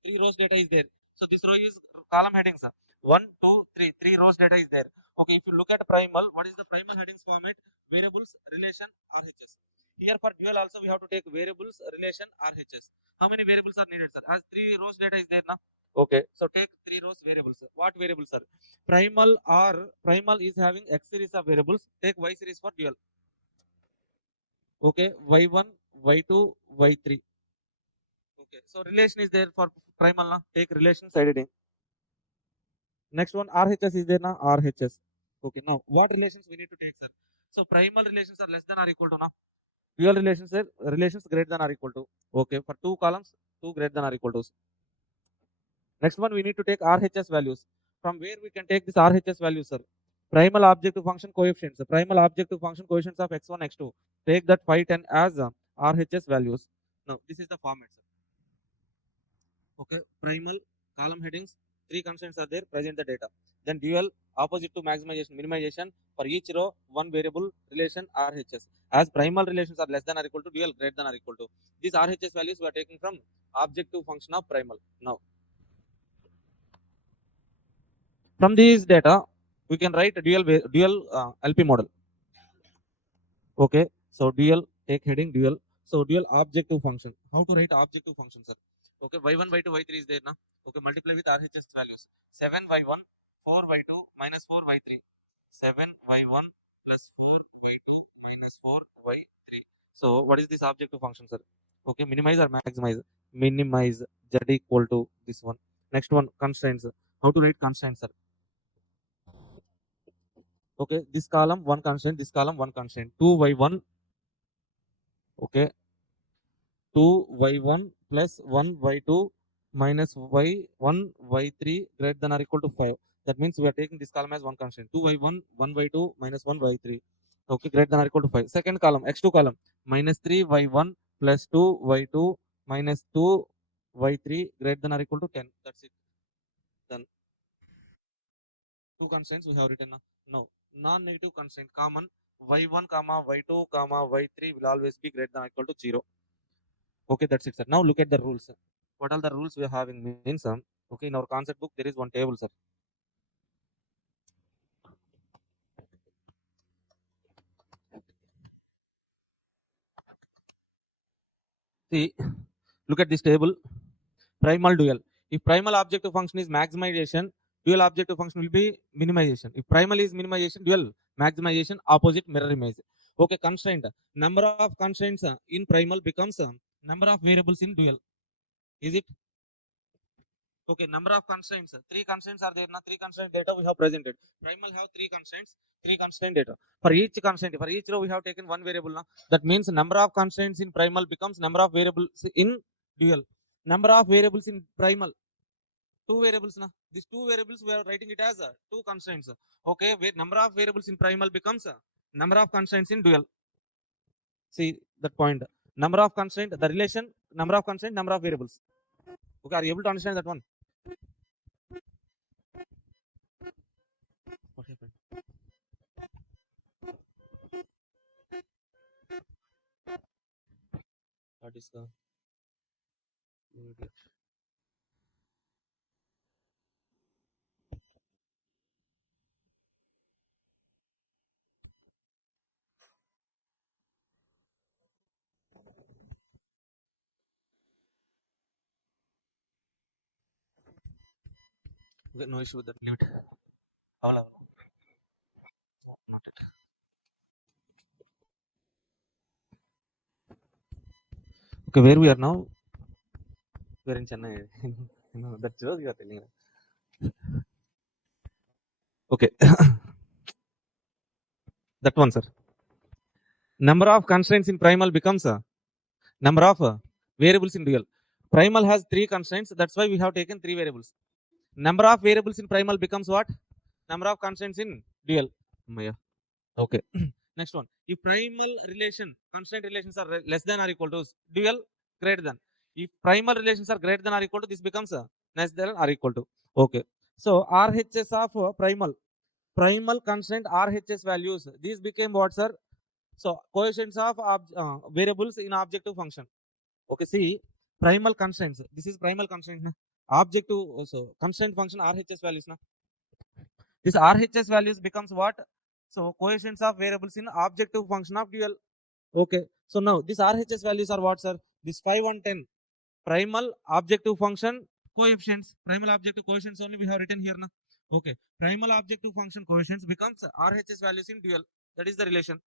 3 rows data is there. So this row is column headings. 1, 2, 3. 3 rows data is there. Okay, if you look at primal, what is the primal headings format? Variables, relation, RHS. Here for dual also we have to take variables, relation, RHS. How many variables are needed, sir? As 3 rows data is there now. Okay, so take 3 rows variables. What variables are? Primal is having X series of variables. Take Y series for dual. Okay, Y1, Y2, Y3. Okay, so relation is there for primal na. Take relation sided in. Next one, RHS is there na, RHS. Okay, now what relations we need to take, sir? So primal relations are less than or equal to na. Dual relations are relations greater than or equal to. Okay, for 2 columns, 2 greater than or equal to. Next one, we need to take RHS values. From where we can take this RHS values, sir? Primal objective function coefficients. Primal objective function coefficients of x1, x2. Take that 5, 10 as RHS values. Now, this is the format, sir. Okay, primal column headings, 3 constraints are there, present the data. Then dual, opposite to maximization, minimization. For each row, 1 variable relation RHS. As primal relations are less than or equal to, dual greater than or equal to. These RHS values we are taking from objective function of primal. Now, from these data, we can write a dual LP model. Okay, so dual, take heading dual. So dual objective function. How to write objective function, sir? Okay, y1, y2, y3 is there now. Okay, multiply with RHS values. 7y1, 4y2 minus 4y3. 7y1 plus 4y2 minus 4y3. So what is this objective function, sir? Okay, minimize or maximize? Minimize z equal to this one. Next one, constraints. How to write constraints, sir? Okay, this column one constraint, this column one constraint. 2y1, okay, 2y1 plus 1y2 minus y1 y3 greater than or equal to 5. That means we are taking this column as one constraint. 2y1 1y2 minus 1y3, okay, greater than or equal to 5. Second column, x2 column, minus 3y1 plus 2y2 minus 2y3 greater than or equal to 10. That's it. Done. Two constraints we have written now. No, non-negative constraint common, y1 comma y2 comma y3 will always be greater than or equal to 0. Okay, that's it, sir. Now look at the rules. What are the rules we are having means, okay, in our concept book there is one table, sir. See, look at this table. Primal dual. If primal objective function is maximization, dual objective function will be minimization. If primal is minimization, dual maximization, opposite mirror image. Okay, constraint. Number of constraints in primal becomes number of variables in dual. Is it? Okay, number of constraints. 3 constraints are there. Now 3 constraint data we have presented. Primal have 3 constraints, 3 constraint data. For each constraint, for each row we have taken one variable now. That means number of constraints in primal becomes number of variables in dual. Number of variables in primal, 2 variables now. These 2 variables we are writing it as 2 constraints. Okay, where number of variables in primal becomes number of constraints in dual. See that point. Number of constraint, the relation, number of constraint, number of variables. Okay, are you able to understand that one? What happened? What is the okay, no issue with that. Okay, where we are now? We are in Chennai. No, that's what you are telling. Okay, that one, sir. Number of constraints in primal becomes number of variables in dual. Primal has 3 constraints. That's why we have taken 3 variables. Number of variables in primal becomes what? Number of constraints in dual. Okay. Next one. If primal relation, constraint relations are less than or equal to dual, greater than. If primal relations are greater than or equal to, this becomes less than or equal to. Okay. So RHS of primal constraint RHS values. These became what, sir? So coefficients of variables in objective function. Okay. See, primal constraints. This is primal constraint. Na? Objective also constraint function RHS values. Na? This RHS values becomes what? So coefficients of variables in objective function of dual. Okay. So now these RHS values are what, sir? This 5 and 10 primal objective function coefficients. Primal objective coefficients only we have written here now. Okay. Primal objective function coefficients becomes RHS values in dual. That is the relation.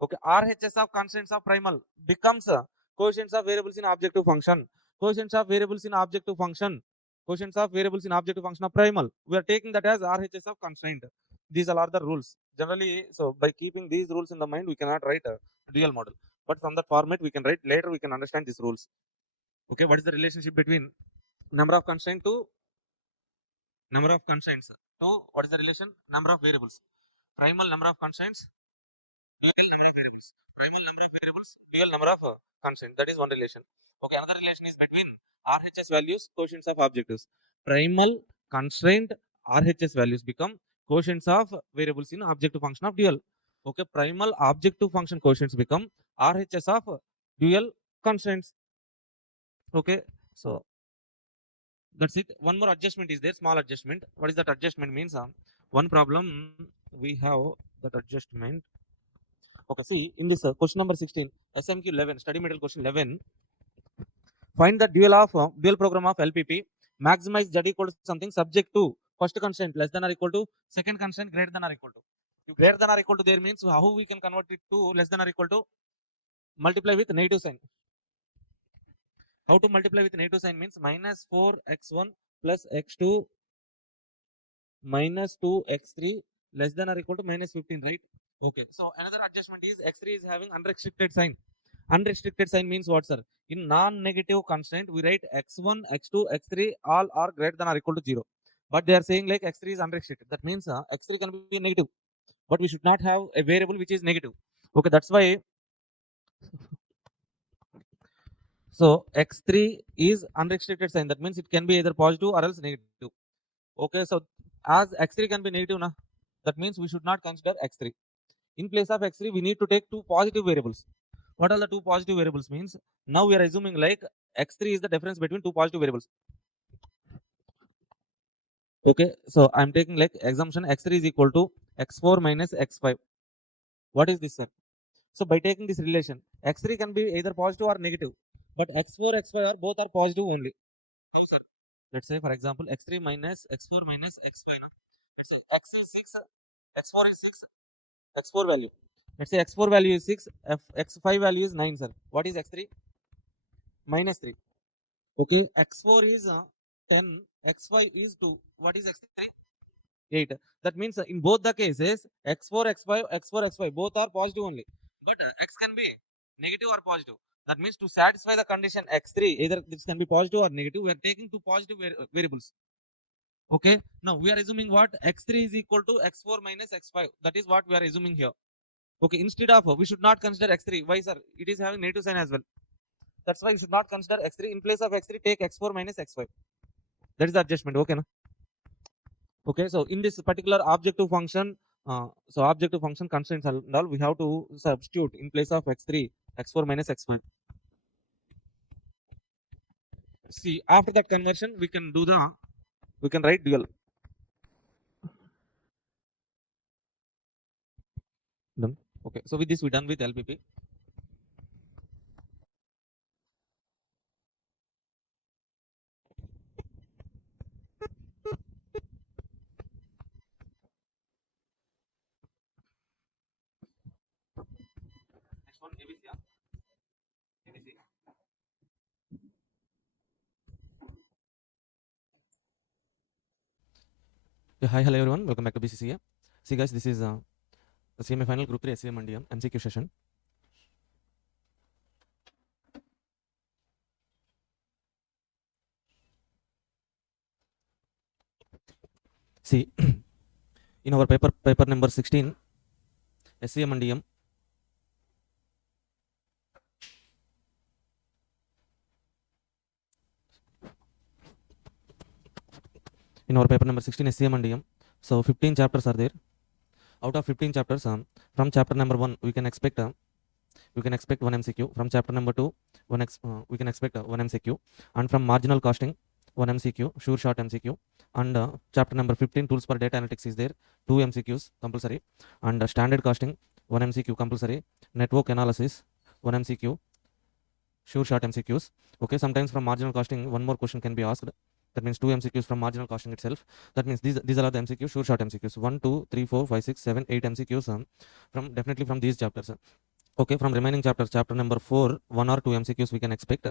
Okay. RHS of constraints of primal becomes coefficients of variables in objective function. Coefficients of variables in objective function. Coefficients of variables in objective function of primal. We are taking that as RHS of constraint. These are the rules. Generally, so by keeping these rules in the mind, we cannot write a real model. But from that format, we can write later. We can understand these rules. Okay, what is the relationship between number of constraints to number of constraints to what is the relation? Number of variables. Primal number of constraints, dual number of variables. Primal number of variables, dual number of constraints. That is one relation. Okay, another relation is between RHS values, coefficients of objectives. Primal constraint RHS values become coefficients of variables in objective function of dual. Okay, primal objective function coefficients become RHS of dual constraints. Okay, so that's it. One more adjustment is there, small adjustment. What is that adjustment means? One problem we have that adjustment. Okay, see in this question number 16, SMQ 11, study material question 11. Find the dual program of LPP. Maximize Z equal to something subject to first constraint less than or equal to, second constraint greater than or equal to. If greater than or equal to there means how we can convert it to less than or equal to? Multiply with negative sign. How to multiply with negative sign means minus 4x1 plus x2 minus 2x3 less than or equal to minus 15, right? Okay. So another adjustment is x3 is having unrestricted sign. Unrestricted sign means what, sir? In non-negative constraint, we write x1, x2, x3 all are greater than or equal to 0. But they are saying like x3 is unrestricted. That means x3 can be negative. But we should not have a variable which is negative. Okay, that's why. So x3 is unrestricted sign. That means it can be either positive or else negative. Okay, so as x3 can be negative, na, that means we should not consider x3. In place of x3, we need to take 2 positive variables. What are the 2 positive variables means? Now we are assuming like x3 is the difference between 2 positive variables. Okay, so I'm taking like assumption x3 is equal to x4 minus x5. What is this, sir? So by taking this relation, x3 can be either positive or negative, but x4, x5 are both are positive only. How, sir? Let's say for example x3 minus x4 minus x5. Na? Let's say x is 6, x4 is 6, x4 value. Let's say x4 value is 6, x5 value is 9, sir. What is x3? Minus 3. Okay, x4 is 10, X5 is 2. What is X3? 8. That means in both the cases, X4, X5, X4, X5, both are positive only. But X can be negative or positive. That means to satisfy the condition X3, either this can be positive or negative, we are taking two positive variables. Okay. Now we are assuming what? X3 is equal to X4 minus X5. That is what we are assuming here. Okay. Instead of, we should not consider X3. Why, sir? It is having negative sign as well. That's why you should not consider X3. In place of X3, take X4 minus X5. That is the adjustment. Okay. Na? Okay. So in this particular objective function, so objective function constraints and all, we have to substitute in place of X3, X4 minus X5. See, after that conversion, we can write dual. Done. Okay. So with this, we're done with LPP. Next one, ABC. ABC. Yeah, hi, hello everyone. Welcome back to BCCA. See guys, this is the CMA final group 3 SCM&DM MCQ session. See, in our paper number 16, SCM&DM. In our paper number 16, SCM&DM. So 15 chapters are there. Out of 15 chapters, from chapter number 1, we can expect one MCQ. From chapter number 2, we can expect one MCQ. And from marginal costing, one MCQ, sure short MCQ. And chapter number 15, tools for data analytics is there, 2 MCQs compulsory. And standard costing, 1 MCQ compulsory. Network analysis, 1 MCQ, sure short MCQs. Okay, sometimes from marginal costing, one more question can be asked. That means 2 MCQs from marginal costing itself. That means these are the MCQs, sure short MCQs. 1, 2, 3, 4, 5, 6, 7, 8 MCQs from definitely from these chapters. Okay, from remaining chapters, chapter number 4, 1 or 2 MCQs we can expect.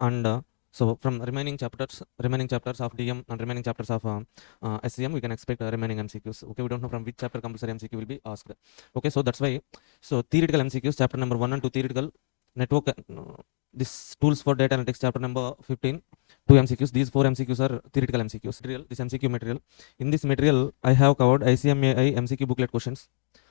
And so from remaining chapters of DM and remaining chapters of SCM, we can expect remaining MCQs. Okay, we don't know from which chapter compulsory MCQ will be asked. Okay, so that's why. So theoretical MCQs, chapter number 1 and 2 theoretical. Network, this tools for data analytics, chapter number 15, 2 MCQs. These 4 MCQs are theoretical MCQs. This MCQ material. In this material, I have covered ICMAI MCQ booklet questions.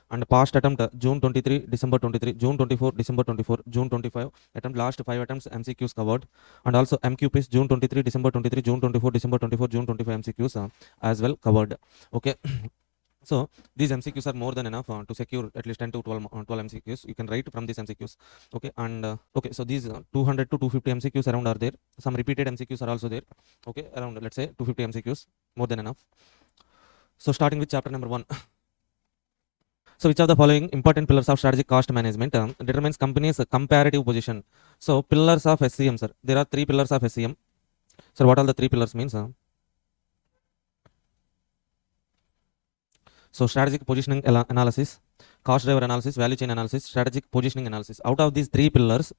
And past attempt June 23, December 23, June 24, December 24, June 25 attempt, last 5 attempts MCQs covered, and also MQPs June 23, December 23, June 24, December 24, June 25 MCQs as well covered. Okay. So these MCQs are more than enough to secure at least 10 to 12 MCQs. You can write from these MCQs. Okay, and okay, so these 200 to 250 MCQs around are there. Some repeated MCQs are also there. Okay, around let's say 250 MCQs, more than enough. So starting with chapter number 1. So which of the following important pillars of strategic cost management determines company's comparative position? So pillars of SCM, sir. There are 3 pillars of SCM. Sir, what all the 3 pillars means? So strategic positioning analysis, cost driver analysis, value chain analysis, strategic positioning analysis. Out of these three pillars,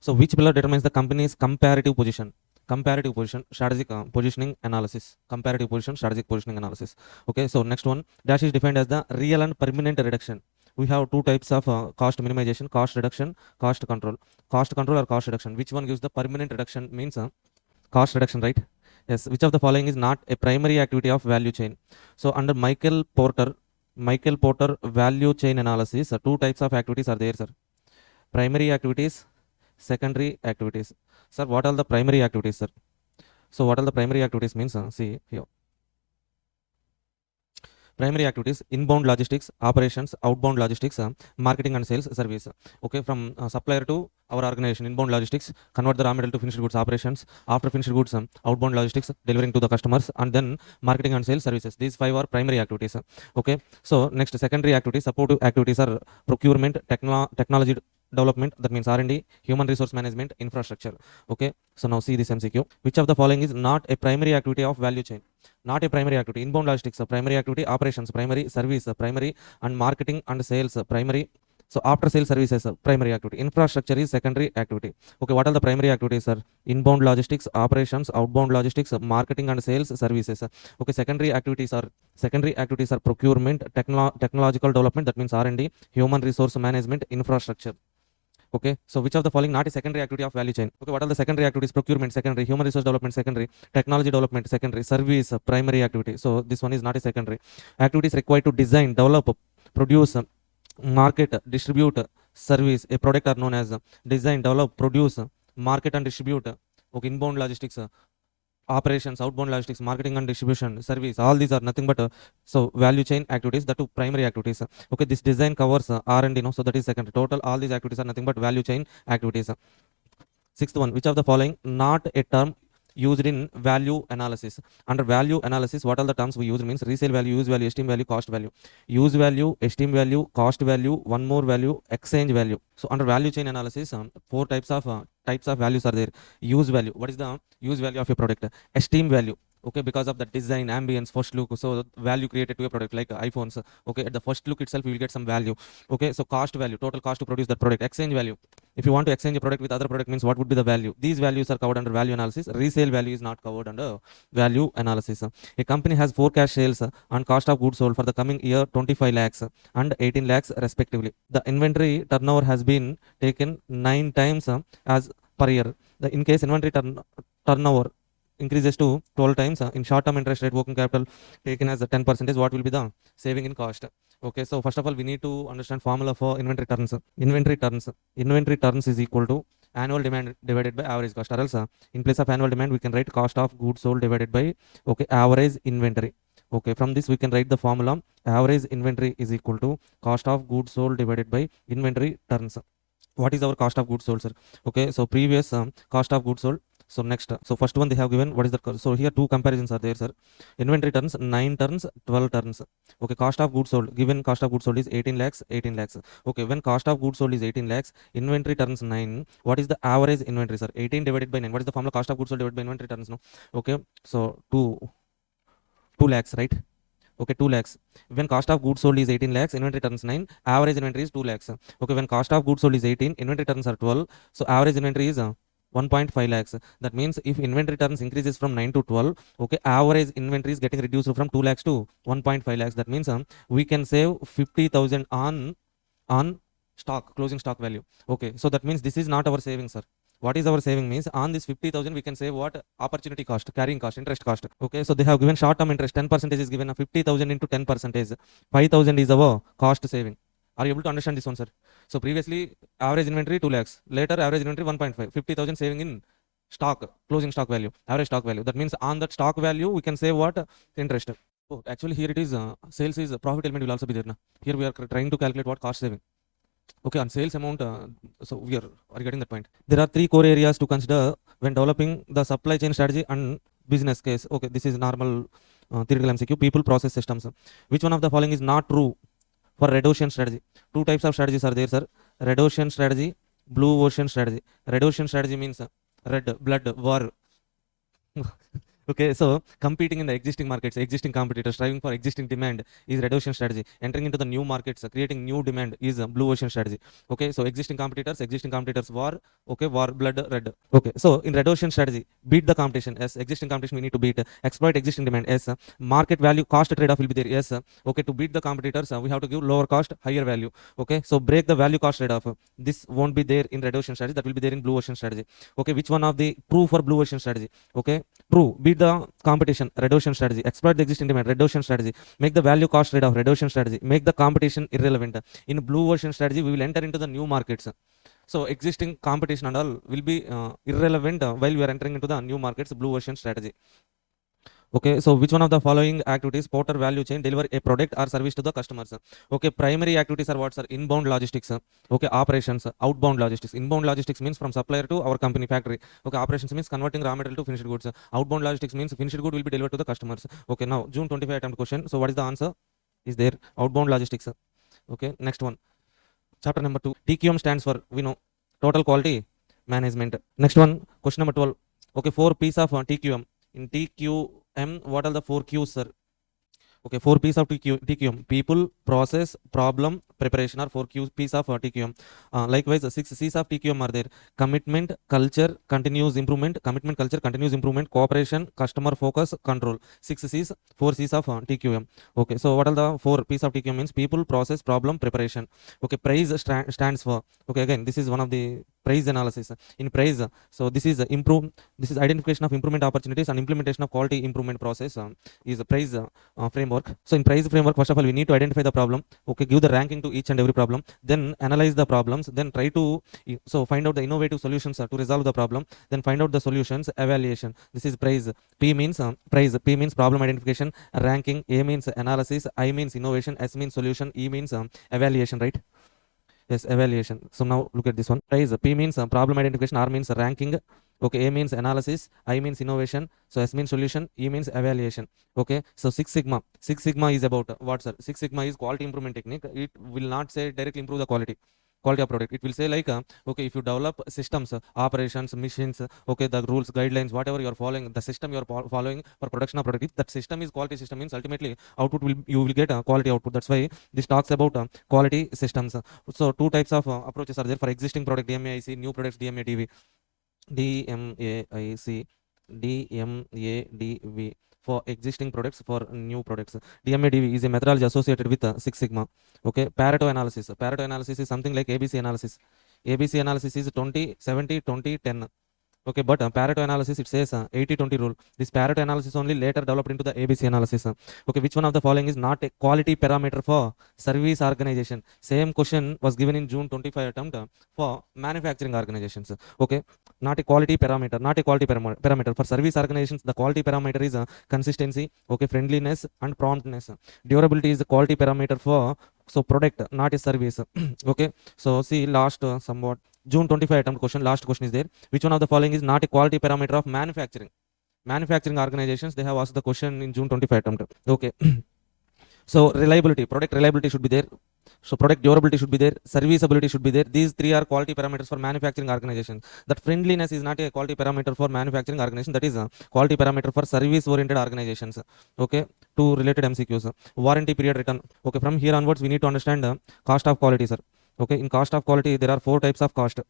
so which pillar determines the company's comparative position? Comparative position, strategic positioning analysis. Comparative position, strategic positioning analysis. Okay, so next one, dash is defined as the real and permanent reduction. We have 2 types of cost minimization, cost reduction, cost control. Cost control or cost reduction. Which one gives the permanent reduction means cost reduction, right? Yes. Which of the following is not a primary activity of value chain? So under Michael Porter value chain analysis, 2 types of activities are there, sir. Primary activities, secondary activities. Sir, what are the primary activities, sir? So what are the primary activities means? See here. Primary activities, inbound logistics, operations, outbound logistics, marketing and sales, service. Okay, from supplier to our organization, inbound logistics, convert the raw material to finished goods, operations, after finished goods, outbound logistics, delivering to the customers, and then marketing and sales services. These 5 are primary activities. Okay, so next, secondary activities, supportive activities are procurement, technology development, that means R&D, human resource management, infrastructure. Okay, so now see this MCQ. Which of the following is not a primary activity of value chain? Not a primary activity. Inbound logistics, a primary activity. Operations, primary. Service, primary. And marketing and sales, primary. So after sales services, primary activity. Infrastructure is secondary activity. Okay, what are the primary activities, sir? Inbound logistics, operations, outbound logistics, marketing and sales services. Okay, secondary activities are procurement, technological development, that means R&D, human resource management, infrastructure. Okay, so which of the following not a secondary activity of value chain? Okay, what are the secondary activities? Procurement, secondary; human resource development, secondary; technology development, secondary; service, primary activity. So this one is not a secondary. Activities required to design, develop, produce, market, distribute, service a product are known as design, develop, produce, market and distribute. Okay, inbound logistics, operations, outbound logistics, marketing and distribution, service, all these are nothing but so value chain activities, that two primary activities. Okay, this design covers R&D, no, so that is secondary. Total all these activities are nothing but value chain activities. Sixth one, which of the following not a term used in value analysis? Under value analysis, what are the terms we use? Means resale value, use value, esteem value, cost value. Use value, esteem value, cost value, one more value, exchange value. So under value chain analysis, four types of values are there. Use value, what is the use value of a product? Esteem value, okay, because of the design, ambience, first look, so value created to a product, like iPhones. Okay, at the first look itself you will get some value. Okay, so cost value, total cost to produce that product. Exchange value, if you want to exchange a product with other product, means what would be the value? These values are covered under value analysis. Resale value is not covered under value analysis. A company has forecast sales and cost of goods sold for the coming year 25 lakhs and 18 lakhs respectively. The inventory turnover has been taken 9 times as per year. In case inventory turnover increases to 12 times in short term interest rate working capital taken as a 10%, what will be the saving in cost? Okay, so first of all we need to understand formula for inventory turns. Inventory turns is equal to annual demand divided by average cost, or else in place of annual demand we can write cost of goods sold divided by, okay, average inventory. Okay, from this we can write the formula average inventory is equal to cost of goods sold divided by inventory turns. What is our cost of goods sold, sir? Okay, so previous cost of goods sold. So next, so first one they have given what is the so here two comparisons are there, sir. Inventory turns 9 turns, 12 turns. Okay, cost of goods sold, given cost of goods sold is 18 lakhs, 18 lakhs. Okay, when cost of goods sold is 18 lakhs, inventory turns 9. What is the average inventory, sir? 18 divided by 9. What is the formula? Cost of goods sold divided by inventory turns, no? Okay, so 2 lakhs, right? Okay, 2 lakhs. When cost of goods sold is 18 lakhs, inventory turns 9, average inventory is 2 lakhs. Okay, when cost of goods sold is 18, inventory turns are 12, so average inventory is 1.5 lakhs. That means if inventory turns increases from 9 to 12, okay, average inventory is getting reduced from 2 lakhs to 1.5 lakhs. That means we can save 50,000 on stock, closing stock value. Okay, so that means this is not our saving, sir. What is our saving means on this 50,000 we can save what? Opportunity cost, carrying cost, interest cost. Okay, so they have given short term interest 10% is given, 50,000 into 10%, 5,000 is our cost saving. Are you able to understand this one, sir? So previously average inventory 2 lakhs, later average inventory 1.5, 50,000 saving in stock, closing stock value, average stock value. That means on that stock value we can save what? Interest. Oh, actually here it is sales is profit element will also be there now. Here we are trying to calculate what cost saving. Okay, on sales amount, so we are getting that point. There are 3 core areas to consider when developing the supply chain strategy and business case. Okay, this is normal theoretical MCQ. People, process, systems. Which one of the following is not true for red ocean strategy? 2 types of strategies are there, sir. Red ocean strategy, blue ocean strategy. Red ocean strategy means red, blood, war. Okay, so competing in the existing markets, existing competitors, striving for existing demand is red ocean strategy. Entering into the new markets, creating new demand is blue ocean strategy. Okay, so existing competitors war. Okay, war, blood, red. Okay, so in red ocean strategy, beat the competition. Yes, existing competition we need to beat. Exploit existing demand. Yes, market value cost trade-off will be there. Yes, okay, to beat the competitors, we have to give lower cost, higher value. Okay, so break the value cost trade-off. This won't be there in red ocean strategy. That will be there in blue ocean strategy. Okay, which one of the true for blue ocean strategy? Okay, true. Beat the competition, red ocean strategy. Exploit the existing demand, red ocean strategy. Make the value cost trade-off, red ocean strategy. Make the competition irrelevant. In blue ocean strategy, we will enter into the new markets. So existing competition and all will be irrelevant while we are entering into the new markets, blue ocean strategy. Okay, so which one of the following activities porter value chain deliver a product or service to the customers? Okay, primary activities are what, sir? Inbound logistics. Okay, operations. Outbound logistics. Inbound logistics means from supplier to our company factory. Okay, operations means converting raw material to finished goods. Outbound logistics means finished good will be delivered to the customers. Okay, now June 25 attempt question. So what is the answer? Is there outbound logistics? Okay, next one. Chapter number 2. TQM stands for, we know, total quality management. Next one, question number 12. Okay, 4 P's of TQM. In TQM, what are the 4 Q's, sir? Okay, 4 P's of TQM: people, process, problem, preparation are 4 P's of TQM. Likewise, 6 C's of TQM are there: commitment, culture, continuous improvement, cooperation, customer focus, control. 6 C's, 4 C's of TQM. Okay, so what are the 4 P's of TQM? Means people, process, problem, preparation. Okay, price stands for, okay, again, this is one of the price analysis. In price, so this is this is identification of improvement opportunities and implementation of quality improvement process, is a price framework. So in price framework, first of all, we need to identify the problem. Okay, give the ranking to each and every problem, then analyze the problems, then try to so find out the innovative solutions to resolve the problem, then find out the solutions. Evaluation, this is price. P means price. P means problem identification. Ranking. A means analysis. I means innovation. S means solution. E means evaluation, right? Yes, evaluation. So now look at this one. Price. P means problem identification. R means ranking. Okay, A means analysis. I means innovation. So S means solution. E means evaluation. Okay, so Six Sigma. Six Sigma is about what, sir? Six Sigma is quality improvement technique. It will not say directly improve the quality of product. It will say like, okay, if you develop systems, operations, machines, okay, the rules, guidelines, whatever you are following, the system you are following for production of product, if that system is quality system, means ultimately output will, you will get a quality output. That's why this talks about quality systems. So two types of approaches are there for existing product: DMAIC, new products DMADV. DMAIC, DMADV for existing products, for new products. DMADV is a methodology associated with Six Sigma. Okay, Pareto analysis. Pareto analysis is something like ABC analysis. ABC analysis is 20, 70, 20, 10. Okay, but Pareto analysis, it says 80-20 rule. This Pareto analysis only later developed into the ABC analysis. Okay, which one of the following is not a quality parameter for service organization? Same question was given in June 25 attempt for manufacturing organizations. Okay, not a quality parameter, parameter for service organizations. The quality parameter is consistency, okay, friendliness and promptness. Durability is the quality parameter for product, not a service. Okay, so see last somewhat June 25 attempt question, last question is there. Which one of the following is not a quality parameter of manufacturing? Manufacturing organizations, they have asked the question in June 25 attempt. Okay. So reliability, product reliability should be there. So product durability should be there. Serviceability should be there. These three are quality parameters for manufacturing organizations. That friendliness is not a quality parameter for manufacturing organization. That is a quality parameter for service-oriented organizations. Okay. Two related MCQs. Warranty period return. Okay. From here onwards, we need to understand cost of quality, sir. Okay. In cost of quality, there are 4 types of cost.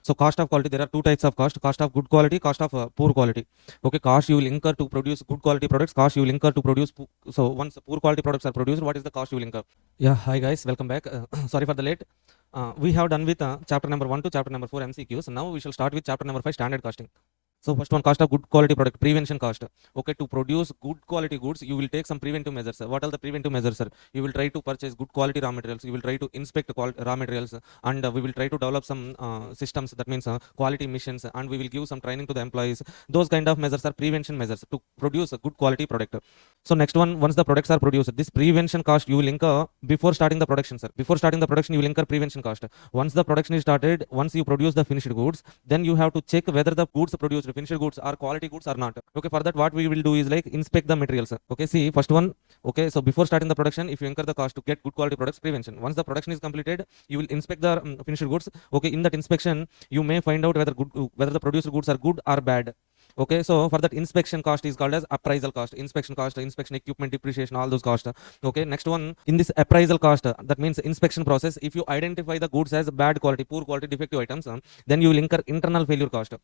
So cost of quality, there are 2 types of cost: cost of good quality, cost of poor quality. Okay, cost you will incur to produce good quality products, cost you will incur to produce so once poor quality products are produced, what is the cost you will incur? Yeah, hi guys, welcome back. Sorry for the late. We have done with chapter number 1 to chapter number 4 MCQs. Now we shall start with chapter number 5, standard costing. So first one, cost of good quality product, prevention cost. Okay, to produce good quality goods, you will take some preventive measures. What are the preventive measures, sir? You will try to purchase good quality raw materials. You will try to inspect raw materials, and we will try to develop some systems. That means quality missions, and we will give some training to the employees. Those kind of measures are prevention measures to produce a good quality product. So next one, once the products are produced, this prevention cost you will incur before starting the production, sir. Before starting the production, you will incur prevention cost. Once the production is started, once you produce the finished goods, then you have to check whether the goods produced, finished goods, are quality goods or not. Okay, for that what we will do is like inspect the materials. Okay, see first one. Okay, so before starting the production, if you incur the cost to get good quality products, prevention. Once the production is completed, you will inspect the finished goods. Okay, in that inspection, you may find out whether the produced goods are good or bad. Okay, so for that, inspection cost is called as appraisal cost. Inspection cost, inspection equipment depreciation, all those costs. Okay, next one, in this appraisal cost, that means inspection process, if you identify the goods as bad quality, poor quality, defective items, then you will incur internal failure cost.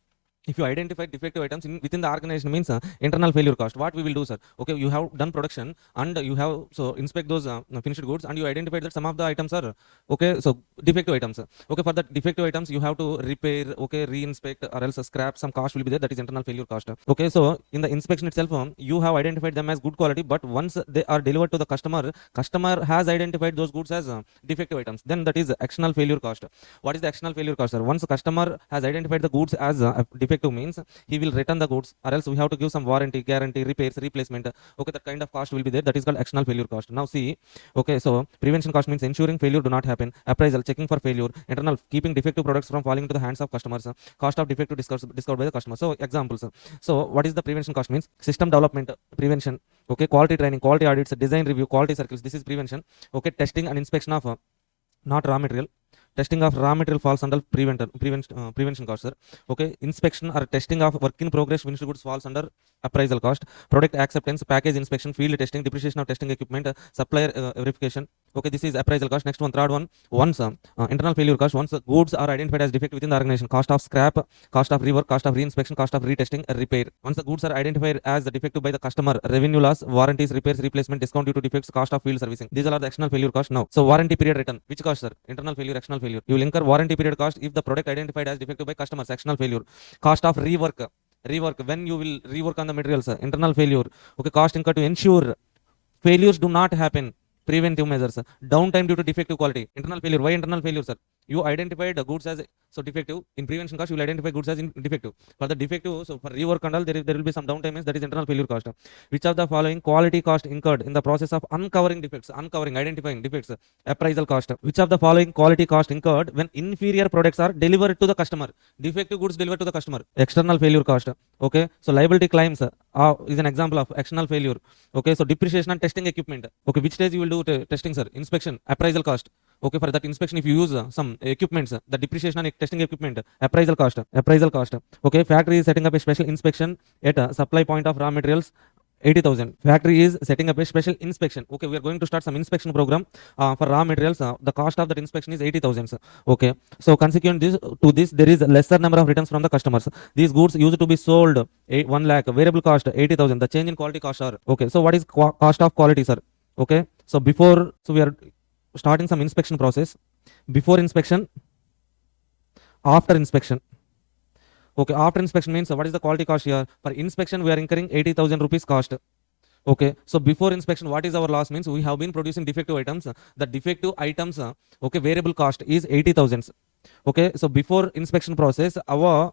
If you identify defective items within the organization, means internal failure cost. What we will do, sir? Okay, you have done production and you have inspect those finished goods, and you identified that some of the items are okay, so defective items. Okay, for that defective items you have to repair, okay, re-inspect, or else scrap, some cost will be there. That is internal failure cost. Okay, so in the inspection itself, you have identified them as good quality, but once they are delivered to the customer has identified those goods as defective items, then that is external failure cost. What is the external failure cost, sir? Once the customer has identified the goods as defective, means he will return the goods, or else we have to give some warranty, guarantee, repairs, replacement. Okay, that kind of cost will be there. That is called external failure cost. Now see, okay, so prevention cost means ensuring failure do not happen. Appraisal, checking for failure. Internal, keeping defective products from falling into the hands of customers. Cost of defective discovered by the customer. So examples. So what is the prevention cost means? System development, prevention. Okay, quality training, quality audits, design review, quality circles. This is prevention. Okay, testing and inspection of not raw material. Testing of raw material falls under prevention cost, sir. Okay, inspection or testing of work in progress finished goods falls under appraisal cost. Product acceptance, package inspection, field testing, depreciation of testing equipment, supplier verification. Okay, this is appraisal cost. Next one, third one, once internal failure cost. Once goods are identified as defect within the organization, cost of scrap, cost of rework, cost of reinspection, cost of retesting, repair. Once the goods are identified as the defective by the customer, revenue loss, warranties, repairs, replacement, discount due to defects, cost of field servicing. These are the external failure cost now. So warranty period return, which cost, sir? Internal failure, external failure. You will incur warranty period cost if the product identified as defective by customers, external failure. Cost of rework, when you will rework on the materials, internal failure. Okay, cost incurred to ensure failures do not happen. Preventive measures, downtime due to defective quality. Internal failure, why internal failure, sir? You identified the goods as defective. In prevention cost, you will identify goods as defective. For the defective, so for rework and all, there will be some downtime, that is internal failure cost. Which of the following quality cost incurred in the process of uncovering defects, identifying defects? Appraisal cost. Which of the following quality cost incurred when inferior products are delivered to the customer? Defective goods delivered to the customer. External failure cost. Okay, so liability claims is an example of external failure. Okay, so depreciation and testing equipment. Okay, which stage you will do testing, sir? Inspection, appraisal cost. Okay, for that inspection, if you use some equipments, the depreciation and testing equipment, appraisal cost. Okay, factory is setting up a special inspection at a supply point of raw materials. 80,000. Factory is setting up a special inspection. Okay, we are going to start some inspection program for raw materials. The cost of that inspection is 80,000. Okay, so consequent to this, there is lesser number of returns from the customers. These goods used to be sold 1 lakh. Variable cost 80,000. The change in quality cost are okay. So what is cost of quality, sir? Okay, so we are starting some inspection process. Before inspection, after inspection. Okay, after inspection means what is the quality cost here? For inspection, we are incurring 80,000 rupees cost. Okay, so before inspection, what is our loss? Means we have been producing defective items. The defective items, okay, variable cost is 80,000. Okay, so before inspection process, our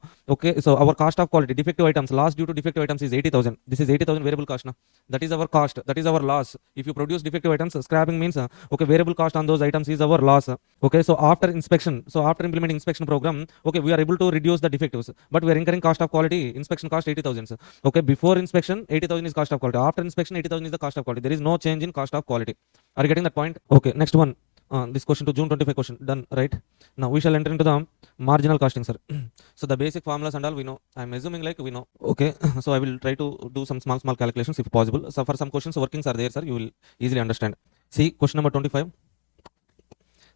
cost of quality, defective items, loss due to defective items is 80,000. This is 80,000 variable cost. Now that is our cost, that is our loss. If you produce defective items, scrapping means okay, variable cost on those items is our loss. Okay, so after inspection, so after implementing inspection program, okay, we are able to reduce the defectives, but we are incurring cost of quality, inspection cost 80,000. Okay, before inspection 80,000 is cost of quality, after inspection 80,000 is the cost of quality. There is no change in cost of quality. Are you getting that point? Okay, next one. This question to June 25 question done, right? Now we shall enter into the marginal costing, sir. So the basic formulas and all we know. I'm assuming like we know. Okay, so I will try to do some small calculations if possible. So for some questions workings are there, sir. You will easily understand. See question number 25.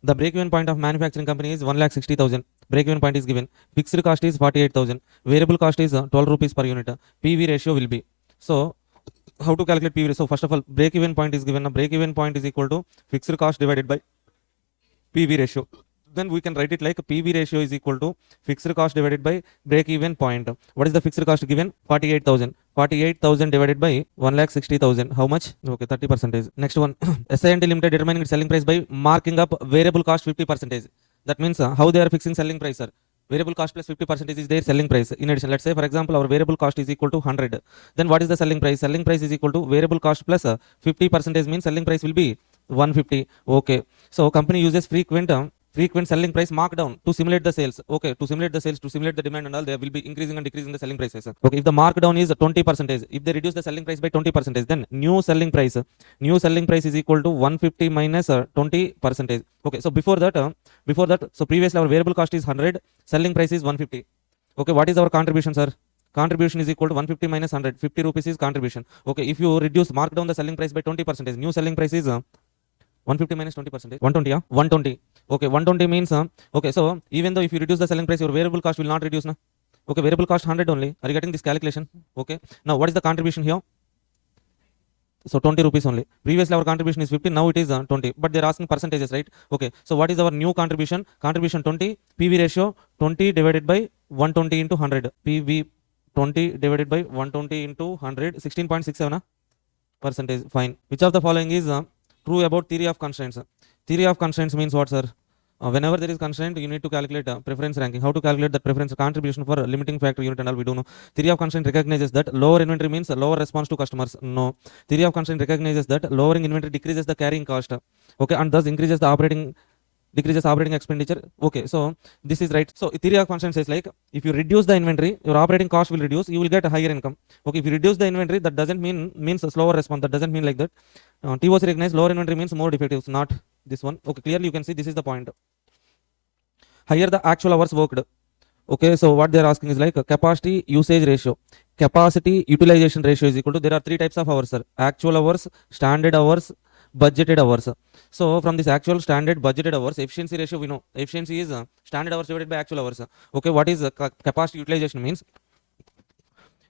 The break-even point of manufacturing company is 1,60,000. Break-even point is given. Fixed cost is 48,000. Variable cost is 12 rupees per unit. PV ratio will be. So how to calculate PV ratio? So first of all, break-even point is given. Break-even point is equal to fixed cost divided by PV ratio. Then we can write it like PV ratio is equal to fixed cost divided by break-even point. What is the fixed cost given? 48,000. 48,000 divided by 1,60,000. How much? Okay, 30%. Next one. SCM&D Limited determining its selling price by marking up variable cost 50%. That means how they are fixing selling price, sir? Variable cost plus 50% is their selling price. In addition, let's say for example our variable cost is equal to 100. Then what is the selling price? Selling price is equal to variable cost plus 50% means selling price will be 150. Okay, so company uses frequent selling price markdown to simulate the sales. Okay, to simulate the demand and all, they will be increasing and decreasing the selling prices. Okay, if the markdown is 20%, if they reduce the selling price by 20%, then new selling price is equal to 150 minus 20%. Okay, so before that, so previously our variable cost is 100, selling price is 150. Okay, what is our contribution, sir? Contribution is equal to 150 minus 100. 50 rupees is contribution. Okay, if you reduce markdown the selling price by 20%, new selling price is 150 minus 20%. 120, 120. Okay, 120 means, okay, so even though if you reduce the selling price, your variable cost will not reduce. Na? Okay, variable cost 100 only. Are you getting this calculation? Okay, now what is the contribution here? So 20 rupees only. Previously our contribution is 50, now it is 20. But they're asking percentages, right? Okay, so what is our new contribution? Contribution 20, PV ratio 20 divided by 120 into 100. PV 20 divided by 120 into 100, 16.67 percentage. Fine. Which of the following is true about theory of constraints? Theory of constraints means what, sir? Whenever there is constraint, you need to calculate preference ranking. How to calculate that preference contribution for limiting factor unit and all we do know. Theory of constraint recognizes that lower inventory means lower response to customers. No. Theory of constraint recognizes that lowering inventory decreases the carrying cost. Okay, and thus decreases operating expenditure. Okay, so this is right. So theory of constraint says like if you reduce the inventory, your operating cost will reduce, you will get a higher income. Okay, if you reduce the inventory, that doesn't means a slower response. That doesn't mean like that. TOC recognizes lower inventory means more defectives, not this one. Okay, clearly you can see this is the point. higher the actual hours worked. Okay, so what they are asking is like capacity usage ratio. Capacity utilization ratio is equal to, there are three types of hours, sir: actual hours, standard hours, budgeted hours. So from this actual, standard, budgeted hours, efficiency ratio, we know efficiency is standard hours divided by actual hours. Okay, what is capacity utilization means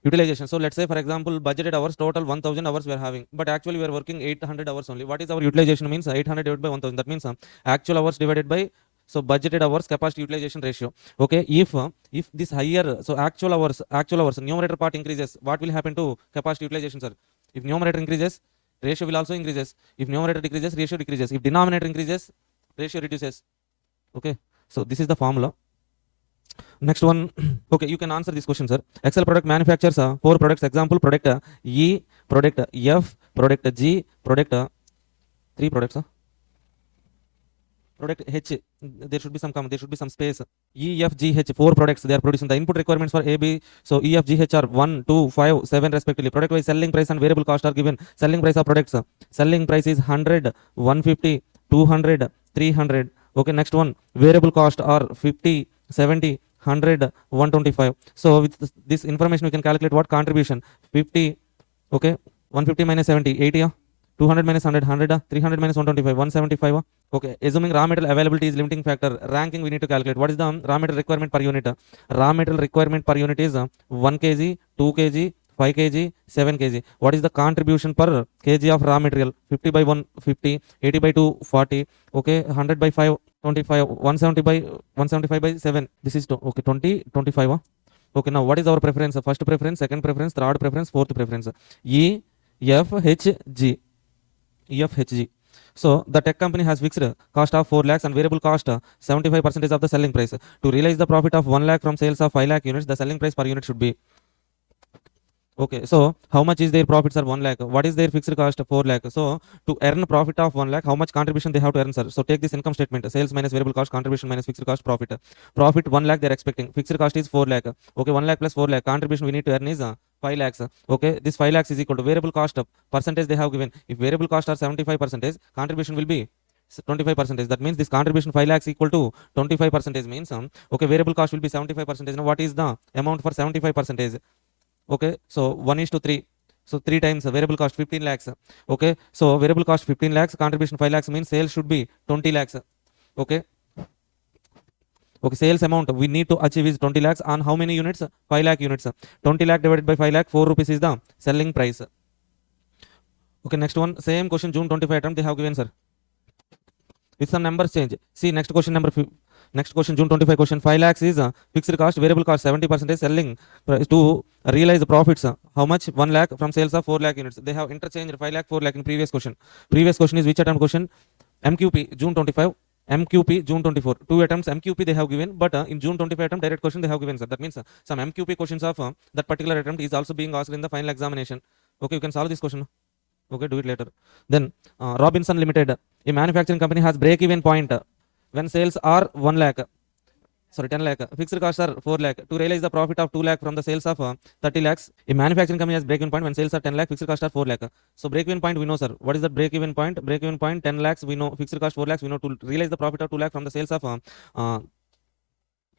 utilization. So let's say, for example, budgeted hours, total 1000 hours we are having, but actually we are working 800 hours only. What is our utilization means 800 divided by 1000. That means actual hours divided by, so budgeted hours, capacity utilization ratio. Okay, if this higher, so actual hours numerator part increases, what will happen to capacity utilization, sir? If numerator increases, ratio will also increases. If numerator decreases, ratio decreases. If denominator increases, ratio reduces. Okay, so this is the formula. Next one. Okay, you can answer this question, sir. Excel product manufactures 4 products. Example: product E, product F, product G, product 3 products. Product H, there should be some there should be some space. E, F, G, H, 4 products they are producing. The input requirements for A, B, so E, F, G, H are 1, 2, 5, 7 respectively. Product wise selling price and variable cost are given. Selling price of products, selling price is 100, 150, 200, 300. Okay, next one, variable cost are 50, 70, 100, 125. So with this information we can calculate what contribution. 50, okay, 150 minus 70, 80, 200 minus 100, 100, 300 minus 125, 175. Okay, assuming raw material availability is limiting factor, ranking we need to calculate. What is the raw material requirement per unit? Raw material requirement per unit is 1 kg, 2 kg, 5 kg, 7 kg. What is the contribution per kg of raw material? 50 by 1, 50, 80 by 2, 40. Okay, 100 by 5, 25, 170 by 175 by 7. This is okay, 20, 25. Okay, now what is our preference? First preference, second preference, third preference, fourth preference. E, F, H, G. EFHG. So the tech company has fixed cost of 4 lakhs and variable cost 75% of the selling price. To realize the profit of 1 lakh from sales of 5 lakh units, the selling price per unit should be. Okay, so how much is their profits are 1 lakh? What is their fixed cost? 4 lakh. So to earn profit of 1 lakh, how much contribution they have to earn, sir? So take this income statement: sales minus variable cost, contribution minus fixed cost, profit. Profit 1 lakh they are expecting. Fixed cost is 4 lakh. Okay, 1 lakh plus 4 lakh. Contribution we need to earn is 5 lakhs. Okay, this 5 lakhs is equal to variable cost percentage they have given. If variable cost are 75%, contribution will be 25%. That means this contribution 5 lakhs equal to 25% means okay, variable cost will be 75%. Now what is the amount for 75%? Okay, so 1 is to 3. So 3 times variable cost 15 lakhs. Okay, so variable cost 15 lakhs, contribution 5 lakhs means sales should be 20 lakhs. Okay, okay, sales amount we need to achieve is 20 lakhs on how many units? 5 lakh units. 20 lakh divided by 5 lakh, 4 rupees is the selling price. Okay, next one, same question, June 25 attempt they have given, sir, with some numbers change. See next question, next question, June 25 question. 5 lakhs is fixed cost, variable cost 70%, selling price to realize the profits. How much? 1 lakh from sales of 4 lakh units. They have interchanged 5 lakh, 4 lakh in previous question. Previous question is which attempt question? MQP June 25, MQP June 24. 2 attempts MQP they have given, but in June 25 attempt direct question they have given, sir. That means some MQP questions of that particular attempt is also being asked in the final examination. Okay, you can solve this question. Okay, do it later. Then Robinson Limited, a manufacturing company, has break-even point when sales are 1 lakh. Sorry, 10 lakh. Fixed costs are 4 lakh. To realize the profit of 2 lakh from the sales of 30 lakhs, a manufacturing company has break-even point when sales are 10 lakh, fixed costs are 4 lakh. So break-even point we know, sir. What is the break-even point? Break-even point 10 lakhs we know, fixed cost 4 lakhs we know. To realize the profit of 2 lakh from the sales of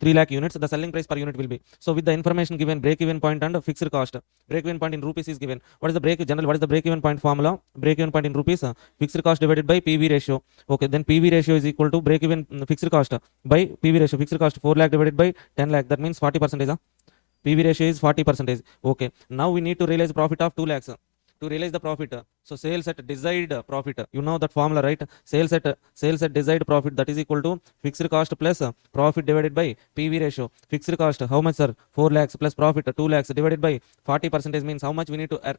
3 lakh units, the selling price per unit will be. So with the information given, break-even point and fixed cost, break-even point in rupees is given. What is the what is the break-even point formula? Break-even point in rupees, fixed cost divided by PV ratio. Okay, then PV ratio is equal to break-even fixed cost by PV ratio. Fixed cost 4 lakh divided by 10 lakh, that means 40%. PV ratio is 40%. Okay, now we need to realize profit of 2 lakhs. To realize the profit, so sales at desired profit, you know that formula, right? Sales at desired profit, that is equal to fixed cost plus profit divided by PV ratio. Fixed cost how much, sir? 4 lakhs plus profit 2 lakhs divided by 40% means how much we need to earn?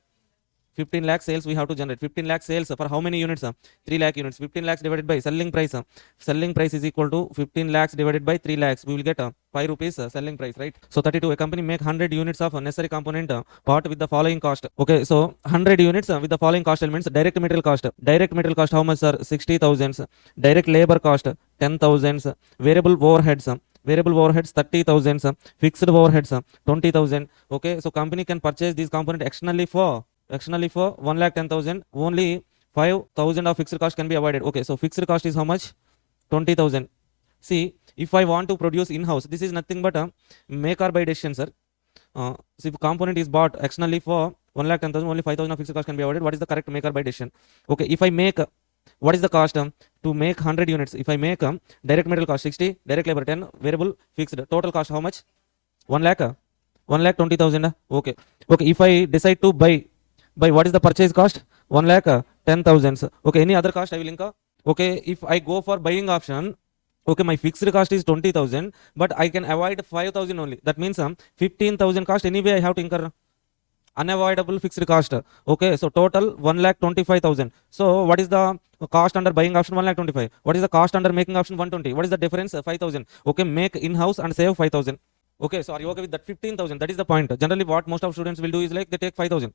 15 lakh sales we have to generate. 15 lakh sales for how many units? 3 lakh units. 15 lakhs divided by selling price. Selling price is equal to 15 lakhs divided by 3 lakhs. We will get 5 rupees selling price, right? So 32, a company make 100 units of necessary component part with the following cost. Okay, so 100 units with the following cost elements. Direct material cost. Direct material cost how much, sir? 60,000. Direct labor cost 10,000. Variable overheads. Variable overheads 30,000. Fixed overheads 20,000. Okay, so company can purchase these components externally for 1,10,000. Only 5,000 of fixed cost can be avoided. Okay, so fixed cost is how much? 20,000. See, if I want to produce in-house, this is nothing but a make or buy decision, sir. So if component is bought externally for 1,10,000, only 5,000 of fixed cost can be avoided. What is the correct make or buy decision? Okay, if I make what is the cost to make 100 units? If I make direct material cost 60, direct labor 10, variable fixed, total cost how much? 1 lakh, 1,20,000. Okay, okay. If I decide to buy what is the purchase cost? 1,10,000. Okay, any other cost I will incur? Okay, if I go for buying option, okay, my fixed cost is 20,000, but I can avoid 5,000 only. That means 15,000 cost anyway I have to incur. Unavoidable fixed cost. Okay, so total 1,25,000. So what is the cost under buying option? 1,25,000. What is the cost under making option? 120. What is the difference? 5,000. Okay, make in-house and save 5,000. Okay, so are you okay with that? 15,000. That is the point. Generally, what most of students will do is like they take 5,000.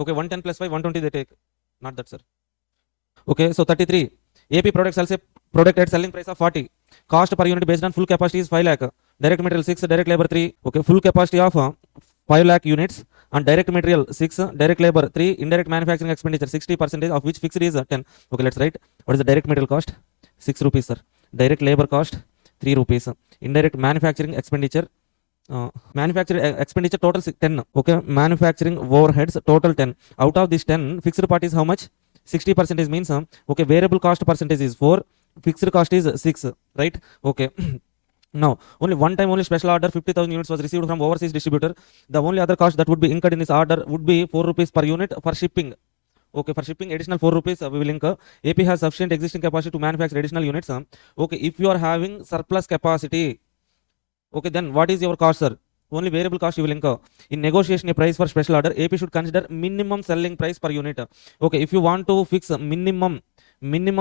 Okay, 110 plus 5, 120 they take. Not that, sir. Okay, so 33. AP product sells a product at selling price of 40. Cost per unit based on full capacity is 5 lakh. Direct material 6, direct labor 3. Okay, full capacity of 5 lakh units and direct material 6, direct labor 3, indirect manufacturing expenditure 60% of which fixed is 10. Okay, let's write. What is the direct material cost? 6 rupees, sir. Direct labor cost 3 rupees. Indirect manufacturing expenditure expenditure total 10. Okay, manufacturing overheads total 10. Out of this 10, fixed part is how much? 60% means okay, variable cost percentage is 4, fixed cost is 6, right? Okay. Now, only one time only special order 50,000 units was received from overseas distributor. The only other cost that would be incurred in this order would be 4 rupees per unit for shipping. Okay, for shipping additional 4 rupees we will incur. AP has sufficient existing capacity to manufacture additional units. Okay, if you are having surplus capacity, okay, then what is your cost, sir? Only variable cost you will incur. In negotiation a price for special order, AP should consider minimum selling price per unit. Okay, if you want to fix minimum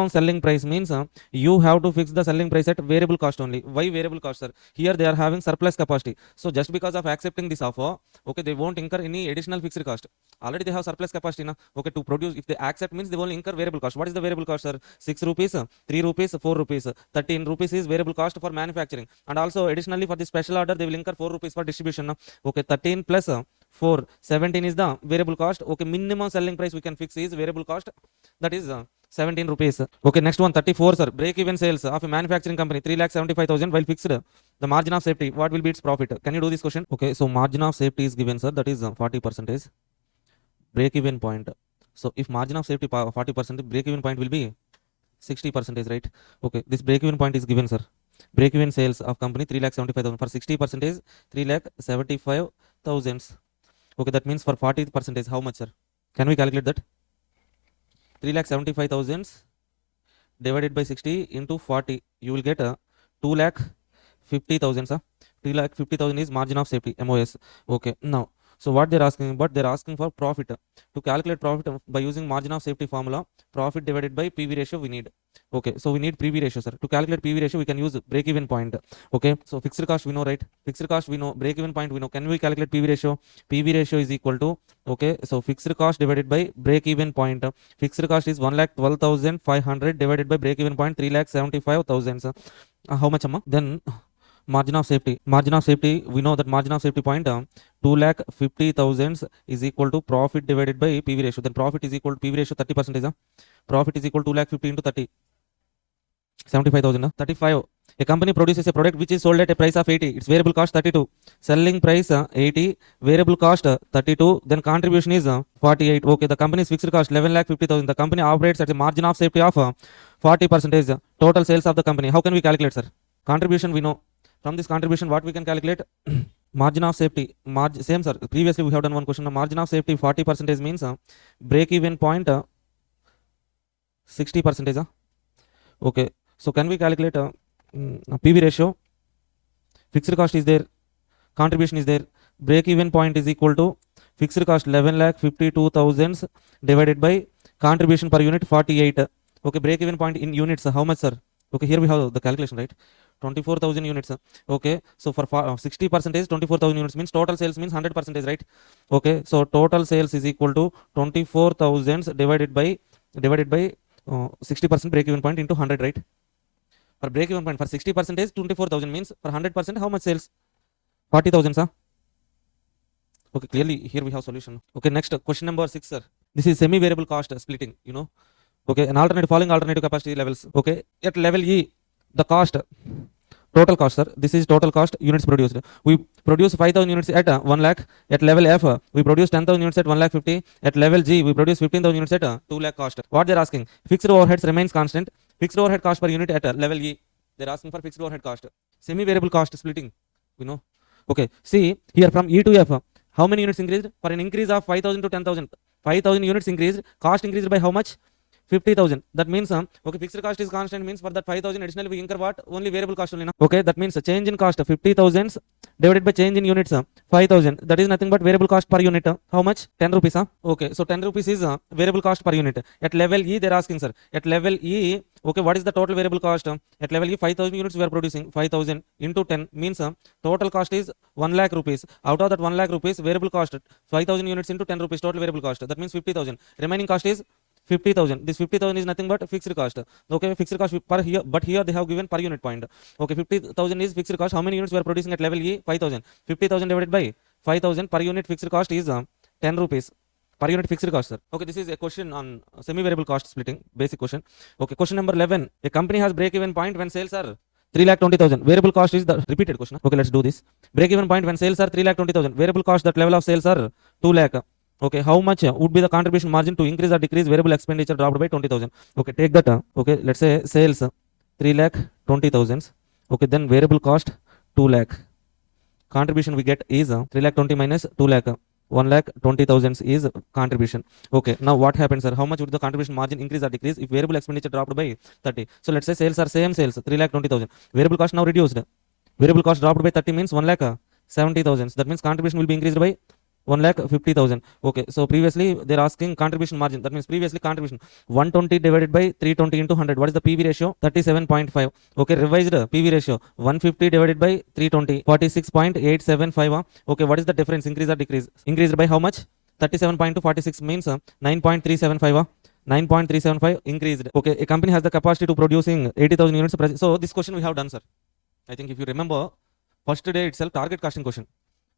selling price means you have to fix the selling price at variable cost only. Why variable cost, sir? Here they are having surplus capacity. So just because of accepting this offer, okay, they won't incur any additional fixed cost. Already they have surplus capacity now. Okay, to produce, if they accept means they will incur variable cost. What is the variable cost, sir? 6 rupees, 3 rupees, 4 rupees, 13 rupees is variable cost for manufacturing. And also additionally for the special order they will incur 4 rupees for distribution. Okay, 13 plus 4, 17 is the variable cost. Okay, minimum selling price we can fix is variable cost, that is 17 rupees. Okay, next one, 34, sir. Break even sales of a manufacturing company 3,75,000 while fixed. The margin of safety, what will be its profit? Can you do this question? Okay, so margin of safety is given, sir, that is 40%. Break even point. So if margin of safety 40%, break even point will be 60%, right? Okay, this break even point is given, sir. Break even sales of company 3,75,000. For 60%, 3,75,000. Okay, that means for 40%, how much, sir? Can we calculate that? 3,75,000 divided by 60 into 40, you will get 2,50,000, sir. 3,50,000 is margin of safety, MOS. Okay, now, so what they're asking, but they're asking for profit. To calculate profit by using margin of safety formula, profit divided by PV ratio we need. Okay, so we need PV ratio, sir. To calculate PV ratio, we can use break even point. Okay, so fixed cost we know, right? Fixed cost we know, break even point we know. Can we calculate PV ratio? PV ratio is equal to, okay, so fixed cost divided by break even point. Fixed cost is 1,12,500 divided by break even point 3,75,000. How much, amma? Then margin of safety we know that margin of safety point 2,50,000 is equal to profit divided by PV ratio. Then profit is equal to PV ratio 30%. Profit is equal to 2,50,000 into 30, 75,000. 35. A company produces a product which is sold at a price of 80. Its variable cost 32. Selling price 80. Variable cost 32. Then contribution is 48. Okay, the company's fixed cost 11,50,000. The company operates at a margin of safety of 40%. Total sales of the company. How can we calculate, sir? Contribution we know. From this contribution, what we can calculate? Margin of safety. Same, sir. Previously, we have done one question. The margin of safety 40% means break even point 60%. Okay. So, can we calculate PV ratio? Fixed cost is there. Contribution is there. Break even point is equal to fixed cost 11,52,000 divided by contribution per unit 48. Okay. Break even point in units. How much, sir? Okay. Here we have the calculation, right? 24,000 units. Okay, so for 60%, 24,000 units means total sales means 100%, right? Okay, so total sales is equal to 24,000 divided by 60% break even point into 100, right? For break even point for 60%, 24,000 means for 100%, how much sales? 40,000, sir. Okay, clearly here we have solution. Okay, next question number 6, sir. This is semi-variable cost splitting, you know. Okay, following alternative capacity levels. Okay, at level E, the cost total cost, sir. This is total cost units produced. We produce 5,000 units at 1 lakh. At level F, we produce 10,000 units at 1 lakh 50. At level G, we produce 15,000 units at 2 lakh cost. What they're asking? Fixed overheads remains constant. Fixed overhead cost per unit at level E. They're asking for fixed overhead cost. Semi-variable cost splitting. You know. Okay. See here from E to F. How many units increased? For an increase of 5,000 to 10,000. 5,000 units increased. Cost increased by how much? 50,000. That means okay, fixed cost is constant, means for that 5,000 additionally we incur what? Only variable cost only. Okay, that means change in cost 50,000 divided by change in units 5,000. That is nothing but variable cost per unit. How much? 10 rupees. Okay, so 10 rupees is variable cost per unit. At level E, they're asking, sir. At level E, okay, what is the total variable cost? At level E, 5,000 units we are producing. 5,000 into 10 means total cost is 1 lakh rupees. Out of that 1 lakh rupees, variable cost 5,000 units into 10 rupees total variable cost. That means 50,000. Remaining cost is 50,000. This 50,000 is nothing but fixed cost. Okay, fixed cost per here, but here they have given per unit point. Okay, 50,000 is fixed cost. How many units we are producing at level E? 5,000. 50,000 divided by 5,000 per unit fixed cost is 10 rupees. Per unit fixed cost, sir. Okay, this is a question on semi-variable cost splitting, basic question. Okay, question number 11. A company has break-even point when sales are 3,20,000. Variable cost is the repeated question. Okay, let's do this. Break-even point when sales are 3,20,000. Variable cost that level of sales are 2 lakh. Okay, how much would be the contribution margin to increase or decrease variable expenditure dropped by 20,000? Okay, take that. Okay, let's say sales 3,20,000. Okay, then variable cost 2 lakh. Contribution we get is 3,20,000 minus 2 lakh. 1,20,000 is contribution. Okay, now what happens, sir? How much would the contribution margin increase or decrease if variable expenditure dropped by 30? So let's say sales are same sales 3,20,000. Variable cost now reduced. Variable cost dropped by 30 means 1,70,000. That means contribution will be increased by 1,50,000. Okay, so previously they're asking contribution margin. That means previously contribution 120 divided by 320 into 100. What is the PV ratio? 37.5. Okay, revised PV ratio 150 divided by 320, 46.875. Okay, what is the difference? Increase or decrease? Increased by how much? 37.246 means 9.375. 9.375 increased. Okay, a company has the capacity to producing 80,000 units. So this question we have done, sir. I think if you remember, first day itself target costing question.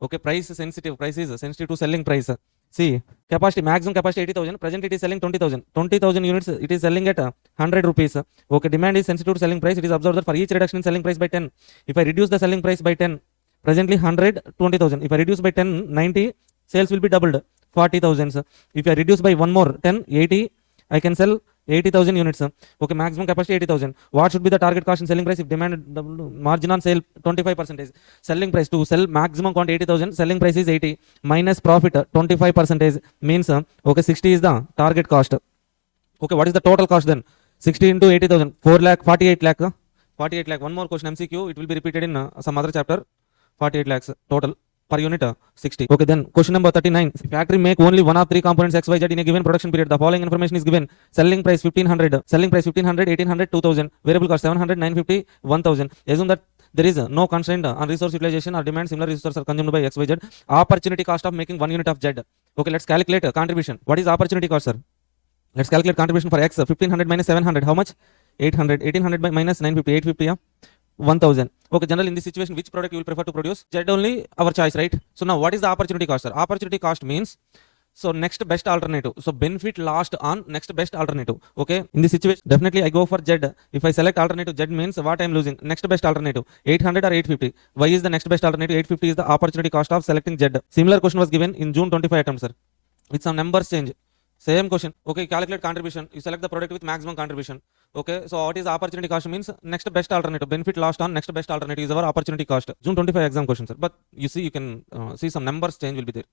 Okay, price is sensitive to selling price. See, capacity, maximum capacity 80,000. Present it is selling 20,000. 20,000 units it is selling at 100 rupees. Okay, demand is sensitive to selling price. It is observed that for each reduction in selling price by 10, if I reduce the selling price by 10, presently 100, 20,000. If I reduce by 10, 90, sales will be doubled, 40,000. If I reduce by one more 10, 80, I can sell 80,000 units. Okay, maximum capacity 80,000. What should be the target cost in selling price if demand margin on sale 25%? Selling price to sell maximum quantity 80,000. Selling price is 80 minus profit 25% means okay, 60 is the target cost. Okay, what is the total cost then? 60 into 80,000, 4 lakh, 48 lakh. 48 lakh. One more question MCQ. It will be repeated in some other chapter. 48 lakhs total. Per unit 60. Okay, then question number 39. Factory make only one of three components XYZ in a given production period. The following information is given. Selling price 1,500. Selling price 1,500, 1,800, 2,000. Variable cost 700, 950, 1,000. Assume that there is no constraint on resource utilization or demand. Similar resources are consumed by XYZ. Opportunity cost of making 1 unit of Z. Okay, let's calculate contribution. What is opportunity cost, sir? Let's calculate contribution for X. 1,500 minus 700. How much? 800. 1,800 by minus 950. 850. 1,000. Okay, generally in this situation, which product you will prefer to produce? Z only, our choice, right? So now what is the opportunity cost, sir? Opportunity cost means, so next best alternative. So benefit lost on next best alternative. Okay, in this situation, definitely I go for Z. If I select alternative Z means what I am losing? Next best alternative, 800 or 850. Why is the next best alternative? 850 is the opportunity cost of selecting Z. Similar question was given in June 25 attempt, sir. With some numbers change. Same question. Okay, calculate contribution. You select the product with maximum contribution. Okay, so what is opportunity cost means next best alternative. Benefit lost on next best alternative is our opportunity cost. June 25 exam question, sir. But you see, you can see some numbers change will be there.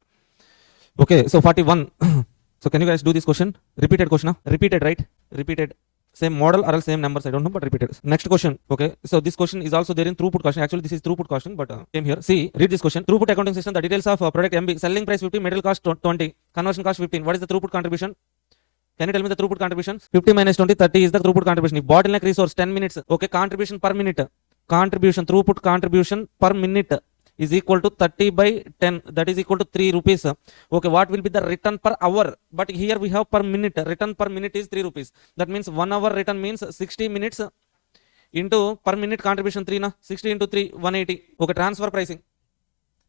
Okay, so 41. So can you guys do this question? Repeated question. Repeated, right? Repeated. Same model or else same numbers, I don't know, but repeated. Next question. Okay, so this question is also there in throughput costing. Actually, this is throughput costing, but came here. See, read this question. Throughput accounting system, the details of product MB, selling price 50, material cost 20, conversion cost 15. What is the throughput contribution? Can you tell me the throughput contribution? 50 minus 20, 30 is the throughput contribution. If bottleneck resource 10 minutes, okay, contribution per minute. Contribution, throughput contribution per minute is equal to 30 by 10. That is equal to 3 rupees. Okay, what will be the return per hour? But here we have per minute. Return per minute is 3 rupees. That means 1 hour return means 60 minutes into per minute contribution 3 na. 60 into 3, 180. Okay, transfer pricing.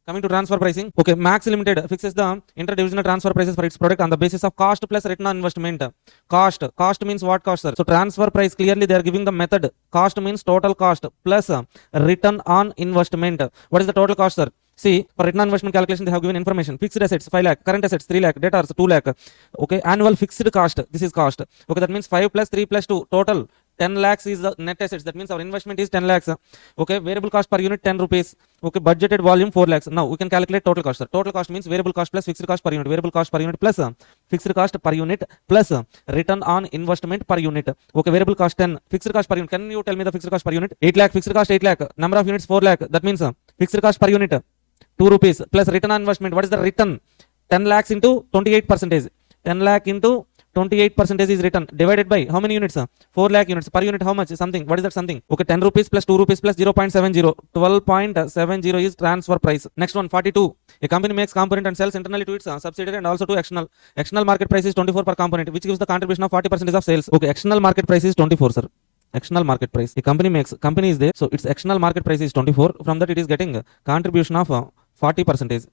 Coming to transfer pricing, okay, Max Limited fixes the interdivisional transfer prices for its product on the basis of cost plus return on investment. Cost means what cost, sir? So transfer price, clearly they are giving the method. Cost means total cost plus return on investment. What is the total cost, sir? See, for return on investment calculation, they have given information. Fixed assets 5 lakh, current assets 3 lakh, debtors 2 lakh. Okay, annual fixed cost, this is cost. Okay, that means 5 plus 3 plus 2, total 10 lakhs is the net assets. That means our investment is 10 lakhs. Okay, variable cost per unit 10 rupees. Okay, budgeted volume 4 lakhs. Now we can calculate total cost, sir. Total cost means variable cost plus fixed cost per unit. Variable cost per unit plus fixed cost per unit plus return on investment per unit. Okay, variable cost 10, fixed cost per unit. Can you tell me the fixed cost per unit? 8 lakh, fixed cost 8 lakh. Number of units 4 lakh. That means fixed cost per unit 2 rupees plus return on investment. What is the return? 10 lakhs into 28%. 10 lakh into 28% is return divided by how many units? 4 lakh units. Per unit how much? Something. What is that something? Okay, 10 rupees plus 2 rupees plus 0.70. 12.70 is transfer price. Next one, 42. A company makes component and sells internally to its subsidiary and also to external. External market price is 24 per component, which gives the contribution of 40% of sales. Okay, external market price is 24, sir. External market price. A company is there, so its external market price is 24. From that, it is getting contribution of 40%.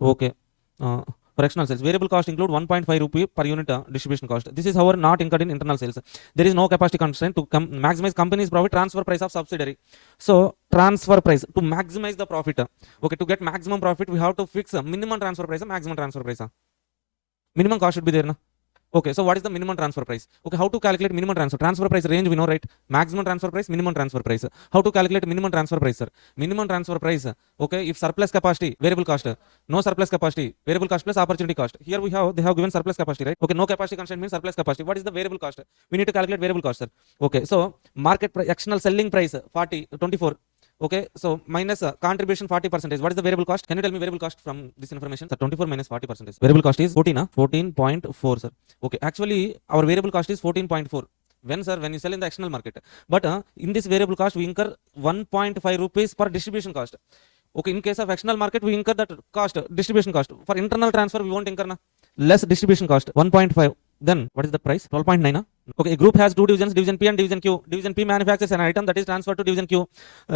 Okay. For external sales, variable cost include 1.5 rupee per unit distribution cost. This is however not incurred in internal sales. There is no capacity constraint to maximize company's profit. Transfer price of subsidiary. So transfer price to maximize the profit. Okay, to get maximum profit, we have to fix a minimum transfer price, maximum transfer price. Minimum cost should be there, na? Okay, so what is the minimum transfer price? Okay, how to calculate minimum transfer price range? We know, right? Maximum transfer price, minimum transfer price. How to calculate minimum transfer price, sir? Minimum transfer price. Okay, if surplus capacity, variable cost. No surplus capacity, variable cost plus opportunity cost. Here they have given surplus capacity, right? Okay, no capacity constraint means surplus capacity. What is the variable cost? We need to calculate variable cost, sir. Okay, so market price, external selling price 24. Okay, so minus contribution 40%. What is the variable cost? Can you tell me variable cost from this information? Sir, 24 minus 40%. Variable cost is 14.4, sir. Okay, actually our variable cost is 14.4. When, sir? When you sell in the external market. But in this variable cost, we incur 1.5 rupees per distribution cost. Okay, in case of external market, we incur that cost, distribution cost. For internal transfer, we won't incur less distribution cost, 1.5. Then what is the price? 12.9. Okay, a group has two divisions, division P and division Q. Division P manufactures an item that is transferred to division Q.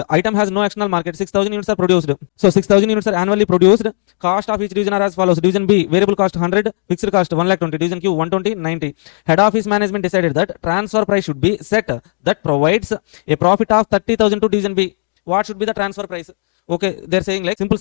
Item has no external market. 6,000 units are produced. So 6,000 units are annually produced. Cost of each division are as follows. Division B, variable cost 100, fixed cost 1,20,000. Division Q 120, 90. Head office management decided that transfer price should be set that provides a profit of 30,000 to division B. What should be the transfer price? Okay, they're saying like simple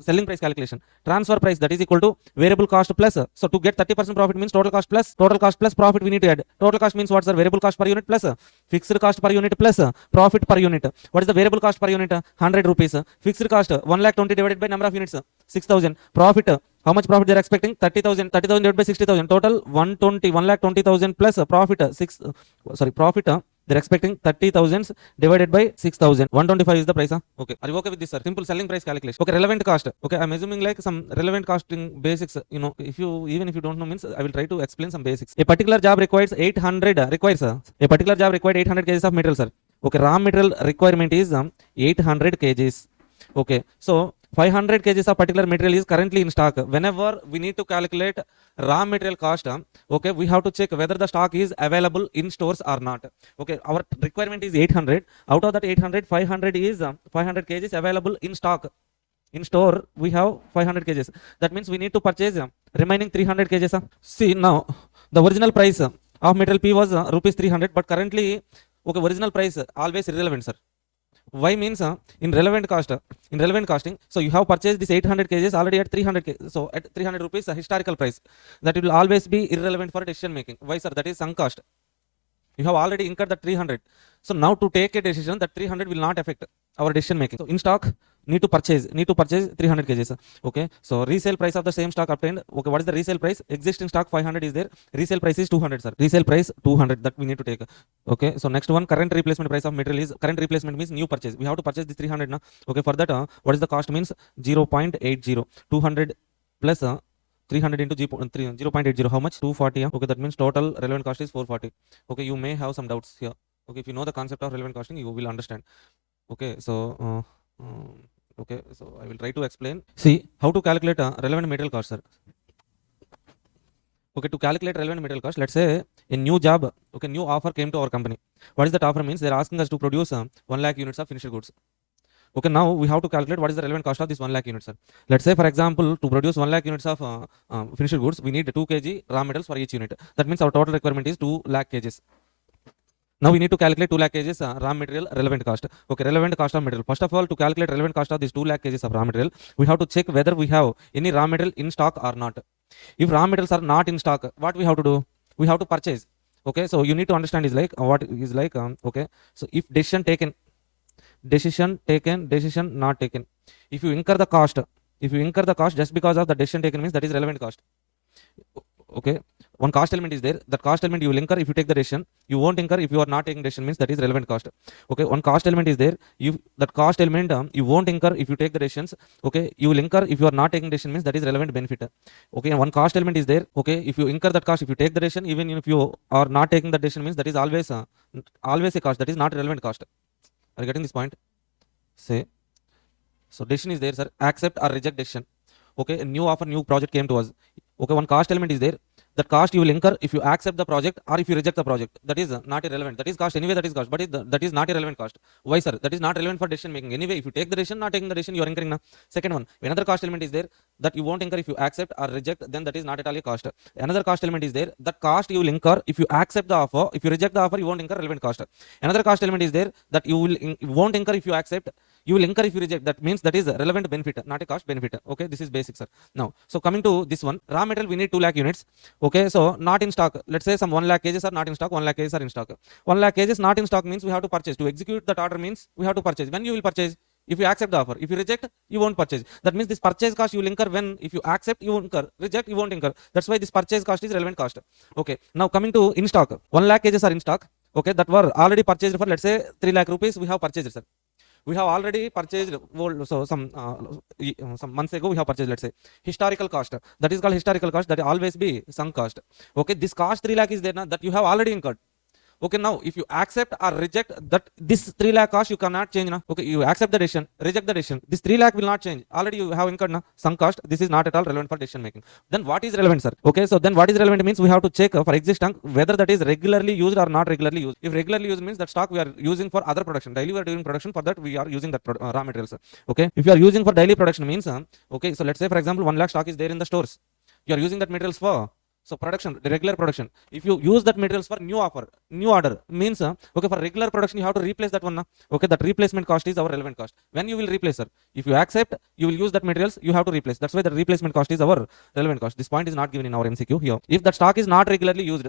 selling price calculation. Transfer price, that is equal to variable cost plus. So to get 30% profit means total cost plus profit we need to add. Total cost means what, sir? Variable cost per unit plus fixed cost per unit plus profit per unit. What is the variable cost per unit? 100 rupees. Fixed cost 1,20,000 divided by number of units 6,000. Profit, how much profit they're expecting? 30,000. 30,000 divided by 60,000. Total 1,20,000 plus profit profit. They're expecting 30,000 divided by 6,000. 125 is the price. Okay, are you okay with this, sir? Simple selling price calculation. Okay, relevant cost. Okay, I'm assuming like some relevant costing basics. You know, even if you don't know means I will try to explain some basics. A particular job requires 800 a particular job required 800 kgs of material, sir. Okay, raw material requirement is 800 kgs. Okay, so 500 kgs of particular material is currently in stock. Whenever we need to calculate raw material cost, okay, we have to check whether the stock is available in stores or not. Okay, our requirement is 800. Out of that 800, 500 is 500 kgs available in stock. In store we have 500 kgs. That means we need to purchase remaining 300 kgs. See, now the original price of material P was rupees 300, but currently, okay, original price always irrelevant, sir. Why means in relevant costing, so you have purchased this 800 kgs already at 300 kgs. So at 300 rupees historical price, that it will always be irrelevant for decision making. Why, sir? That is sunk cost. You have already incurred that 300. So now to take a decision, that 300 will not affect our decision making. So in stock, need to purchase 300 kgs. Okay, so resale price of the same stock obtained. Okay, what is the resale price? Existing stock 500 is there. Resale price is 200, sir. Resale price 200, that we need to take. Okay, so next one, current replacement price of material is, current replacement means new purchase. We have to purchase this 300 now. Okay, for that, what is the cost means? 0.80. 200 plus 300 into 0.80, how much? 240. Okay, that means total relevant cost is 440. Okay, you may have some doubts here. Okay, if you know the concept of relevant costing, you will understand. Okay, so okay, so I will try to explain. See, how to calculate relevant material cost, sir. Okay, to calculate relevant material cost, let's say a new job, okay, new offer came to our company. What is that offer means? They're asking us to produce 1 lakh units of finished goods. Okay, now we have to calculate what is the relevant cost of this 1 lakh units, sir. Let's say, for example, to produce 1 lakh units of finished goods, we need 2 kg raw materials for each unit. That means our total requirement is 2 lakh kgs. Now we need to calculate 2 lakh kgs raw material relevant cost. Okay, relevant cost of material. First of all, to calculate relevant cost of this 2 lakh kgs of raw material, we have to check whether we have any raw material in stock or not. If raw materials are not in stock, what we have to do? We have to purchase. Okay, so you need to understand is like what is like okay. So if decision taken, decision not taken. If you incur the cost, just because of the decision taken means that is relevant cost. Okay, one cost element is there. That cost element you will incur if you take the decision. You won't incur if you are not taking decision means that is relevant cost. Okay, one cost element is there. If that cost element you won't incur if you take the decisions. Okay, you will incur if you are not taking decision means that is relevant benefit. Okay, and one cost element is there. Okay, if you incur that cost if you take the decision, even if you are not taking the decision means that is always a cost, that is not relevant cost. Are you getting this point? Say, so decision is there, sir. Accept or reject decision. Okay, a new offer, new project came to us. Okay, one cost element is there. That cost you will incur if you accept the project or if you reject the project. That is not irrelevant. That is cost anyway. That is cost, but that is not irrelevant cost. Why, sir? That is not relevant for decision making. Anyway, if you take the decision, not taking the decision, you are incurring. Second one, another cost element is there that you won't incur if you accept or reject. Then that is not at all a cost. Another cost element is there. That cost you will incur if you accept the offer. If you reject the offer, you won't incur relevant cost. Another cost element is there that you won't incur if you accept. You will incur if you reject. That means that is a relevant benefit, not a cost benefit. Okay, this is basic, sir. Now, so coming to this one, raw material we need 2 lakh units. Okay, so not in stock. Let's say some 1 lakh kgs are not in stock, 1 lakh kgs are in stock. 1 lakh kgs not in stock means we have to purchase. To execute that order means we have to purchase. When you will purchase? If you accept the offer. If you reject, you won't purchase. That means this purchase cost you will incur when if you accept, you won't incur. Reject, you won't incur. That's why this purchase cost is relevant cost. Okay, now coming to in stock. 1 lakh kgs are in stock. Okay, that were already purchased for let's say 3 lakh rupees we have purchased, sir. We have already purchased, so some months ago we have purchased, let's say, historical cost. That is called historical cost. That will always be sunk cost. Okay, this cost 3 lakh is there now that you have already incurred. Okay, now if you accept or reject that this 3 lakh cost you cannot change now. Okay, you accept the decision, reject the decision. This 3 lakh will not change. Already you have incurred now sunk cost. This is not at all relevant for decision making. Then what is relevant, sir? Okay, so then what is relevant means we have to check for existing whether that is regularly used or not regularly used. If regularly used means that stock we are using for other production. Daily we are doing production, for that we are using that raw materials. Okay, if you are using for daily production means okay, so let's say for example 1 lakh stock is there in the stores. You are using that materials for so production, the regular production. If you use that materials for new offer, new order means okay, for regular production you have to replace that one. Okay, that replacement cost is our relevant cost. When you will replace, sir? If you accept, you will use that materials, you have to replace. That's why the replacement cost is our relevant cost. This point is not given in our MCQ here. If that stock is not regularly used,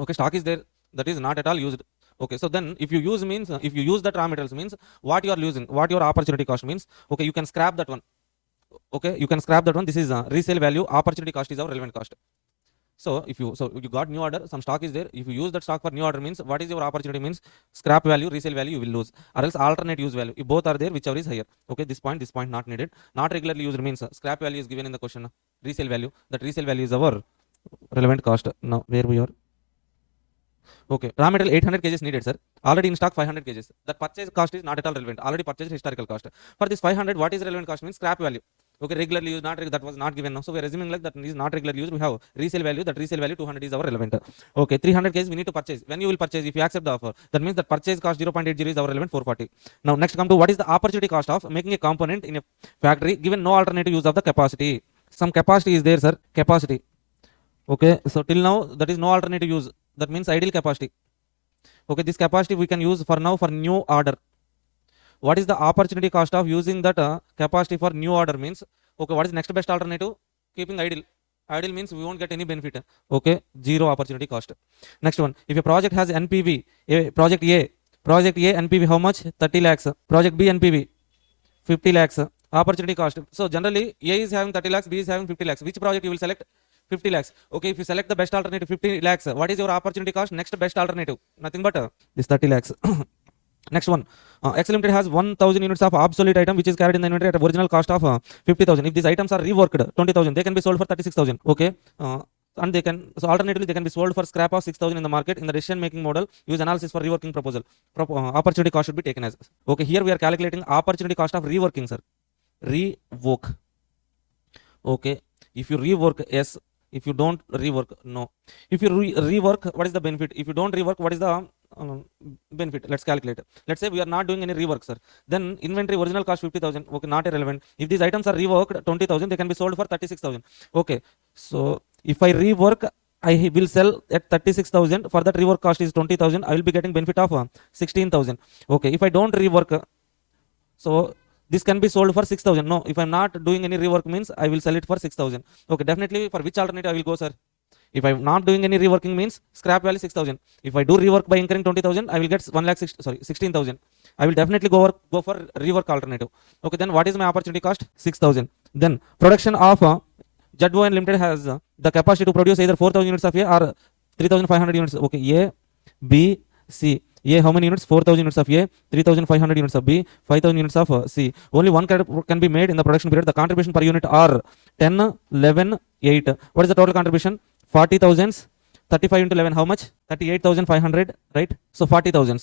okay, stock is there, that is not at all used. Okay, so then if you use means if you use that raw materials means what you are using, what your opportunity cost means. Okay, you can scrap that one. Okay, you can scrap that one. This is resale value. Opportunity cost is our relevant cost. So if you you got new order, some stock is there. If you use that stock for new order means what is your opportunity means scrap value, resale value you will lose, or else alternate use value. If both are there, whichever is higher. Okay, this point not needed. Not regularly used means scrap value is given in the question. Resale value, that resale value is our relevant cost. Now where we are? Okay, raw material 800 kgs needed, sir. Already in stock 500 kgs. That purchase cost is not at all relevant. Already purchased historical cost. For this 500, what is relevant cost means scrap value. Okay, regularly used, that was not given now. So we are assuming like that is not regularly used. We have resale value. That resale value 200 is our relevant. Okay, 300 kgs we need to purchase. When you will purchase, if you accept the offer, that means that purchase cost 0.80 is our relevant 440. Now next come to what is the opportunity cost of making a component in a factory given no alternative use of the capacity. Some capacity is there, sir. Capacity. Okay, so till now that is no alternative use. That means idle capacity. Okay, this capacity we can use for now for new order. What is the opportunity cost of using that capacity for new order means? Okay, what is next best alternative? Keeping idle. Idle means we won't get any benefit. Okay, zero opportunity cost. Next one, if a project has NPV, project A NPV how much? 30 lakhs. Project B NPV 50 lakhs. Opportunity cost. So generally A is having 30 lakhs, B is having 50 lakhs. Which project you will select? 50 lakhs. Okay, if you select the best alternative 50 lakhs, what is your opportunity cost? Next best alternative, nothing but this 30 lakhs. Next one, Excel Limited has 1000 units of obsolete item which is carried in the inventory at a original cost of 50,000. If these items are reworked 20,000, they can be sold for 36,000. Okay, and they can, so alternatively they can be sold for scrap of 6,000 in the market. In the decision making model, use analysis for reworking proposal. Opportunity cost should be taken as. Okay, here we are calculating opportunity cost of reworking, sir. Rework. Okay, if you rework, yes. If you don't rework, no. If you rework, what is the benefit? If you don't rework, what is the benefit. Let's calculate. Let's say we are not doing any rework, sir. Then inventory original cost 50,000. Okay, not irrelevant. If these items are reworked 20,000, they can be sold for 36,000. Okay, so if I rework, I will sell at 36,000. For that rework cost is 20,000. I will be getting benefit of 16,000. Okay, if I don't rework, so this can be sold for 6,000. No, if I'm not doing any rework means I will sell it for 6,000. Okay, definitely for which alternative I will go, sir? If I'm not doing any reworking means scrap value 6,000. If I do rework by incurring 20,000, I will get 16,000. I will definitely go for rework alternative. Okay, then what is my opportunity cost? 6,000. Then production of JIT Limited has the capacity to produce either 4,000 units of A or 3,500 units. Okay, A, B, C. A, how many units? 4,000 units of A, 3,500 units of B, 5,000 units of C. Only one can be made in the production period. The contribution per unit are 10, 11, 8. What is the total contribution? 40,000. 35 into 11, how much? 38,500, right? So 40,000.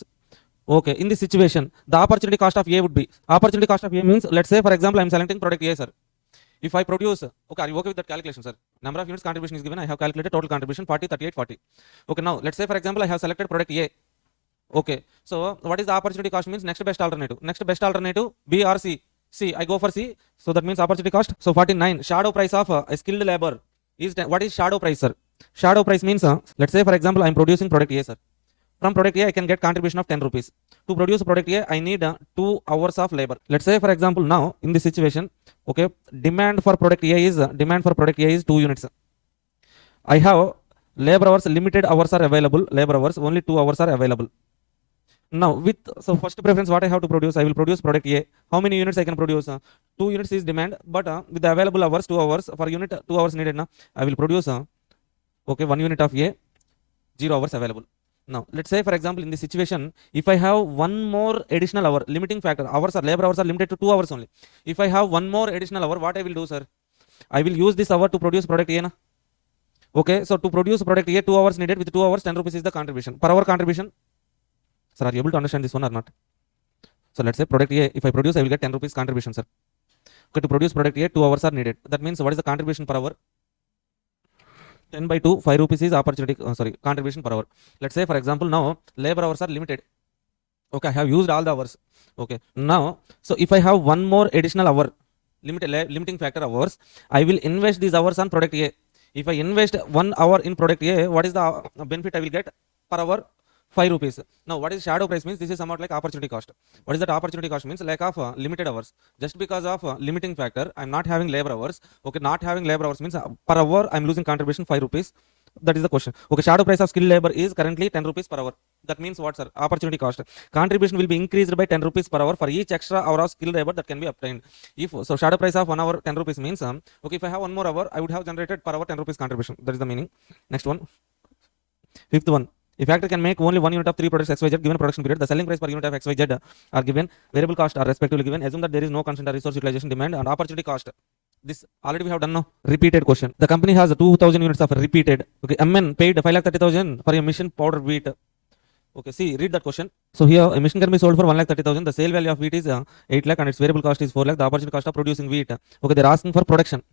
Okay, in this situation, the opportunity cost of A would be, opportunity cost of A means, let's say, for example, I'm selecting product A, sir. If I produce, okay, are you okay with that calculation, sir? Number of units contribution is given. I have calculated total contribution 40, 38, 40. Okay, now let's say, for example, I have selected product A. Okay, so what is the opportunity cost means next best alternative. Next best alternative, B or C. C, I go for C. So that means opportunity cost. So 49. Shadow price of a skilled labor is 10. What is shadow price, sir? Shadow price means, let's say, for example, I'm producing product A, sir. From product A, I can get contribution of 10 rupees. To produce product A, I need 2 hours of labor. Let's say, for example, now in this situation, okay, demand for product A is 2 units. I have labor hours, limited hours are available. Labor hours, only 2 hours are available. Now, so first preference, what I have to produce, I will produce product A. How many units I can produce? 2 units is demand, but with the available hours, 2 hours, for unit 2 hours needed, I will produce, okay, 1 unit of A, 0 hours available. Now, let's say, for example, in this situation, if I have one more additional hour, limiting factor, labor hours are limited to 2 hours only. If I have one more additional hour, what I will do, sir? I will use this hour to produce product A. Okay, so to produce product A, 2 hours needed. With 2 hours, 10 rupees is the contribution. Per hour contribution. Sir, are you able to understand this one or not? So let's say product A, if I produce, I will get 10 rupees contribution, sir. Okay, to produce product A, 2 hours are needed. That means what is the contribution per hour? 10 by 2, 5 rupees is contribution per hour. Let's say, for example, now labor hours are limited. Okay, I have used all the hours. Okay, now, so if I have one more additional hour, limiting factor hours, I will invest these hours on product A. If I invest 1 hour in product A, what is the benefit I will get per hour? 5 rupees. Now, what is shadow price means? This is somewhat like opportunity cost. What is that opportunity cost means? Lack of limited hours. Just because of limiting factor, I'm not having labor hours. Okay, not having labor hours means per hour I'm losing contribution 5 rupees. That is the question. Okay, shadow price of skilled labor is currently 10 rupees per hour. That means what, sir? Opportunity cost. Contribution will be increased by 10 rupees per hour for each extra hour of skilled labor that can be obtained. If so, shadow price of 1 hour 10 rupees means, okay, if I have one more hour, I would have generated per hour 10 rupees contribution. That is the meaning. Next one. Fifth one. If factory can make only 1 unit of 3 products XYZ given production period, the selling price per unit of XYZ are given, variable cost are respectively given. Assume that there is no constant resource utilization, demand, and opportunity cost. This already we have done now. Repeated question. The company has 2,000 units of repeated. Okay, MN paid 5,30,000 for a machine powder wheat. Okay, see, read that question. So here a machine can be sold for 1,30,000. The sale value of wheat is 8 lakh and its variable cost is 4 lakh. The opportunity cost of producing wheat. Okay, they're asking for production.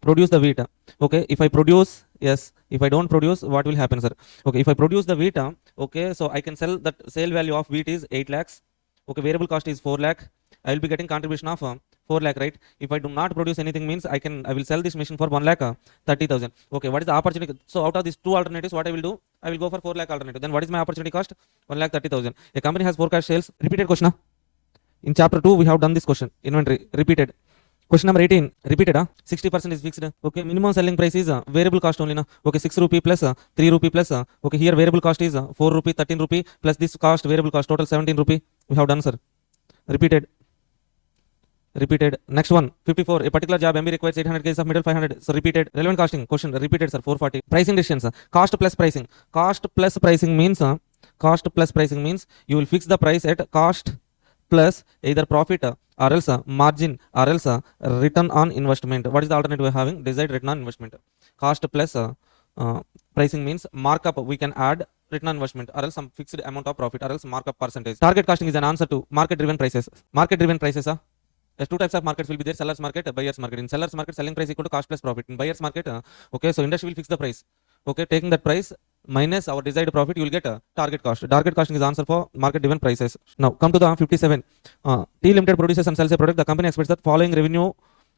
Produce the wheat. Okay, if I produce, yes. If I don't produce, what will happen, sir? Okay, if I produce the wheat, okay, so I can sell that sale value of wheat is 8 lakhs. Okay, variable cost is 4 lakh. I will be getting contribution of 4 lakh, right? If I do not produce anything means I will sell this machine for 1 lakh 30,000. Okay, what is the opportunity? So out of these two alternatives, what I will do? I will go for 4 lakh alternative. Then what is my opportunity cost? 1 lakh 30,000. A company has forecast sales. Repeated question. In chapter 2, we have done this question. Inventory. Repeated. Question number 18, repeated, 60% is fixed. Okay, minimum selling price is variable cost only. Okay, 6 rupee plus 3 rupee plus, okay, here variable cost is 4 rupee, 13 rupee plus this cost, variable cost, total 17 rupee. We have done, sir. Repeated. Next one, 54, a particular job MB requires 800 kgs of metal, 500. So repeated. Relevant costing, question, repeated, sir, 440. Pricing decisions, cost plus pricing. Cost plus pricing means you will fix the price at cost plus either profit or else margin or else return on investment. What is the alternative we are having? Desired return on investment. Cost plus pricing means markup we can add return on investment or else some fixed amount of profit or else markup percentage. Target costing is an answer to market driven prices. There's two types of markets will be there: sellers market, buyers market. In sellers market, selling price equal to cost plus profit. In buyers market, okay, so industry will fix the price. Okay, taking that price minus our desired profit, you will get a target cost. Target costing is answer for market driven prices. Now come to the 57. T Limited produces and sells a product. The company expects that following revenue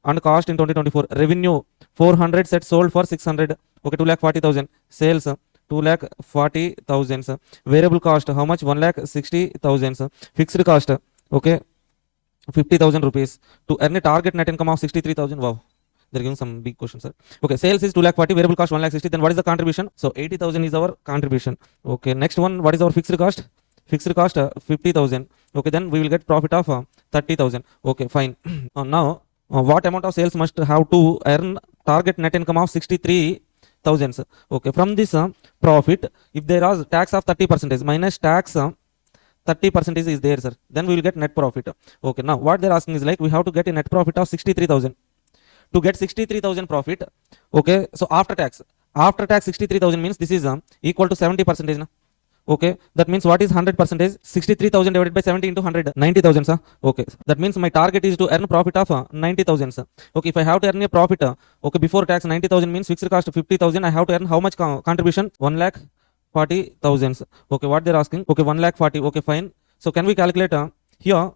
and cost in 2024. Revenue 400 sets sold for 600. Okay, 2,40,000. Sales 2,40,000. Variable cost how much? 1,60,000. Fixed cost, okay, 50,000 rupees. To earn a target net income of 63,000. Wow, they're giving some big questions, sir. Okay, sales is 2,40,000, variable cost 1,60,000. Then what is the contribution? So 80,000 is our contribution. Okay, next one, what is our fixed cost? Fixed cost 50,000. Okay, then we will get profit of 30,000. Okay, fine. Now, what amount of sales must have to earn target net income of 63,000? Okay, from this profit, if there is tax of 30% minus tax 30% is there, sir, then we will get net profit. Okay, now what they're asking is like we have to get a net profit of 63,000. To get 63,000 profit, okay, so after tax 63,000 means this is equal to 70%. Na? Okay, that means what is 100%? 63,000 divided by 70 into 100, 90,000, sir. Okay, that means my target is to earn profit of 90,000, sir. Okay, if I have to earn a profit, okay, before tax 90,000 means fixed cost 50,000. I have to earn how much contribution? 1,40,000. Okay, what they're asking? Okay, 1,40,000. Okay, fine. So can we calculate here?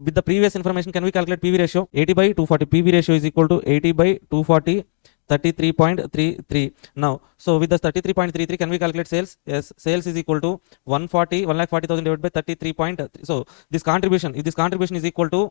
With the previous information, can we calculate PV ratio? 80 by 240. PV ratio is equal to 80 by 240, 33.33. Now, so with the 33.33, can we calculate sales? Yes, sales is equal to 1,40,000 divided by 33.3. So this contribution, if this contribution is equal to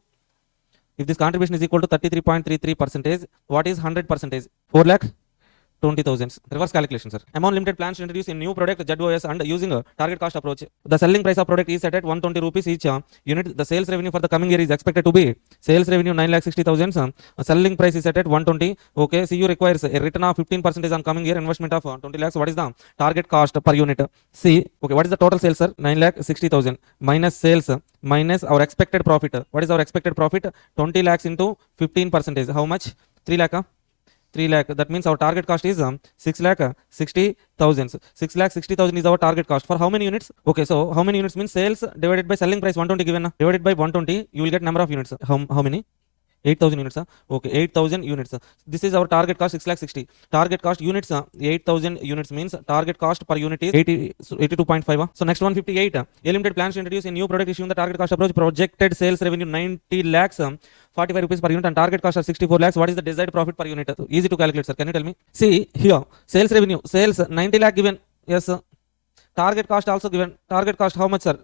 33.33%, what is 100%? 4,20,000. Reverse calculation, sir. Amount Limited plans to introduce a new product, ZOS, and using a target cost approach. The selling price of product is set at 120 rupees each unit. The sales revenue for the coming year is expected to be sales revenue 9,60,000. Selling price is set at 120. Okay, CU requires a return of 15% on coming year, investment of 20 lakhs. What is the target cost per unit? C. Okay, what is the total sales, sir? 9,60,000 minus sales minus our expected profit. What is our expected profit? 20 lakhs into 15%. How much? 3 lakh. 3 lakh. That means our target cost is 6,60,000. 6,60,000 is our target cost. For how many units? Okay, so how many units means sales divided by selling price 120 given. Divided by 120, you will get number of units. How many? 8,000 units. Okay, 8,000 units. This is our target cost 6,60,000. Target cost units 8,000 units means target cost per unit is 82.5. So next 158. A Limited plans to introduce a new product issuing the target cost approach. Projected sales revenue 90 lakhs. 45 rupees per unit and target cost of 64 lakhs. What is the desired profit per unit? Easy to calculate, sir. Can you tell me? See here, sales revenue, sales 90 lakh given. Yes, sir. Target cost also given. Target cost how much, sir?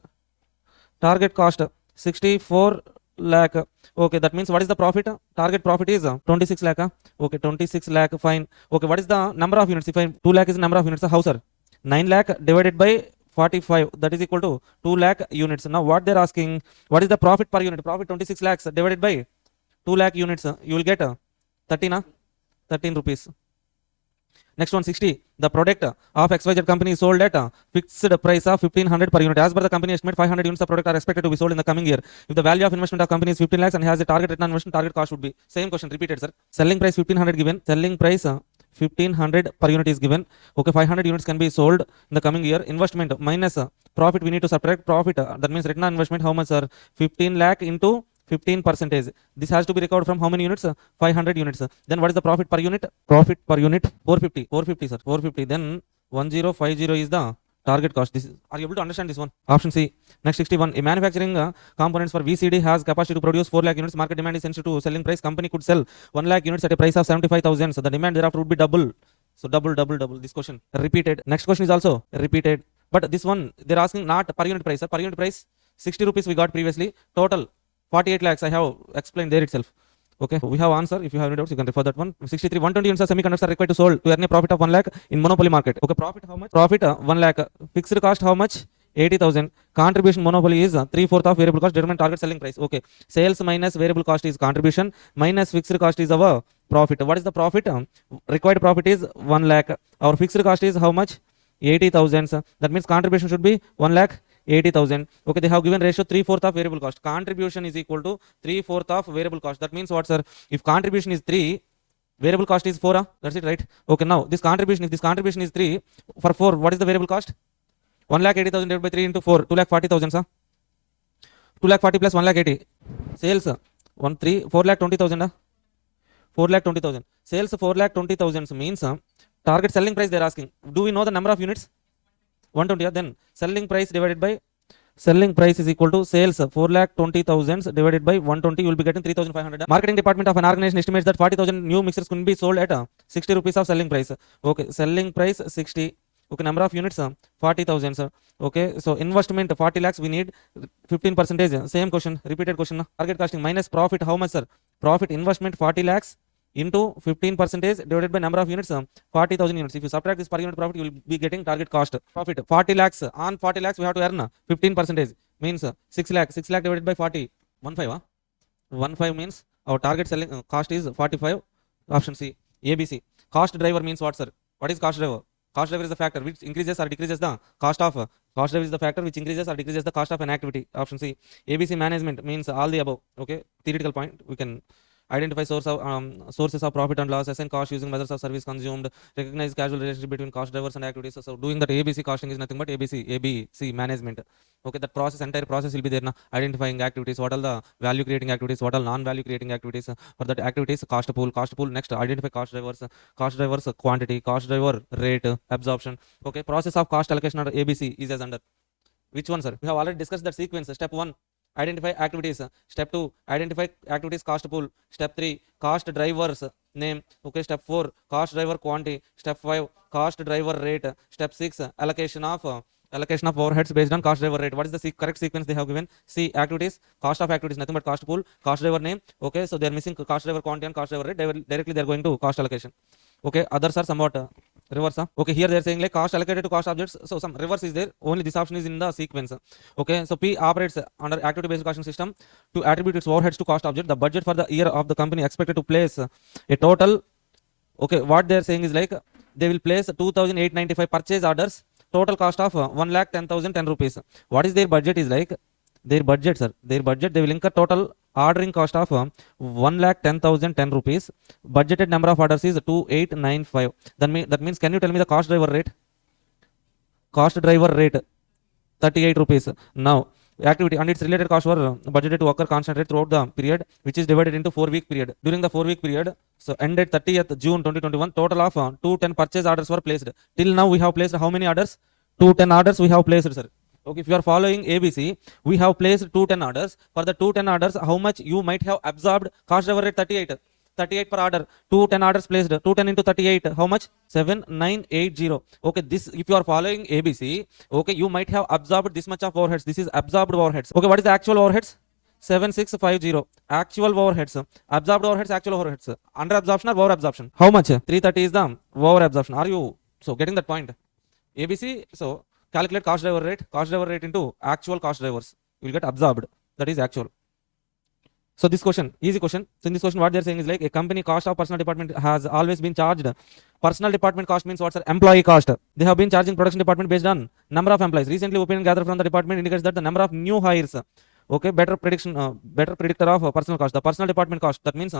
Target cost 64 lakh. Okay, that means what is the profit? Target profit is 26 lakh. Okay, 26 lakh. Fine. Okay, what is the number of units? If I 2 lakh is the number of units, how, sir? 9 lakh divided by 45, that is equal to 2 lakh units. Now what they're asking, what is the profit per unit? Profit 26 lakhs divided by 2 lakh units, you will get 13 rupees. Next 160. The product of XYZ company is sold at a fixed price of 1,500 per unit. As per the company estimate, 500 units of product are expected to be sold in the coming year. If the value of investment of company is 15 lakhs and has a target return on investment, target cost would be same question repeated, sir. Selling price 1,500 given. Selling price 1,500 per unit is given. Okay, 500 units can be sold in the coming year. Investment minus profit, we need to subtract profit. That means return on investment, how much, sir? 15 lakh into 15%. This has to be recovered from how many units? 500 units. Then what is the profit per unit? Profit per unit 450. 450, sir. 450. Then 1050 is the target cost. Are you able to understand this one? Option C. Next 61. A manufacturing components for VCD has capacity to produce 4 lakh units. Market demand is sensitive to selling price. Company could sell 1 lakh units at a price of 75,000. So the demand thereafter would be double. So double. This question repeated. Next question is also repeated. But this one they're asking not per unit price. Per unit price 60 rupees we got previously. Total 48 lakhs I have explained there itself. Okay, we have answer. If you have any doubts, you can refer that one. 63. 120 units of semiconductors are required to sold to earn a profit of 1 lakh in monopoly market. Okay, profit how much? Profit 1 lakh. Fixed cost how much? 80,000. Contribution monopoly is 3/4 of variable cost. Determine target selling price. Okay, sales minus variable cost is contribution minus fixed cost is our profit. What is the profit? Required profit is 1 lakh. Our fixed cost is how much? 80,000. That means contribution should be 1 lakh 80,000. Okay, they have given ratio 3/4 of variable cost. Contribution is equal to 3/4 of variable cost. That means what, sir? If contribution is 3, variable cost is 4. That's it, right? Okay, now this contribution, if this contribution is 3, for 4, what is the variable cost? 1,80,000 divided by 3 into 4, 2,40,000, sir. 2,40,000 plus 1,80,000. Sales 4,20,000. 4,20,000. Sales 4,20,000 means Target selling price they're asking. Do we know the number of units? 120. Then selling price divided by selling price is equal to sales 4,20,000 divided by 120. You will be getting 3,500. Marketing department of an organization estimates that 40,000 new mixers can be sold at 60 rupees of selling price. Okay, selling price 60. Okay, number of units 40,000. Okay, so investment 40 lakhs. We need 15 percentage. Same question, repeated question. Target costing minus profit. How much, sir? Profit investment 40 lakhs into 15 percentage divided by number of units 40,000 units. If you subtract this per unit profit, you will be getting target cost. Profit 40 lakhs. On 40 lakhs we have to earn 15 percentage, means 6 lakh. 6 lakh divided by 40, 15. 15 means our target selling cost is 45. Option C, ABC. Cost driver means what, sir? What is cost driver? Cost driver is the factor which increases or decreases the cost of. Cost driver is the factor which increases or decreases the cost of an activity. Option C. ABC management means all the above. Okay, theoretical point. We can identify sources of profit and loss, assign cost using measures of service consumed, recognize causal relationship between cost drivers and activities. So doing that ABC costing is nothing but ABC management. Okay, that process, entire process will be there now. Identifying activities, what are the value creating activities, what are non-value creating activities. For that activities, cost pool. Next, identify cost drivers quantity, cost driver rate, absorption. Okay, process of cost allocation under ABC is as under. Which one, sir? We have already discussed that sequence. Step 1, identify activities. Step 2, identify activities cost pool. Step 3, cost drivers name. Okay, step 4, cost driver quantity. Step 5, cost driver rate. Step 6, allocation of overheads based on cost driver rate. What is the correct sequence they have given? C, activities, cost of activities, nothing but cost pool, cost driver name. Okay, so they are missing cost driver quantity and cost driver rate. Directly they are going to cost allocation. Okay, others are somewhat reverse. Okay, here they are saying like cost allocated to cost objects. So some reverse is there. Only this option is in the sequence. Okay, so P operates under activity based costing system to attribute its overheads to cost object. The budget for the year of the company expected to place a total. Okay, what they are saying is like they will place 2,895 purchase orders. Total cost of 1,10,010 rupees. What is their budget is like? Their budget, sir. Their budget, they will incur total ordering cost of 1,10,010 rupees. Budgeted number of orders is 2,895. That means, can you tell me the cost driver rate? Cost driver rate 38 rupees. Now, activity and its related costs were budgeted to occur constant rate throughout the period, which is divided into 4-week period. During the 4-week period, so ended 30th June 2021, total of 210 purchase orders were placed. Till now, we have placed how many orders? 210 orders we have placed, sir. Okay, if you are following ABC, we have placed 210 orders. For the 210 orders, how much you might have absorbed? Cost driver rate 38. 38 per order. 210 orders placed. 210 into 38. How much? 7,980. Okay, this, if you are following ABC, okay, you might have absorbed this much of overheads. This is absorbed overheads. Okay, what is the actual overheads? 7,650. Actual overheads. Absorbed overheads, actual overheads. Under absorption or over absorption? How much? 330 is the over absorption. Are you so getting that point? ABC, so calculate cost driver rate into actual cost drivers. You will get absorbed. That is actual. So this question, easy question. So in this question, what they're saying is like a company cost of personnel department has always been charged. Personnel department cost means what's employee cost. They have been charging production department based on number of employees. Recently, opinion gathered from the department indicates that the number of new hires. Okay, better predictor of personal cost. The personal department cost. That means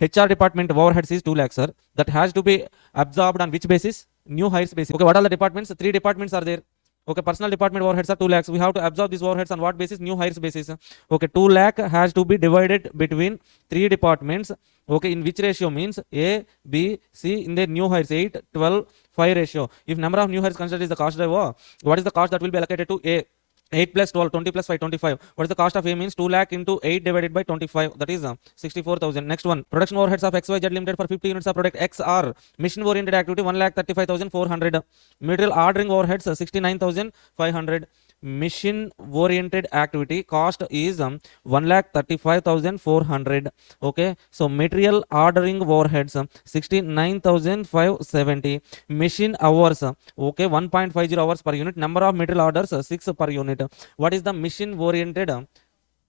HR department overheads is 2 lakhs, sir. That has to be absorbed on which basis? New hires basis. Okay, what are the departments? 3 departments are there. Okay, personal department overheads are 2 lakhs. We have to absorb these overheads on what basis? New hires basis. Okay, 2 lakh has to be divided between 3 departments. Okay, in which ratio means A, B, C in their new hires 8, 12, 5 ratio. If number of new hires considered is the cost driver, what is the cost that will be allocated to A? 8 plus 12, 20 plus 5, 25. What is the cost of A means 2 lakh into 8 divided by 25. That is 64,000. Next one, production overheads of XYZ Limited for 50 units of product XR. Mission oriented activity 1,35,400. Material ordering overheads 69,500. Mission oriented activity cost is 1,35,400. Okay, so material ordering overheads 69,570. Machine hours, okay, 1.50 hours per unit. Number of material orders 6 per unit. What is the mission oriented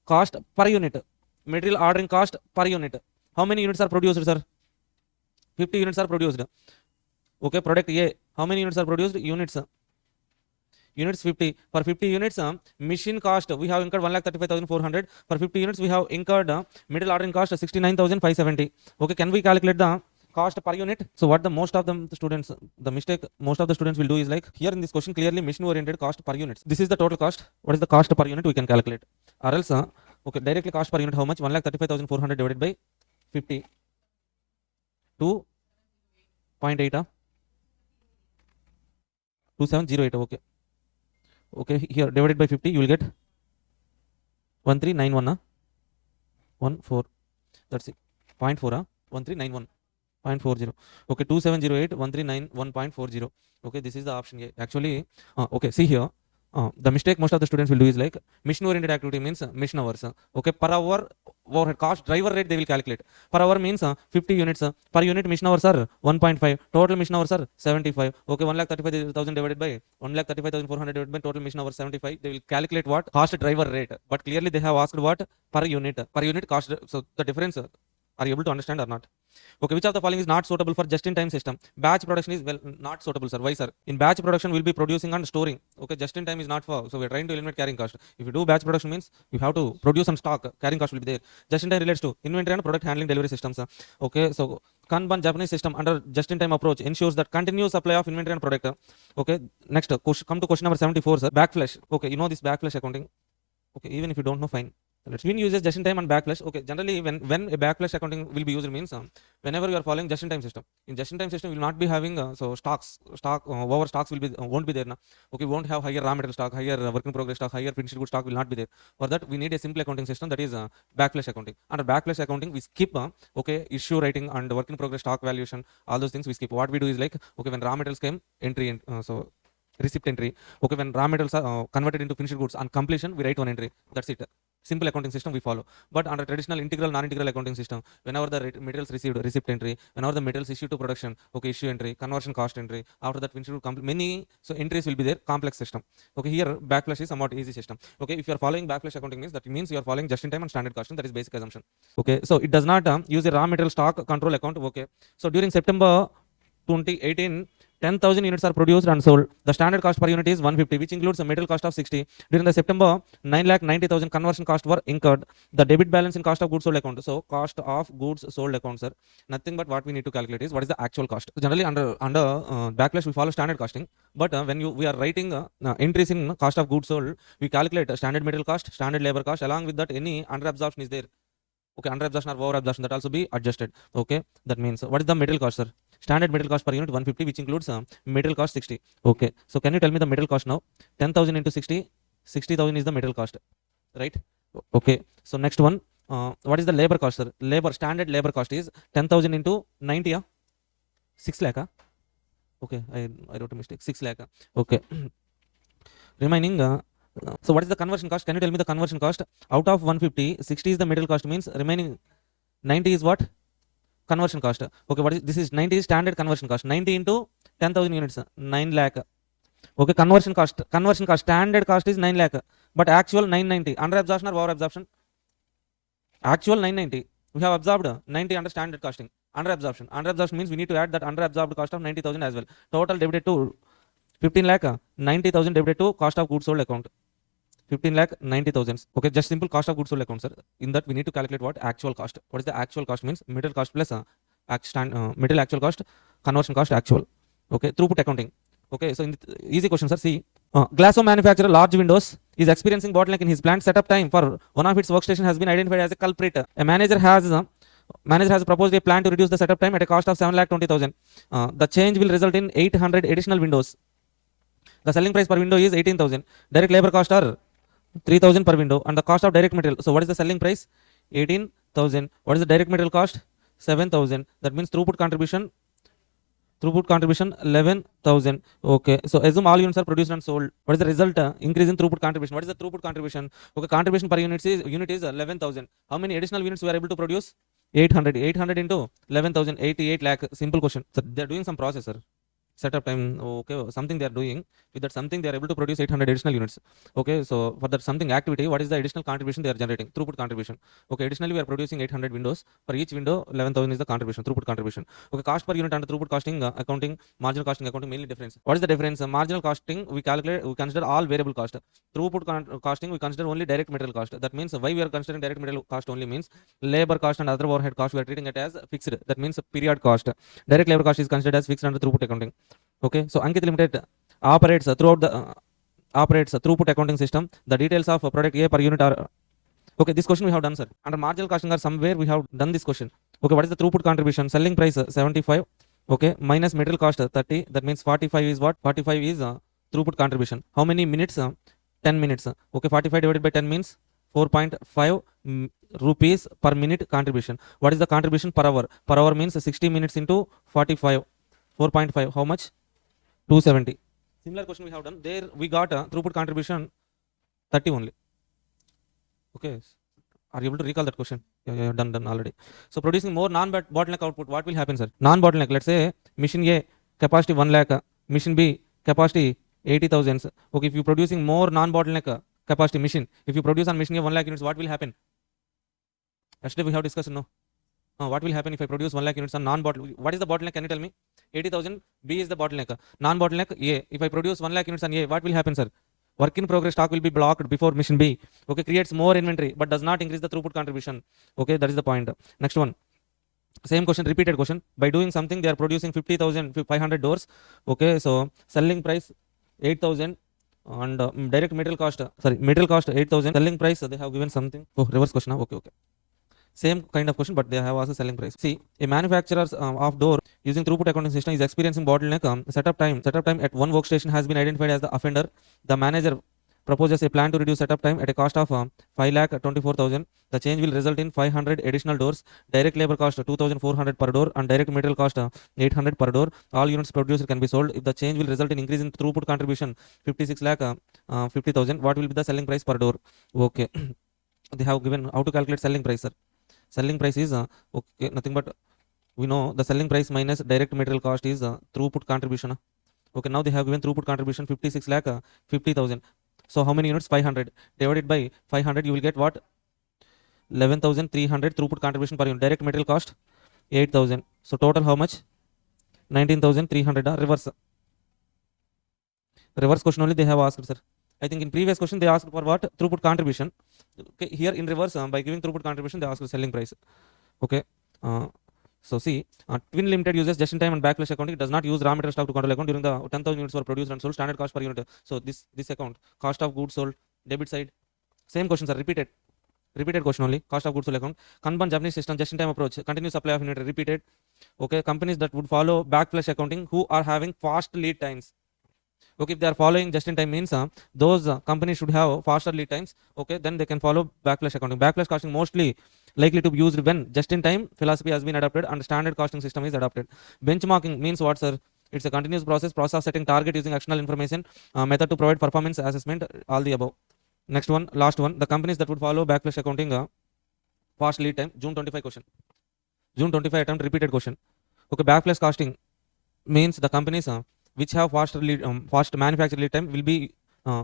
cost per unit? Material ordering cost per unit. How many units are produced, sir? 50 units are produced. Okay, product A, how many units are produced? Units 50. For 50 units, machine cost we have incurred 1,35,400. For 50 units, we have incurred middle ordering cost 69,570. Okay, can we calculate the cost per unit? So what the most of the students, the mistake most of the students will do is like here in this question clearly mission oriented cost per units. This is the total cost. What is the cost per unit? We can calculate. Or else, okay, directly cost per unit how much? 1,35,400 divided by 50. 2.8. 2708. Okay. Okay, here divided by 50, you will get 1391. 14. That's it. 0.4. 1391. 0.40. Okay, 2708 1391.40. Okay, this is the option A. Actually, okay, see here. The mistake most of the students will do is like mission oriented activity means mission hours. Okay, per hour overhead cost driver rate they will calculate. Per hour means 50 units. Per unit mission hours are 1.5. Total mission hours are 75. Okay, 1,35,000 divided by 1,35,400 divided by total mission hours 75. They will calculate what cost driver rate. But clearly they have asked what per unit. Per unit cost. So the difference, are you able to understand or not? Okay, which of the following is not suitable for just-in-time system? Batch production is well not suitable, sir. Why, sir? In batch production, we'll be producing and storing. Okay, just-in-time is not for. So we're trying to eliminate carrying cost. If you do batch production, means you have to produce and stock. Carrying cost will be there. Just-in-time relates to inventory and product handling delivery systems. Okay, so Kanban Japanese system under just-in-time approach ensures that continuous supply of inventory and product. Okay, next come to question number 74, sir. Backflush. Okay, you know this backflush accounting. Okay, even if you don't know, fine. Let's win uses just in time and backflush. Okay, generally when a backflush accounting will be used means whenever you are following just in time system. In just in time system, we will not be having so over stocks will be won't be there now. Okay, we won't have higher raw material stock, higher work in progress stock, higher finished good stock will not be there. For that, we need a simple accounting system, that is backflush accounting. Under backflush accounting, we skip okay, issue writing and work in progress stock valuation, all those things we skip. What we do is like, okay, when raw materials came, entry in, so receipt entry. Okay, when raw materials are converted into finished goods on completion, we write one entry. That's it. Simple accounting system we follow. But under traditional integral, non-integral accounting system, whenever the materials received, receipt entry, whenever the materials issued to production, okay, issue entry, conversion cost entry, after that finished good many so entries will be there, complex system. Okay, here backflush is somewhat easy system. Okay, if you are following backflush accounting means you are following just in time and standard costing, that is basic assumption. Okay, so it does not use a raw material stock control account. Okay, so during September 2018, 10,000 units are produced and sold. The standard cost per unit is 150, which includes a material cost of 60. During the September, 9,90,000 conversion costs were incurred. The debit balance in cost of goods sold account. So cost of goods sold account, sir. Nothing but what we need to calculate is what is the actual cost. Generally under backflush we follow standard costing, but when we are writing entries in cost of goods sold, we calculate standard material cost, standard labor cost. Along with that, any under absorption is there. Okay, under absorption or over absorption, that also be adjusted. Okay, that means what is the material cost, sir? Standard material cost per unit 150, which includes material cost 60. Okay, so can you tell me the material cost now? 10,000 into 60, 60,000 is the material cost, right? Okay, so next one, what is the labor cost, sir? Standard labor cost is 10,000 into 90, 6 lakh. Okay, I wrote a mistake, 6 lakh. Okay, remaining. So what is the conversion cost? Can you tell me the conversion cost? Out of 150, 60 is the material cost, means remaining 90 is what? Conversion cost. Okay, what is this? Is 90 is standard conversion cost. 90 into 10,000 units, 9 lakh. Okay, conversion cost. Standard cost is 9 lakh, but actual 990. Under absorption or over absorption? Actual 990. We have absorbed 90 under standard costing. Under absorption. Under absorption means we need to add that under absorbed cost of 90,000 as well. Total debited to 15 lakh, 90,000 debited to cost of goods sold account. 15 lakh 90,000. Okay, just simple cost of goods sold account, sir. In that we need to calculate what actual cost. What is the actual cost? Means material cost plus material actual cost, conversion cost actual. Okay, throughput accounting. Okay, so easy question, sir. See, Glasso manufacturer large windows is experiencing bottleneck in his plant. Setup time for one of its workstation has been identified as a culprit. A manager has proposed a plan to reduce the setup time at a cost of 7,20,000. The change will result in 800 additional windows. The selling price per window is 18,000. Direct labor cost are 3,000 per window, and the cost of direct material. So what is the selling price? 18,000. What is the direct material cost? 7,000. That means throughput contribution 11,000. Okay, so assume all units are produced and sold. What is the result? Increase in throughput contribution. What is the throughput contribution? Okay, contribution per unit is 11,000. How many additional units we are able to produce? 800. 800 into 11,000, 88 lakh. Simple question. So they are doing some process, sir. Setup time. Okay, something they are doing. With that something they are able to produce 800 additional units. Okay, so for that something activity, what is the additional contribution they are generating? Throughput contribution. Okay, additionally we are producing 800 windows. For each window 11,000 is the contribution, throughput contribution. Okay, cost per unit and throughput costing accounting, marginal costing accounting, mainly difference. What is the difference? Marginal costing we consider all variable cost. Throughput costing we consider only direct material cost. That means why we are considering direct material cost only means labor cost and other overhead cost we are treating it as fixed. That means period cost. Direct labor cost is considered as fixed under throughput accounting. Okay, so Ankit Limited operates throughout the throughput accounting system. The details of product A per unit are okay. This question we have done, sir. Under marginal costing or somewhere we have done this question. Okay, what is the throughput contribution? Selling price 75. Okay, minus material cost 30. That means 45 is what? 45 is throughput contribution. How many minutes? 10 minutes. Okay, 45 divided by 10 means 4.5 rupees per minute contribution. What is the contribution per hour? Per hour means 60 minutes into 45. 4.5. How much? 270. Similar question we have done. There we got a throughput contribution 30 only. Okay. Are you able to recall that question? Yeah, done already. So producing more non-bottleneck output, what will happen, sir? Non-bottleneck, let's say machine A capacity 1 lakh, machine B capacity 80,000. Okay, if you producing more non-bottleneck capacity machine, if you produce on machine A 1 lakh units, what will happen? Yesterday we have discussed, no? What will happen if I produce 1 lakh units on non-bottleneck? What is the bottleneck? Can you tell me? 80,000, B is the bottleneck. Non-bottleneck A. If I produce 1 lakh units on A, what will happen, sir? Work in progress stock will be blocked before machine B. Okay, creates more inventory but does not increase the throughput contribution. Okay, that is the point. Next one. Same question, repeated question. By doing something, they are producing 50,500 doors. Okay, so selling price 8,000 and direct material cost, material cost 8,000. Selling price, they have given something. Oh, reverse question. Okay. Same kind of question, but they have also selling price. See, a manufacturer of door using throughput accounting system is experiencing bottleneck. Setup time at one workstation has been identified as the offender. The manager proposes a plan to reduce setup time at a cost of 5,24,000. The change will result in 500 additional doors. Direct labor cost 2,400 per door and direct material cost 800 per door. All units produced can be sold. If the change will result in increase in throughput contribution 56 lakh 50,000, what will be the selling price per door? Okay, they have given how to calculate selling price, sir. Selling price is okay, nothing but we know the selling price minus direct material cost is throughput contribution. Okay, now they have given throughput contribution 56 lakh 50,000. So how many units? 500 divided by 500, you will get what? 11,300 throughput contribution per unit. Direct material cost 8,000. So total how much? 19,300. Reverse question only they have asked, sir. I think in previous question they asked for what? Throughput contribution. Okay, here in reverse, by giving throughput contribution, they ask for selling price. Okay. So see, Twin Limited uses just-in-time and backflush accounting. It does not use raw material stock to control account during the 10,000 units were produced and sold. Standard cost per unit. So this account, cost of goods sold, debit side. Same questions are repeated. Repeated question only. Cost of goods sold account. Kanban Japanese system, just-in-time approach. Continuous supply of unit repeated. Okay, companies that would follow backflush accounting who are having fast lead times. Okay, if they are following just in time means those companies should have faster lead times. Okay, then they can follow backflush accounting. Backflush costing mostly likely to be used when just in time philosophy has been adopted and standard costing system is adopted. Benchmarking means what, sir? It's a continuous process of setting target using external information, method to provide performance assessment, all the above. Next one, last one, the companies that would follow backflush accounting fast lead time. June 25 question. June 25 attempt, repeated question. Okay, backflush costing means the companies which have fast manufacturing lead time will be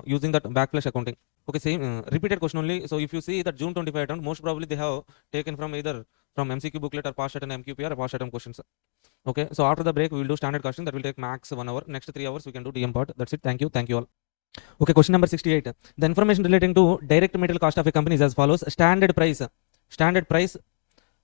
using that backflush accounting. Okay, same repeated question only. So if you see that June 25 attempt, most probably they have taken from either from MCQ booklet or past attempt MQP or past attempt questions. Okay, so after the break we will do standard costing. That will take max 1 hour. Next 3 hours we can do DM part. That's it. Thank you all. Okay, question number 68. The information relating to direct material cost of a company is as follows. Standard price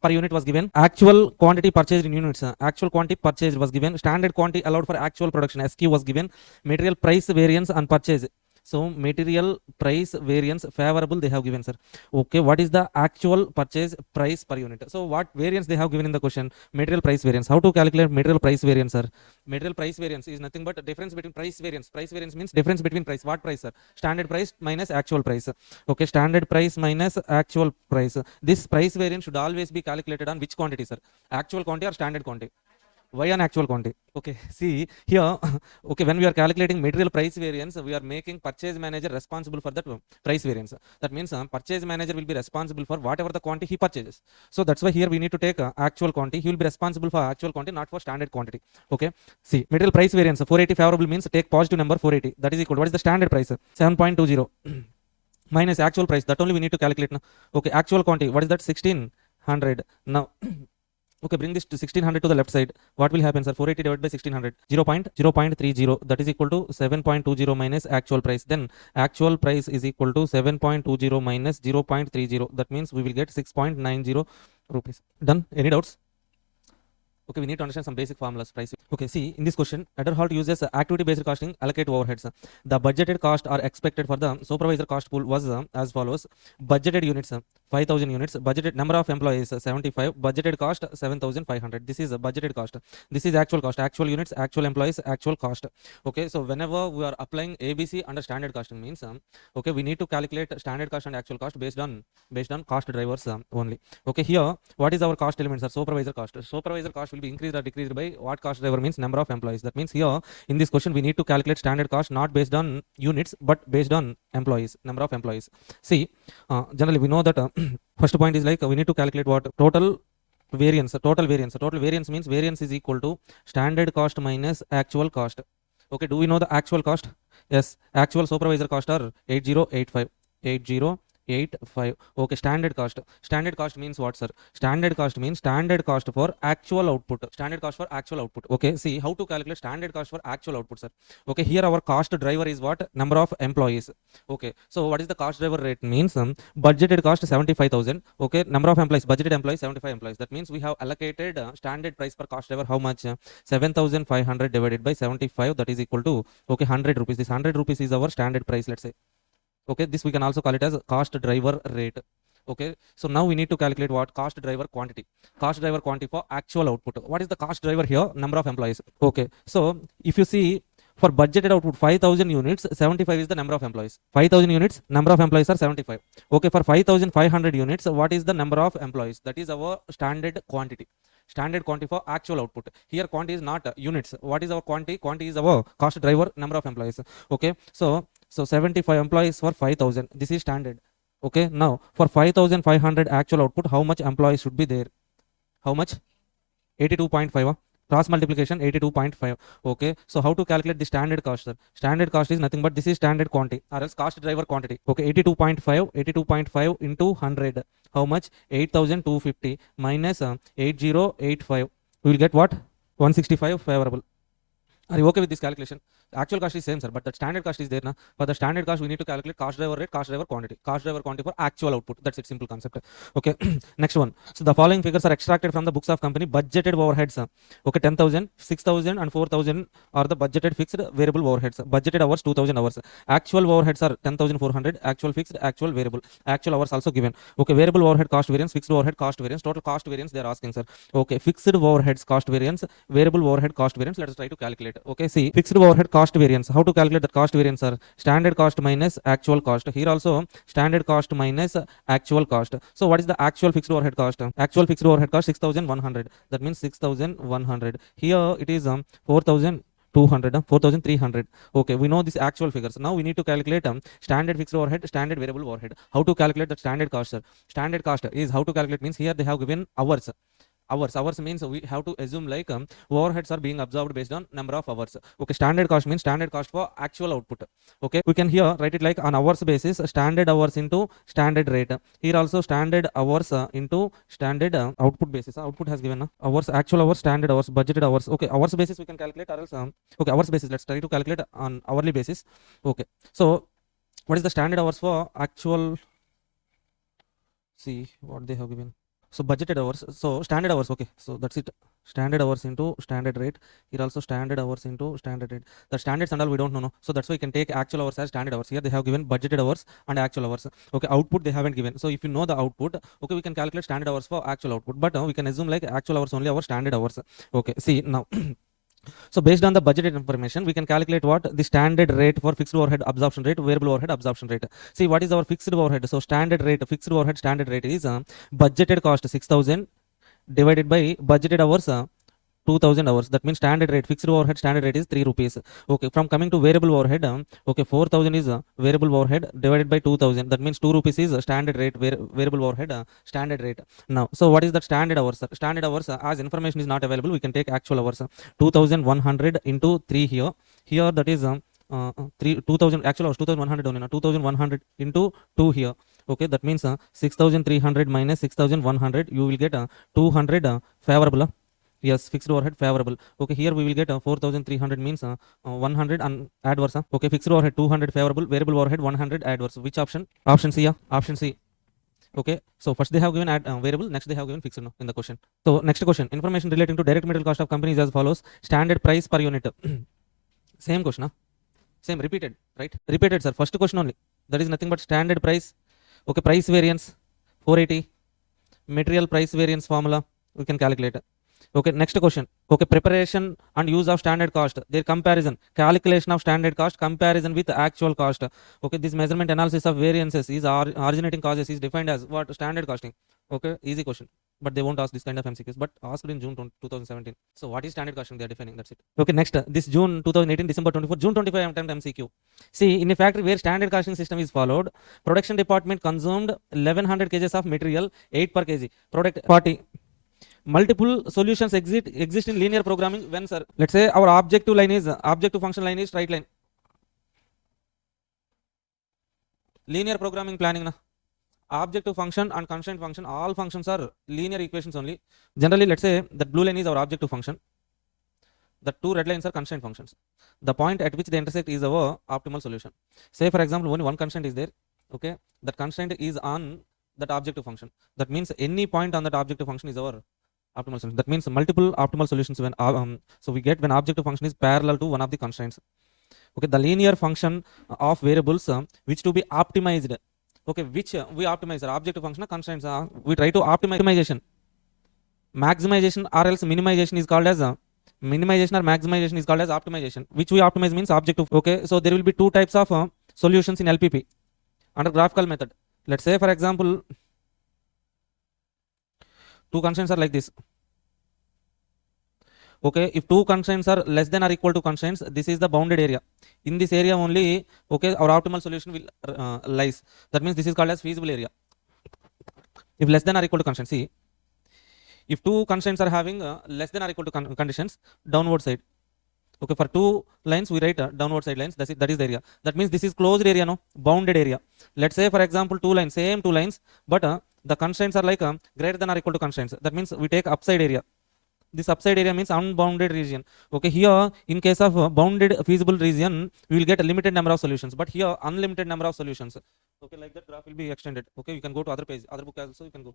per unit was given. Actual quantity purchased in units. Actual quantity purchased was given. Standard quantity allowed for actual production. SQ was given. Material price variance on purchase. So material price variance favorable they have given, sir. Okay, what is the actual purchase price per unit? So what variance they have given in the question? Material price variance. How to calculate material price variance, sir? Material price variance is nothing but difference between price variance. Price variance means difference between price. What price, sir? Standard price minus actual price. Okay, standard price minus actual price. This price variance should always be calculated on which quantity, sir? Actual quantity or standard quantity? Why on actual quantity? Okay, see here. Okay, when we are calculating material price variance, we are making purchase manager responsible for that price variance. That means purchase manager will be responsible for whatever the quantity he purchases. So that's why here we need to take actual quantity. He will be responsible for actual quantity, not for standard quantity. Okay, see material price variance 480 favorable means take positive number 480. That is equal to what is the standard price? 7.20 minus actual price. That only we need to calculate now. Okay, actual quantity. What is that? 1600. Now. Okay, bring this to 1600 to the left side. What will happen, sir? 480 divided by 1600. 0.030. That is equal to 7.20 minus actual price. Then actual price is equal to 7.20 minus 0.30. That means we will get 6.90 rupees. Done? Any doubts? Okay, we need to understand some basic formulas, pricing. Okay, see, in this question, Adderholt uses activity-based costing, allocate overheads. The budgeted cost are expected for the supervisor cost pool was as follows. Budgeted units, 5,000 units. Budgeted number of employees, 75. Budgeted cost, 7,500. This is a budgeted cost. This is actual cost. Actual units, actual employees, actual cost. Okay, so whenever we are applying ABC under standard costing means, okay, we need to calculate standard cost and actual cost based on cost drivers only. Okay, here, what is our cost elements are supervisor cost. Supervisor cost will be increased or decreased by what cost driver means number of employees. That means here in this question we need to calculate standard cost not based on units but based on employees, number of employees. See, generally we know that first point is like we need to calculate what total variance. Total variance means variance is equal to standard cost minus actual cost. Okay, do we know the actual cost? Yes, actual supervisor cost are 8085. Okay, standard cost. Standard cost means what, sir? Standard cost means standard cost for actual output. Standard cost for actual output. Okay, see how to calculate standard cost for actual output, sir. Okay, here our cost driver is what? Number of employees. Okay, so what is the cost driver rate means budgeted cost 75,000. Okay, number of employees, budgeted employees 75 employees. That means we have allocated standard price per cost driver how much? 7,500 divided by 75, that is equal to okay 100 rupees. This 100 rupees is our standard price, let's say. Okay, this we can also call it as cost driver rate. Okay, so now we need to calculate what? Cost driver quantity. Cost driver quantity for actual output. What is the cost driver here? Number of employees. Okay, so if you see for budgeted output 5,000 units, 75 is the number of employees. 5,000 units, number of employees are 75. Okay, for 5,500 units, what is the number of employees? That is our standard quantity. Standard quantity for actual output. Here quantity is not units. What is our quantity? Quantity is our cost driver, number of employees. Okay, so 75 employees for 5,000. This is standard. Okay, now for 5,500 actual output, how much employees should be there? How much? 82.5. Cross multiplication 82.5. Okay, so how to calculate the standard cost, sir? Standard cost is nothing but this is standard quantity or else cost driver quantity. Okay, 82.5 into 100. How much? 8,250 minus 8085. We will get what? 165 favorable. Are you okay with this calculation? Actual cost is same, sir, but the standard cost is there. Na? For the standard cost, we need to calculate cost driver rate, cost driver quantity. Cost driver quantity for actual output. That's it, simple concept. Okay, next one. So the following figures are extracted from the books of company. Budgeted overheads. Okay, 10,000, 6,000 and 4,000 are the budgeted fixed variable overheads. Budgeted hours, 2,000 hours. Actual overheads are 10,400. Actual fixed, actual variable. Actual hours also given. Okay, variable overhead cost variance, fixed overhead cost variance, total cost variance they are asking, sir. Okay, fixed overheads cost variance, variable overhead cost variance. Let us try to calculate. Okay, see, fixed overhead cost variance. How to calculate that cost variance, sir? Standard cost minus actual cost. Here also standard cost minus actual cost. So what is the actual fixed overhead cost? Actual fixed overhead cost 6,100. That means 6,100. Here it is 4,200, 4,300. Okay, we know these actual figures. Now we need to calculate standard fixed overhead, standard variable overhead. How to calculate the standard cost, sir? Standard cost is how to calculate means here they have given hours. Hours means we have to assume like overheads are being absorbed based on number of hours. Okay, standard cost means standard cost for actual output. Okay, we can here write it like on hours basis, standard hours into standard rate. Here also standard hours into standard output basis. Output has given hours, actual hours, standard hours, budgeted hours. Okay, hours basis we can calculate or else okay, hours basis let's try to calculate on hourly basis. Okay, so what is the standard hours for actual? See what they have given. So budgeted hours, so standard hours. Okay, so that's it. Standard hours into standard rate. Here also standard hours into standard rate. The standards and all we don't know, no. So that's why we can take actual hours as standard hours. Here they have given budgeted hours and actual hours. Okay, output they haven't given. So if you know the output, okay, we can calculate standard hours for actual output. But we can assume like actual hours only our standard hours. Okay, see now. So based on the budgeted information, we can calculate what the standard rate for fixed overhead absorption rate, variable overhead absorption rate. See what is our fixed overhead. So standard rate, fixed overhead standard rate is budgeted cost 6,000 divided by budgeted hours 2,000 hours. That means standard rate, fixed overhead standard rate is 3 rupees. Okay, from coming to variable overhead, okay, 4,000 is variable overhead divided by 2,000. That means 2 rupees is standard rate, variable overhead standard rate. Now, so what is that standard hours? Standard hours, as information is not available, we can take actual hours. 2,100 into 3 here. Here that is 2,000 actual hours, 2,100 only. 2,100 into 2 here. Okay, that means 6,300 minus 6,100. You will get 200 favorable. Yes, fixed overhead favorable. Okay, here we will get 4,300 means 100 and adverse. Okay, fixed overhead 200 favorable, variable overhead 100 adverse. Which option? Option C. Option C. Okay, so first they have given variable, next they have given fixed in the question. So next question, information relating to direct material cost of company is as follows: standard price per unit. Same question, huh? Same, repeated, right? Repeated, sir. First question only. That is nothing but standard price. Okay, price variance 480, material price variance formula we can calculate. Okay, next question. Okay, preparation and use of standard cost, their comparison, calculation of standard cost, comparison with actual cost. Okay, this measurement analysis of variances is originating causes is defined as what? Standard costing. Okay, easy question, but they won't ask this kind of MCQs, but asked in June 2017. So what is standard costing? They are defining, that's it. Okay, next, this June 2018, December 24, June 25 attempt MCQ. See, in a factory where standard costing system is followed, production department consumed 1100 kgs of material, 8 per kg. Product 40. Multiple solutions exist in linear programming when, sir, let's say our objective function line is straight line. Linear programming planning na, objective function and constraint function, all functions are linear equations only. Generally, let's say that blue line is our objective function, the two red lines are constraint functions. The point at which they intersect is our optimal solution. Say for example, only one constraint is there. Okay, that constraint is on that objective function. That means any point on that objective function is our optimal solution. That means multiple optimal solutions when so we get when objective function is parallel to one of the constraints. Okay, the linear function of variables which to be optimized. Okay, which we optimize our objective function constraints, we try to optimization. Maximization or else minimization is called as minimization or maximization is called as optimization. Which we optimize means objective. Okay, so there will be two types of solutions in LPP under graphical method. Let's say for example, two constraints are like this. Okay, if two constraints are less than or equal to constraints, this is the bounded area. In this area only, okay, our optimal solution will lies. That means this is called as feasible area. If less than or equal to constraints, see, if two constraints are having less than or equal to conditions, downward side. Okay, for two lines we write downward side lines. That is the area. That means this is closed area, no, bounded area. Let's say for example, two lines, same two lines, but the constraints are like greater than or equal to constraints. That means we take upside area. This upside area means unbounded region. Okay, here in case of bounded feasible region, we will get a limited number of solutions, but here unlimited number of solutions. Okay, like that graph will be extended. Okay, you can go to other page, other book also you can go.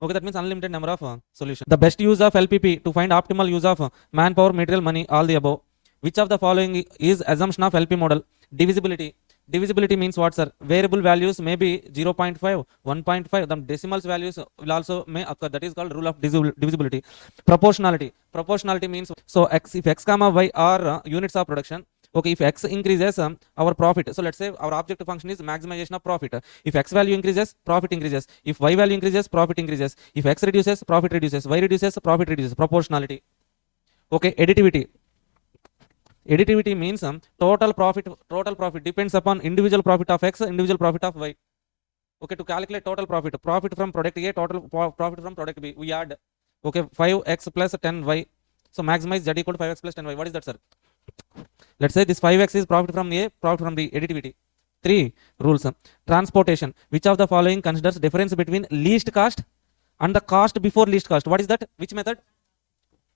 Okay, that means unlimited number of solutions. The best use of LPP to find optimal use of manpower, material, money, all the above. Which of the following is assumption of LP model? Divisibility. Divisibility means what, sir? Variable values may be 0.5, 1.5. The decimals values will also may occur. That is called rule of divisibility. Proportionality. Proportionality means, so if x comma y are units of production. Okay, if x increases our profit. So let's say our objective function is maximization of profit. If x value increases, profit increases. If y value increases, profit increases. If x reduces, profit reduces. Y reduces, profit reduces. Proportionality. Okay, additivity. Additivity means total profit depends upon individual profit of x, individual profit of y. Okay, to calculate total profit from product A, total profit from product B, we add, okay, 5x plus 10y. So maximize z equal to 5x plus 10y. What is that, sir? Let's say this 5x is profit from A, profit from B. Additivity. 3 rules. Transportation. Which of the following considers difference between least cost and the cost before least cost? What is that? Which method?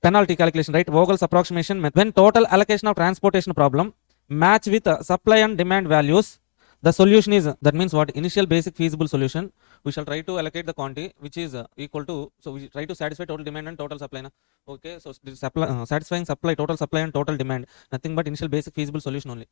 Penalty calculation, right? Vogel's approximation method. When total allocation of transportation problem match with supply and demand values, the solution is, that means what? Initial basic feasible solution. We shall try to allocate the quantity which is equal to, so we try to satisfy total demand and total supply. Okay, so satisfying supply, total supply and total demand, nothing but initial basic feasible solution only.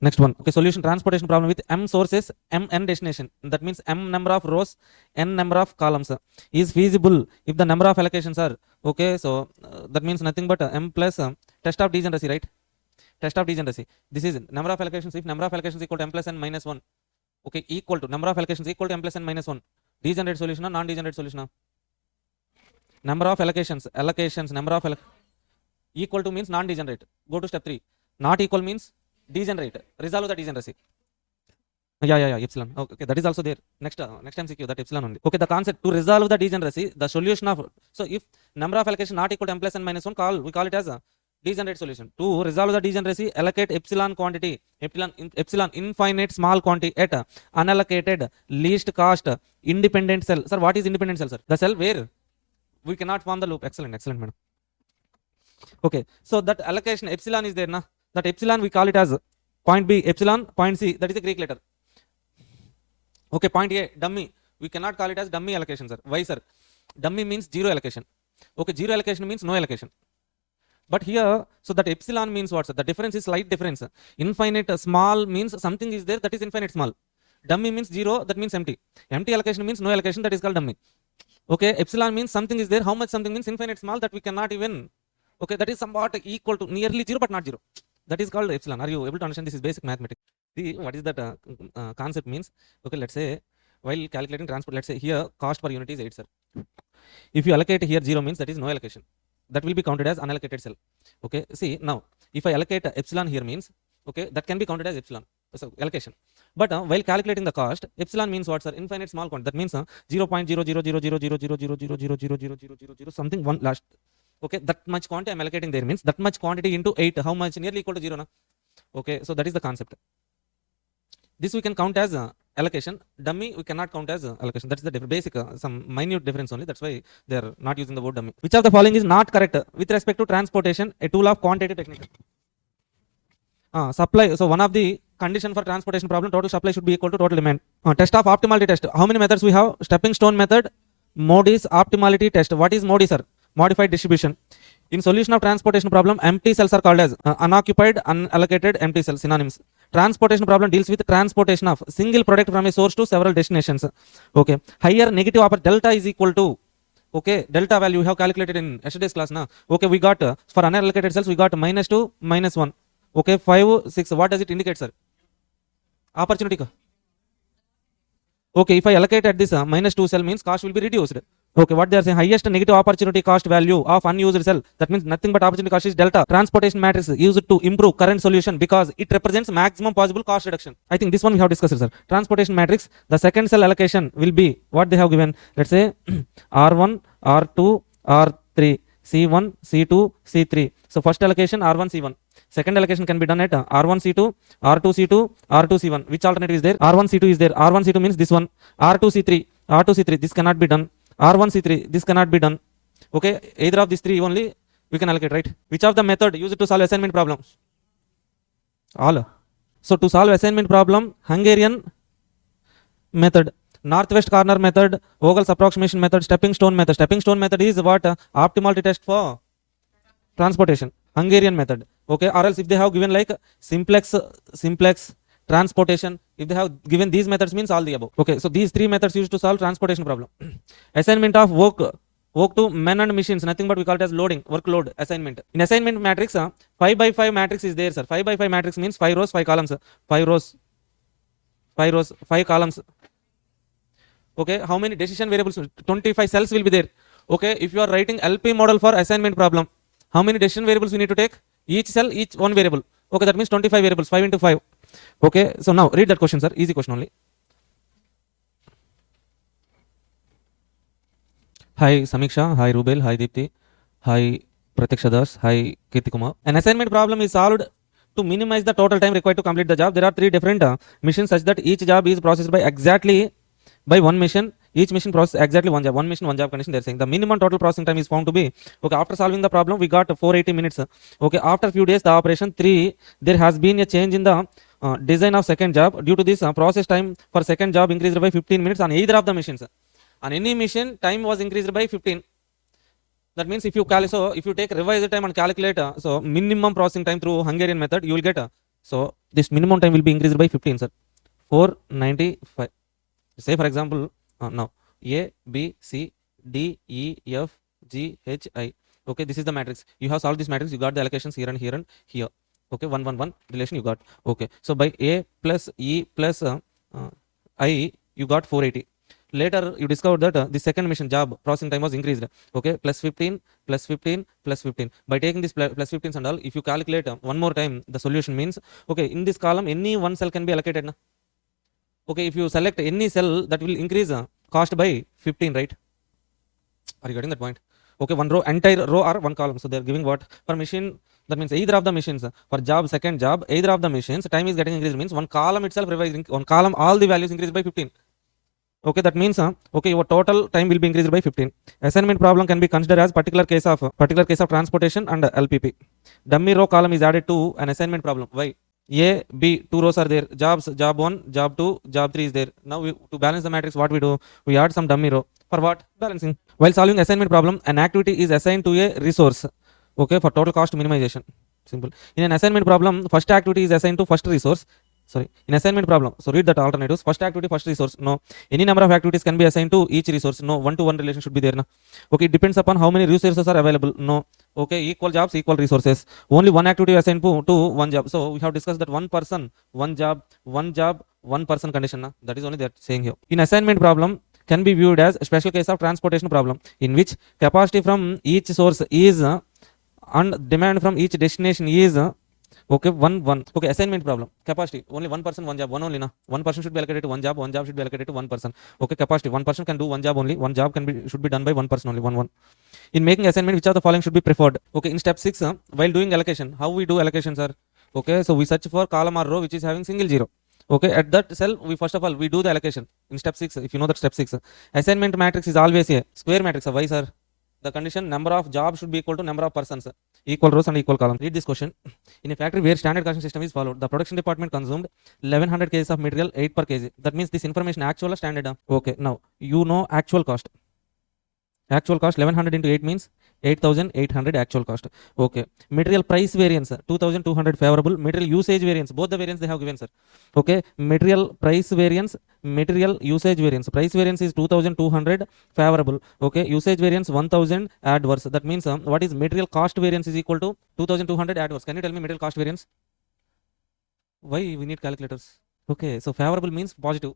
Next one. Okay, solution transportation problem with m sources, m n destination. That means m number of rows, n number of columns is feasible if the number of allocations are, okay, so that means nothing but m plus test of degeneracy, right? Test of degeneracy. This is number of allocations. If number of allocations equal to m plus n minus 1, okay, equal to number of allocations equal to m plus n minus 1. Degenerate solution or non-degenerate solution? Number of allocations, number of equal to means non-degenerate. Go to step 3. Not equal means degenerate. Resolve the degeneracy. Yeah, epsilon. Okay, that is also there. Next MCQ, that epsilon only. Okay, the concept to resolve the degeneracy, the solution of, so if number of allocation not equal to m plus n minus 1, we call it as a degenerate solution. To resolve the degeneracy, allocate epsilon quantity, epsilon infinite small quantity at unallocated least cost independent cell. Sir, what is independent cell, sir? The cell where we cannot form the loop. Excellent, madam. Okay, so that allocation epsilon is there, na? That epsilon we call it as point B, epsilon, point C, that is a Greek letter. Okay, point A, dummy, We cannot call it as dummy allocation, sir. Why, sir? Dummy means zero allocation. Okay, zero allocation means no allocation. But here, so that epsilon means what, sir? The difference is slight difference. Infinite small means something is there, that is infinite small. Dummy means zero, that means empty. Empty allocation means no allocation, that is called dummy. Okay, epsilon means something is there. How much something means infinite small, that we cannot even. Okay, that is somewhat equal to nearly zero, but not zero. That is called epsilon. Are you able to understand? This is basic mathematics. See, what is that concept means? Okay, let's say while calculating transport, let's say here cost per unit is 8, sir. If you allocate here 0 means that is no allocation. That will be counted as unallocated cell. Okay, see now if I allocate epsilon here means, okay, that can be counted as epsilon, so allocation. But while calculating the cost, epsilon means what, sir? Infinite small quantity. That means 0.000000000000000 something one last. Okay, that much quantity I'm allocating there means that much quantity into 8. How much? Nearly equal to 0, na? Okay, so that is the concept. This we can count as allocation. Dummy we cannot count as allocation. That's the basic some minute difference only. That's why they are not using the word dummy. Which of the following is not correct with respect to transportation, a tool of quantitative technique? Supply. So one of the condition for transportation problem, total supply should be equal to total demand. Test of optimality test. How many methods we have? Stepping stone method, MODIS, optimality test. What is MODIS, sir? Modified distribution. In solution of transportation problem, empty cells are called as unoccupied, unallocated, empty cells, synonyms. Transportation problem deals with transportation of single product from a source to several destinations. Okay, higher negative upper delta is equal to, okay, delta value we have calculated in yesterday's class now. Okay, we got for unallocated cells we got -2, -1. Okay, 5, 6. What does it indicate, sir? Opportunity. Okay, if I allocate at this -2 cell means cost will be reduced. Okay, what they are saying, highest negative opportunity cost value of unused cell. That means nothing but opportunity cost is delta. Transportation matrix used to improve current solution because it represents maximum possible cost reduction. I think this one we have discussed, sir. Transportation matrix, the second cell allocation will be what they have given. Let's say R1, R2, R3, C1, C2, C3. So first allocation R1, C1. Second allocation can be done at R1, C2, R2, C2, R2, C1. Which alternative is there? R1, C2 is there. R1, C2 means this one. R2, C3. R2, C3. This cannot be done. R1, C3. This cannot be done. Okay. Either of these three only we can allocate, right? Which of the method used to solve assignment problem? All. So to solve assignment problem, Hungarian method, northwest corner method, Vogel's approximation method, stepping stone method. Stepping stone method is what? Optimality test for transportation. Hungarian method. Okay, or else if they have given like simplex, transportation, if they have given these methods means all the above. Okay, so these three methods used to solve transportation problem. Assignment of work to men and machines, nothing but we call it as loading, workload assignment. In assignment matrix, 5 by 5 matrix is there, sir. 5 by 5 matrix means 5 rows, 5 columns. 5 rows, 5 columns. Okay, how many decision variables? 25 cells will be there. Okay, if you are writing LP model for assignment problem, how many decision variables we need to take? Each cell, each one variable. Okay, that means 25 variables, 5 into 5. Okay, so now read that question, sir. Easy question only. Hi Samiksha, hi Rubel, hi Deepthi, hi Pratiksha Das, hi Kirti Kumar. An assignment problem is solved to minimize the total time required to complete the job. There are 3 different missions such that each job is processed by one mission. Each mission processes exactly one job. One mission, one job condition. They're saying the minimum total processing time is found to be, okay, after solving the problem, we got 480 minutes. Okay, after few days, the operation 3, there has been a change in the design of second job. Due to this, process time for second job increased by 15 minutes on either of the machines. On any mission, time was increased by 15. That means if you if you take revised time and calculate, so minimum processing time through Hungarian method, you will get, so this minimum time will be increased by 15, sir. 495. Say for example, now A, B, C, D, E, F, G, H, I. Okay, this is the matrix. You have solved this matrix. You got the allocations here and here and here. Okay, 1, 1, 1 relation you got. Okay, so by A plus E plus I, you got 480. Later, you discovered that the second mission job processing time was increased. Okay, plus 15, plus 15, plus 15. By taking this plus 15s and all, if you calculate one more time, the solution means, okay, in this column, any one cell can be allocated. Na? Okay, if you select any cell, that will increase cost by 15, right? Are you getting that point? Okay, one row, entire row or one column. So they are giving what? Per machine, that means either of the machines, for job, second job, either of the machines, time is getting increased, means one column itself revising, one column, all the values increased by 15. Okay, that means, okay, your total time will be increased by 15. Assignment problem can be considered as particular case of transportation and LPP. Dummy row column is added to an assignment problem. Why? A, B, two rows are there. Jobs, job 1, job 2, job 3 is there. Now to balance the matrix, what we do? We add some dummy row. For what? Balancing. While solving assignment problem, an activity is assigned to a resource. Okay, for total cost minimization. Simple. In an assignment problem, first activity is assigned to first resource. Sorry, in assignment problem. So read that alternatives. First activity, first resource. No. Any number of activities can be assigned to each resource. No. 1-to-1 relation should be there. No. Okay, it depends upon how many resources are available. No. Okay, equal jobs, equal resources. Only one activity assigned to one job. So we have discussed that one person, one job, one person condition. Na? That is only they are saying here. In assignment problem, can be viewed as a special case of transportation problem in which capacity from each source is and demand from each destination is okay, one. Okay, assignment problem. Capacity. Only one person, one job. One only, na. One person should be allocated to one job should be allocated to one person. Okay, capacity. One person can do one job only. One job should be done by one person only. One. In making assignment, which of the following should be preferred? Okay, in step 6, while doing allocation, how we do allocations are? Okay, so we search for column or row which is having single zero. Okay, at that cell, first of all, we do the allocation. In step 6, if you know that step 6, assignment matrix is always a square matrix. Why, sir? The condition number of jobs should be equal to number of persons. Equal rows and equal columns. Read this question. In a factory where standard costing system is followed, the production department consumed 1100 kgs of material, 8 per kg. That means this information actual or standard? Okay, now you know actual cost. Actual cost 1100 into 8 means 8800 actual cost. Okay. Material price variance 2200 favorable. Material usage variance, both the variance they have given, sir. Okay. Material price variance, material usage variance. Price variance is 2200 favorable. Okay. Usage variance 1000 adverse. That means what is material cost variance is equal to 2200 adverse. Can you tell me material cost variance? Why we need calculators? Okay. So favorable means positive.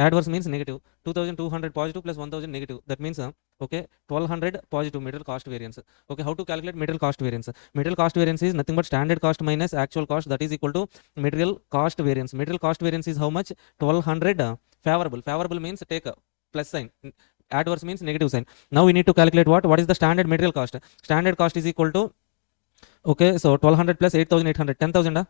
Adverse means negative. 2200 positive plus 1000 negative. That means okay, 1200 positive material cost variance. Okay, how to calculate material cost variance? Material cost variance is nothing but standard cost minus actual cost, that is equal to material cost variance. Material cost variance is how much? 1200 favorable. Favorable means take a plus sign. Adverse means negative sign. Now we need to calculate what is the standard material cost? Standard cost is equal to, okay, so 1200 plus 8800, 10,000.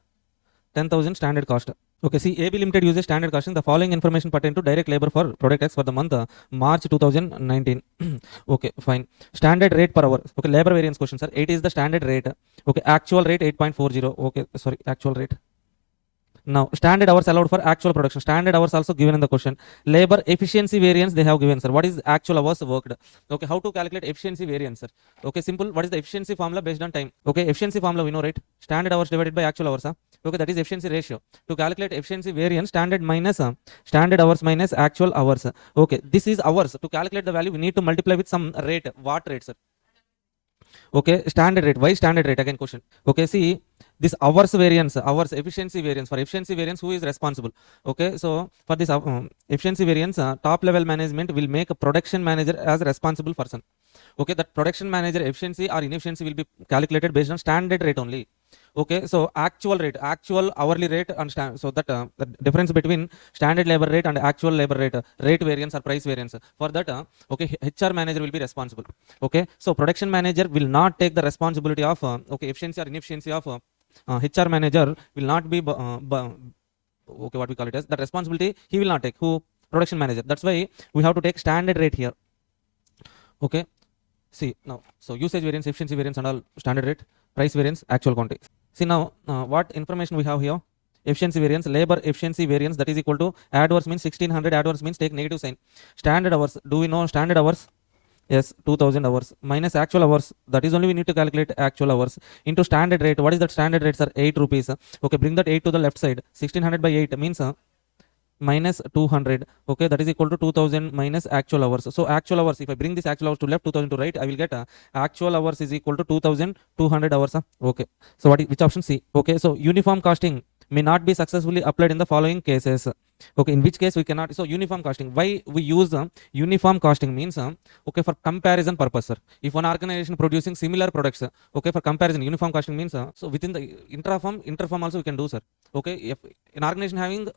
10,000 standard cost. Okay, see, AB Limited uses standard costing. The following information pertain to direct labor for product X for the month March 2019. Okay, fine. Standard rate per hour. Okay, labor variance question, sir. 8 is the standard rate. Okay, actual rate 8.40. Okay, sorry, actual rate. Now, standard hours allowed for actual production. Standard hours also given in the question. Labor efficiency variance they have given, sir. What is actual hours worked? Okay, how to calculate efficiency variance, sir? Okay, simple. What is the efficiency formula based on time? Okay, efficiency formula we know, right? Standard hours divided by actual hours. Okay, that is efficiency ratio. To calculate efficiency variance, standard hours minus actual hours. Okay, this is hours. To calculate the value, we need to multiply with some rate. What rate, sir? Okay, standard rate. Why standard rate? Again, question. Okay, see, this hours variance, hours efficiency variance. For efficiency variance, who is responsible? Okay, so for this efficiency variance, top level management will make a production manager as a responsible person. Okay, that production manager efficiency or inefficiency will be calculated based on standard rate only. Okay, so actual rate, actual hourly rate, and so that the difference between standard labor rate and actual labor rate, rate variance or price variance. For that, okay, HR manager will be responsible. Okay, so production manager will not take the responsibility of okay, efficiency or inefficiency of HR manager will not be okay, what we call it as that responsibility he will not take. Who? Production manager. That's why we have to take standard rate here. Okay, see now, so usage variance, efficiency variance, and all standard rate, price variance, actual quantity. See now, what information we have here? Efficiency variance, labor efficiency variance, that is equal to adverse means 1600, adverse means take negative sign. Standard hours, do we know standard hours? Yes, 2000 hours minus actual hours, that is only we need to calculate actual hours into standard rate. What is that standard rate, sir? 8 rupees. Okay, bring that 8 to the left side. 1600 by 8 means minus 200. Okay, that is equal to 2000 minus actual hours. So actual hours, if I bring this actual hours to left, 2000 to right, I will get actual hours is equal to 2200 hours. Okay, so which option? C. Okay, so uniform costing may not be successfully applied in the following cases. Okay, in which case we cannot? So uniform costing, why we use uniform costing means okay, for comparison purpose, sir. If one organization producing similar products, okay, for comparison, uniform costing means so within the interform also we can do, sir. Okay, if an organization having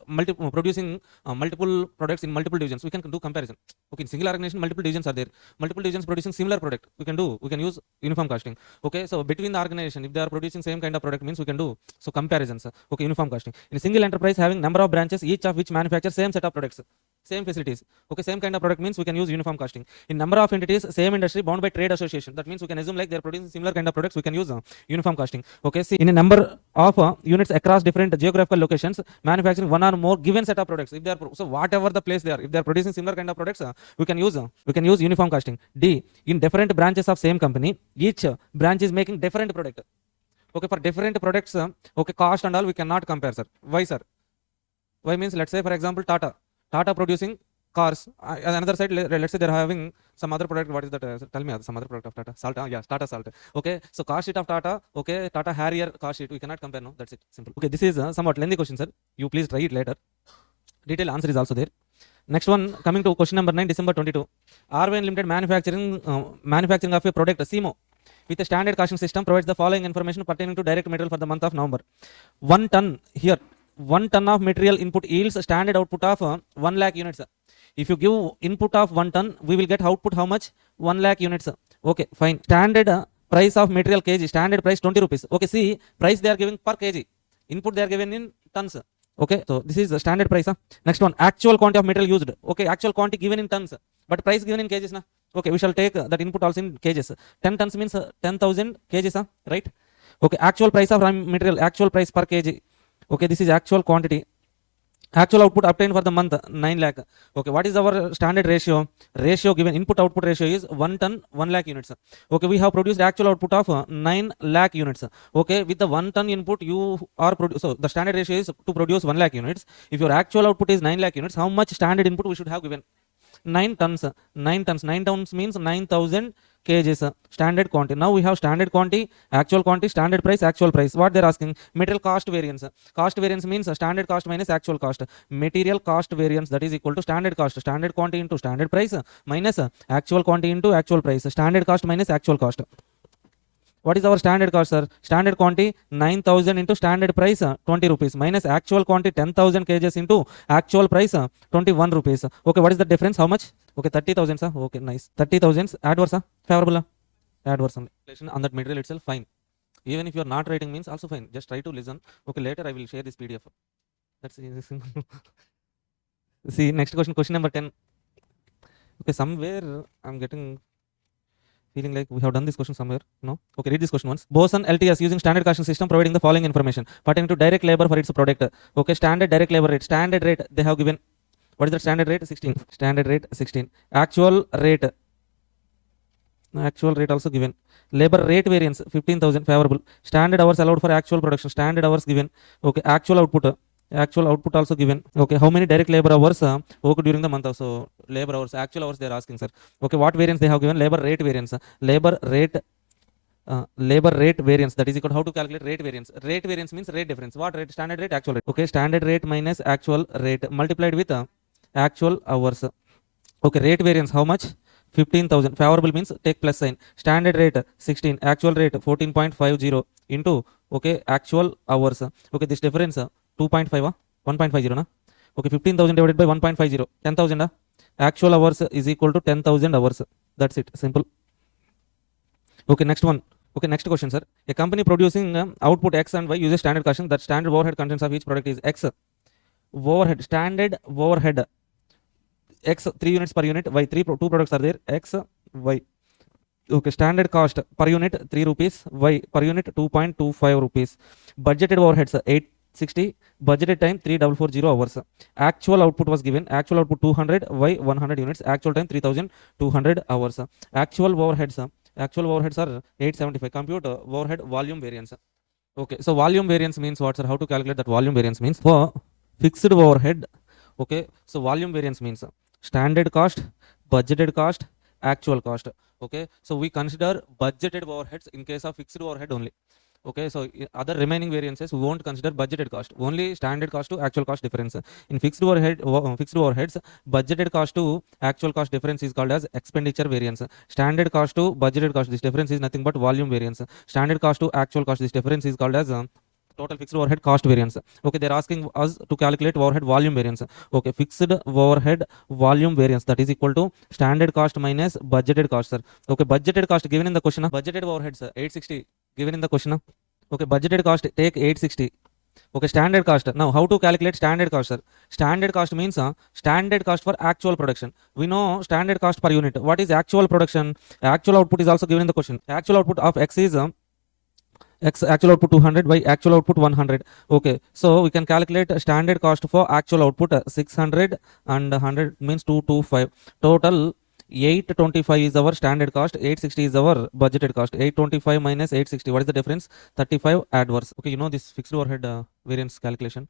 producing multiple products in multiple divisions, we can do comparison. Okay, in single organization multiple divisions are there, multiple divisions producing similar product, we can use uniform costing. Okay, so between the organization, if they are producing same kind of product, means we can do so comparisons. Okay, uniform costing. In a single enterprise having number of branches, each of which which manufacture same set of products, same facilities. Okay, same kind of product means we can use uniform costing. In number of entities, same industry bound by trade association, that means we can assume like they're producing similar kind of products, we can use uniform costing. Okay, see, in a number of units across different geographical locations manufacturing one or more given set of products, if they are so whatever the place they are, if they are producing similar kind of products, we can use uniform costing. D, in different branches of same company, each branch is making different product. Okay, for different products, okay, cost and all we cannot compare, sir. Why, sir? Why means, let's say for example Tata producing cars, another side let's say they're having some other product. What is that, tell me, some other product of Tata? Salt. Yeah, Tata Salt. Okay, so cost sheet of Tata, okay, Tata Harrier cost sheet, we cannot compare. No, that's it, simple. Okay, this is somewhat lengthy question, sir. You please try it later. Detailed answer is also there. Next one, coming to question number 9, December 22. RVN Limited manufacturing of a product CMO with a standard costing system provides the following information pertaining to direct material for the month of November. 1 ton here. 1 ton of material input yields standard output of 1 lakh units. If you give input of 1 ton, we will get output how much? 1 lakh units. Okay, fine. Standard price of material kg, standard price 20 rupees. Okay, see, price they are giving per kg. Input they are given in tons. Okay, so this is the standard price. Next one, actual quantity of material used. Okay, actual quantity given in tons, but price given in kgs. Okay, we shall take that input also in kgs. 10 tons means 10,000 kgs, right? Okay, actual price of raw material, actual price per kg. Okay, this is actual quantity. Actual output obtained for the month 9 lakh. Okay, what is our standard ratio? Ratio given, input output ratio is 1 ton 1 lakh units. Okay, we have produced actual output of 9 lakh units. Okay, with the 1 ton input you are so the standard ratio is to produce 1 lakh units. If your actual output is 9 lakh units, how much standard input we should have given? 9 tons. 9 tons. 9 tons means 9,000 kgs, standard quantity. Now we have standard quantity, actual quantity, standard price, actual price. What they're asking? Material cost variance. Cost variance means standard cost minus actual cost. Material cost variance, that is equal to standard cost. Standard quantity into standard price minus actual quantity into actual price. Standard cost minus actual cost. What is our standard cost, sir? Standard quantity 9,000 into standard price 20 rupees minus actual quantity 10,000 kgs into actual price 21 rupees. Okay, what is the difference? How much? Okay, 30,000, sir. Okay, nice. 30,000 adverse, favorable, adverse on that material itself, fine. Even if you are not writing means also fine. Just try to listen. Okay, later I will share this PDF. That's see, next question, question number 10. Okay, somewhere I'm getting feeling like we have done this question somewhere. No? Okay, read this question once. Boson LTS using standard costing system providing the following information pertaining to direct labor for its product. Okay, standard direct labor rate. Standard rate they have given. What is the standard rate? 16. Standard rate 16. Actual rate. Actual rate also given. Labor rate variance 15,000 favorable. Standard hours allowed for actual production. Standard hours given. Okay, actual output. Actual output also given. Okay, how many direct labor hours worked during the month? Also labor hours, actual hours they are asking, sir. Okay, what variance they have given? Labor rate variance. Labor rate variance, that is equal to, how to calculate rate variance? Rate variance means rate difference. What rate? Standard rate, actual rate. Okay, standard rate minus actual rate multiplied with actual hours. Okay, rate variance how much? 15,000. Favorable means take plus sign. Standard rate 16, actual rate 14.50 into, okay, actual hours. Okay, this difference 2.5 1.50 na. Okay, 15,000 divided by 1.50, 10,000. Actual hours is equal to 10,000 hours. That's it, simple. Okay, next one. Okay, next question, sir. A company producing output X and Y uses standard costing. That standard overhead contents of each product is X. Overhead, standard overhead X 3 units per unit, Y 2 products are there, X, Y. Okay, standard cost per unit 3 rupees, Y per unit 2.25 rupees. Budgeted overheads 860, budgeted time 3440 hours. Actual output was given, actual output 200, Y 100 units, actual time 3200 hours. Actual overheads are 875. Compute overhead volume variance. Okay, so volume variance means what, sir? How to calculate that volume variance means? For fixed overhead, okay, so volume variance means standard cost, budgeted cost, actual cost. Okay, so we consider budgeted overheads in case of fixed overhead only. Okay, so other remaining variances we won't consider budgeted cost, only standard cost to actual cost difference. In fixed overheads, budgeted cost to actual cost difference is called as expenditure variance. Standard cost to budgeted cost, this difference is nothing but volume variance. Standard cost to actual cost, this difference is called as total fixed overhead cost variance. Okay, they're asking us to calculate overhead volume variance. Okay, fixed overhead volume variance, that is equal to standard cost minus budgeted cost, sir. Okay, budgeted cost given in the question. Budgeted overheads 860 given in the question. Okay, budgeted cost take 860. Okay, standard cost. Now, how to calculate standard cost, sir? Standard cost means standard cost for actual production. We know standard cost per unit. What is actual production? Actual output is also given in the question. Actual output of X is X actual output 200 by actual output 100. Okay, so we can calculate standard cost for actual output 600 and 100 means 225. Total 825 is our standard cost, 860 is our budgeted cost. 825 minus 860, what is the difference? 35 adverse. Okay, you know this fixed overhead variance calculation.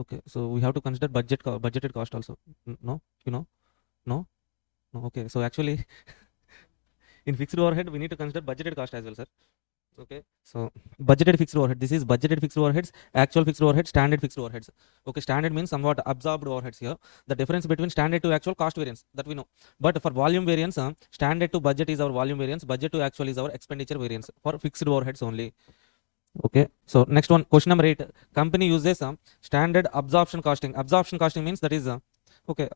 Okay, so we have to consider budgeted cost also. No, you know, no, no. Okay, so actually in fixed overhead we need to consider budgeted cost as well, sir. Okay, so budgeted fixed overhead, this is budgeted fixed overheads, actual fixed overhead, standard fixed overheads. Okay, standard means somewhat absorbed overheads here. The difference between standard to actual cost variance, that we know. But for volume variance, standard to budget is our volume variance, budget to actual is our expenditure variance for fixed overheads only. Okay, so next one, question number 8. Company uses standard absorption costing. Absorption costing means that is okay,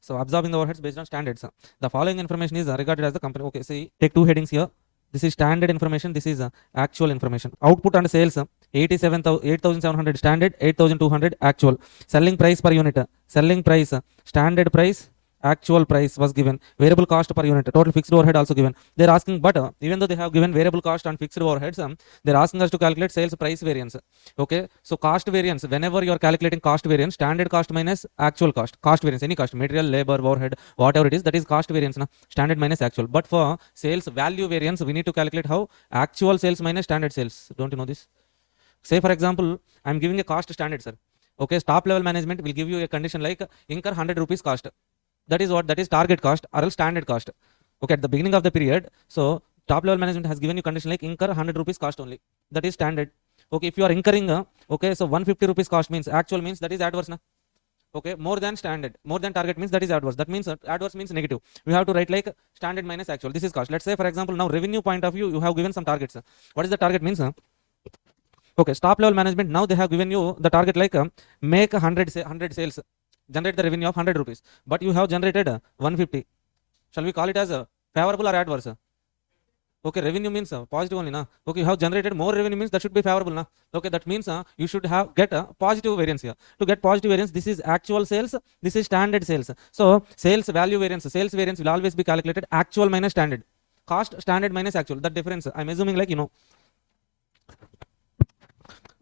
so absorbing the overheads based on standards. The following information is regarded as the company. Okay, see, take two headings here. This is standard information, this is actual information. Output and sales 8,700 standard, 8,200 actual. Selling price per unit, selling price, standard price, actual price was given. Variable cost per unit, total fixed overhead also given. They're asking, but even though they have given variable cost and fixed overheads, they're asking us to calculate sales price variance. Okay, so cost variance, whenever you are calculating cost variance, standard cost minus actual cost, cost variance, any cost, material, labor, overhead, whatever it is, that is cost variance, standard minus actual. But for sales value variance, we need to calculate how? Actual sales minus standard sales. Don't you know this? Say for example, I'm giving a cost standard, sir. Okay, top level management will give you a condition like incur 100 rupees cost. That is what? That is target cost or else standard cost. Okay, at the beginning of the period, so top level management has given you condition like incur 100 rupees cost only. That is standard. Okay, if you are incurring, okay, so 150 rupees cost means actual means that is adverse. Na? Okay, more than standard, more than target means that is adverse. That means adverse means negative. We have to write like standard minus actual. This is cost. Let's say for example, now revenue point of view, you have given some targets. What is the target means? Okay, top level management, now they have given you the target like make 100 sales, generate the revenue of 100 rupees, but you have generated 150. Shall we call it as favorable or adverse? Okay, revenue means positive only, na? Okay, you have generated more revenue means that should be favorable, na? Okay, that means you should have get a positive variance here. To get positive variance, this is actual sales, this is standard sales. So sales value variance, sales variance will always be calculated actual minus standard. Cost standard minus actual, that difference I'm assuming like you know.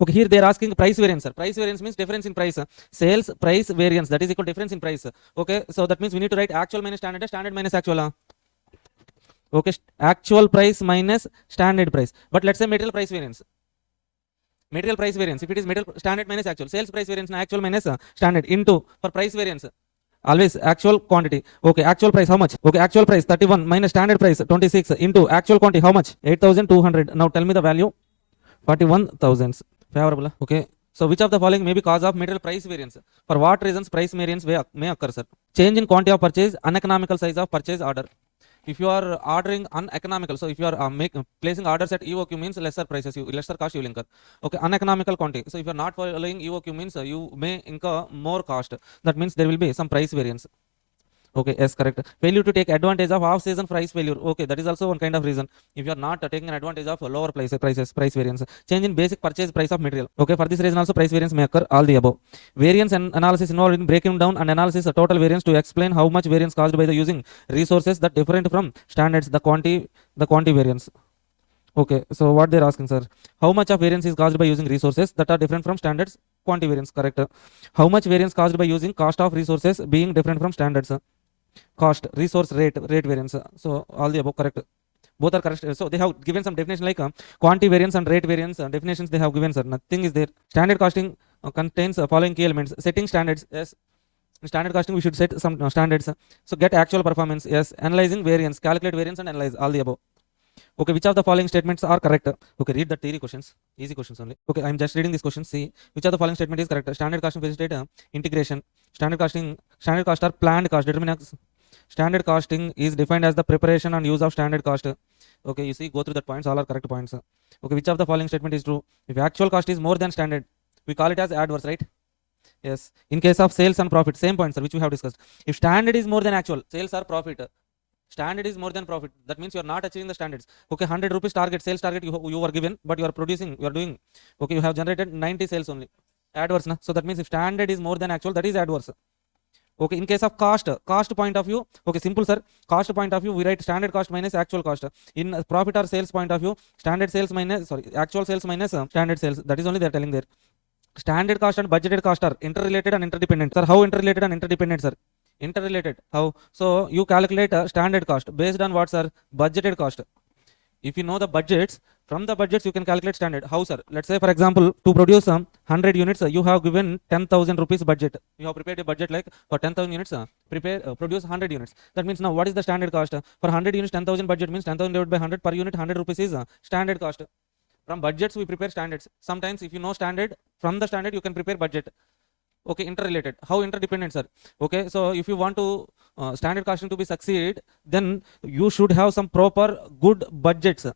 Okay, here they are asking price variance. Price variance means difference in price. Sales price variance, that is equal difference in price. Okay, so that means we need to write actual minus standard, standard minus actual. Okay, actual price minus standard price. But let's say material price variance. Material price variance, if it is material standard minus actual, sales price variance actual minus standard into for price variance. Always actual quantity. Okay, actual price how much? Okay, actual price 31 minus standard price 26 into actual quantity how much? 8,200. Now tell me the value. 41,000. Favorable. Okay. So which of the following may be cause of material price variance? For what reasons price variance may occur, sir? Change in quantity of purchase, uneconomical size of purchase order. If you are ordering uneconomical, so if you are placing orders at EOQ means lesser prices, lesser cost you will incur. Okay, uneconomical quantity. So if you are not following EOQ means you may incur more cost. That means there will be some price variance. Okay, yes, correct. Failure to take advantage of off-season price failure. Okay, that is also one kind of reason. If you are not taking an advantage of lower price variance. Change in basic purchase price of material. Okay, for this reason also price variance may occur. All the above. Variance and analysis involved in breaking down and analysis of total variance to explain how much variance caused by the using resources that different from standards. The quantity variance. Okay, so what they're asking, sir? How much of variance is caused by using resources that are different from standards? Quantity variance, correct. How much variance caused by using cost of resources being different from standards? Cost, resource rate variance. So all the above correct. Both are correct. So they have given some definition like quantity variance and rate variance definitions they have given, sir. Nothing is there. Standard costing contains following key elements. Setting standards. Yes. In standard costing we should set some standards. So get actual performance. Yes. Analyzing variance. Calculate variance and analyze. All the above. Okay, which of the following statements are correct? Okay, read the theory questions. Easy questions only. Okay, I'm just reading these questions. See, which of the following statement is correct? Standard costing facilitate integration. Standard cost are planned cost. Determine standard costing is defined as the preparation and use of standard cost. Okay, you see, go through that points. All are correct points. Okay, which of the following statement is true? If actual cost is more than standard, we call it as adverse, right? Yes. In case of sales and profit, same points, which we have discussed. If standard is more than actual, sales or profit. Standard is more than profit. That means you are not achieving the standards. Okay, 100 rupees target, sales target you were given, but you are producing, you are doing. Okay, you have generated 90 sales only. adverse na. So that means if standard is more than actual, that is adverse. Okay, in case of cost point of view, okay, simple sir, cost point of view, we write standard cost minus actual cost. In profit or sales point of view, standard sales minus, sorry, actual sales minus standard sales. That is only they are telling there. Standard cost and budgeted cost are interrelated and interdependent. Sir, how interrelated and interdependent, sir? Interrelated. How? So you calculate standard cost based on what, sir? Budgeted cost. If you know the budgets, from the budgets you can calculate standard. How, sir? Let's say for example, to produce 100 units, you have given 10,000 rupees budget. You have prepared a budget like for 10,000 units, produce 100 units. That means now what is the standard cost? For 100 units, 10,000 budget means 10,000 divided by 100 per unit, 100 rupees is standard cost. From budgets we prepare standards. Sometimes if you know standard, from the standard you can prepare budget. Okay, interrelated. How interdependent, sir? Okay, so if you want to standard costing to be succeed, then you should have some proper good budgets.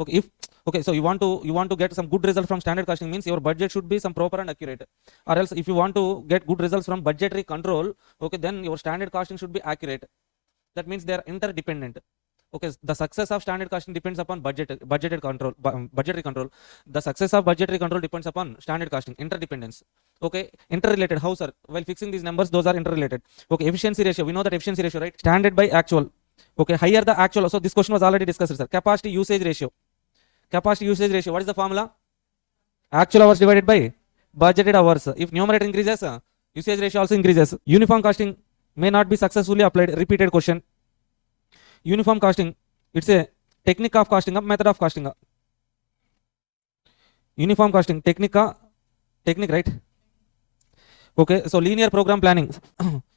Okay, so you want to get some good result from standard costing means your budget should be some proper and accurate. Or else if you want to get good results from budgetary control, okay, then your standard costing should be accurate. That means they are interdependent. Okay, the success of standard costing depends upon budgetary control. The success of budgetary control depends upon standard costing. Interdependence. Okay, interrelated. How, sir? While fixing these numbers, those are interrelated. Okay, efficiency ratio. We know that efficiency ratio, right? Standard by actual. Okay, higher the actual. So this question was already discussed, sir. Capacity usage ratio. Capacity usage ratio. What is the formula? Actual hours divided by budgeted hours. If numerator increases, usage ratio also increases. Uniform costing may not be successfully applied. Repeated question. Uniform costing, it's a technique of costing up, method of costing up. Uniform costing, technique, right? Okay, so linear program planning.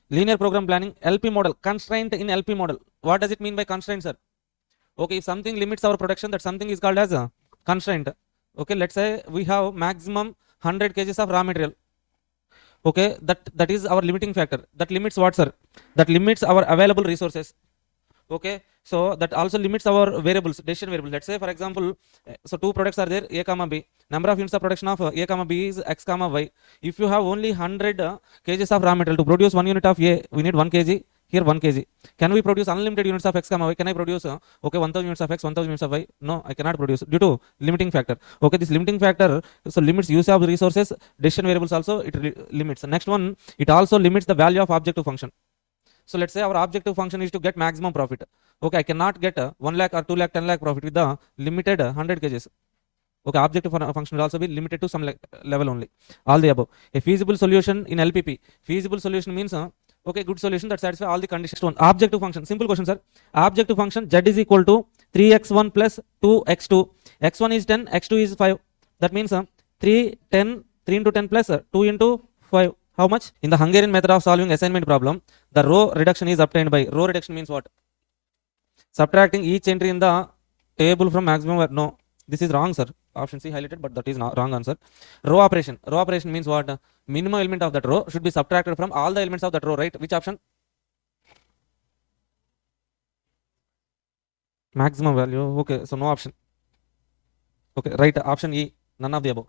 Linear program planning, LP model, constraint in LP model. What does it mean by constraint, sir? Okay, if something limits our production, that something is called as a constraint. Okay, let's say we have maximum 100 kgs of raw material. Okay, that is our limiting factor. That limits what, sir? That limits our available resources. Okay, so that also limits our variables, decision variables. Let's say for example, so two products are there, A comma B. Number of units of production of A comma B is X comma Y. If you have only 100 kgs of raw material, to produce 1 unit of A, we need 1 kg, here 1 kg. Can we produce unlimited units of X comma Y? Can I produce okay 1000 units of X, 1000 units of Y? No, I cannot produce due to limiting factor. Okay, this limiting factor so limits use of resources, decision variables also it limits. Next one, it also limits the value of objective function. So let's say our objective function is to get maximum profit. Okay, I cannot get 1 lakh or 2 lakh, 10 lakh profit with the limited 100 kgs. Okay, objective function will also be limited to some level only. All the above. A feasible solution in LPP. Feasible solution means okay, good solution that satisfies all the conditions. One, objective function. Simple question, sir. Objective function Z is equal to 3x1 plus 2x2. x1 is 10, x2 is 5. That means 3 into 10 plus 2 into 5. How much? In the Hungarian method of solving assignment problem, the row reduction is obtained by, row reduction means what? Subtracting each entry in the table from maximum. No, this is wrong, sir. Option C highlighted, but that is not wrong answer. Row operation. Row operation means what? Minimum element of that row should be subtracted from all the elements of that row, right? Which option? Maximum value. Okay, so no option. Okay, right. Option E, none of the above.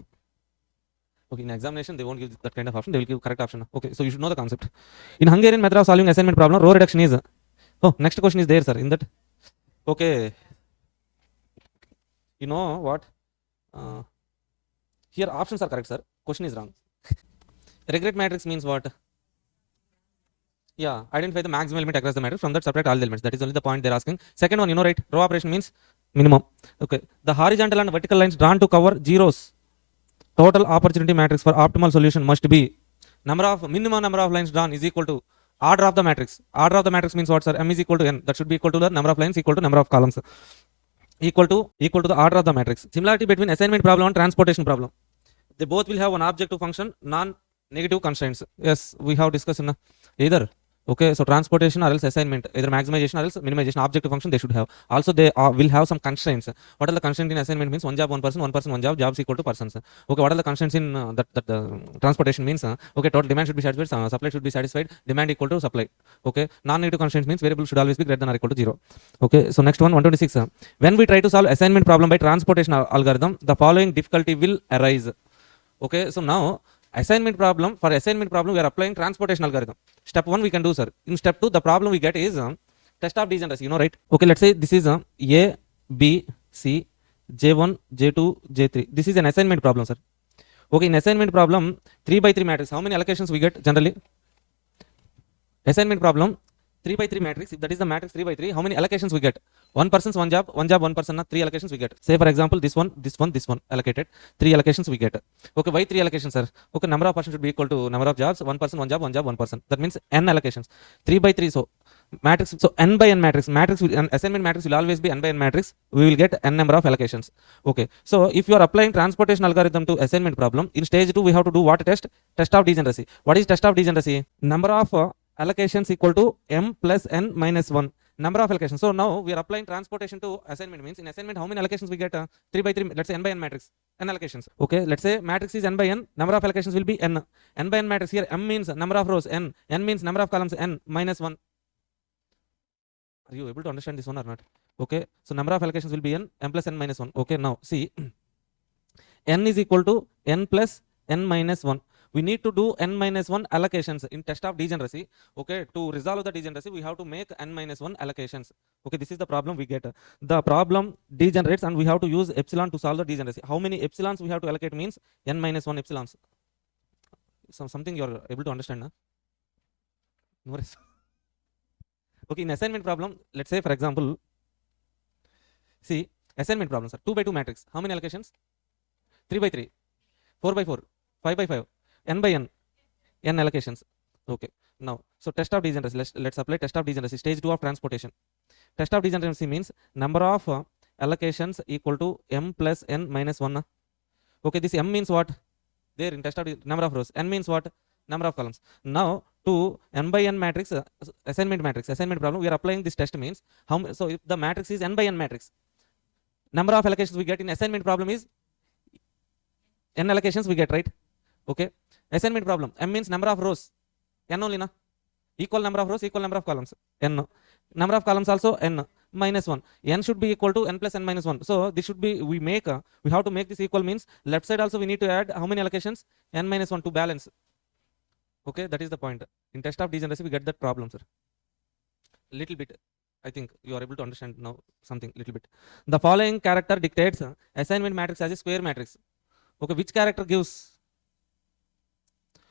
Okay, in examination, they won't give that kind of option. They will give correct option. Okay, so you should know the concept. In Hungarian method of solving assignment problem, row reduction is. Oh, next question is there, sir. In that. Okay. You know what? Here options are correct, sir. Question is wrong. Regret matrix means what? Yeah, identify the maximum element across the matrix. From that, subtract all the elements. That is only the point they're asking. Second one, you know, right? Row operation means minimum. Okay. The horizontal and vertical lines drawn to cover zeros. Total opportunity matrix for optimal solution must be minimum number of lines drawn is equal to order of the matrix. Order of the matrix means what, sir? M is equal to n. That should be equal to the number of lines equal to number of columns. Equal to the order of the matrix. Similarity between assignment problem and transportation problem. They both will have one objective function, non-negative constraints. Yes, we have discussed in either. Okay, so transportation or else assignment, either maximization or else minimization, objective function they should have. Also, they will have some constraints. What are the constraints in assignment means one job, one person, one job, jobs equal to persons. Okay, what are the constraints in that transportation means? Okay, total demand should be satisfied, supply should be satisfied, demand equal to supply. Okay, non-negative constraints means variable should always be greater than or equal to 0. Okay, so next one, 126. When we try to solve assignment problem by transportation algorithm, the following difficulty will arise. Okay, so now assignment problem, we are applying transportation algorithm. Step 1 we can do, sir. In step 2, the problem we get is test of degeneracy, you know, right? Okay, let's say this is A, B, C, J1, J2, J3. This is an assignment problem, sir. Okay, in assignment problem, 3 by 3 matrix, how many allocations we get generally? Assignment problem, 3 by 3 matrix, if that is the matrix 3 by 3, how many allocations we get? One person's one job, one person, 3 allocations we get. Say for example, this one allocated, 3 allocations we get. Okay, why 3 allocations, sir? Okay, number of persons should be equal to number of jobs, one person, one job, one person. That means n allocations. 3 by 3, so matrix, so n by n matrix, an assignment matrix will always be n by n matrix. We will get n number of allocations. Okay, so if you are applying transportation algorithm to assignment problem, in stage 2 we have to do what test? Test of degeneracy. What is test of degeneracy? Number of allocations equal to m plus n minus 1. Number of allocations. So now we are applying transportation to assignment, means in assignment how many allocations we get? 3 by 3, let's say n by n matrix, n allocations. Okay, let's say matrix is n by n, number of allocations will be n. N by n matrix, here m means number of rows, n means number of columns, n minus 1. Are you able to understand this one or not? Okay, so number of allocations will be n plus n minus 1. Okay, now see, n is equal to n plus n minus 1. We need to do n minus 1 allocations in test of degeneracy. Okay, to resolve the degeneracy, we have to make n minus 1 allocations. Okay, this is the problem we get. The problem degenerates and we have to use epsilon to solve the degeneracy. How many epsilons we have to allocate means n minus 1 epsilons. Something you are able to understand, huh? No. Okay, in assignment problem, let's say for example, see, assignment problem, sir, 2 by 2 matrix, how many allocations? 3 by 3, 4 by 4, 5 by 5, n by n, n allocations. Okay, now, so test of degeneracy, let's apply test of degeneracy, stage 2 of transportation. Test of degeneracy means number of allocations equal to m plus n minus 1. Okay, this m means what? There in test of number of rows, n means what? Number of columns. Now to n by n matrix, assignment problem, we are applying this test means how, so if the matrix is n by n matrix, number of allocations we get in assignment problem is n allocations we get, right? Okay, assignment problem, m means number of rows, n only na, equal number of rows, equal number of columns, n. Number of columns also n minus 1. N should be equal to n plus n minus 1. So this should be, we have to make this equal means left side also we need to add how many allocations? N minus 1 to balance. Okay, that is the point. In test of degeneracy we get that problem, sir. Little bit, I think you are able to understand now something little bit. The following character dictates assignment matrix as a square matrix. Okay, which character gives?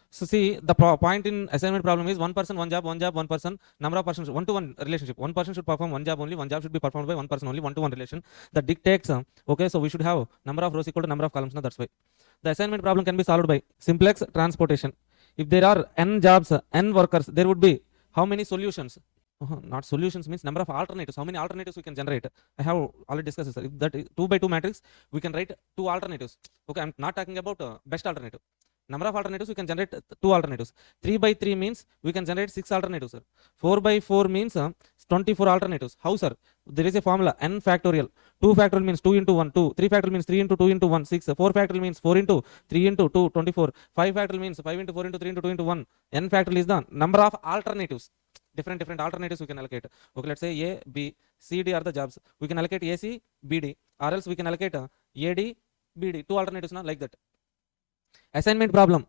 So see, the point in assignment problem is one person, one job, one person, number of persons, one-to-one relationship. One person should perform one job only, one job should be performed by one person only, one-to-one relation. That dictates, okay, so we should have number of rows equal to number of columns. Now that's why. The assignment problem can be solved by simplex transportation. If there are n jobs, n workers, there would be how many solutions? Not solutions means number of alternatives. How many alternatives we can generate? I have already discussed this. If that 2 by 2 matrix, we can write 2 alternatives. Okay, I'm not talking about best alternative. Number of alternatives, we can generate 2 alternatives. 3 by 3 means we can generate 6 alternatives, sir. 4 by 4 means 24 alternatives. How, sir? There is a formula, n factorial. 2 factorial means 2 into 1, 2. 3 factorial means 3 into 2 into 1, 6. 4 factorial means 4 into 3 into 2, 24. 5 factorial means 5 into 4 into 3 into 2 into 1. N factorial is the number of alternatives. Different alternatives we can allocate. Okay, let's say A, B, C, D are the jobs. We can allocate AC, BD, or else we can allocate AD, BD. 2 alternatives, now like that. Assignment problem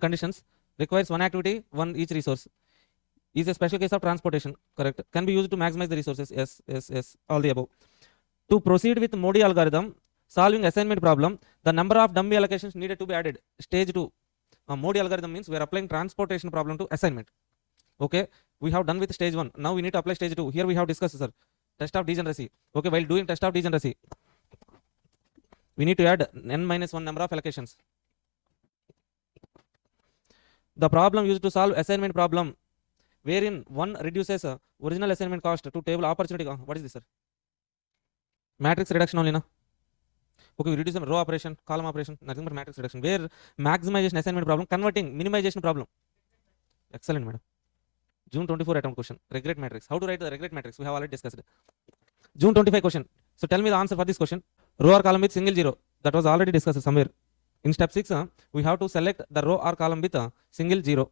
conditions requires one activity, one each resource. Is a special case of transportation, correct? Can be used to maximize the resources. Yes, all the above. To proceed with Modi algorithm, solving assignment problem, the number of dummy allocations needed to be added. Stage 2. Modi algorithm means we are applying transportation problem to assignment. Okay, we have done with stage 1. Now we need to apply stage 2. Here we have discussed, sir, test of degeneracy. Okay, while doing test of degeneracy, we need to add n minus 1 number of allocations. The problem used to solve assignment problem, wherein one reduces original assignment cost to table opportunity. What is this, sir? Matrix reduction only, na? Okay, we reduce row operation, column operation, nothing but matrix reduction. Where maximization assignment problem, converting minimization problem. Excellent, madam. June 24 attempt question. Regret matrix. How to write the regret matrix? We have already discussed it. June 25 question. So tell me the answer for this question. Row or column with single zero. That was already discussed somewhere. In step 6, we have to select the row or column with single zero.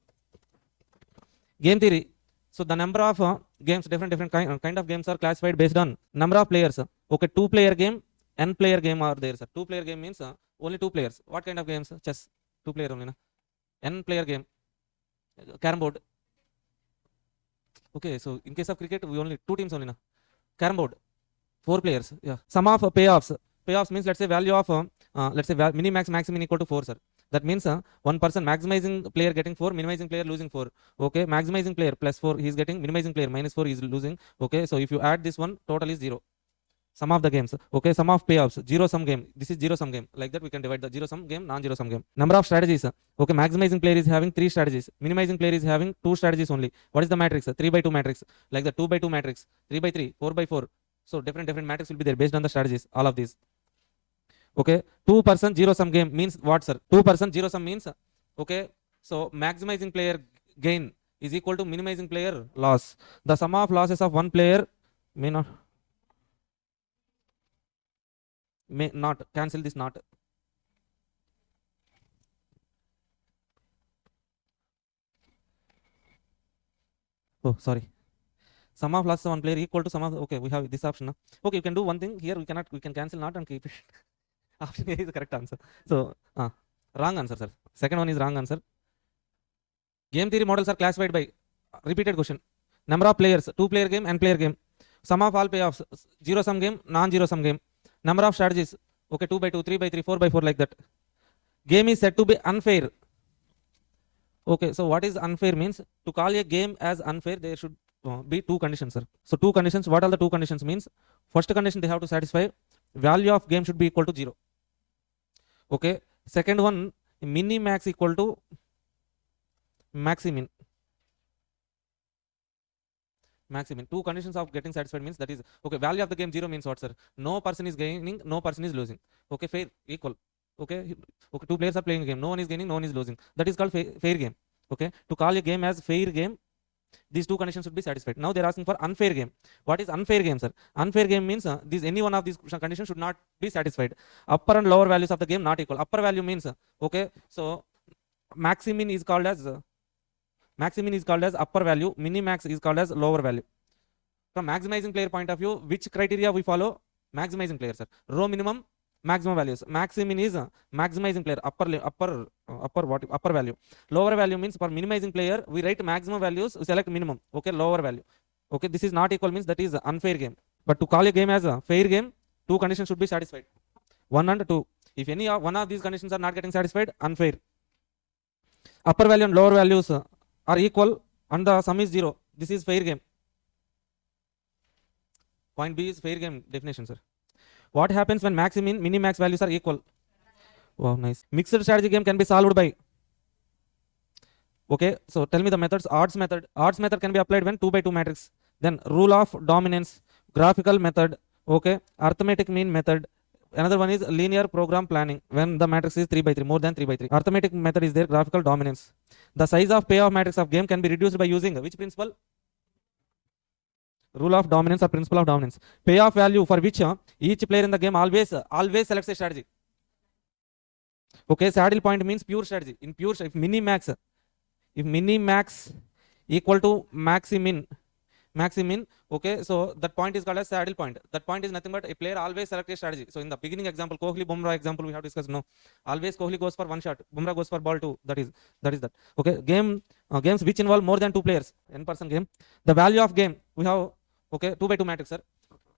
Game theory. So the number of games, different kind of games are classified based on number of players. Okay, 2-player game, n-player game are there, sir. 2-player game means only 2 players. What kind of games? Chess, 2-player only, na? N-player game, carom board. Okay, so in case of cricket, we only 2 teams only, na? Carom board, 4 players. Yeah. Sum of payoffs. Payoffs means, let's say, value of let's say mini max maximin equal to 4, sir. That means one person maximizing player getting 4, minimizing player losing 4. Okay, maximizing player plus 4 he is getting, minimizing player minus 4 he is losing. Okay, so if you add this one, total is 0. Sum of the games. Okay, sum of payoffs, zero sum game. This is zero sum game. Like that we can divide the zero sum game, non-zero sum game. Number of strategies. Okay, maximizing player is having 3 strategies. Minimizing player is having 2 strategies only. What is the matrix? 3 by 2 matrix. Like the 2 by 2 matrix, 3 by 3, 4 by 4. So different matrix will be there based on the strategies. All of these. Okay, 2% zero sum game means what, sir? 2% zero sum means, okay, so maximizing player gain is equal to minimizing player loss. The sum of losses of one player may not cancel this not. Oh, sorry. Sum of losses of one player equal to sum of, okay, we have this option. Okay, you can do one thing here. We can cancel not and keep it. Option A is the correct answer. So wrong answer, sir. Second one is wrong answer. Game theory models are classified by, repeated question, number of players, 2-player game and player game, sum of all payoffs, zero sum game, non-zero sum game, number of strategies, okay, 2 by 2, 3 by 3, 4 by 4, like that. Game is said to be unfair. Okay, so what is unfair means, to call a game as unfair there should be 2 conditions, sir. So 2 conditions. What are the 2 conditions means? First condition they have to satisfy, value of game should be equal to 0. Okay, second one, mini max equal to maximin. Maximin. 2 conditions of getting satisfied means, that is, okay, value of the game 0 means what, sir? No person is gaining, no person is losing. Okay, fair, equal. Okay, 2 players are playing a game, no one is gaining, no one is losing. That is called fair game. Okay, to call a game as fair game, these 2 conditions should be satisfied. Now they're asking for unfair game. What is unfair game, sir? Unfair game means any one of these conditions should not be satisfied. Upper and lower values of the game not equal. Upper value means, okay, so maximin is called as upper value, minimax is called as lower value. From maximizing player point of view, which criteria we follow? Maximizing player, sir. Row minimum, maximum values. Maximin is maximizing player, upper value. Lower value means for minimizing player, we write maximum values, we select minimum. Okay, lower value. Okay, this is not equal means that is unfair game. But to call a game as a fair game, 2 conditions should be satisfied. 1 and 2. If any one of these conditions are not getting satisfied, unfair. Upper value and lower values are equal and the sum is 0. This is fair game. Point B is fair game definition, sir. What happens when maximin, minimax values are equal? Wow, nice. Mixed strategy game can be solved by, okay, so tell me the methods. Odds method. Odds method can be applied when 2 by 2 matrix. Then rule of dominance, graphical method, okay, arithmetic mean method. Another one is linear program planning when the matrix is 3 by 3, more than 3 by 3. Arithmetic method is there, graphical dominance. The size of payoff matrix of game can be reduced by using which principle? Rule of dominance or principle of dominance. Payoff value for which each player in the game always selects a strategy. Okay, saddle point means pure strategy. In pure, if minimax equal to maximin, okay, so that point is called as saddle point. That point is nothing but a player always select a strategy. So in the beginning example, Kohli Bumrah example we have discussed. No, always Kohli goes for one shot, Bumrah goes for ball 2. That is that. Okay, games which involve more than 2 players, n-person game. The value of game we have, okay, 2 by 2 matrix, sir.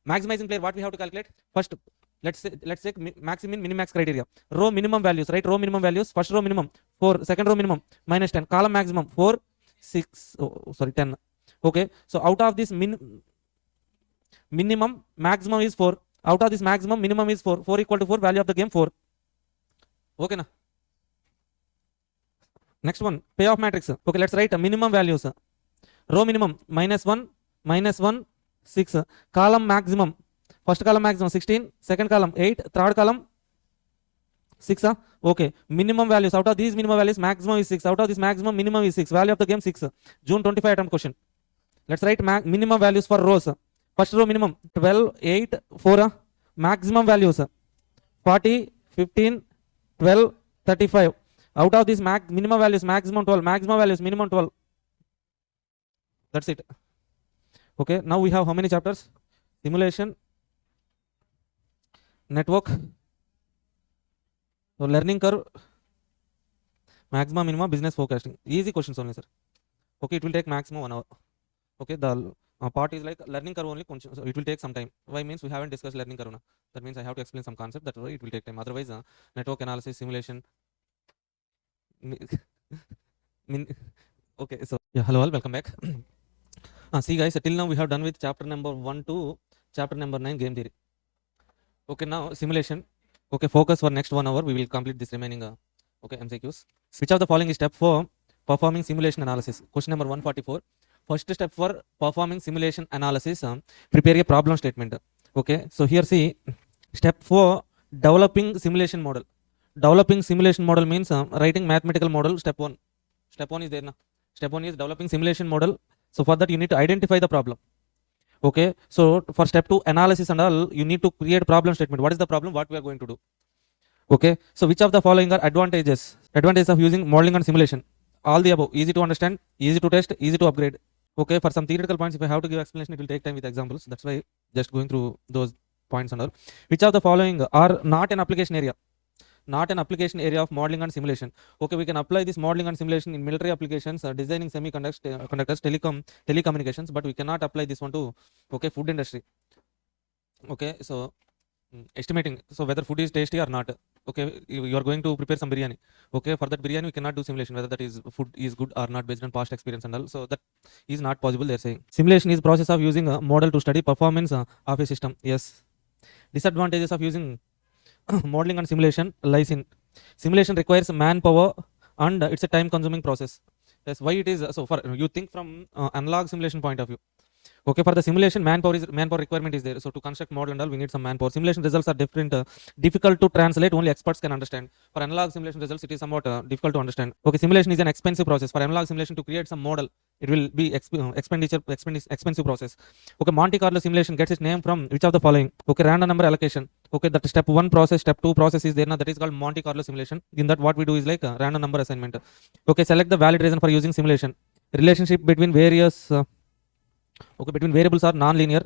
Maximizing player, what we have to calculate? First, let's take maximin, minimax criteria. Row minimum values, right? Row minimum values. First row minimum 4, second row minimum minus 10, column maximum 4, 6, 10. Okay, so out of this minimum, maximum is 4. Out of this maximum, minimum is 4. 4 equal to 4, value of the game 4. Okay, na? Next one, payoff matrix. Okay, let's write minimum values. Row minimum minus 1, 6. Column maximum. First column maximum 16, second column 8, third column 6. Okay, minimum values. Out of these minimum values, maximum is 6. Out of this maximum, minimum is 6. Value of the game 6. June 25 attempt question. Let's write minimum values for rows. First row minimum 12, 8, 4. Maximum values 40, 15, 12, 35. Out of these minimum values, maximum 12. Maximum values, minimum 12. That's it. Okay, now we have how many chapters? Simulation, network, so learning curve, maximum, minimum, business forecasting. Easy questions only, sir. Okay, it will take maximum 1 hour. Okay, the part is like learning curve only, so it will take some time. Why means we haven't discussed learning curve. That means I have to explain some concept. That's why it will take time. Otherwise, network analysis, simulation. Okay, so yeah, hello all, welcome back. See guys, till now we have done with chapter number 1 to chapter number 9, game theory. Okay, now simulation. Okay, focus for next 1 hour. We will complete this remaining MCQs. Which of the following is step for performing simulation analysis? Question number 144. First step for performing simulation analysis, prepare a problem statement. Okay, so here see, step 4, developing simulation model. Developing simulation model means writing mathematical model. Step 1. Step 1 is there now. Step 1 is developing simulation model. So for that you need to identify the problem. Okay, so for step 2, analysis and all, you need to create problem statement. What is the problem, what we are going to do? Okay, so which of the following are advantages of using modeling and simulation? All the above. Easy to understand, easy to test, easy to upgrade. Okay, for some theoretical points, if I have to give explanation, it will take time with examples. That's why just going through those points and all. Which of the following are not an application area? Not an application area of modeling and simulation. Okay, we can apply this modeling and simulation in military applications, designing semiconductors, telecommunications, but we cannot apply this one to food industry. Okay, so estimating, so whether food is tasty or not. Okay, you are going to prepare some biryani. Okay, for that biryani we cannot do simulation whether that is food is good or not based on past experience and all. So that is not possible, they're saying. Simulation is process of using a model to study performance of a system. Yes. Disadvantages of using modeling and simulation lies in simulation requires manpower and it's a time consuming process. That's why it is so. For you think from analog simulation point of view. Okay, for the simulation, manpower requirement is there. So to construct model and all, we need some manpower. Simulation results are different, difficult to translate. Only experts can understand. For analog simulation results, it is somewhat difficult to understand. Okay, simulation is an expensive process. For analog simulation, to create some model, it will be expensive process. Okay, Monte Carlo simulation gets its name from which of the following? Okay, random number allocation. Okay, that step 1 process, step 2 process is there. Now that is called Monte Carlo simulation. In that, what we do is like random number assignment. Okay, select the valid reason for using simulation. Relationship between various between variables are non-linear.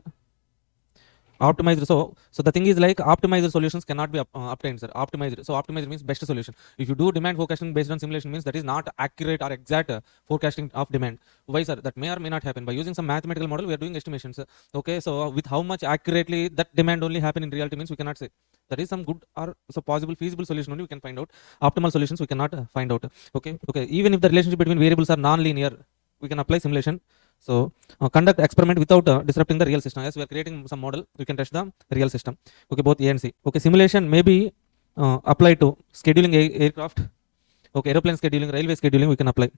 Optimized. So the thing is like optimized solutions cannot be obtained, sir. Optimized. So optimized means best solution. If you do demand forecasting based on simulation, means that is not accurate or exact forecasting of demand. Why, sir? That may or may not happen. By using some mathematical model, we are doing estimations. Okay, so with how much accurately that demand only happen in reality means we cannot say. That is some good or so possible feasible solution only we can find out. Optimal solutions we cannot find out. Okay. Even if the relationship between variables are non-linear, we can apply simulation. So conduct experiment without disrupting the real system. As we are creating some model, we can test the real system. Okay, both A and C. Okay, simulation may be applied to scheduling aircraft. Okay, aeroplane scheduling, railway scheduling, we can apply.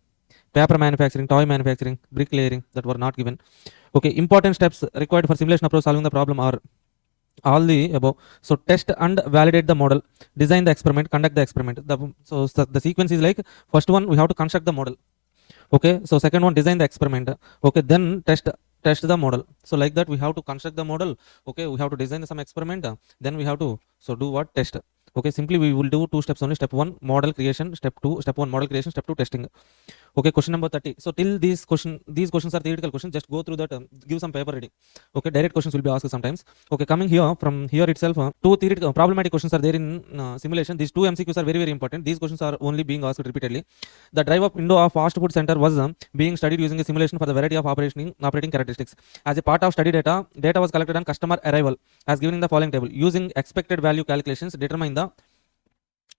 Paper manufacturing, toy manufacturing, brick layering, that were not given. Okay, important steps required for simulation approach solving the problem are all the above. So test and validate the model, design the experiment, conduct the experiment. So the sequence is like, first one we have to construct the model. Okay, so second one, design the experiment. Okay, then test the model. So like that we have to construct the model. Okay, we have to design some experiment, then we have to do what? Test. Okay, simply we will do 2 steps only. Step 1 model creation, step 1 model creation, step 2 testing. Okay, question number 30. So till these questions are theoretical questions, just go through that, give some paper reading. Okay, direct questions will be asked sometimes. Okay, coming here, from here itself, 2 theoretical problematic questions are there in simulation. These 2 MCQs are very, very important. These questions are only being asked repeatedly. The drive up window of fast food center was being studied using a simulation for the variety of operating characteristics. As a part of study data was collected on customer arrival as given in the following table. Using expected value calculations, determine the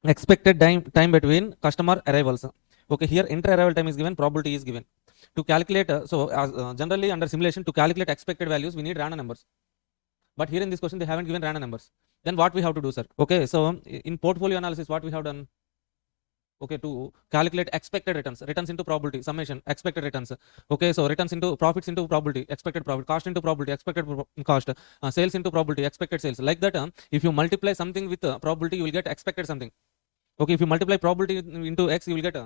expected time between customer arrivals. Okay, here inter-arrival time is given, probability is given. To calculate, generally under simulation, to calculate expected values, we need random numbers. But here in this question, they haven't given random numbers. Then what we have to do, sir? Okay, so in portfolio analysis, what we have done? Okay, to calculate expected returns into probability, summation, expected returns. Okay, so returns into profits into probability, expected profit, cost into probability, expected cost, sales into probability, expected sales. Like that, if you multiply something with probability, you will get expected something. Okay, if you multiply probability into x, you will get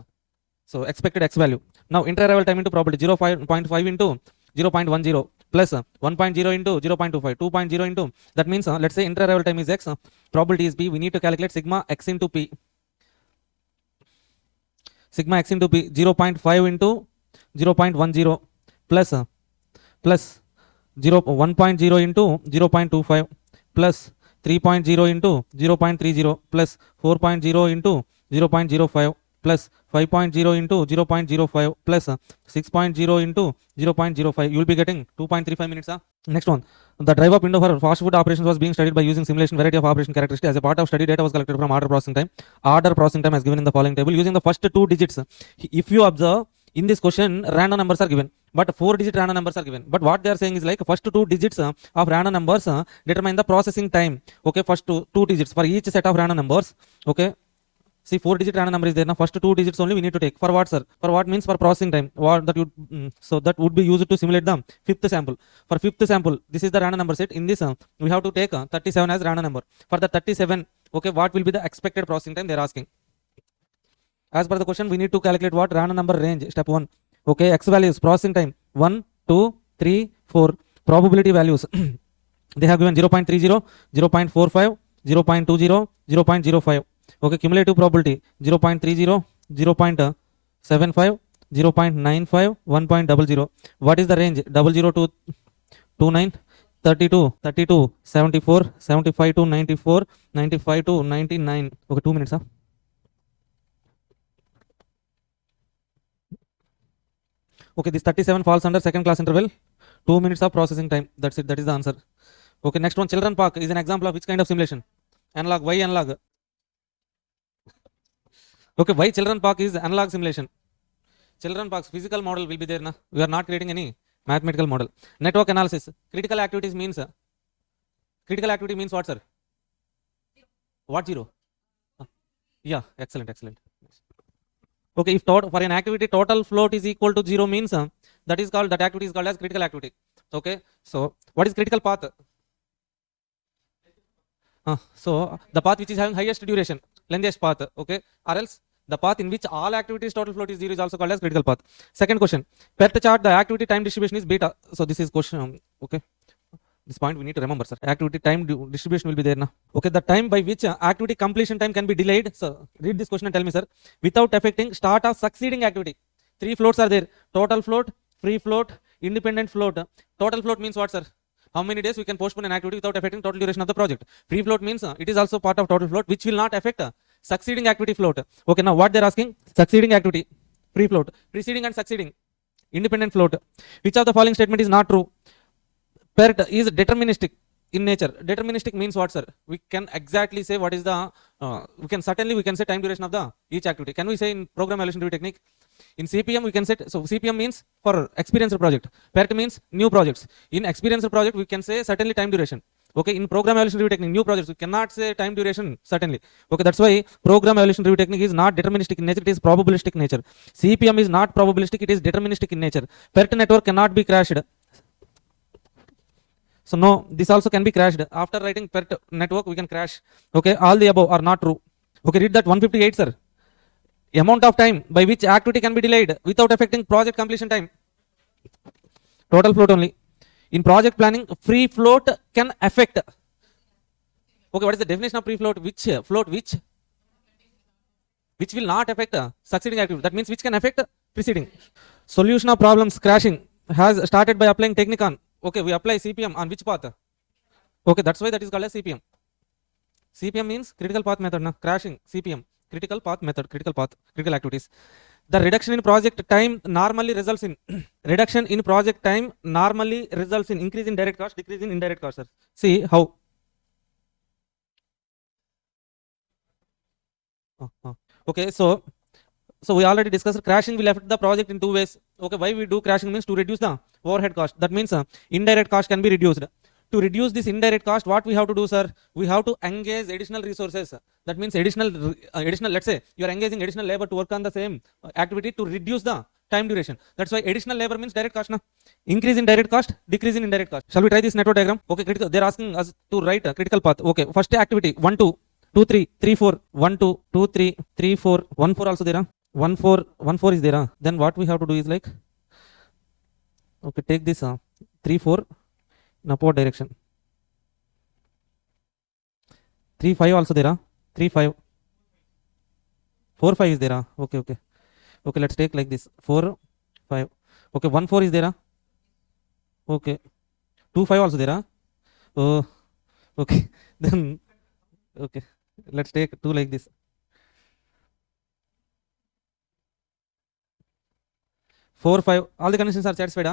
so expected x value. Now inter-arrival time into probability, 0.5 into 0.10 plus 1.0 into 0.25, 2.0 into, that means let's say inter-arrival time is x, probability is b. We need to calculate sigma x into p. Sigma x into p, 0.5 into 0.10 plus 1.0 into 0.25 plus 3.0 into 0.30 plus 4.0 into 0.05 plus 5.0 into 0.05 plus 6.0 into 0.05. You will be getting 2.35 minutes. Next one. The drive up window for fast food operations was being studied by using simulation variety of operation characteristics. As a part of study, data was collected from order processing time. Order processing time as given in the following table. Using the first two digits, if you observe in this question, random numbers are given, but 4-digit random numbers are given. But what they are saying is like first two digits of random numbers determine the processing time. Okay, first two digits for each set of random numbers. Okay, see 4-digit random number is there now. First two digits only we need to take. For what, sir? For what means for processing time. What that would so that would be used to simulate the fifth sample. For fifth sample, this is the random number set. In this we have to take 37 as random number. For the 37, okay, what will be the expected processing time they are asking? As per the question, we need to calculate what? Random number range. Step 1. Okay, x values, processing time 1, 2, 3, 4. Probability values. They have given 0.30, 0.45, 0.20, 0.05. Okay, cumulative probability 0.30, 0.75, 0.95, 1.00. What is the range? 00 to 29, 32, 32, 74, 75 to 94, 95 to 99. Okay, 2 minutes. Okay, this 37 falls under second class interval. 2 minutes of processing time. That's it. That is the answer. Okay, next one. Children park is an example of which kind of simulation? Analog. Why analog? Okay, why children park is analog simulation? Children parks physical model will be there na. We are not creating any mathematical model. Network analysis. Critical activities means critical activity means what, sir? What zero? Yeah, excellent, excellent. Okay, if for an activity total float is equal to 0 means that is called, that activity is called as critical activity. Okay, so what is critical path? So the path which is having highest duration, lengthiest path. Okay, or else the path in which all activities total float is 0 is also called as critical path. Second question, PERT chart, the activity time distribution is beta. So this is question. Okay, this point we need to remember, sir. Activity time distribution will be there now. Okay, the time by which activity completion time can be delayed. So read this question and tell me, sir, without affecting start of succeeding activity. 3 floats are there: total float, free float, independent float. Total float means what, sir? How many days we can postpone an activity without affecting total duration of the project. Free float means it is also part of total float, which will not affect succeeding activity float. Okay, now what they're asking? Succeeding activity, free float, preceding and succeeding, independent float. Which of the following statement is not true? PERT is deterministic in nature. Deterministic means what, sir? We can exactly say what is the, we can say time duration of the each activity. Can we say in program evaluation review technique? In CPM we can set, so CPM means for experienced project, PERT means new projects. In experienced project we can say certainly time duration. Okay, in program evaluation review technique, new projects, we cannot say time duration certainly. Okay, that's why program evaluation review technique is not deterministic in nature, it is probabilistic in nature. CPM is not probabilistic, it is deterministic in nature. PERT network cannot be crashed. So no, this also can be crashed. After writing PERT network, we can crash. Okay, all the above are not true. Okay, read that 158, sir. Amount of time by which activity can be delayed without affecting project completion time. Total float only. In project planning, free float can affect. Okay, what is the definition of free float? Which float which will not affect succeeding activity? That means which can affect preceding. Solution of problems crashing has started by applying technique on. Okay, we apply CPM on which path? Okay, that's why that is called as CPM. CPM means critical path method. Na? Crashing, CPM, critical path method, critical path, critical activities. The reduction in project time normally results in reduction in project time normally results in increase in direct cost, decrease in indirect cost, sir. See how. Okay, so we already discussed crashing will affect the project in 2 ways. Okay, why we do crashing means to reduce the overhead cost. That means indirect cost can be reduced. To reduce this indirect cost, what we have to do, sir? We have to engage additional resources. That means additional, let's say you are engaging additional labor to work on the same activity to reduce the time duration. That's why additional labor means direct cost. Na? Increase in direct cost, decrease in indirect cost. Shall we try this network diagram? Okay, critical. They're asking us to write a critical path. Okay, first activity 1, 2, 2, 3, 3, 4, 1, 2, 2, 3, 3, 4, 1, 4 also there. 1, 4, 1, 4 is there. Then what we have to do is like, okay, take this 3, 4 in upward direction. 3, 5 also there. 3, 5. 4, 5 is there. Okay, okay. Okay, let's take like this. 4, 5. Okay, 1, 4 is there. Okay. 2, 5 also there. Oh, okay. Then, okay. Let's take 2 like this. 4, 5. All the conditions are satisfied.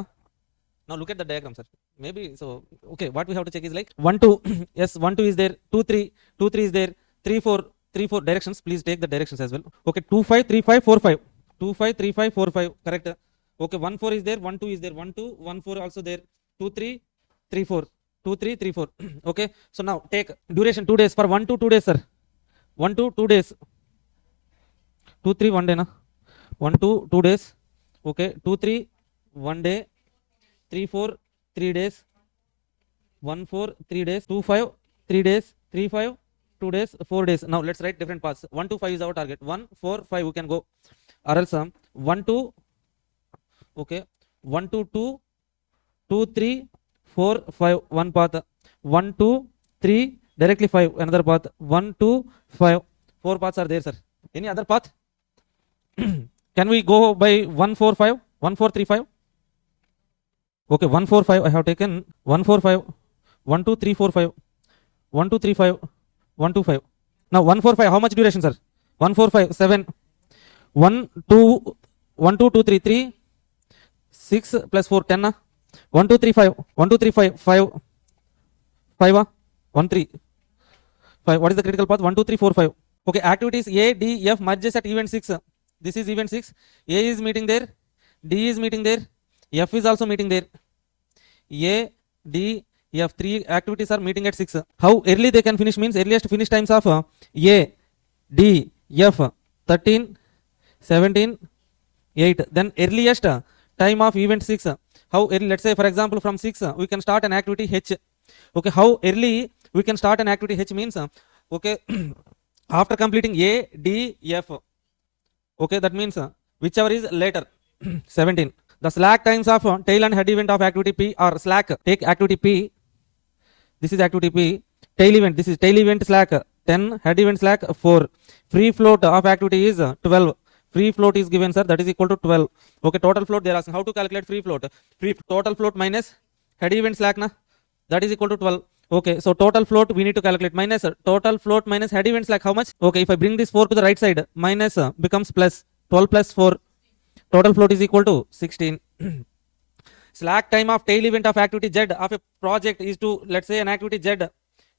Now look at the diagram, sir. Maybe so. Okay, what we have to check is like 1, 2. Yes, 1, 2 is there. 2, 3. 2, 3 is there. 3, 4. 3, 4 directions. Please take the directions as well. Okay, 2, 5, 3, 5, 4, 5. 2, 5, 3, 5, 4, 5. Correct. Okay, 1, 4 is there. 1, 2 is there. 1, 2. 1, 4 also there. 2, 3, 3, 4. 2, 3, 3, 4. Okay, so now take duration 2 days. For 1 to 2 days, sir. 1 to 2 days. 2, 3, 1 day, na? 1 to 2 days. Okay, 2, 3, 1 day. 3, 4, 3 days. 1, 4, 3 days. 2, 5, 3 days. 3, 5, 2 days. 4 days. Now let's write different paths. 1 to 5 is our target. 1, 4, 5 we can go. Or else 1 to, okay, 1 to 2, 2, 3, 4, 5, one path. 1, 2, 3, directly 5, another path. 1, 2, 5, 4 paths are there, sir. Any other path? Can we go by 1, 4, 5? 1, 4, 3, 5? Okay, 1, 4, 5. I have taken 1, 4, 5. 1, 2, 3, 4, 5. 1, 2, 3, 5. 1, 2, 5. Now 1, 4, 5. How much duration, sir? 1, 4, 5. 7. 1, 2, 1, 2, 2, 3, 3. 6 plus 4, 10. 1, 2, 3, 5. 1, 2, 3, 5. 5. 5. 1, 3. 5. What is the critical path? 1, 2, 3, 4, 5. Okay, activities A, D, F merges at event 6. This is event 6. A is meeting there. D is meeting there. F is also meeting there. A, D, F, 3 activities are meeting at 6. How early they can finish means earliest finish times of A, D, F 13, 17, 8. Then earliest time of event 6. How early? Let's say for example from 6 we can start an activity H. Okay, how early we can start an activity H means okay after completing A, D, F. Okay, that means whichever is later. 17. The slack times of tail and head event of activity P or slack. Take activity P. This is activity P. Tail event. This is tail event slack 10. Head event slack 4. Free float of activity is 12. Free float is given, sir. That is equal to 12. Okay, total float they are asking. How to calculate free float? Free total float minus head event slack na. That is equal to 12. Okay, so total float we need to calculate minus total float minus head event slack how much? Okay, if I bring this 4 to the right side, minus becomes plus 12 plus 4. Total float is equal to 16. Slack time of tail event of activity Z of a project is to, let's say an activity Z.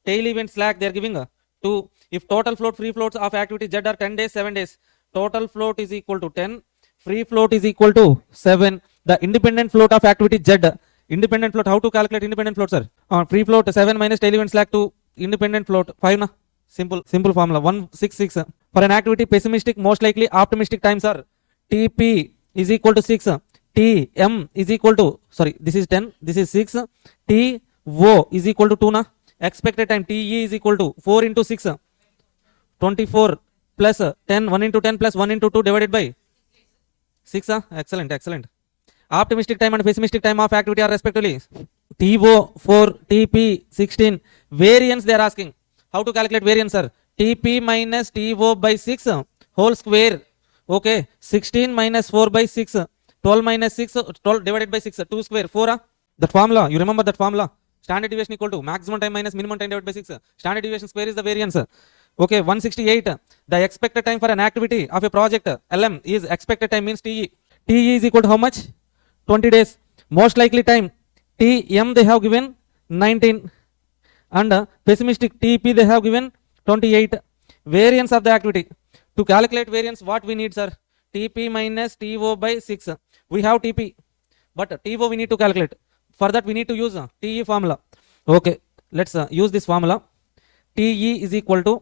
Tail event slack they are giving 2. If total float free floats of activity Z are 10 days, 7 days. Total float is equal to 10. Free float is equal to 7. The independent float of activity Z. Independent float, how to calculate independent float, sir? Free float 7 minus tail event slack 2. Independent float 5 na. Simple formula 166. For an activity pessimistic, most likely optimistic times are TP is equal to 6. TM is equal to, sorry, this is 10, this is 6. TO is equal to 2 na. Expected time TE is equal to 4 into 6. 24 plus 10, 1 into 10 plus 1 into 2 divided by 6. Excellent. Optimistic time and pessimistic time of activity are respectively TO 4, TP 16. Variance they are asking. How to calculate variance, sir? TP minus TO by 6 whole square. Okay, 16 minus 4 by 6. 12 minus 6, 12 divided by 6. 2 square, 4. That formula, you remember that formula? Standard deviation equal to maximum time minus minimum time divided by 6. Standard deviation square is the variance. Okay, 168. The expected time for an activity of a project LM is expected time means TE. TE is equal to how much? 20 days. Most likely time TM they have given 19. And pessimistic TP they have given 28. Variance of the activity. To calculate variance, what we need, sir? TP minus TO by 6. We have TP, but TO we need to calculate. For that, we need to use TE formula. Okay, let's use this formula. TE is equal to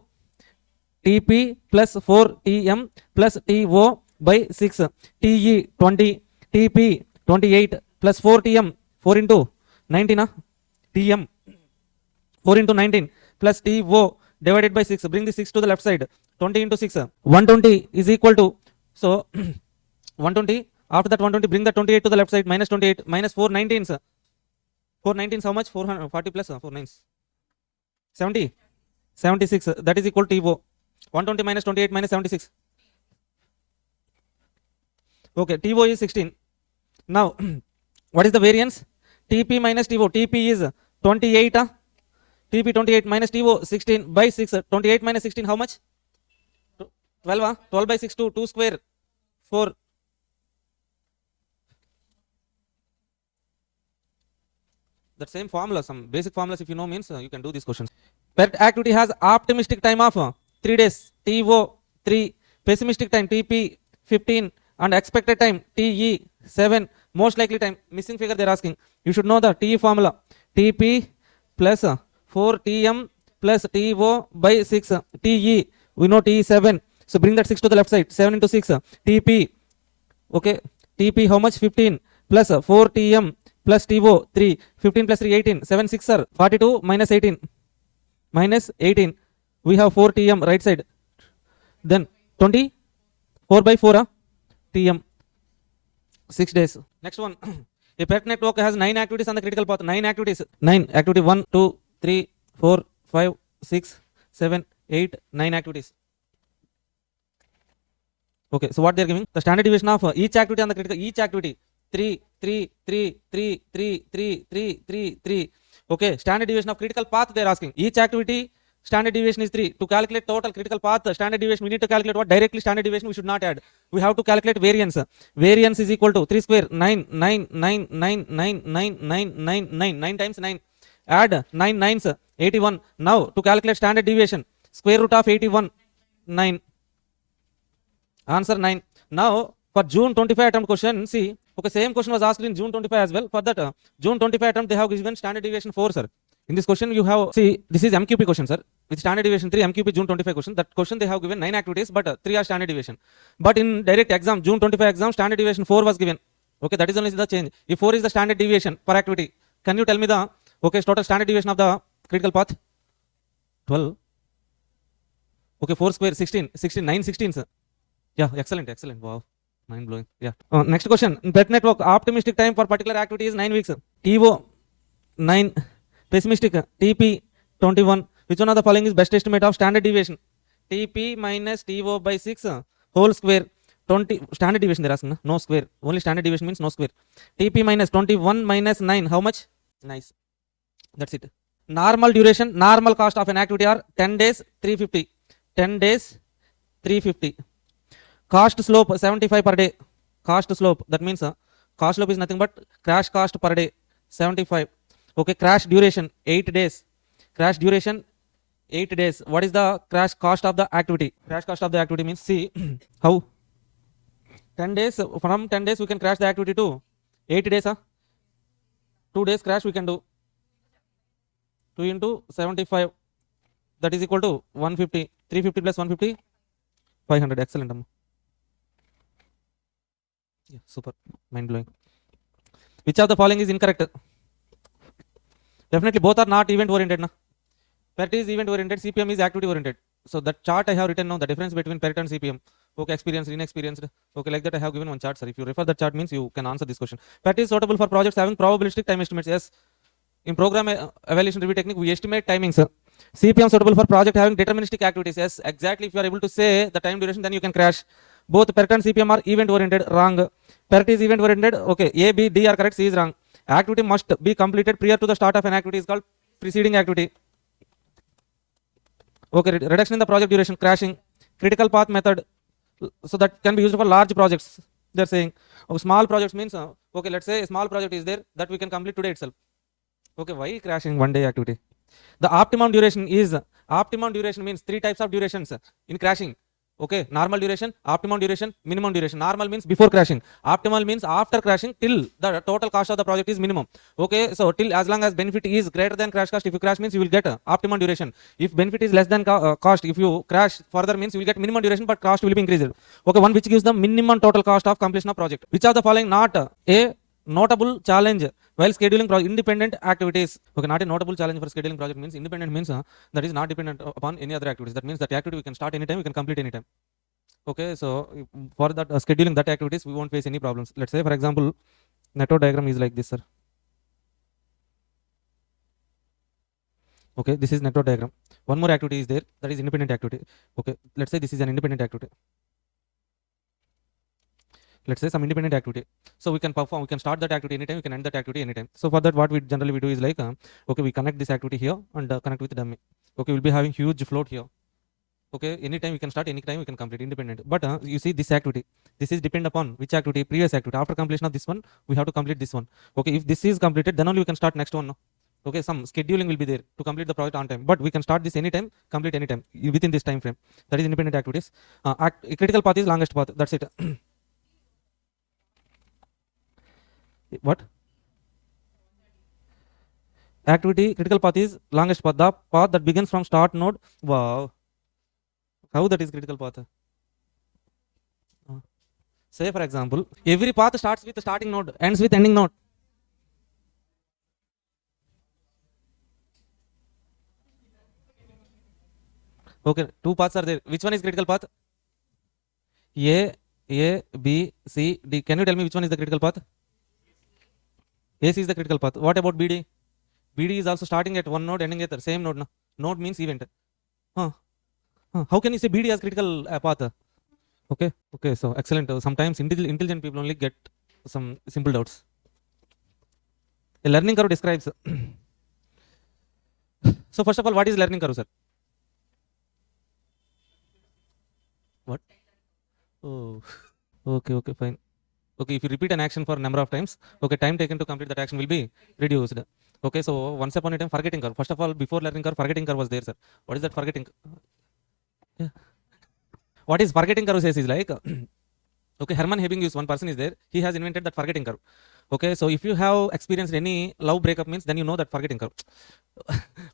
TP plus 4TM plus TO by 6. TE 20, TP 28 plus 4TM, 4 into 19, TM 4 into 19 plus TO divided by 6. Bring the 6 to the left side. 20 into 6. 120 is equal to, so 120. After that 120, bring the 28 to the left side. Minus 28 minus 4 19s. 4 19s how much? 440 plus 4 9s. 70. 76. That is equal to TO. 120 minus 28 minus 76. Okay, TO is 16. Now, what is the variance? TP minus TO. TP is 28. TP 28 minus TO 16 by 6. 28 minus 16 how much? 12. 12 by 6 2 square 4. that same formula, some basic formulas if you know means you can do these questions. PERT activity has optimistic time of 3 days, TO 3, pessimistic time TP 15, and expected time TE 7, most likely time, missing figure they're asking. You should know the TE formula, TP plus 4TM plus TO by 6, TE, we know TE 7, so bring that 6 to the left side, 7 into 6, TP, okay, TP how much, 15 plus 4TM plus TO 3, 15 plus 3 18, 7 6 are 42 minus 18, minus 18, we have 4TM right side, then 24 by 4 TM, 6 days. Next one, a PERT network has 9 activities on the critical path. 9 activities, 9 activity 1 2 3 4 5 6 7 8 9 activities. Okay, so what they're giving, the standard deviation of each activity on the critical, each activity 3 3 3 3 3 3 3 3 3. Okay, standard deviation of critical path they're asking. Each activity standard deviation is 3. To calculate total critical path standard deviation, we need to calculate what? Directly standard deviation we should not add. We have to calculate variance. Variance is equal to 3 square 9 9 9 9 9 9 9 9 9 9 times 9. Add 9 nines 81. Now to calculate standard deviation, square root of 81, 9. Answer 9. Now for June 25 attempt question, see, okay, same question was asked in June 25 as well. For that June 25 attempt, they have given standard deviation 4, sir. In this question, you have, see, this is MQP question, sir. With standard deviation 3, MQP June 25 question. That question they have given 9 activities, but 3 are standard deviation. But in direct exam, June 25 exam, standard deviation 4 was given. Okay, that is only the change. If 4 is the standard deviation per activity, can you tell me the, okay, total standard deviation of the critical path? 12. Okay, 4 square 16, 16, 9 16, sir. Yeah, excellent, excellent. Wow, mind blowing. Yeah. Next question. In PERT network, optimistic time for particular activity is 9 weeks. TO 9, pessimistic TP 21. Which one of the following is best estimate of standard deviation? TP minus TO by 6 whole square 20. Standard deviation they're asking, no square. Only standard deviation means no square. TP minus 21 minus 9. How much? Nice. That's it. Normal duration, normal cost of an activity are 10 days 350. 10 days 350. Cost slope 75 per day. Cost slope, that means cost slope is nothing but crash cost per day 75. Okay, crash duration 8 days. Crash duration 8 days. What is the crash cost of the activity? Crash cost of the activity means, see how 10 days, from 10 days we can crash the activity to 8 days. 2 days crash we can do. 2 into 75, that is equal to 150. 350 plus 150, 500. Excellent. Yeah, super, mind blowing. Which of the following is incorrect? Definitely both are not event oriented. PERT is event oriented, CPM is activity oriented. So that chart I have written now, the difference between PERT and CPM. Okay, experienced, inexperienced. Okay, like that I have given one chart, sir. If you refer that chart means you can answer this question. PERT is suitable for projects having probabilistic time estimates. Yes. In program evaluation review technique, we estimate timings. CPM suitable for project having deterministic activities. Yes, exactly. If you are able to say the time duration, then you can crash. Both PERT and CPM are event oriented. Wrong. PERT is event oriented. Okay, A, B, D are correct. C is wrong. Activity must be completed prior to the start of an activity is called preceding activity. Okay, reduction in the project duration, crashing. Critical path method, so that can be used for large projects. They're saying, oh, small projects means, okay, let's say a small project is there that we can complete today itself. Okay, why crashing one day activity? The optimum duration means 3 types of durations in crashing. Okay, normal duration, optimum duration, minimum duration. Normal means before crashing. Optimal means after crashing till the total cost of the project is minimum. Okay, so till as long as benefit is greater than crash cost, if you crash means you will get optimum duration. If benefit is less than cost, if you crash further means you will get minimum duration but cost will be increased. Okay, one which gives the minimum total cost of completion of project. Which of the following not a notable challenge while scheduling independent activities? Okay, not a notable challenge for scheduling project means independent means that is not dependent upon any other activities. That means that activity we can start anytime, we can complete anytime. Okay, so for that scheduling that activities, we won't face any problems. Let's say, for example, network diagram is like this, sir. Okay, this is network diagram. One more activity is there, that is independent activity. Okay, let's say this is an independent activity. Let's say some independent activity. So we can perform, we can start that activity anytime, we can end that activity anytime. So for that, what we generally do is like, okay, we connect this activity here and connect with dummy. Okay, we'll be having huge float here. Okay, anytime we can start, anytime we can complete, independent. But you see this activity, this is depend upon which activity? Previous activity. After completion of this one, we have to complete this one. Okay, if this is completed, then only we can start next one. No? Okay, some scheduling will be there to complete the project on time, but we can start this anytime, complete anytime within this time frame. That is independent activities. Critical path is longest path. That's it. What? Activity critical path is longest path, the path that begins from start node. Wow, how that is critical path? Say for example, every path starts with the starting node, ends with ending node. Okay, two paths are there. Which one is critical path? A, B, C, D. Can you tell me which one is the critical path? AC is the critical path. What about BD? BD is also starting at one node, ending at the same node. No? Node means event. Huh. How can you say BD as critical path? Okay, okay, so excellent. Sometimes intelligent people only get some simple doubts. A learning curve describes. So first of all, what is learning curve, sir? What? Oh, okay, okay, fine. Okay, if you repeat an action for a number of times, okay, time taken to complete that action will be reduced. Okay, so once upon a time, forgetting curve. First of all, before learning curve, forgetting curve was there, sir. What is that forgetting? Yeah. What is forgetting curve says is like, okay, Hermann Ebbinghaus, one person is there. He has invented that forgetting curve. Okay, so if you have experienced any love breakup means, then you know that forgetting curve.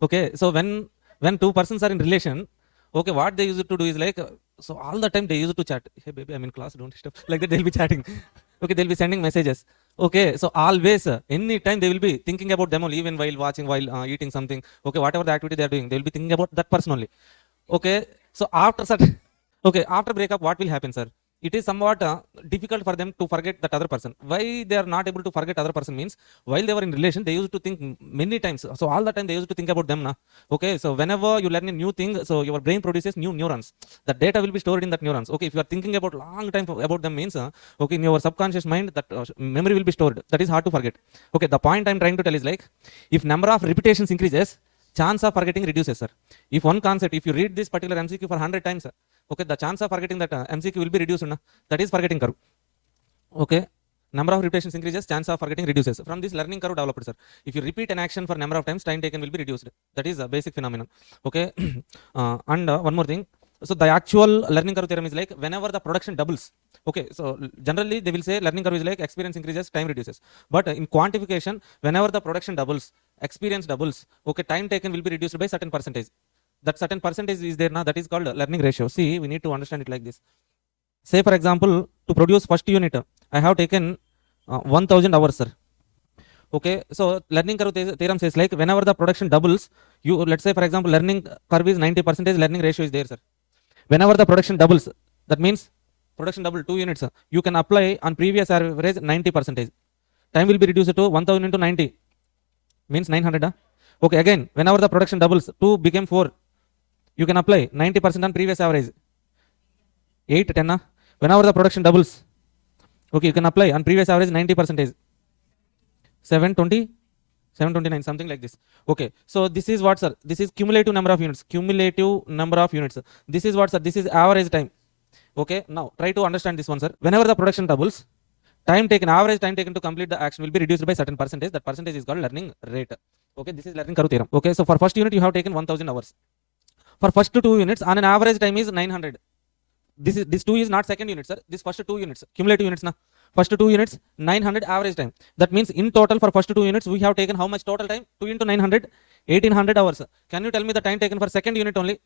Okay, so when two persons are in relation, okay, what they used to do is like, so all the time they used to chat. Hey baby, I'm in class, don't disturb. Like that they'll be chatting. Okay, they'll be sending messages. Okay, so always, any time they will be thinking about them only, even while watching, while eating something. Okay, whatever the activity they are doing, they will be thinking about that person only. Okay, so after certain, okay, after breakup, what will happen, sir? It is somewhat difficult for them to forget that other person. Why they are not able to forget other person means, while they were in relation, they used to think many times. So all the time they used to think about them. Na? Okay, so whenever you learn a new thing, so your brain produces new neurons. The data will be stored in that neurons. Okay, if you are thinking about long time about them means, okay, in your subconscious mind, that memory will be stored. That is hard to forget. Okay, the point I'm trying to tell is like, if number of repetitions increases, chance of forgetting reduces, sir. If one concept, if you read this particular MCQ for 100 times, okay, the chance of forgetting that MCQ will be reduced. Na? That is forgetting curve. Okay, number of repetitions increases, chance of forgetting reduces. From this learning curve developed, sir. If you repeat an action for number of times, time taken will be reduced. That is a basic phenomenon. Okay, and one more thing. So the actual learning curve theorem is like, whenever the production doubles. Okay, so generally they will say learning curve is like experience increases, time reduces. But in quantification, whenever the production doubles, experience doubles, okay, time taken will be reduced by certain percentage. That certain percentage is there now, that is called learning ratio. See, we need to understand it like this. Say for example, to produce first unit, I have taken 1000 hours, sir. Okay, so learning curve theorem says like, whenever the production doubles, you, let's say for example, learning curve is 90%, learning ratio is there, sir. Whenever the production doubles, that means production double 2 units, you can apply on previous average 90%. Time will be reduced to 1000 into 90, means 900. Okay, again, whenever the production doubles, 2 became 4, you can apply 90% on previous average. 8, 10. Whenever the production doubles, okay, you can apply on previous average 90%. 7, 20, 729, something like this. Okay, so this is what, sir? This is cumulative number of units. Cumulative number of units. This is what, sir? This is average time. Okay, now try to understand this one, sir. Whenever the production doubles, time taken, average time taken to complete the action will be reduced by certain percentage. That percentage is called learning rate. Okay, this is learning curve theorem. Okay, so for first unit you have taken 1000 hours. For first 2 units, on an average time is 900. This 2 is not second unit, sir. This first 2 units, cumulative units na. First 2 units, 900 average time. That means in total for first 2 units, we have taken how much total time? 2 into 900, 1800 hours. Can you tell me the time taken for second unit only?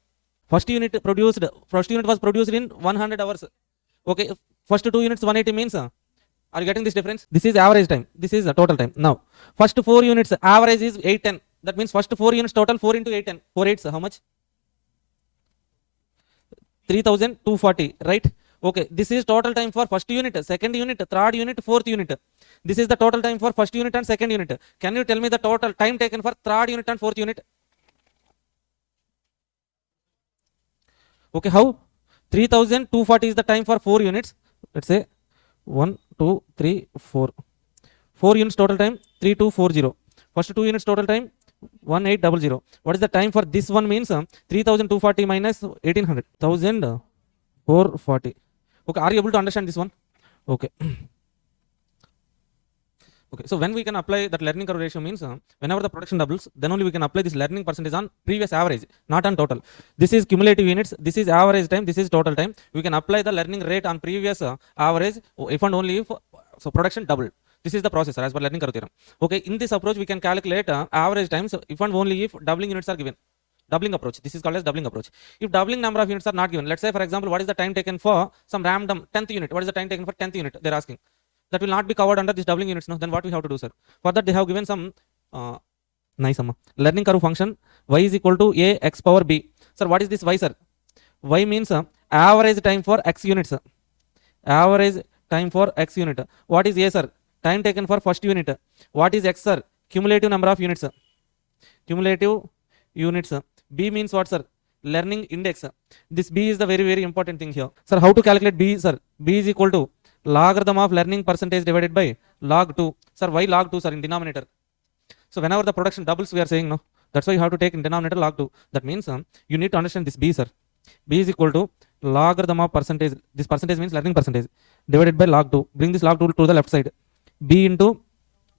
First unit was produced in 100 hours. Okay, first 2 units 180 means, are you getting this difference? This is average time. This is the total time. Now, first 4 units average is 810. That means first 4 units total 4 into 810. 4 8s, how much? 3240, right? Okay, this is total time for first unit, second unit, third unit, fourth unit. This is the total time for first unit and second unit. Can you tell me the total time taken for third unit and fourth unit? Okay, how? 3240 is the time for 4 units. Let's say 1, 2, 3, 4. 4 units total time 3240. First 2 units total time 1800. What is the time for this one? Means 3240 minus 1800, 1440. Okay, are you able to understand this one? Okay. Okay, so when we can apply that learning curve ratio means whenever the production doubles, then only we can apply this learning percentage on previous average, not on total. This is cumulative units, this is average time, this is total time. We can apply the learning rate on previous average if and only if so production doubled. This is the process as per learning curve theorem. Okay, in this approach we can calculate average times if and only if doubling units are given. Doubling approach. This is called as doubling approach. If doubling number of units are not given, let's say for example, what is the time taken for some random 10th unit? What is the time taken for 10th unit? They're asking. That will not be covered under this doubling units. No? Then what we have to do, sir? For that they have given some nice learning curve function y is equal to a x power b. Sir, what is this y, sir? Y means average time for x units. Average time for x unit. What is a, sir? Time taken for first unit. What is x, sir? Cumulative number of units. Cumulative units. B means what, sir? Learning index. This B is the very, very important thing here. Sir, how to calculate B, sir? B is equal to logarithm of learning percentage divided by log 2. Sir, why log 2, sir, in denominator? So whenever the production doubles, we are saying, no. That's why you have to take in denominator log 2. That means you need to understand this B, sir. B is equal to logarithm of percentage. This percentage means learning percentage divided by log 2. Bring this log 2 to the left side. B into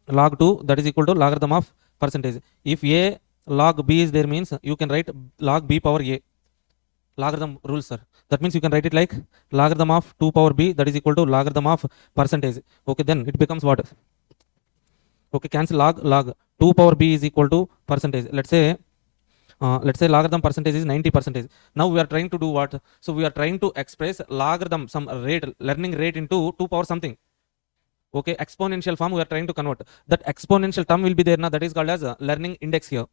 log 2, that is equal to logarithm of percentage. If A log B is there means you can write log B power A. Logarithm rules, sir. That means you can write it like logarithm of 2 power B, that is equal to logarithm of percentage. Okay, then it becomes what? Okay, cancel log 2 power B is equal to percentage. Let's say logarithm percentage is 90%. Now we are trying to do what? So we are trying to express logarithm, some rate, learning rate into 2 power something. Okay, exponential form we are trying to convert. That exponential term will be there now, that is called as learning index here.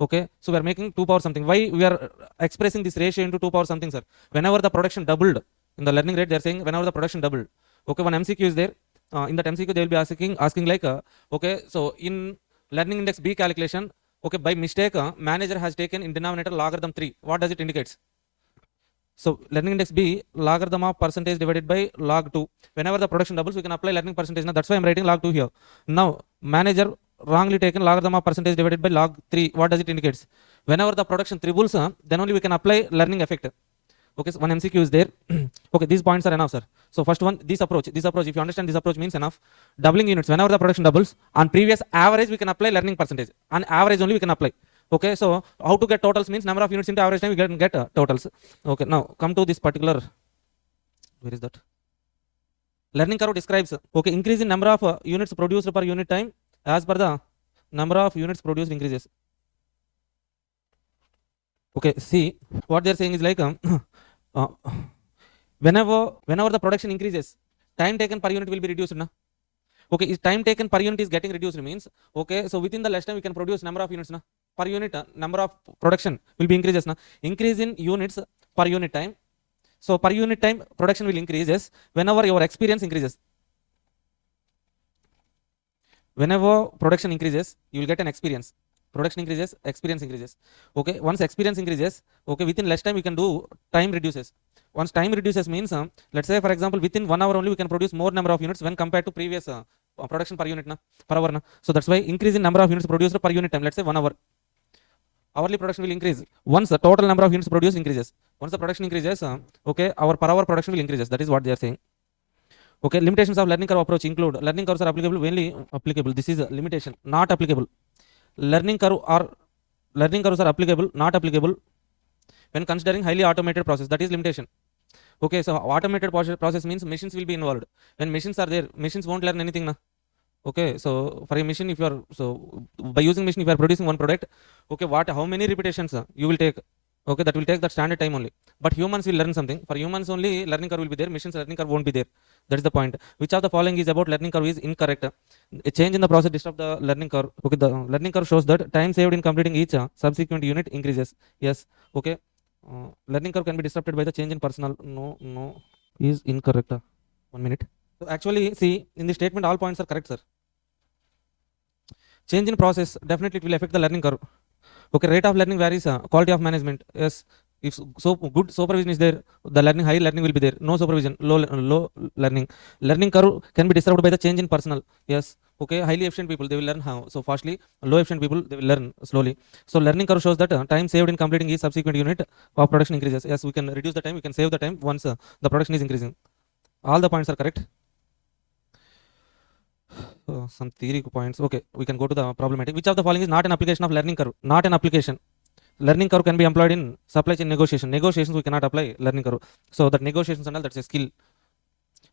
Okay, so we are making 2 power something. Why we are expressing this ratio into 2 power something, sir? Whenever the production doubled in the learning rate, they are saying whenever the production doubled. Okay, one MCQ is there. In that MCQ they will be asking like okay, so in learning index B calculation, okay, by mistake manager has taken in denominator logarithm 3. What does it indicates? So learning index B, logarithm of percentage divided by log 2. Whenever the production doubles, we can apply learning percentage. Now that's why I'm writing log 2 here. Now manager wrongly taken logarithm of percentage divided by log 3. What does it indicates? Whenever the production triples, then only we can apply learning effect. Okay, so one MCQ is there. Okay, these points are enough, sir. So first one, this approach, if you understand this approach means enough. Doubling units, whenever the production doubles, on previous average, we can apply learning percentage. On average only we can apply. Okay, so how to get totals means number of units into average time, we can get totals. Okay, now come to this particular, where is that? Learning curve describes, okay, increase in number of units produced per unit time as per the number of units produced increases. Okay, see, what they're saying is like, whenever the production increases, time taken per unit will be reduced. Na? Okay, if time taken per unit is getting reduced means, okay, so within the less time we can produce number of units. Na? Per unit, number of production will be increases. Na? Increase in units per unit time. So per unit time production will increases whenever your experience increases. Whenever production increases, you will get an experience. Production increases, experience increases. Okay, once experience increases, okay, within less time we can do time reduces. Once time reduces means, let's say for example, within 1 hour only we can produce more number of units when compared to previous production per unit, per hour. So that's why increase in number of units produced per unit time, let's say 1 hour. Hourly production will increase once the total number of units produced increases. Once the production increases, okay, our per hour production will increases. That is what they are saying. Okay, limitations of learning curve approach include learning curves are only applicable. This is a limitation, not applicable. Learning curves are applicable, not applicable when considering highly automated process. That is limitation. Okay, so automated process means machines will be involved. When machines are there, machines won't learn anything. Na? Okay, so for a machine, if you are by using machine, if you are producing one product, okay, how many repetitions you will take? Okay, that will take that standard time only. But humans will learn something. For humans only, learning curve will be there. Machines learning curve won't be there. That is the point. Which of the following is about learning curve is incorrect? A change in the process disrupt the learning curve. Okay, the learning curve shows that time saved in completing each subsequent unit increases. Yes. Okay. Learning curve can be disrupted by the change in personnel. No, is incorrect. 1 minute. So actually, see, in the statement, all points are correct, sir. Change in process, definitely it will affect the learning curve. Okay, rate of learning varies, quality of management. Yes, If good supervision is there, the high learning will be there. No supervision, low learning. Learning curve can be disturbed by the change in personnel. Yes. Okay, highly efficient people, they will learn how so fastly. Low efficient people, they will learn slowly. So learning curve shows that time saved in completing each subsequent unit of production increases. Yes, we can reduce the time, we can save the time once the production is increasing. All the points are correct. Some theory points. Okay, we can go to the problematic. Which of the following is not an application of learning curve? Not an application. Learning curve can be employed in supply chain negotiation. Negotiations we cannot apply learning curve. So that negotiations and all, that's a skill.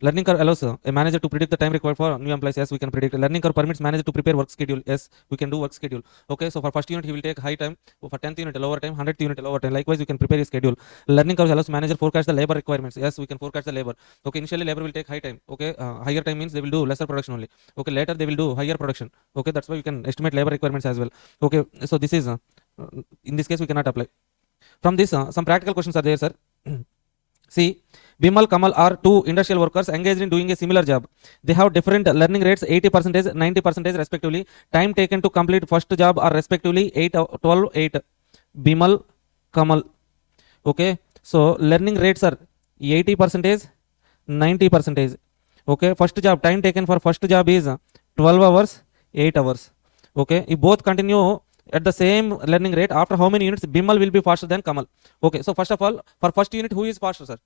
Learning curve allows a manager to predict the time required for new employees. Yes, we can predict. Learning curve permits manager to prepare work schedule. Yes, we can do work schedule. Okay, so for first unit he will take high time. For 10th unit lower time, 100th unit lower time. Likewise, you can prepare a schedule. Learning curve allows manager forecast the labor requirements. Yes, we can forecast the labor. Okay, initially labor will take high time. Okay, higher time means they will do lesser production only. Okay, later they will do higher production. Okay, that's why you can estimate labor requirements as well. Okay, so this is in this case we cannot apply. From this, some practical questions are there, sir. See, Bimal, Kamal are two industrial workers engaged in doing a similar job. They have different learning rates, 80%, 90% respectively. Time taken to complete first job are respectively 8, 12, 8. Bimal, Kamal. Okay, so learning rates are 80%, 90%. Okay, first job, time taken for first job is 12 hours, 8 hours. Okay, if both continue at the same learning rate, after how many units Bimal will be faster than Kamal? Okay, so first of all, for first unit, who is faster, sir?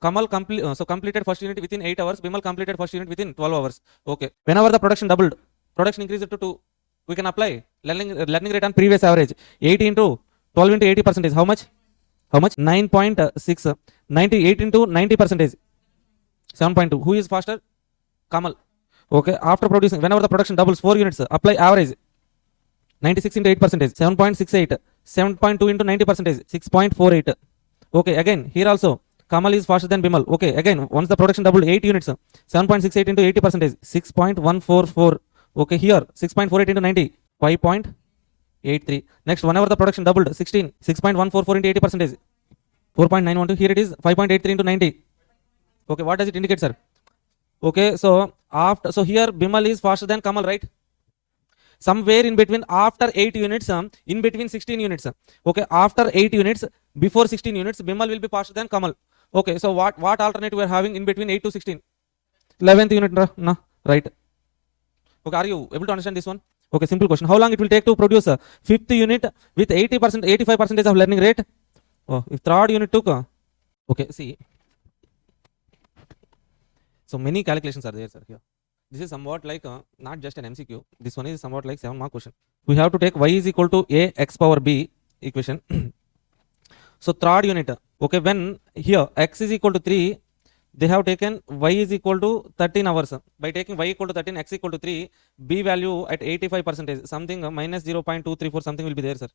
Kamal completed first unit within 8 hours. Bimal completed first unit within 12 hours. Okay. Whenever the production doubled, production increased to 2. We can apply learning rate on previous average. 80 into 12 into 80%. How much? How much? 9.6. 98 into 90%. 7.2. Who is faster? Kamal. Okay. After producing, whenever the production doubles 4 units, apply average. 96 into 8%. 7.68. 7.2 into 90%. 6.48. Okay. Again, here also. Kamal is faster than Bimal. Okay, again, once the production doubled 8 units, 7.68 into 80%, 6.144. Okay, here, 6.48 into 90, 5.83. Next, whenever the production doubled 16, 6.144 into 80%, 4.912. Here it is 5.83 into 90. Okay, what does it indicate, sir? Okay, so here Bimal is faster than Kamal, right? Somewhere in between, after 8 units, in between 16 units. Okay, after 8 units, before 16 units, Bimal will be faster than Kamal. Okay, so what alternative we are having in between 8 to 16? 11th unit, no, right? Okay, are you able to understand this one? Okay, simple question. How long it will take to produce a 5th unit with 80%, 85% of learning rate? Oh, if 3rd unit took, okay, see. So many calculations are there, sir, here. This is somewhat like not just an MCQ. This one is somewhat like 7-mark question. We have to take y is equal to a x power b equation. So 3rd unit, okay, when here x is equal to 3, they have taken y is equal to 13 hours. By taking y equal to 13, x equal to 3, b value at 85%, something minus 0.234, something will be there, sir.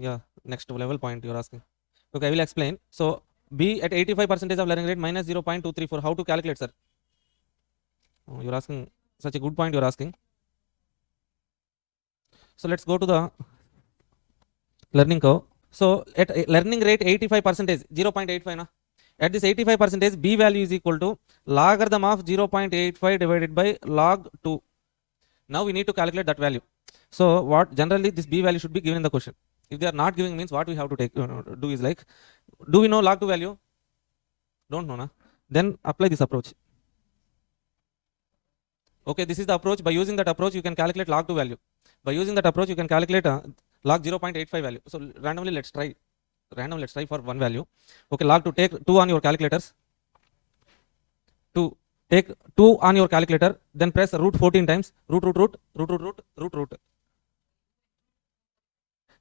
Yeah, next level point you're asking. Okay, I will explain. So b at 85% of learning rate minus 0.234. How to calculate, sir? You're asking such a good point you're asking. So let's go to the learning curve. So at learning rate 85%, 0.85 na? At this 85%, b value is equal to logarithm of 0.85 divided by log 2. Now we need to calculate that value. So what generally this b value should be given in the question. If they are not giving, means what we have to take do is like, do we know log 2 value? Don't know, na? Then apply this approach. Okay, this is the approach. By using that approach, you can calculate log 2 value. By using that approach, you can calculate log 0.85 value. So randomly, let's try. Randomly, let's try for one value. Okay, log 2. Take 2 on your calculators. 2. Take 2 on your calculator. Then press root 14 times. Root.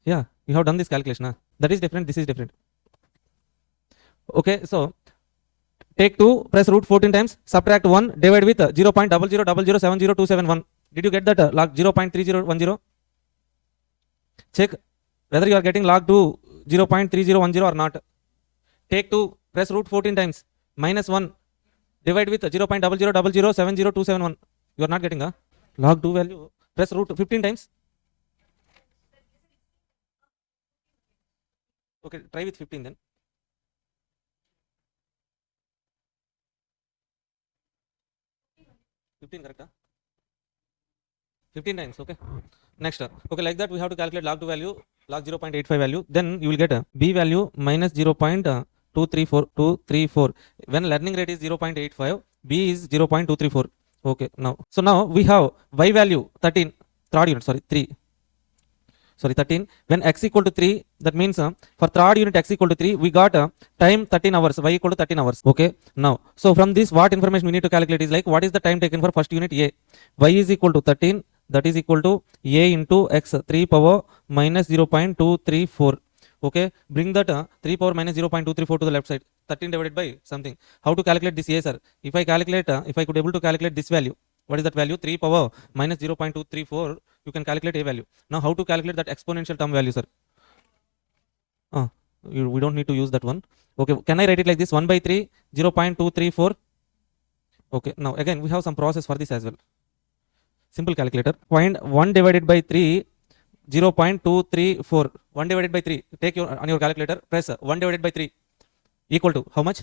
Yeah, you have done this calculation. Huh? That is different. This is different. Okay, so take 2, press root 14 times, subtract 1, divide with 0.0000700271. Did you get that log 0.3010? Check whether you are getting log 2 0.3010 or not. Take 2, press root 14 times, minus 1, divide with 0.0000700271. You are not getting a log 2 value. Press root 15 times. Okay, try with 15 then. 15 correct? 15 times, okay. Next, okay, like that we have to calculate log 2 value. log 0.85 value, then you will get b value minus 0.234. When learning rate is 0.85, b is 0.234. Okay, now we have y value 13, third unit, sorry, 3. Sorry, 13. When x equal to 3, that means for third unit x equal to 3, we got time 13 hours, y equal to 13 hours. Okay, now, so from this, what information we need to calculate is like, what is the time taken for first unit A? Y is equal to 13, that is equal to A into x, 3 power minus 0.234. Okay, bring that 3 power minus 0.234 to the left side, 13 divided by something. How to calculate this A, sir? If I calculate, if I could able to calculate this value, what is that value? 3 power minus 0.234, you can calculate A value. Now, how to calculate that exponential term value, sir? We don't need to use that one. Okay, can I write it like this? 1 by 3, 0.234. Okay, now again, we have some process for this as well. Simple calculator. Find 1 divided by 3, 0.234. 1 divided by 3. Take your on your calculator, press 1 divided by 3 equal to how much?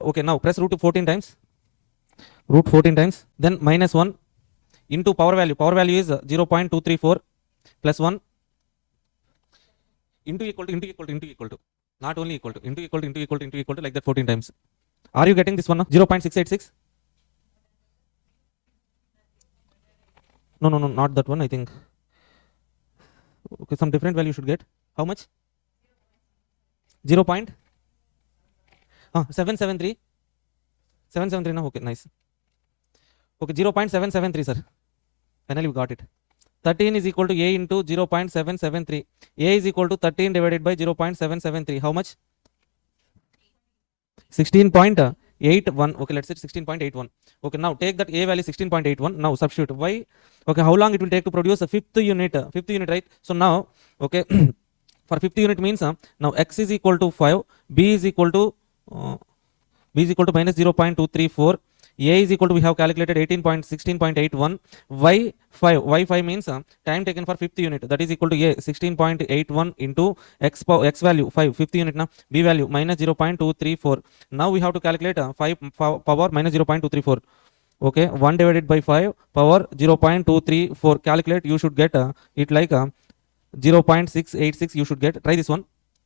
Okay, now press root 14 times. Root 14 times. Then minus 1 into power value. Power value is 0.234 plus 1 into equal to not only equal to into equal to like that 14 times. Are you getting this one? 0.686? No, not that one, I think. Okay, some different value should get. How much? 773. 773 now. Okay, nice. Okay, 0.773, sir. Finally we got it. 13 is equal to A into 0.773. A is equal to 13 divided by 0.773. How much? 16.81. Okay, let's say 16.81. Okay, now take that A value 16.81. Now substitute y. Okay, how long it will take to produce a fifth unit? Fifth unit, right? So now, okay, for fifth unit means now x is equal to 5, b is equal to minus 0.234. A is equal to, we have calculated 16.81. Y5 means time taken for fifth unit, that is equal to A 16.81 into x value 5, fifth unit now, B value minus 0.234. Now we have to calculate 5 power minus 0.234. Okay, 1 divided by 5 power 0.234. Calculate, you should get it like 0.686 you should get. Try this one,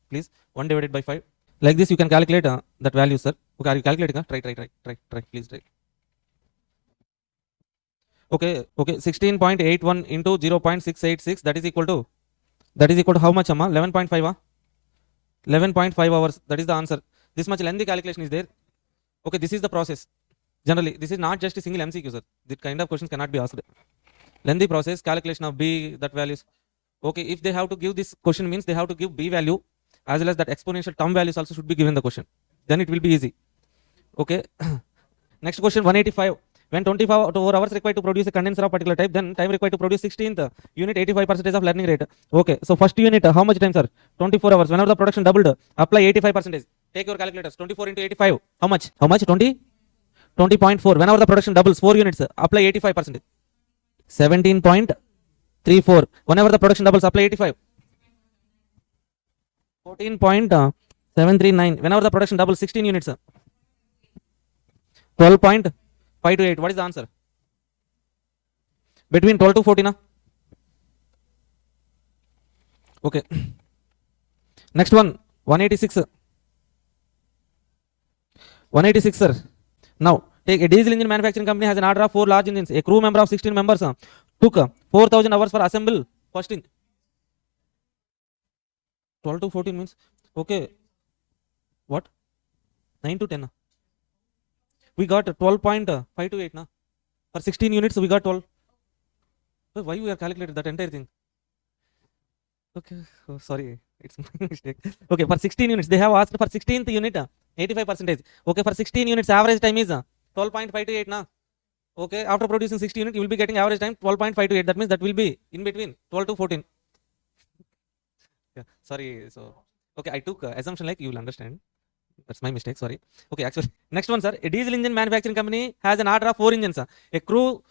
please. 1 divided by 5. Like this you can calculate that value, sir. Okay, are you calculating? Try, please try. Okay, 16.81 into 0.686, that is equal to how much, amma? 11.5. 11.5 hours, that is the answer. This much lengthy calculation is there. Okay, this is the process. Generally, this is not just a single MCQ, sir. This kind of questions cannot be asked. Lengthy process, calculation of B, that values. Okay, if they have to give this question, means they have to give B value as well as that exponential term values also should be given the question. Then it will be easy. Okay. Next question, 185. When 24 hours required to produce a condenser of particular type, then time required to produce 16th unit, 85% of learning rate. Okay, so first unit, how much time, sir? 24 hours. Whenever the production doubled, apply 85%. Take your calculators. 24 into 85. How much? 20.4. Whenever the production doubles, 4 units, apply 85%. 17.34. Whenever the production doubles, apply 85. 14.739. Whenever the production doubles, 16 units. 12.528. What is the answer? Between 12 to 14. Okay. Next one, 186. 186, sir. Now, take a diesel engine manufacturing company has an order of 4 large engines. A crew member of 16 members took 4,000 hours for assemble first engine. 12 to 14 means, okay, what? 9 to 10. We got 12.528 now. For 16 units, we got 12. Why we are calculated that entire thing? Okay, oh, sorry, it's my mistake. Okay, for 16 units, they have asked for 16th unit, 85%. Okay, for 16 units, average time is 12.528 now. Okay, after producing 60 units, you will be getting average time 12.528. That means that will be in between 12 to 14. Yeah, sorry. So, okay, I took assumption like you will understand. That's my mistake, sorry. Okay, actually, next one, sir. A diesel engine manufacturing company has an order of 4 engines. A crew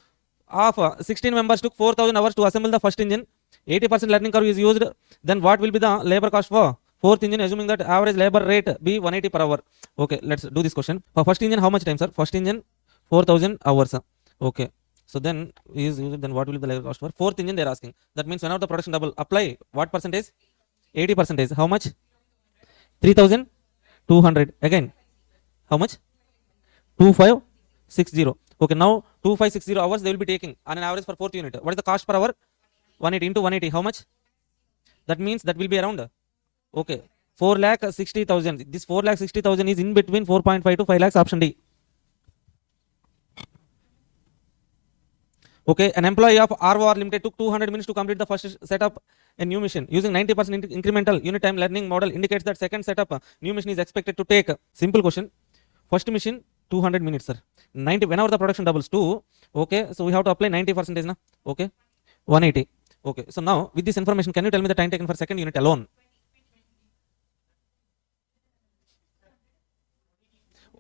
of 16 members took 4,000 hours to assemble the first engine. 80% learning curve is used. Then what will be the labor cost for fourth engine, assuming that average labor rate be 180 per hour? Okay, let's do this question. For first engine, how much time, sir? First engine, 4,000 hours. Okay, So then then what will be the labor cost for fourth engine they're asking. That means whenever the production double, apply what percentage? 80%. How much? 3200. Again, how much? 2560. Okay, now 2560 hours they will be taking on an average for fourth unit. What is the cost per hour? 180 into 180. How much? That means that will be around, okay, 4,60,000. This 4,60,000 is in between 4.5 to 5 lakhs, option D. Okay, an employee of ROR Limited took 200 minutes to complete the first setup a new machine using 90% incremental unit time learning model indicates that second setup new machine is expected to take. Simple question. First machine 200 minutes, sir. 90 whenever the production doubles 2. Okay, so we have to apply 90%, na? Okay, 180. Okay, so now with this information, can you tell me the time taken for second unit alone?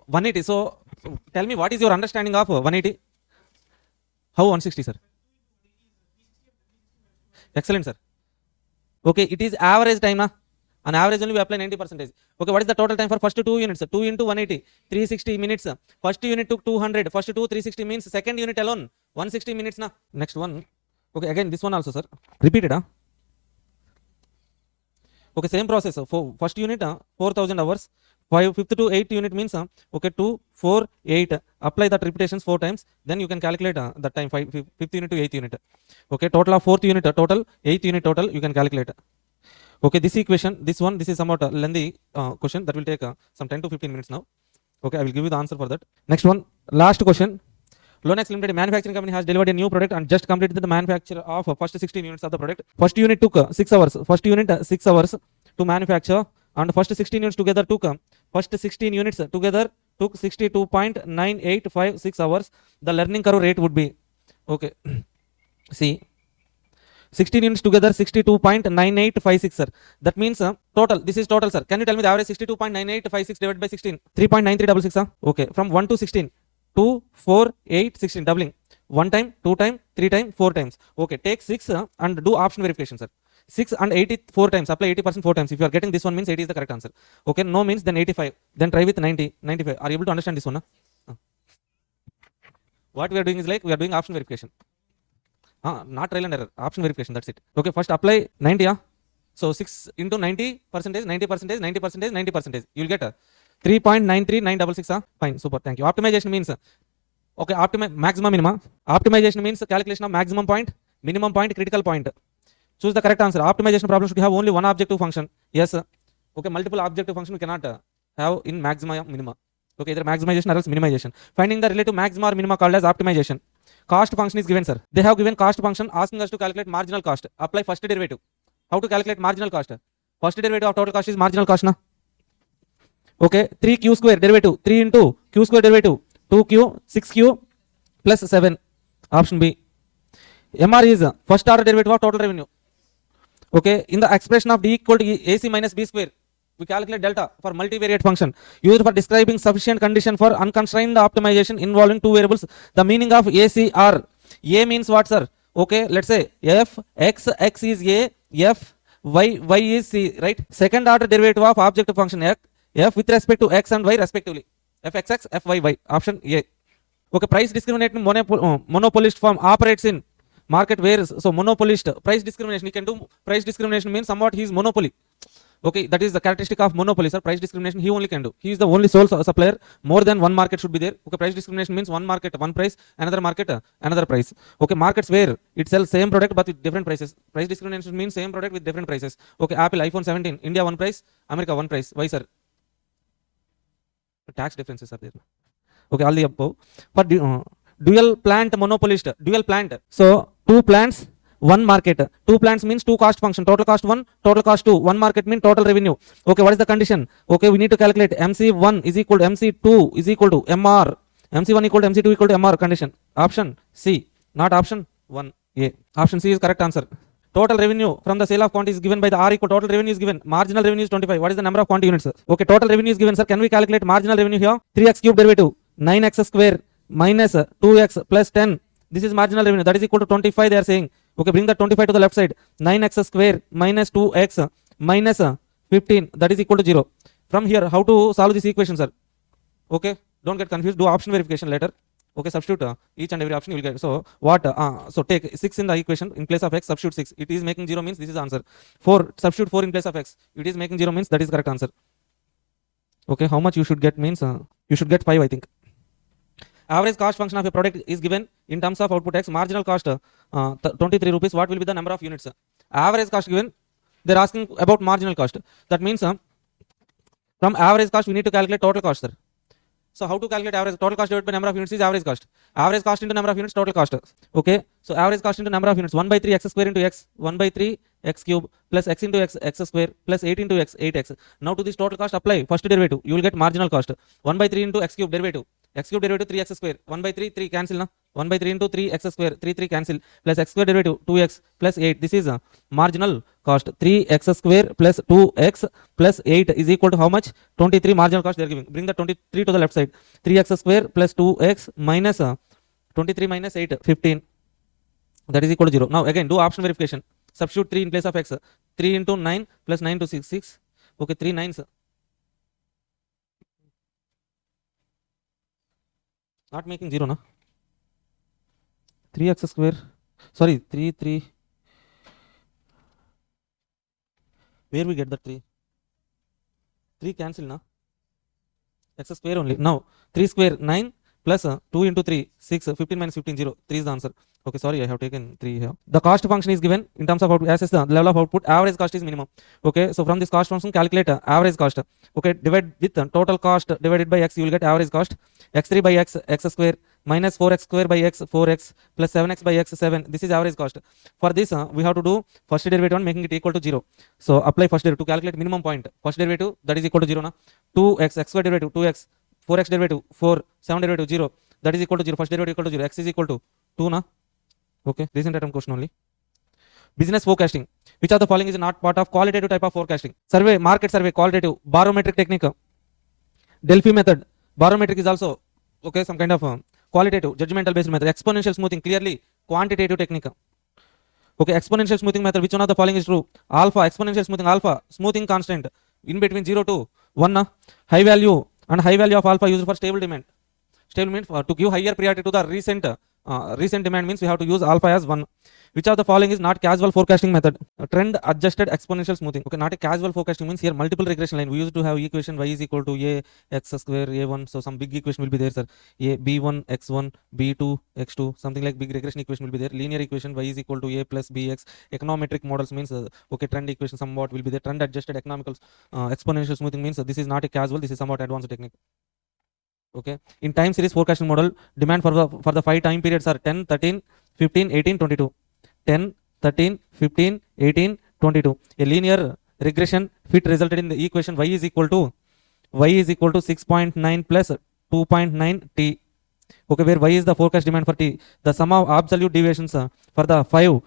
180. So tell me what is your understanding of 180? How 160, sir? Excellent, sir. Okay, it is average time, na? On average only we apply 90%. Okay, what is the total time for first 2 units? 2 into 180, 360 minutes. First unit took 200, first 2 360 means second unit alone 160 minutes, na? Next one. Okay, again this one also, sir. Repeated, huh? Okay, same process. For first unit 4000 hours. Fifth to 8th unit means okay, 2 4 8. Apply that repetitions 4 times, then you can calculate that time. Fifth unit to 8th unit. Okay, total of 4th unit total, 8th unit total you can calculate. Okay, this equation, this is somewhat a lengthy question that will take some 10 to 15 minutes now. Okay, I will give you the answer for that. Next one, last question. Lonex Limited manufacturing company has delivered a new product and just completed the manufacture of first 16 units of the product. First unit took 6 hours. First unit 6 hours to manufacture, and first 16 units together took first 16 units together took 62.9856 hours. The learning curve rate would be, okay, see, 16 units together 62.9856, sir. That means total, this is total, sir. Can you tell me the average? 62.9856 divided by 16, 3.9366, huh? Okay, from 1 to 16, 2 4 8 16, doubling 1 time, 2 time, 3 time, 4 times. Okay, take 6 and do option verification, sir. 6 and 84 times, apply 80% 4 times. If you are getting this one means 80 is the correct answer. Okay, no means then 85, then try with 90 95. Are you able to understand this one, huh? What we are doing is like we are doing option verification. Not trial and error, option verification, that's it. Okay, first apply 90, so 6 into 90%, 90%, 90%, 90%, you'll get 3.93966, fine, super, thank you. Optimization means, okay, maximum minima. Optimization means calculation of maximum point, minimum point, critical point. Choose the correct answer. Optimization problem should have only one objective function. Yes, okay, multiple objective function we cannot have in maxima or minima. Okay, either maximization or else minimization. Finding the relative maxima or minima called as optimization. Cost function is given, sir. They have given cost function asking us to calculate marginal cost. Apply first derivative. How to calculate marginal cost? First derivative of total cost is marginal cost, na? Okay, 3q square derivative, 3 into q square derivative, 2q, 6q plus 7. Option B. MR is first order derivative of total revenue. Okay, in the expression of D equal to AC minus B square, we calculate delta for multivariate function used for describing sufficient condition for unconstrained optimization involving two variables. The meaning of ACR. A means what, sir? Okay, let's say f x is A, f y is C, right? Second order derivative of objective function f with respect to x and y respectively. fxx, fyy. Option A. Okay, price discriminating monopolist firm operates in market where, so monopolist, price discrimination, he can do price discrimination means somewhat he is monopoly. Okay, that is the characteristic of monopoly, sir. Price discrimination he only can do. He is the only sole supplier. More than one market should be there. Okay, price discrimination means one market, one price, another market, another price. Okay, markets where it sells same product but with different prices. Price discrimination means same product with different prices. Okay, Apple iPhone 17, India one price, America one price. Why, sir? Tax differences are there. Okay, all the above. For dual plant monopolist, dual plant. So two plants, one market. Two plants means two cost function. Total cost 1, total cost 2. One market means total revenue. Okay, what is the condition? Okay, we need to calculate MC1 is equal to MC2 is equal to MR. MC1 equal to MC2 equal to MR condition. Option C, not option 1A. Option C is correct answer. Total revenue from the sale of quantity is given by the R equal total revenue is given. Marginal revenue is 25. What is the number of quantity units? Okay, total revenue is given, sir. Can we calculate marginal revenue here? 3x cube derivative, 9x square minus 2x plus 10. This is marginal revenue. That is equal to 25 they are saying. Okay, bring that 25 to the left side. 9x square minus 2x minus 15. That is equal to 0. From here, how to solve this equation, sir? Okay, don't get confused. Do option verification later. Okay, substitute each and every option you will get. So what? So take 6 in the equation in place of x, substitute 6. It is making 0 means this is the answer. 4, substitute 4 in place of x. It is making 0 means that is correct answer. Okay, how much you should get means you should get 5, I think. Average cost function of a product is given in terms of output x. Marginal cost 23 rupees. What will be the number of units? Average cost given. They're asking about marginal cost. That means from average cost we need to calculate total cost, sir. So how to calculate average? Total cost divided by number of units is average cost. Average cost into number of units, total cost. Okay. So average cost into number of units, 1 by 3 x square into x, 1 by 3 x cube plus x into x, x square plus 8 into x, 8x. Now to this total cost apply first derivative. You will get marginal cost. 1 by 3 into x cube derivative. X cube derivative 3x square. 1 by 3, 3 cancel na. 1 by 3 into 3x square, 3, 3 cancel. Plus x square derivative 2x plus 8. This is marginal cost. 3x square plus 2x plus 8 is equal to how much? 23 marginal cost they are giving. Bring the 23 to the left side. 3x square plus 2x minus 23 minus 8, 15. That is equal to 0. Now again do option verification. Substitute 3 in place of x. 3 into 9 plus 9 to 6, 6. Okay, 3 9s. Not making 0 na. 3x square. Sorry, 3, 3. Where we get the 3? 3 cancel na. X square only. Now 3 square 9 plus 2 into 3 6, 15 minus 15 0. 3 is the answer. Okay, sorry, I have taken 3 here. The cost function is given in terms of output. Assess the level of output. Average cost is minimum. Okay, so from this cost function calculate average cost. Okay, divide with total cost divided by x. You will get average cost. X3 by x, x square minus 4x square by x, 4x plus 7x by x, 7. This is average cost. For this we have to do first derivative on making it equal to 0. So apply first derivative to calculate minimum point. First derivative that is equal to 0 na. 2x, x square derivative 2x, 4x derivative 4, 7 derivative 0. That is equal to 0. First derivative equal to 0. X is equal to 2 na. Okay, recent item question only. Business forecasting. Which of the following is not part of qualitative type of forecasting? Survey, market survey, qualitative, barometric technique, Delphi method. Barometric is also okay, some kind of qualitative, judgmental based method. Exponential smoothing, clearly quantitative technique. Okay, exponential smoothing method. Which one of the following is true? Alpha, exponential smoothing, alpha, smoothing constant in between 0 to 1. High value and high value of alpha used for stable demand. Stable means to give higher priority to the recent demand means we have to use alpha as 1. Which of the following is not casual forecasting method? Trend adjusted exponential smoothing. Okay, not a casual forecasting means here multiple regression line. We used to have equation y is equal to a x square a1. So some big equation will be there, sir. A b1 x1 b2 x2, something like big regression equation will be there. Linear equation y is equal to a plus bx. Econometric models means okay, trend equation somewhat will be there. Trend adjusted economical exponential smoothing means this is not a casual. This is somewhat advanced technique. Okay, in time series forecasting model, demand for the 5 time periods are 10, 13, 15, 18, 22. 10, 13, 15, 18, 22. A linear regression fit resulted in the equation y is equal to 6.9 plus 2.9 t. Okay, where y is the forecast demand for t. The sum of absolute deviations for the 5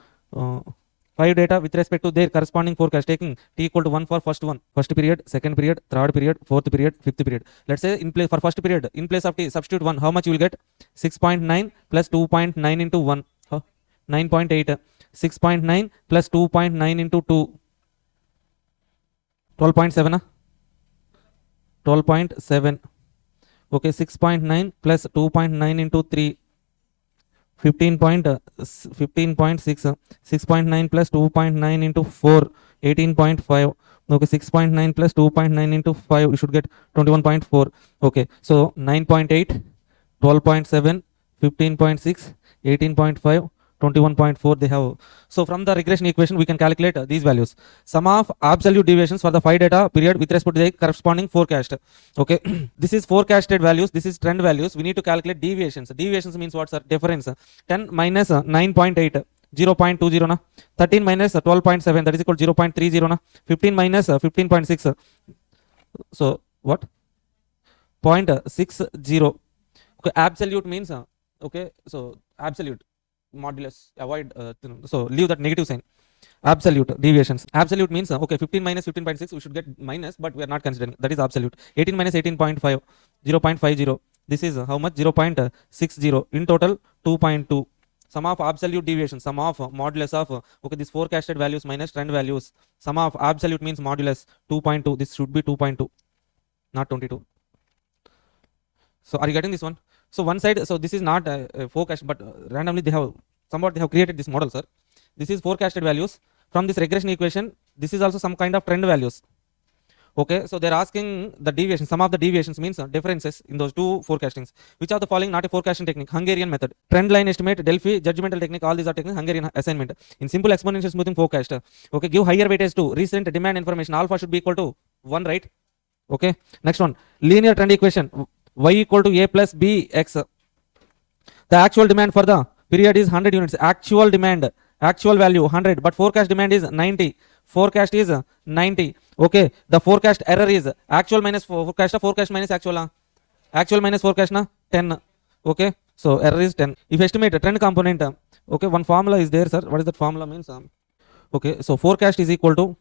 data with respect to their corresponding forecast, taking t equal to 1 for first period, second period, third period, fourth period, fifth period. Let's say in place for first period, in place of t, substitute 1. How much you will get? 6.9 plus 2.9 into 1. 9.8. 6.9 plus 2.9 into 2. 12.7. 12.7. Okay, 6.9 plus 2.9 into 3. 15.6. 6.9 plus 2.9 into 4. 18.5. Okay, 6.9 plus 2.9 into 5. You should get 21.4. Okay, so 9.8, 12.7, 15.6, 18.5, 21.4 they have. So from the regression equation we can calculate these values. Sum of absolute deviations for the 5 data period with respect to the corresponding forecast. Okay, this is forecasted values, this is trend values. We need to calculate deviations. Deviations means what, sir? Difference. 10 minus 9.8, 0.20 na. 13 minus 12.7, that is equal to 0.30 na. 15 minus 15.6, so what? 0.60. Okay, absolute means okay, so absolute modulus, avoid so leave that negative sign. Absolute deviations. Absolute means okay, 15 minus 15.6 we should get minus, but we are not considering. That is absolute. 18 minus 18.5, 0.50. This is how much? 0.60. In total 2.2. Sum of absolute deviation, sum of modulus of okay, this forecasted values minus trend values. Sum of absolute means modulus 2.2. This should be 2.2, not 22. So are you getting this one? So one side, so this is not forecast, but randomly they have created this model, sir. This is forecasted values from this regression equation. This is also some kind of trend values. Okay, so they're asking the deviation. Some of the deviations means differences in those two forecastings. Which of the following not a forecasting technique? Hungarian method. Trend line estimate, Delphi, judgmental technique, all these are techniques. Hungarian assignment. In simple exponential smoothing forecast, okay, give higher weightage to recent demand information. Alpha should be equal to 1, right? Okay, next one. Linear trend equation. Y equal to A plus B X. The actual demand for the period is 100 units. Actual demand, actual value 100, but forecast demand is 90. Forecast is 90. Okay, the forecast error is actual minus forecast minus actual. Actual minus forecast na 10. Okay, so error is 10. If estimate a trend component, okay, one formula is there, sir. What is that formula means? Okay, so forecast is equal to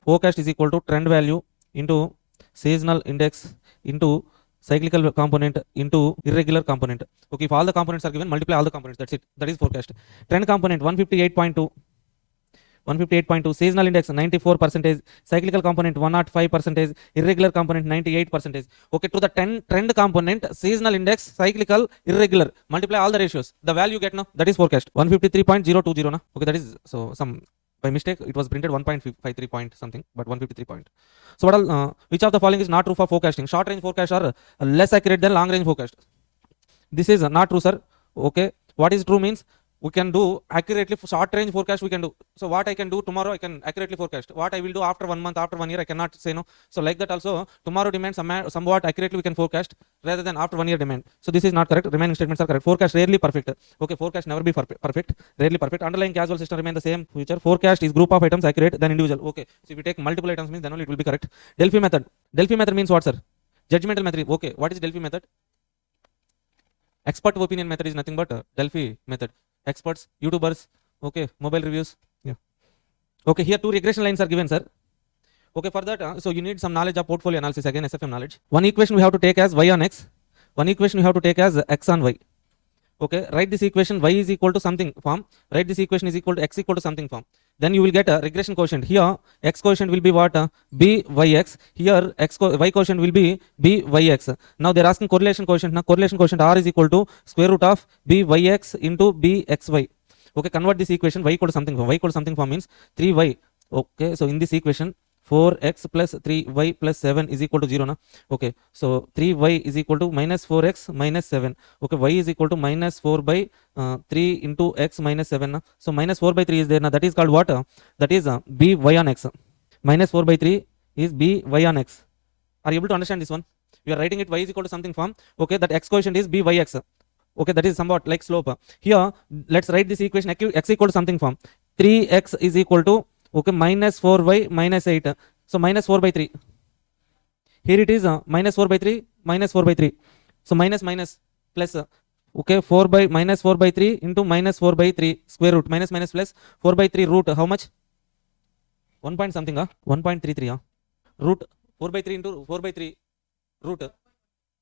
trend value into seasonal index into cyclical component into irregular component. Okay, if all the components are given, multiply all the components. That's it. That is forecast. Trend component 158.2. 158.2, seasonal index 94%, cyclical component 105%, irregular component 98%. Okay, to the 10 trend component, seasonal index, cyclical, irregular, multiply all the ratios. The value you get now, that is forecast 153.020 na. Okay, that is, so some by mistake it was printed 1.53 point something, but 153 point. So what all, which of the following is not true for forecasting? Short range forecast are less accurate than long range forecast. This is not true, sir. Okay, what is true means we can do accurately for short range forecast. We can do, so what I can do tomorrow, I can accurately forecast. What I will do after 1 month, after 1 year, I cannot say no. So like that also, tomorrow demand somewhat accurately we can forecast rather than after 1 year demand. So this is not correct. Remaining statements are correct. Forecast rarely perfect. Okay, forecast never be perfect, rarely perfect. Underlying causal system remain the same. Future forecast is group of items accurate than individual. Okay, so if you take multiple items means then only it will be correct. Delphi method. Delphi method means what, sir? Judgmental method. Okay, what is Delphi method? Expert opinion method is nothing but Delphi method. Experts, YouTubers, okay, mobile reviews. Yeah. Okay, here two regression lines are given, sir. Okay, for that, so you need some knowledge of portfolio analysis, again, SFM knowledge. One equation we have to take as y on x. One equation we have to take as x on y. Okay, write this equation y is equal to something form. Write this equation is equal to x equal to something form. Then you will get a regression quotient. Here, x quotient will be what? Byx. Here, y quotient will be byx. Now they are asking correlation quotient. Now correlation quotient r is equal to square root of byx into bxy. Okay, convert this equation y equal to something form. Y equal to something form means 3y. Okay, so in this equation, 4x plus 3y plus 7 is equal to 0 na. Okay, so 3y is equal to minus 4x minus 7. Okay, y is equal to minus 4 by 3 into x minus 7 na. So minus 4 by 3 is there na. That is called what? That is by on x. Minus 4 by 3 is by on x. Are you able to understand this one? You are writing it y is equal to something form. Okay, that x quotient is byx. Okay, that is somewhat like slope. Here, let's write this equation x equal to something form. 3x is equal to, okay, minus 4y minus 8. So minus 4 by 3. Here it is minus 4 by 3, minus 4 by 3. So minus minus plus, okay, 4 by minus 4 by 3 into minus 4 by 3 square root, minus minus plus 4 by 3 root, how much? 1 point something, 1.33. Root 4 by 3 into 4 by 3 root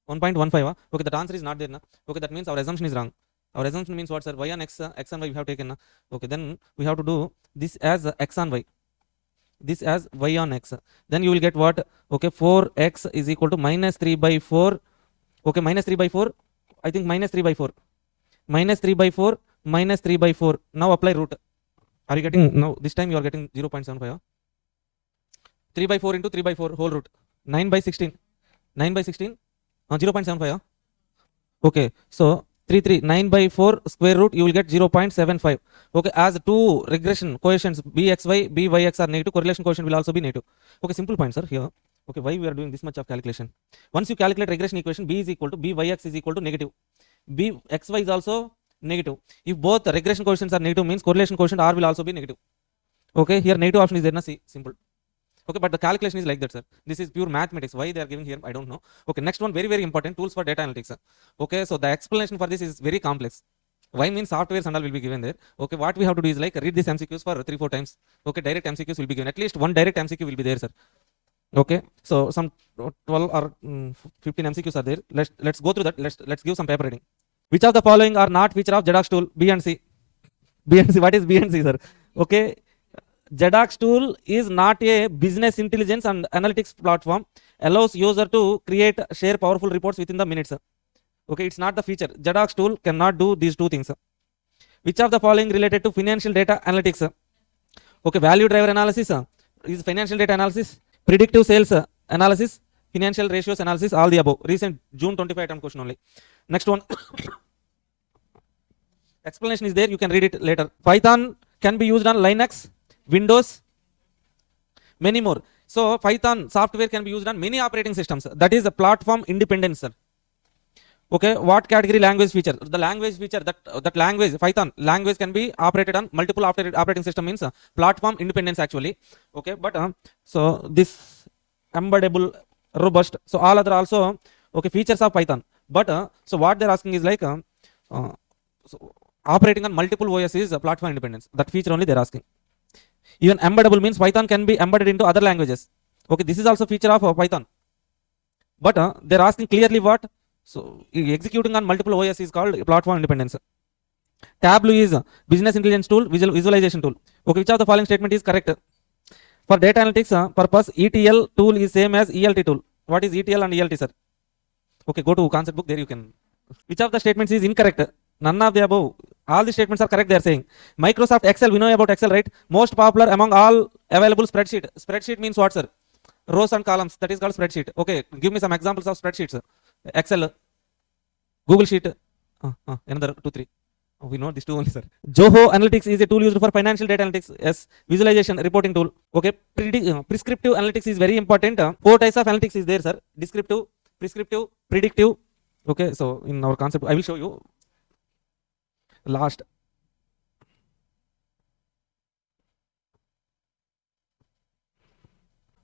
1.15. Okay, that answer is not there na. Okay, that means our assumption is wrong. Our assumption means what, sir? Y on x, x on y we have taken na. Okay, then we have to do this as x on y. This as y on x. Then you will get what? Okay, 4x is equal to minus 3 by 4. Okay, minus 3 by 4. I think minus 3 by 4. Minus 3 by 4, minus 3 by 4. Now apply root. Are you getting? Now this time you are getting 0.75. 3 by 4 into 3 by 4 whole root. 9 by 16. 9 by 16. 0.75. Okay, so 9 by 4 square root, you will get 0.75. Okay, as two regression coefficients bxy, byx are negative, correlation coefficient will also be negative. Okay, simple point, sir, here. Okay, why we are doing this much of calculation? Once you calculate regression equation, b is equal to byx is equal to negative. Bxy is also negative. If both regression coefficients are negative means correlation coefficient r will also be negative. Okay, here negative option is there na, see, simple. Okay, but the calculation is like that, sir. This is pure mathematics. Why they are giving here, I don't know. Okay, next one, very, very important, tools for data analytics. Okay, so the explanation for this is very complex. Why means softwares and all will be given there. Okay, what we have to do is like read these MCQs for 3-4 times. Okay, direct MCQs will be given. At least one direct MCQ will be there, sir. Okay, so some 12 or 15 MCQs are there. Let's go through that. Let's give some paper reading. Which of the following are not feature of JEDOX tool? B and C. B and C. What is B and C, sir? Okay. JEDOX tool is not a business intelligence and analytics platform. Allows user to create, share powerful reports within the minutes. Okay, it's not the feature. Jedox tool cannot do these two things. Which of the following related to financial data analytics? Okay, value driver analysis is financial data analysis, predictive sales analysis, financial ratios analysis, all the above. Recent June 25 attempt question only. Next one. Explanation is there, you can read it later. Python can be used on Linux, Windows, many more. So Python software can be used on many operating systems. That is a platform independence, sir. Okay, what category language feature? The language feature, that language, Python language can be operated on multiple operating system, means platform independence actually. Okay, but so this embeddable, robust, so all other also okay features of Python. But so what they're asking is like so operating on multiple OS is platform independence. That feature only they're asking. Even embeddable means Python can be embedded into other languages. Okay, this is also feature of Python. But they're asking clearly what? So executing on multiple OS is called platform independence. Tableau is business intelligence tool, visualization tool. Okay, which of the following statement is correct? For data analytics purpose, ETL tool is same as ELT tool. What is ETL and ELT, sir? Okay, go to concept book, there you can. Which of the statements is incorrect? None of the above. All the statements are correct, they are saying. Microsoft Excel, we know about Excel, right? Most popular among all available spreadsheet. Spreadsheet means what, sir? Rows and columns, that is called spreadsheet. Okay, give me some examples of spreadsheets. Excel, Google Sheet, another 2, 3. Oh, we know this two only, sir. Zoho Analytics is a tool used for financial data analytics. Yes, visualization, reporting tool. Okay, prescriptive analytics is very important. 4 types of analytics is there, sir. Descriptive, prescriptive, predictive. Okay, so in our concept, I will show you. Last.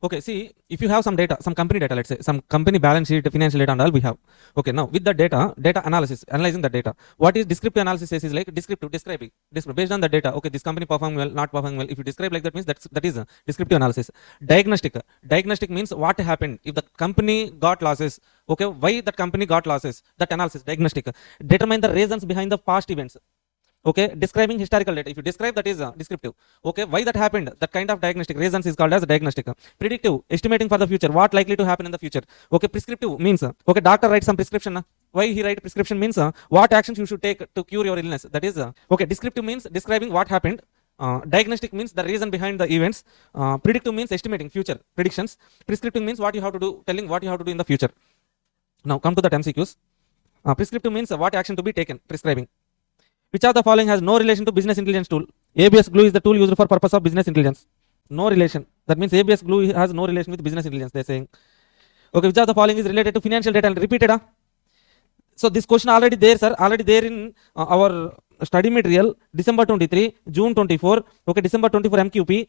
Okay, see, if you have some data, some company data, let's say, some company balance sheet, financial data and all we have. Okay, now with the data analysis, analyzing the data. What is descriptive analysis is like descriptive, describing. Based on the data, okay, this company performing well, not performing well. If you describe like that means that is a descriptive analysis. Diagnostic means what happened. If the company got losses, okay, why that company got losses, that analysis, diagnostic. Determine the reasons behind the past events. Okay, describing historical data. If you describe, that is descriptive. Okay, why that happened, that kind of diagnostic reasons is called as diagnostic. Predictive, estimating for the future, what likely to happen in the future. Okay, prescriptive means okay, doctor writes some prescription. Why he write prescription means what actions you should take to cure your illness. That is okay. Descriptive means describing what happened. Diagnostic means the reason behind the events. Predictive means estimating future predictions. Prescriptive means what you have to do, telling what you have to do in the future. Now come to the MCQs. Prescriptive means what action to be taken, prescribing. Which of the following has no relation to business intelligence tool? ABS glue is the tool used for purpose of business intelligence. No relation. That means ABS glue has no relation with business intelligence, they're saying. Okay, which of the following is related to financial data? Repeated. So this question already there, sir. Already there in our study material, December 23, June 24. Okay, December 24 MQP.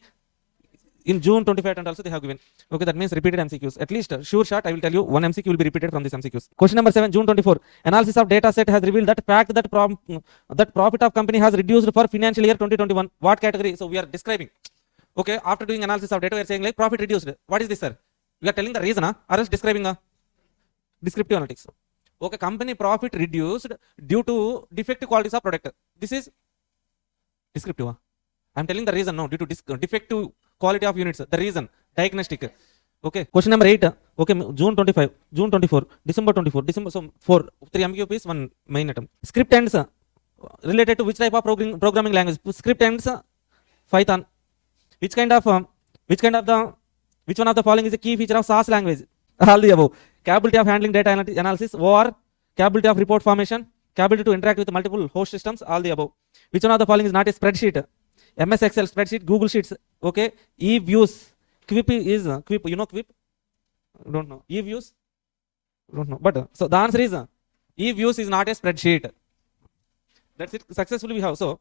In June 25 and also they have given. Okay, that means repeated MCQs. At least sure shot, I will tell you one MCQ will be repeated from this MCQs. Question number 7, June 24. Analysis of data set has revealed that fact that profit of company has reduced for financial year 2021. What category? So we are describing. Okay, after doing analysis of data, we are saying like profit reduced. What is this, sir? We are telling the reason, or else describing descriptive analytics. Okay, company profit reduced due to defective qualities of product. This is descriptive. I'm telling the reason, no, due to defective quality of units, the reason, diagnostic. Okay, question number 8. Okay, June 25, June 24, December 24, December, so 4, 3 MQPs, 1 main item. Script ends related to which type of programming language? Script ends Python. Which one of the following is a key feature of SAS language? All the above. Capability of handling data analysis, or capability of report formation, capability to interact with multiple host systems, all the above. Which one of the following is not a spreadsheet? MS Excel spreadsheet, Google Sheets. Okay, eViews. Quip is Quip. You know Quip? Don't know. eViews? Don't know. But so the answer is eViews is not a spreadsheet. That's it. Successfully we have. So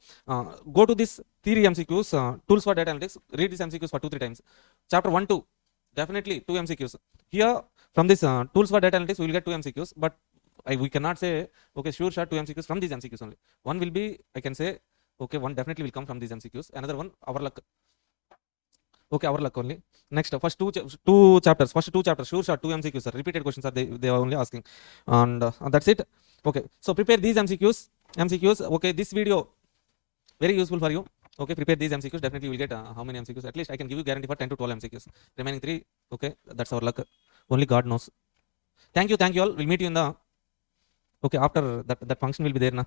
go to this theory MCQs, tools for data analytics. Read these MCQs for 2-3 times. Chapter 1, 2. Definitely 2 MCQs. Here from this tools for data analytics we will get 2 MCQs. But we cannot say okay sure shot 2 MCQs from these MCQs only. One will be, I can say, okay, one definitely will come from these MCQs. Another one, our luck. Okay, our luck only. Next, first two chapters, sure shot 2 MCQs, sir. Repeated questions are they are only asking. And that's it. Okay, so prepare these MCQs. Okay, this video very useful for you. Okay, prepare these MCQs. Definitely you will get how many MCQs? At least I can give you guarantee for 10 to 12 MCQs. Remaining 3, okay, that's our luck. Only God knows. Thank you all. We'll meet you in the Okay, after that function will be there now.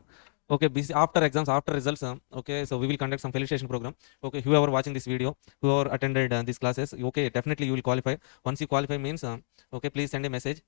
Okay, after exams, after results, okay, so we will conduct some felicitation program. Okay, whoever watching this video, whoever attended these classes, okay, definitely you will qualify. Once you qualify means, okay, please send a message.